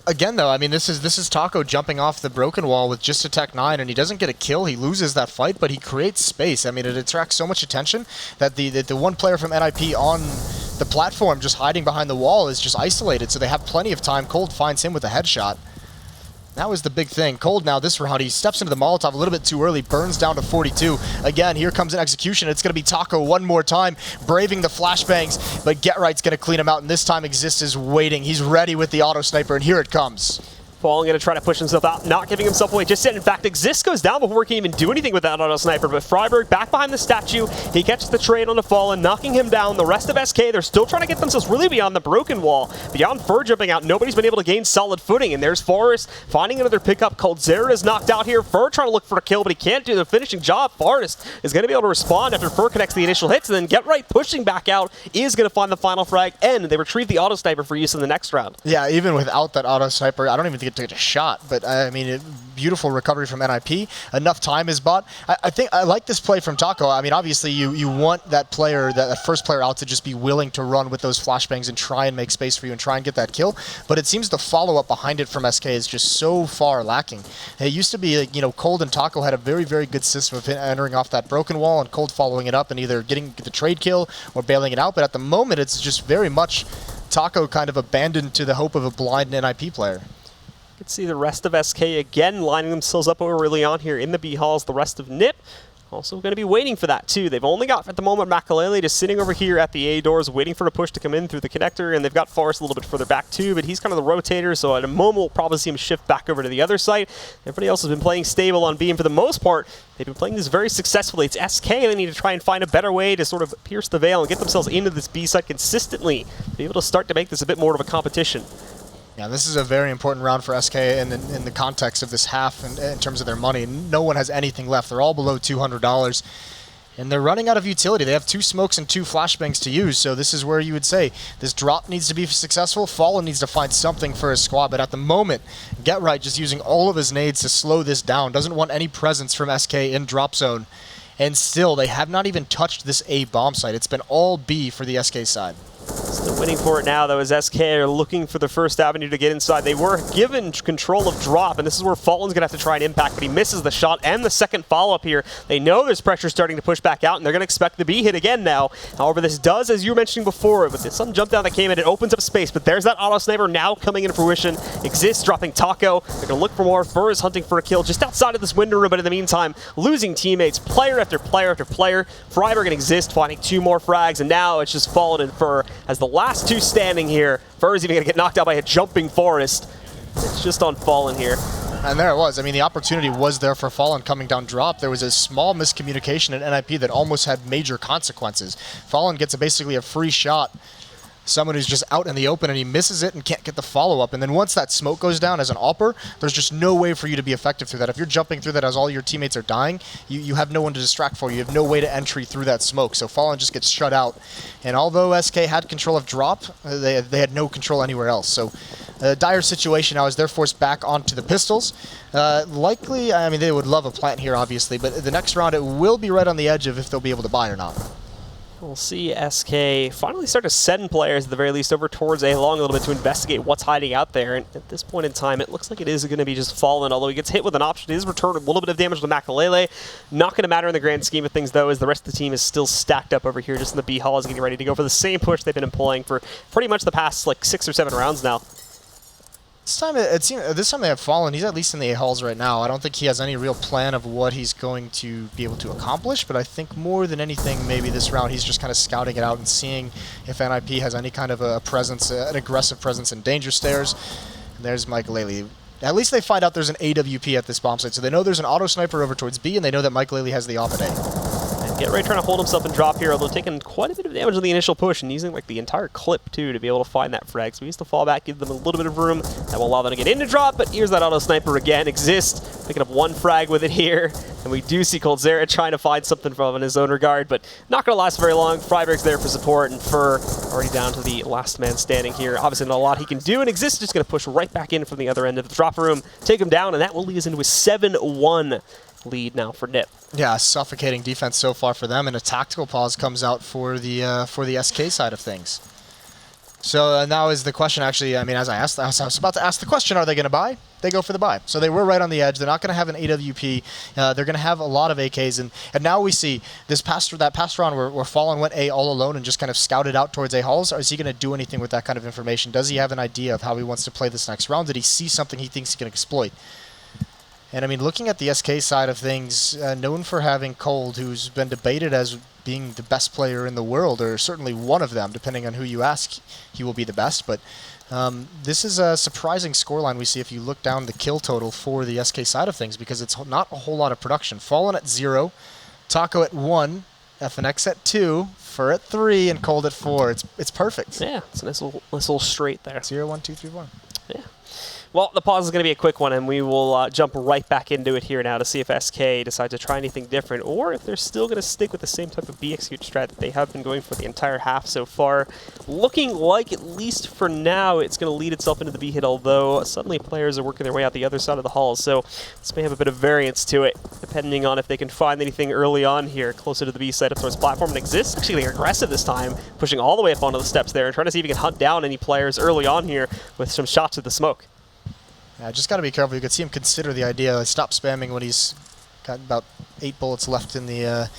Again, though, I mean, this is Taco jumping off the broken wall with just a Tech 9, and he doesn't get a kill. He loses that fight, but he creates space. I mean, it attracts so much attention that the one player from NiP on the platform just hiding behind the wall is just isolated, so they have plenty of time. Cold finds him with a headshot. That was the big thing. Cold now this round, he steps into the Molotov a little bit too early, burns down to 42. Again, here comes an execution. It's going to be Taco one more time, braving the flashbangs, but GetRight's going to clean him out, and this time Exist is waiting. He's ready with the auto sniper, and here it comes. Fallen going to try to push himself out, not giving himself away just yet. In fact, Exist goes down before he can even do anything with that auto sniper, but Freiburg back behind the statue. He catches the trade on the Fallen, knocking him down. The rest of SK, they're still trying to get themselves really beyond the broken wall. Beyond Fur jumping out, nobody's been able to gain solid footing, and there's Forrest finding another pickup. Coldzera is knocked out here. Fur trying to look for a kill, but he can't do the finishing job. Forrest is going to be able to respond after Fur connects the initial hits, and then GetRight pushing back out is going to find the final frag, and they retrieve the auto sniper for use in the next round. Yeah, even without that auto sniper, I don't even think to get a shot. But I mean, beautiful recovery from NiP. Enough time is bought. I think I like this play from Taco. I mean, obviously you want that player, that first player out, to just be willing to run with those flashbangs and try and make space for you and try and get that kill. But it seems the follow-up behind it from SK is just so far lacking. It used to be, you know, Cold and Taco had a very, very good system of entering off that broken wall and Cold following it up and either getting the trade kill or bailing it out. But at the moment, it's just very much Taco kind of abandoned to the hope of a blind NiP player. You can see the rest of SK again lining themselves up early on here in the B halls. The rest of NiP also going to be waiting for that too. They've only got, at the moment, Makalele just sitting over here at the A doors waiting for the push to come in through the connector, and they've got Forrest a little bit further back too, but he's kind of the rotator, so at a moment we'll probably see him shift back over to the other side. Everybody else has been playing stable on B, and for the most part, they've been playing this very successfully. It's SK, they need to try and find a better way to sort of pierce the veil and get themselves into this B side consistently, be able to start to make this a bit more of a competition. Yeah, this is a very important round for SK in the context of this half in terms of their money. No one has anything left. They're all below $200. And they're running out of utility. They have 2 smokes and 2 flashbangs to use, so this is where you would say this drop needs to be successful. Fallen needs to find something for his squad, but at the moment, Get Right just using all of his nades to slow this down. Doesn't want any presence from SK in drop zone. And still, they have not even touched this A bomb site. It's been all B for the SK side. Still waiting for it now, though, as SK are looking for the first avenue to get inside. They were given control of drop, and this is where Fallen's going to have to try and impact, but he misses the shot and the second follow-up here. They know there's pressure starting to push back out, and they're going to expect the B hit again now. However, this does, as you were mentioning before, with some jump down that came in, it opens up space, but there's that auto sniper now coming into fruition. Exists, dropping Taco. They're going to look for more. Fur is hunting for a kill just outside of this window room, but in the meantime, losing teammates, player after player after player. Freiburg and Exist finding 2 more frags, and now it's just Fallen and Fur as the last 2 standing here. Fur is even going to get knocked out by a jumping Forest. It's just on Fallen here. And there it was. I mean, the opportunity was there for Fallen coming down drop. There was a small miscommunication at NiP that almost had major consequences. Fallen gets basically a free shot. Someone who's just out in the open and he misses it and can't get the follow-up. And then once that smoke goes down as an AWPer, there's just no way for you to be effective through that. If you're jumping through that as all your teammates are dying, you have no one to distract for you. You have no way to entry through that smoke. So Fallen just gets shut out. And although SK had control of drop, they had no control anywhere else. So a dire situation now as they're forced back onto the pistols. Likely, I mean, they would love a plant here, obviously, but the next round it will be right on the edge of if they'll be able to buy or not. We'll see SK finally start to send players, at the very least, over towards A long a little bit to investigate what's hiding out there. And at this point in time, it looks like it is going to be just Fallen, although he gets hit with an option. He does return a little bit of damage to Makalele. Not going to matter in the grand scheme of things, though, as the rest of the team is still stacked up over here just in the B halls, getting ready to go for the same push they've been employing for pretty much the past, like, 6 or 7 rounds now. This time they have Fallen. He's at least in the A halls right now. I don't think he has any real plan of what he's going to be able to accomplish, but I think more than anything, maybe this round he's just kind of scouting it out and seeing if NiP has any kind of a presence, an aggressive presence in danger stairs. And there's Makalele. At least they find out there's an AWP at this bomb site, so they know there's an auto sniper over towards B, and they know that Makalele has the op at A. Get Right trying to hold himself and drop here, although taking quite a bit of damage on the initial push and using like the entire clip too to be able to find that frag. So he needs to fall back, give them a little bit of room. That will allow them to get into drop, but here's that auto sniper again. Exists, picking up 1 frag with it here. And we do see Coldzera trying to find something from in his own regard, but not going to last very long. Freiburg's there for support, and Fur already down to the last man standing here. Obviously not a lot he can do, and Exist just going to push right back in from the other end of the drop room, take him down, and that will lead us into a 7-1 lead now for NiP. Yeah, suffocating defense so far for them, and a tactical pause comes out for the SK side of things. So now is the question, actually, I mean, as I was about to ask the question, are they going to buy? They go for the buy. So they were right on the edge. They're not going to have an AWP. They're going to have a lot of AKs. And now we see that past round where Fallen went A all alone and just kind of scouted out towards A halls. Or is he going to do anything with that kind of information? Does he have an idea of how he wants to play this next round? Did he see something he thinks he can exploit? And I mean, looking at the SK side of things, known for having Cold, who's been debated as being the best player in the world, or certainly one of them, depending on who you ask, he will be the best. But this is a surprising scoreline we see if you look down the kill total for the SK side of things, because it's not a whole lot of production. Fallen at 0, Taco at 1, FNX at 2, Fur at 3, and Cold at 4. It's perfect. Yeah, it's a nice little straight there. 0, 1, 2, 3, 1. Yeah. Well, the pause is going to be a quick one, and we will jump right back into it here now to see if SK decide to try anything different, or if they're still going to stick with the same type of B execute strat that they have been going for the entire half so far. Looking like, at least for now, it's going to lead itself into the B hit, although suddenly players are working their way out the other side of the hall, so this may have a bit of variance to it, depending on if they can find anything early on here, closer to the B side up towards platform. And Exists actually getting aggressive this time, pushing all the way up onto the steps there, and trying to see if he can hunt down any players early on here with some shots at the smoke. Yeah, just got to be careful. You could see him consider the idea. Stop spamming when he's got about 8 bullets left in the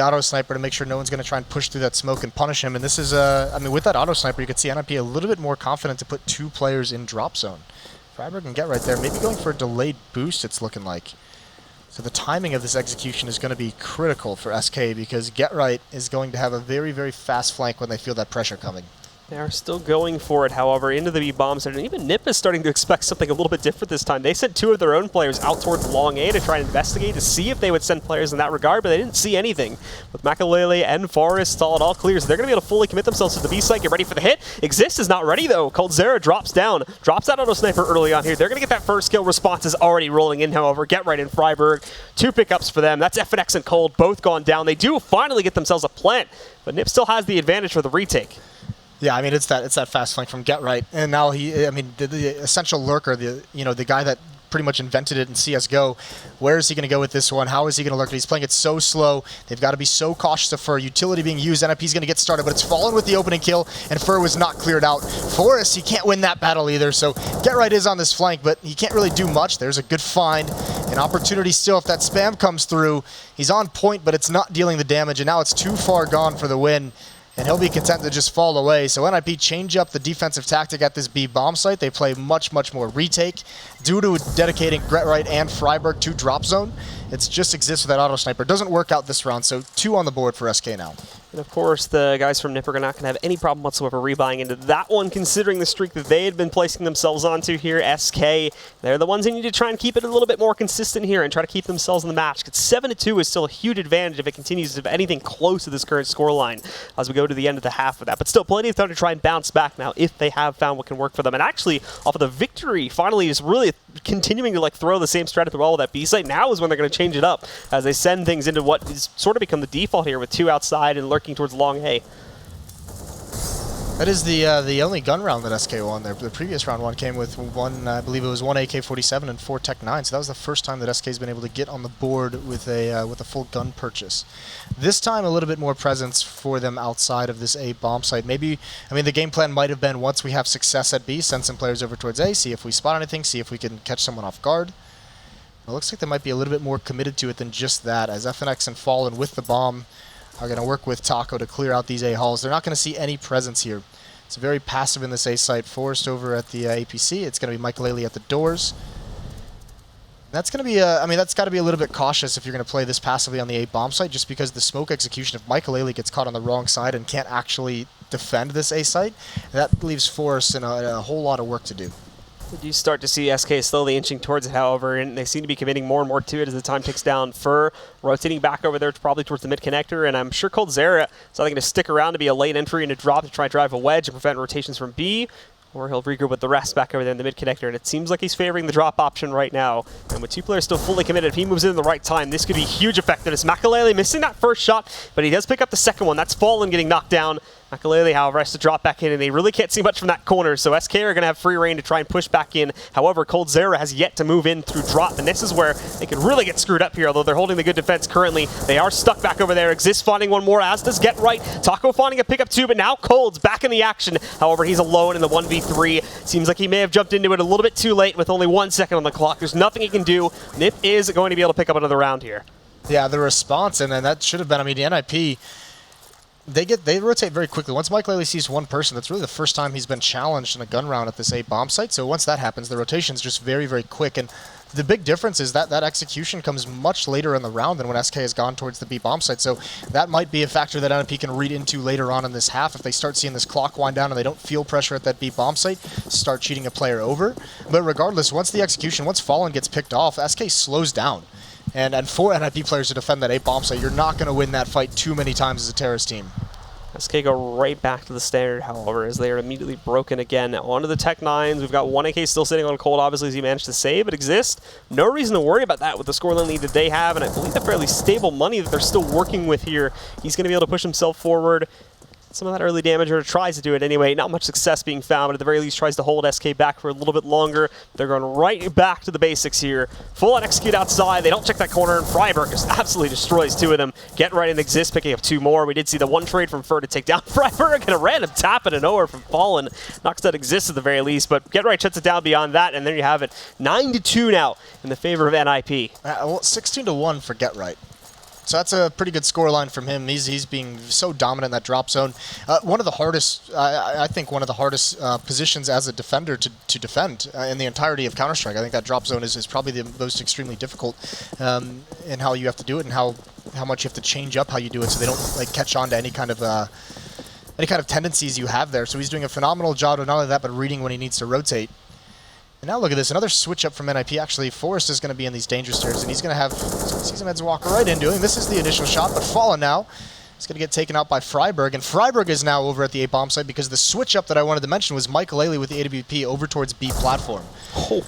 auto sniper to make sure no one's going to try and push through that smoke and punish him. And this is, I mean, with that auto sniper, you could see NiP a little bit more confident to put 2 players in drop zone. Freiburg can get right there. Maybe going for a delayed boost, it's looking like. So the timing of this execution is going to be critical for SK, because Get Right is going to have a very, very fast flank when they feel that pressure coming. They are still going for it, however, into the B bomb site, and even NiP is starting to expect something a little bit different this time. They sent 2 of their own players out towards long A to try and investigate to see if they would send players in that regard, but they didn't see anything. With Makalele and Forest solid all clear, so they're going to be able to fully commit themselves to the B site, get ready for the hit. Exist is not ready though. Coldzera drops down, drops that auto sniper early on here. They're going to get that first kill. Response is already rolling in, however. Get Right in Freiburg. 2 pickups for them. That's FNX and Cold, both gone down. They do finally get themselves a plant, but NiP still has the advantage for the retake. Yeah, I mean, it's that fast flank from Get Right, and now he, I mean, the essential lurker, the guy that pretty much invented it in CS:GO. Where is he going to go with this one? How is he going to lurk it? He's playing it so slow. They've got to be so cautious of Fur. Utility being used. NiP's going to get started, but it's fallen with the opening kill, and Fur was not cleared out. Forrest, he can't win that battle either, so Get Right is on this flank, but he can't really do much. There's a good find. An opportunity still if that spam comes through. He's on point, but it's not dealing the damage, and now it's too far gone for the win. And he'll be content to just fall away. So NiP change up the defensive tactic at this B bomb site. They play much, much more retake due to dedicating Get Right and Freiburg to drop zone. It's just Exists with that auto sniper. Doesn't work out this round, so 2 on the board for SK now. And of course, the guys from NiP are not going to have any problem whatsoever rebuying into that one, considering the streak that they had been placing themselves onto here. SK, they're the ones who need to try and keep it a little bit more consistent here and try to keep themselves in the match. Because 7-2 is still a huge advantage if it continues to have anything close to this current scoreline as we go to the end of the half of that. But still, plenty of time to try and bounce back now if they have found what can work for them. And actually, off of the victory, finally is really continuing to throw the same strat at the wall with that B site. Now is when they're going to change it up as they send things into what is sort of become the default here with 2 outside and lurking towards long A. That is the only gun round that SK won there. The previous round one came with I believe it was 1 AK-47 and 4 Tech 9. So that was the first time that SK's been able to get on the board with a full gun purchase. This time a little bit more presence for them outside of this A bomb site. Maybe, I mean, the game plan might have been once we have success at B, send some players over towards A, see if we spot anything, see if we can catch someone off guard. It looks like they might be a little bit more committed to it than just that, as FNX and Fallen with the bomb are going to work with Taco to clear out these A halls. They're not going to see any presence here. It's very passive in this A site. Forrest over at the APC. It's going to be Makalele at the doors. That's going to be, I mean, that's got to be a little bit cautious if you're going to play this passively on the A bomb site, just because the smoke execution, if Makalele gets caught on the wrong side and can't actually defend this A site, that leaves Forrest in a whole lot of work to do. We do start to see SK slowly inching towards it, however, and they seem to be committing more and more to it as the time ticks down. Fur rotating back over there probably towards the mid connector, and I'm sure Coldzera is either going to stick around to be a late entry and a drop to try and drive a wedge and prevent rotations from B, or he'll regroup with the rest back over there in the mid connector, and it seems like he's favoring the drop option right now. And with 2 players still fully committed, if he moves in at the right time, this could be huge effectiveness. Makalele missing that first shot, but he does pick up the second one. That's Fallen getting knocked down. Makalele, however, has to drop back in, and they really can't see much from that corner, so SK are going to have free reign to try and push back in. However, Coldzera has yet to move in through drop, and this is where they could really get screwed up here, although they're holding the good defense currently. They are stuck back over there. Exists finding one more, as does Get Right. Taco finding a pickup 2, but now Cold's back in the action. However, he's alone in the 1v3. Seems like he may have jumped into it a little bit too late with only 1 second on the clock. There's nothing he can do. NiP is going to be able to pick up another round here. Yeah, the response, and then that should have been, I mean, the NiP, they rotate very quickly. Once Makalele sees one person, that's really the first time he's been challenged in a gun round at this A bomb site. So once that happens, the rotation's just very, very quick. And the big difference is that execution comes much later in the round than when SK has gone towards the B bomb site. So that might be a factor that NiP can read into later on in this half. If they start seeing this clock wind down and they don't feel pressure at that B bomb site, start cheating a player over. But regardless, once Fallen gets picked off, SK slows down. And for NiP players to defend that A bomb site, you're not going to win that fight too many times as a terrorist team. SK go right back to the standard, however, as they are immediately broken again. Onto the Tech 9s. We've got 1AK still sitting on cold, obviously, as he managed to save, but exist. No reason to worry about that with the scoreline lead that they have, and I believe the fairly stable money that they're still working with here. He's going to be able to push himself forward. Some of that early damage, or tries to do it anyway. Not much success being found, but at the very least tries to hold SK back for a little bit longer. They're going right back to the basics here. Full on execute outside. They don't check that corner, and Freiburg just absolutely destroys two of them. Get right and exist, picking up two more. We did see the one trade from Fur to take down Freiburg, and a random tap out of nowhere from Fallen. Knocks that exists at the very least, but Get Right shuts it down beyond that, and there you have it. 9-2 now in the favor of NiP. Well, 16-1 for Get Right. So that's a pretty good scoreline from him. He's being so dominant in that drop zone. One of the hardest, I think, one of the hardest positions as a defender to defend in the entirety of Counter-Strike. I think that drop zone is probably the most extremely difficult in how you have to do it and how much you have to change up how you do it so they don't like catch on to any kind of tendencies you have there. So he's doing a phenomenal job of not only that, but reading when he needs to rotate. And now look at this, another switch up from NiP. Actually, Forrest is going to be in these danger stairs, and he's going to have see some heads walk right into him. This is the initial shot, but Fallen now is going to get taken out by Freiburg, and Freiburg is now over at the A-bomb site because the switch up that I wanted to mention was Michael Ailey with the AWP over towards B platform. Oh.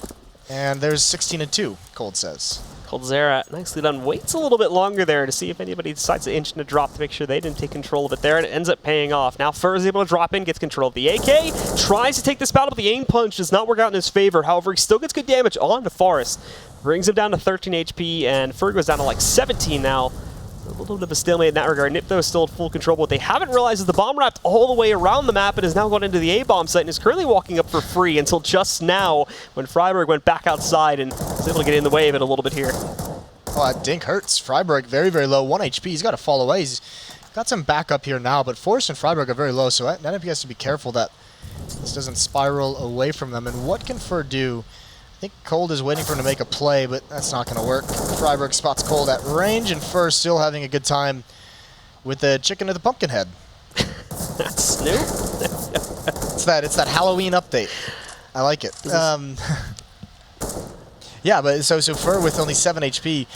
And there's 16-2, Cold says. Coldzera, nicely done, waits a little bit longer there to see if anybody decides to inch and a drop to make sure they didn't take control of it there, and it ends up paying off. Now Fur is able to drop in, gets control of the AK, tries to take this battle, but the aim punch does not work out in his favor. However, he still gets good damage on to Forrest. Brings him down to 13 HP, and Fur goes down to like 17 now. A little bit of a stalemate in that regard. NiP, though, is still in full control, but what they haven't realized is the bomb wrapped all the way around the map and has now gone into the A-bomb site and is currently walking up for free until just now when Freiburg went back outside and was able to get in the way of it a little bit here. Oh, that dink hurts. Freiburg very, very low. 1 HP. He's got to fall away. He's got some backup here now, but Forrest and Freiburg are very low, so NiP has to be careful that this doesn't spiral away from them. And what can Fur do? I think Cold is waiting for him to make a play, but that's not going to work. Freiburg spots Cold at range, and Fur still having a good time with the chicken of the pumpkin head. That's new. It's that Halloween update. I like it. Yeah, but so Fur with only 7 HP,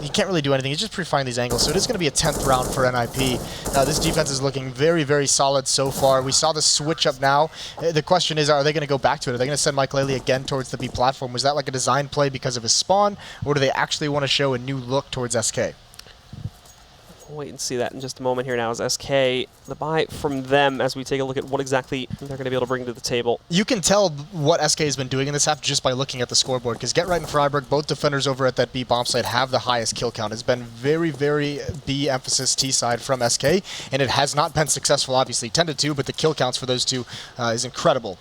he can't really do anything. He's just pre-firing these angles, so it is going to be a 10th round for NiP. This defense is looking very, very solid so far. We saw the switch up now. The question is, are they going to go back to it? Are they going to send Michael Ailey again towards the B platform? Was that like a design play because of his spawn, or do they actually want to show a new look towards SK? We'll wait and see that in just a moment here now as SK, the buy from them as we take a look at what exactly they're going to be able to bring to the table. You can tell what SK has been doing in this half just by looking at the scoreboard, because Get Right and Freiburg, both defenders over at that B bomb site, have the highest kill count. It's been very, very B emphasis T side from SK, and it has not been successful, obviously. 10-2, but the kill counts for those two is incredible.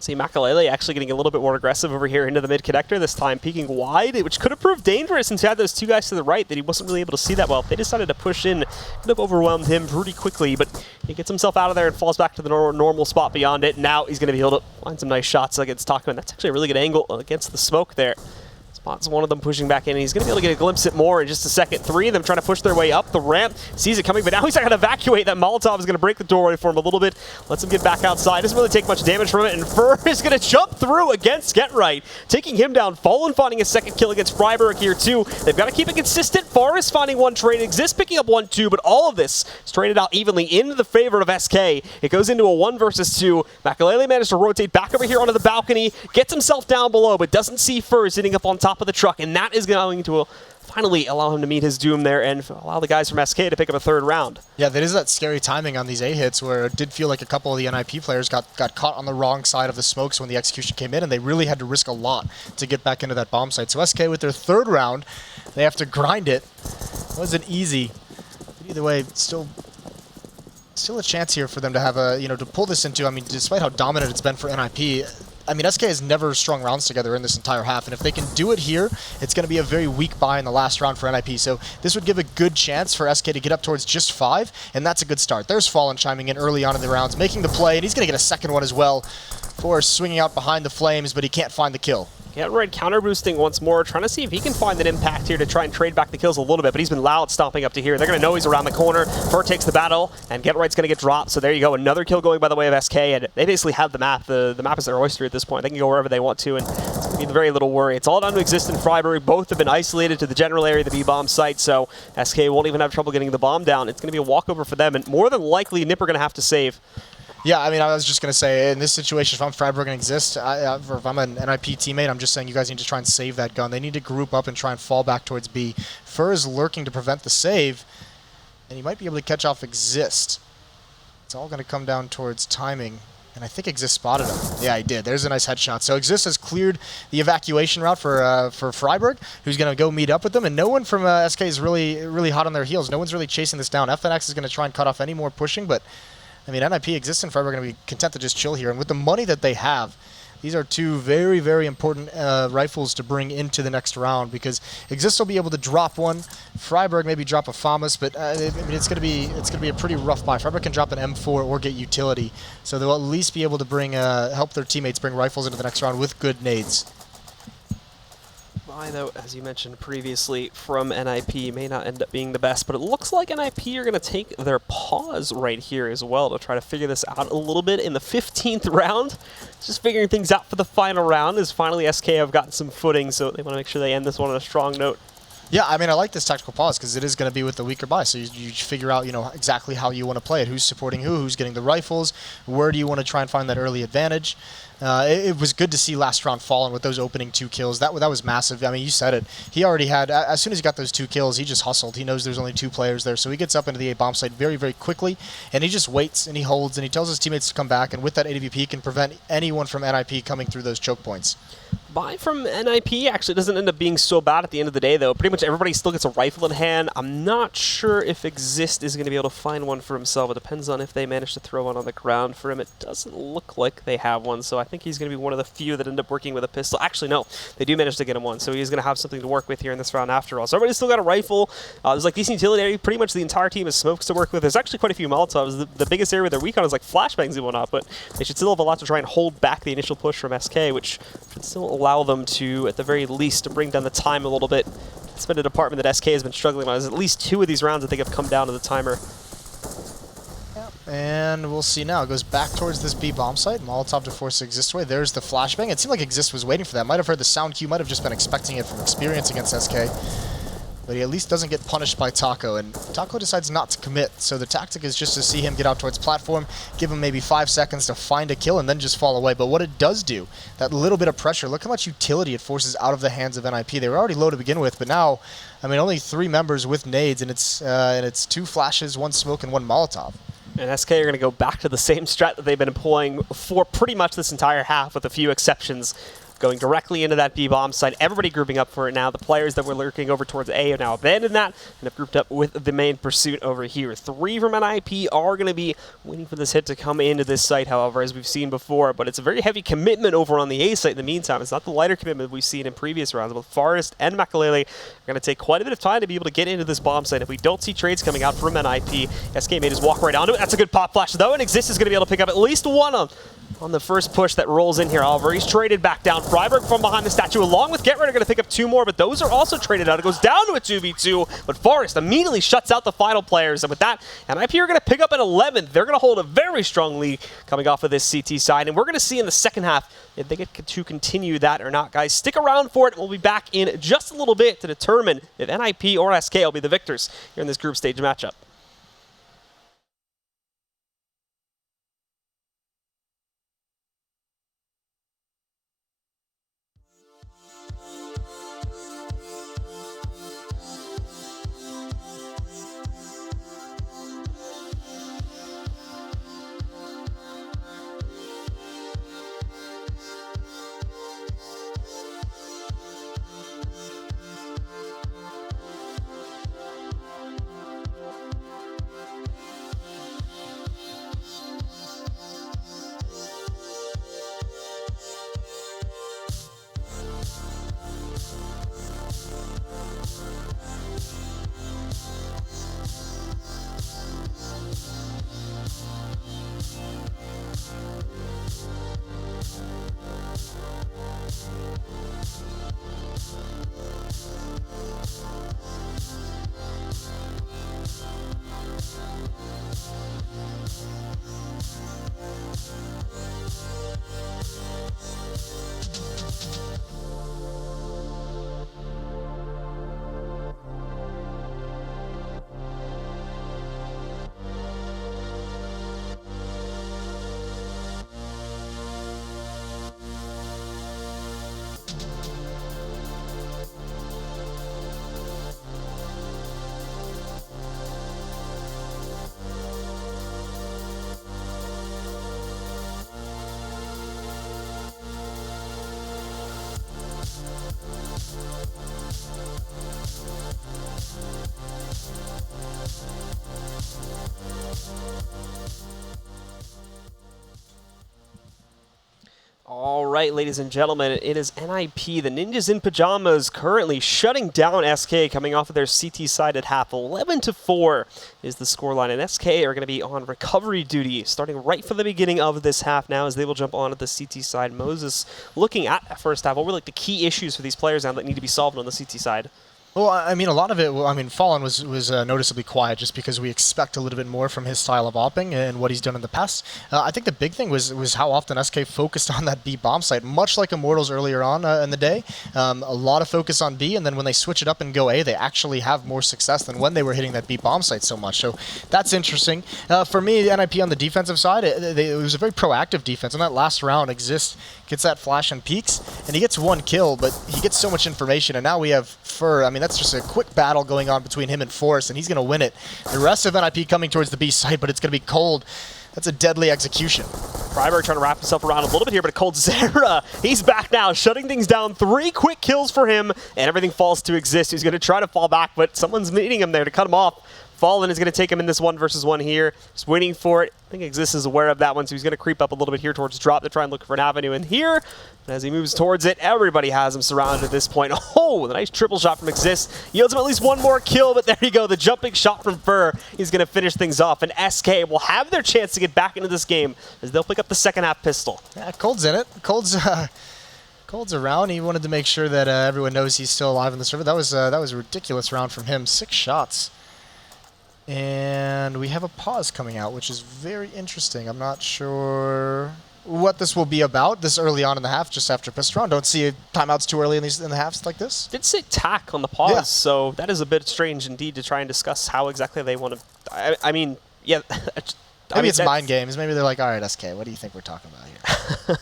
See Makalele actually getting a little bit more aggressive over here into the mid connector, this time peeking wide, which could have proved dangerous since he had those two guys to the right that he wasn't really able to see that well. If they decided to push in, could have overwhelmed him pretty quickly, but he gets himself out of there and falls back to the normal spot beyond it. Now he's going to be able to find some nice shots against Takman. That's actually a really good angle against the smoke there. Spots one of them pushing back in, and he's going to be able to get a glimpse at more in just a second. Three of them trying to push their way up the ramp. Sees it coming, but now he's not going to evacuate. That Molotov is going to break the doorway for him a little bit. Lets him get back outside. Doesn't really take much damage from it, and Fur is going to jump through against Get Right, taking him down. Fallen finding a second kill against Freiburg here, too. They've got to keep it consistent. Forrest finding one trade. Exist picking up 1-2, but all of this is traded out evenly into the favor of SK. It goes into a 1 versus 2. Makalele managed to rotate back over here onto the balcony, gets himself down below, but doesn't see Fur sitting up on top of the truck, and that is going to finally allow him to meet his doom there and allow the guys from SK to pick up a third round. Yeah, there is that scary timing on these A hits where it did feel like a couple of the NiP players got caught on the wrong side of the smokes when the execution came in, and they really had to risk a lot to get back into that bomb site. So SK with their third round, they have to grind it. It wasn't easy. But either way, still a chance here for them to have a, to pull this into, I mean, despite how dominant it's been for NiP, I mean, SK has never strung rounds together in this entire half, and if they can do it here, it's going to be a very weak buy in the last round for NiP. So this would give a good chance for SK to get up towards just 5, and that's a good start. There's Fallen chiming in early on in the rounds, making the play, and he's going to get a second one as well. Forrest swinging out behind the flames, but he can't find the kill. Get Right counter boosting once more, trying to see if he can find an impact here to try and trade back the kills a little bit, but he's been loud stomping up to here. They're going to know he's around the corner. Fur takes the battle, and Get Right's going to get dropped. So there you go, another kill going by the way of SK, and they basically have the map. The map is their oyster at this point. They can go wherever they want to, and it's be very little worry. It's all down to Exist and Freiburg. Both have been isolated to the general area of the B-bomb site, so SK won't even have trouble getting the bomb down. It's going to be a walkover for them, and more than likely, NiP are going to have to save. Yeah, I mean, I was just going to say, in this situation, if I'm Freiburg and Exist, or if I'm an NiP teammate, I'm just saying you guys need to try and save that gun. They need to group up and try and fall back towards B. Fur is lurking to prevent the save, and he might be able to catch off Exist. It's all going to come down towards timing, and I think Exist spotted him. Yeah, he did. There's a nice headshot. So Exist has cleared the evacuation route for Freiburg, who's going to go meet up with them, and no one from SK is really hot on their heels. No one's really chasing this down. FNX is going to try and cut off any more pushing, but I mean, NiP, Exist, and Freiburg are going to be content to just chill here. And with the money that they have, these are two very, very important rifles to bring into the next round, because Exist will be able to drop one. Freiburg maybe drop a FAMAS, but I mean, it's going to be a pretty rough buy. Freiburg can drop an M4 or get utility, so they'll at least be able to bring help their teammates bring rifles into the next round with good nades. Though, as you mentioned previously, from NiP may not end up being the best, but it looks like NiP are going to take their pause right here as well to try to figure this out a little bit in the 15th round. Just figuring things out for the final round, as finally SK have gotten some footing, so they want to make sure they end this one on a strong note. Yeah, I mean, I like this tactical pause because it is going to be with the weaker buy. So you figure out, you know, exactly how you want to play it. Who's supporting who's getting the rifles, where do you want to try and find that early advantage. It was good to see last round Fallen with those opening 2 kills. That was massive. I mean, you said it. He already had, as soon as he got those 2 kills, he just hustled. He knows there's only 2 players there. So he gets up into the A bomb site very, very quickly, and he just waits and he holds and he tells his teammates to come back. And with that AWP, he can prevent anyone from NiP coming through those choke points. Buy from NiP actually doesn't end up being so bad at the end of the day, though. Pretty much everybody still gets a rifle in hand. I'm not sure if Exist is going to be able to find one for himself. It depends on if they manage to throw one on the ground for him. It doesn't look like they have one, so I think he's going to be one of the few that end up working with a pistol. Actually, no, they do manage to get him one, so he's going to have something to work with here in this round after all. So everybody's still got a rifle. There's like decent utility. Pretty much the entire team has smokes to work with. There's actually quite a few Molotovs. The biggest area they're weak on is like flashbangs and whatnot, but they should still have a lot to try and hold back the initial push from SK, which should still allow them to, at the very least, to bring down the time a little bit. It's been a department that SK has been struggling on. There's at least 2 of these rounds I think have come down to the timer. And we'll see now. It goes back towards this B bomb site. Molotov to force Exist away. There's the flashbang. It seemed like Exist was waiting for that. Might have heard the sound cue. Might have just been expecting it from experience against SK. But he at least doesn't get punished by Taco. And Taco decides not to commit. So the tactic is just to see him get out towards platform, give him maybe 5 seconds to find a kill, and then just fall away. But what it does do, that little bit of pressure, look how much utility it forces out of the hands of NiP. They were already low to begin with, but now, I mean, only 3 members with nades, and it's 2 flashes, 1 smoke, and 1 Molotov. And SK are going to go back to the same strat that they've been employing for pretty much this entire half, with a few exceptions. Going directly into that B-bomb site, everybody grouping up for it now. The players that were lurking over towards A have now abandoned that and have grouped up with the main pursuit over here. 3 from NiP are going to be waiting for this hit to come into this site, however, as we've seen before. But it's a very heavy commitment over on the A site in the meantime. It's not the lighter commitment we've seen in previous rounds. But Forest and Makalele are going to take quite a bit of time to be able to get into this bomb site. If we don't see trades coming out from NiP, SK may just walk right onto it. That's a good pop flash, though, and Exist is going to be able to pick up at least 1 on the first push that rolls in here. However, he's traded back down. Freiburg from behind the statue, along with Get Ready, are going to pick up 2 more, but those are also traded out. It goes down to a 2v2, but Forest immediately shuts out the final players, and with that, NiP are going to pick up an 11th. They're going to hold a very strong lead coming off of this CT side, and we're going to see in the second half if they get to continue that or not. Guys, stick around for it. We'll be back in just a little bit to determine if NiP or SK will be the victors here in this group stage matchup. right, ladies and gentlemen, it is NiP, the Ninjas in Pajamas, currently shutting down SK, coming off of their CT side at half. 11-4 is the scoreline, and SK are going to be on recovery duty, starting right from the beginning of this half now, as they will jump on at the CT side. Moses, looking at that first half, what were like the key issues for these players now that need to be solved on the CT side? Well, I mean, a lot of it, I mean, Fallen was noticeably quiet just because we expect a little bit more from his style of opping and what he's done in the past. I think the big thing was how often SK focused on that B bomb site, much like Immortals earlier on in the day. A lot of focus on B, and then when they switch it up and go A, they actually have more success than when they were hitting that B bomb site so much. So that's interesting. For me, NiP on the defensive side, it was a very proactive defense. In that last round, Exist gets that flash and peeks, and he gets one kill, but he gets so much information, and now we have Fur. I mean, that's just a quick battle going on between him and Forrest, and he's going to win it. The rest of NiP coming towards the B site, but it's going to be Cold. That's a deadly execution. Freiburg trying to wrap himself around a little bit here, but Cold Zera, he's back now, shutting things down. 3 quick kills for him, and everything falls to Exist. He's going to try to fall back, but someone's meeting him there to cut him off. Fallen is going to take him in this 1v1 here. Just waiting for it. I think Exist is aware of that one, so he's going to creep up a little bit here towards drop to try and look for an avenue in here. And as he moves towards it, everybody has him surrounded at this point. Oh, the nice triple shot from Exist. Yields him at least one more kill, but there you go. The jumping shot from Fur. He's going to finish things off, and SK will have their chance to get back into this game as they'll pick up the second half pistol. Yeah, Cold's in it. Cold's around. He wanted to make sure that everyone knows he's still alive in the server. That was a ridiculous round from him. 6 shots. And we have a pause coming out, which is very interesting. I'm not sure what this will be about this early on in the half, just after pistol round. Don't see timeouts too early in the halves like this. Did say tack on the pause, so that is a bit strange indeed to try and discuss how exactly they want to. I mean, yeah. Maybe it's mind games. Maybe they're like, all right, SK, what do you think we're talking about here?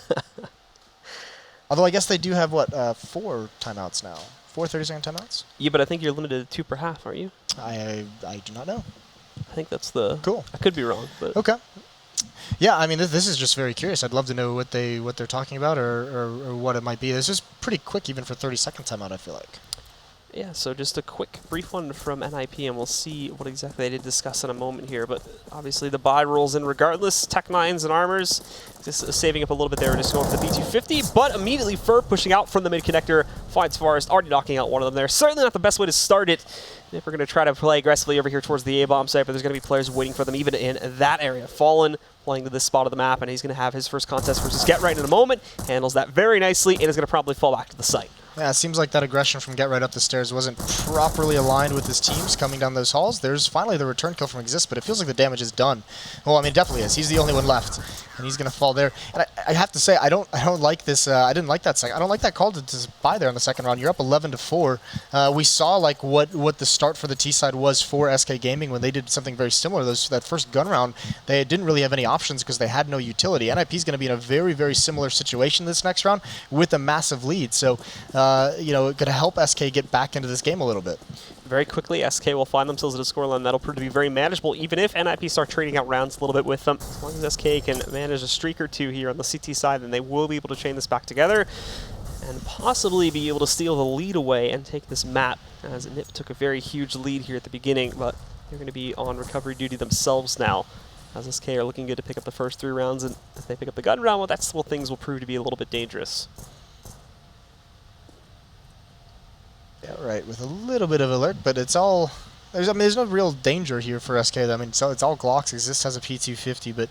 Although I guess they do have, what, 4 timeouts now? 4 30-second timeouts? Yeah, but I think you're limited to 2 per half, aren't you? I do not know. I think that's the... Cool. I could be wrong, but... Okay. Yeah, I mean, this is just very curious. I'd love to know what they're talking about or what it might be. This is pretty quick even for 30-second timeout, I feel like. Yeah, so just a quick brief one from NiP, and we'll see what exactly they did discuss in a moment here. But obviously the buy rolls in regardless. Tech 9s and armors. Just saving up a little bit there, just going for the B250. But immediately Fur pushing out from the mid connector. Finds Forrest, already knocking out one of them there. Certainly not the best way to start it. If we're going to try to play aggressively over here towards the A-bomb site, but there's going to be players waiting for them even in that area. Fallen playing to this spot of the map, and he's going to have his first contest versus Get Right in a moment. Handles that very nicely, and is going to probably fall back to the site. Yeah, it seems like that aggression from Get Right up the stairs wasn't properly aligned with his teams coming down those halls. There's finally the return kill from Exist, but it feels like the damage is done. Well, I mean, it definitely is. He's the only one left, and he's going to fall there. And I have to say, I don't like this. I didn't like that second. I don't like that call to buy there in the second round. You're up 11-4. We saw like what the start for the T side was for SK Gaming when they did something very similar. That first gun round, they didn't really have any options because they had no utility. NiP is going to be in a very, very similar situation this next round with a massive lead. So, you know, going to help SK get back into this game a little bit. Very quickly, SK will find themselves at a scoreline that'll prove to be very manageable, even if NiP start trading out rounds a little bit with them. As long as SK can manage a streak or two here on the CT side, then they will be able to chain this back together and possibly be able to steal the lead away and take this map, as NiP took a very huge lead here at the beginning, but they're going to be on recovery duty themselves now, as SK are looking good to pick up the first 3 rounds, and if they pick up the gun round, well, that's where things will prove to be a little bit dangerous. Yeah, right, with a little bit of alert, but it's all... There's no real danger here for SK. I mean, so it's all Glocks. Exist has a P250, but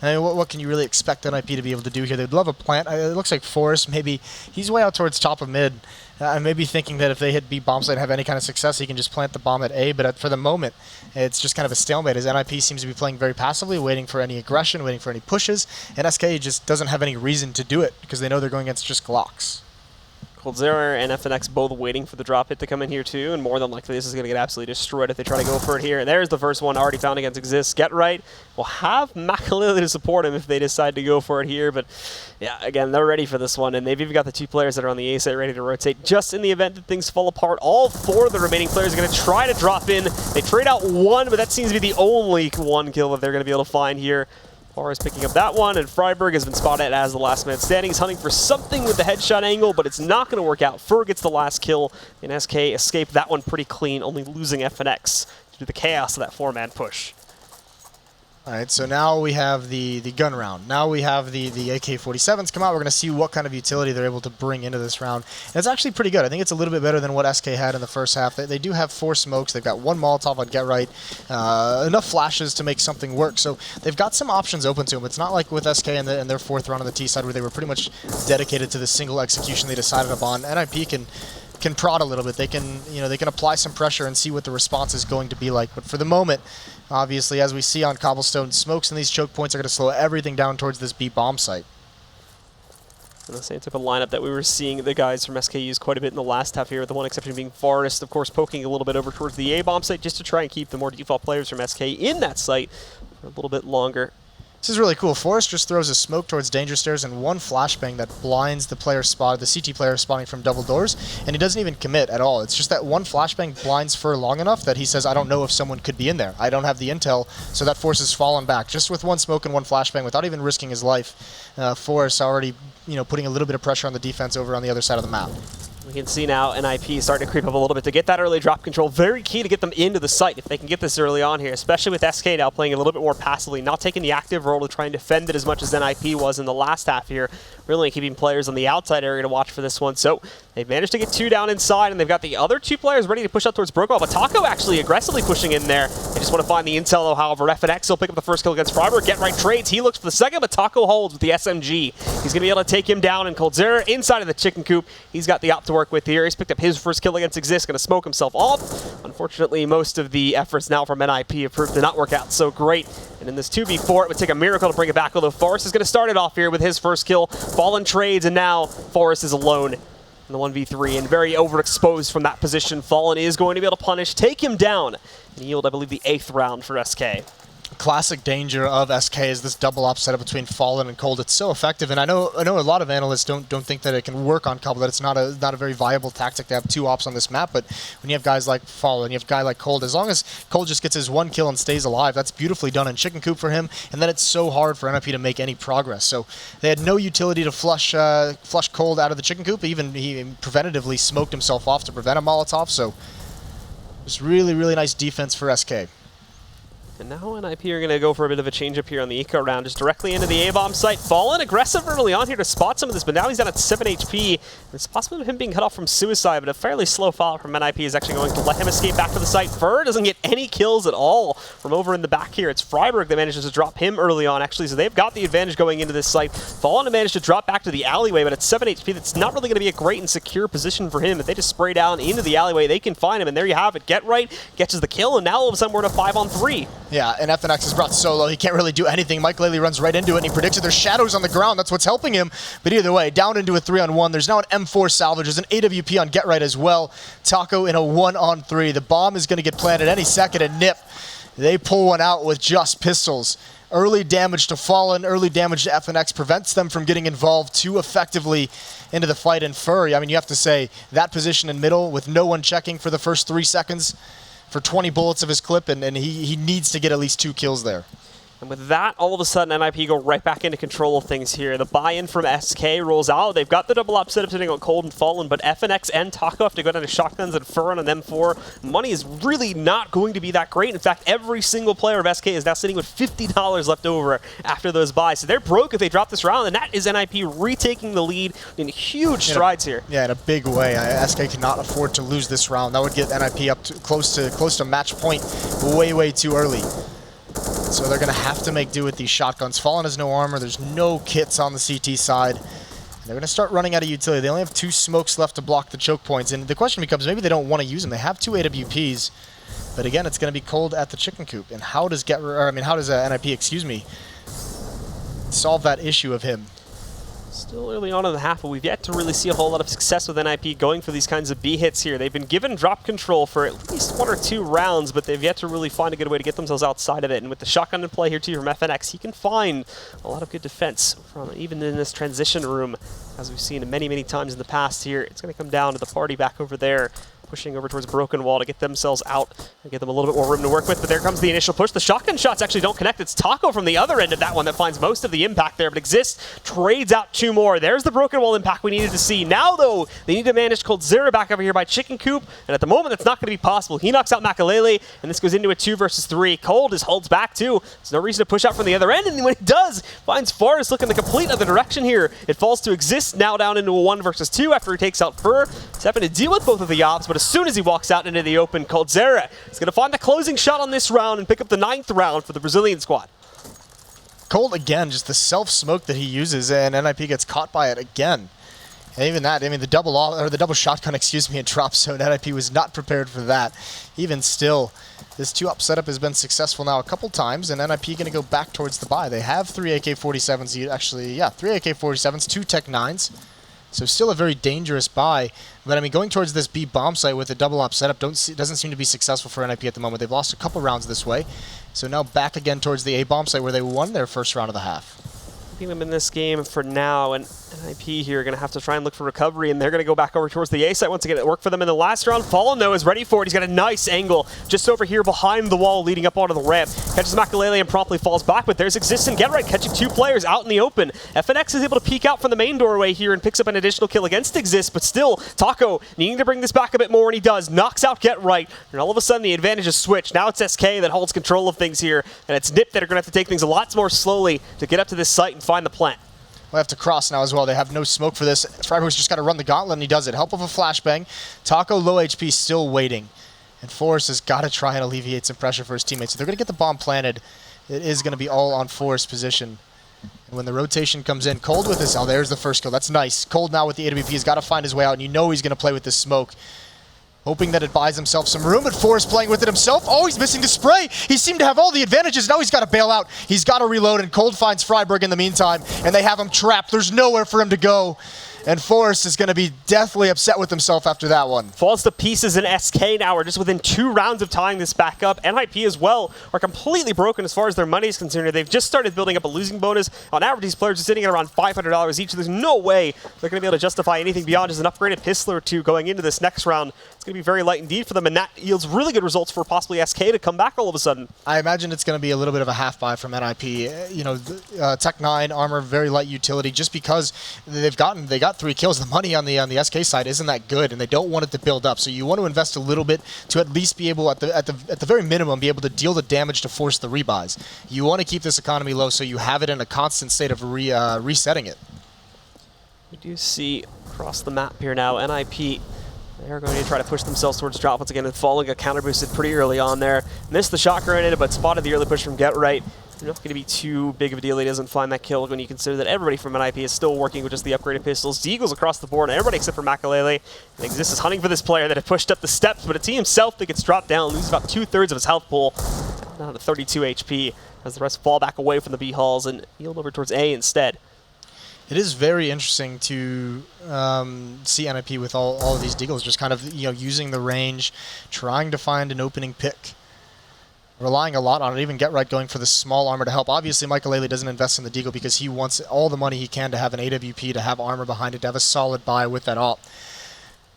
I mean, what can you really expect NiP to be able to do here? They'd love a plant. It looks like Forrest, maybe he's way out towards top of mid. I'm maybe thinking that if they hit B bomb site and have any kind of success, he can just plant the bomb at A, but for the moment, it's just kind of a stalemate, as NiP seems to be playing very passively, waiting for any aggression, waiting for any pushes, and SK just doesn't have any reason to do it, because they know they're going against just Glocks. Coldzera and FNX both waiting for the drop hit to come in here too, and more than likely this is going to get absolutely destroyed if they try to go for it here. And there's the first one already found against Exist. Get Right will have Makalili to support him if they decide to go for it here, but yeah, again, they're ready for this one, and they've even got the 2 players that are on the A site ready to rotate just in the event that things fall apart. All 4 of the remaining players are going to try to drop in. They trade out 1, but that seems to be the only 1 kill that they're going to be able to find here. Forrest picking up that one, and Freiburg has been spotted as the last man standing. He's hunting for something with the headshot angle, but it's not going to work out. Fur gets the last kill, and SK escaped that one pretty clean, only losing FNX due to the chaos of that 4-man push. All right, so now we have the gun round. Now we have the AK-47s come out. We're going to see what kind of utility they're able to bring into this round. And it's actually pretty good. I think it's a little bit better than what SK had in the first half. They do have 4 smokes. They've got 1 Molotov on Get Right, enough flashes to make something work. So they've got some options open to them. It's not like with SK in their 4th round on the T side where they were pretty much dedicated to the single execution they decided upon. NiP can prod a little bit. They can, they can apply some pressure and see what the response is going to be like. But for the moment, obviously, as we see on Cobblestone, smokes and these choke points are going to slow everything down towards this B bomb site. And the same type of lineup that we were seeing the guys from SK use quite a bit in the last half here, with the one exception being Forest, of course, poking a little bit over towards the A bomb site just to try and keep the more default players from SK in that site for a little bit longer. This is really cool. Forrest just throws a smoke towards Danger Stairs and 1 flashbang that blinds the player spot, the CT player spawning from double doors, and he doesn't even commit at all. It's just that 1 flashbang blinds Fur long enough that he says, I don't know if someone could be in there. I don't have the intel, so that forces Fallen back. Just with 1 smoke and 1 flashbang without even risking his life, Forrest already putting a little bit of pressure on the defense over on the other side of the map. We can see now NiP starting to creep up a little bit to get that early drop control. Very key to get them into the site if they can get this early on here, especially with SK now playing a little bit more passively, not taking the active role to try and defend it as much as NiP was in the last half here, really keeping players on the outside area to watch for this one. So they've managed to get 2 down inside, and they've got the other 2 players ready to push up towards Brookwell, but Taco actually aggressively pushing in there. They just want to find the intel, though, however. FNX will pick up the first kill against Freiburg. Get Right trades. He looks for the second, but Taco holds with the SMG. He's going to be able to take him down, and Coldzera inside of the chicken coop. He's got the op to work with here. He's picked up his first kill against Exist, going to smoke himself off. Unfortunately, most of the efforts now from NiP have proved to not work out so great. And in this 2v4, it would take a miracle to bring it back, although Forrest is going to start it off here with his first kill. Fallen trades, and now Forrest is alone in the 1v3 and very overexposed from that position. Fallen is going to be able to punish, take him down, and yield, I believe, the 8th round for SK. Classic danger of SK is this double op setup between Fallen and Cold. It's so effective, and I know a lot of analysts don't think that it can work on Cobble, that it's not a very viable tactic to have 2 ops on this map, but when you have guys like Fallen, you have a guy like Cold, as long as Cold just gets his 1 kill and stays alive, that's beautifully done in Chicken Coop for him, and then it's so hard for NiP to make any progress. So they had no utility to flush Cold out of the Chicken Coop. Even he preventatively smoked himself off to prevent a Molotov, so it's really, really nice defense for SK. And now NiP are going to go for a bit of a change-up here on the eco round, just directly into the A-bomb site. Fallen aggressive early on here to spot some of this, but now he's down at 7 HP. It's possible of him being cut off from suicide, but a fairly slow follow from NiP is actually going to let him escape back to the site. Fur doesn't get any kills at all from over in the back here. It's Freiburg that manages to drop him early on, actually, so they've got the advantage going into this site. Fallen managed to drop back to the alleyway, but at 7 HP, that's not really going to be a great and secure position for him. If they just spray down into the alleyway, they can find him, and there you have it. Get Right catches the kill, and now all of a sudden we're in a 5-on-3. Yeah, and FNX is brought solo. He can't really do anything. Mike Laley runs right into it, and he predicts it. There's shadows on the ground. That's what's helping him. But either way, down into a 3-on-1. There's now an M4 salvage. There's an AWP on Get Right as well. Taco in a 1-on-3. The bomb is going to get planted any second, and NiP, they pull one out with just pistols. Early damage to Fallen, early damage to FNX prevents them from getting involved too effectively into the fight. And Furry, I mean, you have to say, that position in middle with no one checking for the first 3 seconds, for 20 bullets of his clip, and he needs to get at least 2 kills there. And with that, all of a sudden, NiP go right back into control of things here. The buy-in from SK rolls out. They've got the double up setup sitting on Cold and Fallen, but FNX and Taco have to go down to shotguns and Fur on an M4. Money is really not going to be that great. In fact, every single player of SK is now sitting with $50 left over after those buys. So they're broke if they drop this round, and that is NiP retaking the lead in huge strides here. Yeah, in a big way. SK cannot afford to lose this round. That would get NiP up to close to match point way too early. So they're going to have to make do with these shotguns. Fallen has no armor. There's no kits on the CT side. They're going to start running out of utility. They only have 2 smokes left to block the choke points. And the question becomes, maybe they don't want to use them. They have 2 AWPs. But again, it's going to be Cold at the chicken coop. And how does NiP, solve that issue of him? Still early on in the half, but we've yet to really see a whole lot of success with NiP going for these kinds of B hits here. They've been given drop control for at least 1 or 2 rounds, but they've yet to really find a good way to get themselves outside of it. And with the shotgun in play here too from FNX, he can find a lot of good defense from even in this transition room, as we've seen many times in the past here. It's going to come down to the party back over there, pushing over towards Broken Wall to get themselves out and give them a little bit more room to work with. But there comes the initial push. The shotgun shots actually don't connect. It's Taco from the other end of that one that finds most of the impact there, but Exist trades out 2 more. There's the Broken Wall impact we needed to see. Now, though, they need to manage Coldzera back over here by Chicken Coop, and at the moment, that's not going to be possible. He knocks out Makalele, and this goes into a 2 versus 3. Cold just holds back, too. There's no reason to push out from the other end, and when he does, finds Forrest looking the complete other direction here. It falls to Exist, now down into a 1 versus 2 after he takes out Fur. He's having to deal with both of the ops, but as soon as he walks out into the open, Coldzera is going to find the closing shot on this round and pick up the 9th round for the Brazilian squad. Cold again, just the self-smoke that he uses, and NiP gets caught by it again. And even that, I mean, the double shotgun, excuse me, in drop zone, NiP was not prepared for that. Even still, this 2-up setup has been successful now a couple times, and NiP going to go back towards the buy. They have 3 AK-47s, actually, yeah, 3 AK-47s, 2 Tech 9s. So still a very dangerous buy. But I mean, going towards this B bomb site with a double-op setup doesn't seem to be successful for NiP at the moment. They've lost a couple rounds this way. So now back again towards the A bomb site where they won their first round of the half. Keeping them in this game for now, and NiP here are going to have to try and look for recovery, and they're going to go back over towards the A site once again. It worked for them in the last round. Fallen, though, is ready for it. He's got a nice angle just over here behind the wall leading up onto the ramp. Catches Makalele and promptly falls back, but there's Exist and Get Right catching 2 players out in the open. FNX is able to peek out from the main doorway here and picks up an additional kill against Exist, but still, Taco needing to bring this back a bit more, and he does. Knocks out Get Right, and all of a sudden the advantage is switched. Now it's SK that holds control of things here, and it's NiP that are going to have to take things a lot more slowly to get up to this site and find the plant. We'll have to cross now as well. They have no smoke for this. Freiburg's just got to run the gauntlet, and he does it. Help of a flashbang. Taco, low HP, still waiting. And Forrest has got to try and alleviate some pressure for his teammates. So they're going to get the bomb planted. It is going to be all on Forrest's position. And when the rotation comes in, Cold with this. Oh, there's the first kill. That's nice. Cold now with the AWP. He's got to find his way out, and you know he's going to play with this smoke. Hoping that it buys himself some room, but Forrest playing with it himself. Oh, he's missing the spray. He seemed to have all the advantages. Now he's got to bail out. He's got to reload, and Cold finds Freiburg in the meantime, and they have him trapped. There's nowhere for him to go. And Forrest is going to be deathly upset with himself after that one. Falls to pieces in SK now. We're just within 2 rounds of tying this back up. NiP as well are completely broken as far as their money is concerned. They've just started building up a losing bonus. On average, these players are sitting at around $500 each. There's no way they're going to be able to justify anything beyond just an upgraded pistol or 2 going into this next round. It's going to be very light indeed for them, and that yields really good results for possibly SK to come back all of a sudden. I imagine it's going to be a little bit of a half buy from NiP. You know, Tech 9 armor, very light utility, just because they got 3 kills. The money on the SK side isn't that good, and they don't want it to build up. So you want to invest a little bit to at least be able, at the very minimum, be able to deal the damage to force the rebuys. You want to keep this economy low so you have it in a constant state of resetting it. We do see across the map here now, NiP, they're going to try to push themselves towards drop once again, and Falling got counter boosted pretty early on there. Missed the shot grenade, but spotted the early push from Get Right. Not going to be too big of a deal. He doesn't find that kill when you consider that everybody from NiP is still working with just the upgraded pistols. Deagles across the board, and everybody except for Makalele. And Exist is hunting for this player that had pushed up the steps, but it's he himself that gets dropped down, loses about 2/3 of his health pool, down to 32 HP, as the rest fall back away from the B halls and yield over towards A instead. It is very interesting to see NiP with all of these Deagles just kind of using the range, trying to find an opening pick. Relying a lot on it, even Get Right going for the small armor to help. Obviously, Makalele doesn't invest in the Deagle because he wants all the money he can to have an AWP, to have armor behind it, to have a solid buy with that op.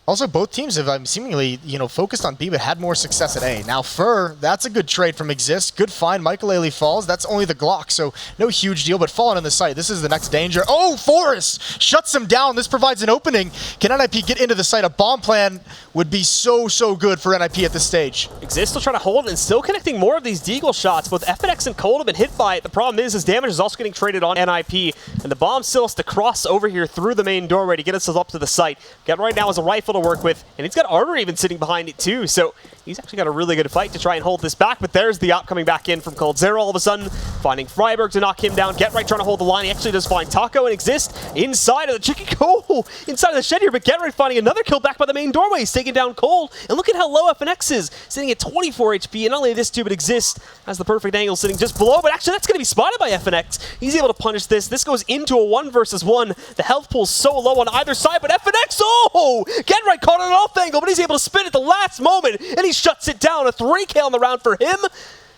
Also, both teams have seemingly, focused on B, but had more success at A. Now, Fur, that's a good trade from Exist. Good find. Makalele falls. That's only the Glock, so no huge deal, but falling on the site. This is the next danger. Oh, Forrest shuts him down. This provides an opening. Can NiP get into the site? A bomb plan would be so good for NiP at this stage. Exist still trying to hold it and still connecting more of these Deagle shots. Both FNX and Cold have been hit by it. The problem is his damage is also getting traded on NiP, and the bomb still has to cross over here through the main doorway to get us up to the site. Get Right now has a rifle to work with, and he's got armor even sitting behind it too, so he's actually got a really good fight to try and hold this back, but there's the op coming back in from Coldzera all of a sudden, finding Freiburg to knock him down. Get Right trying to hold the line. He actually does find Taco and Exist inside of the chicken goal, inside of the shed here, but Get Right finding another kill back by the main doorway. He's taking down Cold, and look at how low FNX is, sitting at 24 HP, and not only this too, but Exist has the perfect angle sitting just below, but actually that's going to be spotted by FNX. He's able to punish this. This goes into a 1 versus 1. The health pool's so low on either side, but FNX, Get Right caught an off angle, but he's able to spin at the last moment, and he shuts it down. A 3K on the round for him.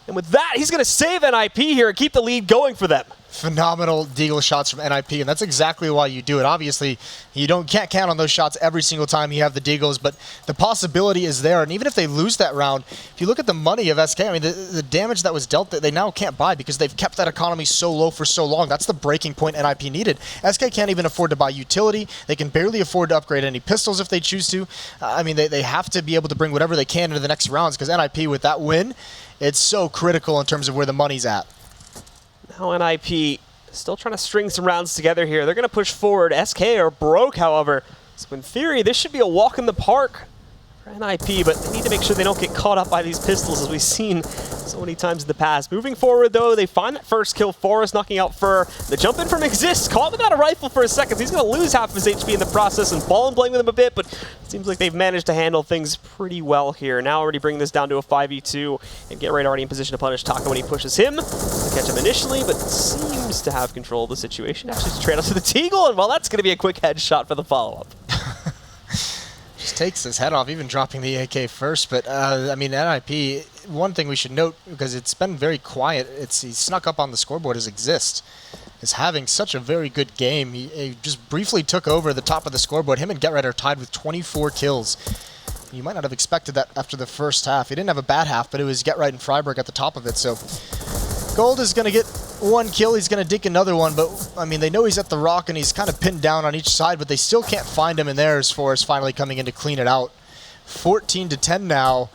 And with that, he's going to save NiP here and keep the lead going for them. phenomenal deagle shots from NiP, and that's exactly why you do it. Obviously, you can't count on those shots every single time you have the deagles, but the possibility is there. And even if they lose that round, if you look at the money of SK, I mean, the damage that was dealt, that they now can't buy because they've kept that economy so low for so long. That's the breaking point NiP needed. SK can't even afford to buy utility. They can barely afford to upgrade any pistols if they choose to. I mean, they have to be able to bring whatever they can into the next rounds because NiP, with that win, it's so critical in terms of where the money's at. Now NiP still trying to string some rounds together here. They're going to push forward. SK are broke, however. So in theory, this should be a walk in the park for NiP, but they need to make sure they don't get caught up by these pistols, as we've seen so many times in the past. Moving forward, though, they find that first kill. Forrest knocking out Fur. The jump in from Exist, caught without a rifle for a second. He's going to lose half of his HP in the process, and Fallen playing with him a bit, but it seems like they've managed to handle things pretty well here. Now already bringing this down to a 5v2, and Get Right already in position to punish Taka when he pushes him. To catch him initially, but seems to have control of the situation. Actually, to trade out to the Teagle, and well, that's going to be a quick headshot for the follow-up. Just takes his head off, even dropping the AK first. But, I mean, NiP, one thing we should note, because it's been very quiet, he snuck up on the scoreboard as Exist, is having such a very good game. He just briefly took over the top of the scoreboard. Him and Get Right are tied with 24 kills. You might not have expected that after the first half. He didn't have a bad half, but it was Get Right and Freiburg at the top of it. So Gold is going to get one kill. He's going to dink another one, but I mean, they know he's at the rock and he's kind of pinned down on each side, but they still can't find him, and there's Forrest finally coming in to clean it out. 14-10 now,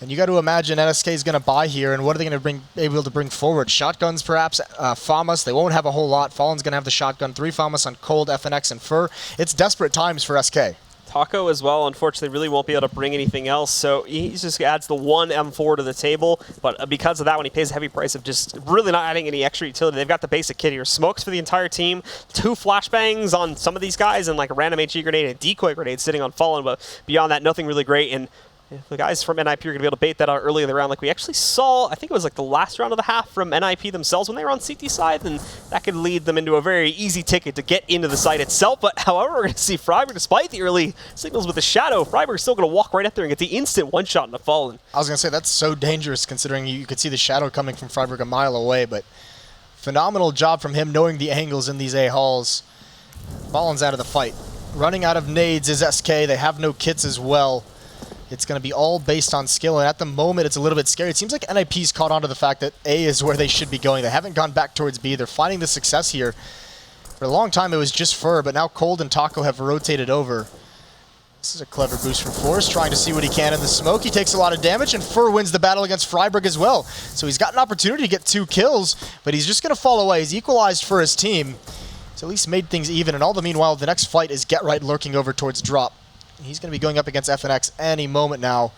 and you got to imagine NSK is going to buy here, and what are they going to be able to bring forward? Shotguns, perhaps. FAMAS, they won't have a whole lot. Fallen's going to have the shotgun. 3 FAMAS on Cold, FNX, and Fur. It's desperate times for SK. Taco as well, unfortunately, really won't be able to bring anything else, so he just adds the one M4 to the table, but because of that, when he pays a heavy price of just really not adding any extra utility, they've got the basic kit here. Smokes for the entire team, 2 flashbangs on some of these guys, and like a random HE grenade and a decoy grenade sitting on Fallen, but beyond that, nothing really great, and the guys from NiP are going to be able to bait that out early in the round like we actually saw. I think it was like the last round of the half from NiP themselves when they were on CT side, and that could lead them into a very easy ticket to get into the site itself. But however, we're going to see Freiburg, despite the early signals with the Shadow, Freiburg's still going to walk right up there and get the instant one-shot into Fallen. I was going to say, that's so dangerous considering you could see the Shadow coming from Freiburg a mile away, but phenomenal job from him knowing the angles in these A-halls. Fallen's out of the fight. Running out of nades is SK. They have no kits as well. It's going to be all based on skill, and at the moment, it's a little bit scary. It seems like NiP's caught on to the fact that A is where they should be going. They haven't gone back towards B. They're finding the success here. For a long time, it was just Fur, but now Cold and Taco have rotated over. This is a clever boost from Forrest, trying to see what he can in the smoke. He takes a lot of damage, and Fur wins the battle against Freiburg as well. So he's got an opportunity to get 2 kills, but he's just going to fall away. He's equalized for his team. He's at least made things even, and all the meanwhile, the next fight is Get Right lurking over towards Drop. He's going to be going up against FNX any moment now.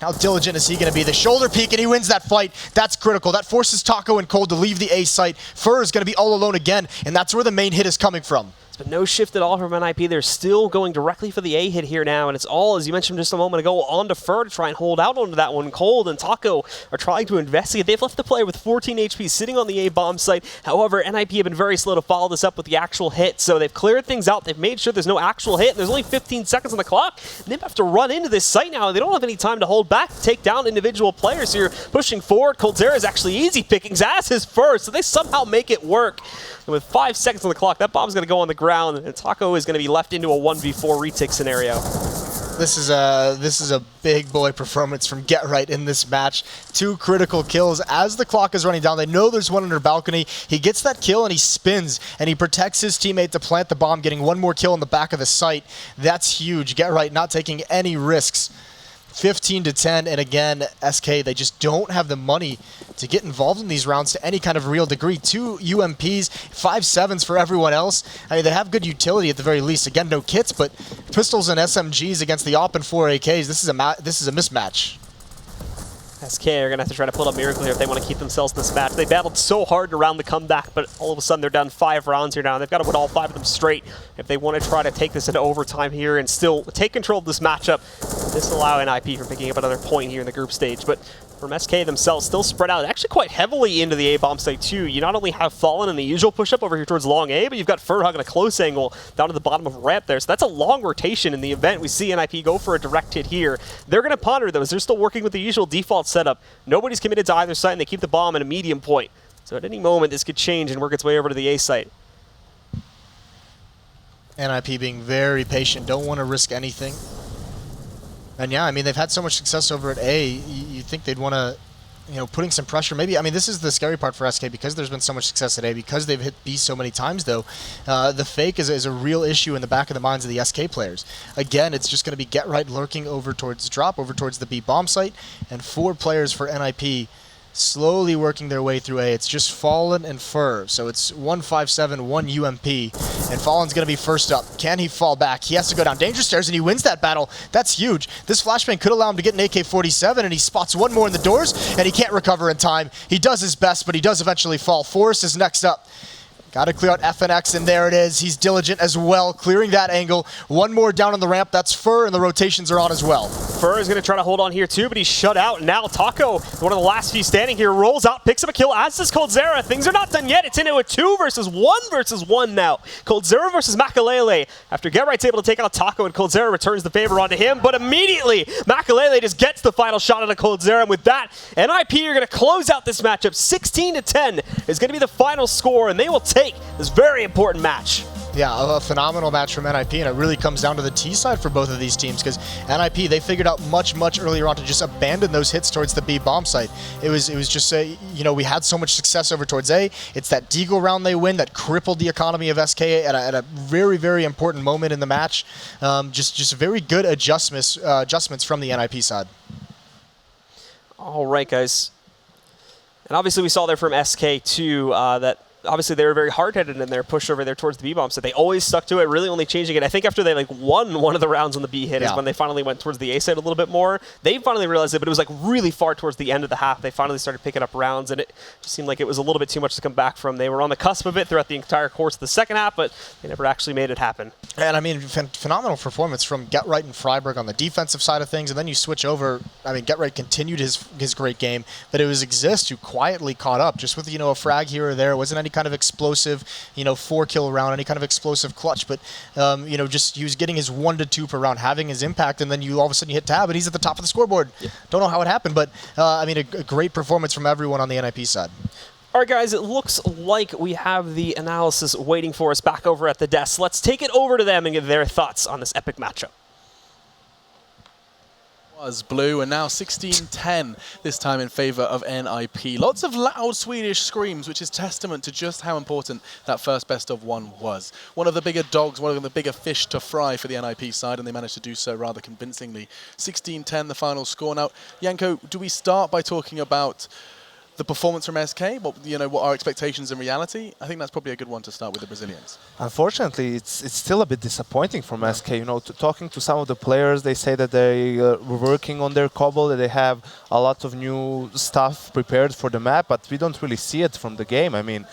How diligent is he going to be? The shoulder peek, and he wins that fight. That's critical. That forces Taco and Cold to leave the A site. Fur is going to be all alone again, and that's where the main hit is coming from. But no shift at all from NiP. They're still going directly for the A hit here now, and it's all, as you mentioned just a moment ago, on to Fur to try and hold out onto that one. Cold and Taco are trying to investigate. They've left the player with 14 HP sitting on the A bomb site. However, NiP have been very slow to follow this up with the actual hit, so they've cleared things out. They've made sure there's no actual hit, and there's only 15 seconds on the clock. NiP have to run into this site now, and they don't have any time to hold back to take down individual players here. Pushing forward, Coldzera is actually easy pickings as his first, so they somehow make it work. And with 5 seconds on the clock, that bomb's going to go on the ground, and Taco is going to be left into a 1v4 retake scenario. This is a big boy performance from Get Right in this match. 2 critical kills as the clock is running down. They know there's one on their balcony. He gets that kill and he spins and he protects his teammate to plant the bomb, getting 1 more kill in the back of the site. That's huge. Get Right not taking any risks. 15-10, and again, SK, they just don't have the money to get involved in these rounds to any kind of real degree. 2 UMPs, 5 7s for everyone else. I mean, they have good utility at the very least. Again, no kits, but pistols and SMGs against the AWP and 4 AKs. This is a mismatch. SK are going to have to try to pull up Miracle here if they want to keep themselves in this match. They battled so hard around the comeback, but all of a sudden they're down 5 rounds here now. They've got to win all 5 of them straight if they want to try to take this into overtime here and still take control of this matchup. This will allow NiP from picking up another point here in the group stage. But from SK themselves, still spread out actually quite heavily into the A-bomb site too. You not only have Fallen in the usual push-up over here towards long A, but you've got Furhug in a close angle down to the bottom of a ramp there. So that's a long rotation in the event. We see NiP go for a direct hit here. They're going to ponder those. They're still working with the usual default setup. Nobody's committed to either side, and they keep the bomb at a medium point. So at any moment, this could change and work its way over to the A site. NiP being very patient, don't want to risk anything. And yeah, I mean, they've had so much success over at A, you think they'd want to, you know, putting some pressure. Maybe, I mean, this is the scary part for SK because there's been so much success at A, because they've hit B so many times, though. The fake is a real issue in the back of the minds of the SK players. Again, it's just going to be Get Right lurking over towards drop, over towards the B bomb site, and 4 players for NiP slowly working their way through A. It's just Fallen and Fur. So it's 157, 1 UMP. And Fallen's going to be first up. Can he fall back? He has to go down Danger Stairs, and he wins that battle. That's huge. This flashbang could allow him to get an AK-47, and he spots one more in the doors, and he can't recover in time. He does his best, but he does eventually fall. Forrest is next up. Got to clear out FNX, and there it is. He's diligent as well, clearing that angle. One more down on the ramp. That's Fur, and the rotations are on as well. Fur is going to try to hold on here too, but he's shut out. Now Taco, one of the last few standing here, rolls out, picks up a kill, as does Coldzera. Things are not done yet. It's in it with 2 versus 1 now. Coldzera versus Makalele. After Get Right's able to take out Taco, and Coldzera returns the favor onto him, but immediately Makalele just gets the final shot on Coldzera, and with that, NiP are going to close out this matchup. 16-10 is going to be the final score, and they will take this very important match. Yeah, a phenomenal match from NiP, and it really comes down to the T side for both of these teams, because NiP, they figured out much earlier on to just abandon those hits towards the B bomb site. It was just, you know, we had so much success over towards A. It's that Deagle round they win that crippled the economy of SK at a very important moment in the match. Just very good adjustments from the NiP side. All right, guys. And obviously we saw there from SK too that obviously they were very hard-headed in their push over there towards the B bomb, so they always stuck to it, really only changing it. I think after they won one of the rounds on the B hit is when they finally went towards the A side a little bit more. They finally realized it, but it was really far towards the end of the half. They finally started picking up rounds, and it just seemed like it was a little bit too much to come back from. They were on the cusp of it throughout the entire course of the second half, but they never actually made it happen. And I mean, phenomenal performance from Get Right and Freiburg on the defensive side of things, and then you switch over. I mean, Get Right continued his great game, but it was Exist who quietly caught up, just with, you know, a frag here or there. It wasn't any kind of explosive, you know, 4-kill round, any kind of explosive clutch, but you know, just he was getting his 1 to 2 per round, having his impact, and then you all of a sudden you hit tab and he's at the top of the scoreboard. Don't know how it happened, but I mean, a great performance from everyone on the NiP side. All right, guys, it looks like we have the analysis waiting for us back over at the desk. Let's take it over to them and get their thoughts on this epic matchup. Was blue, and now 16-10 this time in favor of NiP. Lots of loud Swedish screams, which is testament to just how important that first best of 1 was. One of the bigger dogs, one of the bigger fish to fry for the NiP side, and they managed to do so rather convincingly. 16-10 the final score. Now, Janko, do we start by talking about the performance from SK, what our expectations in reality? I think that's probably a good one to start with the Brazilians. Unfortunately, it's still a bit disappointing from SK. You know, talking to some of the players, they say that they were working on their Cobble, that they have a lot of new stuff prepared for the map, but we don't really see it from the game. I mean,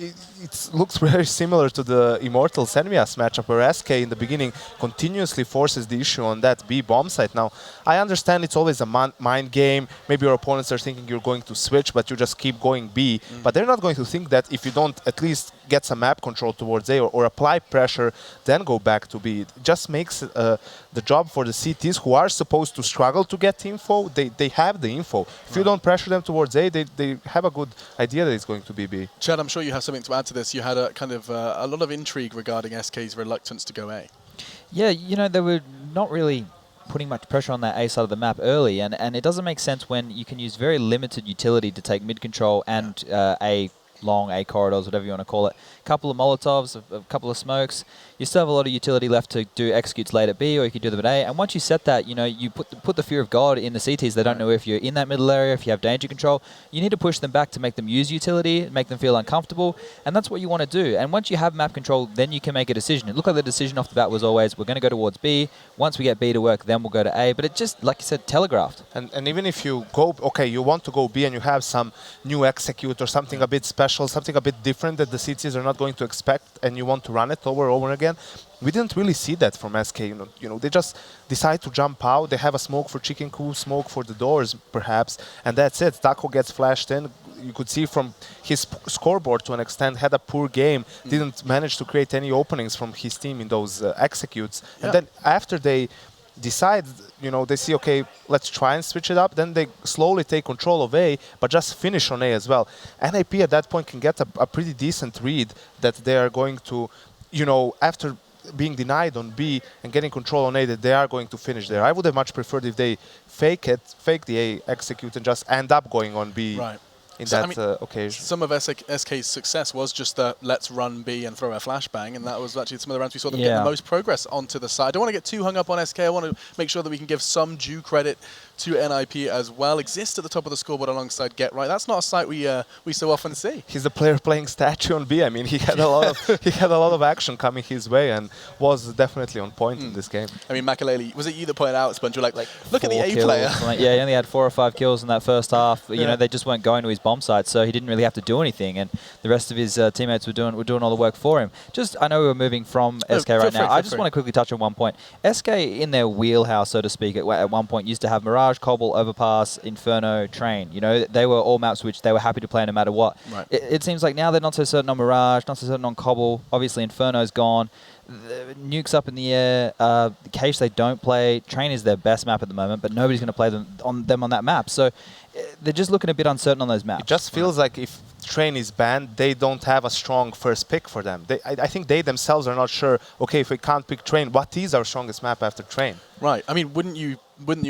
it looks very similar to the Immortals Envias matchup, where SK in the beginning continuously forces the issue on that B bomb site. Now, I understand it's always a mind game. Maybe your opponents are thinking you're going to switch, but you just keep going B. But they're not going to think that if you don't at least get some map control towards A or apply pressure, then go back to B. It just makes the job for the CTs, who are supposed to struggle to get info. They have the info. If you don't pressure them towards A, they have a good idea that it's going to be B. Chad, I'm sure you have something to add to this. You had a kind of a lot of intrigue regarding SK's reluctance to go A. Yeah, you know, they were not really putting much pressure on that A side of the map early, and it doesn't make sense when you can use very limited utility to take mid control and A long, A corridors, whatever you want to call it. A couple of Molotovs, a couple of smokes. You still have a lot of utility left to do executes late at B, or you could do them at A. And once you set that, you know, you put the fear of God in the CTs. They don't know if you're in that middle area, if you have danger control. You need to push them back to make them use utility, make them feel uncomfortable, and that's what you want to do. And once you have map control, then you can make a decision. It looked like the decision off the bat was always, we're going to go towards B. Once we get B to work, then we'll go to A. But it just, like you said, telegraphed. And even if you go, okay, you want to go B and you have some new execute or something a bit special, something a bit different that the CTs are not going to expect, and you want to run it over and over again. We didn't really see that from SK. You know, they just decide to jump out. They have a smoke for chicken coop, smoke for the doors, perhaps, and that's it. Taco gets flashed in. You could see from his scoreboard to an extent had a poor game. Didn't manage to create any openings from his team in those executes. And then after they decide, you know, they see, okay, let's try and switch it up. Then they slowly take control of A, but just finish on A as well. NiP at that point can get a pretty decent read that they are going to, you know, after being denied on B and getting control on A, that they are going to finish there. I would have much preferred if they fake the A, execute, and just end up going on B. Right. In So, that I mean, occasion. Some of SK's success was just the let's run B and throw a flashbang, and that was actually some of the rounds we saw them get the most progress onto the side. I don't want to get too hung up on SK. I want to make sure that we can give some due credit to NiP as well. Exist at the top of the scoreboard alongside Get Right. That's not a sight we so often see. He's the player playing statue on B. I mean, he had a lot of action coming his way and was definitely on point in this game. I mean, Makalele, was it you that pointed out, Sponge? You're like look at the A player. Yeah, he only had 4 or 5 kills in that first half. You know, they just weren't going to his bomb site, so he didn't really have to do anything, and the rest of his teammates were doing all the work for him. I know we're moving from SK right now. I just want to quickly touch on one point. SK in their wheelhouse, so to speak, at one point used to have Mirage, Cobble, Overpass, Inferno, Train. You know, they were all maps which they were happy to play no matter what. Right. It seems like now they're not so certain on Mirage, not so certain on Cobble. Obviously, Inferno's gone. Nuke's up in the air. Case they don't play. Train is their best map at the moment, but nobody's going to play them on that map. So they're just looking a bit uncertain on those maps. It just feels like if Train is banned, they don't have a strong first pick for them. I think they themselves are not sure, okay, if we can't pick Train, what is our strongest map after Train? Right. I mean, wouldn't you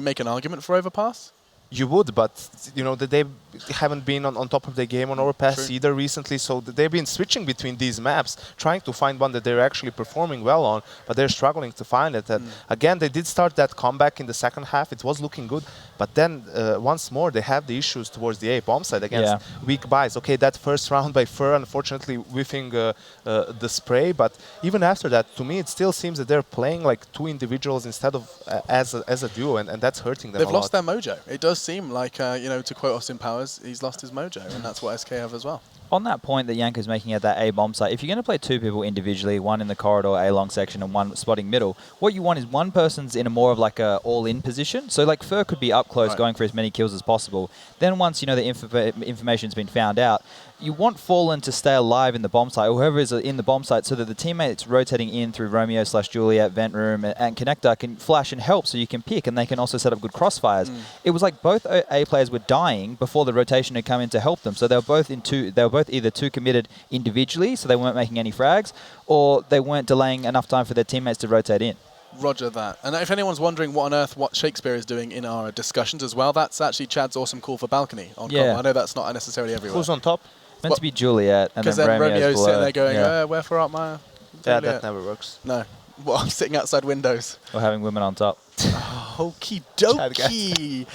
make an argument for Overpass? You would, but you know that they haven't been on top of their game on Overpass either recently, so they've been switching between these maps, trying to find one that they're actually performing well on, but they're struggling to find it. And again, they did start that comeback in the second half. It was looking good, but then once more they have the issues towards the A bomb side against weak buys. Okay, that first round by Fur, unfortunately whiffing the spray, but even after that, to me, it still seems that they're playing like two individuals instead of as a duo, and that's hurting them. They've lost their mojo. It does seem like, you know, to quote Austin Powers, he's lost his mojo, and that's what SK have as well. On that point that Yanko's making at that A bomb site, if you're going to play 2 people individually, one in the corridor A long section and one spotting middle, what you want is one person's in a more of like a all-in position. So like Fur could be up close going for as many kills as possible. Then once you know the information's been found out, you want Fallen to stay alive in the bomb site, or whoever is in the bomb site, so that the teammates rotating in through Romeo/Juliet, Vent Room, and Connector can flash and help, so you can pick, and they can also set up good crossfires. It was like both A players were dying before the rotation had come in to help them, so they were both either too committed individually, so they weren't making any frags, or they weren't delaying enough time for their teammates to rotate in. Roger that. And if anyone's wondering what on earth what Shakespeare is doing in our discussions as well, that's actually Chad's awesome call for balcony on Cobble. I know that's not necessarily everywhere. Who's on top? Meant to be Juliet, and then Romeo's sitting there going, wherefore art my... Yeah, that never works. No. Well, I'm sitting outside windows. Or having women on top. Okie dokie.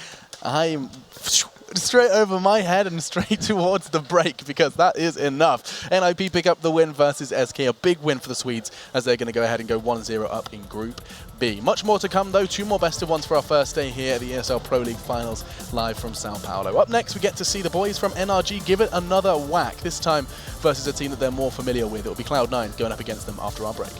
I'm straight over my head and straight towards the break, because that is enough. NiP pick up the win versus SK, a big win for the Swedes, as they're going to go ahead and go 1-0 up in Group B. Much more to come though, 2 more best of ones for our first day here at the ESL Pro League Finals, live from Sao Paulo. Up next, we get to see the boys from NRG give it another whack, this time versus a team that they're more familiar with. It'll be Cloud9 going up against them after our break.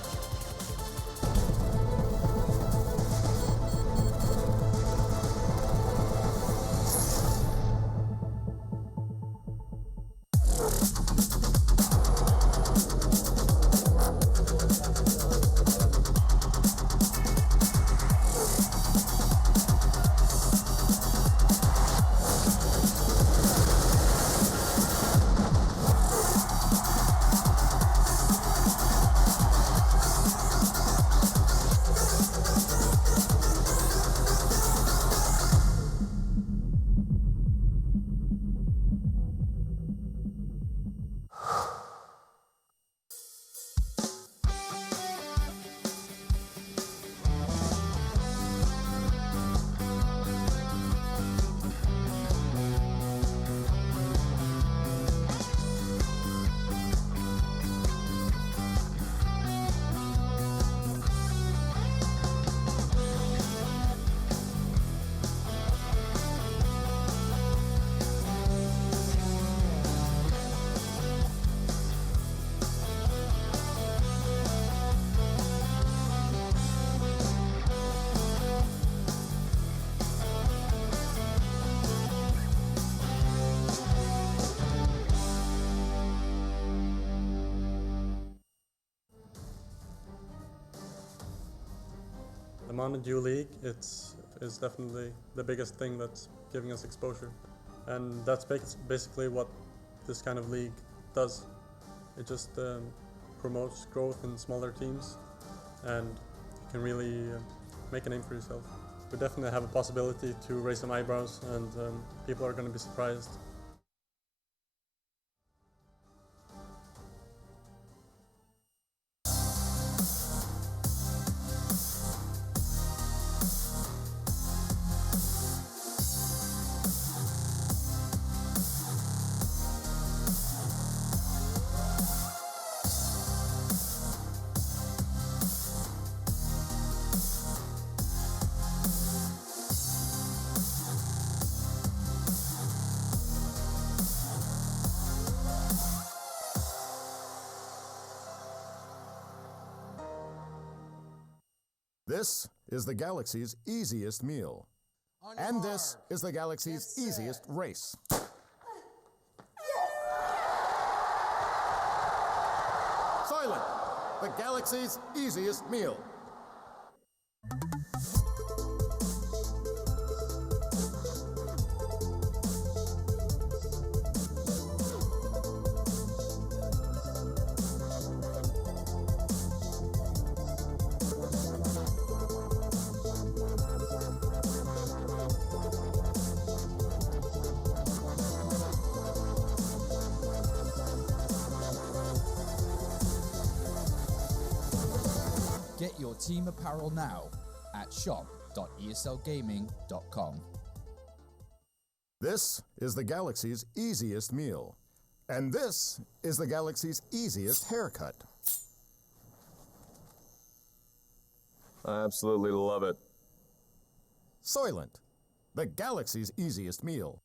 on a dual league, it's definitely the biggest thing that's giving us exposure. And that's basically what this kind of league does. It just promotes growth in smaller teams, and you can really make a name for yourself. We definitely have a possibility to raise some eyebrows, and people are going to be surprised. This is the galaxy's easiest meal. And this is the galaxy's easiest race. Silent, the galaxy's easiest meal. Get your team apparel now at shop.eslgaming.com. This is the galaxy's easiest meal. And this is the galaxy's easiest haircut. I absolutely love it. Soylent, the galaxy's easiest meal.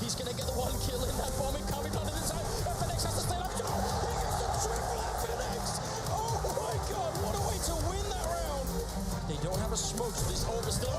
He's gonna get the one kill in that bomb coming onto the side. FNX has to stay up. No! He gets the triple FNX! Oh my god, what a way to win that round! They don't have a smoke, so this over still.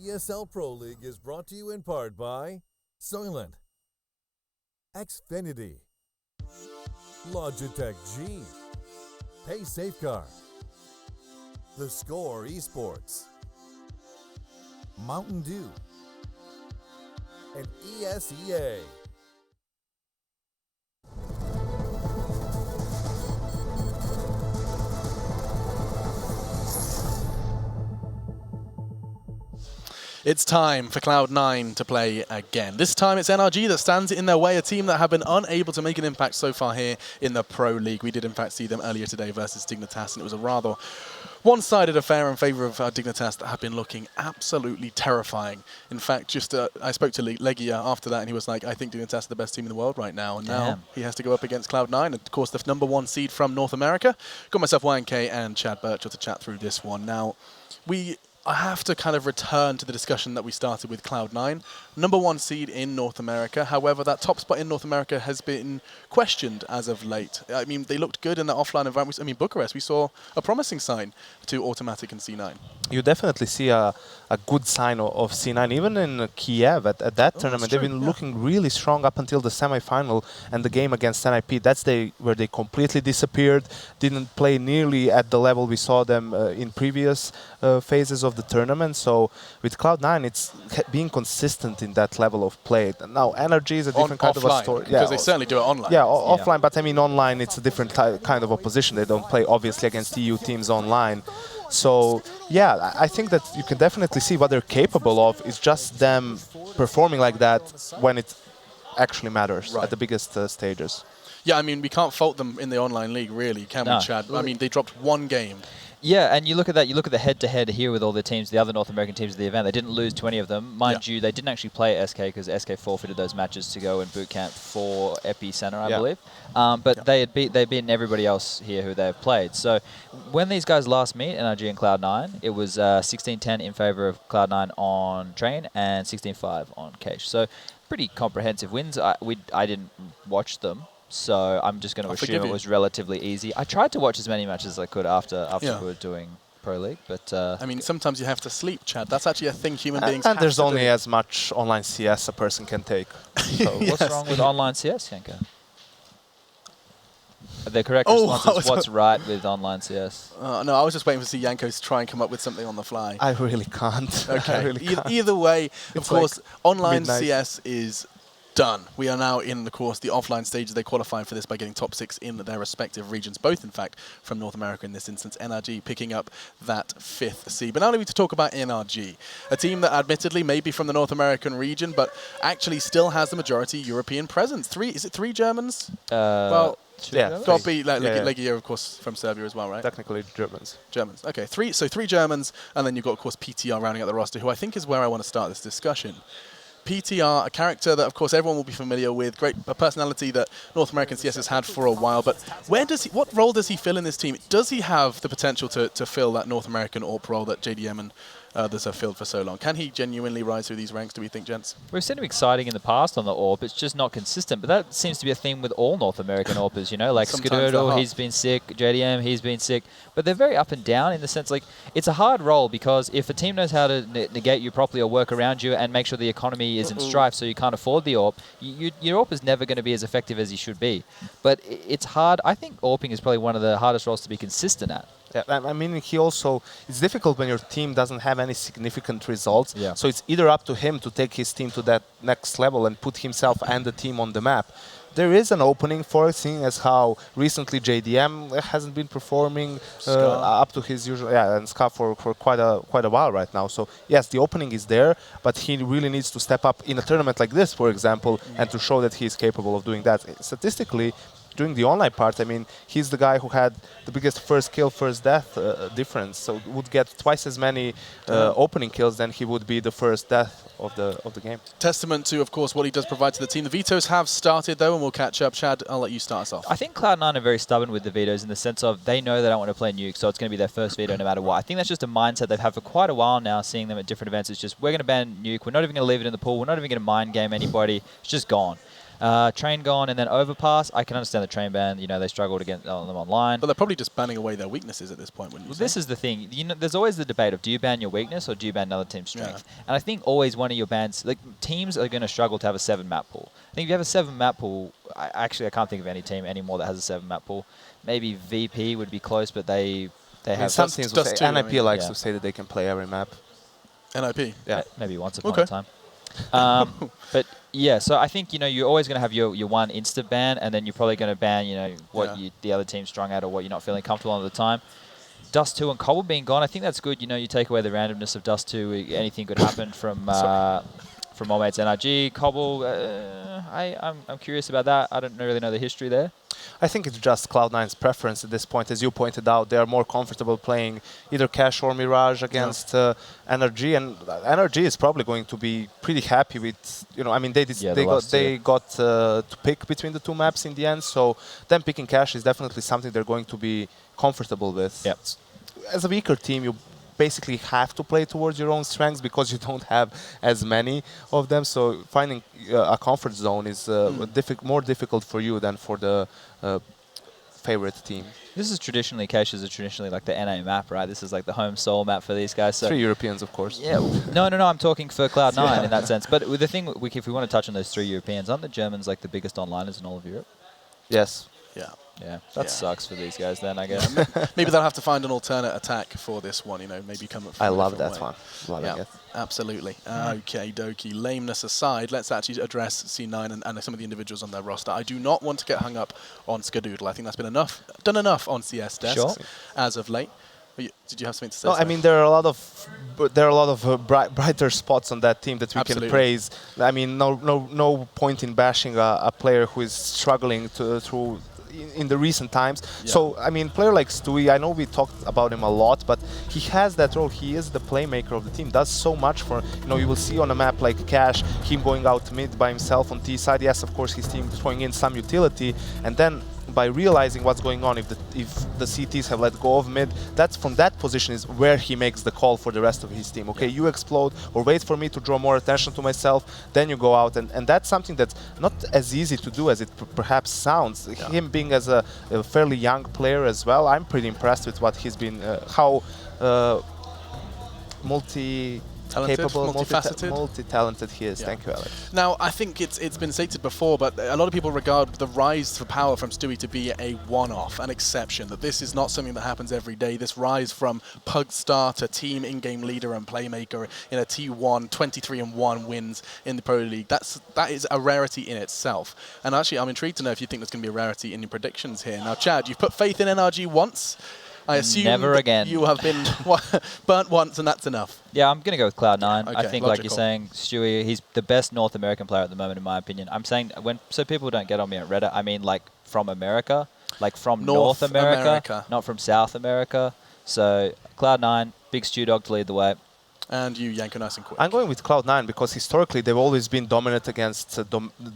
ESL Pro League is brought to you in part by Soylent, Xfinity, Logitech G, Pay Safeguard, The Score Esports, Mountain Dew, and ESEA. It's time for Cloud9 to play again. This time it's NRG that stands in their way, a team that have been unable to make an impact so far here in the Pro League. We did in fact see them earlier today versus Dignitas, and it was a rather one-sided affair in favor of Dignitas that have been looking absolutely terrifying. In fact, just I spoke to Legia after that, and he was like, I think Dignitas are the best team in the world right now. And now he has to go up against Cloud9, and of course the #1 seed from North America. Got myself YNK and Chad Birchall to chat through this one. Now, I have to kind of return to the discussion that we started with Cloud9. #1 seed in North America. However, that top spot in North America has been questioned as of late. I mean, they looked good in the offline environment. I mean, Bucharest, we saw a promising sign to Automatic and C9. You definitely see a good sign of C9. Even in Kiev at that tournament, they've been looking really strong up until the semi-final and the game against NiP. That's where they completely disappeared, didn't play nearly at the level we saw them in previous phases of the tournament. So with Cloud9, it's being consistent in that level of play. Now, Energy is a different kind of a story. Because they certainly do it online. Yeah, offline, but I mean online, it's a different kind of opposition. They don't play, obviously, against EU teams online. So, yeah, I think that you can definitely see what they're capable of. It's just them performing like that when it actually matters at the biggest stages. Yeah, I mean, we can't fault them in the online league, really, can we, Chad? I mean, they dropped one game. Yeah, and you look at that. You look at the head-to-head here with all the teams, the other North American teams of the event. They didn't lose to any of them, mind you. They didn't actually play SK because SK forfeited those matches to go in boot camp for Epicenter, I believe. But they'd beaten everybody else here who they've played. So when these guys last meet, NRG and Cloud9, it was 16-10 in favor of Cloud9 on Train and 16-5 on Cache. So pretty comprehensive wins. I didn't watch them. So I'm just going to assume it was relatively easy. I tried to watch as many matches as I could after we were doing Pro League, but I mean, sometimes you have to sleep, Chad. That's actually a thing human beings have and there's to only do. as much online CS a person can take. So what's wrong with online CS, Yanko? The correct response is what's right with online CS. No, I was just waiting to see Yanko try and come up with something on the fly. I really can't. Okay. I really can't. Either way, of course, like online midnight. CS is done. We are now in, of course, the offline stages. They qualified for this by getting top 6 in their respective regions, both, in fact, from North America in this instance. NRG picking up that 5th seed. But now we need to talk about NRG, a team that admittedly may be from the North American region, but actually still has the majority European presence. Is it 3 Germans? Yeah. Got to be Legia, of course, from Serbia as well, right? Technically Germans. Germans. Okay, 3 Germans, and then you've got, of course, PTR rounding out the roster, who I think is where I want to start this discussion. PTR, a character that, of course, everyone will be familiar with, a personality that North American CS has had for a while, but what role does he fill in this team? Does he have the potential to fill that North American AWP role that JDM and others have filled for so long? Can he genuinely rise through these ranks, do we think, gents? We've seen him exciting in the past on the AWP. It's just not consistent, but that seems to be a theme with all North American AWPers, you know, like Skidurdo, he's been sick, JDM, he's been sick, but they're very up and down in the sense, like, it's a hard role because if a team knows how to negate you properly or work around you and make sure the economy is in strife so you can't afford the AWP, your AWP is never going to be as effective as you should be. But it's hard. I think AWPing is probably one of the hardest roles to be consistent at. Yeah, I mean, it's difficult when your team doesn't have any significant results. Yeah. So it's either up to him to take his team to that next level and put himself and the team on the map. There is an opening for it, seeing as how recently JDM hasn't been performing up to his usual, and Ska for quite a while right now. So yes, the opening is there, but he really needs to step up in a tournament like this, for example, and to show that he is capable of doing that. Statistically, during the online part, I mean, he's the guy who had the biggest first kill, first death difference. So would get twice as many opening kills than he would be the first death of the game. Testament to, of course, what he does provide to the team. The vetoes have started, though, and we'll catch up. Chad, I'll let you start us off. I think Cloud9 are very stubborn with the vetoes in the sense of they know they don't want to play Nuke, so it's going to be their first veto no matter what. I think that's just a mindset they've had for quite a while now, seeing them at different events. It's just, we're going to ban Nuke. We're not even going to leave it in the pool. We're not even going to mind game anybody. It's just gone. Train gone and then Overpass. I can understand the train ban. You know, they struggled against them online. But they're probably just banning away their weaknesses at this point, wouldn't you say? This is the thing. You know, there's always the debate of do you ban your weakness or do you ban another team's strength? And I think always one of your bans, like teams are going to struggle to have a 7-map pool. I think if you have a 7-map pool, I can't think of any team anymore that has a 7-map pool. Maybe VP would be close, but they have some teams will say, NiP likes to say that they can play every map. NiP? Yeah. Maybe once upon a time. But yeah, so I think, you know, you're always going to have your one insta ban, and then you're probably going to ban, you know, what the other team's strung at or what you're not feeling comfortable on at the time. Dust 2 and Cobble being gone, I think that's good. You know, you take away the randomness of Dust 2, anything could happen from All Mates NRG. Cobble, I'm curious about that. I don't really know the history there. I think it's just Cloud9's preference at this point. As you pointed out, they are more comfortable playing either Cash or Mirage against NRG, and NRG is probably going to be pretty happy with, you know, I mean, they got to pick between the two maps in the end, so them picking Cash is definitely something they're going to be comfortable with. Yep. As a weaker team, you basically have to play towards your own strengths because you don't have as many of them. So finding a comfort zone is more difficult for you than for the favorite team. This is traditionally, Caches are traditionally like the NA map, right? This is like the home soul map for these guys. So 3 Europeans, of course. Yeah. No, I'm talking for Cloud9 in that sense. But the thing, if we want to touch on those 3 Europeans, aren't the Germans like the biggest onliners in all of Europe? Yes. Yeah. Yeah, that sucks for these guys then, I guess. Maybe they'll have to find an alternate attack for this one, you know, maybe come up from I a love different that way. one. Loving it. Absolutely. Okay, dokie. Lameness aside, let's actually address C9 and some of the individuals on their roster. I do not want to get hung up on Skadoodle. I think that's been done enough on CS desks as of late. Did you have something to say? No, I mean there are a lot of brighter spots on that team that we can praise. I mean, no point in bashing a player who is struggling through in the recent times. So I mean, player like Stewie, I know we talked about him a lot, but he has that role. He is the playmaker of the team. Does so much for, you know, you will see on a map like Cash, him going out mid by himself on T side. Yes, of course, his team throwing in some utility, and then by realizing what's going on, if the CTs have let go of mid, that's from that position is where he makes the call for the rest of his team. Okay, you explode or wait for me to draw more attention to myself, then you go out, and that's something that's not as easy to do as it perhaps sounds. Him being as a fairly young player as well, I'm pretty impressed with what he's been, how multi-talented he is. Thank you, Alex. Now, I think it's been stated before, but a lot of people regard the rise to power from Stewie to be a one-off, an exception, that this is not something that happens every day. This rise from pug star to team in-game leader and playmaker in a T1, 23-1 wins in the Pro League. That is a rarity in itself. And actually, I'm intrigued to know if you think there's going to be a rarity in your predictions here. Now, Chad, you've put faith in NRG once. I assume never again. You have been burnt once and that's enough. Yeah, I'm going to go with Cloud9. Okay, I think, like you're saying, Stewie, he's the best North American player at the moment, in my opinion. I'm saying, so people don't get on me at Reddit, I mean like from America, like from North America, not from South America. So Cloud9, big Stew Dog to lead the way. And you, Yanko, nice and quick. I'm going with Cloud9 because historically they've always been dominant against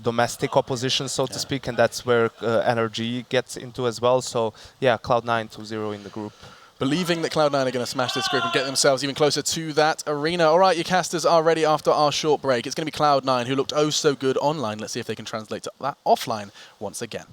domestic opposition, so to speak, and that's where NRG gets into as well. So, yeah, Cloud9 2-0 in the group. Believing that Cloud9 are going to smash this group and get themselves even closer to that arena. All right, your casters are ready after our short break. It's going to be Cloud9, who looked oh so good online. Let's see if they can translate to that offline once again.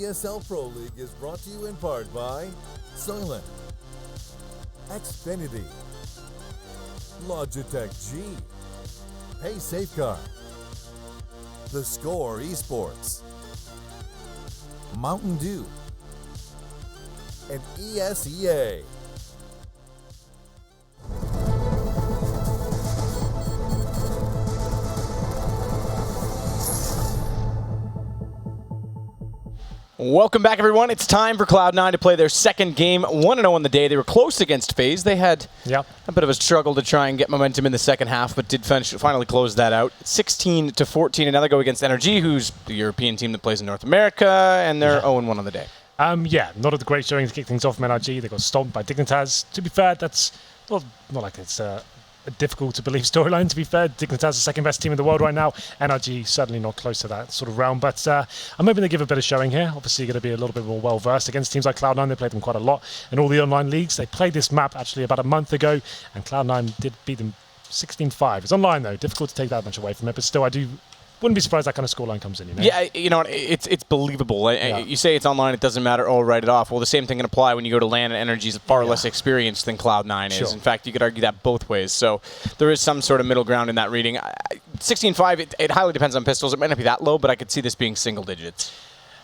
ESL Pro League is brought to you in part by Silent, Xfinity, Logitech G, Pay Safeguard, The Score Esports, Mountain Dew, and ESEA. Welcome back, everyone. It's time for Cloud9 to play their second game, 1-0 on the day. They were close against FaZe. They had a bit of a struggle to try and get momentum in the second half, but did finally close that out. 16-14, another go against NRG, who's the European team that plays in North America, and they're 0-1 on the day. Yeah, not a great showing to kick things off from NRG. They got stomped by Dignitas. To be fair, that's not like it's a difficult to believe storyline, to be fair. Dignitas is the second best team in the world right now. NRG certainly not close to that sort of realm, but I'm hoping they give a better showing here. Obviously going to be a little bit more well versed against teams like Cloud9. They played them quite a lot in all the online leagues. They played this map actually about a month ago, and Cloud9 did beat them 16-5. It's online though, difficult to take that much away from it, but still wouldn't be surprised that kind of scoreline comes in, you know? Yeah, you know, it's believable. You say it's online, it doesn't matter, write it off. Well, the same thing can apply when you go to LAN, and Energy is far less experienced than Cloud9 is. In fact, you could argue that both ways. So there is some sort of middle ground in that reading. 16-5, it highly depends on pistols. It might not be that low, but I could see this being single digits.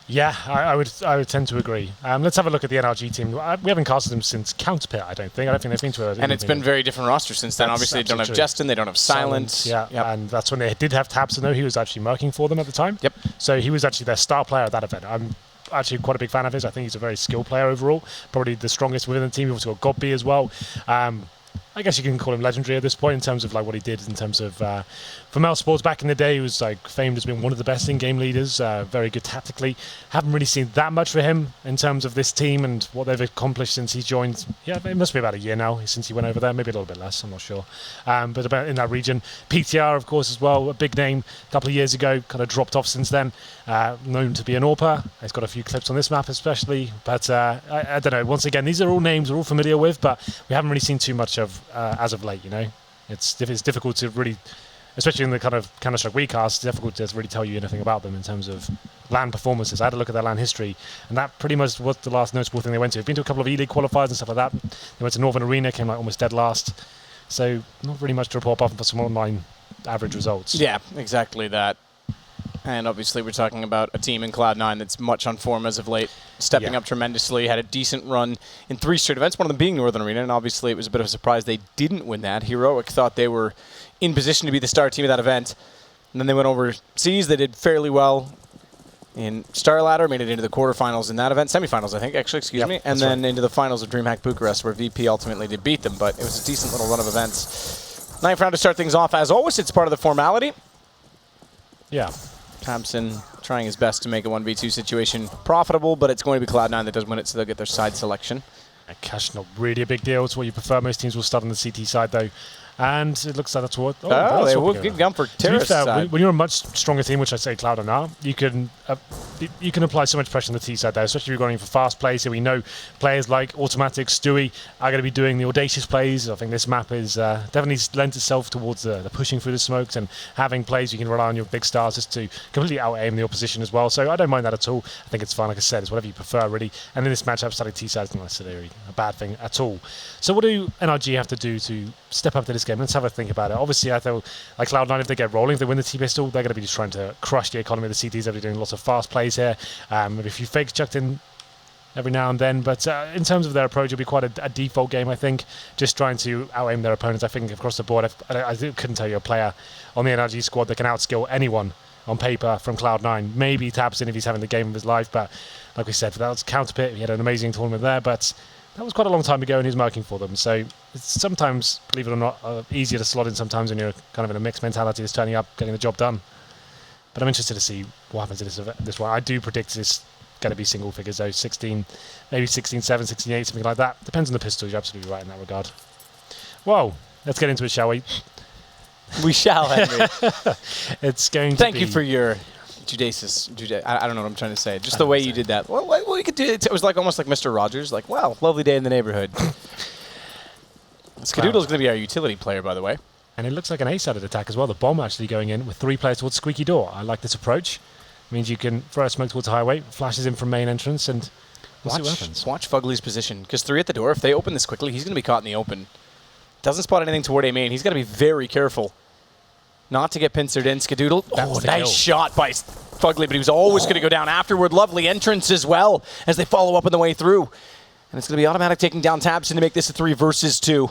Yeah, I would tend to agree. Let's have a look at the NRG team. We haven't casted them since Counterpit, I don't think. I don't think they've been to a... And it's been very different rosters since then. Obviously, they don't have Justin, they don't have Silent. And that's when they did have Tabson, though. He was actually murking for them at the time. Yep. So he was actually their star player at that event. I'm actually quite a big fan of his. I think he's a very skilled player overall. Probably the strongest within the team. You've also got Godby as well. I guess you can call him legendary at this point in terms of like what he did in terms of for Mousesports back in the day. He was like famed as being one of the best in-game leaders, very good tactically. Haven't really seen that much for him in terms of this team and what they've accomplished since he joined. Yeah, it must be about a year now since he went over there, maybe a little bit less, I'm not sure. But about in that region. PTR, of course, as well, a big name a couple of years ago, kind of dropped off since then. Known to be an AWPer. He's got a few clips on this map especially, but I don't know. Once again, these are all names we're all familiar with, but we haven't really seen too much of as of late, you know. It's difficult to really, especially in the kind of Counter-Strike we cast, it's difficult to really tell you anything about them in terms of LAN performances. I had a look at their LAN history, and that pretty much was the last noticeable thing they went to. They've been to a couple of E-League qualifiers and stuff like that. They went to Northern Arena, came like almost dead last. So not really much to report apart from some online average results. Yeah, exactly that. And obviously we're talking about a team in Cloud9 that's much on form as of late, stepping up tremendously, had a decent run in 3 straight events, one of them being Northern Arena, and obviously it was a bit of a surprise they didn't win that. Heroic thought they were in position to be the star team of that event, and then they went overseas. They did fairly well in Star Ladder, made it into the quarterfinals in that event, semifinals I think, actually, excuse me, and then into the finals of DreamHack Bucharest, where VP ultimately did beat them, but it was a decent little run of events. 9th round to start things off. As always, it's part of the formality. Yeah. Thompson trying his best to make a 1v2 situation profitable, but it's going to be Cloud9 that does win it, so they'll get their side selection. Cash, not really a big deal. It's what you prefer. Most teams will start on the CT side, though. And it looks like that's what... they will give gun for terrorist side. When you're a much stronger team, which I say Cloud9 are, you can apply so much pressure on the T side there, especially if you're going for fast plays. So we know players like Automatic, Stewie are going to be doing the audacious plays. I think this map is definitely lends itself towards the pushing through the smokes and having plays you can rely on your big stars just to completely out-aim the opposition as well. So I don't mind that at all. I think it's fine. Like I said, it's whatever you prefer, really. And in this matchup, starting T side is not necessarily a bad thing at all. So what do NRG have to do to step up to this game? Let's have a think about it. Obviously, I thought like Cloud9, if they get rolling, if they win the T-Pistol, they're going to be just trying to crush the economy of the CTs. They'll be doing lots of fast plays here. Maybe a few fakes chucked in every now and then. But in terms of their approach, it'll be quite a default game, I think. Just trying to out-aim their opponents. I think across the board, I couldn't tell you a player on the NRG squad that can outskill anyone on paper from Cloud9. Maybe Tabson if he's having the game of his life. But like we said, that was Counterpit. He had an amazing tournament there. But that was quite a long time ago, and he's marking for them. So it's sometimes, believe it or not, easier to slot in sometimes when you're kind of in a mixed mentality, just turning up, getting the job done. But I'm interested to see what happens in this one. I do predict this going to be single figures, though. 16, maybe 16-7, 16-8, something like that. Depends on the pistols. You're absolutely right in that regard. Well, let's get into it, shall we? We shall, Henry. It's going to Thank you for your... I don't know what I'm trying to say. Just the way you did that. Well, you could do it. It was like almost like Mr. Rogers. Like, wow, lovely day in the neighborhood. Skadoodle's going to be our utility player, by the way. And it looks like an A-sided attack as well. The bomb actually going in with 3 players towards Squeaky Door. I like this approach. Means you can throw a smoke towards the highway, flashes in from main entrance, and we'll see what happens. Watch Fugly's position, because 3 at the door. If they open this quickly, he's going to be caught in the open. Doesn't spot anything toward A main. He's got to be very careful not to get pincered in. Skadoodle. Oh, nice shot by Fugly, but he was always going to go down afterward. Lovely entrance as well as they follow up on the way through. And it's going to be automatic taking down Tabson to make this a 3 versus 2.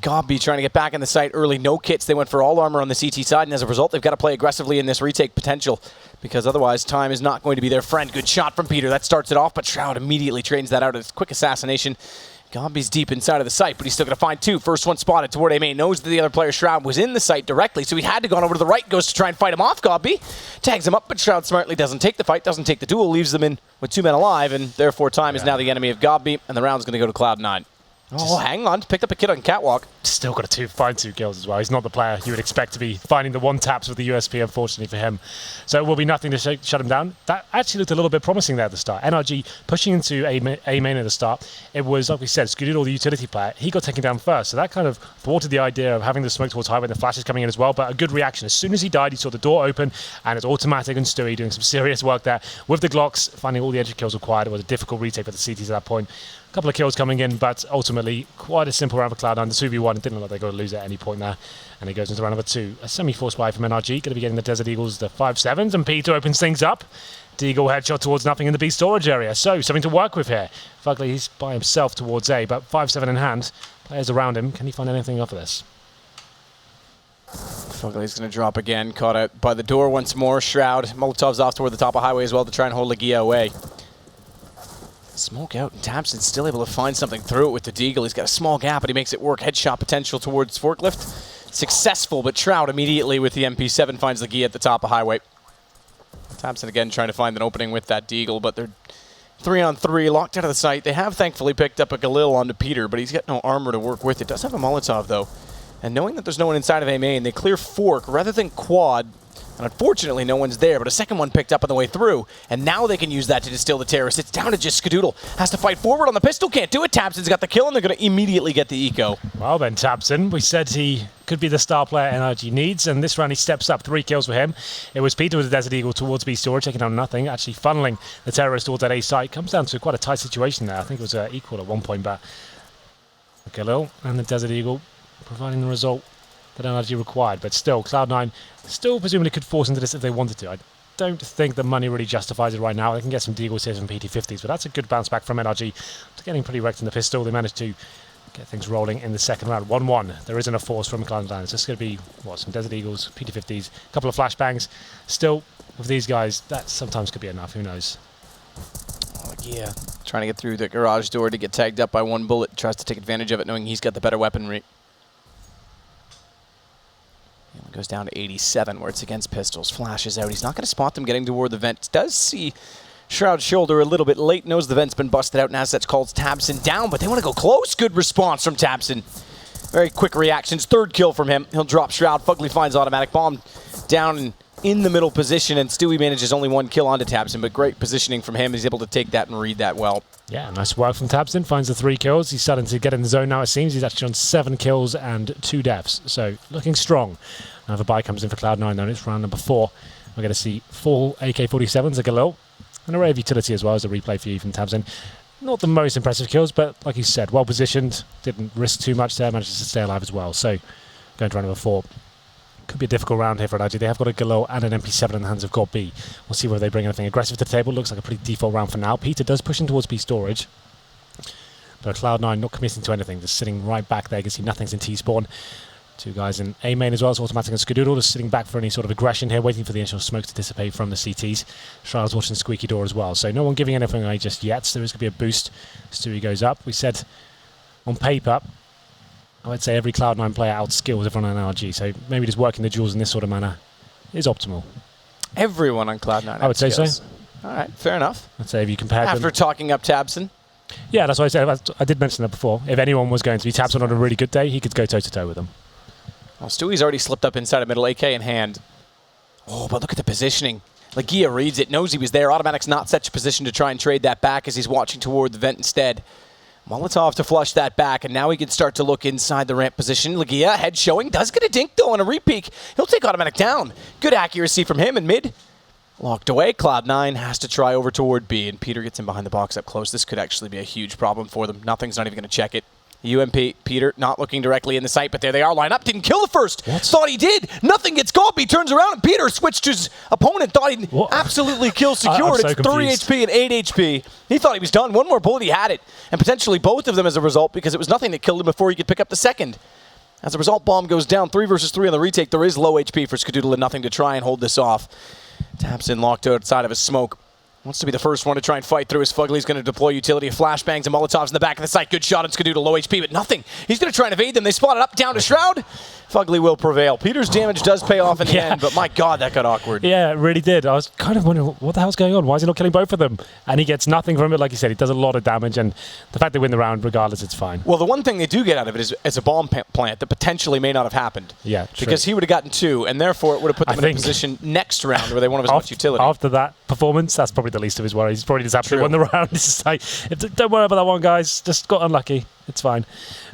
Gobby trying to get back in the site early. No kits. They went for all armor on the CT side, and as a result, they've got to play aggressively in this retake potential because otherwise time is not going to be their friend. Good shot from Peter. That starts it off, but Shroud immediately trains that out as quick assassination. Gobby's deep inside of the site, but he's still going to find 2. First one spotted toward A main. Knows that the other player, Shroud, was in the site directly, so he had to go over to the right. Goes to try and fight him off. Gobby tags him up, but Shroud smartly doesn't take the fight, doesn't take the duel, leaves them in with 2 men alive, and therefore time is now the enemy of Gobby, and the round's going to go to Cloud9. Oh, hang on. Picked up a kid on Catwalk. Still got to find 2 kills as well. He's not the player you would expect to be finding the 1 taps with the USP, unfortunately for him. So it will be nothing to shut him down. That actually looked a little bit promising there at the start. NRG pushing into A main at the start. It was, like we said, Skadoodle, the utility player. He got taken down first. So that kind of thwarted the idea of having the smoke towards highway and the flashes coming in as well. But a good reaction. As soon as he died, he saw the door open, and it's automatic and Stewie doing some serious work there with the Glocks, finding all the entry kills required. It was a difficult retake for the CTs at that point. Couple of kills coming in, but ultimately quite a simple round for Cloud9. The 2v1, it didn't look like they were going to lose at any point there. And it goes into round number 2. A semi-forced buy from NRG, going to be getting the Desert Eagles, the 5-7s, and Peter opens things up. Deagle headshot towards nothing in the B storage area, so something to work with here. Fugly, he's by himself towards A, but 5-7 in hand. Players around him, can he find anything off of this? Fugly's going to drop again, caught out by the door once more. Shroud, Molotov's off toward the top of highway as well to try and hold Legia away. Smoke out, and Tabson's still able to find something through it with the Deagle. He's got a small gap, but he makes it work. Headshot potential towards Forklift. Successful, but Shroud immediately with the MP7 finds the Gia at the top of highway. Tabson again trying to find an opening with that Deagle, but they're 3-on-3, locked out of the site. They have thankfully picked up a Galil onto Peter, but he's got no armor to work with. It does have a Molotov, though. And knowing that there's no one inside of A main, they clear Fork rather than Quad. And unfortunately, no one's there, but a second one picked up on the way through. And now they can use that to distill the terrorists. It's down to just Skadoodle. Has to fight forward on the pistol, can't do it. Tabson's got the kill, and they're going to immediately get the eco. Well then, Tabson, we said he could be the star player NRG needs, and this round he steps up. 3 kills for him. It was Peter with the Desert Eagle towards B storage, taking down nothing, actually funneling the terrorist towards that A site. Comes down to quite a tight situation there. I think it was equal at one point, but Galil and the Desert Eagle providing the result that NRG required, but still, Cloud9 still presumably could force into this if they wanted to. I don't think the money really justifies it right now. They can get some Deagles here from PT50s, but that's a good bounce back from NRG. After getting pretty wrecked in the pistol, they managed to get things rolling in the second round. 1-1. There isn't a force from Cloud9. It's just going to be, what, some Desert Eagles, PT50s, a couple of flashbangs. Still, with these guys, that sometimes could be enough. Who knows? Oh, yeah. Trying to get through the garage door to get tagged up by 1 bullet. Tries to take advantage of it, knowing he's got the better weaponry. Goes down to 87, where it's against pistols. Flashes out. He's not going to spot them getting toward the vent. Does see Shroud's shoulder a little bit late. Knows the vent's been busted out, and as such calls Tabson down, but they want to go close. Good response from Tabson. Very quick reactions. 3rd kill from him. He'll drop Shroud. Fugly finds automatic bomb down in the middle position, and Stewie manages only 1 kill onto Tabson, but great positioning from him. He's able to take that and read that well. Yeah, nice work from Tabson. Finds the 3 kills. He's starting to get in the zone now, it seems. He's actually on 7 kills and 2 deaths, so looking strong. Another buy comes in for Cloud9, though. It's round number 4. We're going to see 4 AK-47s, a Galil, an array of utility as well as a replay for you from Tabson. Not the most impressive kills, but like you said, well positioned. Didn't risk too much there. Managed to stay alive as well. So going to round number 4. Could be a difficult round here for NRG. They have got a Galil and an MP7 in the hands of God B. We'll see whether they bring anything aggressive to the table. Looks like a pretty default round for now. Peter does push in towards B storage. But Cloud9 not committing to anything. Just sitting right back there. You can see nothing's in T-spawn. 2 guys in A main as well as Automatic and Skadoodle, just sitting back for any sort of aggression here, waiting for the initial smoke to dissipate from the CTs. Shroud's watching Squeaky Door as well, so no one giving anything away just yet. So there is going to be a boost. Stewie goes up. We said on paper, I would say every Cloud9 player outskills everyone on NRG, so maybe just working the duels in this sort of manner is optimal. Everyone on Cloud9 I would say so. All right, fair enough. I'd say if you compared After talking up Tabson. Yeah, that's what I said. I did mention that before. If anyone was going to be Tabson on a really good day, he could go toe-to-toe with them. Well, Stewie's already slipped up inside of middle, AK in hand. Oh, but look at the positioning. Legia reads it, knows he was there. Automatic's not such a position to try and trade that back as he's watching toward the vent instead. Molotov to flush that back, and now he can start to look inside the ramp position. Legia, head showing, does get a dink though on a repeak. He'll take automatic down. Good accuracy from him in mid. Locked away. Cloud9 has to try over toward B, and Peter gets in behind the box up close. This could actually be a huge problem for them. Nothing's not even going to check it. UMP, Peter not looking directly in the sight, but there they are. Line up, didn't kill the first. What? Thought he did. Nothing gets caught. He turns around, and Peter switched to his opponent. Thought he'd absolutely kill secured. So it's 3 confused. HP and 8 HP. He thought he was done. One more bullet, he had it. And potentially both of them as a result, because it was nothing that killed him before he could pick up the second. As a result, bomb goes down. 3 versus 3 on the retake. There is low HP for Skadoodle and nothing to try and hold this off. Taps in locked outside of his smoke. Wants to be the first one to try and fight through. His Fugly's going to deploy utility of flashbangs and Molotovs in the back of the site. Good shot on Skadoodle, low HP, but nothing. He's going to try and evade them. They spot it up, down to Shroud. Fugly will prevail. Peter's damage does pay off in the end, but my God, that got awkward. Yeah, it really did. I was kind of wondering, what the hell's going on? Why is he not killing both of them? And he gets nothing from it. Like you said, he does a lot of damage, and the fact they win the round, regardless, it's fine. Well, the one thing they do get out of it is a bomb plant that potentially may not have happened. Yeah, true. Because he would have gotten 2, and therefore it would have put them in a position next round where they won't have as much utility. After that performance, that's probably the least of his worries. He's probably just happy to win the round. It's like, don't worry about that one, guys. Just got unlucky. It's fine.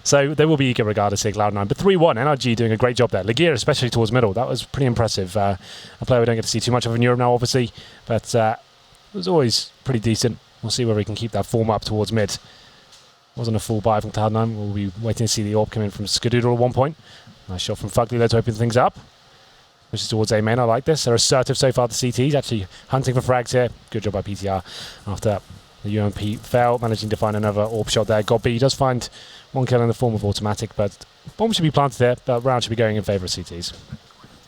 So they will be eager regardless here, Cloud9. But 3-1, NRG doing a great job there. Legear, especially towards middle, that was pretty impressive. A player we don't get to see too much of in Europe now, obviously. But it was always pretty decent. We'll see whether he can keep that form up towards mid. Wasn't a full buy from Cloud9. We'll be waiting to see the AWP come in from Skadoodle at one point. Nice shot from Fugly there to open things up. Which is towards A main. I like this. They're assertive so far, the CTs. Actually hunting for frags here. Good job by PTR after the UMP fell, managing to find another AWP shot there. God B does find one kill in the form of automatic, but bomb should be planted there. But round should be going in favour of CTs.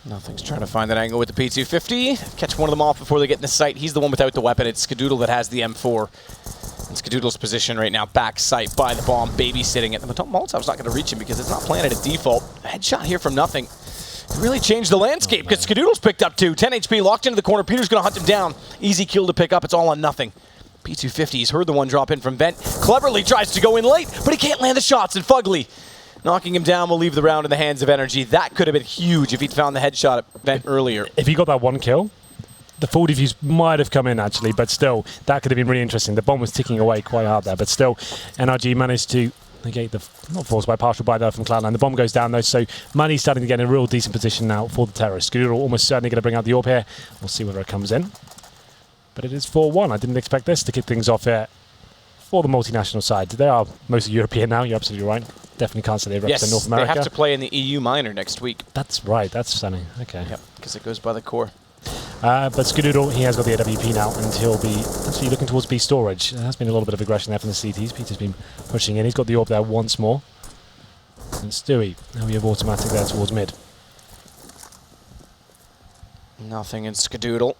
Nothing's trying to find that angle with the P250. Catch one of them off before they get in the sight. He's the one without the weapon. It's Skadoodle that has the M4. And Skadoodle's position right now, back sight by the bomb, babysitting it. The Molotov's not going to reach him because it's not planted at default. A headshot here from nothing. It really changed the landscape because Skadoodle's picked up 2. 10 HP, locked into the corner. Peter's going to hunt him down. Easy kill to pick up. It's all on nothing. P250, he's heard the one drop in from Vent. Cleverly tries to go in late, but he can't land the shots. And Fugly, knocking him down, will leave the round in the hands of Energy. That could have been huge if he'd found the headshot at Vent earlier. If he got that one kill, the full defuse might have come in actually, but still, that could have been really interesting. The bomb was ticking away quite hard there, but still, NRG managed to negate the, not forced by, partial buy there from Cloud9. The bomb goes down though, so Money's starting to get in a real decent position now for the terrorists. Skadoodle almost certainly going to bring out the AWP here. We'll see whether it comes in. But it is 4-1. I didn't expect this to kick things off here for the multinational side. They are mostly European now, you're absolutely right. Definitely can't say they represent North America. They have to play in the EU minor next week. That's right, that's stunning. Okay. Yep, because it goes by the core. But Skadoodle, he has got the AWP now, and he'll be actually looking towards B storage. There has been a little bit of aggression there from the CTs. Peter's been pushing in. He's got the AWP there once more. And Stewie, now we have automatic there towards mid. Nothing in Skadoodle.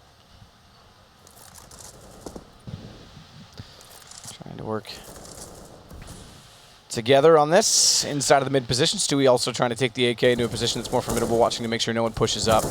Trying to work together on this inside of the mid position. Stewie also trying to take the AK into a position that's more formidable, watching to make sure no one pushes up.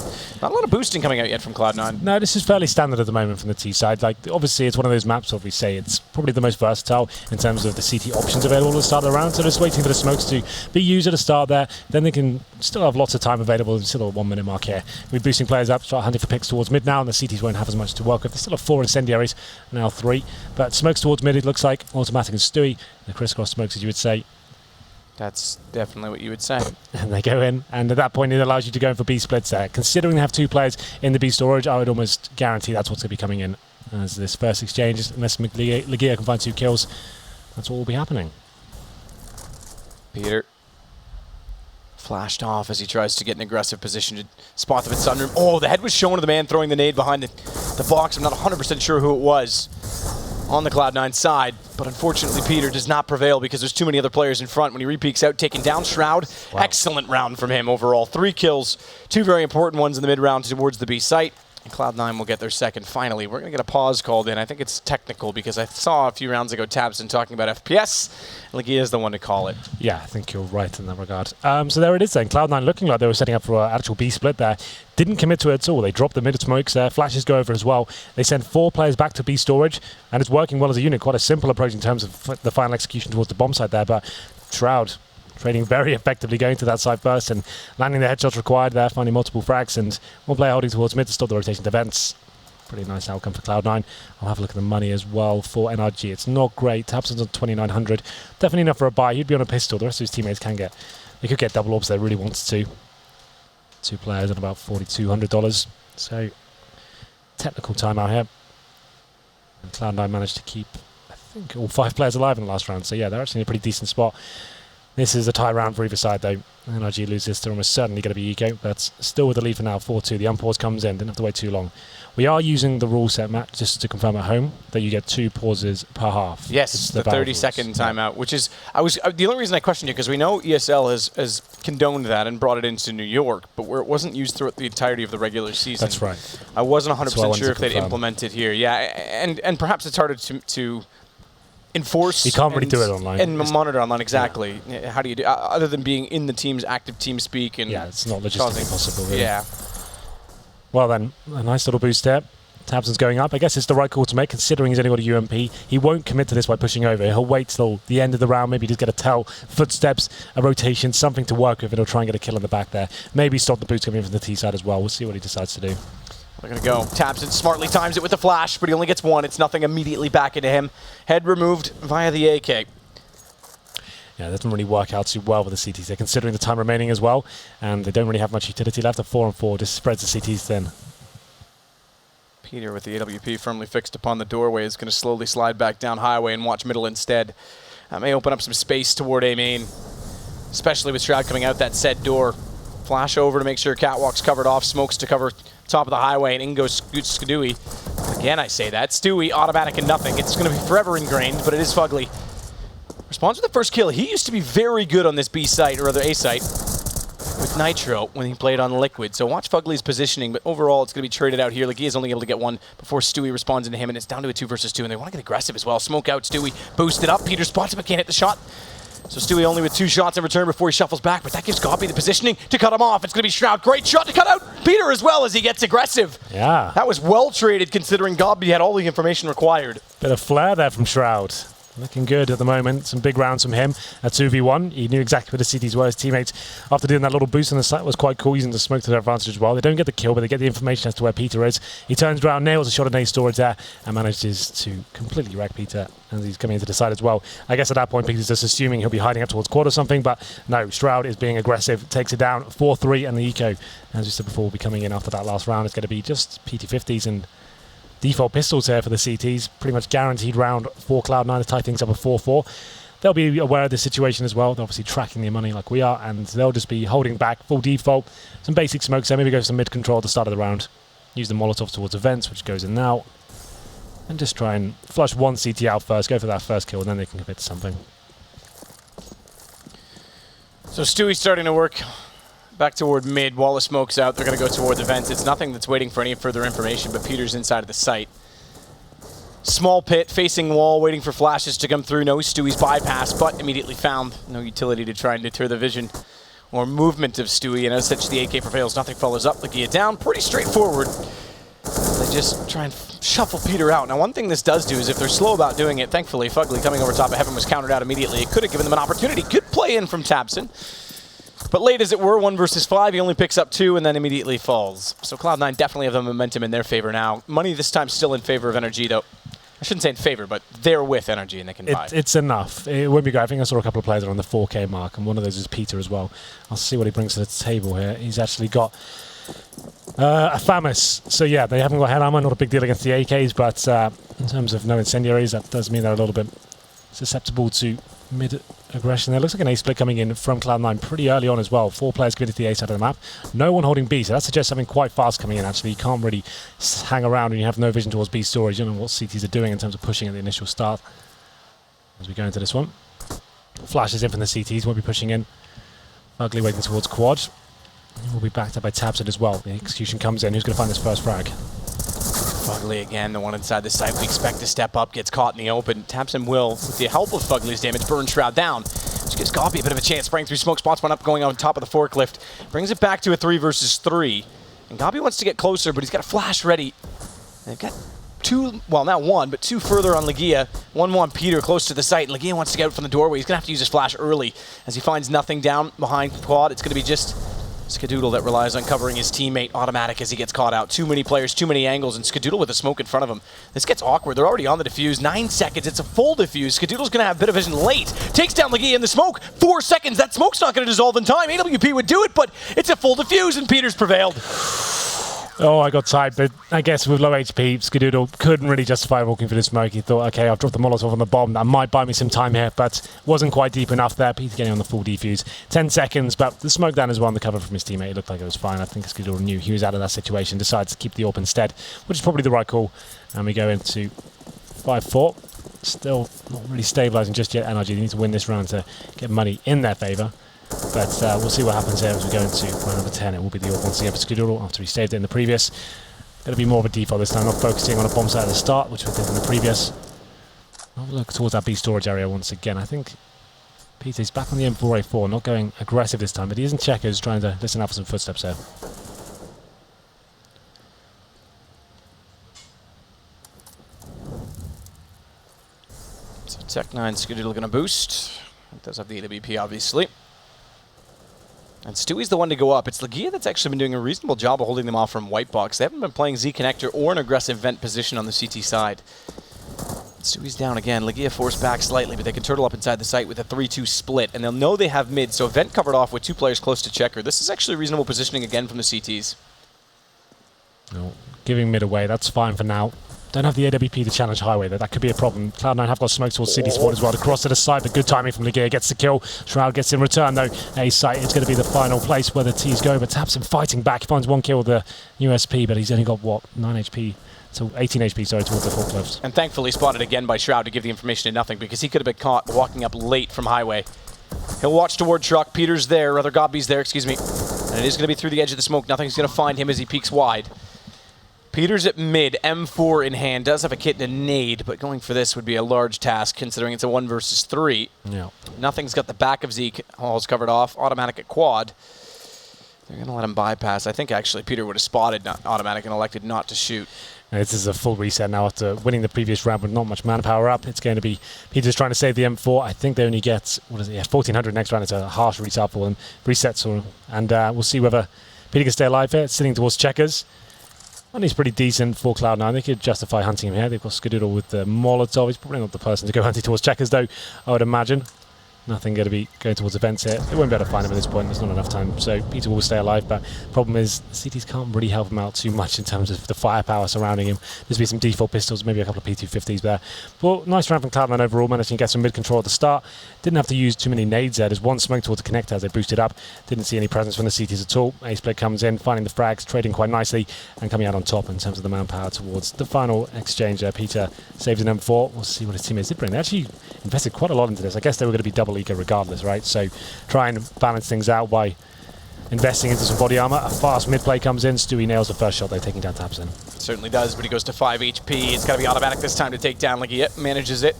Not a lot of boosting coming out yet from Cloud9. No, this is fairly standard at the moment from the T side. Like, obviously, it's one of those maps where we say it's probably the most versatile in terms of the CT options available at the start of the round. So just waiting for the smokes to be used at the start there. Then they can still have lots of time available until the 1 minute mark here. We're boosting players up, start hunting for picks towards mid now, and the CTs won't have as much to work with. They still have 4 incendiaries, now 3. But smokes towards mid, it looks like. Automatic and Stewie. The crisscross smokes, as you would say. That's definitely what you would say. And they go in, and at that point it allows you to go in for B splits there. Considering they have 2 players in the B storage, I would almost guarantee that's what's going to be coming in as this first exchange. Unless Legear can find 2 kills, that's what will be happening. Peter flashed off as he tries to get an aggressive position to spot them in Sunroom. Oh, the head was shown to the man throwing the nade behind the box. I'm not 100% sure who it was on the Cloud9 side, but unfortunately Peter does not prevail because there's too many other players in front. When he repeaks out, taking down Shroud. Wow. Excellent round from him overall. 3 kills, 2 very important ones in the mid-round towards the B site. And Cloud9 will get their second finally. We're going to get a pause called in. I think it's technical because I saw a few rounds ago Tabson talking about FPS. Legear is the one to call it. Yeah, I think you're right in that regard. So there it is then. Cloud9 looking like they were setting up for an actual B split there. Didn't commit to it at all. They dropped the mid smokes there. Flashes go over as well. They send 4 players back to B storage, and it's working well as a unit. Quite a simple approach in terms of the final execution towards the bomb side there, but Shroud trading very effectively, going to that side first and landing the headshots required there, finding multiple frags, and one player holding towards mid to stop the rotation to vents. Pretty nice outcome for Cloud9. I'll have a look at the money as well for NRG. It's not great. Tabson's on 2,900. Definitely enough for a buy. He'd be on a pistol. The rest of his teammates can get. They could get double orbs if they really wanted to. 2 players at about $4,200. So technical timeout here. And Cloud9 managed to keep, I think, all 5 players alive in the last round. So yeah, they're actually in a pretty decent spot. This is a tie round for either side, though. NRG loses, they're almost certainly going to be eco, but still with the lead for now, 4-2. The unpause comes in, didn't have to wait too long. We are using the rule set, Matt, just to confirm at home, that you get 2 pauses per half. Yes, the 30-second timeout, which is the only reason I questioned it, because we know ESL has condoned that and brought it into New York, but where it wasn't used throughout the entirety of the regular season. That's right. I wasn't 100% sure if they'd implement it here. Yeah, and perhaps it's harder to enforce. You can't really do it online. And monitor online, exactly. Yeah. How do you do other than being in the team's active team speak? And yeah, it's not logistically possible, really. Yeah. Well then, a nice little boost there. tabson's going up. I guess it's the right call to make, considering he's only got a UMP. He won't commit to this by pushing over. He'll wait till the end of the round, maybe just get a tell, footsteps, a rotation, something to work with, and he'll try and get a kill in the back there. Maybe stop the boost coming in from the T side as well. We'll see what he decides to do. We're going to go. tabson smartly times it with the flash, but he only gets one. It's nothing immediately back into him. Head removed via the AK. Yeah, it doesn't really work out too well with the CTs. They're considering the time remaining as well, and they don't really have much utility left. A 4-on-4 just spreads the CTs thin. Peter with the AWP firmly fixed upon the doorway is going to slowly slide back down highway and watch middle instead. That may open up some space toward A main, especially with Shroud coming out that said door. Flash over to make sure Catwalk's covered off, smokes to cover top of the highway, and in goes Skadooey. Again, I say that. Stewie, automatic and nothing. It's going to be forever ingrained, but it is Fugly. Responds with the first kill. He used to be very good on this B site, or rather A site, with Nitro when he played on Liquid. So watch Fugly's positioning, but overall it's going to be traded out here. Like he is only able to get one before Stewie responds into him, and it's down to a 2 versus 2, and they want to get aggressive as well. Smoke out Stewie, boost it up. Peter spots him but can't hit the shot. So Stewie only with 2 shots in return before he shuffles back, but that gives Goppy the positioning to cut him off. It's going to be Shroud. Great shot to cut out Peter as well as he gets aggressive. Yeah. That was well traded considering Goppy had all the information required. Bit of flair there from Shroud. Looking good at the moment. Some big rounds from him at 2v1. He knew exactly where the CTs were. His teammates, after doing that little boost on the site, was quite cool, using the smoke to their advantage as well. They don't get the kill, but they get the information as to where Peter is. He turns around, nails a shot at A storage there, and manages to completely wreck Peter as he's coming into the side as well. I guess at that point, Peter's just assuming he'll be hiding up towards quad or something, but no, Shroud is being aggressive, takes it down, 4-3, and the eco, as we said before, will be coming in after that last round. It's going to be just PT50s and default pistols here for the CTs. Pretty much guaranteed round for Cloud9 to tie things up at 4-4. They'll be aware of the situation as well. They're obviously tracking their money like we are, and they'll just be holding back full default. Some basic smokes there. Maybe go for some mid-control at the start of the round. Use the Molotov towards events, which goes in now. And just try and flush one CT out first. Go for that first kill, and then they can commit to something. So Stewie's starting to work back toward mid. Wallace smokes out. They're going to go toward the vents. It's nothing that's waiting for any further information, but Peter's inside of the site. Small pit, facing wall, waiting for flashes to come through. No Stewie's bypass, but immediately found. No utility to try and deter the vision or movement of Stewie, and as such, the AK prevails. Nothing follows up. Lagia down. Pretty straightforward. They just try and shuffle Peter out. Now, one thing this does do is if they're slow about doing it, thankfully, Fugly coming over top of Heaven was countered out immediately. It could have given them an opportunity. Good play in from tabson. But late as it were, 1 versus 5, he only picks up 2 and then immediately falls. So Cloud9 definitely have the momentum in their favor now. Money this time still in favor of NRG, though. I shouldn't say in favor, but they're with NRG and they can buy. It's enough. It won't be great. I think I saw a couple of players around the 4K mark, and one of those is Peter as well. I'll see what he brings to the table here. He's actually got a FAMAS. So yeah, they haven't got head armor. Not a big deal against the AKs, but in terms of no incendiaries, that does mean they're a little bit susceptible to mid-aggression. There looks like an A split coming in from Cloud9 pretty early on as well. 4 players committed to the A side of the map. No one holding B, so that suggests something quite fast coming in, actually. You can't really hang around when you have no vision towards B storage. You don't know what CTs are doing in terms of pushing at the initial start. As we go into this one. Flashes in from the CTs, won't be pushing in. Ugly waiting towards quad. We'll be backed up by tabson as well. The execution comes in. Who's going to find this first frag? Fugly again, the one inside the site we expect to step up, gets caught in the open. tabson will, with the help of Fugly's damage, burn Shroud down. Which gives Goppy a bit of a chance, spraying through smoke spots, one up going on top of the forklift. Brings it back to a 3 versus 3. And Goppy wants to get closer, but he's got a flash ready. They've got 2, well not 1, but 2 further on Lagia. 1-1 Peter close to the site, and Lagia wants to get out from the doorway. He's going to have to use his flash early. As he finds nothing down behind quad, it's going to be just Skadoodle that relies on covering his teammate automatic as he gets caught out. Too many players, too many angles, and Skadoodle with the smoke in front of him. This gets awkward. They're already on the defuse. 9 seconds. It's a full defuse. Skadoodle's going to have a bit of vision late. Takes down Lagia in the smoke. 4 seconds. That smoke's not going to dissolve in time. AWP would do it, but it's a full defuse, and Peter's prevailed. Oh, I got tight, but I guess with low HP, Skadoodle couldn't really justify walking through the smoke. He thought, okay, I'll drop the Molotov on the bomb. That might buy me some time here, but wasn't quite deep enough there. Peter getting on the full defuse. 10 seconds, but the smoke down as well on the cover from his teammate. It looked like it was fine. I think Skadoodle knew he was out of that situation, decided to keep the AWP instead, which is probably the right call. And we go into 5-4. Still not really stabilising just yet. NRG, they need to win this round to get money in their favour. But we'll see what happens here as we go into round number 10. It will be the AWP once again for Skadoodle after he saved it in the previous. Going to be more of a default this time, not focusing on a bomb site at the start, which we did in the previous. I'll look towards that B storage area once again. I think Peter's back on the M4A4, not going aggressive this time, but he is in checkers trying to listen out for some footsteps there. So Tech9 Skadoodle going to boost. It does have the AWP, obviously. And Stewie's the one to go up. It's Legia that's actually been doing a reasonable job of holding them off from white box. They haven't been playing Z connector or an aggressive vent position on the CT side. Stewie's down again. Legia forced back slightly, but they can turtle up inside the site with a 3-2 split, and they'll know they have mid, so vent covered off with 2 players close to checker. This is actually reasonable positioning again from the CTs. No, giving mid away, that's fine for now. Don't have the AWP to challenge Highway, though. That could be a problem. Cloud9 have got smoke towards City Sport as well to cross to the side, but good timing from Legia. Gets the kill. Shroud gets in return, though. A site is going to be the final place where the T's go, but Tapson fighting back. He finds 1 kill with the USP, but he's only got, what, 9 HP? So 18 HP, sorry, towards the forklifts. And thankfully spotted again by Shroud to give the information to nothing, because he could have been caught walking up late from Highway. He'll watch toward truck. Peter's there, rather Gobby's there, excuse me. And it is going to be through the edge of the smoke. Nothing's going to find him as he peeks wide. Peter's at mid, M4 in hand, does have a kit and a nade, but going for this would be a large task considering it's a 1 versus 3. Yeah. Nothing's got the back of Zeke. Hall's covered off. Automatic at quad. They're going to let him bypass. I think actually Peter would have spotted automatic and elected not to shoot. This is a full reset now after winning the previous round with not much manpower up. It's going to be Peter's trying to save the M4. I think they only get, what is it, 1,400 next round. It's a harsh reset for them. Resets for them. And we'll see whether Peter can stay alive here. It's sitting towards checkers. And he's pretty decent for Cloud9. They could justify hunting him here. They've got Skadoodle with the Molotov. He's probably not the person to go hunting towards checkers, though, I would imagine. Nothing going to be going towards events here. They won't be able to find him at this point. There's not enough time. So Peter will stay alive, but the problem is the CTs can't really help him out too much in terms of the firepower surrounding him. There's be some default pistols, maybe a couple of P250s there. But nice round from Cloud9 overall, managing to get some mid-control at the start. Didn't have to use too many nades there. There's 1 smoke towards the connector as they boosted up. Didn't see any presence from the CTs at all. A-Split comes in, finding the frags, trading quite nicely, and coming out on top in terms of the manpower towards the final exchange there. Peter saves an M4. We'll see what his teammates did bring. They actually invested quite a lot into this. I guess they were going to be double eco regardless, right? So try and balance things out by investing into some body armor. A fast mid play comes in. Stewie nails the first shot, though, taking down Tapson. Certainly does, but he goes to 5 HP. It's got to be automatic this time to take down Legia. Manages it.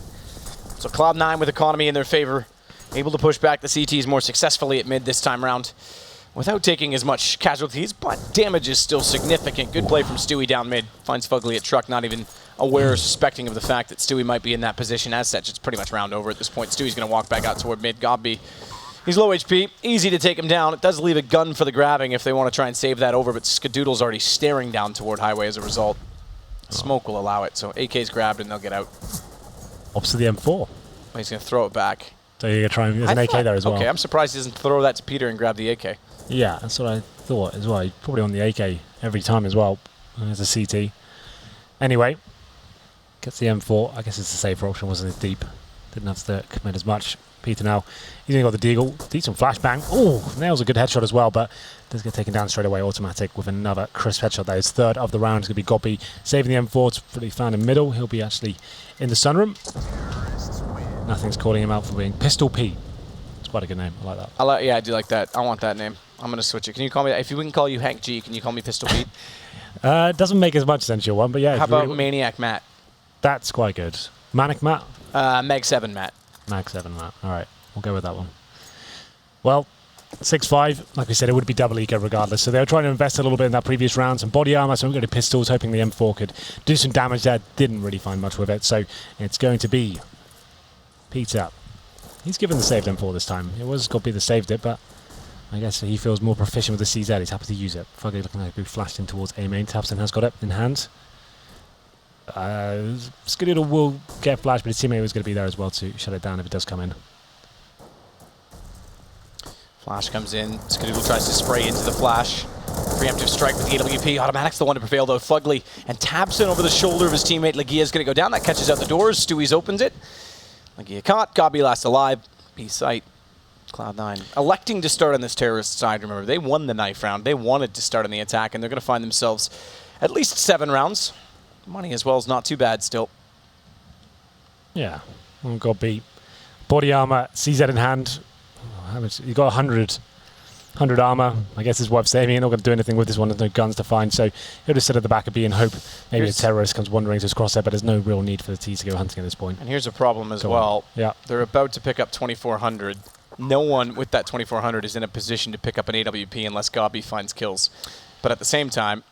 So Cloud9 with economy in their favor, able to push back the CTs more successfully at mid this time around without taking as much casualties, but damage is still significant. Good play from Stewie down mid. Finds Fugly at truck, not even aware or suspecting of the fact that Stewie might be in that position. As such, it's pretty much round over at this point. Stewie's going to walk back out toward mid. Gobby, he's low HP. Easy to take him down. It does leave a gun for the grabbing if they want to try and save that over, but Skadoodle's already staring down toward Highway as a result. Smoke will allow it, so AK's grabbed and they'll get out. Opposite the M4. He's going to throw it back. So you're going to try and... There's an AK there as well. Okay, I'm surprised he doesn't throw that to Peter and grab the AK. Yeah, that's what I thought as well. He's probably on the AK every time as well. There's a CT. Anyway, gets the M4. I guess it's a safer option, wasn't it? Deep. Didn't have to commit as much. Peter now, he's only got the Deagle. Decent flashbang. Oh, nails a good headshot as well, but does get taken down straight away. Automatic with another crisp headshot. That is third of the round. It's going to be Goppy saving the M4. It's pretty found in middle. He'll be actually in the sunroom. Nothing's calling him out for being Pistol P. It's quite a good name. I like that. Yeah, I do like that. I want that name. I'm going to switch it. Can you call me, if we can call you Hank G, can you call me Pistol Pete? It doesn't make as much sense, your one, but yeah. How about Maniac Matt? That's quite good. Manic Matt? Meg 7 Matt. Mag 7 Matt. All right, we'll go with that one. Well, 6-5, like we said, it would be double eco regardless. So they were trying to invest a little bit in that previous round. Some body armor, so we got to pistols, hoping the M4 could do some damage there. Didn't really find much with it. So it's going to be Peter. He's given the saved M4 this time. It was Goppy that saved it, but I guess he feels more proficient with the CZ. He's happy to use it. Fugly looking like he flashed in towards A main. Tapson has got it in hand. Skadoodle will get flashed, but his teammate was going to be there as well to shut it down if it does come in. Flash comes in. Skadoodle tries to spray into the flash. Preemptive strike with the AWP. Automatic's the one to prevail, though. Fugly and Tabson over the shoulder of his teammate. Legia is going to go down. That catches out the doors. Stewie's opens it. Legia caught. Gabi last alive. B-site. Cloud9 electing to start on this terrorist side. Remember, they won the knife round. They wanted to start on the attack, and they're going to find themselves at least 7 rounds. Money as well is not too bad still. Yeah, got beat. Body armor, CZ in hand. How much? You got 100 armor. I guess it's worth saving. You're not going to do anything with this one. There's no guns to find, so he'll just sit at the back of B and hope maybe a terrorist comes wandering to his crosshair. But there's no real need for the T to go hunting at this point. And here's a problem as well. Yeah, they're about to pick up 2400. No one with that 2400 is in a position to pick up an AWP unless Gabi finds kills. But at the same time,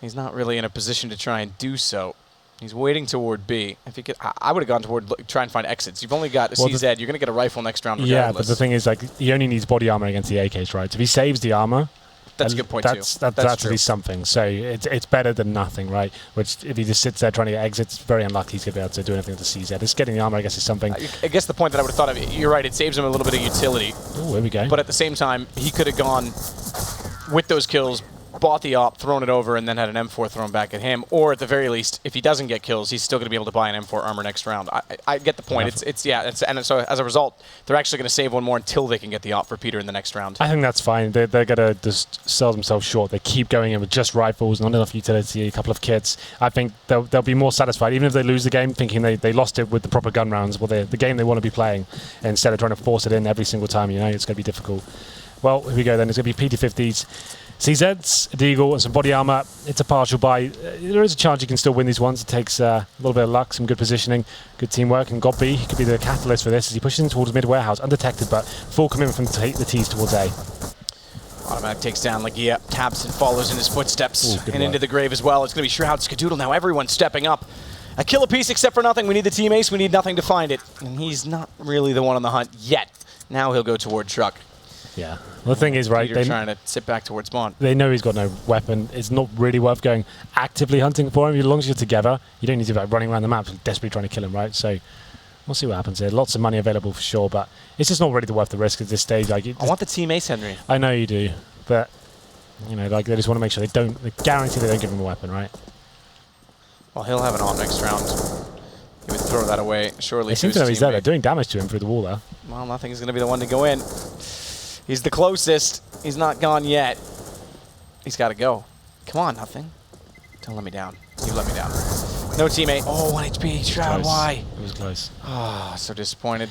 he's not really in a position to try and do so. He's waiting toward B. If he could, I would have gone toward try and find exits. You've only got a CZ. You're going to get a rifle next round regardless. Yeah, but the thing is, like, he only needs body armor against the AKs, right? So if he saves the armor, that's a good point that's too. That's at least something. So it's better than nothing, right? Which if he just sits there trying to get exits, it's very unlucky he's going to be able to do anything with the CZ. Just getting the armor, I guess, is something. I guess the point that I would have thought of, you're right, it saves him a little bit of utility. Oh, here we go. But at the same time, he could have gone with those kills, bought the op, thrown it over, and then had an M4 thrown back at him. Or at the very least, if he doesn't get kills, he's still going to be able to buy an M4 armor next round. I get the point. And so as a result, they're actually going to save one more until they can get the op for Peter in the next round. I think that's fine. They're going to just sell themselves short. They keep going in with just rifles, not enough utility, a couple of kits. I think they'll be more satisfied, even if they lose the game, thinking they lost it with the proper gun rounds, well, the game they want to be playing, instead of trying to force it in every single time. It's going to be difficult. Well, here we go then. It's going to be PT50s. CZs, a Deagle, and some body armor. It's a partial buy. There is a chance you can still win these ones. It takes a little bit of luck, some good positioning, good teamwork, and Godby could be the catalyst for this as he pushes in towards mid warehouse, undetected, but full commitment from the T's towards A. Automatic takes down Legia. Tabson follows in his footsteps and work. into the grave as well. It's going to be Shroud, Skadoodle now. Everyone's stepping up. A kill apiece except for nothing. We need the team ace. We need nothing to find it. And he's not really the one on the hunt yet. Now he'll go toward Truck. Yeah. Well, the thing is, right, they're trying to sit back towards spawn. They know he's got no weapon. It's not really worth going actively hunting for him. As long as you're together, you don't need to be like, running around the map desperately trying to kill him, right? So we'll see what happens here. Lots of money available for sure, but it's just not really worth the risk at this stage. Like, I want the team ace, Henry. I know you do, but like they just want to make sure they guarantee they don't give him a weapon, right? Well, he'll have an op next round. He would throw that away surely. They seem to know he's there. They're doing damage to him through the wall there. Well, nothing's going to be the one to go in. He's the closest. He's not gone yet. He's got to go. Come on, nothing. Don't let me down. You let me down. No teammate. Oh, 1 HP. Shroud, why? It was close. Oh, so disappointed.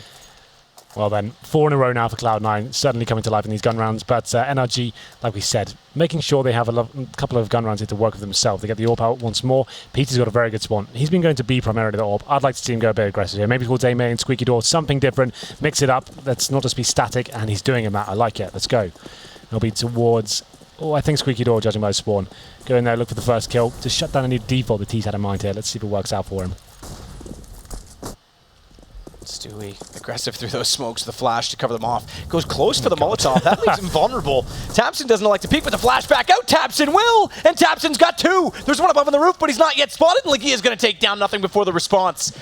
Well then, 4 in a row now for Cloud9, certainly coming to life in these gun rounds, but NRG, like we said, making sure they have a couple of gun rounds here to work with themselves. They get the AWP out once more. Peter's got a very good spawn. He's been going to B primarily the AWP. I'd like to see him go a bit aggressive here. Maybe towards A main, Squeaky Door, something different. Mix it up. Let's not just be static, and he's doing it, Matt. I like it. Let's go. He'll be towards... Oh, I think Squeaky Door, judging by his spawn. Go in there, look for the first kill. Just shut down any default the T's had in mind here. Let's see if it works out for him. Stewie, aggressive through those smokes, the flash to cover them off. Goes close for the Molotov. That leaves him vulnerable. Tabson doesn't like to peek with the flash back out. Tabson will! And Tabson's got 2! There's one above on the roof, but he's not yet spotted. And Legia's going to take down nothing before the response.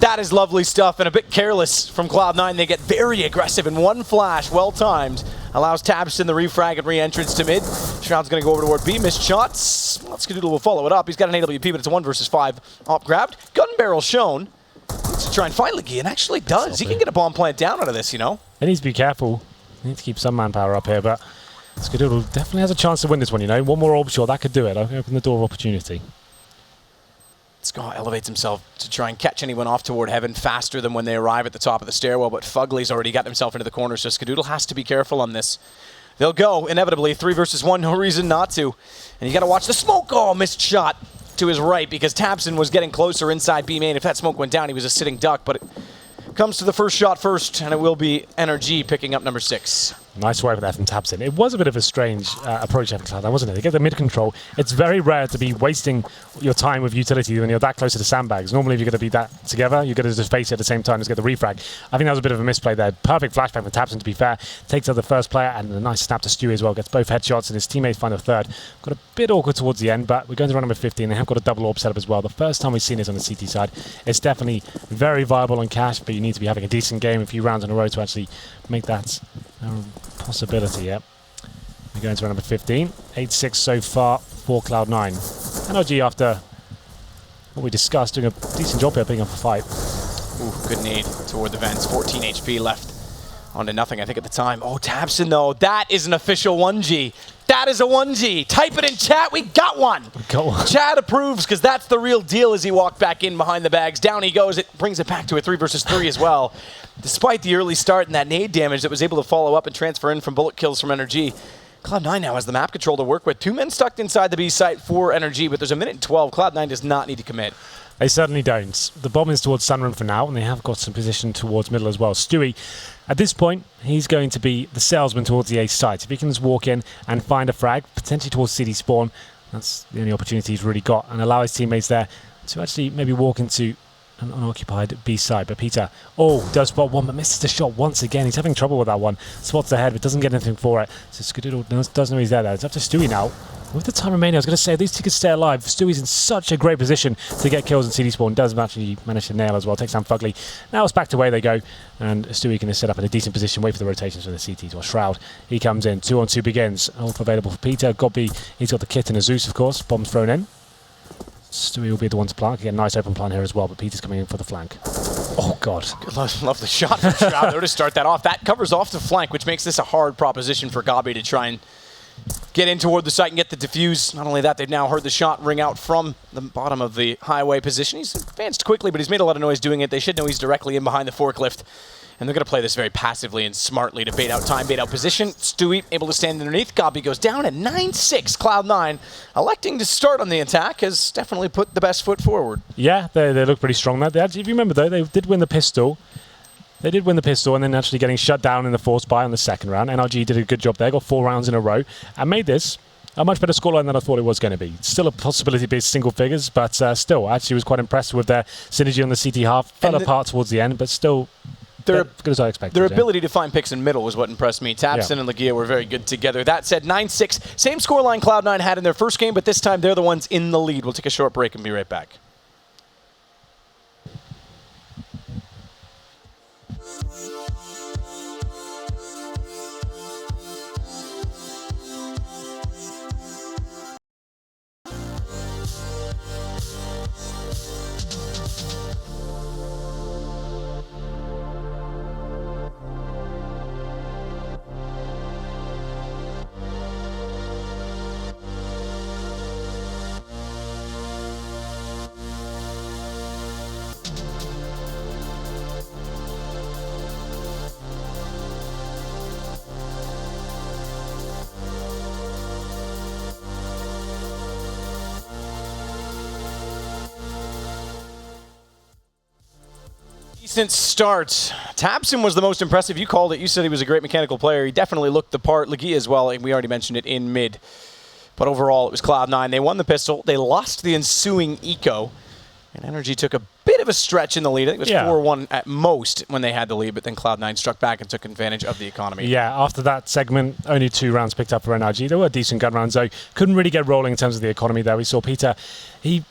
That is lovely stuff, and a bit careless from Cloud9. They get very aggressive, and one flash, well-timed, allows Tabson the refrag and re-entrance to mid. Shroud's going to go over toward B, missed shots. Well, Skadoodle will follow it up. He's got an AWP, but it's a 1 versus 5. Op grabbed, gun barrel shown. To try and find Legia, and actually does. He can get a bomb plant down out of this, They need to be careful. They need to keep some manpower up here, but Skadoodle definitely has a chance to win this one, One more orb shot, that could do it. Open the door of opportunity. Scott elevates himself to try and catch anyone off toward heaven faster than when they arrive at the top of the stairwell, but Fugly's already got himself into the corner, so Skadoodle has to be careful on this. They'll go, inevitably, 3 versus 1, no reason not to. And you got to watch the smoke. Oh, missed shot to his right because Tabson was getting closer inside B main. If that smoke went down, he was a sitting duck, but it comes to the first shot first, and it will be NRG picking up number 6. Nice work there from Tabson. It was a bit of a strange approach for Cloud9, wasn't it? They get the mid control. It's very rare to be wasting your time with utility when you're that close to the sandbags. Normally, if you're going to be that together, you're going to just face it at the same time as get the refrag. I think that was a bit of a misplay there. Perfect flashback from Tabson, to be fair. Takes out the first player, and a nice snap to Stewie as well. Gets both headshots, and his teammates find a third. Got a bit awkward towards the end, but we're going to run number 15. They have got a double orb setup as well. The first time we've seen this on the CT side. It's definitely very viable on cash, but you need to be having a decent game, a few rounds in a row to actually make that a possibility. Yep. We're going to round number 15. 8-6 so far for Cloud9. NRG, after what we discussed, doing a decent job here picking up a fight. Ooh, good nade toward the vents. 14 HP left. On to nothing, I think, at the time. Oh, Tabson, though. That is an official 1G. That is a 1G. Type it in chat. We got one. Chat approves, because that's the real deal as he walked back in behind the bags. Down he goes. It brings it back to a 3 versus 3 as well. Despite the early start and that nade damage that was able to follow up and transfer in from bullet kills from NRG, Cloud9 now has the map control to work with. 2 men stuck inside the B site for NRG, but there's a minute and 12. Cloud9 does not need to commit. They certainly don't. The bomb is towards Sunroom for now, and they have got some position towards middle as well. Stewie, at this point, he's going to be the salesman towards the A site. If he can just walk in and find a frag, potentially towards city spawn, that's the only opportunity he's really got, and allow his teammates there to actually maybe walk into an unoccupied B side. But Peter, does spot one, but misses the shot once again. He's having trouble with that one. Spots ahead, but doesn't get anything for it. So Skadoodle doesn't know he's there. It's up to Stewie now. With the time remaining, I was going to say, these two could stay alive. Stewie's in such a great position to get kills in CD spawn. Does actually manage to nail as well. Takes down Fugly. Now it's back to where they go. And Stewie can set up in a decent position, wait for the rotations for the CTs. Well, Shroud, he comes in. 2-on-2 begins. Ult available for Peter. Gobby, he's got the kit and a Zeus, of course. Bombs thrown in. Stewie will be the one to plant. Get a nice open plan here as well, but Peter's coming in for the flank. Oh, God. Love the shot from Shroud there to start that off. That covers off the flank, which makes this a hard proposition for Gobby to try and get in toward the site and get the defuse. Not only that, they've now heard the shot ring out from the bottom of the highway position. He's advanced quickly, but he's made a lot of noise doing it. They should know he's directly in behind the forklift. And they're going to play this very passively and smartly to bait out time, bait out position. Stewie able to stand underneath. Gobby goes down at 9-6. Cloud9 electing to start on the attack has definitely put the best foot forward. Yeah, they look pretty strong there. If you remember, though, they did win the pistol. They did win the pistol and then actually getting shut down in the force buy on the second round. NRG did a good job there, got 4 rounds in a row, and made this a much better scoreline than I thought it was going to be. Still a possibility to be single figures, but still, actually was quite impressed with their synergy on the CT half. Fell apart towards the end, but still good as I expected. Their ability to find picks in middle was what impressed me. Tabson and Legia were very good together. That said, 9-6, same scoreline Cloud9 had in their first game, but this time they're the ones in the lead. We'll take a short break and be right back. Decent start. Tabson was the most impressive. You called it. You said he was a great mechanical player. He definitely looked the part. Legia as well, and we already mentioned it in mid. But overall, it was Cloud9. They won the pistol. They lost the ensuing eco. And NRG took a bit of a stretch in the lead. I think it was 4-1 at most when they had the lead, but then Cloud9 struck back and took advantage of the economy. Yeah, after that segment, only 2 rounds picked up for NRG. There were decent gun rounds, though. Couldn't really get rolling in terms of the economy there. We saw Peter, he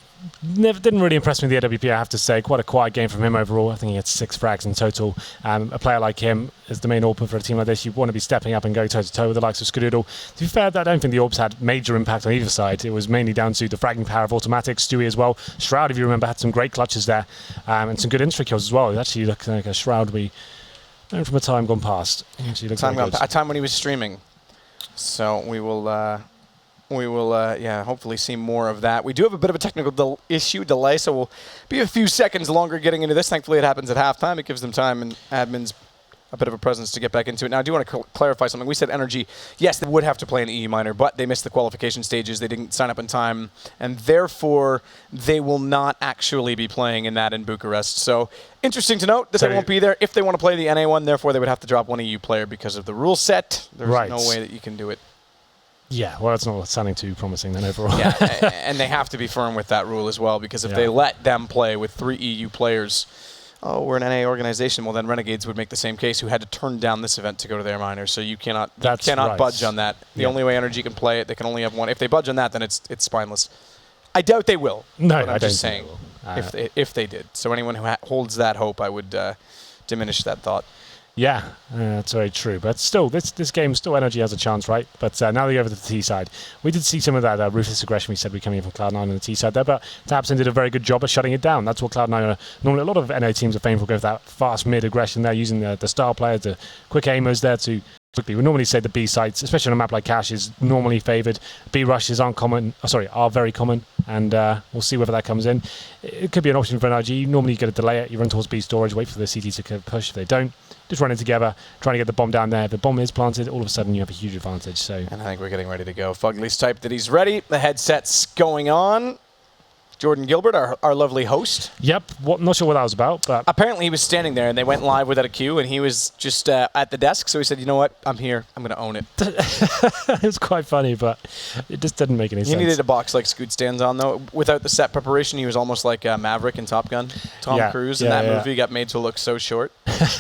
didn't really impress me with the AWP, I have to say. Quite a quiet game from him overall. I think he had 6 frags in total. A player like him is the main AWP for a team like this. You want to be stepping up and going toe-to-toe with the likes of Skadoodle. To be fair, I don't think the AWPs had major impact on either side. It was mainly down to the fragging power of automatics. Stewie as well. Shroud, if you remember, had some great clutches there. And some good insta kills as well. It actually looked like a Shroud we known from a time gone past. A time when he was streaming. So we will hopefully see more of that. We do have a bit of a technical delay, so we'll be a few seconds longer getting into this. Thankfully, it happens at halftime. It gives them time and admins a bit of a presence to get back into it. Now, I do want to clarify something. We said NRG, yes, they would have to play an EU minor, but they missed the qualification stages. They didn't sign up in time, and therefore, they will not actually be playing in that in Bucharest. So, interesting to note, this won't be there. If they want to play the NA one, therefore, they would have to drop one EU player because of the rule set. There's no way that you can do it. Yeah, well, it's not sounding too promising then overall. Yeah, and they have to be firm with that rule as well, because if they let them play with 3 EU players, we're an NA organization, well then Renegades would make the same case, who had to turn down this event to go to their minor, so you cannot budge on that. The only way NRG can play it, they can only have one. If they budge on that, then it's spineless. I doubt they will. No, but I'm just saying, if they did. So anyone who holds that hope, I would diminish that thought. Yeah, that's very true. But still, this game, still Energy has a chance, right? But now they go over to the T side. We did see some of that ruthless aggression we said we coming in from Cloud9 on the T side there, but tabseN did a very good job of shutting it down. That's what Cloud9 are. Normally, a lot of NA teams are famed for, go for that fast mid aggression there, using the star players, the quick aimers there to quickly. We normally say the B sites, especially on a map like Cash, is normally favoured. B rushes aren't common. Are very common, and we'll see whether that comes in. It could be an option for NRG. Normally, you get to delay it. You run towards B storage, wait for the CTs to push. If they don't, just run it together, trying to get the bomb down there. If the bomb is planted, all of a sudden you have a huge advantage. So, and I think we're getting ready to go. Fugly's typed that he's ready. The headset's going on. Jordan Gilbert, our lovely host. Yep, not sure what that was about, but apparently he was standing there and they went live without a queue and he was just at the desk, so he said, you know what, I'm here, I'm going to own it. It was quite funny, but it just didn't make any sense. He needed a box like Scoot stands on, though. Without the set preparation, he was almost like Maverick in Top Gun. Tom Cruise in that movie got made to look so short.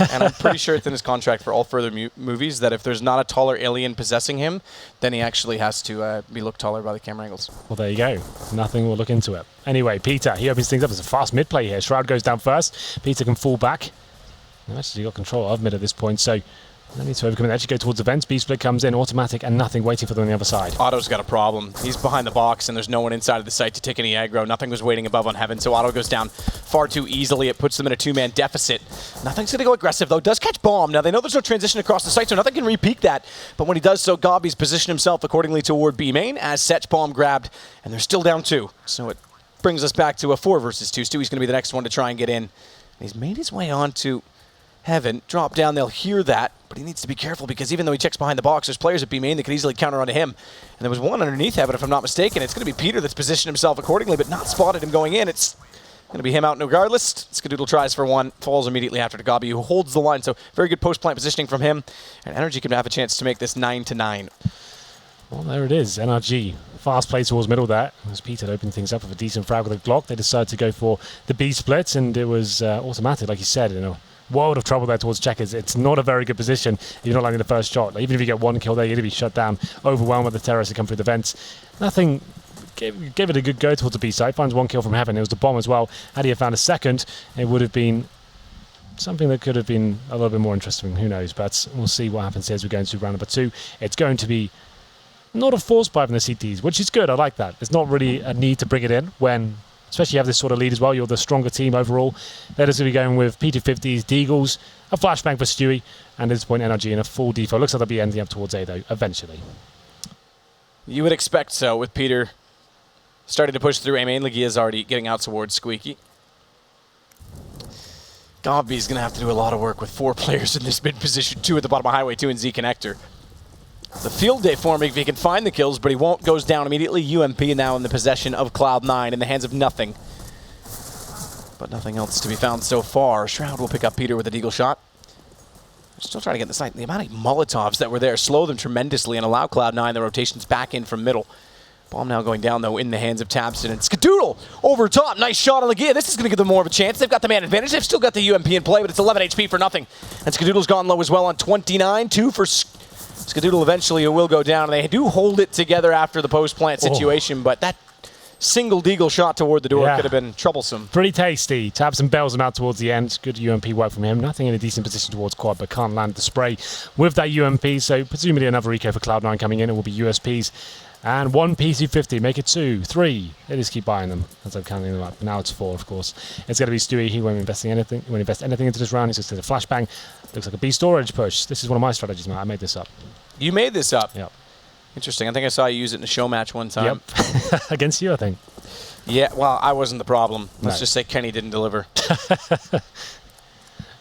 And I'm pretty sure it's in his contract for all further movies that if there's not a taller alien possessing him, then he actually has to be looked taller by the camera angles. Well, there you go. Nothing will look into it. Anyway, Peter, he opens things up. It's a fast mid play here. Shroud goes down first. Peter can fall back. They've actually got control of mid at this point, so no need to overcome it. They actually go towards the vents. B-split comes in, automatic, and nothing waiting for them on the other side. Otto's got a problem. He's behind the box, and there's no one inside of the site to take any aggro. Nothing was waiting above on Heaven, so Otto goes down far too easily. It puts them in a two-man deficit. Nothing's going to go aggressive, though. Does catch bomb. Now, they know there's no transition across the site, so nothing can re-peek that. But when he does so, Gobby's positioned himself accordingly toward B main, as Setch bomb grabbed, and they're still down 2. So it brings us back to a 4 versus 2. Stewie's going to be the next one to try and get in. And he's made his way on to Heaven. Drop down, they'll hear that, but he needs to be careful because even though he checks behind the box, there's players at B main that could easily counter onto him. And there was one underneath Heaven, if I'm not mistaken. It's going to be Peter that's positioned himself accordingly, but not spotted him going in. It's going to be him out regardless. Skadoodle tries for one, falls immediately after to Gobby, who holds the line. So very good post-plant positioning from him. And Energy can have a chance to make this 9-9. Well, there it is. NRG. Fast play towards middle there. As Peter opened things up with a decent frag with a Glock, they decided to go for the B split, and it was automatic, like you said, in a world of trouble there towards Checkers. It's not a very good position if you're not landing the first shot. Like, even if you get one kill there, you're going to be shut down, overwhelmed by the terrorists that come through the vents. Nothing. Gave it a good go towards the B side. Finds one kill from Heaven. It was the bomb as well. Had he have found a second, it would have been something that could have been a little bit more interesting. Who knows? But we'll see what happens here as we go into round number 2. It's going to be not a force buy from the CTs, which is good. I like that. There's not really a need to bring it in when, especially you have this sort of lead as well. You're the stronger team overall. They're just going to be going with P250s, Deagles, a flashbang for Stewie, and at this point NRG in a full default. Looks like they'll be ending up towards A though, eventually. You would expect so with Peter starting to push through A main. Legia's already getting out towards Squeaky. Gobby's going to have to do a lot of work with 4 players in this mid position, 2 at the bottom of Highway 2 and Z Connector. The field day for him if he can find the kills, but he won't. Goes down immediately. UMP now in the possession of Cloud9 in the hands of nothing. But nothing else to be found so far. Shroud will pick up Peter with a deagle shot. They're still trying to get in the site. The amount of Molotovs that were there slow them tremendously and allow Cloud9 the rotations back in from middle. Bomb now going down, though, in the hands of tabseN. And Skadoodle over top. Nice shot on Legia. This is going to give them more of a chance. They've got the man advantage. They've still got the UMP in play, but it's 11 HP for nothing. And Skadoodle's gone low as well on 29. 2 for Skadoodle eventually will go down. They do hold it together after the post-plant situation, but that single deagle shot toward the door could have been troublesome. Pretty tasty. tabseN bails him out towards the end. Good UMP work from him. Nothing in a decent position towards quad, but can't land the spray with that UMP. So presumably another eco for Cloud9 coming in. It will be USPs. And 1 PC50, make it 2, 3. They just keep buying them as I'm counting them up. Now it's 4, of course. It's going to be Stewie. He won't invest anything. He won't invest anything into this round. He's just going to flashbang. Looks like a B storage push. This is one of my strategies, man. I made this up. You made this up? Yep. Interesting. I think I saw you use it in a show match one time. Yep. Against you, I think. Yeah, well, I wasn't the problem. Let's just say Kenny didn't deliver.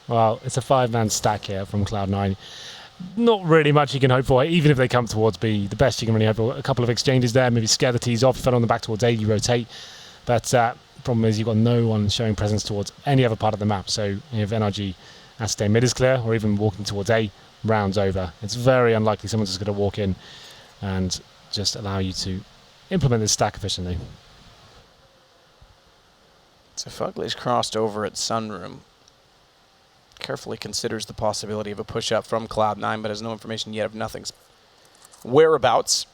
Well, it's a 5-man stack here from Cloud9. Not really much you can hope for, even if they come towards B. The best you can really hope for, a couple of exchanges there, maybe scare the T's off, fell on the back towards A, you rotate. But problem is you've got no one showing presence towards any other part of the map. So if NRG has to stay mid is clear, or even walking towards A, round's over. It's very unlikely someone's just going to walk in and just allow you to implement this stack efficiently. So Fugly's crossed over at Sunroom. Carefully considers the possibility of a push-up from Cloud9, but has no information yet of nothing's whereabouts.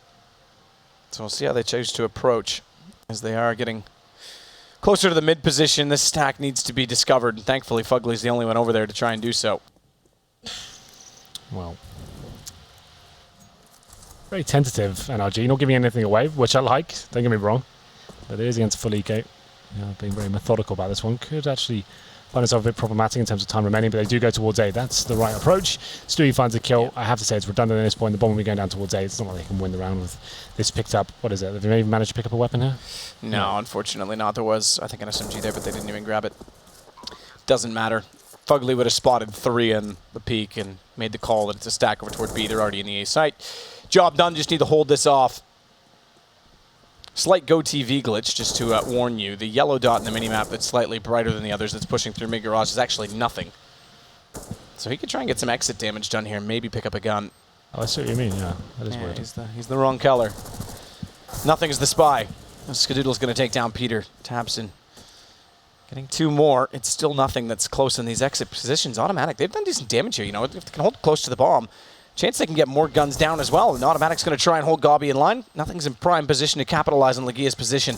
So we'll see how they choose to approach as they are getting closer to the mid position. This stack needs to be discovered, and thankfully Fugly's the only one over there to try and do so. well, very tentative NRG, not giving anything away, which I like, don't get me wrong. But it is against full eco. Being very methodical about this one. Could actually find itself a bit problematic in terms of time remaining, but they do go towards A. That's the right approach. Stewie finds a kill. I have to say it's redundant at this point. The bomb will be going down towards A. It's not like they can win the round with this picked up. What is it? Have they even managed to pick up a weapon here? No, unfortunately not. There was, I think, an SMG there, but they didn't even grab it. Doesn't matter. Fugly would have spotted 3 in the peak and made the call that it's a stack over toward B. They're already in the A site. Job done. Just need to hold this off. Slight GoTV glitch, just to warn you. The yellow dot in the minimap that's slightly brighter than the others that's pushing through Mirage is actually nothing. So he could try and get some exit damage done here, maybe pick up a gun. Oh, I see what you mean, yeah. That is weird. He's the wrong color. Nothing is the spy. Skadoodle's going to take down Peter. Tabson getting 2 more. It's still nothing that's close in these exit positions. Automatic, they've done decent damage here, you know. If they can hold close to the bomb, chance they can get more guns down as well. And Automatic's going to try and hold Gobby in line. Nothing's in prime position to capitalize on Legia's position.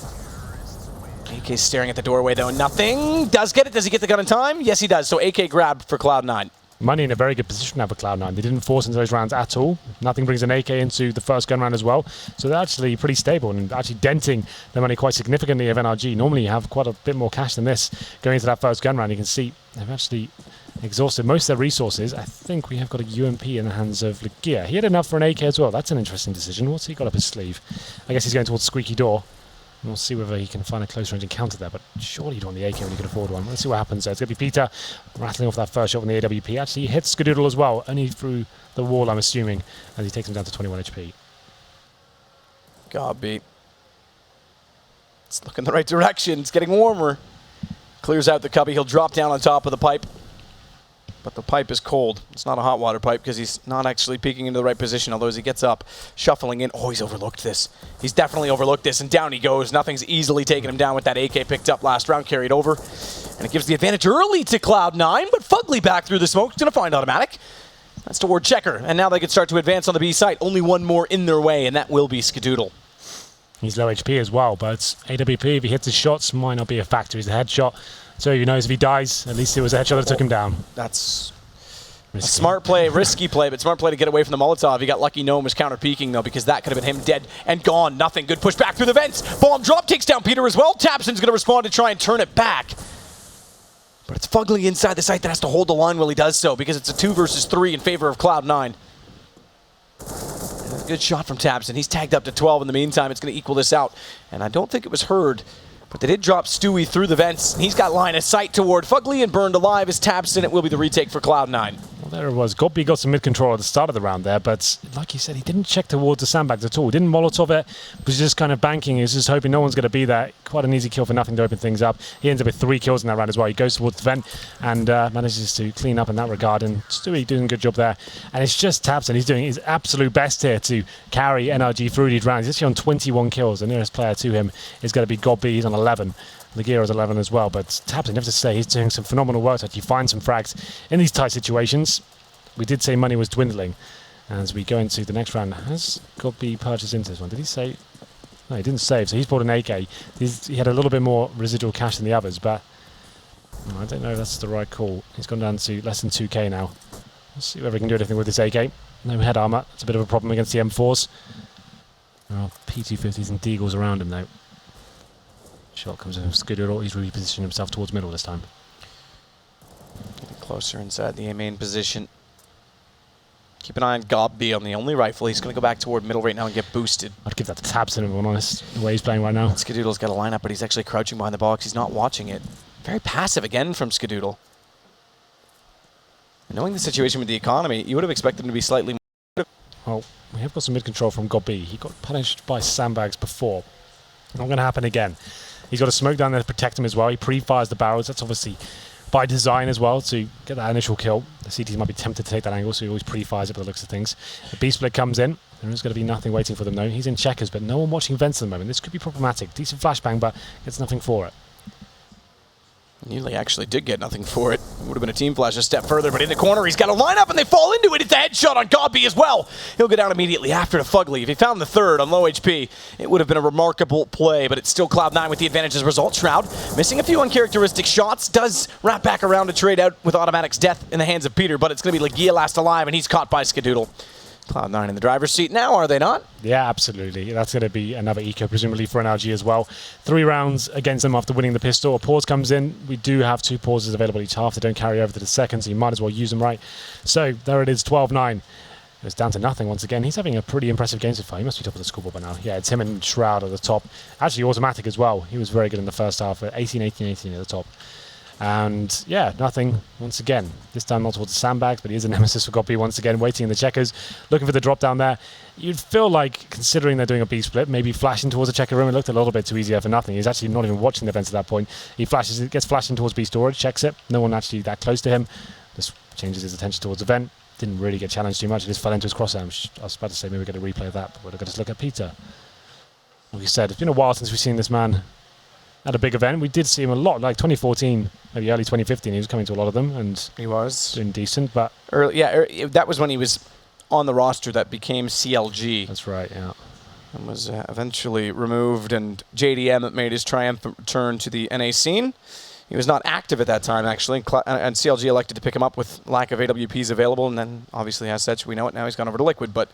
AK's staring at the doorway though. Nothing. Does get it. Does he get the gun in time? Yes, he does. So AK grabbed for Cloud9. Money in a very good position now for Cloud9. They didn't force into those rounds at all. Nothing brings an AK into the first gun round as well. So they're actually pretty stable and actually denting the money quite significantly of NRG. Normally you have quite a bit more cash than this going into that first gun round. You can see they've actually exhausted most of their resources. I think we have got a UMP in the hands of Legia. He had enough for an AK as well. That's an interesting decision. What's he got up his sleeve? I guess he's going towards Squeaky Door. And we'll see whether he can find a close range encounter there, but surely you'd want the AK when you can afford one. Let's see what happens there. It's going to be Peter rattling off that first shot from the AWP. Actually, he hits Skadoodle as well, only through the wall, I'm assuming, as he takes him down to 21 HP. Gobby. It's looking the right direction. It's getting warmer. Clears out the cubby. He'll drop down on top of the pipe. But the pipe is cold. It's not a hot water pipe because he's not actually peeking into the right position, although as he gets up, shuffling in. Oh, he's overlooked this. He's definitely overlooked this, and down he goes. Nothing's easily taken him down with that AK picked up last round, carried over. And it gives the advantage early to Cloud9, but Fugly back through the smoke. He's going to find Automatic. That's toward Checker, and now they can start to advance on the B site. Only one more in their way, and that will be Skadoodle. He's low HP as well, but AWP, if he hits his shots, might not be a factor. He's a headshot. So who knows if he dies, at least it was a headshot that took him down. That's risky. A smart play, risky play, but smart play to get away from the Molotov. He got lucky no one was counter-peeking, though, because that could have been him dead and gone. Nothing. Good push back through the vents. Bomb drop takes down Peter as well. Tabson's going to respond to try and turn it back. But it's Fugly inside the site that has to hold the line while he does so, because it's a 2 versus 3 in favor of Cloud9. Good shot from Tabson. He's tagged up to 12 in the meantime. It's going to equal this out. And I don't think it was heard, but they did drop Stewie through the vents. He's got line of sight toward Fugly, and burned alive is Tabson. It will be the retake for Cloud9. Well, there it was. Gobby got some mid-control at the start of the round there, but like you said, he didn't check towards the sandbags at all. Didn't Molotov it, was just kind of banking. He was just hoping no one's going to be there. Quite an easy kill for nothing to open things up. He ends up with 3 kills in that round as well. He goes towards the vent and manages to clean up in that regard, and Stewie doing a good job there. And it's just Tabson. He's doing his absolute best here to carry NRG through these rounds. He's actually on 21 kills. The nearest player to him is going to be Gobby. He's on 11. Legia is 11 as well, but Tabson, you have to say, he's doing some phenomenal work to actually find some frags in these tight situations. We did say money was dwindling. As we go into the next round, has Gobby purchased into this one? Did he say? No, he didn't save, so he's bought an AK. He had a little bit more residual cash than the others, but I don't know if that's the right call. He's gone down to less than 2k now. Let's see whether he can do anything with this AK. No head armor. It's a bit of a problem against the M4s. There are P250s and Deagles around him, though. Shot comes in from Skadoodle. He's repositioned himself towards middle this time. Getting closer inside the A main position. Keep an eye on Gobby on the only rifle. He's going to go back toward middle right now and get boosted. I'd give that to Tabson, if I'm honest, the way he's playing right now. Skadoodle's got a lineup, but he's actually crouching behind the box. He's not watching it. Very passive again from Skadoodle. And knowing the situation with the economy, you would have expected him to be slightly more. Well, we have got some mid-control from Gobby. He got punished by sandbags before. Not going to happen again. He's got a smoke down there to protect him as well. He pre-fires the barrels. That's obviously by design as well to get that initial kill. The CTs might be tempted to take that angle, so he always pre-fires it by the looks of things. The B-split comes in. There is going to be nothing waiting for them though. He's in checkers, but no one watching vents at the moment. This could be problematic. Decent flashbang, but gets nothing for it. Nearly actually did get nothing for it. It would have been a team flash a step further, but in the corner he's got a lineup and they fall into it. It's a headshot on Gobby as well. He'll go down immediately after to Fugly. If he found the third on low HP, it would have been a remarkable play, but it's still Cloud9 with the advantage as a result. Shroud missing a few uncharacteristic shots, does wrap back around to trade out with Automatic's death in the hands of Peter, but it's going to be Legia last alive and he's caught by Skadoodle. Cloud9 in the driver's seat now, are they not? Yeah, absolutely. That's going to be another eco, presumably for NRG as well. 3 rounds against them after winning the pistol. A pause comes in. We do have 2 pauses available each half. They don't carry over to the second, so you might as well use them right. So there it is, 12-9. It's down to nothing once again. He's having a pretty impressive game so far. He must be top of the scoreboard by now. Yeah, it's him and Shroud at the top. Actually, Automatic as well. He was very good in the first half. 18, 18, 18 at the top. And yeah, nothing once again. This time not towards the sandbags, but he is a nemesis for Goppy once again, waiting in the checkers, looking for the drop down there. You'd feel like, considering they're doing a B split, maybe flashing towards the checker room. It looked a little bit too easy for nothing. He's actually not even watching the events at that point. He flashes, it gets flashing towards B storage, checks it. No one actually that close to him. Just changes his attention towards the vent. Didn't really get challenged too much. He just fell into his crossarms. I was about to say maybe we get a replay of that, but we're going to look at Peter. Like you said, it's been a while since we've seen this man at a big event. We did see him a lot, like 2014, maybe early 2015. He was coming to a lot of them, and he was doing decent. But that was when he was on the roster that became CLG. That's right, yeah. And was eventually removed, and JDM made his triumphant return to the NA scene. He was not active at that time, actually, and CLG elected to pick him up with lack of AWPs available, and then obviously as such, we know it now, he's gone over to Liquid. But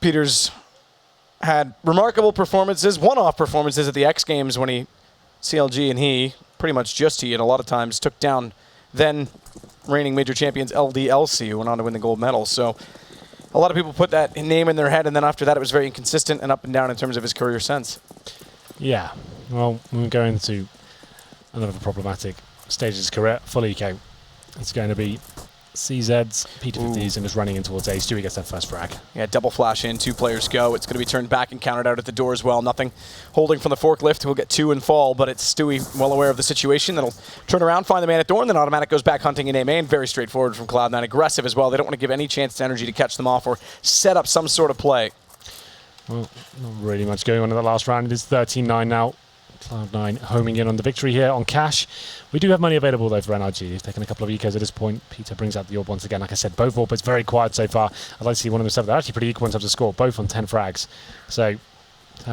Peter's had remarkable performances, one-off performances at the X Games when CLG and he, pretty much just he, and a lot of times took down then reigning major champions LDLC, who went on to win the gold medal. So a lot of people put that name in their head, and then after that it was very inconsistent and up and down in terms of his career sense. Yeah, well, when we go into another problematic stage of his career, full eco, it's going to be CZ's, P250s, and just running in towards A. Stewie gets that first frag. Yeah, double flash in, 2 players go. It's going to be turned back and countered out at the door as well. Nothing holding from the forklift. We'll get 2 and fall, but it's Stewie well aware of the situation. That'll turn around, find the man at door, and then Automatic goes back hunting in A main. Very straightforward from Cloud9. Aggressive as well. They don't want to give any chance to Energy to catch them off or set up some sort of play. Well, not really much going on in the last round. It is 13-9 now. Cloud9 homing in on the victory here on cash. We do have money available though for NRG. They've taken a couple of ecos at this point. Peter brings out the orb once again. Like I said, both orbs very quiet so far. I'd like to see one of them 7. They're actually pretty equal in terms of score, both on 10 frags. So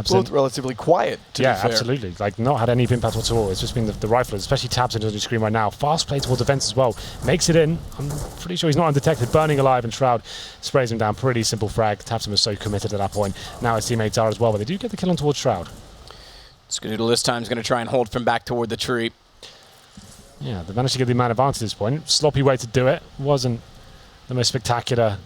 both relatively quiet, to be fair. Absolutely. Like, not had any impact whatsoever. It's just been the riflers, especially Tabson on the screen right now. Fast play towards defense as well. Makes it in. I'm pretty sure he's not undetected. Burning alive, and Shroud sprays him down. Pretty simple frag. Tabson was so committed at that point. Now his teammates are as well, but they do get the kill on towards Shroud. Skadoodle this time is going to try and hold from back toward the tree. Yeah, they managed to get the man advantage at this point. Sloppy way to do it. Wasn't the most spectacular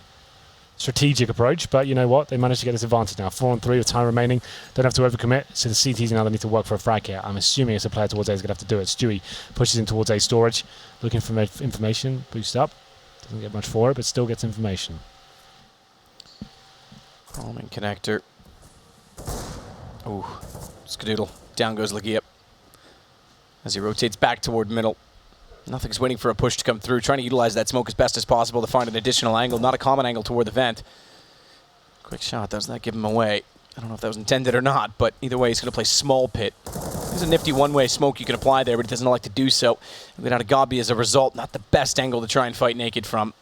strategic approach, but you know what? They managed to get this advantage now. 4 on 3 with time remaining. Don't have to overcommit. So the CTs now they need to work for a frag here. I'm assuming it's a player towards A is going to have to do it. Stewie pushes in towards A storage, looking for information. Boost up. Doesn't get much for it, but still gets information. Roaming connector. Ooh. Skadoodle. Down goes Legia as he rotates back toward middle. Nothing's waiting for a push to come through. Trying to utilize that smoke as best as possible to find an additional angle. Not a common angle toward the vent. Quick shot. Does that give him away? I don't know if that was intended or not, but either way, he's going to play small pit. There's a nifty one-way smoke you can apply there, but he doesn't like to do so. He'll get out of Gobby as a result. Not the best angle to try and fight naked from.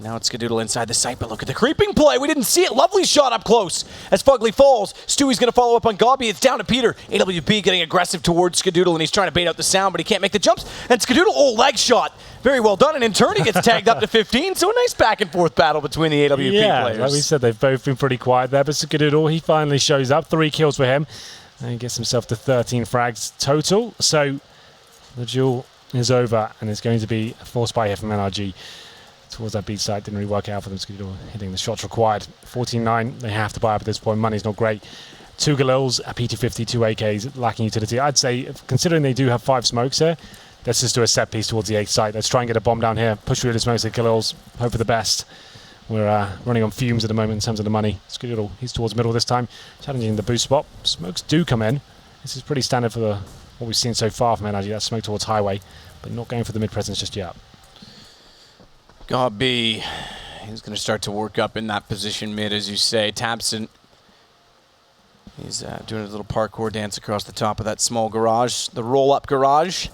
Now it's Skadoodle inside the site, but look at the creeping play. We didn't see it. Lovely shot up close as Fugly falls. Stewie's going to follow up on Gobby. It's down to Peter. AWP getting aggressive towards Skadoodle, and he's trying to bait out the sound, but he can't make the jumps. And Skadoodle, leg shot. Very well done, and in turn he gets tagged up to 15, so a nice back-and-forth battle between the AWP players. Like we said, they've both been pretty quiet there, but Skadoodle, he finally shows up. 3 kills for him, and he gets himself to 13 frags total. So the duel is over, and it's going to be a force buy here from NRG. Towards that beat site, didn't really work out for them. Skadoodle hitting the shots required. 14-9, they have to buy up at this point. Money's not great. 2 Galils, a P250, 2 AKs, lacking utility. I'd say, considering they do have 5 smokes here, let's just do a set piece towards the 8th site. Let's try and get a bomb down here, push through the smokes at Galils, hope for the best. We're running on fumes at the moment in terms of the money. Skadoodle, he's towards middle this time, challenging the boost spot. Smokes do come in. This is pretty standard for what we've seen so far from NRG. That smoke towards highway, but not going for the mid-presence just yet. Gobby, he's going to start to work up in that position mid, as you say. Tabson He's doing a little parkour dance across the top of that small garage, the roll-up garage.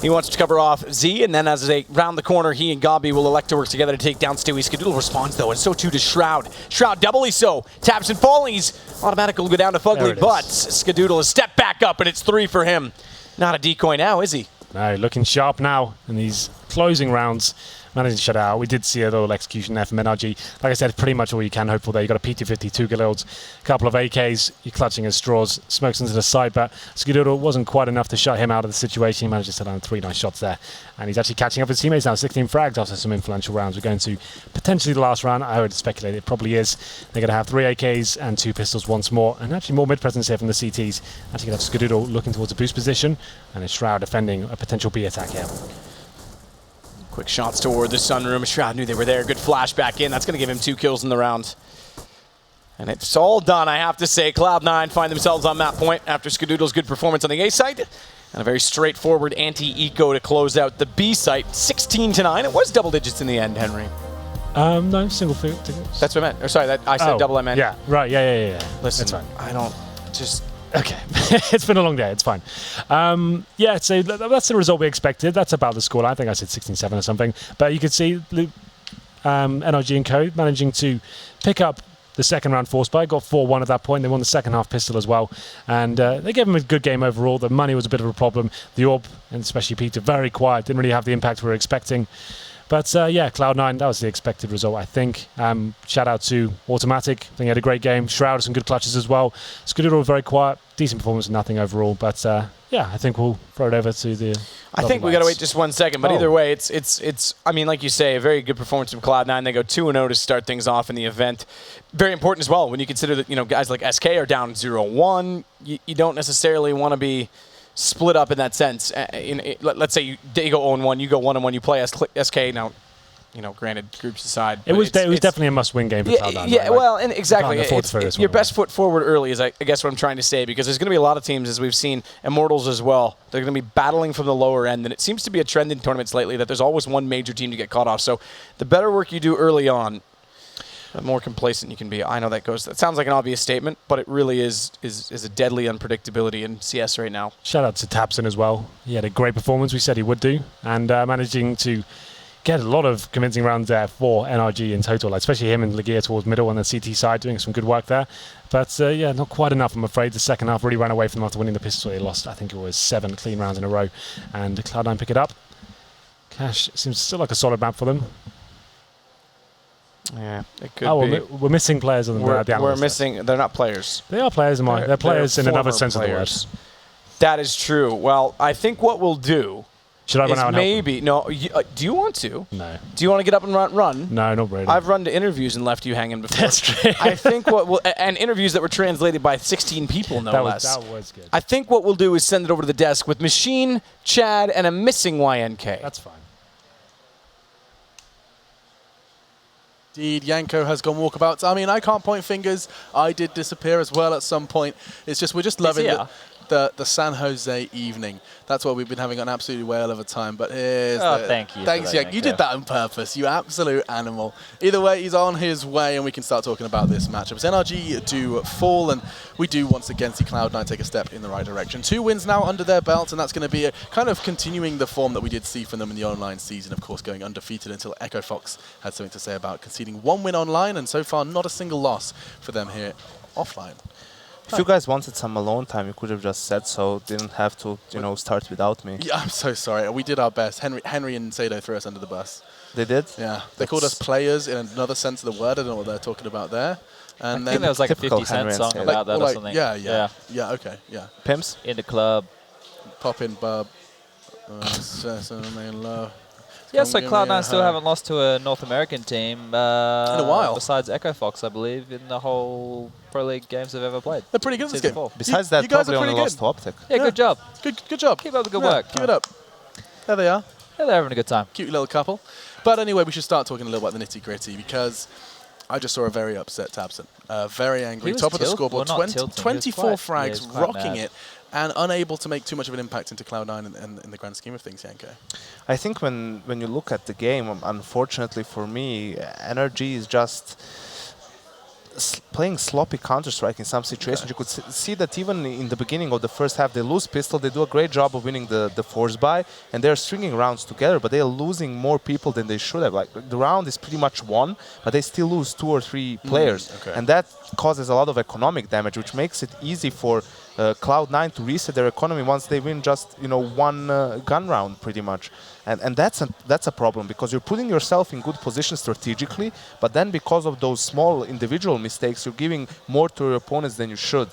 He wants to cover off Z, and then as they round the corner, he and Gabi will elect to work together to take down Stewie. Skadoodle responds, though, and so too does Shroud. Shroud doubly so. Taps and falling. He's automatically go down to Fugly, but Skadoodle has stepped back up, and it's 3 for him. Not a decoy now, is he? No, looking sharp now in these closing rounds. Managing to shut out. We did see a little execution there from NRG. Like I said, pretty much all you can hope for there. You got a P250, 2 Galilds, a couple of AKs. You're clutching his straws. Smokes into the side, but Skadoodle wasn't quite enough to shut him out of the situation. He managed to land 3 nice shots there. And he's actually catching up with his teammates now. 16 frags after some influential rounds. We're going to potentially the last round. I would speculate it probably is. They're going to have 3 AKs and 2 pistols once more. And actually more mid-presence here from the CTs. Actually going to have Skadoodle looking towards a boost position. And a Shroud defending a potential B attack here. Quick shots toward the sunroom. Shroud knew they were there. Good flash back in. That's going to give him 2 kills in the round. And it's all done, I have to say. Cloud9 find themselves on that point after Skadoodle's good performance on the A site. And a very straightforward anti-eco to close out the B site. 16-9. It was double digits in the end, Henry. No, single figures. That's what I meant. Or sorry, I said double, I meant. Yeah, right, yeah. Listen, that's fine. I don't just... Okay, it's been a long day, it's fine. Yeah, so that's the result we expected. That's about the scoreline. I think I said 16-7 or something. But you could see NRG and Co managing to pick up the second round force buy. Got 4-1 at that point. They won the second half pistol as well. And they gave them a good game overall. The money was a bit of a problem. The AWP, and especially Peter, very quiet. Didn't really have the impact we were expecting. But yeah, Cloud9, that was the expected result, I think. Shout out to Automatic. I think he had a great game. Shroud had some good clutches as well. Skadoodle very quiet. Decent performance, nothing overall. But yeah, I think we'll throw it over to the... I think we got to wait just 1 second. But either way, it's I mean, like you say, a very good performance from Cloud9. They go 2-0 to start things off in the event. Very important as well when you consider that, you know, guys like SK are down 0-1. You don't necessarily want to be split up in that sense. Let's say they go 0-1, you go 1-1, you play SK. Now, you know, granted, groups aside. It was definitely a must-win game for Cloud9. Yeah, right? well, and exactly. It's your best foot forward early is, I guess, what I'm trying to say, because there's going to be a lot of teams, as we've seen, Immortals as well. They're going to be battling from the lower end, and it seems to be a trend in tournaments lately that there's always one major team to get caught off. So the better work you do early on, the more complacent you can be. I know that sounds like an obvious statement, but it really is a deadly unpredictability in CS right now. Shout out to Tapson as well. He had a great performance, we said he would do, and managing to get a lot of convincing rounds there for NRG in total, especially him and Legia towards middle on the CT side, doing some good work there. But yeah, not quite enough, I'm afraid. The second half really ran away from them after winning the pistol. They lost, I think it was 7 clean rounds in a row, and Cloud9 pick it up. Cash seems still like a solid map for them. Yeah, it could be. We're missing players on the We're missing. They're not players. They are players. They're players in another sense of the word. That is true. Well, I think what we'll do Should I run out and maybe no. Do you want to? No. Do you want to get up and run? No, not really. I've run to interviews and left you hanging before. That's true. I think and interviews that were translated by 16 people, no less. That was good. I think what we'll do is send it over to the desk with Machine, Chad, and a missing YNK. That's fine. Indeed, Yanko has gone walkabouts. I mean, I can't point fingers. I did disappear as well at some point. It's just we're just loving the San Jose evening. That's what we've been having an absolutely whale of a time. But here's thank you. Thanks, Yanko. You did that on purpose. You absolute animal. Either way, he's on his way, and we can start talking about this matchup. As NRG do fall, and we do once again see Cloud9 take a step in the right direction. 2 wins now under their belt, and that's going to be kind of continuing the form that we did see from them in the online season. Of course, going undefeated until Echo Fox had something to say about conceding 1 win online, and so far not a single loss for them here offline. If you guys wanted some alone time, you could have just said so. Didn't have to, start without me. Yeah, I'm so sorry. We did our best. Henry and Sado threw us under the bus. They did? Yeah. They called us players in another sense of the word. I don't know what they're talking about there. And I think there was like a 50 Cent song about that or something. Yeah, okay, yeah. Pimps? In the club. Pop in, bub. Yeah, so Cloud9 still haven't lost to a North American team in a while. Besides Echo Fox, I believe, in the whole Pro League games they've ever played. They're pretty good at this game. Besides that, probably only lost to Optic. Yeah, good job. Good job. Keep up the good work. Keep it up. There they are. Yeah, they're having a good time. Cute little couple. But anyway, we should start talking a little about the nitty-gritty, because I just saw a very upset Tabson. Very angry. Top of the scoreboard. 24 frags, rocking it, and unable to make too much of an impact into Cloud9 in the grand scheme of things, Yanko. I think when you look at the game, unfortunately for me, energy is just playing sloppy Counter-Strike in some situations. You could see that even in the beginning of the first half, they lose pistol. They do a great job of winning the force buy, and they're stringing rounds together, but they're losing more people than they should have. Like, the round is pretty much won, but they still lose 2 or 3 players. And that causes a lot of economic damage, which makes it easy for Cloud9 to reset their economy once they win just, you know, 1 gun round pretty much. And that's a problem, because you're putting yourself in good position strategically, but then because of those small individual mistakes, you're giving more to your opponents than you should.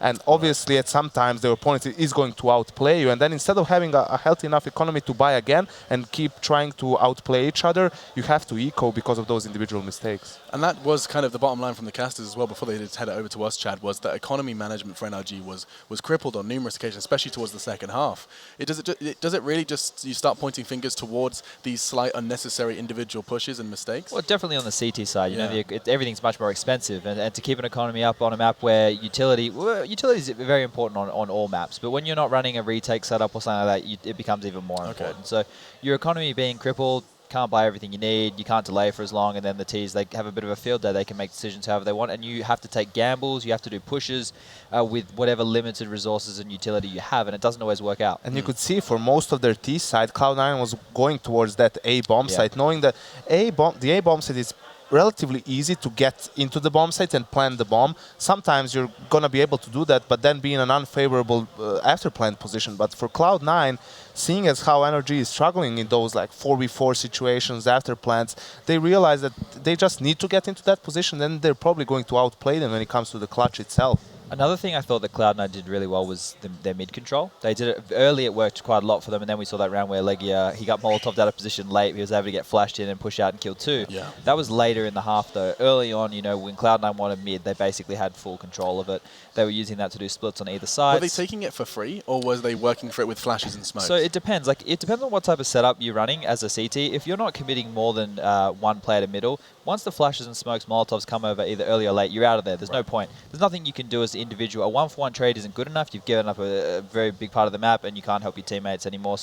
And obviously, at some times, the opponent is going to outplay you. And then instead of having a healthy enough economy to buy again and keep trying to outplay each other, you have to eco because of those individual mistakes. And that was kind of the bottom line from the casters as well, before they just head it over to us, Chad, was that economy management for NRG was crippled on numerous occasions, especially towards the second half. Does it really just, you start pointing fingers towards these slight unnecessary individual pushes and mistakes? Well, definitely on the CT side. You know, everything's much more expensive. And to keep an economy up on a map where utility is very important on all maps, but when you're not running a retake setup or something like that, it becomes even more important. So your economy being crippled, can't buy everything you need, you can't delay for as long, and then the Ts, they have a bit of a field day, they can make decisions however they want, and you have to take gambles, you have to do pushes with whatever limited resources and utility you have, and it doesn't always work out. And you could see for most of their T side, Cloud9 was going towards that A bomb site, knowing that the A bomb site is relatively easy to get into the bomb site and plant the bomb. Sometimes you're going to be able to do that, but then be in an unfavorable after plant position. But for Cloud9, seeing as how NRG is struggling in those like 4v4 situations after plants, they realize that they just need to get into that position, then they're probably going to outplay them when it comes to the clutch itself. Another thing I thought that Cloud9 did really well was their mid control. They did it early, it worked quite a lot for them, and then we saw that round where Legia, he got Molotov'd out of position late, he was able to get flashed in and push out and kill 2. Yeah. That was later in the half though. Early on, you know, when Cloud9 wanted mid, they basically had full control of it. They were using that to do splits on either side. Were they taking it for free, or was they working for it with flashes and smokes? So it depends. Like, it depends on what type of setup you're running as a CT. If you're not committing more than 1 player to middle, once the flashes and smokes, Molotovs come over either early or late, you're out of there. There's no point. There's nothing you can do as an individual. A 1-for-1 trade isn't good enough. You've given up a very big part of the map, and you can't help your teammates anymore.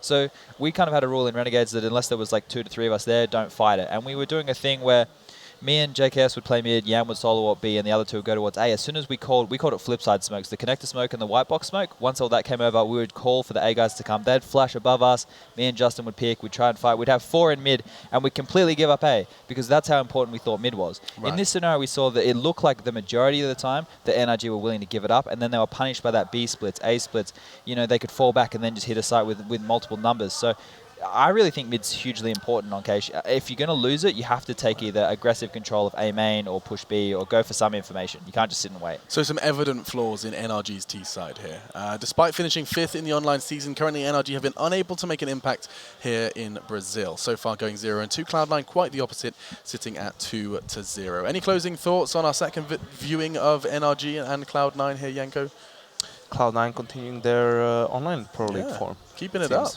So we kind of had a rule in Renegades that unless there was like 2 to 3 of us there, don't fight it. And we were doing a thing where me and JKS would play mid, Yam would solo at B, and the other 2 would go towards A. As soon as we called it flip side smokes, the connector smoke and the white box smoke. Once all that came over, we would call for the A guys to come. They'd flash above us. Me and Justin would pick. We'd try and fight. We'd have 4 in mid, and we'd completely give up A, because that's how important we thought mid was. Right. In this scenario, we saw that it looked like the majority of the time the NRG were willing to give it up, and then they were punished by that B splits, A splits. You know, they could fall back and then just hit a site with multiple numbers. So I really think mid's hugely important on case. If you're going to lose it, you have to take either aggressive control of A main or push B or go for some information. You can't just sit and wait. So some evident flaws in NRG's T side here. Despite finishing 5th in the online season, currently NRG have been unable to make an impact here in Brazil. So far going 0-2. Cloud9 quite the opposite, sitting at 2-0. Any closing thoughts on our second viewing of NRG and Cloud9 here, Yanko? Cloud9 continuing their online Pro League form. Keeping it up.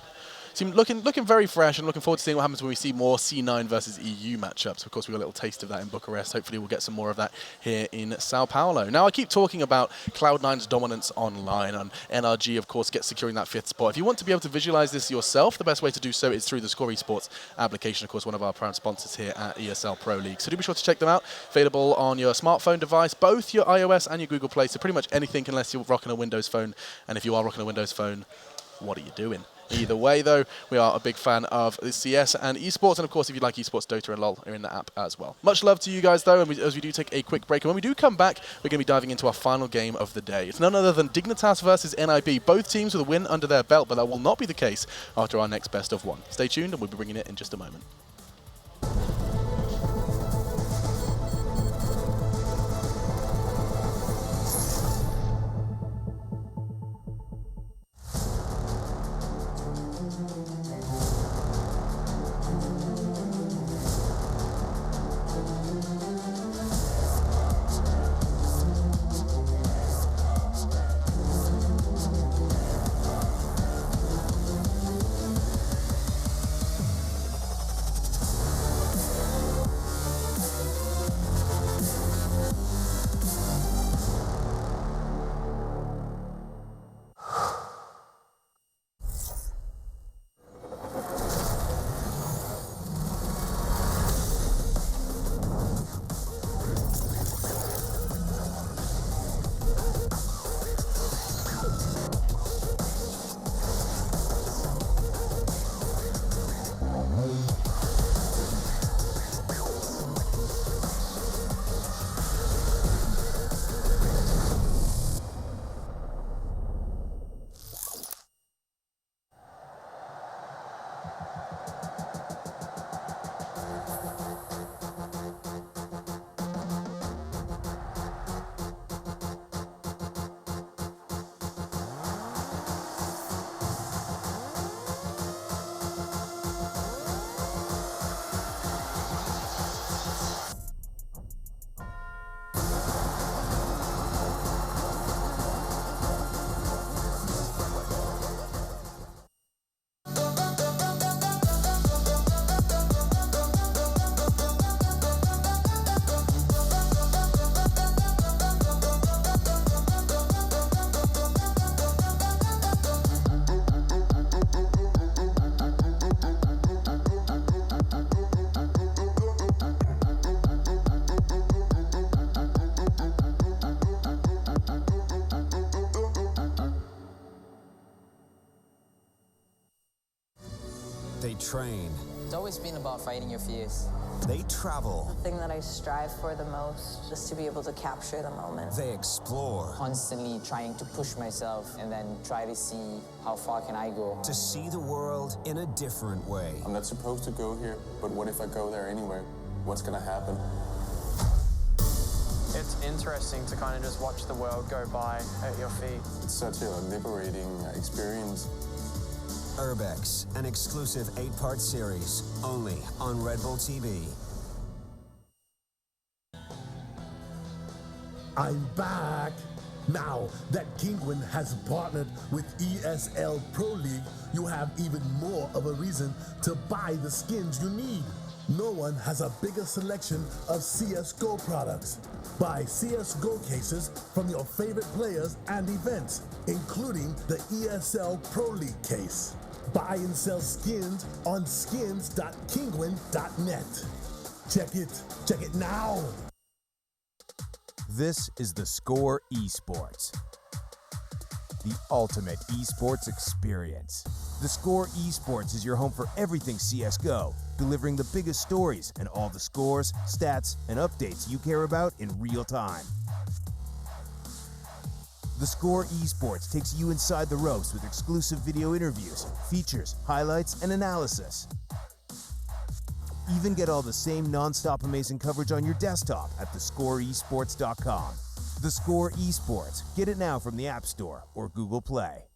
Looking very fresh, and looking forward to seeing what happens when we see more C9 versus EU matchups. Of course, we got a little taste of that in Bucharest. Hopefully, we'll get some more of that here in Sao Paulo. Now, I keep talking about Cloud9's dominance online, and NRG, of course, gets securing that 5th spot. If you want to be able to visualize this yourself, the best way to do so is through the Score Esports application, of course, one of our proud sponsors here at ESL Pro League. So do be sure to check them out. Available on your smartphone device, both your iOS and your Google Play, so pretty much anything unless you're rocking a Windows phone. And if you are rocking a Windows phone, what are you doing? Either way, though, we are a big fan of CS and esports, and of course, if you like esports, Dota and LoL are in the app as well. Much love to you guys, though, and as we do take a quick break. And when we do come back, we're going to be diving into our final game of the day. It's none other than Dignitas versus NiP, both teams with a win under their belt, but that will not be the case after our next best of 1. Stay tuned, and we'll be bringing it in just a moment. They train. It's always been about fighting your fears. They travel. The thing that I strive for the most, just to be able to capture the moment. They explore. Constantly trying to push myself and then try to see how far can I go. To see the world in a different way. I'm not supposed to go here, but what if I go there anyway? What's gonna happen? It's interesting to kind of just watch the world go by at your feet. It's such a liberating experience. Urbex, an exclusive 8-part series, only on Red Bull TV. I'm back! Now that Kinguin has partnered with ESL Pro League, you have even more of a reason to buy the skins you need. No one has a bigger selection of CSGO products. Buy CSGO cases from your favorite players and events, including the ESL Pro League case. Buy and sell skins on skins.kinguin.net. Check it now! This is the Score Esports, the ultimate esports experience. The Score Esports is your home for everything CSGO, delivering the biggest stories and all the scores, stats, and updates you care about in real time. The Score Esports takes you inside the ropes with exclusive video interviews, features, highlights, and analysis. Even get all the same non-stop amazing coverage on your desktop at thescoreesports.com. The Score Esports. Get it now from the App Store or Google Play.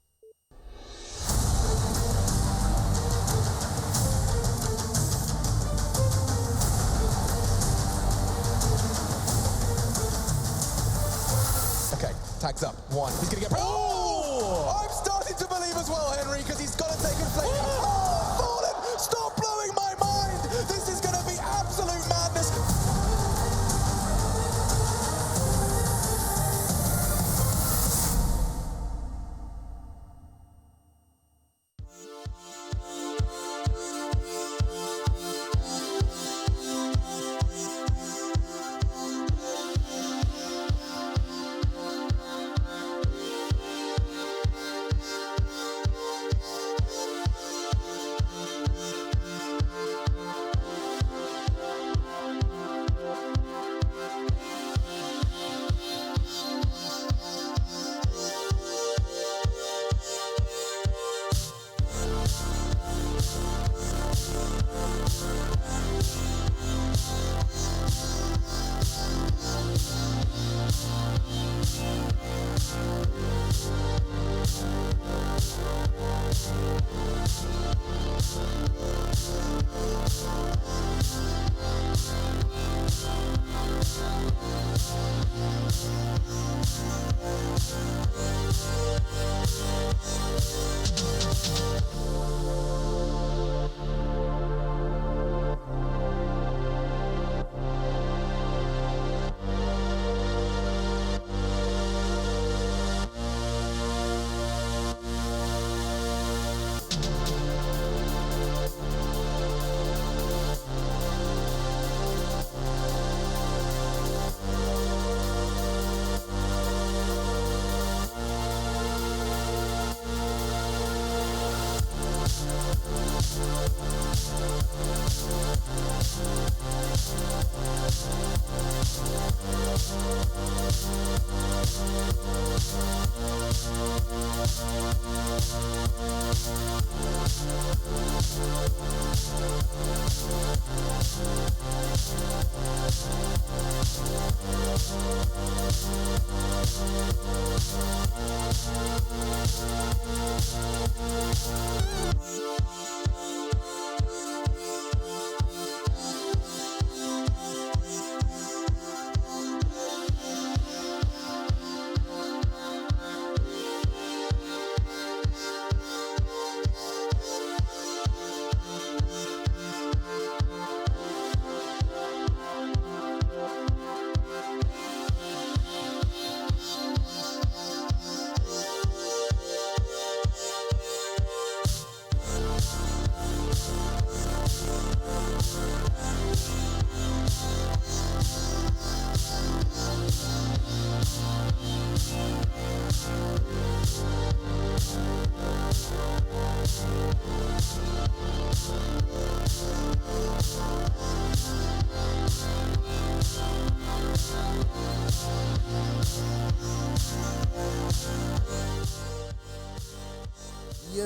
Okay, tags up. One. He's gonna get. Oh! I'm starting to believe as well, Henry, because he's got to take a flame. Oh, Fallen! Stop blowing my mind! This is gonna be absolute madness.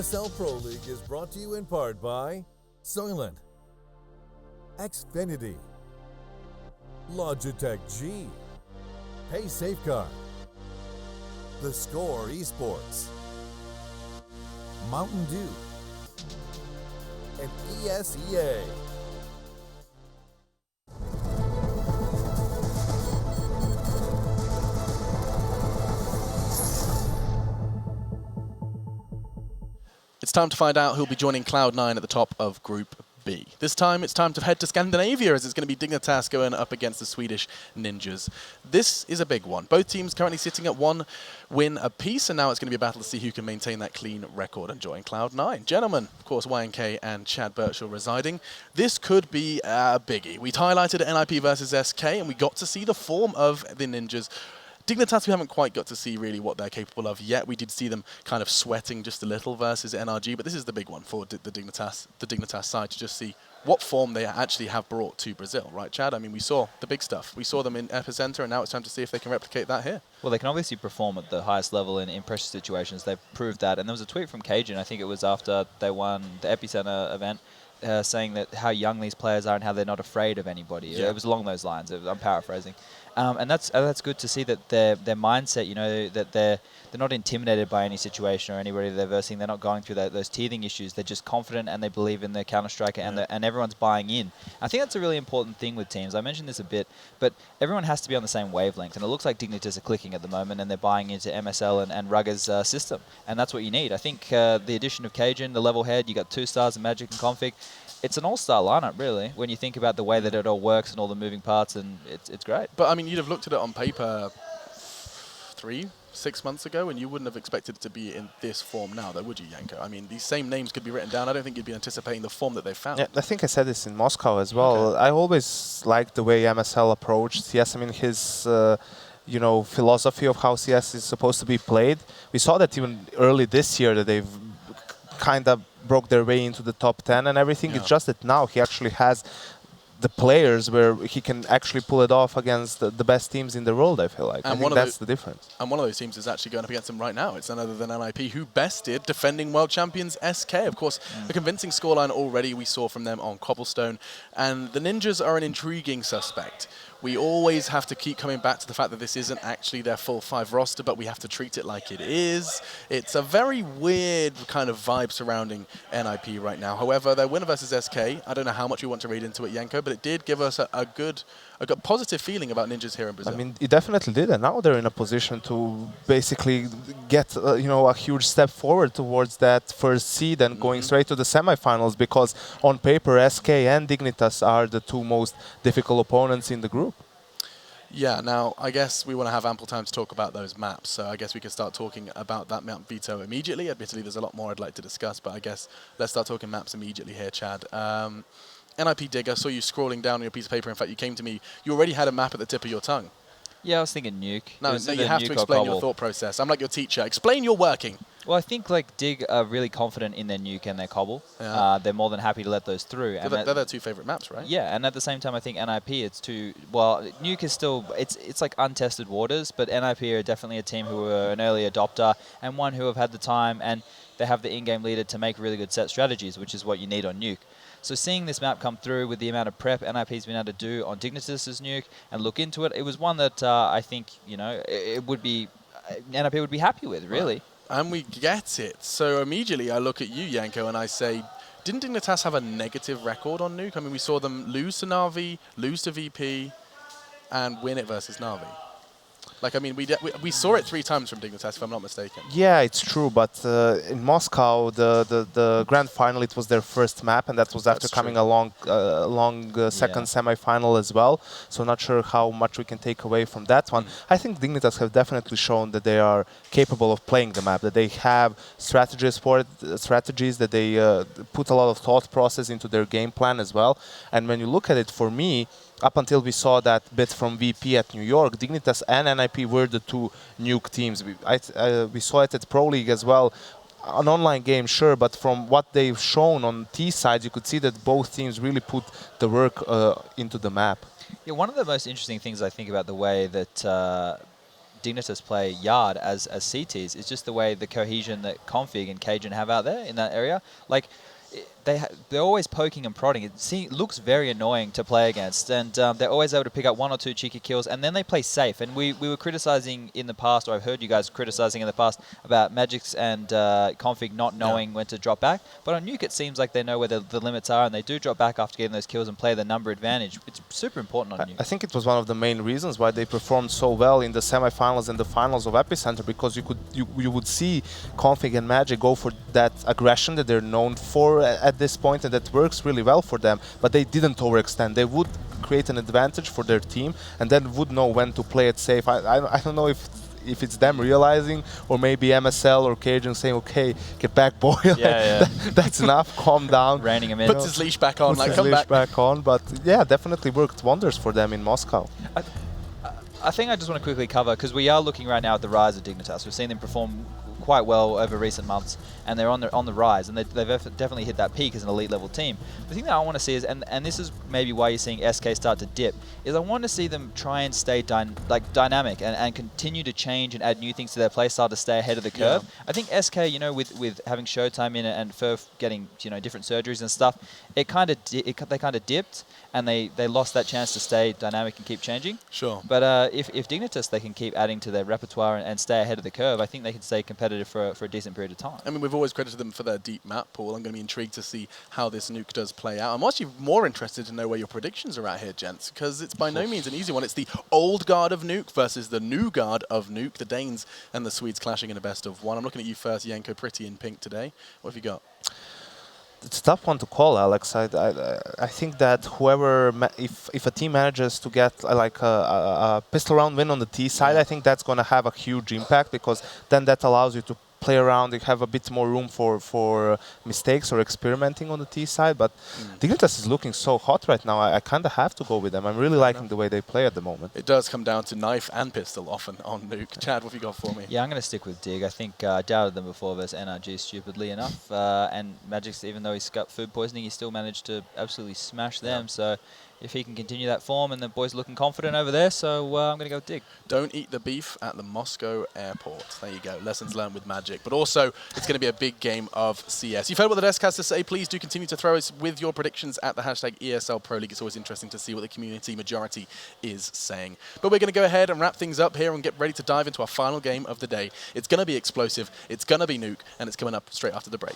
ESL Pro League is brought to you in part by Soylent, Xfinity, Logitech G, Pay Safeguard, The Score Esports, Mountain Dew, and ESEA. It's time to find out who'll be joining Cloud9 at the top of Group B. This time, it's time to head to Scandinavia, as it's going to be Dignitas going up against the Swedish Ninjas. This is a big one. Both teams currently sitting at 1 win apiece, and now it's going to be a battle to see who can maintain that clean record and join Cloud9. Gentlemen, of course, YNK and Chad Birchall residing. This could be a biggie. We highlighted NiP versus SK, and we got to see the form of the Ninjas. Dignitas, we haven't quite got to see really what they're capable of yet. We did see them kind of sweating just a little versus NRG, but this is the big one for the Dignitas side to just see what form they actually have brought to Brazil, right, Chad? I mean, we saw the big stuff. We saw them in Epicenter, and now it's time to see if they can replicate that here. Well, they can obviously perform at the highest level in pressure situations. They've proved that. And there was a tweet from Cajun, I think it was after they won the Epicenter event, saying that how young these players are and how they're not afraid of anybody. Yeah. It was along those lines. I'm paraphrasing. And that's good to see that their mindset, you know, that they're not intimidated by any situation or anybody they're versing. They're not going through those teething issues. They're just confident and they believe in their Counter-Strike and everyone's buying in. I think that's a really important thing with teams. I mentioned this a bit, but everyone has to be on the same wavelength. And it looks like Dignitas are clicking at the moment and they're buying into MSL and Rugger's system. And that's what you need. I think the addition of Cajun, the level head, you got 2 stars in Magic and Config. It's an all-star lineup, really, when you think about the way that it all works and all the moving parts, and it's great. But, I mean, you'd have looked at it on paper 6 months ago, and you wouldn't have expected it to be in this form now, though, would you, Yanko? I mean, these same names could be written down. I don't think you'd be anticipating the form that they've found. Yeah, I think I said this in Moscow as well. Okay. I always liked the way MSL approached CS. I mean, his philosophy of how CS is supposed to be played. We saw that even early this year that they've kind of broke their way into the top 10 and everything. Yeah. It's just that now he actually has the players where he can actually pull it off against the best teams in the world, I feel like. And I think that's the difference. And one of those teams is actually going up against them right now. It's none other than NiP, who bested defending world champions SK. Of course, a convincing scoreline already we saw from them on Cobblestone. And the Ninjas are an intriguing suspect. We always have to keep coming back to the fact that this isn't actually their full 5 roster, but we have to treat it like it is. It's a very weird kind of vibe surrounding NiP right now. However, their winner versus SK, I don't know how much we want to read into it, Yanko, but it did give us a good positive feeling about Ninjas here in Brazil. I mean, it definitely did, and now they're in a position to basically get a huge step forward towards that first seed and going straight to the semifinals, because on paper SK and Dignitas are the 2 most difficult opponents in the group. Yeah, now I guess we want to have ample time to talk about those maps, so I guess we can start talking about that map Vito immediately. Admittedly, there's a lot more I'd like to discuss, but I guess let's start talking maps immediately here, Chad. NiP Dig, I saw you scrolling down on your piece of paper. In fact, you came to me. You already had a map at the tip of your tongue. Yeah, I was thinking Nuke. No, you have to explain your thought process. I'm like your teacher. Explain your working. Well, I think like Dig are really confident in their Nuke and their Cobble. Yeah. They're more than happy to let those through. They're their 2 favorite maps, right? Yeah, and at the same time, I think NiP, Nuke is still, it's like untested waters, but NiP are definitely a team who are an early adopter and one who have had the time, and they have the in-game leader to make really good set strategies, which is what you need on Nuke. So seeing this map come through with the amount of prep NiP's been able to do on Dignitas' Nuke and look into it, it was one that I think, NiP would be happy with, really. Right. And we get it. So immediately I look at you, Yanko, and I say, didn't Dignitas have a negative record on Nuke? I mean, we saw them lose to Na'Vi, lose to VP, and win it versus Na'Vi. Like, I mean, we saw it 3 times from Dignitas, if I'm not mistaken. Yeah, it's true, but in Moscow, the grand final, it was their first map, and that was after coming a long second semi-final as well. So not sure how much we can take away from that one. I think Dignitas have definitely shown that they are capable of playing the map, that they have strategies for it, strategies, that they put a lot of thought process into their game plan as well. And when you look at it, for me, up until we saw that bit from VP at New York, Dignitas and NiP were the 2 Nuke teams. We saw it at Pro League as well. An online game, sure, but from what they've shown on T side, you could see that both teams really put the work into the map. Yeah, one of the most interesting things I think about the way that Dignitas play Yard as CTs. It's just the way the cohesion that Config and Cajun have out there in that area. Like, they're always poking and prodding. It looks very annoying to play against, and they're always able to pick up 1 or 2 cheeky kills, and then they play safe. And we were criticizing in the past, or I've heard you guys criticizing in the past, about Magix and Config not knowing when to drop back. But on Nuke, it seems like they know where the limits are, and they do drop back after getting those kills and play the number advantage. It's super important on Nuke. I think it was one of the main reasons why they performed so well in the semifinals and the finals of Epicenter, because you would see Config and Magic go for that aggression that they're known for at this point, and that works really well for them, but they didn't overextend. They would create an advantage for their team and then would know when to play it safe. I don't know if it's them realizing, or maybe MSL or Cajun saying, okay, get back, boy. That's enough, calm down. Reining him in. Puts his leash back on, like, come back on. But yeah, definitely worked wonders for them in Moscow. I think I just want to quickly cover, because we are looking right now at the rise of Dignitas. We've seen them perform quite well over recent months, and they're on the rise, and they've definitely hit that peak as an elite level team. The thing that I want to see is, and this is maybe why you're seeing SK start to dip, is I want to see them try and stay dynamic and continue to change and add new things to their playstyle to stay ahead of the curve. Yeah. I think SK, with having Showtime in it and Furf getting different surgeries and stuff, they kind of dipped, and they lost that chance to stay dynamic and keep changing. Sure. But if Dignitas, they can keep adding to their repertoire and stay ahead of the curve, I think they can stay competitive for a decent period of time. I mean, we've always credited them for their deep map pool. I'm going to be intrigued to see how this Nuke does play out. I'm actually more interested to know where your predictions are at here, gents, because it's by no means an easy one. It's the old guard of Nuke versus the new guard of Nuke, the Danes and the Swedes clashing in a best of one. I'm looking at you first, Yenko, pretty in pink today. What have you got? It's a tough one to call, Alex. I think that whoever, if a team manages to get like a pistol round win on the T side, I think that's going to have a huge impact, because then that allows you to play around and have a bit more room for mistakes or experimenting on the T side. But Dignitas is looking so hot right now. I kind of have to go with them. I'm really liking the way they play at the moment. It does come down to knife and pistol often on Nuke. Chad, what have you got for me? Yeah, I'm going to stick with Dig. I think I doubted them before versus NRG, stupidly enough. And Magix, even though he's got food poisoning, he still managed to absolutely smash them. So if he can continue that form, and the boys looking confident over there, so I'm going to go with Dig. Don't eat the beef at the Moscow airport. There you go. Lessons learned with Magic. But also, it's going to be a big game of CS. You've heard what the desk has to say. Please do continue to throw us with your predictions at the hashtag ESL Pro League. It's always interesting to see what the community majority is saying. But we're going to go ahead and wrap things up here and get ready to dive into our final game of the day. It's going to be explosive. It's going to be Nuke, and it's coming up straight after the break.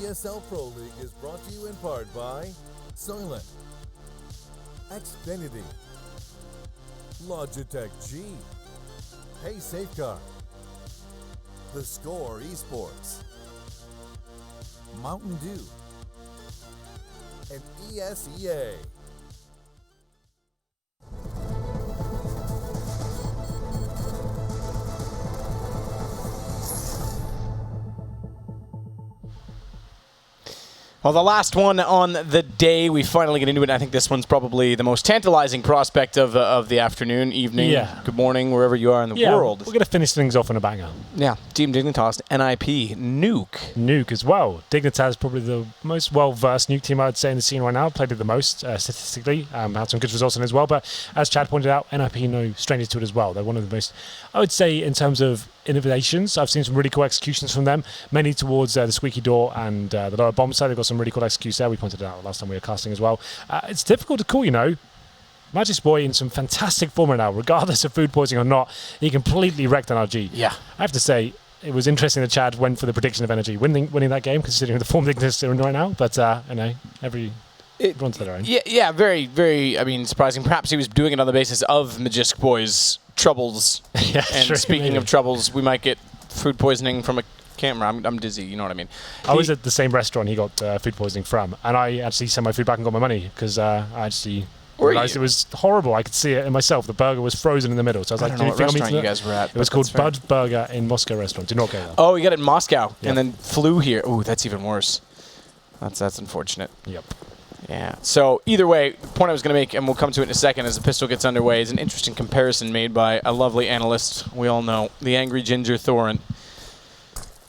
ESL Pro League is brought to you in part by Silent, Xfinity, Logitech G, Hey Safeguard, The Score Esports, Mountain Dew, and ESEA. Well, the last one on the day, we finally get into it. I think this one's probably the most tantalizing prospect of the afternoon, evening, good morning, wherever you are in the world. We're going to finish things off on a banger. Yeah, Team Dignitas, NiP, Nuke. Nuke as well. Dignitas is probably the most well-versed Nuke team, I would say, in the scene right now. Played it the most, statistically. Had some good results on it as well. But as Chad pointed out, NiP no strangers to it as well. They're one of the most, I would say, in terms of innovations, I've seen some really cool executions from them, mainly towards the squeaky door and the lower bomb side. They've got some really cool executions there. We pointed it out last time we were casting as well. It's difficult to call, you know. Mousesports in some fantastic form right now, regardless of food poisoning or not. He completely wrecked NRG. Yeah. I have to say, it was interesting that Chad went for the prediction of Energy winning that game, considering the form Dignitas are in right now. But, you know, everyone's to their own. Yeah, very, very, I mean, surprising. Perhaps he was doing it on the basis of Magisk Boy's troubles. Yeah, and sure, speaking maybe. of troubles, we might get food poisoning from a camera. I'm dizzy, you know what I mean? I was at the same restaurant he got food poisoning from, and I actually sent my food back and got my money because I actually realized it was horrible. I could see it in myself. The burger was frozen in the middle. So I was I like, don't know what restaurant you guys were at. It was called Bud Burger in Moscow restaurant. Do not go there. Oh, you got it in Moscow Yep. and then flew here. Ooh, that's even worse. That's unfortunate. Yep. Yeah. So either way, the point I was going to make, and we'll come to it in a second as the pistol gets underway, is an interesting comparison made by a lovely analyst we all know, the Angry Ginger Thorin.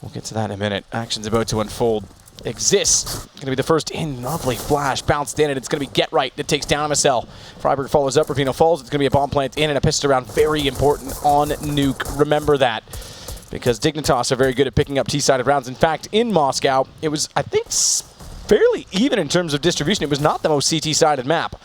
We'll get to that in a minute. Action's about to unfold. Exist. Going to be the first in. Lovely flash. Bounced in, and it's going to be Get Right that takes down MSL. Freiburg follows up. Rapino falls. It's going to be a bomb plant in and a pistol round. Very important on Nuke. Remember that. Because Dignitas are very good at picking up T-sided rounds. In fact, in Moscow, it was, I think, fairly even in terms of distribution. It was not the most CT-sided map.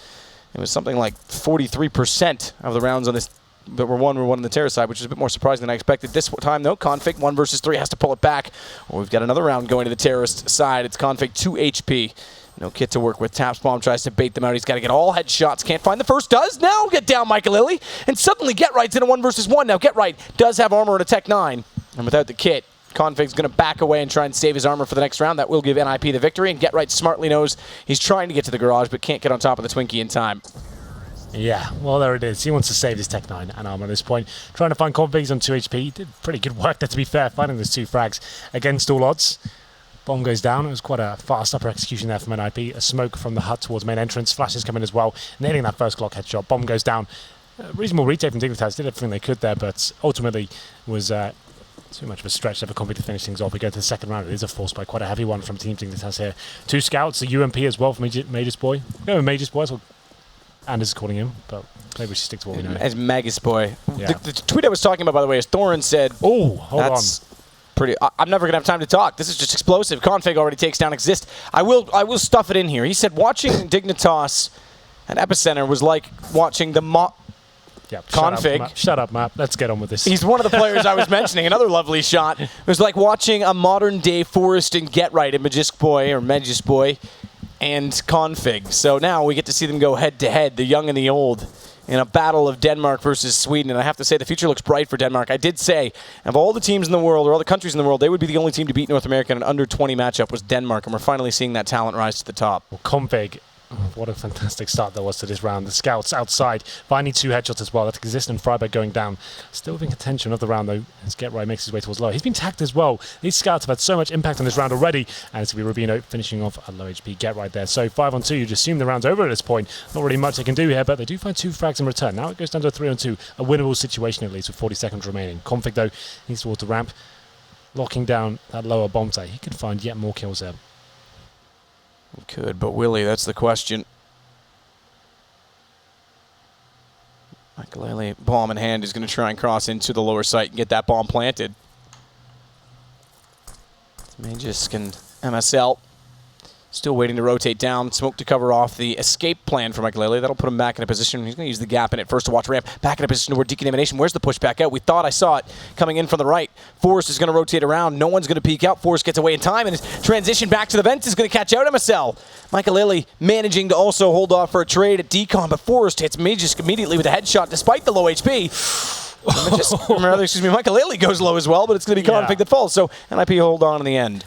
It was something like 43% of the rounds on this that were won on the terror side, which is a bit more surprising than I expected. This time, though, Config 1 versus 3 has to pull it back. Well, we've got another round going to the terrorist side. It's Config 2 HP. No kit to work with. Taps Bomb tries to bait them out. He's got to get all headshots. Can't find the first. Does now get down Michael Lilly. And suddenly Get Right's in a 1 versus 1. Now Get Right does have armor and a Tech 9. And without the kit, Config's going to back away and try and save his armor for the next round. That will give NiP the victory. And Get Right smartly knows he's trying to get to the garage, but can't get on top of the Twinkie in time. Yeah, well, there it is. He wants to save his Tech 9 and armor at this point. Trying to find Configs on 2 HP. He did pretty good work there, to be fair, finding those 2 frags against all odds. Bomb goes down. It was quite a fast upper execution there from NiP. A smoke from the hut towards main entrance. Flashes come in as well. Nailing that first clock headshot. Bomb goes down. Reasonable retake from Dignitas. Did everything they could there, but ultimately was too much of a stretch for Config to finish things off. We go to the second round. It is a force by quite a heavy one from Team Dignitas here. 2 scouts, a UMP as well from Magus Boy. No, Magus Boy. That's what Anders is calling him, but maybe we should stick to what we know. As Magus Boy. Yeah. The tweet I was talking about, by the way, is Thorin said, "Oh, hold on. Pretty. I'm never gonna have time to talk. This is just explosive. Config already takes down Exist. I will stuff it in here. He said watching Dignitas at Epicenter was like watching the Config. Shut up, Matt. Let's get on with this. He's one of the players I was mentioning. Another lovely shot. It was like watching a modern day Forrest and Get Right in Magisk Boy or Magis Boy and Config. So now we get to see them go head to head, the young and the old, in a battle of Denmark versus Sweden. And I have to say, the future looks bright for Denmark. I did say, of all the teams in the world, or all the countries in the world, they would be the only team to beat North America in an under 20 matchup was Denmark. And we're finally seeing that talent rise to the top. Well, Config, what a fantastic start there was to this round. The scouts outside, finding 2 headshots as well. That Exist and Freiburg going down. Still in contention of the round, though, as Get Right makes his way towards low. He's been tagged as well. These scouts have had so much impact on this round already. And it's going to be Rubino finishing off a low HP Get Right there. So 5-on-2, you'd assume the round's over at this point. Not really much they can do here, but they do find 2 frags in return. Now it goes down to a 3-on-2. A winnable situation, at least, with 40 seconds remaining. Config, though, needs towards the ramp. Locking down that lower bomb site. He could find yet more kills there. He could, but Willie, that's the question. Michael, bomb in hand, is going to try and cross into the lower site and get that bomb planted. Magisk and MSL Still waiting to rotate down. Smoke to cover off the escape plan for Michael. That'll put him back in a position. He's going to use the gap in it first to watch ramp. Back in a position where Decontamination. Where's the push back out? We thought I saw it coming in from the right. Forrest is going to rotate around. No one's going to peek out. Forrest gets away in time, and his transition back to the vent is going to catch out MSL. Michael managing to also hold off for a trade at decon, but Forrest hits Magisk immediately with a headshot despite the low HP. Excuse me, Michael goes low as well, but it's going to be Config that falls. So NiP hold on in the end.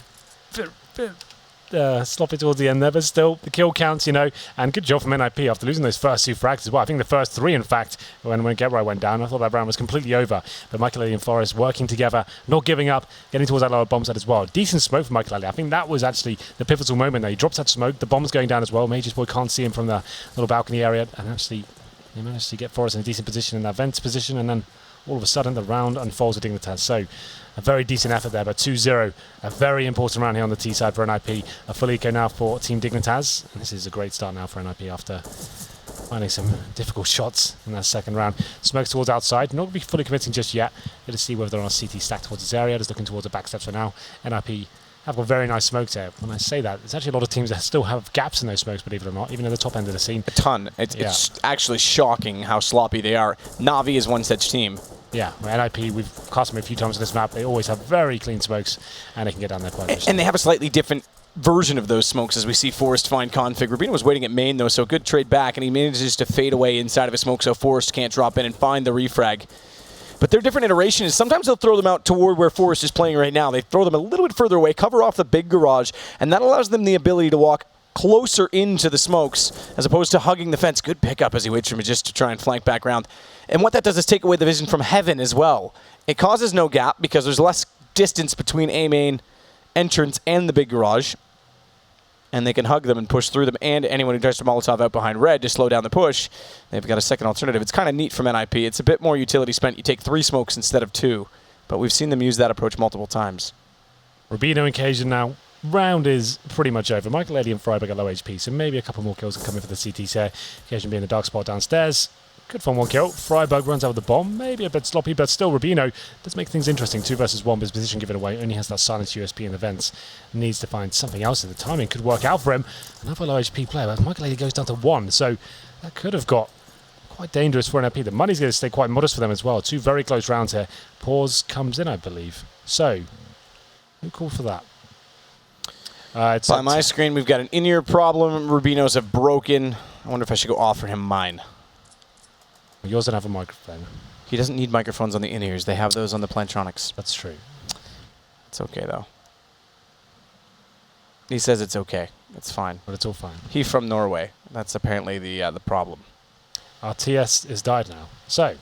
Sloppy towards the end there, but still the kill counts, you know, and good job from NiP after losing those first 2 frags as well. I think the first 3, in fact, when Get-Right went down, I thought that round was completely over. But Michael and Forrest working together, not giving up, getting towards that lower bomb site as well. Decent smoke from Michael. I think that was actually the pivotal moment there. He drops that smoke, the bomb's going down as well. Mage's boy can't see him from the little balcony area, and actually he managed to get Forrest in a decent position in that vent position, and then all of a sudden the round unfolds with Dignitas. So a very decent effort there, but 2-0, a very important round here on the T side for NiP. A full eco now for Team Dignitas, and this is a great start now for NiP after finding some difficult shots in that second round. Smokes towards outside, not going to be fully committing just yet. Going to see whether they're on a CT stack towards this area, just looking towards the back steps for now. NiP have got very nice smokes there. When I say that, there's actually a lot of teams that still have gaps in those smokes, believe it or not, even at the top end of the scene. A ton. It's actually shocking how sloppy they are. Na'Vi is one such team. Yeah, NiP, we've cast them a few times on this map. They always have very clean smokes, and they can get down there quite And they have a slightly different version of those smokes as we see Forrest find Config. Rubino was waiting at main, though, so good trade back, and he manages to fade away inside of a smoke, so Forrest can't drop in and find the refrag. But their different iterations, sometimes they'll throw them out toward where Forrest is playing right now. They throw them a little bit further away, cover off the big garage, and that allows them the ability to walk closer into the smokes as opposed to hugging the fence. Good pickup as he waits for Magist to try and flank back around. And what that does is take away the vision from heaven as well. It causes no gap because there's less distance between A main entrance and the big garage. And they can hug them and push through them, and anyone who tries to Molotov out behind red to slow down the push, they've got a second alternative. It's kind of neat from NiP. It's a bit more utility spent. You take 3 smokes instead of 2, but we've seen them use that approach multiple times. Rubino and Cajun now. Round is pretty much over. Michael and Freiberg at low HP, so maybe a couple more kills can come in for the CTs here. Cajun being the dark spot downstairs. Good fun 1 kill. Freiberg runs out with the bomb. Maybe a bit sloppy, but still Rubino does make things interesting. 2 versus 1, but his position given away. Only has that silence USP in the vents. Needs to find something else at the timing. Could work out for him. Another low HP player, but Michael goes down to 1, so that could have got quite dangerous for NiP. The money's going to stay quite modest for them as well. 2 very close rounds here. Pause comes in, I believe. So, who called for that? It's on my screen, we've got an in-ear problem. Rubinos have broken. I wonder if I should go offer him mine. Yours doesn't have a microphone. He doesn't need microphones on the in-ears. They have those on the Plantronics. That's true. It's okay, though. He says it's okay. It's fine. But it's all fine. He's from Norway. That's apparently the problem. Our TS is died now. So.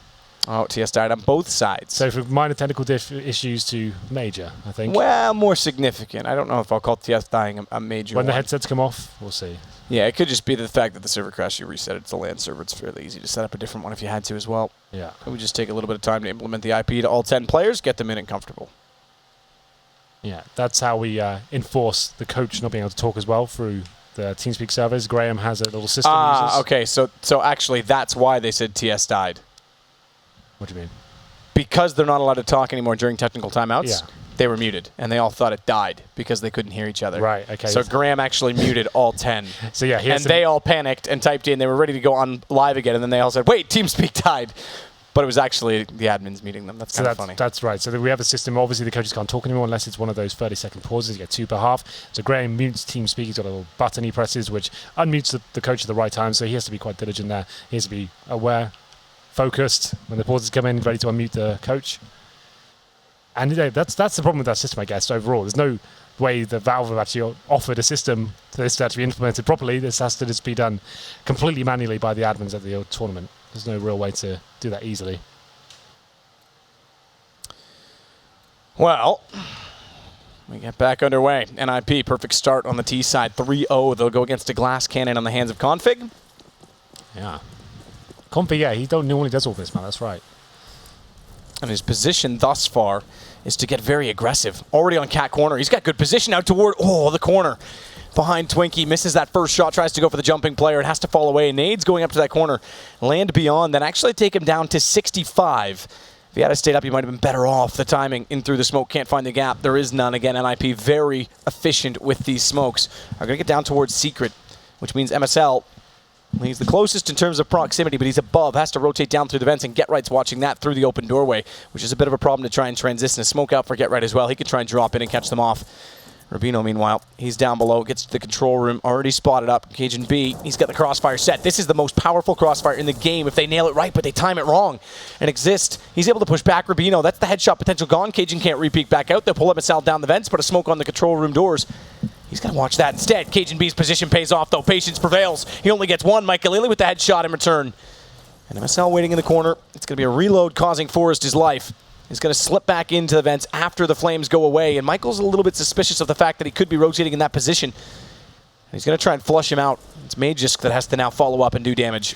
Oh, TS died on both sides. So from minor technical issues to major, I think. Well, more significant. I don't know if I'll call TS dying a major When the headsets come off, we'll see. Yeah, it could just be the fact that the server crashed. You reset it to the LAN server. It's fairly easy to set up a different one if you had to as well. Yeah. It would just take a little bit of time to implement the IP to all 10 players, get them in and comfortable. Yeah, that's how we enforce the coach not being able to talk as well through the TeamSpeak servers. Graham has a little system. Okay. So actually, that's why they said TS died. What do you mean? Because they're not allowed to talk anymore during technical timeouts, yeah. They were muted, and they all thought it died because they couldn't hear each other. Right, okay. So Graham actually muted all 10. So yeah, and they all panicked and typed in. They were ready to go on live again, and then they all said, wait, TeamSpeak died. But it was actually the admins meeting them. That's kind of funny. That's right. So we have a system. Obviously, the coaches can't talk anymore unless it's one of those 30-second pauses. You get 2 per half. So Graham mutes TeamSpeak. He's got a little button he presses, which unmutes the coach at the right time. So he has to be quite diligent there. He has to be aware, focused when the pauses come in, ready to unmute the coach. And that's the problem with that system, I guess, overall. There's no way that Valve have actually offered a system for this to actually be implemented properly. This has to just be done completely manually by the admins at the tournament. There's no real way to do that easily. Well, we get back underway. NiP, perfect start on the T side. 3-0. They'll go against a glass cannon on the hands of Config. Yeah. Config, yeah, he don't normally does all this, man. That's right. And his position thus far is to get very aggressive. Already on cat corner. He's got good position out toward, the corner. Behind Twinkie, misses that first shot, tries to go for the jumping player, and has to fall away. Nades going up to that corner, land beyond, then actually take him down to 65. he had stayed up, he might have been better off. The timing in through the smoke, can't find the gap. There is none. Again, NiP very efficient with these smokes. Are going to get down towards Secret, which means MSL, he's the closest in terms of proximity, but he's above, has to rotate down through the vents, and GetRight's watching that through the open doorway, which is a bit of a problem to try and transition. A smoke out for GetRight as well. He could try and drop in and catch them off. Rubino, meanwhile, he's down below, gets to the control room, already spotted up. Cajun B, he's got the crossfire set. This is the most powerful crossfire in the game if they nail it right, but they time it wrong. And Exist, he's able to push back Rubino. That's the headshot potential gone. Cajun can't re-peek back out. They'll pull MSL down the vents, put a smoke on the control room doors. He's got to watch that instead. Cajun B's position pays off, though. Patience prevails. He only gets one. Michael with the headshot in return. And MSL waiting in the corner. It's going to be a reload causing Forrest his life. He's going to slip back into the vents after the flames go away. And Michael's a little bit suspicious of the fact that he could be rotating in that position. He's going to try and flush him out. It's Magisk that has to now follow up and do damage.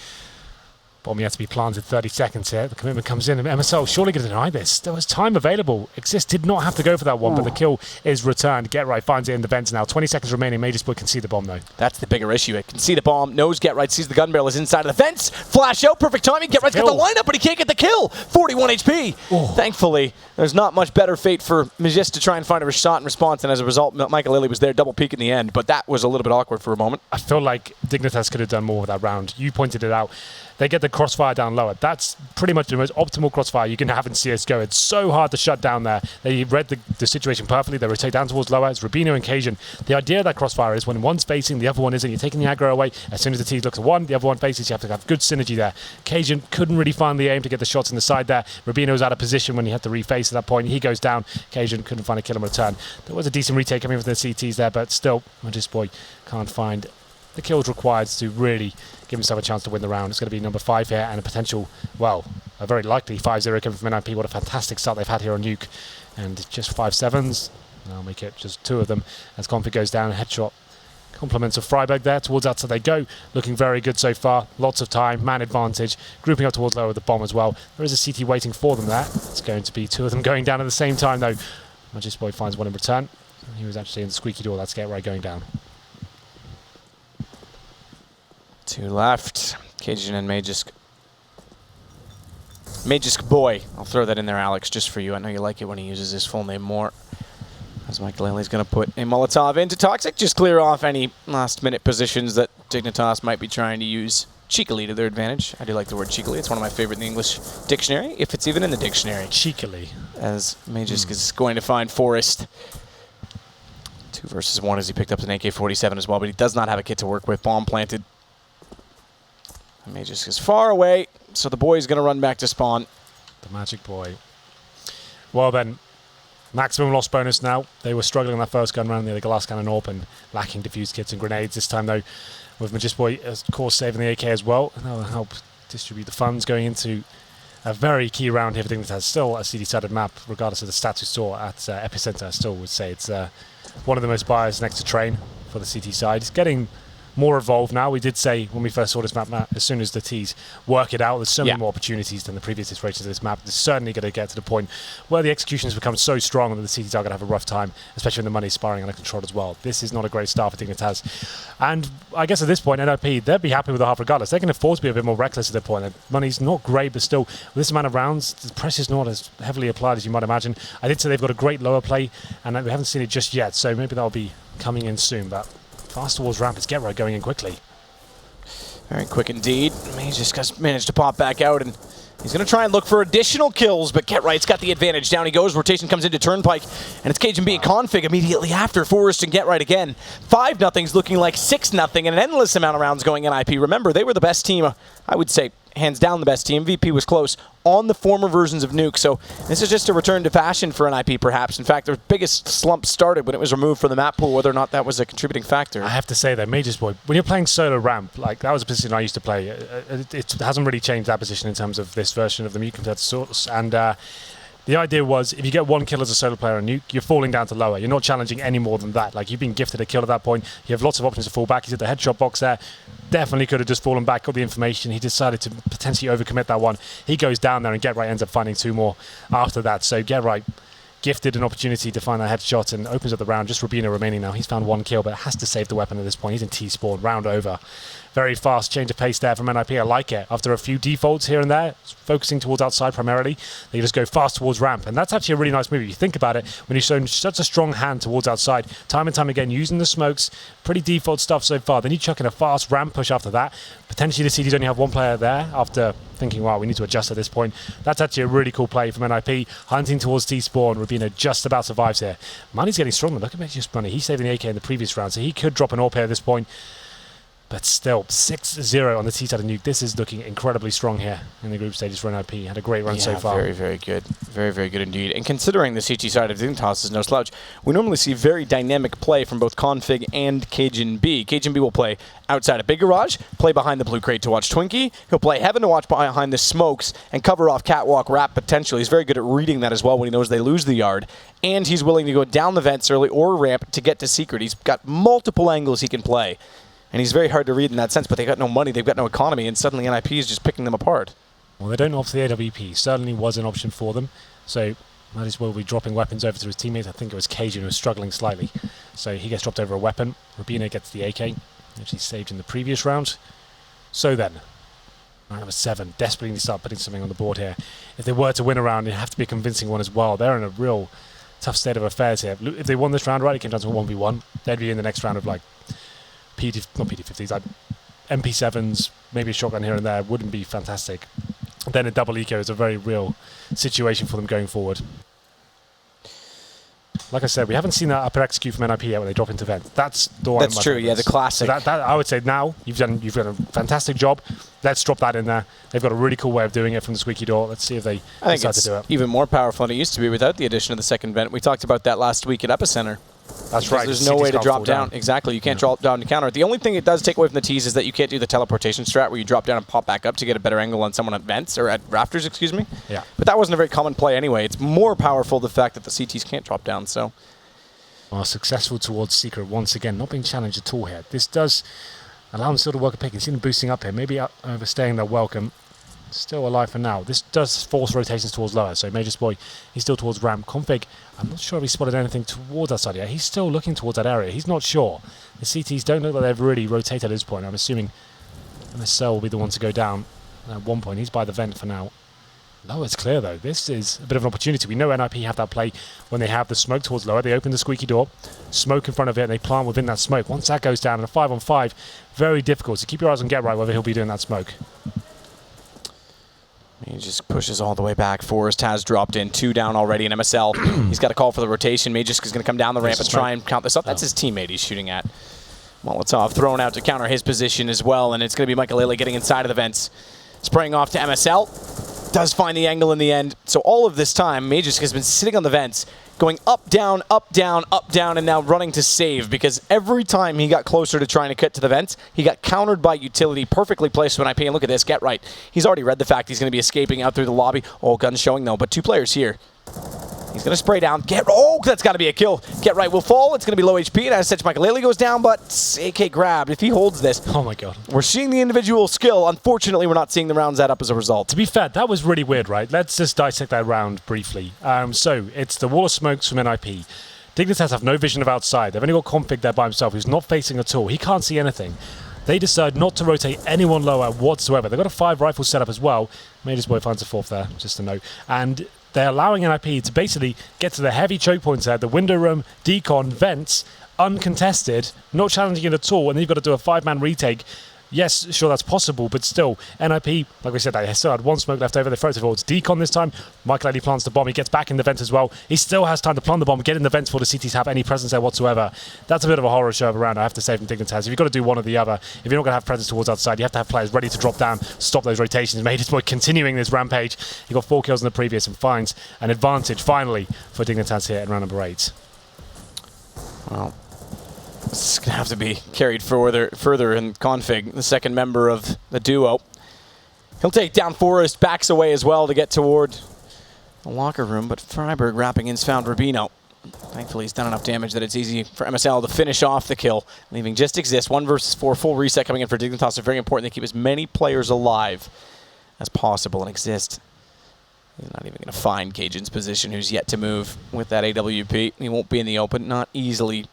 Bomb has to be planted 30 seconds here. The commitment comes in, and MSL surely going to deny this. There was time available. Exist did not have to go for that one, but the kill is returned. GetRight finds it in the vents now. 20 seconds remaining. Magisk can see the bomb, though. That's the bigger issue. It can see the bomb, knows GetRight, sees the gun barrel is inside of the vents. Flash out, perfect timing. GetRight's got the lineup, but he can't get the kill. 41 HP. Thankfully, there's not much better fate for Magisk to try and find a shot in response, and as a result, Michael Lilly was there, double peak in the end, but that was a little bit awkward for a moment. I feel like Dignitas could have done more with that round. You pointed it out. They get the crossfire down lower. That's pretty much the most optimal crossfire you can have in CSGO. It's so hard to shut down there. They read the situation perfectly. They rotate down towards lower. It's Rubino and Cajun. The idea of that crossfire is when one's facing, the other one isn't. You're taking the aggro away. As soon as the T looks at one, the other one faces. You have to have good synergy there. Cajun couldn't really find the aim to get the shots in the side there. Rubino was out of position when he had to reface at that point. He goes down. Cajun couldn't find a kill in return. There was a decent retake coming from the CTs there, but still, Mousesports can't find the kills required to really give himself a chance to win the round. It's going to be number 5 here and a potential, well, a very likely 5-0 coming from NiP. What a fantastic start they've had here on Nuke. And just 5-7s. I'll make it just 2 of them as Config goes down. Headshot compliments of Freiberg there. Towards outside they go. Looking very good so far. Lots of time. Man advantage. Grouping up towards lower with the bomb as well. There is a CT waiting for them there. It's going to be 2 of them going down at the same time though. Mousesports finds one in return. He was actually in the squeaky door. That's GetRight going down. 2 left. Cajun and Magisk. Magisk boy. I'll throw that in there, Alex, just for you. I know you like it when he uses his full name more. As Michael Lilly's going to put a Molotov into Toxic. Just clear off any last-minute positions that Dignitas might be trying to use cheekily to their advantage. I do like the word cheekily. It's one of my favorite in the English dictionary, if it's even in the dictionary. Cheekily. As Magisk is going to find Forrest. 2 versus 1 as he picked up an AK-47 as well, but he does not have a kit to work with. Bomb planted. Magisk is far away, so the boy is going to run back to spawn. The magic boy. Well then, maximum loss bonus now. They were struggling on that first gun round. They had a glass cannon AWP and lacking diffused kits and grenades. This time though, with Mousesports, of course, saving the AK as well. And that'll help distribute the funds going into a very key round here for Dignitas. Still a CD-sided map, regardless of the stats we saw at Epicenter. I still would say it's one of the most biased next to Train for the CT side. It's getting more evolved now. We did say when we first saw this map, as soon as the T's work it out, there's so many more opportunities than the previous iterations of this map. It's certainly going to get to the point where the executions become so strong that the CTs are going to have a rough time, especially when the money's sparring under control as well. This is not a great start for Dignitas. And I guess at this point, NiP, they'd be happy with the half regardless. They can afford to be a bit more reckless at this point. The money's not great, but still, with this amount of rounds, the pressure's not as heavily applied as you might imagine. I did say they've got a great lower play, and we haven't seen it just yet, so maybe that'll be coming in soon. But fast towards ramp, it's GetRight going in quickly. Very quick indeed. Magisk managed to pop back out, and he's going to try and look for additional kills, but GetRight's got the advantage. Down he goes. Rotation comes into Turnpike, and it's Cajun being config immediately after Forrest and GetRight again. 5-0's looking like 6-0, and an endless amount of rounds going NiP. Remember, they were the best team, I would say, hands down the best team. MVP was close on the former versions of Nuke, so this is just a return to fashion for NiP, perhaps. In fact, their biggest slump started when it was removed from the map pool, whether or not that was a contributing factor. I have to say, though, Mousesports, when you're playing solo ramp, like that was a position I used to play. It hasn't really changed that position in terms of this version of the Nuke compared to Source, and the idea was if you get 1 kill as a solo player on Nuke, you're falling down to lower. You're not challenging any more than that. Like, you've been gifted a kill at that point. You have lots of options to fall back. He's at the headshot box there. Definitely could have just fallen back, got the information. He decided to potentially overcommit that one. He goes down there, and GetRight ends up finding 2 more after that. So GetRight gifted an opportunity to find that headshot and opens up the round. Just Rubino remaining now. He's found 1 kill, but has to save the weapon at this point. He's in T-spawn, round over. Very fast change of pace there from NiP. I like it. After a few defaults here and there, focusing towards outside primarily, they just go fast towards ramp. And that's actually a really nice move. If you think about it, when he's shown such a strong hand towards outside, time and time again, using the smokes, pretty default stuff so far. Then you chuck in a fast ramp push after that. Potentially the CTs only have 1 player there after thinking, wow, we need to adjust at this point. That's actually a really cool play from NiP. Hunting towards T-spawn. Rubino just about survives here. Money's getting stronger. Look at just Money. He's saving the AK in the previous round, so he could drop an AWP here at this point. But still, 6-0 on the T side of Nuke. This is looking incredibly strong here in the group stages for NiP. Had a great run so far. Very, very good. Very, very good indeed. And considering the CT side of Dignitas is no slouch, we normally see very dynamic play from both Config and Cajun B. Cajun B will play outside a big garage, play behind the blue crate to watch Twinkie. He'll play Heaven to watch behind the smokes and cover off catwalk wrap potentially. He's very good at reading that as well when he knows they lose the yard. And he's willing to go down the vents early or ramp to get to secret. He's got multiple angles he can play. And he's very hard to read in that sense, but they've got no money, they've got no economy, and suddenly NiP is just picking them apart. Well, they don't offer the AWP. Certainly was an option for them. So might as well be dropping weapons over to his teammates. I think it was Cajun who was struggling slightly. So he gets dropped over a weapon. Rubino gets the AK, which he saved in the previous round. So then, round number 7, desperately need to start putting something on the board here. If they were to win a round, it'd have to be a convincing one as well. They're in a real tough state of affairs here. If they won this round right, it came down to a 1v1. They'd be in the next round of like not PD50s, like MP7s, maybe a shotgun here and there wouldn't be fantastic. Then a double eco is a very real situation for them going forward. Like I said, we haven't seen that upper execute from NiP yet when they drop into vent. That's the one. That's true, yeah, the classic. So that I would say now you've done a fantastic job. Let's drop that in there. They've got a really cool way of doing it from the squeaky door. Let's see if they decide to do it. Even more powerful than it used to be without the addition of the second vent. We talked about that last week at Epicenter. That's right. There's no way to drop down. Exactly. You can't drop down to counter. The only thing it does take away from the tees is that you can't do the teleportation strat where you drop down and pop back up to get a better angle on someone at vents or at rafters, excuse me. Yeah. But that wasn't a very common play anyway. It's more powerful the fact that the CTs can't drop down. So. Well, successful towards Secret once again. Not being challenged at all here. This does allow them still to work a pick. You see them boosting up here. Maybe overstaying their welcome. Still alive for now. This does force rotations towards lower, so Major's boy, he's still towards ramp. Config, I'm not sure if he spotted anything towards that side yet. He's still looking towards that area. He's not sure. The CTs don't look like they've really rotated at this point. I'm assuming MSL will be the one to go down at one point. He's by the vent for now. Lower is clear though. This is a bit of an opportunity. We know NiP have that play when they have the smoke towards lower. They open the squeaky door, smoke in front of it, and they plant within that smoke. Once that goes down in a 5-on-5, very difficult. So keep your eyes on Get Right whether he'll be doing that smoke. He just pushes all the way back. Forrest has dropped in. 2 down already in MSL. He's got a call for the rotation. Magisk is going to come down the ramp and try and count this up. That's his teammate he's shooting at. Molotov thrown out to counter his position as well, and it's going to be Michael Lele getting inside of the vents. Spraying off to MSL. Does find the angle in the end. So all of this time, Magisk has been sitting on the vents, going up, down, up, down, up, down, and now running to save, because every time he got closer to trying to cut to the vents, he got countered by utility, perfectly placed when NiP. And look at this, Get Right. He's already read the fact he's going to be escaping out through the lobby. Oh, guns showing though, but 2 players here. He's going to spray down. Oh, that's got to be a kill. Get Right will fall. It's going to be low HP. And as such, Michael Lele goes down, but AK grabbed. If he holds this. Oh my god. We're seeing the individual skill. Unfortunately, we're not seeing the rounds add up as a result. To be fair, that was really weird, right? Let's just dissect that round briefly. So, it's the wall of smokes from NiP. Dignitas have no vision of outside. They've only got Config there by himself, who's not facing at all. He can't see anything. They decide not to rotate anyone lower whatsoever. They've got a 5 rifle setup as well. Major's boy finds a 4th there, just a note. And they're allowing NiP to basically get to the heavy choke points there, the window room, decon, vents, uncontested, not challenging it at all, and then you've got to do a 5-man retake. Yes, sure, that's possible, but still, NiP, like we said, they still had 1 smoke left over. They throw it towards decon this time. Michael Lele plants the bomb. He gets back in the vent as well. He still has time to plant the bomb, get in the vents before the CTs have any presence there whatsoever. That's a bit of a horror show of a round, I have to say, from Dignitas. If you've got to do one or the other, if you're not going to have presence towards outside, you have to have players ready to drop down, stop those rotations. Major's boy continuing this rampage. He got 4 kills in the previous and finds an advantage, finally, for Dignitas here in round number 8. Well, this is going to have to be carried further in Config, the second member of the duo. He'll take down Forrest, backs away as well to get toward the locker room, but Freiburg wrapping in's found Rubino. Thankfully, he's done enough damage that it's easy for MSL to finish off the kill, leaving just Exist. 1 versus 4, full reset coming in for Dignitas. It's very important they keep as many players alive as possible, and Exist He's not even going to find Cajun's position, who's yet to move with that AWP. He won't be in the open, not easily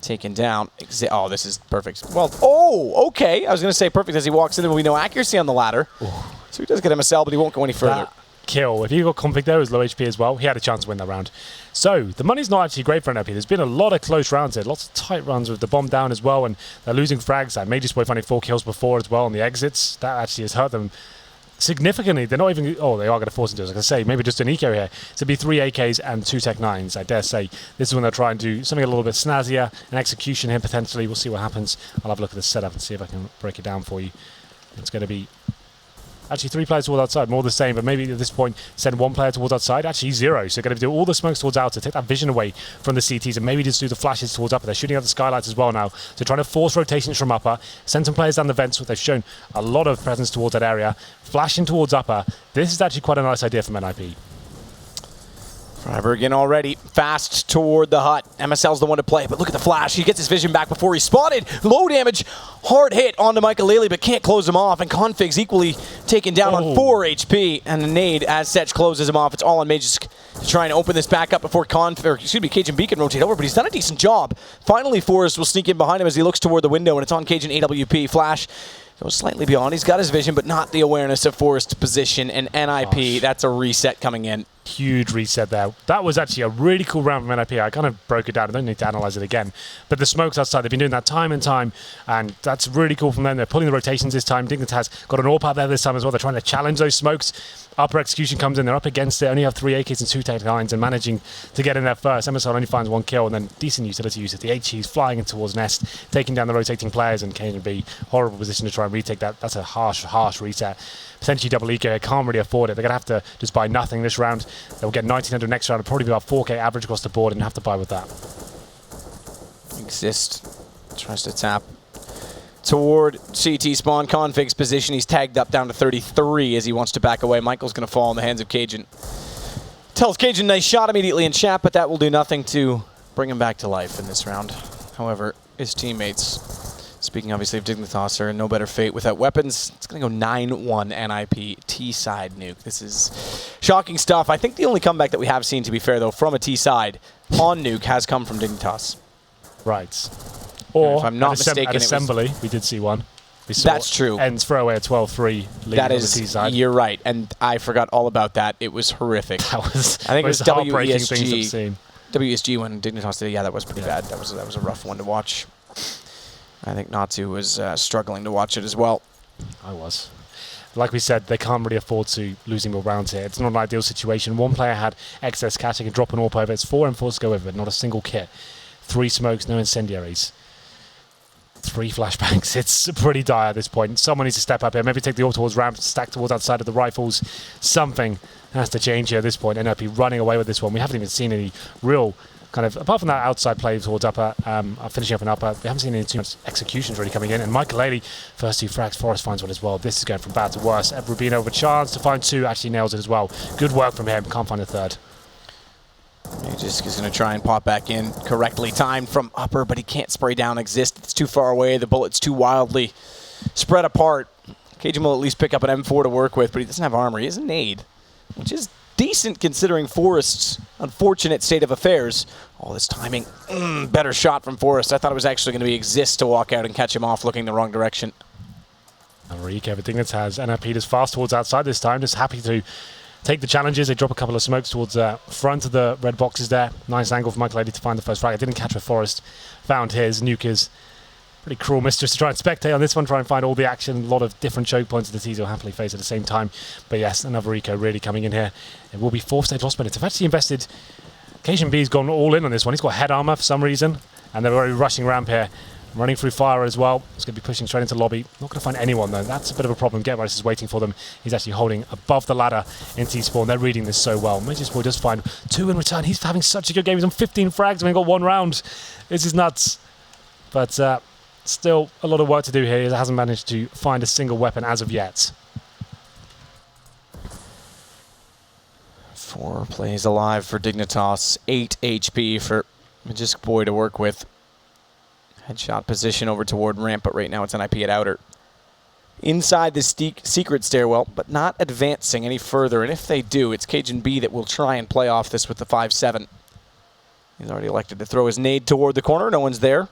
taken down. Oh, this is perfect. Well, oh, okay. I was going to say perfect as he walks in. There will be no accuracy on the ladder. Ooh. So he does get MSL, but he won't go any further. Kill. If you got Config there, who's low HP as well, he had a chance to win that round. So the money's not actually great for NiP. There's been a lot of close rounds here, lots of tight runs with the bomb down as well, and they're losing frags. Majorsport finding 4 kills before as well on the exits. That actually has hurt them significantly. They're not even, oh, they are going to force into it. As I say, maybe just an eco here. So it'd be 3 AKs and 2 Tech 9s. I dare say this is when they'll try and do something a little bit snazzier, an execution here potentially. We'll see what happens. I'll have a look at the setup and see if I can break it down for you. It's going to be actually 3 players towards outside, more the same, but maybe at this point send 1 player towards outside. Actually 0, so going to do all the smokes towards outer, take that vision away from the CTs, and maybe just do the flashes towards upper. They're shooting out the skylights as well now, so trying to force rotations from upper, send some players down the vents. They've shown a lot of presence towards that area, flashing towards upper. This is actually quite a nice idea from NiP. Freiberg in already, fast toward the hut. MSL's the one to play, but look at the flash. He gets his vision back before he's spotted. Low damage, hard hit onto Michael but can't close him off. And Config's equally taken down on 4 HP. And the nade, as such, closes him off. It's all on Magisk to try and open this back up before Cajun B can rotate over, but he's done a decent job. Finally, Forrest will sneak in behind him as he looks toward the window, and it's on Cajun AWP. Flash goes slightly beyond. He's got his vision, but not the awareness of Forrest's position. And NiP, that's a reset coming in. Huge reset there. That was actually a really cool round from NiP. I kind of broke it down. I don't need to analyze it again. But the smokes outside, they've been doing that time and time, and that's really cool from them. They're pulling the rotations this time. Dignitas got an AWP out there this time as well. They're trying to challenge those smokes. Upper execution comes in. They're up against it. Only have 3 AKs and 2 Tech 9s and managing to get in there first. MSL only finds 1 kill, and then decent utility usage. The HG's flying in towards Nest, taking down the rotating players, and Cajun B, horrible position to try and retake that. That's a harsh reset. Potentially double eco, can't really afford it. They're going to have to just buy nothing this round. They'll get 1900 next round, probably be about 4k average across the board, and have to buy with that. Exist tries to tap toward CT spawn. Config's position, he's tagged up down to 33 as he wants to back away. Michael's going to fall in the hands of Cajun. Tells Cajun nice shot immediately in chat, but that will do nothing to bring him back to life in this round. However, his teammates, speaking obviously of Dignitas, are in no better fate without weapons. It's going to go 9-1 NiP T-side Nuke. This is shocking stuff. I think the only comeback that we have seen, to be fair, though, from a T-side on Nuke has come from Dignitas. Right. Or, if I'm not mistaken, at Assembly, we did see one. We saw that's true. Ends throwaway at 12-3. That is, you're right. And I forgot all about that. It was horrific. That was, I think it was heartbreaking things I've seen. WSG when Dignitas did it. Yeah, that was pretty bad. That was a rough one to watch. I think Natsu was struggling to watch it as well. I was. Like we said, they can't really afford to losing more rounds here. It's not an ideal situation. One player had excess cash, they can drop an AWP over. It's 4 M4s to go with it, not a single kit. 3 smokes, no incendiaries. 3 flashbangs. It's pretty dire at this point. Someone needs to step up here. Maybe take the AWP towards ramp, stack towards outside of the rifles. Something has to change here at this point. NiP running away with this one. We haven't even seen any real kind of, apart from that outside play towards upper, finishing up an upper, we haven't seen any too much executions really coming in. And Michael first 2 frags, Forrest finds one as well. This is going from bad to worse. Rubino with a chance to find 2, actually nails it as well. Good work from him, can't find a 3rd. Magisk is going to try and pop back in, correctly timed from upper, but he can't spray down Exist. It's too far away, the bullet's too wildly spread apart. Cajun will at least pick up an M4 to work with, but he doesn't have armor. He has a nade, which is decent considering Forrest's unfortunate state of affairs. All this timing, better shot from Forrest. I thought it was actually going to be Exist to walk out and catch him off looking the wrong direction. Enrique, everything that has NiP is fast towards outside this time, just happy to take the challenges. They drop a couple of smokes towards front of the red boxes there. Nice angle for Michael to find the first frag. I didn't catch where Forrest found his. Nuke is pretty cruel mistress to try and spectate on this one, try and find all the action. A lot of different choke points that the T's will happily face at the same time. But yes, another eco really coming in here. It will be 4th-stage loss minutes. I've actually invested. Cajun B's gone all in on this one. He's got head armor for some reason, and they're already rushing ramp here. Running through fire as well. He's going to be pushing straight into lobby. Not going to find anyone though. That's a bit of a problem. Getwise is waiting for them. He's actually holding above the ladder in T-spawn. They're reading this so well. Magisport does find 2 in return. He's having such a good game. He's on 15 frags and he got 1 round. This is nuts. But still a lot of work to do here. He hasn't managed to find a single weapon as of yet. 4 plays alive for Dignitas. 8 HP for Magisk Boy to work with. Headshot position over toward ramp, but right now it's NiP at outer. inside the secret stairwell, but not advancing any further. And if they do, it's cajunb that will try and play off this with the 5-7. He's already elected to throw his nade toward the corner. No one's there.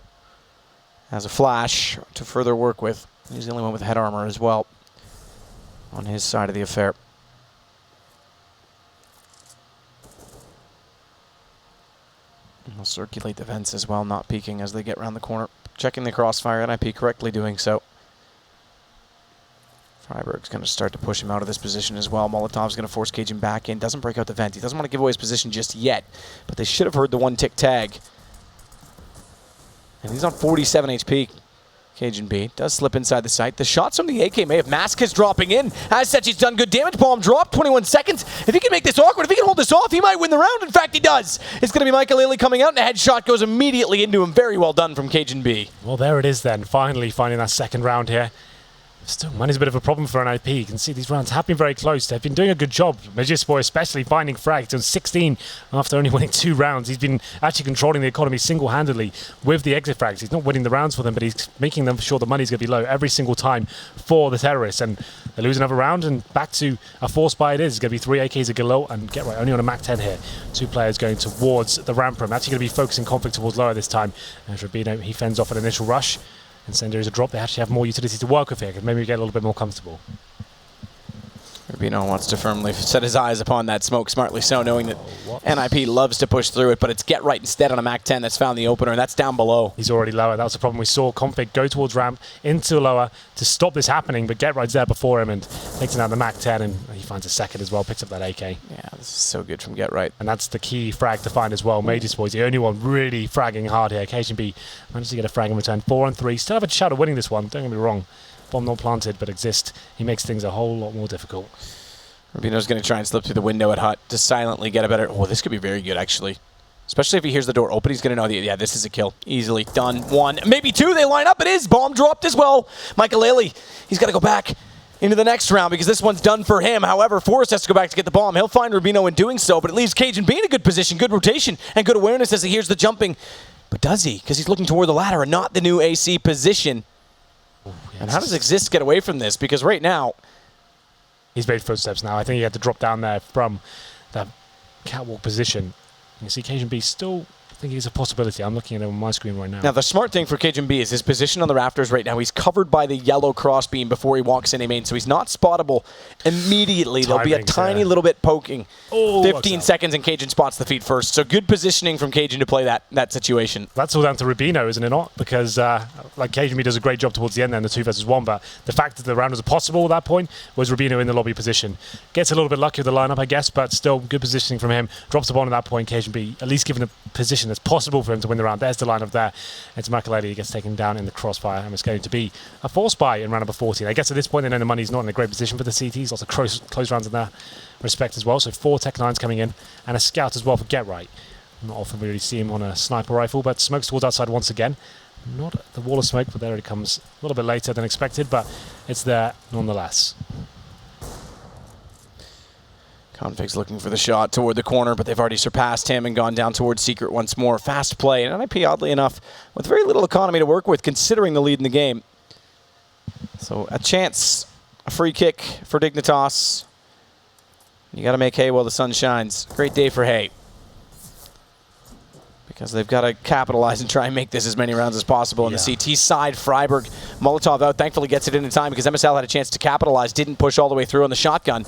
Has a flash to further work with. He's the only one with head armor as well on his side of the affair. And he'll circulate the vents as well, not peeking as they get around the corner. Checking the crossfire, NiP correctly doing so. Freiburg's going to start to push him out of this position as well. Molotov's going to force cajun back in. Doesn't break out the vent. He doesn't want to give away his position just yet, but they should have heard the one-tick tag. And he's on 47 HP. cajunb does slip inside the site. The shots from the AK may have Mask is dropping in. As such, he's done good damage. Bomb drop, 21 seconds. If he can make this awkward, if he can hold this off, he might win the round. In fact, he does. It's going to be Michael coming out, and a headshot goes immediately into him. Very well done from cajunb. Well, there it is then. Finally finding that second round here. Still, money's a bit of a problem for NiP. You can see these rounds have been very close. They've been doing a good job. Mousesports especially finding frags. On 16 after only winning 2 rounds. He's been actually controlling the economy single-handedly with the exit frags. He's not winning the rounds for them, but he's making them sure the money's going to be low every single time for the terrorists. And they lose another round, and back to a force buy it is. It's going to be 3 AKs a Galil, and get right, only on a Mac 10 here. 2 players going towards the ramp room. Actually going to be focusing conflict towards lower this time. As Rubino, he fends off an initial rush. Incendiary's a drop. They actually have more utility to work with here. Could maybe get a little bit more comfortable. Rubino wants to firmly set his eyes upon that smoke, smartly so, knowing that NiP loves to push through it, but it's get right instead on a Mac 10 that's found the opener, and that's down below. He's already lower. That was the problem. We saw Config go towards ramp into lower to stop this happening, but get right's there before him and takes him out the Mac 10, and he finds a second as well, picks up that AK. Yeah, this is so good from get right. And that's the key frag to find as well. Mousesports, the only one really fragging hard here. cajunb managed to get a frag in return. 4 on 3. Still have a shot of winning this one. Don't get me wrong. Bomb not planted, but exist. He makes things a whole lot more difficult. Rubino's going to try and slip through the window at Hut to silently get a better... Oh, this could be very good, actually. Especially if he hears the door open, he's going to know, yeah, this is a kill. Easily done. 1, maybe 2. They line up. It is. Bomb dropped as well. Michael, he's got to go back into the next round because this one's done for him. However, Forrest has to go back to get the bomb. He'll find Rubino in doing so, but it leaves cajunb in a good position, good rotation, and good awareness as he hears the jumping. But does he? Because he's looking toward the ladder and not the new AC position. Ooh, yes. And how does Exist get away from this? Because right now... He's made footsteps now. I think he had to drop down there from that catwalk position. You can see cajunb still thinking it's a possibility. I'm looking at it on my screen right now. Now, the smart thing for cajunb is his position on the rafters right now. He's covered by the yellow crossbeam before he walks in a main, so he's not spottable immediately. There'll be a tiny little bit poking. Oh, 15 seconds and Cajun spots the feet first. So good positioning from Cajun to play that situation. That's all down to Rubino, isn't it not? Because like cajunb does a great job towards the end there in the 2 versus 1, but the fact that the round was possible at that point was Rubino in the lobby position. Gets a little bit lucky with the lineup, I guess, but still good positioning from him. Drops the bomb at that point. cajunb at least given a position that's possible for him to win the round. There's the lineup there. It's Makaleli. He gets taken down in the crossfire, and it's going to be a force buy in round number 14. I guess at this point they know the money's not in a great position for the CTs. Lots of close rounds in that respect as well. So 4 Tech 9s coming in, and a scout as well for Get Right. Not often we really see him on a sniper rifle, but smokes towards outside once again. Not the wall of smoke, but there it comes a little bit later than expected, but it's there nonetheless. Config's looking for the shot toward the corner, but they've already surpassed him and gone down towards Secret once more. Fast play, and NiP, oddly enough, with very little economy to work with, considering the lead in the game. So a chance, a free kick for Dignitas. You got to make hay while the sun shines. Great day for hay. Because they've got to capitalize and try and make this as many rounds as possible. On the CT side, Freiburg, Molotov out, thankfully gets it in time because MSL had a chance to capitalize, didn't push all the way through on the shotgun.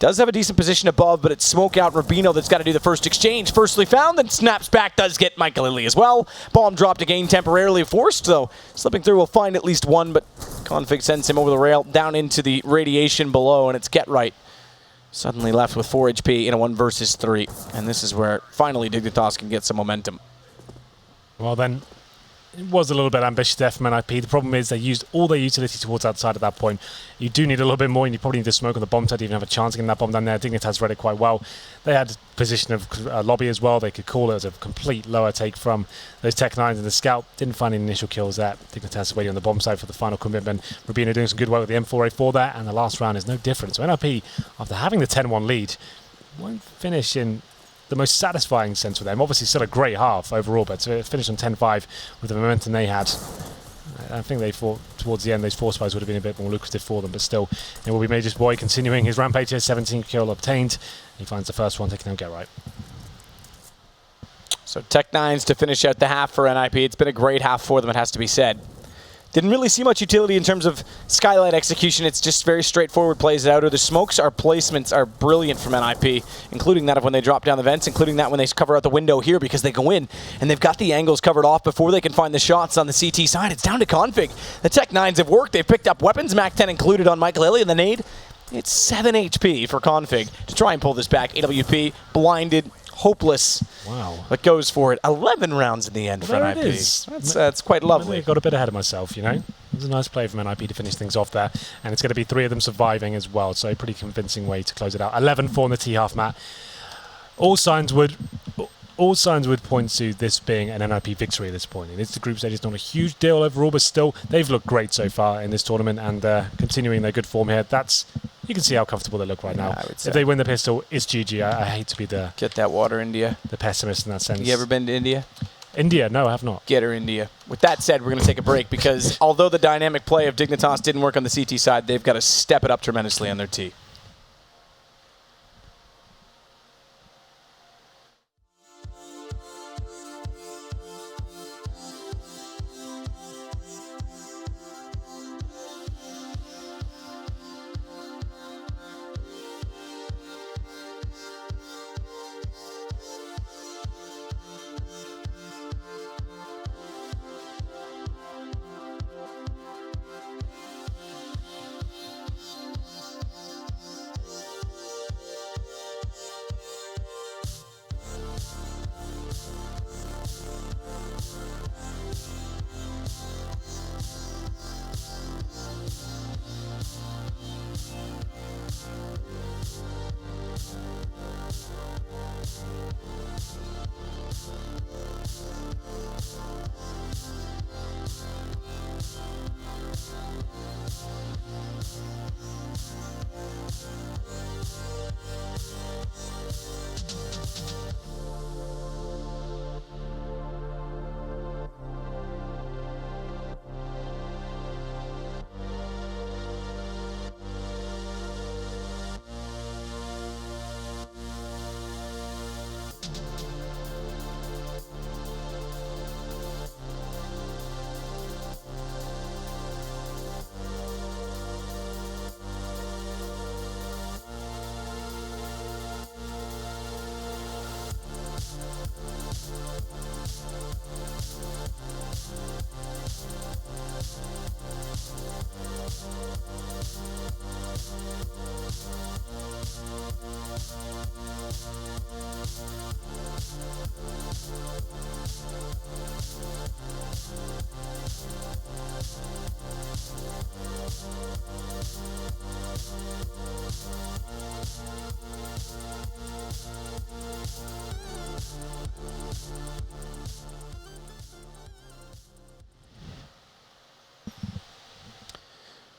Does have a decent position above, but it's smoke out Rubino that's got to do the first exchange. Firstly found, then snaps back, does get Michael Lilly as well. Bomb dropped again, temporarily forced, though. Slipping through will find at least one, but Config sends him over the rail, down into the radiation below, and it's Get Right. Suddenly left with 4 HP in a 1 versus 3. And this is where finally Dignitas can get some momentum. Well then, it was a little bit ambitious there from NiP. The problem is they used all their utility towards outside at that point. You do need a little bit more, and you probably need to smoke on the bomb side to even have a chance of getting that bomb down there. Dignitas read it quite well. They had position of lobby as well. They could call it as a complete lower take from those Tech 9s, and the scout didn't find any initial kills there. Dignitas is waiting on the bomb side for the final commitment. Rubino doing some good work with the M4A4 there, and the last round is no different. So NiP, after having the 10-1 lead, won't finish in the most satisfying sense for them. Obviously still a great half overall, but to finish on 10-5 with the momentum they had, I think they thought towards the end those force buys would have been a bit more lucrative for them, but still, it will be Major's Boy continuing his rampage here. 17 kill obtained. He finds the first one, taking out Get Right. So Tech9s to finish out the half for NiP. It's been a great half for them, it has to be said. Didn't really see much utility in terms of skylight execution. It's just very straightforward plays out. Or the smokes, our placements are brilliant from NiP, including that of when they drop down the vents, including that when they cover out the window here because they go in and they've got the angles covered off before they can find the shots on the CT side. It's down to Config. The Tech9s have worked. They've picked up weapons, Mac 10 included on Michael Elliott, and the nade. It's 7 HP for Config to try and pull this back. AWP, blinded, hopeless. Wow. But goes for it. 11 rounds in the end for NiP. That's quite lovely. I got a bit ahead of myself, you know. It was a nice play from NiP to finish things off there. And it's going to be 3 of them surviving as well. So a pretty convincing way to close it out. 11-4 in the T-half, Matt. All signs would point to this being an NiP victory at this point. And it's the group stage. It's not a huge deal overall, but still, they've looked great so far in this tournament and continuing their good form here. You can see how comfortable they look right now. If they win the pistol, it's GG. I hate to be Get that water, India. The pessimist in that sense. You ever been to India? India? No, I have not. Get her, India. With that said, we're going to take a break because although the dynamic play of Dignitas didn't work on the CT side, they've got to step it up tremendously on their T.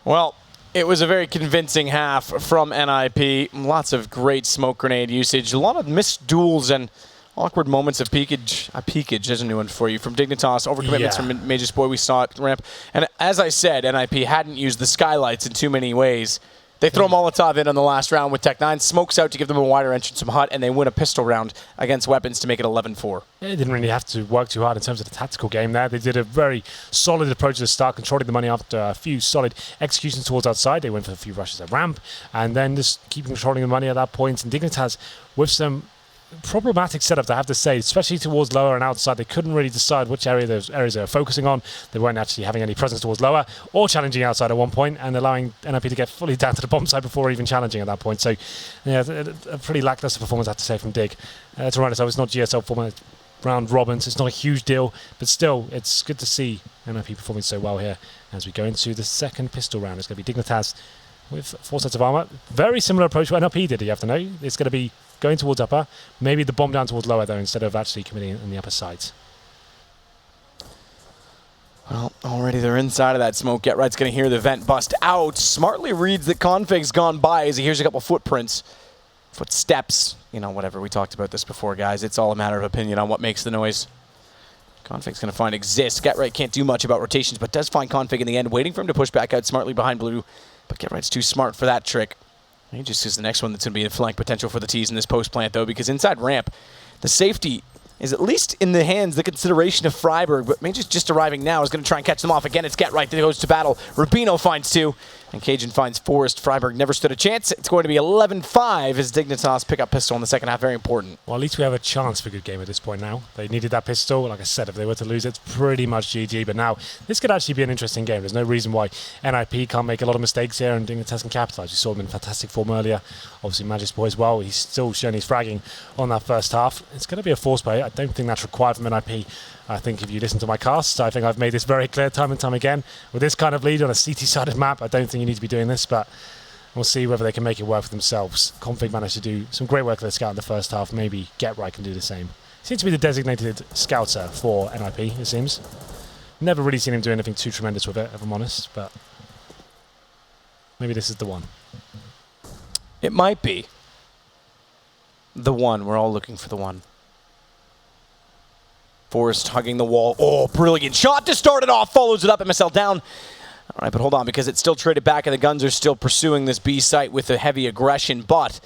Well, it was a very convincing half from NiP. Lots of great smoke grenade usage. A lot of missed duels and awkward moments of peekage. Peekage is a new one for you. From Dignitas, overcommitments from Major's Boy, we saw it ramp. And as I said, NiP hadn't used the skylights in too many ways. They throw Molotov in on the last round with Tech9. Smokes out to give them a wider entrance from Hut, and they win a pistol round against weapons to make it 11-4. Yeah, they didn't really have to work too hard in terms of the tactical game there. They did a very solid approach at the start, controlling the money after a few solid executions towards outside. They went for a few rushes at ramp, and then just keeping controlling the money at that point. And Dignitas, with some problematic setup, I have to say, especially towards lower and outside. They couldn't really decide which those areas they were focusing on. They weren't actually having any presence towards lower or challenging outside at one point, and allowing NiP to get fully down to the bomb side before even challenging at that point. So, yeah, a pretty lackluster performance, I have to say, from Dig. To remind us, it's not GSL format round robins. It's not a huge deal, but still, it's good to see NiP performing so well here as we go into the second pistol round. It's going to be Dignitas with 4 sets of armor. Very similar approach to what NiP did, you have to know. It's going to be going towards upper, maybe the bomb down towards lower though, instead of actually committing in the upper sides. Well, already they're inside of that smoke. Get Right's going to hear the vent bust out. Smartly reads that Config's gone by as he hears a couple footprints, footsteps, you know, whatever. We talked about this before, guys. It's all a matter of opinion on what makes the noise. Config's going to find Exist. GetRight can't do much about rotations, but does find Config in the end, waiting for him to push back out smartly behind Blue. But GetRight's too smart for that trick. He just is the next one that's going to be a flank potential for the T's in this post plant, though, because inside ramp, the safety is at least in the hands, the consideration of Freiburg, but Mage is just arriving now, is going to try and catch them off. Again, it's GetRight that goes to battle. Rubino finds 2, and Cajun finds Forrest. Freiburg never stood a chance. It's going to be 11-5 as Dignitas pick up pistol in the second half. Very important. Well, at least we have a chance for a good game at this point now. They needed that pistol. Like I said, if they were to lose, it's pretty much GG. But now, this could actually be an interesting game. There's no reason why NiP can't make a lot of mistakes here and Dignitas can capitalize. You saw them in fantastic form earlier. Obviously, Mousesports as well. He's still shown his fragging on that first half. It's going to be a force play. I don't think that's required from NiP. I think if you listen to my casts, I think I've made this very clear time and time again. With this kind of lead on a CT-sided map, I don't think you need to be doing this, but we'll see whether they can make it work for themselves. Config managed to do some great work with the scout in the first half. Maybe GetRight can do the same. Seems to be the designated scouter for NiP, it seems. Never really seen him do anything too tremendous with it, if I'm honest, but maybe this is the one. It might be the one. We're all looking for the one. Forrest hugging the wall. Oh, brilliant shot to start it off. Follows it up. MSL down. All right, but hold on, because it's still traded back, and the guns are still pursuing this B site with a heavy aggression. But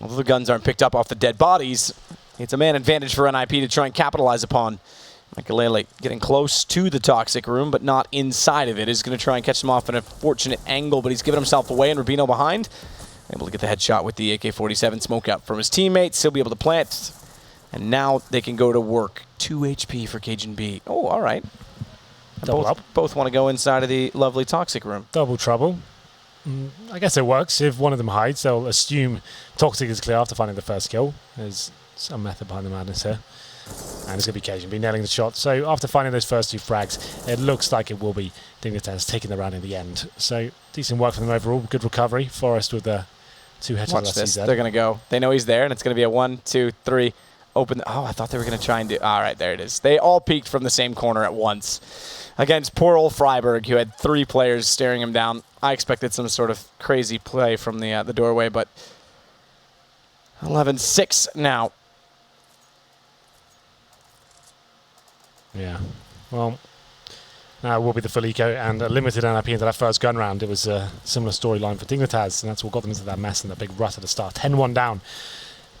although the guns aren't picked up off the dead bodies, it's a man advantage for NiP to try and capitalize upon. Michael getting close to the toxic room, but not inside of it. Is going to try and catch them off in a fortunate angle, but he's given himself away, and Rubino behind. Able to get the headshot with the AK-47 smoke out from his teammates. He'll be able to plant. And now they can go to work. 2 HP for Cajun B. Oh, all right. Both want to go inside of the lovely toxic room. Double trouble. I guess it works. If one of them hides, they'll assume toxic is clear after finding the first kill. There's some method behind the madness here. And it's going to be Cajun B nailing the shot. So after finding those first 2 frags, it looks like it will be Dignitas taking the round in the end. So decent work for them overall. Good recovery. Forrest with the 2 heads. Watch this. They're going to go. They know he's there, and it's going to be a 1, 2, 3. Open. Oh, I thought they were going to try and do. All right, there it is. They all peeked from the same corner at once against poor old Freiburg, who had 3 players staring him down. I expected some sort of crazy play from the doorway, but 11-6 now. Yeah. Well, now it will be the full eco and a limited NiP into that first gun round. It was a similar storyline for Dignitas, and that's what got them into that mess and that big rut at the start. 10-1 down.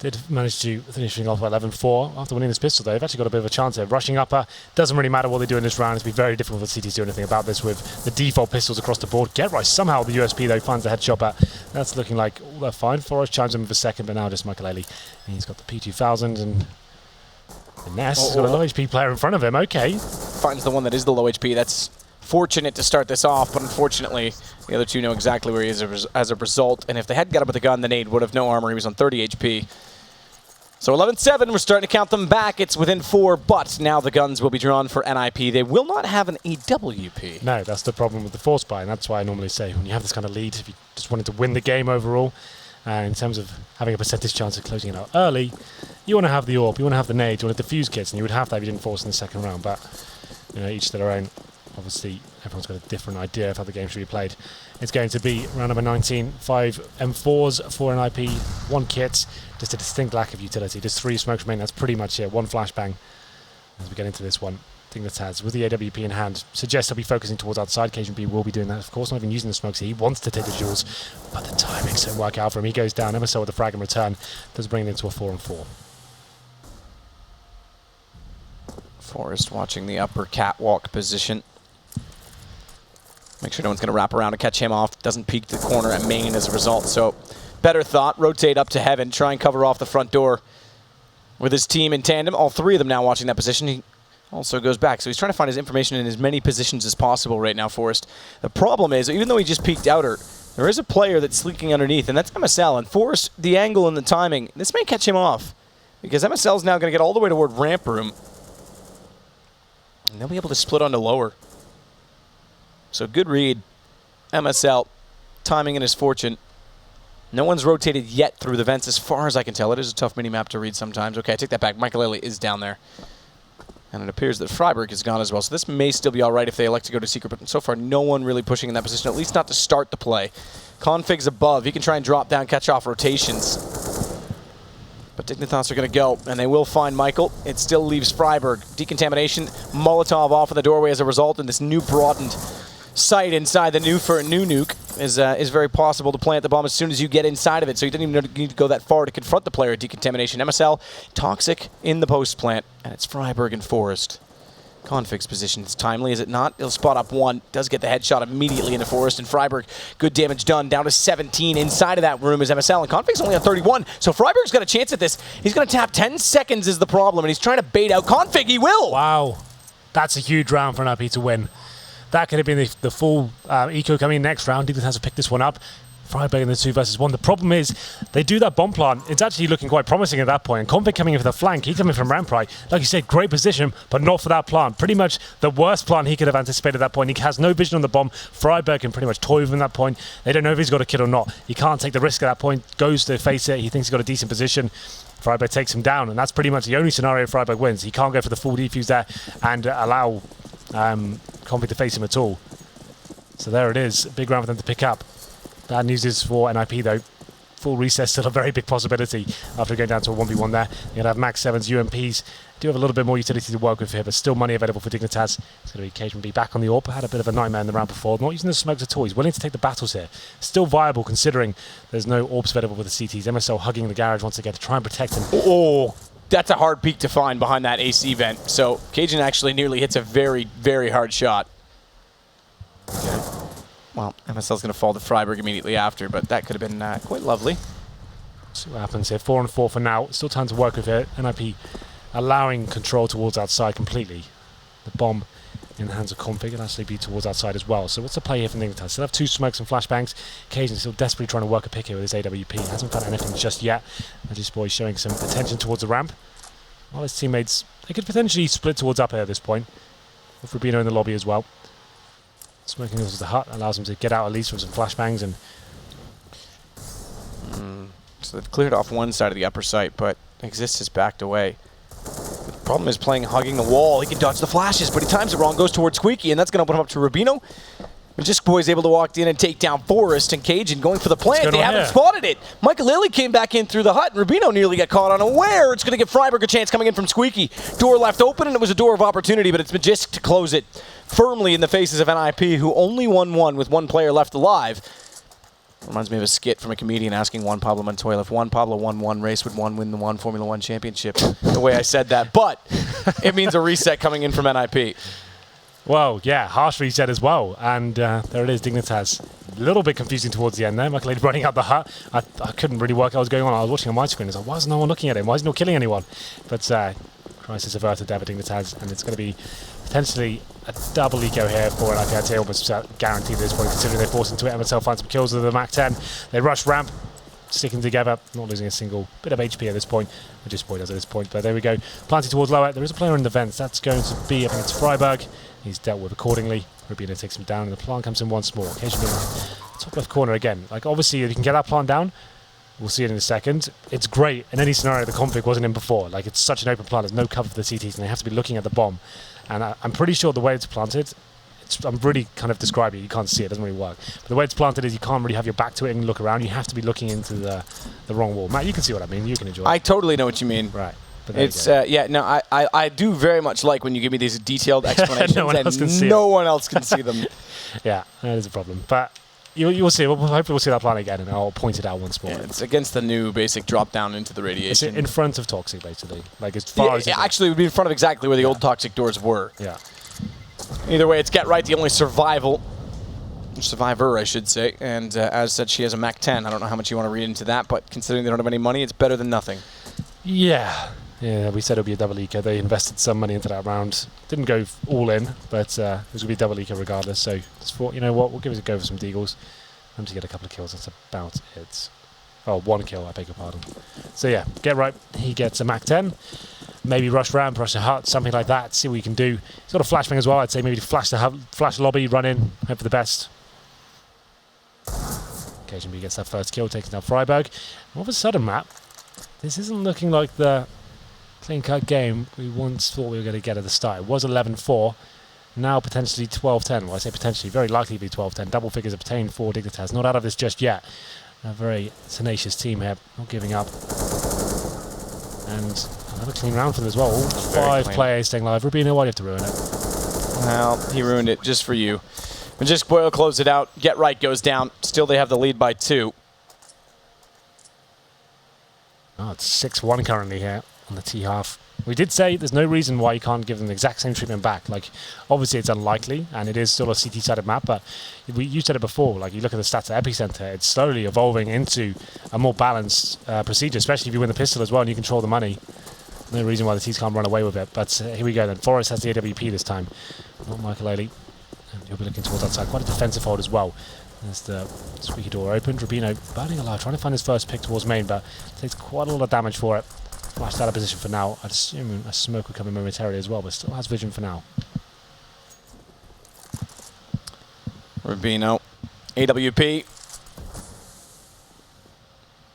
Did manage to finish things off by 11-4. After winning this pistol, they've actually got a bit of a chance here. Rushing upper, doesn't really matter what they do in this round. It's been very difficult for CT to do anything about this with the default pistols across the board. GetRight somehow the USP though finds the headshot, but that's looking like all they're fine. Forrest chimes in for a second, but now just Michael. And he's got the P2000 and Ness has got a low HP player in front of him. Okay. Finds the one that is the low HP. That's fortunate to start this off, but unfortunately the other 2 know exactly where he is as a result. And if they had got him with the gun, the nade would have no armor. He was on 30 HP. So 11-7, we're starting to count them back. It's within 4, but now the guns will be drawn for NiP. They will not have an AWP. No, that's the problem with the force buy, and that's why I normally say when you have this kind of lead, if you just wanted to win the game overall, in terms of having a percentage chance of closing it out early, you want to have the AWP, you want to have the nade, you want to defuse kits, and you would have that if you didn't force in the second round, but you know, each to their own. Obviously, everyone's got a different idea of how the game should be played. It's going to be round number 19, 5 M4s for NiP, 1 kit, just a distinct lack of utility. Just 3 smokes remain, that's pretty much it. 1 flashbang as we get into this one. Dignitas with the AWP in hand suggests he'll be focusing towards outside. Cajun B will be doing that, of course, not even using the smokes. He wants to take the duels, but the timing doesn't work out for him. He goes down, MSL with the frag in return, does bring it into a 4-on-4. Forrest watching the upper catwalk position. Make sure no one's going to wrap around to catch him off. Doesn't peek the corner at main as a result. So better thought, rotate up to heaven, try and cover off the front door with his team in tandem. All 3 of them now watching that position. He also goes back. So he's trying to find his information in as many positions as possible right now, Forrest. The problem is, even though he just peeked outer, there is a player that's sleeking underneath, and that's MSL. And Forrest, the angle and the timing, this may catch him off. Because MSL's now going to get all the way toward ramp room. And they'll be able to split onto lower. So good read. MSL, timing in his fortune. No one's rotated yet through the vents as far as I can tell. It is a tough mini-map to read sometimes. Okay, I take that back. Michael is down there. And it appears that Freiburg is gone as well. So this may still be all right if they elect to go to secret, but so far no one really pushing in that position, at least not to start the play. Config's above. He can try and drop down, catch off rotations. But Dignitas are going to go, and they will find Michael. It still leaves Freiburg. Decontamination, Molotov off in the doorway as a result, and this new broadened site inside the new Nuke is very possible to plant the bomb as soon as you get inside of it, so you didn't even need to go that far to confront the player. Decontamination, MSL, Toxic in the post plant, and it's Freiburg and Forest. Config's position is timely, is it not? He'll spot up one, does get the headshot immediately into Forest, and Freiburg, good damage done, down to 17. Inside of that room is MSL, and Config's only on 31, so Freiburg's got a chance at this. He's going to tap 10 seconds is the problem, and he's trying to bait out Config. He will! Wow. That's a huge round for NiP to win. That could have been the full eco coming in next round. Dignitas has to pick this one up. Freiburg in the 2 versus 1. The problem is, they do that bomb plant. It's actually looking quite promising at that point. And Config coming in for the flank. He's coming from ramp right. Like you said, great position, but not for that plant. Pretty much the worst plant he could have anticipated at that point. He has no vision on the bomb. Freiburg can pretty much toy with him at that point. They don't know if he's got a kill or not. He can't take the risk at that point. Goes to face it. He thinks he's got a decent position. Freiburg takes him down, and that's pretty much the only scenario Freiburg wins. He can't go for the full defuse there and allow Config to face him at all. So there it is. A big round for them to pick up. Bad news is for NiP though. Full reset still a very big possibility after going down to a 1v1 there. You're going to have Max 7s, UMPs. Do have a little bit more utility to work with here, but still money available for Dignitas. It's going to be Cajun be back on the AWP. Had a bit of a nightmare in the round before. Not using the smokes at all. He's willing to take the battles here. Still viable considering there's no AWPs available with the CTs. MSL hugging the garage once again to try and protect him. Oh, that's a hard peak to find behind that AC vent. So Cajun actually nearly hits a very, very hard shot. Okay. Well, MSL's going to fall to Freiburg immediately after, but that could have been quite lovely. See what happens here. 4 and 4 for now. Still time to work with it. NiP allowing control towards outside completely. The bomb in the hands of Config will actually be towards outside as well. So what's the play here for Dignitas? Still have 2 smokes and flashbangs. Cajun still desperately trying to work a pick here with his AWP. Hasn't found anything just yet. This boy showing some attention towards the ramp. While his teammates, they could potentially split towards up here at this point. With Rubino in the lobby as well. Smoking into the hut allows him to get out at least with some flashbangs and. So they've cleared off one side of the upper site, but Exist has backed away. The problem is playing hugging the wall. He can dodge the flashes, but he times it wrong, goes towards Squeaky, and that's going to open him up to Rubino. Magisk Boy is able to walk in and take down Forest, and Cajun going for the plant. They haven't spotted it. Michael Lilly came back in through the hut, and Rubino nearly got caught unaware. It's going to give Freiburg a chance coming in from Squeaky. Door left open, and it was a door of opportunity, but it's Magisk to close it firmly in the faces of NiP, who only won one with one player left alive. Reminds me of a skit from a comedian asking Juan Pablo Montoya if Juan Pablo won one race, would one win the one Formula One championship? The way I said that, but it means a reset coming in from NiP. Well, yeah, harsh reset as well. And there it is, Dignitas. A little bit confusing towards the end there. Michael Lady running up the hut. I couldn't really work out what was going on. I was watching on my screen. I was like, why is no one looking at him? Why is he not killing anyone? But crisis averted there for Dignitas, and it's going to be potentially a double eco here for NiP. I'd say almost guaranteed at this point, considering they forced into it. MSL finds some kills with the Mac 10. They rush ramp, sticking together, not losing a single bit of HP at this point. Just boy does at this point, but there we go. Planting towards lower. There is a player in the vents. That's going to be, I think it's Freiburg. He's dealt with accordingly. Rubino takes him down, and the plant comes in once more. Occasionally, top left corner again. Like, obviously, if you can get that plant down, we'll see it in a second. It's great in any scenario the Config wasn't in before. Like, it's such an open plant. There's no cover for the CTs, and they have to be looking at the bomb. And I'm pretty sure the way it's planted, I'm really kind of describing it. You can't see it. It doesn't really work. But the way it's planted is you can't really have your back to it and look around. You have to be looking into the wrong wall. Matt, you can see what I mean. You can enjoy it. I totally know what you mean. Right. It's yeah, no, I do very much like when you give me these detailed explanations no one else can see them. Yeah, that is a problem. But you'll see. Hopefully we'll see that plan again, and I'll point it out once more. Yeah, it's against the new basic drop down into the radiation. It's in front of Toxic, basically. Like as far as actually, it would be in front of exactly where the old Toxic doors were. Yeah. Either way, it's Get Right, the only survivor, I should say. And as said, she has a Mac 10. I don't know how much you want to read into that, but considering they don't have any money, it's better than nothing. Yeah. Yeah, we said it would be a double eco. They invested some money into that round. Didn't go all in, but it was going to be a double eco regardless. So just thought, you know what, we'll give it a go for some deagles. I'm to get a couple of kills. That's about it. Oh, 1 kill, I beg your pardon. So yeah, Get Right. He gets a Mac 10. Maybe rush ramp, rush the hut, something like that. See what you can do. He's got a flashbang as well. I'd say maybe flash the hub, flash the lobby, run in, hope for the best. Cajun B gets that first kill, taking down Freiburg. All of a sudden, Matt, this isn't looking like the clean-cut game we once thought we were going to get at the start. It was 11-4, now potentially 12-10. Well, I say potentially, very likely to be 12-10. Double figures obtained for Dignitas. Not out of this just yet. A very tenacious team here, not giving up. And another clean round for them as well. All 5 players staying live. Rubino, why do you have to ruin it? Well, he ruined it just for you. Magisk Boyle closed it out. Get Right goes down. Still, they have the lead by 2. Oh, it's 6-1 currently here on the T half. We did say there's no reason why you can't give them the exact same treatment back. Like, obviously it's unlikely, and it is still a CT-sided map, but you said it before, like, you look at the stats at Epicenter, it's slowly evolving into a more balanced procedure, especially if you win the pistol as well and you control the money. No reason why the T's can't run away with it, but here we go then. Forrest has the AWP this time, not Michael. And he'll be looking towards outside. Quite a defensive hold as well. There's the squeaky door opened. Rubino burning alive, trying to find his first pick towards main, but takes quite a lot of damage for it. Flashed out of position for now. I'd assume a smoke will come in momentarily as well, but still has vision for now. Rubino, AWP.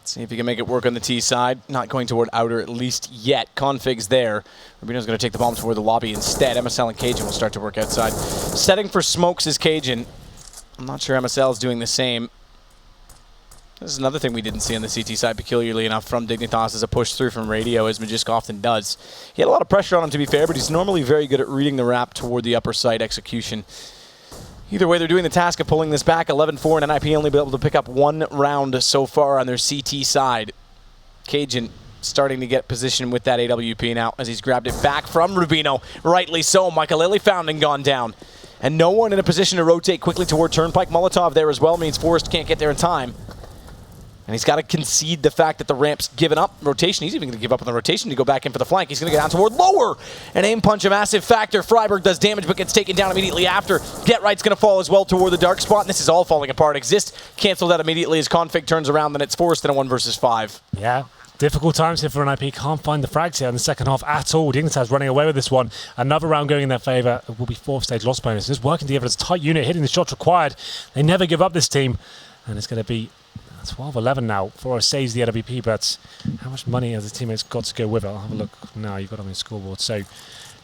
See if he can make it work on the T side. Not going toward outer at least yet. Config's there. Rubino's going to take the bomb toward the lobby instead. MSL and Cajun will start to work outside. Setting for smokes is Cajun. I'm not sure MSL is doing the same. This is another thing we didn't see on the CT side, peculiarly enough, from Dignitas as a push through from radio, as Magisk often does. He had a lot of pressure on him, to be fair, but he's normally very good at reading the wrap toward the upper side execution. Either way, they're doing the task of pulling this back. 11-4, and NiP only be able to pick up 1 round so far on their CT side. Cajun starting to get position with that AWP now as he's grabbed it back from Rubino. Rightly so. Michael found and gone down. And no one in a position to rotate quickly toward Turnpike. Molotov there as well means Forrest can't get there in time. And he's got to concede the fact that the ramp's given up rotation. He's even going to give up on the rotation to go back in for the flank. He's going to get down toward lower. An aim punch, a massive factor. Freiburg does damage but gets taken down immediately after. Get Right's going to fall as well toward the dark spot. And this is all falling apart. Exist canceled out immediately as Config turns around. Then it's Forrest in a 1 versus 5. Yeah. Difficult times here for NiP. Can't find the frags here in the second half at all. Dignitas running away with this one. Another round going in their favour. It will be 4th stage loss bonus. Just working together as a tight unit, hitting the shots required. They never give up, this team. And it's going to be 12-11 now. Forrest saves the LWP, but how much money has the teammates got to go with it? I'll have a look now. You've got it on your scoreboard. So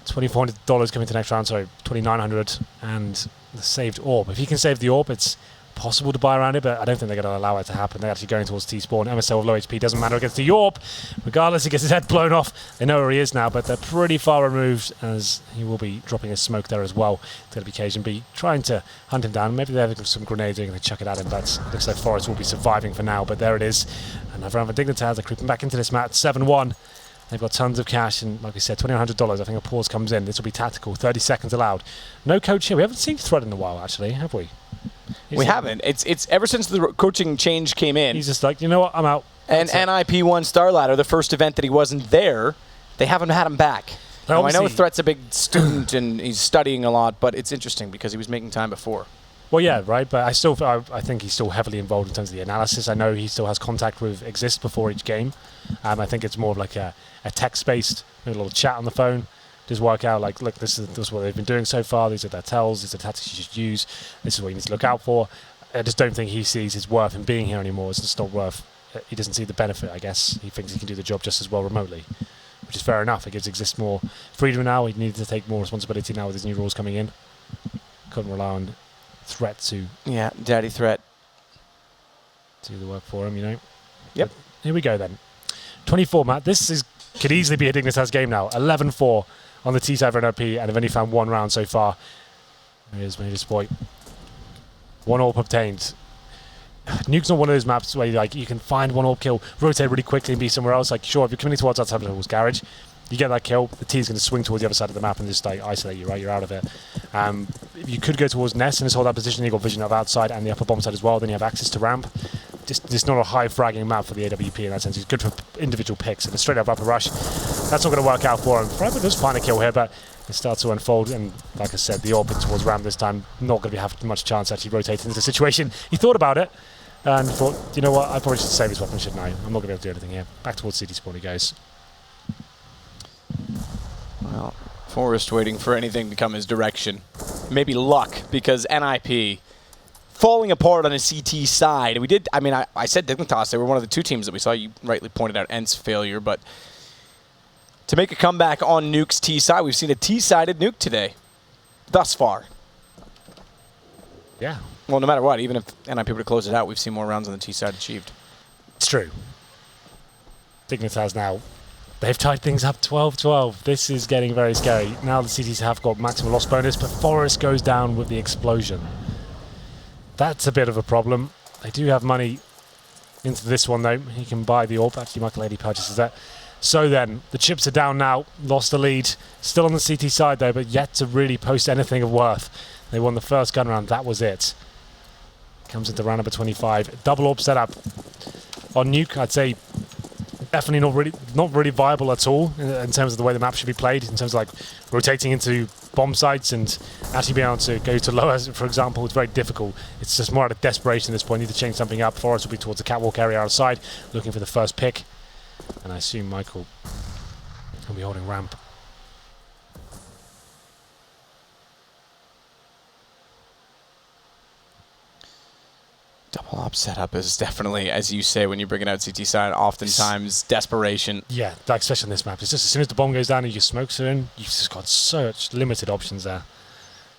$2,400 coming to next round. Sorry, $2,900 and the saved orb. If he can save the orb, it's possible to buy around it, but I don't think they're going to allow it to happen. They're actually going towards T-spawn. MSL with low HP doesn't matter against the Yorp. Regardless, he gets his head blown off. They know where he is now, but they're pretty far removed as he will be dropping his smoke there as well. It's going to be Cajun B trying to hunt him down. Maybe they have some grenades they're going to chuck it at him, but it looks like Forrest will be surviving for now. But there it is. Another round for Dignitas. They're creeping back into this match. 7-1. They've got tons of cash, and like we said, $2,900. I think a pause comes in. This will be tactical. 30 seconds allowed. No coach here. We haven't seen Thread in a while, actually, have we? We haven't. It's ever since the coaching change came in. He's just like, you know what, I'm out. And NiP won Star Ladder, the first event that he wasn't there. They haven't had him back. Now, I know Threat's a big student and he's studying a lot, but it's interesting because he was making time before. Well, yeah, right. But I think he's still heavily involved in terms of the analysis. I know he still has contact with Exist before each game. I think it's more of like a text-based, a little chat on the phone. Just work out, like, look, this is what they've been doing so far. These are their tells. These are the tactics you should use. This is what you need to look out for. I just don't think he sees his worth in being here anymore. It's just not worth. He doesn't see the benefit, I guess. He thinks he can do the job just as well remotely, which is fair enough. It gives Exist more freedom now. He needs to take more responsibility now with his new rules coming in. Couldn't rely on Threat to... Yeah, Daddy Threat. Do the work for him, you know. Yep. But here we go then. 24, Matt. This could easily be a Dignitas game now. 11-4 on the T-side for NiP, and they've only found 1 round so far. There is Major Spoit. 1 AWP obtained. Nuke's not one of those maps where you can find 1 AWP kill, rotate really quickly and be somewhere else. Like, sure, if you're coming towards outside of the garage, you get that kill, the T's going to swing towards the other side of the map and just like isolate you, right? You're out of it. If you could go towards Nest and just hold that position, you've got vision of outside and the upper bomb side as well, then you have access to ramp. Just not a high fragging map for the AWP in that sense. It's good for individual picks and a straight up upper rush. That's not going to work out for him. Freiburg does find a kill here, but it starts to unfold, and like I said, the orbit towards ramp this time, not going to have much chance to actually rotate into the situation. He thought about it and thought, you know what, I probably should save his weapon, shouldn't I? I'm not going to be able to do anything here. Back towards city spawn he goes. Well, Forrest waiting for anything to come his direction. Maybe luck, because NiP falling apart on a CT side. We did, I said Dignitas, they were one of the 2 teams that we saw. You rightly pointed out Ent's failure, but to make a comeback on Nuke's T side, we've seen a T-sided Nuke today, thus far. Yeah. Well, no matter what, even if NiP were to close it out, we've seen more rounds on the T side achieved. It's true. Dignitas now They've tied things up 12-12. This is getting very scary. Now the CTs have got maximum loss bonus, but Forest goes down with the explosion. That's a bit of a problem. They do have money into this one, though. He can buy the AWP. Actually, Michael Lady purchases that. So then, the chips are down now. Lost the lead. Still on the CT side, though, but yet to really post anything of worth. They won the first gun round. That was it. Comes into round number 25. Double AWP setup on Nuke. I'd say definitely not really viable at all in terms of the way the map should be played, in terms of like rotating into bomb sites and actually being able to go to lower, for example. It's very difficult. It's just more out of desperation at this point. Need to change something up. Forest will be towards the catwalk area outside, looking for the first pick. And I assume Michael will be holding ramp. Double op setup is definitely, as you say, when you bring it out CT side, oftentimes desperation. Yeah, like especially on this map. It's just as soon as the bomb goes down and your smokes are in, you've just got such limited options there.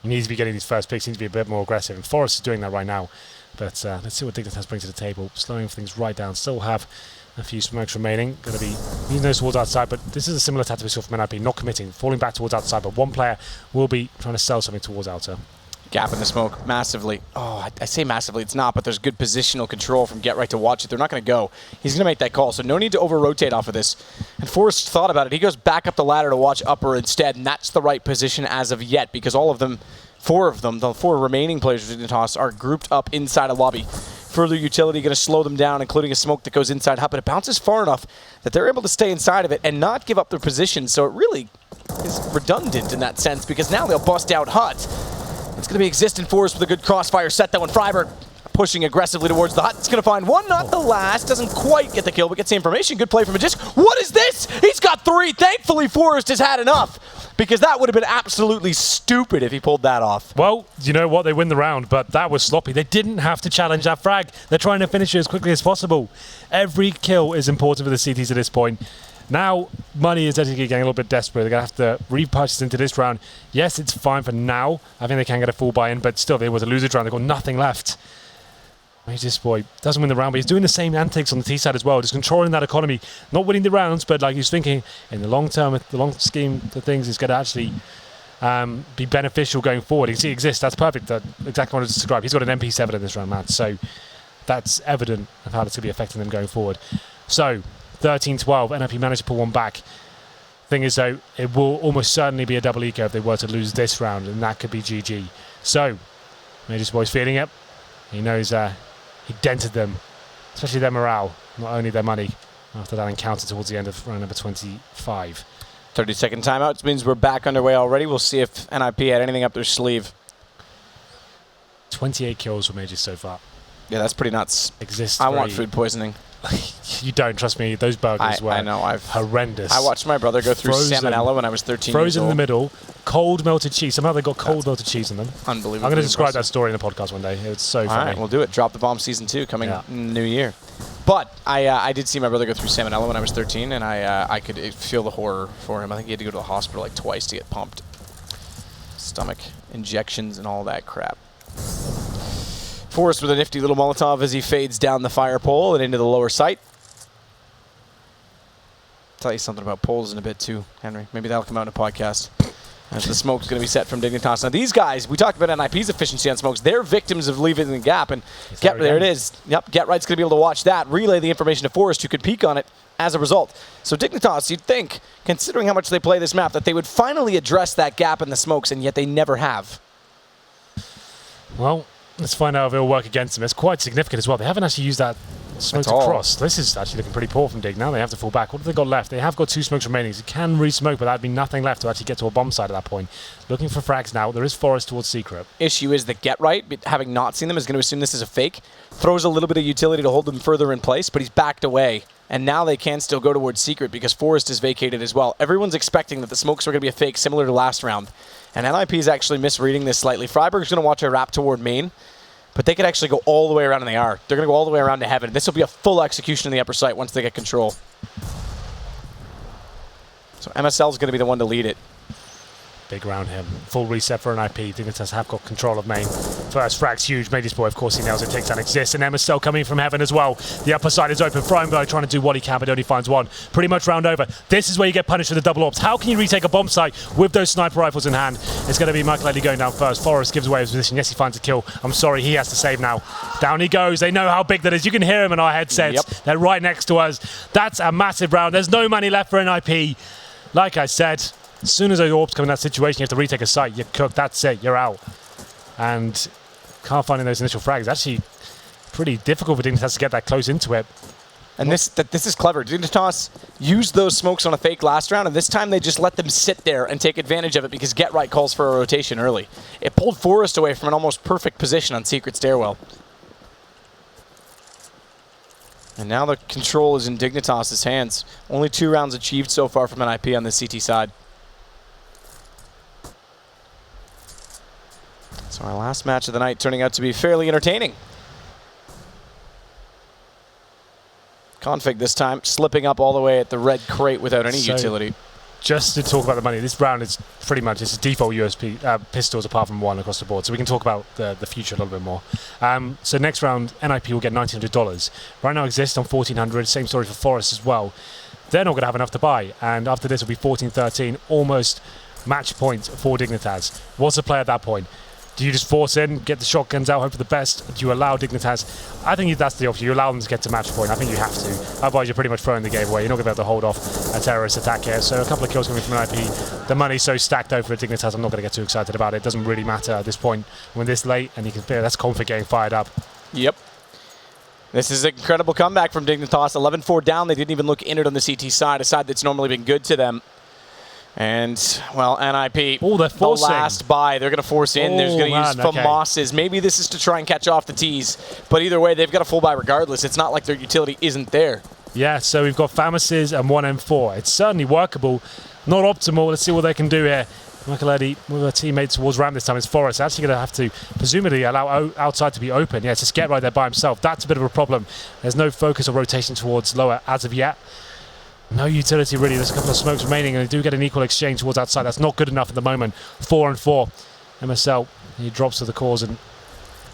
You need to be getting these first picks, you need to be a bit more aggressive. And Forest is doing that right now. But let's see what Dignitas brings to the table. Slowing things right down. Still have a few smokes remaining. Going to be using those towards outside, but this is a similar tactic we saw from NiP. Not committing, falling back towards outside, but one player will be trying to sell something towards outer. Gap in the smoke massively. Oh, I say massively, it's not, but there's good positional control from Get Right to watch it. They're not going to go. He's going to make that call, so no need to over-rotate off of this. And Forrest thought about it. He goes back up the ladder to watch upper instead, and that's the right position as of yet, because all of them, four of them, the four remaining players of Dignitas are grouped up inside a lobby. Further utility going to slow them down, including a smoke that goes inside hut, but it bounces far enough that they're able to stay inside of it and not give up their position, so it really is redundant in that sense, because now they'll bust out hut. It's going to be existent Forest with a good crossfire set, though, and Freiberg pushing aggressively towards the hut. It's going to find one, not the last. Doesn't quite get the kill, but gets the information. Good play from Magician. What is this? He's got three. Thankfully, Forest has had enough, because that would have been absolutely stupid if he pulled that off. Well, you know what? They win the round, but that was sloppy. They didn't have to challenge that frag. They're trying to finish it as quickly as possible. Every kill is important for the CTs at this point. Now, money is actually getting a little bit desperate. They're going to have to repurchase into this round. Yes, it's fine for now. I think they can get a full buy-in, but still, they were to lose it round. They've got nothing left. This boy doesn't win the round, but he's doing the same antics on the T side as well, just controlling that economy. Not winning the rounds, but like he's thinking, in the long term, the long scheme of things, is going to actually be beneficial going forward. You can see it exists. That's perfect. That's exactly what I wanted to describe. He's got an MP7 in this round, Matt. So that's evident of how it's going to be affecting them going forward. So 13-12, NiP managed to pull one back. Thing is, though, it will almost certainly be a double eco if they were to lose this round, and that could be GG. So, Major's boy's feeling it. He knows he dented them, especially their morale, not only their money, after that encounter towards the end of round number 25. 30-second timeout, which means we're back underway already. We'll see if NiP had anything up their sleeve. 28 kills for Majors so far. Yeah, that's pretty nuts. Exists. I want food poisoning. You don't, trust me. Those burgers were horrendous. I watched my brother go through salmonella when I was 13 years old. Frozen in the middle, cold melted cheese. Somehow they got cold melted cheese in them. Unbelievable. I'm going to describe that story in the podcast one day. It's so funny. All right, we'll do it. Drop the Bomb Season 2 coming in the new year. But I did see my brother go through salmonella when I was 13, and I could feel the horror for him. I think he had to go to the hospital like twice to get pumped. Stomach injections and all that crap. Forrest with a nifty little Molotov as he fades down the fire pole and into the lower site. I'll tell you something about poles in a bit too, Henry. Maybe that'll come out in a podcast. As the smoke's going to be set from Dignitas. Now these guys, we talked about NiP's efficiency on smokes. They're victims of leaving the gap, and there it is. Yep, Get Right's going to be able to watch that, relay the information to Forrest, who could peek on it as a result. So Dignitas, you'd think, considering how much they play this map, that they would finally address that gap in the smokes, and yet they never have. Well, let's find out if it'll work against them. It's quite significant as well. They haven't actually used that smoke to cross. This is actually looking pretty poor from Dig. Now they have to fall back. What have they got left? They have got 2 smokes remaining. So you can re-smoke, but that'd be nothing left to actually get to a bomb site at that point. Looking for frags now. There is Forest towards Secret. Issue is that Get Right, having not seen them, is going to assume this is a fake. Throws a little bit of utility to hold them further in place, but he's backed away. And now they can still go towards Secret because Forest is vacated as well. Everyone's expecting that the smokes are going to be a fake, similar to last round. And NiP is actually misreading this slightly. Freiberg's going to watch a wrap toward main. But they could actually go all the way around, and they are. They're going to go all the way around to heaven. This will be a full execution in the upper site once they get control. So MSL is going to be the one to lead it. Big round him. Full reset for NiP. Dignitas have got control of main. First frag's huge. Made his boy, of course, he nails it. Takes down Exist. And Emma's still coming from heaven as well. The upper side is open. Fryingberg trying to do what he can, but only finds one. Pretty much round over. This is where you get punished with the double orbs. How can you retake a bomb site with those sniper rifles in hand? It's going to be Michael Edley going down first. Forrest gives away his position. Yes, he finds a kill. I'm sorry, he has to save now. Down he goes. They know how big that is. You can hear him in our headsets. Yep. They're right next to us. That's a massive round. There's no money left for NiP. Like I said, as soon as those orbs come in that situation, you have to retake a site. You're cooked. That's it. You're out. And can't find in those initial frags. Actually, pretty difficult for Dignitas to get that close into it. And this is clever. Dignitas used those smokes on a fake last round, and this time they just let them sit there and take advantage of it because Get Right calls for a rotation early. It pulled Forrest away from an almost perfect position on Secret Stairwell. And now the control is in Dignitas' hands. Only 2 rounds achieved so far from NiP on the CT side. So our last match of the night turning out to be fairly entertaining. Config this time, slipping up all the way at the red crate without any utility. Just to talk about the money, this round is pretty much it's a default USP pistols apart from one across the board. So we can talk about the future a little bit more. So next round, NiP will get $1,900. Right now Exist on $1,400. Same story for Forest as well. They're not going to have enough to buy. And after this will be 14-13, almost match point for Dignitas. What's the play at that point? Do you just force in, get the shotguns out, hope for the best? Do you allow Dignitas? I think that's the option. You allow them to get to match point. I think you have to. Otherwise, you're pretty much throwing the game away. You're not going to be able to hold off a terrorist attack here. So a couple of kills coming from NiP. The money's so stacked over at Dignitas, I'm not going to get too excited about it. It doesn't really matter at this point when this late, and you can feel that's Config getting fired up. Yep. This is an incredible comeback from Dignitas. 11-4 down. They didn't even look in it on the CT side, a side that's normally been good to them. And, well, NiP, the last buy, they're going to force in. They're going to use FAMASs. Maybe this is to try and catch off the T's. But either way, they've got a full buy regardless. It's not like their utility isn't there. Yeah, so we've got FAMASs and 1 M4. It's certainly workable. Not optimal. Let's see what they can do here. Michael Eddy with a teammate towards ramp this time. It's Forrest. Actually going to have to presumably allow outside to be open. Yeah, just Get Right there by himself. That's a bit of a problem. There's no focus or rotation towards lower as of yet. No utility really. There's a couple of smokes remaining, and they do get an equal exchange towards outside. That's not good enough at the moment. 4-4. MSL, he drops to the cause and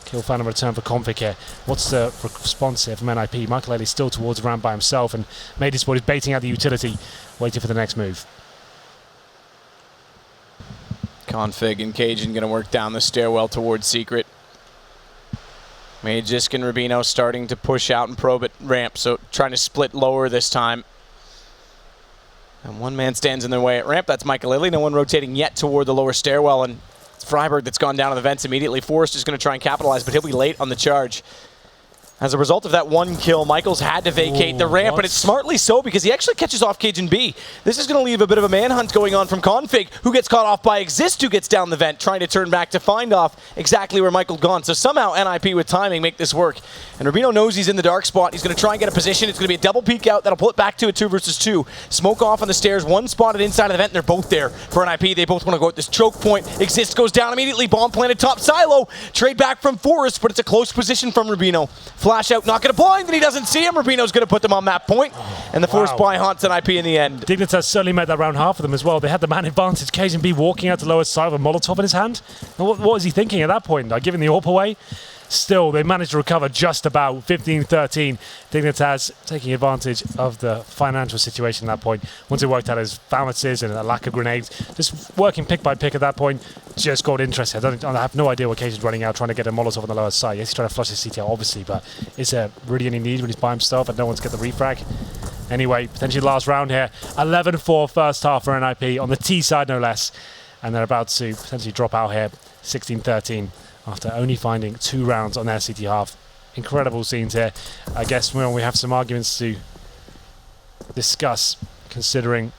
kill found in return for Config here. What's the response here from NiP? Michael Eddy still towards ramp by himself, and Mousesports is baiting out the utility, waiting for the next move. Config and Cajun going to work down the stairwell towards Secret. Magisk and Rubino starting to push out and probe at ramp, so trying to split lower this time. And one man stands in their way at ramp. That's Michael Eddy. No one rotating yet toward the lower stairwell, and it's Freiberg that's gone down to the vents immediately. Forrest is going to try and capitalize, but he'll be late on the charge. As a result of that 1 kill, Michaels had to vacate the ramp, and it's smartly so because he actually catches off Cajun B. This is going to leave a bit of a manhunt going on from Config, who gets caught off by Exist, who gets down the vent, trying to turn back to find off exactly where Michael gone. So somehow NiP with timing make this work. And Rubino knows he's in the dark spot. He's going to try and get a position. It's going to be a double peek out. That'll pull it back to a 2 versus 2. Smoke off on the stairs. One spotted inside of the vent, and they're both there for NiP. They both want to go at this choke point. Exist goes down immediately. Bomb planted top silo. Trade back from Forrest, but it's a close position from Rubino. Flash out, not going to blind, and he doesn't see him. Rubino's going to put them on that point, and the forced buy haunts NiP in the end. Dignitas certainly made that round half of them as well. They had the man advantage. Cajun B walking out to lower side with a Molotov in his hand. And what was he thinking at that point? Like giving the AWP away? Still, they managed to recover just about 15-13. Dignitas taking advantage of the financial situation at that point. Once it worked out as FAMASs and a lack of grenades, just working pick by pick at that point, just got interested. I have no idea what Cajun's running out, trying to get a Molotov on the lower side. Yes, he's trying to flush his CTL, obviously, but is there really any need when he's by himself and no one's get the refrag? Anyway, potentially last round here. 11-4 first half for NiP, on the T side no less. And they're about to potentially drop out here, 16-13. After only finding 2 rounds on their CT half. Incredible scenes here. I guess we have some arguments to discuss, considering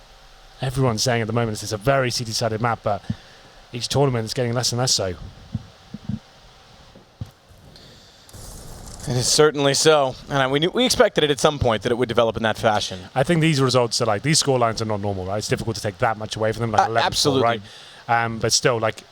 everyone's saying at the moment it's a very CT-sided map, but each tournament is getting less and less so. It is certainly so. And we expected it at some point that it would develop in that fashion. I think these results are like, these score lines are not normal, right? It's difficult to take that much away from them, like 11-4, absolutely. Right? But still, like,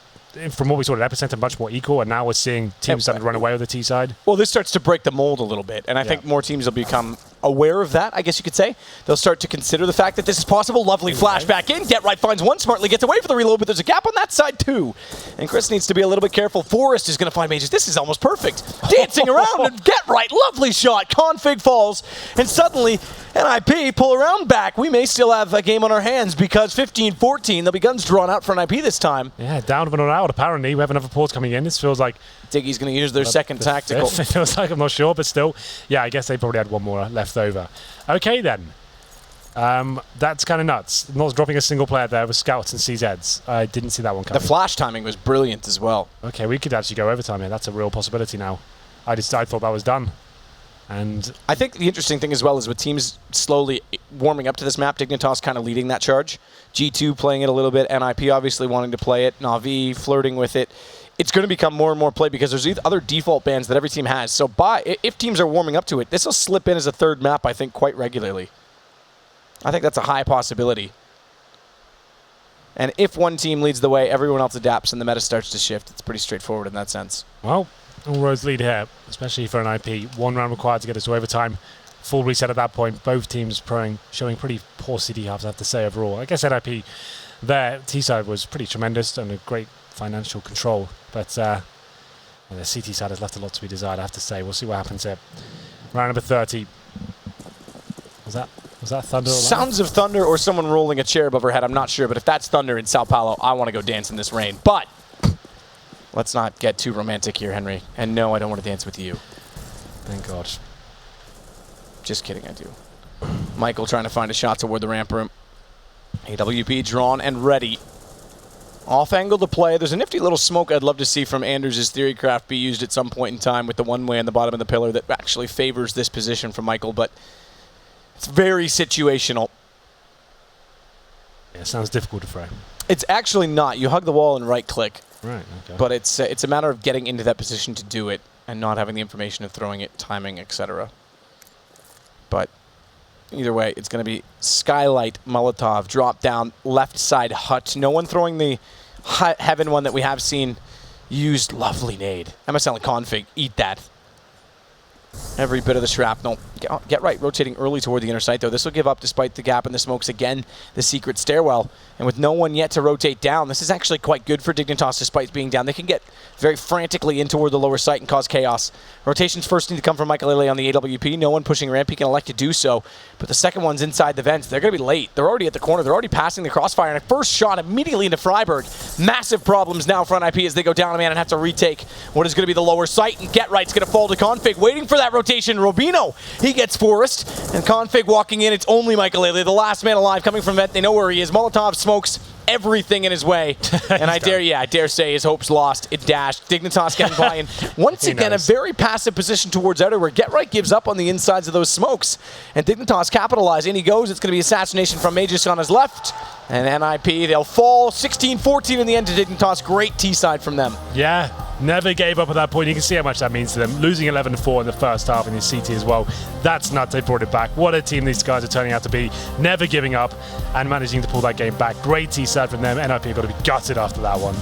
from what we saw at Epicenter, much more equal, and now we're seeing teams starting to run away with the T side. Well, this starts to break the mold a little bit, and I think more teams will become aware of that, I guess you could say. They'll start to consider the fact that this is possible. Lovely flashback in. Get Right finds one, smartly gets away for the reload, but there's a gap on that side too. And Chris needs to be a little bit careful. Forrest is going to find Mages. This is almost perfect. Dancing around and Get Right. Lovely shot. Config falls. And suddenly, NiP pull around back. We may still have a game on our hands because 15-14, there'll be guns drawn out for NiP this time. Yeah, down but not out, apparently. We have another port coming in. This feels like... Diggy's going to use their second tactical. It feels like, I'm not sure, but still. Yeah, I guess they probably had one more left over. Okay, then. That's kind of nuts. Not dropping a single player there with Scouts and CZs. I didn't see that one coming. The flash timing was brilliant as well. Okay, we could actually go overtime here. That's a real possibility now. I thought that was done. And I think the interesting thing as well is with teams slowly warming up to this map, Dignitas kind of leading that charge. G2 playing it a little bit, NiP obviously wanting to play it, Na'Vi flirting with it. It's going to become more and more play because there's other default bans that every team has. So if teams are warming up to it, this will slip in as a third map, I think, quite regularly. I think that's a high possibility. And if one team leads the way, everyone else adapts and the meta starts to shift. It's pretty straightforward in that sense. Well, all roads lead here, especially for NiP. One round required to get us to overtime. Full reset at that point. Both teams showing pretty poor CD halves, I have to say, overall. I guess NiP, their T-side was pretty tremendous and a great financial control. But the CT side has left a lot to be desired, I have to say. We'll see what happens here. Round number 30. Was that thunder? Sounds of thunder or someone rolling a chair above her head. I'm not sure, but if that's thunder in Sao Paulo, I want to go dance in this rain. But let's not get too romantic here, Henry. And no, I don't want to dance with you. Thank God. Just kidding, I do. Michael trying to find a shot toward the ramp room. AWP drawn and ready. Off angle to play. There's a nifty little smoke I'd love to see from Anders' Theorycraft be used at some point in time with the one-way on the bottom of the pillar that actually favors this position from Michael, but it's very situational. Yeah, it sounds difficult to frame. It's actually not. You hug the wall and right-click. Right, okay. But it's a matter of getting into that position to do it and not having the information of throwing it, timing, etc. But either way, it's going to be Skylight, Molotov, drop down, left side hut. No one throwing the Heaven one that we have seen used. Lovely nade. MSL and config, eat that. Every bit of the shrapnel. Get Right, rotating early toward the inner site, though. This will give up despite the gap in the smokes. Again, the secret stairwell. And with no one yet to rotate down, this is actually quite good for Dignitas despite being down. They can get very frantically in toward the lower site and cause chaos. Rotations first need to come from Michael on the AWP. No one pushing ramp. He can elect to do so. But the second one's inside the vents. They're going to be late. They're already at the corner. They're already passing the crossfire. And a first shot immediately into Freiburg. Massive problems now for NiP as they go down a man and have to retake what is going to be the lower site. And Get Right's going to fall to config. Waiting for that rotation. Robino, he gets Forrest. And config walking in. It's only Michael, the last man alive coming from vent. They know where he is. Molotov smokes everything in his way. And I dare say his hopes lost. It dashed. Dignitas getting by. And once again, a very passive position towards outer where Get Right gives up on the insides of those smokes. And Dignitas capitalize. In he goes. It's going to be assassination from Magus on his left. And NiP, they'll fall 16-14 in the end to Dignitas. Great T-side from them. Yeah, never gave up at that point. You can see how much that means to them. Losing 11-4 in the first half in his CT as well. That's nuts. They brought it back. What a team these guys are turning out to be. Never giving up and managing to pull that game back. Great T-side from them. NiP have got to be gutted after that one.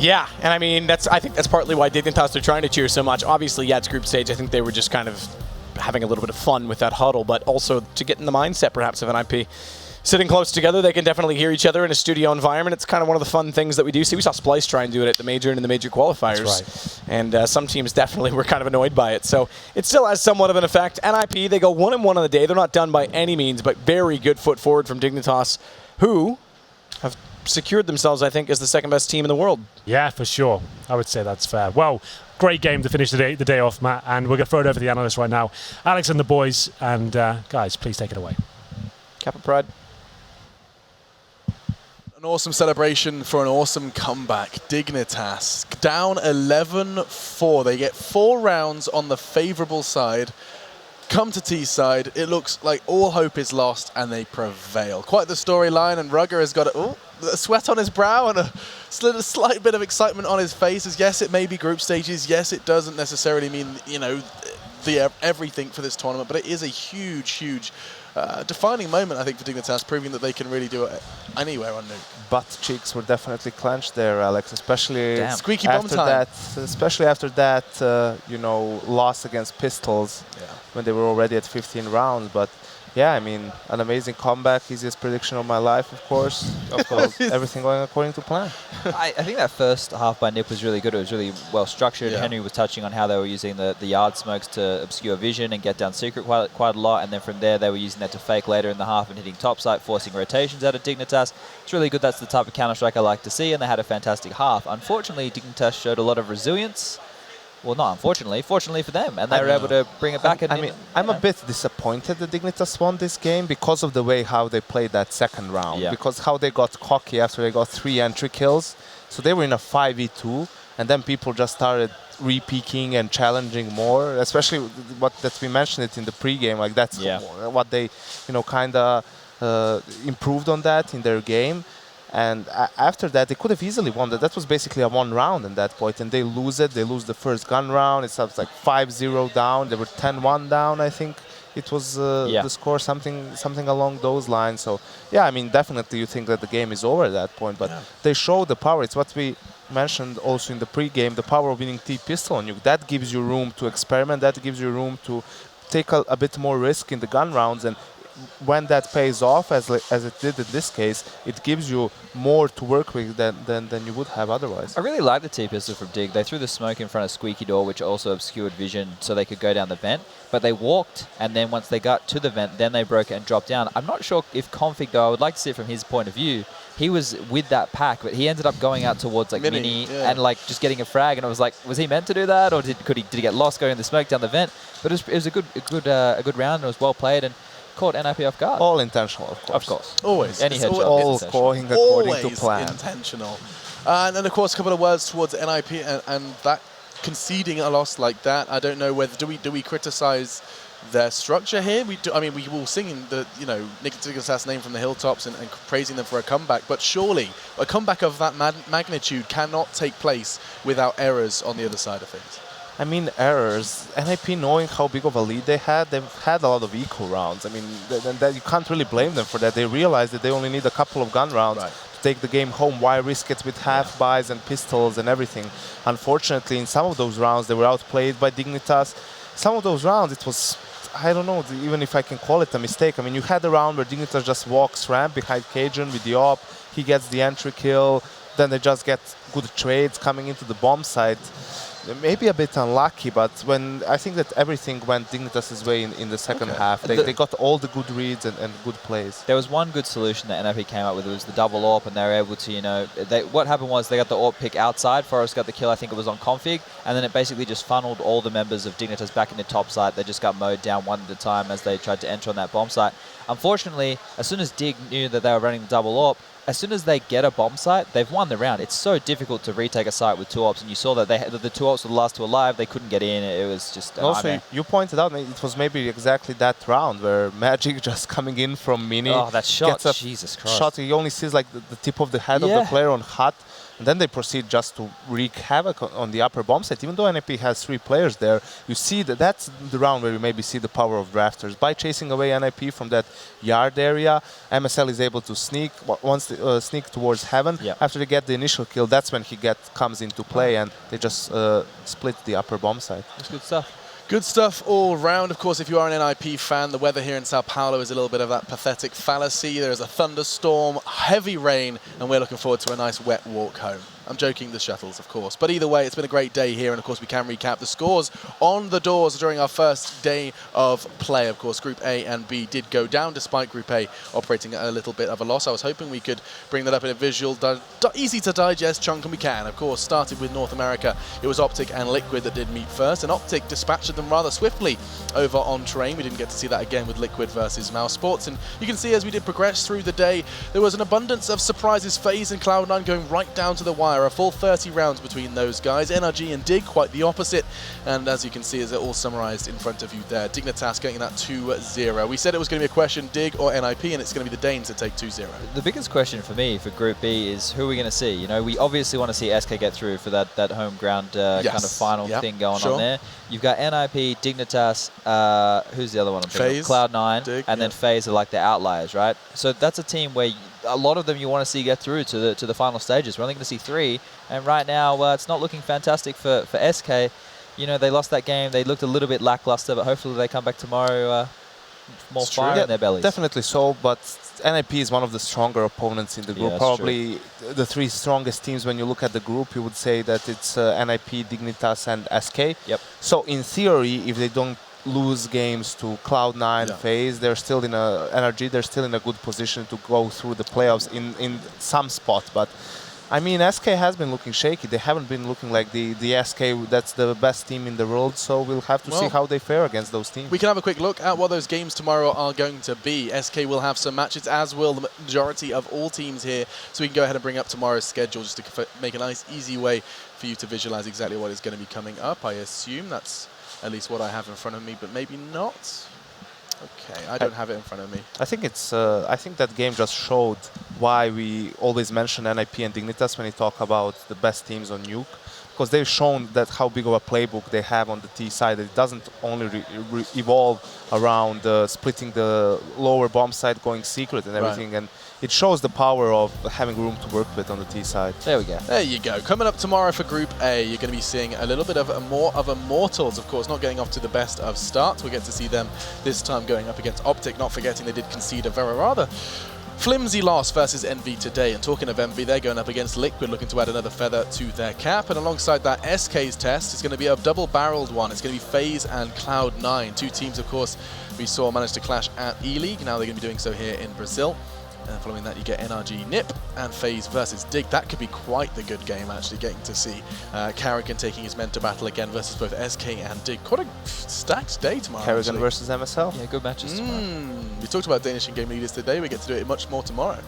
Yeah, and I mean, I think that's partly why Dignitas are trying to cheer so much. Obviously, yeah, it's group stage. I think they were just kind of having a little bit of fun with that huddle, but also to get in the mindset, perhaps, of NiP. Sitting close together, they can definitely hear each other in a studio environment. It's kind of one of the fun things that we do see. We saw Splice try and do it at the major and in the major qualifiers. That's right. And some teams definitely were kind of annoyed by it. So it still has somewhat of an effect. NiP, they go 1-1 on the day. They're not done by any means, but very good foot forward from Dignitas, who have secured themselves, I think, as the second best team in the world. Yeah, for sure. I would say that's fair. Well, great game to finish the day off, Matt. And we're going to throw it over to the analysts right now. Alex and the boys. And guys, please take it away. Kappa Pride. An awesome celebration for an awesome comeback. Dignitas down 11-4. They get 4 rounds on the favorable side. Come to T-side. It looks like all hope is lost, and they prevail. Quite the storyline, and Rugger has got a sweat on his brow and a slight bit of excitement on his face. As yes, it may be group stages. Yes, it doesn't necessarily mean, you know, the everything for this tournament, but it is a huge defining moment, I think, for Dignitas, proving that they can really do it anywhere on Nuke. Butt cheeks were definitely clenched there, Alex, especially Squeaky bomb after time. that. Especially after that, you know, loss against Pistols when they were already at 15 rounds. But yeah, I mean, an amazing comeback, easiest prediction of my life, of course. Everything going according to plan. I think that first half by NiP was really good. It was really well structured. Yeah. Henry was touching on how they were using the yard smokes to obscure vision and get down secret quite a lot. And then from there, they were using that to fake later in the half and hitting topside, forcing rotations out of Dignitas. It's really good. That's the type of Counter-Strike I like to see. And they had a fantastic half. Unfortunately, Dignitas showed a lot of resilience. Well, not unfortunately. Fortunately for them. And they were able to bring it back. I mean, I'm a bit disappointed that Dignitas won this game because of the way how they played that second round. Yeah. Because how they got cocky after they got 3 entry kills. So they were in a 5v2. And then people just started re-peaking and challenging more. Especially what that we mentioned it in the pregame. Like that's what they, you know, kind of improved on that in their game. And after that, they could have easily won that. That was basically a 1 round at that point, and they lose it. They lose the first gun round. It starts like 5-0 down. They were 10-1 down, I think. It was the score, something along those lines. So, yeah, I mean, definitely you think that the game is over at that point. But they show the power. It's what we mentioned also in the pregame, the power of winning T-pistol on you. That gives you room to experiment. That gives you room to take a bit more risk in the gun rounds. And when that pays off, as it did in this case, it gives you more to work with than you would have otherwise. I really like the T-pistol from Dig. They threw the smoke in front of Squeaky Door, which also obscured vision so they could go down the vent. But they walked, and then once they got to the vent, then they broke it and dropped down. I'm not sure if Config, though, I would like to see it from his point of view. He was with that pack, but he ended up going out towards like Mini and like just getting a frag. And it was like, was he meant to do that, or did he get lost going in the smoke down the vent? But it was a good round. It was well played and caught NiP off guard. All intentional, of course. Of course. Always. Any headshot. All going according to plan. Intentional. And then, of course, a couple of words towards NiP and that conceding a loss like that. I don't know whether do we criticize their structure here? I mean, we will sing the Dignitas name from the hilltops and praising them for a comeback. But surely a comeback of that magnitude cannot take place without errors on the other side of things. I mean, errors. NiP, knowing how big of a lead they've had a lot of eco rounds. I mean, you can't really blame them for that. They realized that they only need a couple of gun rounds to take the game home. Why risk it with half buys and pistols and everything? Unfortunately, in some of those rounds, they were outplayed by Dignitas. Some of those rounds, it was, I don't know, even if I can call it a mistake. I mean, you had a round where Dignitas just walks ramp behind Cajun with the op. He gets the entry kill. Then they just get good trades coming into the bomb site. Maybe a bit unlucky, but when I think that everything went Dignitas' way in the second half. They got all the good reads and good plays. There was one good solution that NiP came up with. It was the double AWP, and they were able to, what happened was they got the AWP pick outside. Forrest got the kill, I think it was on Config, and then it basically just funneled all the members of Dignitas back in the top site. They just got mowed down one at a time as they tried to enter on that bomb site. Unfortunately, as soon as Dig knew that they were running the double AWP, as soon as they get a bomb site, they've won the round. It's so difficult to retake a site with 2 AWPs, and you saw that the 2 AWPs were the last 2 alive. They couldn't get in. It was just also, you pointed out it was maybe exactly that round where Magic just coming in from Mini. Oh, that shot! Gets a Jesus Christ! Shot. He only sees like the tip of the head of the player on hut. And then they proceed just to wreak havoc on the upper bomb site. Even though NiP has 3 players there, you see that's the round where you maybe see the power of drafters. By chasing away NiP from that yard area, MSL is able to sneak towards heaven. After they get the initial kill, that's when he comes into play, and they just split the upper bomb site. That's good stuff. Good stuff all round. Of course, if you are an NiP fan, the weather here in Sao Paulo is a little bit of that pathetic fallacy. There is a thunderstorm, heavy rain, and we're looking forward to a nice wet walk home. I'm joking, the shuttles, of course. But either way, it's been a great day here, and of course, we can recap the scores on the doors during our first day of play. Of course, Group A and B did go down, despite Group A operating at a little bit of a loss. I was hoping we could bring that up in a visual, easy-to-digest chunk, and we can. Of course, started with North America. It was Optic and Liquid that did meet first, and Optic dispatched them rather swiftly over on Terrain. We didn't get to see that again with Liquid versus Mousesports, and you can see as we did progress through the day, there was an abundance of surprises. FaZe and Cloud9 going right down to the wire. fire. A full 30 rounds between those guys. NRG and Dig, quite the opposite. And as you can see, is it all summarized in front of you there. Dignitas getting that 2-0. We said it was going to be a question, Dig or NiP, and it's going to be the Danes that take 2-0. The biggest question for me for Group B is who are we going to see? You know, we obviously want to see SK get through for that home ground kind of final thing going on there. You've got NiP, Dignitas, who's the other one I'm thinking of? Cloud9, Dig, and then FaZe are like the outliers, right? So that's a team where a lot of them you want to see get through to the final stages. We're only going to see 3, and right now it's not looking fantastic for SK. You know, they lost that game. They looked a little bit lackluster, but hopefully they come back tomorrow more fire in their bellies. Definitely so, but NiP is one of the stronger opponents in the group. Probably the 3 strongest teams when you look at the group, you would say that it's NiP, Dignitas, and SK. Yep. So in theory, if they don't lose games to Cloud9, FaZe, they're still in NRG, they're still in a good position to go through the playoffs in some spot. But I mean, SK has been looking shaky. They haven't been looking like the SK that's the best team in the world, so we'll have to see how they fare against those teams. We can have a quick look at what those games tomorrow are going to be. SK will have some matches, as will the majority of all teams here, so we can go ahead and bring up tomorrow's schedule just to make a nice, easy way for you to visualize exactly what is going to be coming up. I assume that's at least what I have in front of me, but maybe not. Okay, I don't have it in front of me. I think it's. I think that game just showed why we always mention NiP and Dignitas when we talk about the best teams on Nuke, because they've shown that how big of a playbook they have on the T side. It doesn't only evolve around splitting the lower bomb side, going secret and everything, and it shows the power of having room to work with on the T side. There we go. There you go. Coming up tomorrow for Group A, you're going to be seeing a little bit of more of Immortals, of course, not getting off to the best of starts. We get to see them this time going up against Optic, not forgetting they did concede a very rather flimsy loss versus Envy today. And talking of Envy, they're going up against Liquid, looking to add another feather to their cap. And alongside that, SK's test is going to be a double-barreled one. It's going to be FaZe and Cloud9. 2 teams, of course, we saw manage to clash at E-League. Now they're going to be doing so here in Brazil. And following that, you get NRG NiP and FaZe versus Dig. That could be quite the good game, actually, getting to see Carrigan taking his mentor battle again versus both SK and Dig. Quite a stacked day tomorrow, Carrigan versus MSL. Yeah, good matches tomorrow. We talked about Danish in-game leaders today. We get to do it much more tomorrow.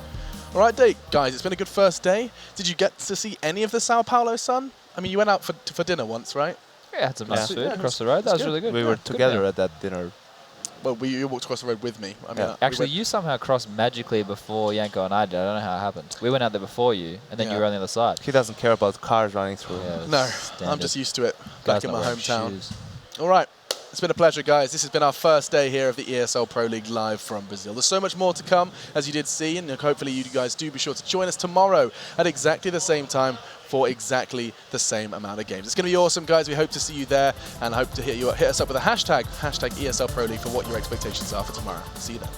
All right, guys, it's been a good first day. Did you get to see any of the Sao Paulo sun? I mean, you went out for dinner once, right? Yeah, had some nice food across the road. That was really good. We were together at that dinner. Well, you walked across the road with me. I mean, actually, you somehow crossed magically before Yanko and I did. I don't know how it happened. We went out there before you, and then you were on the other side. He doesn't care about cars running through. Yeah, no, I'm just used to it. Back in my hometown. All right. It's been a pleasure, guys. This has been our first day here of the ESL Pro League live from Brazil. There's so much more to come, as you did see, and hopefully you guys do be sure to join us tomorrow at exactly the same time for exactly the same amount of games. It's going to be awesome, guys. We hope to see you there, and hope to hit us up with a hashtag ESL Pro League for what your expectations are for tomorrow. See you then.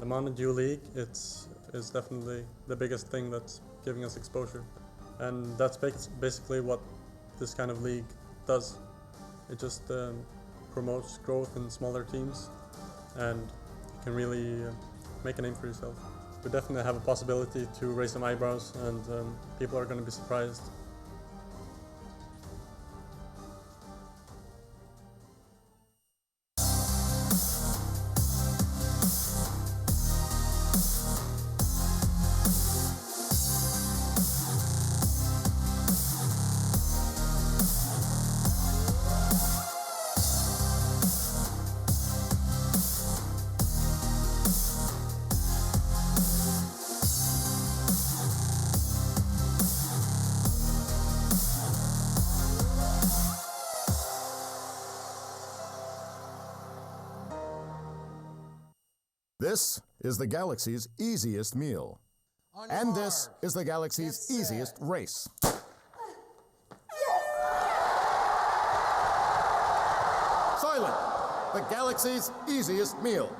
The Mountain Dew League, is definitely the biggest thing that's giving us exposure. And that's basically what this kind of league does. It just promotes growth in smaller teams, and you can really make a name for yourself. We definitely have a possibility to raise some eyebrows, and people are going to be surprised. This is the galaxy's easiest meal. And this is the galaxy's easiest race. Silent, the galaxy's easiest meal.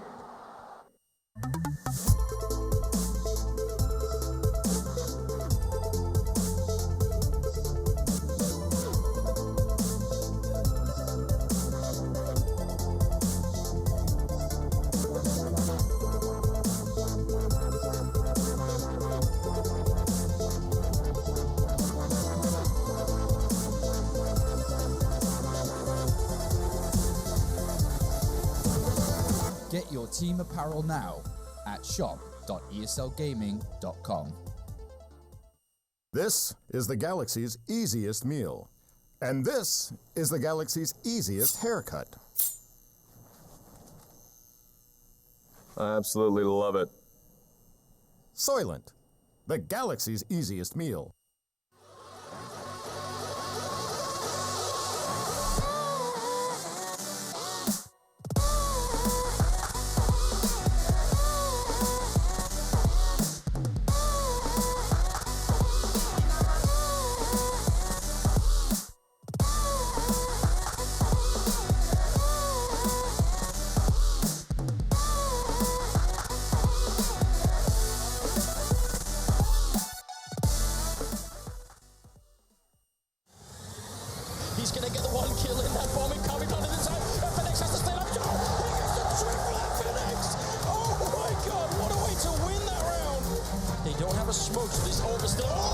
Get your team apparel now at shop.eslgaming.com. This is the galaxy's easiest meal. And this is the galaxy's easiest haircut. I absolutely love it. Soylent, the galaxy's easiest meal. He's gonna get the one kill in that bomb incoming onto the side. FNX has to stay up. He gets the triple FNX! Oh my god, what a way to win that round! They don't have a smoke, so this overstay. Oh!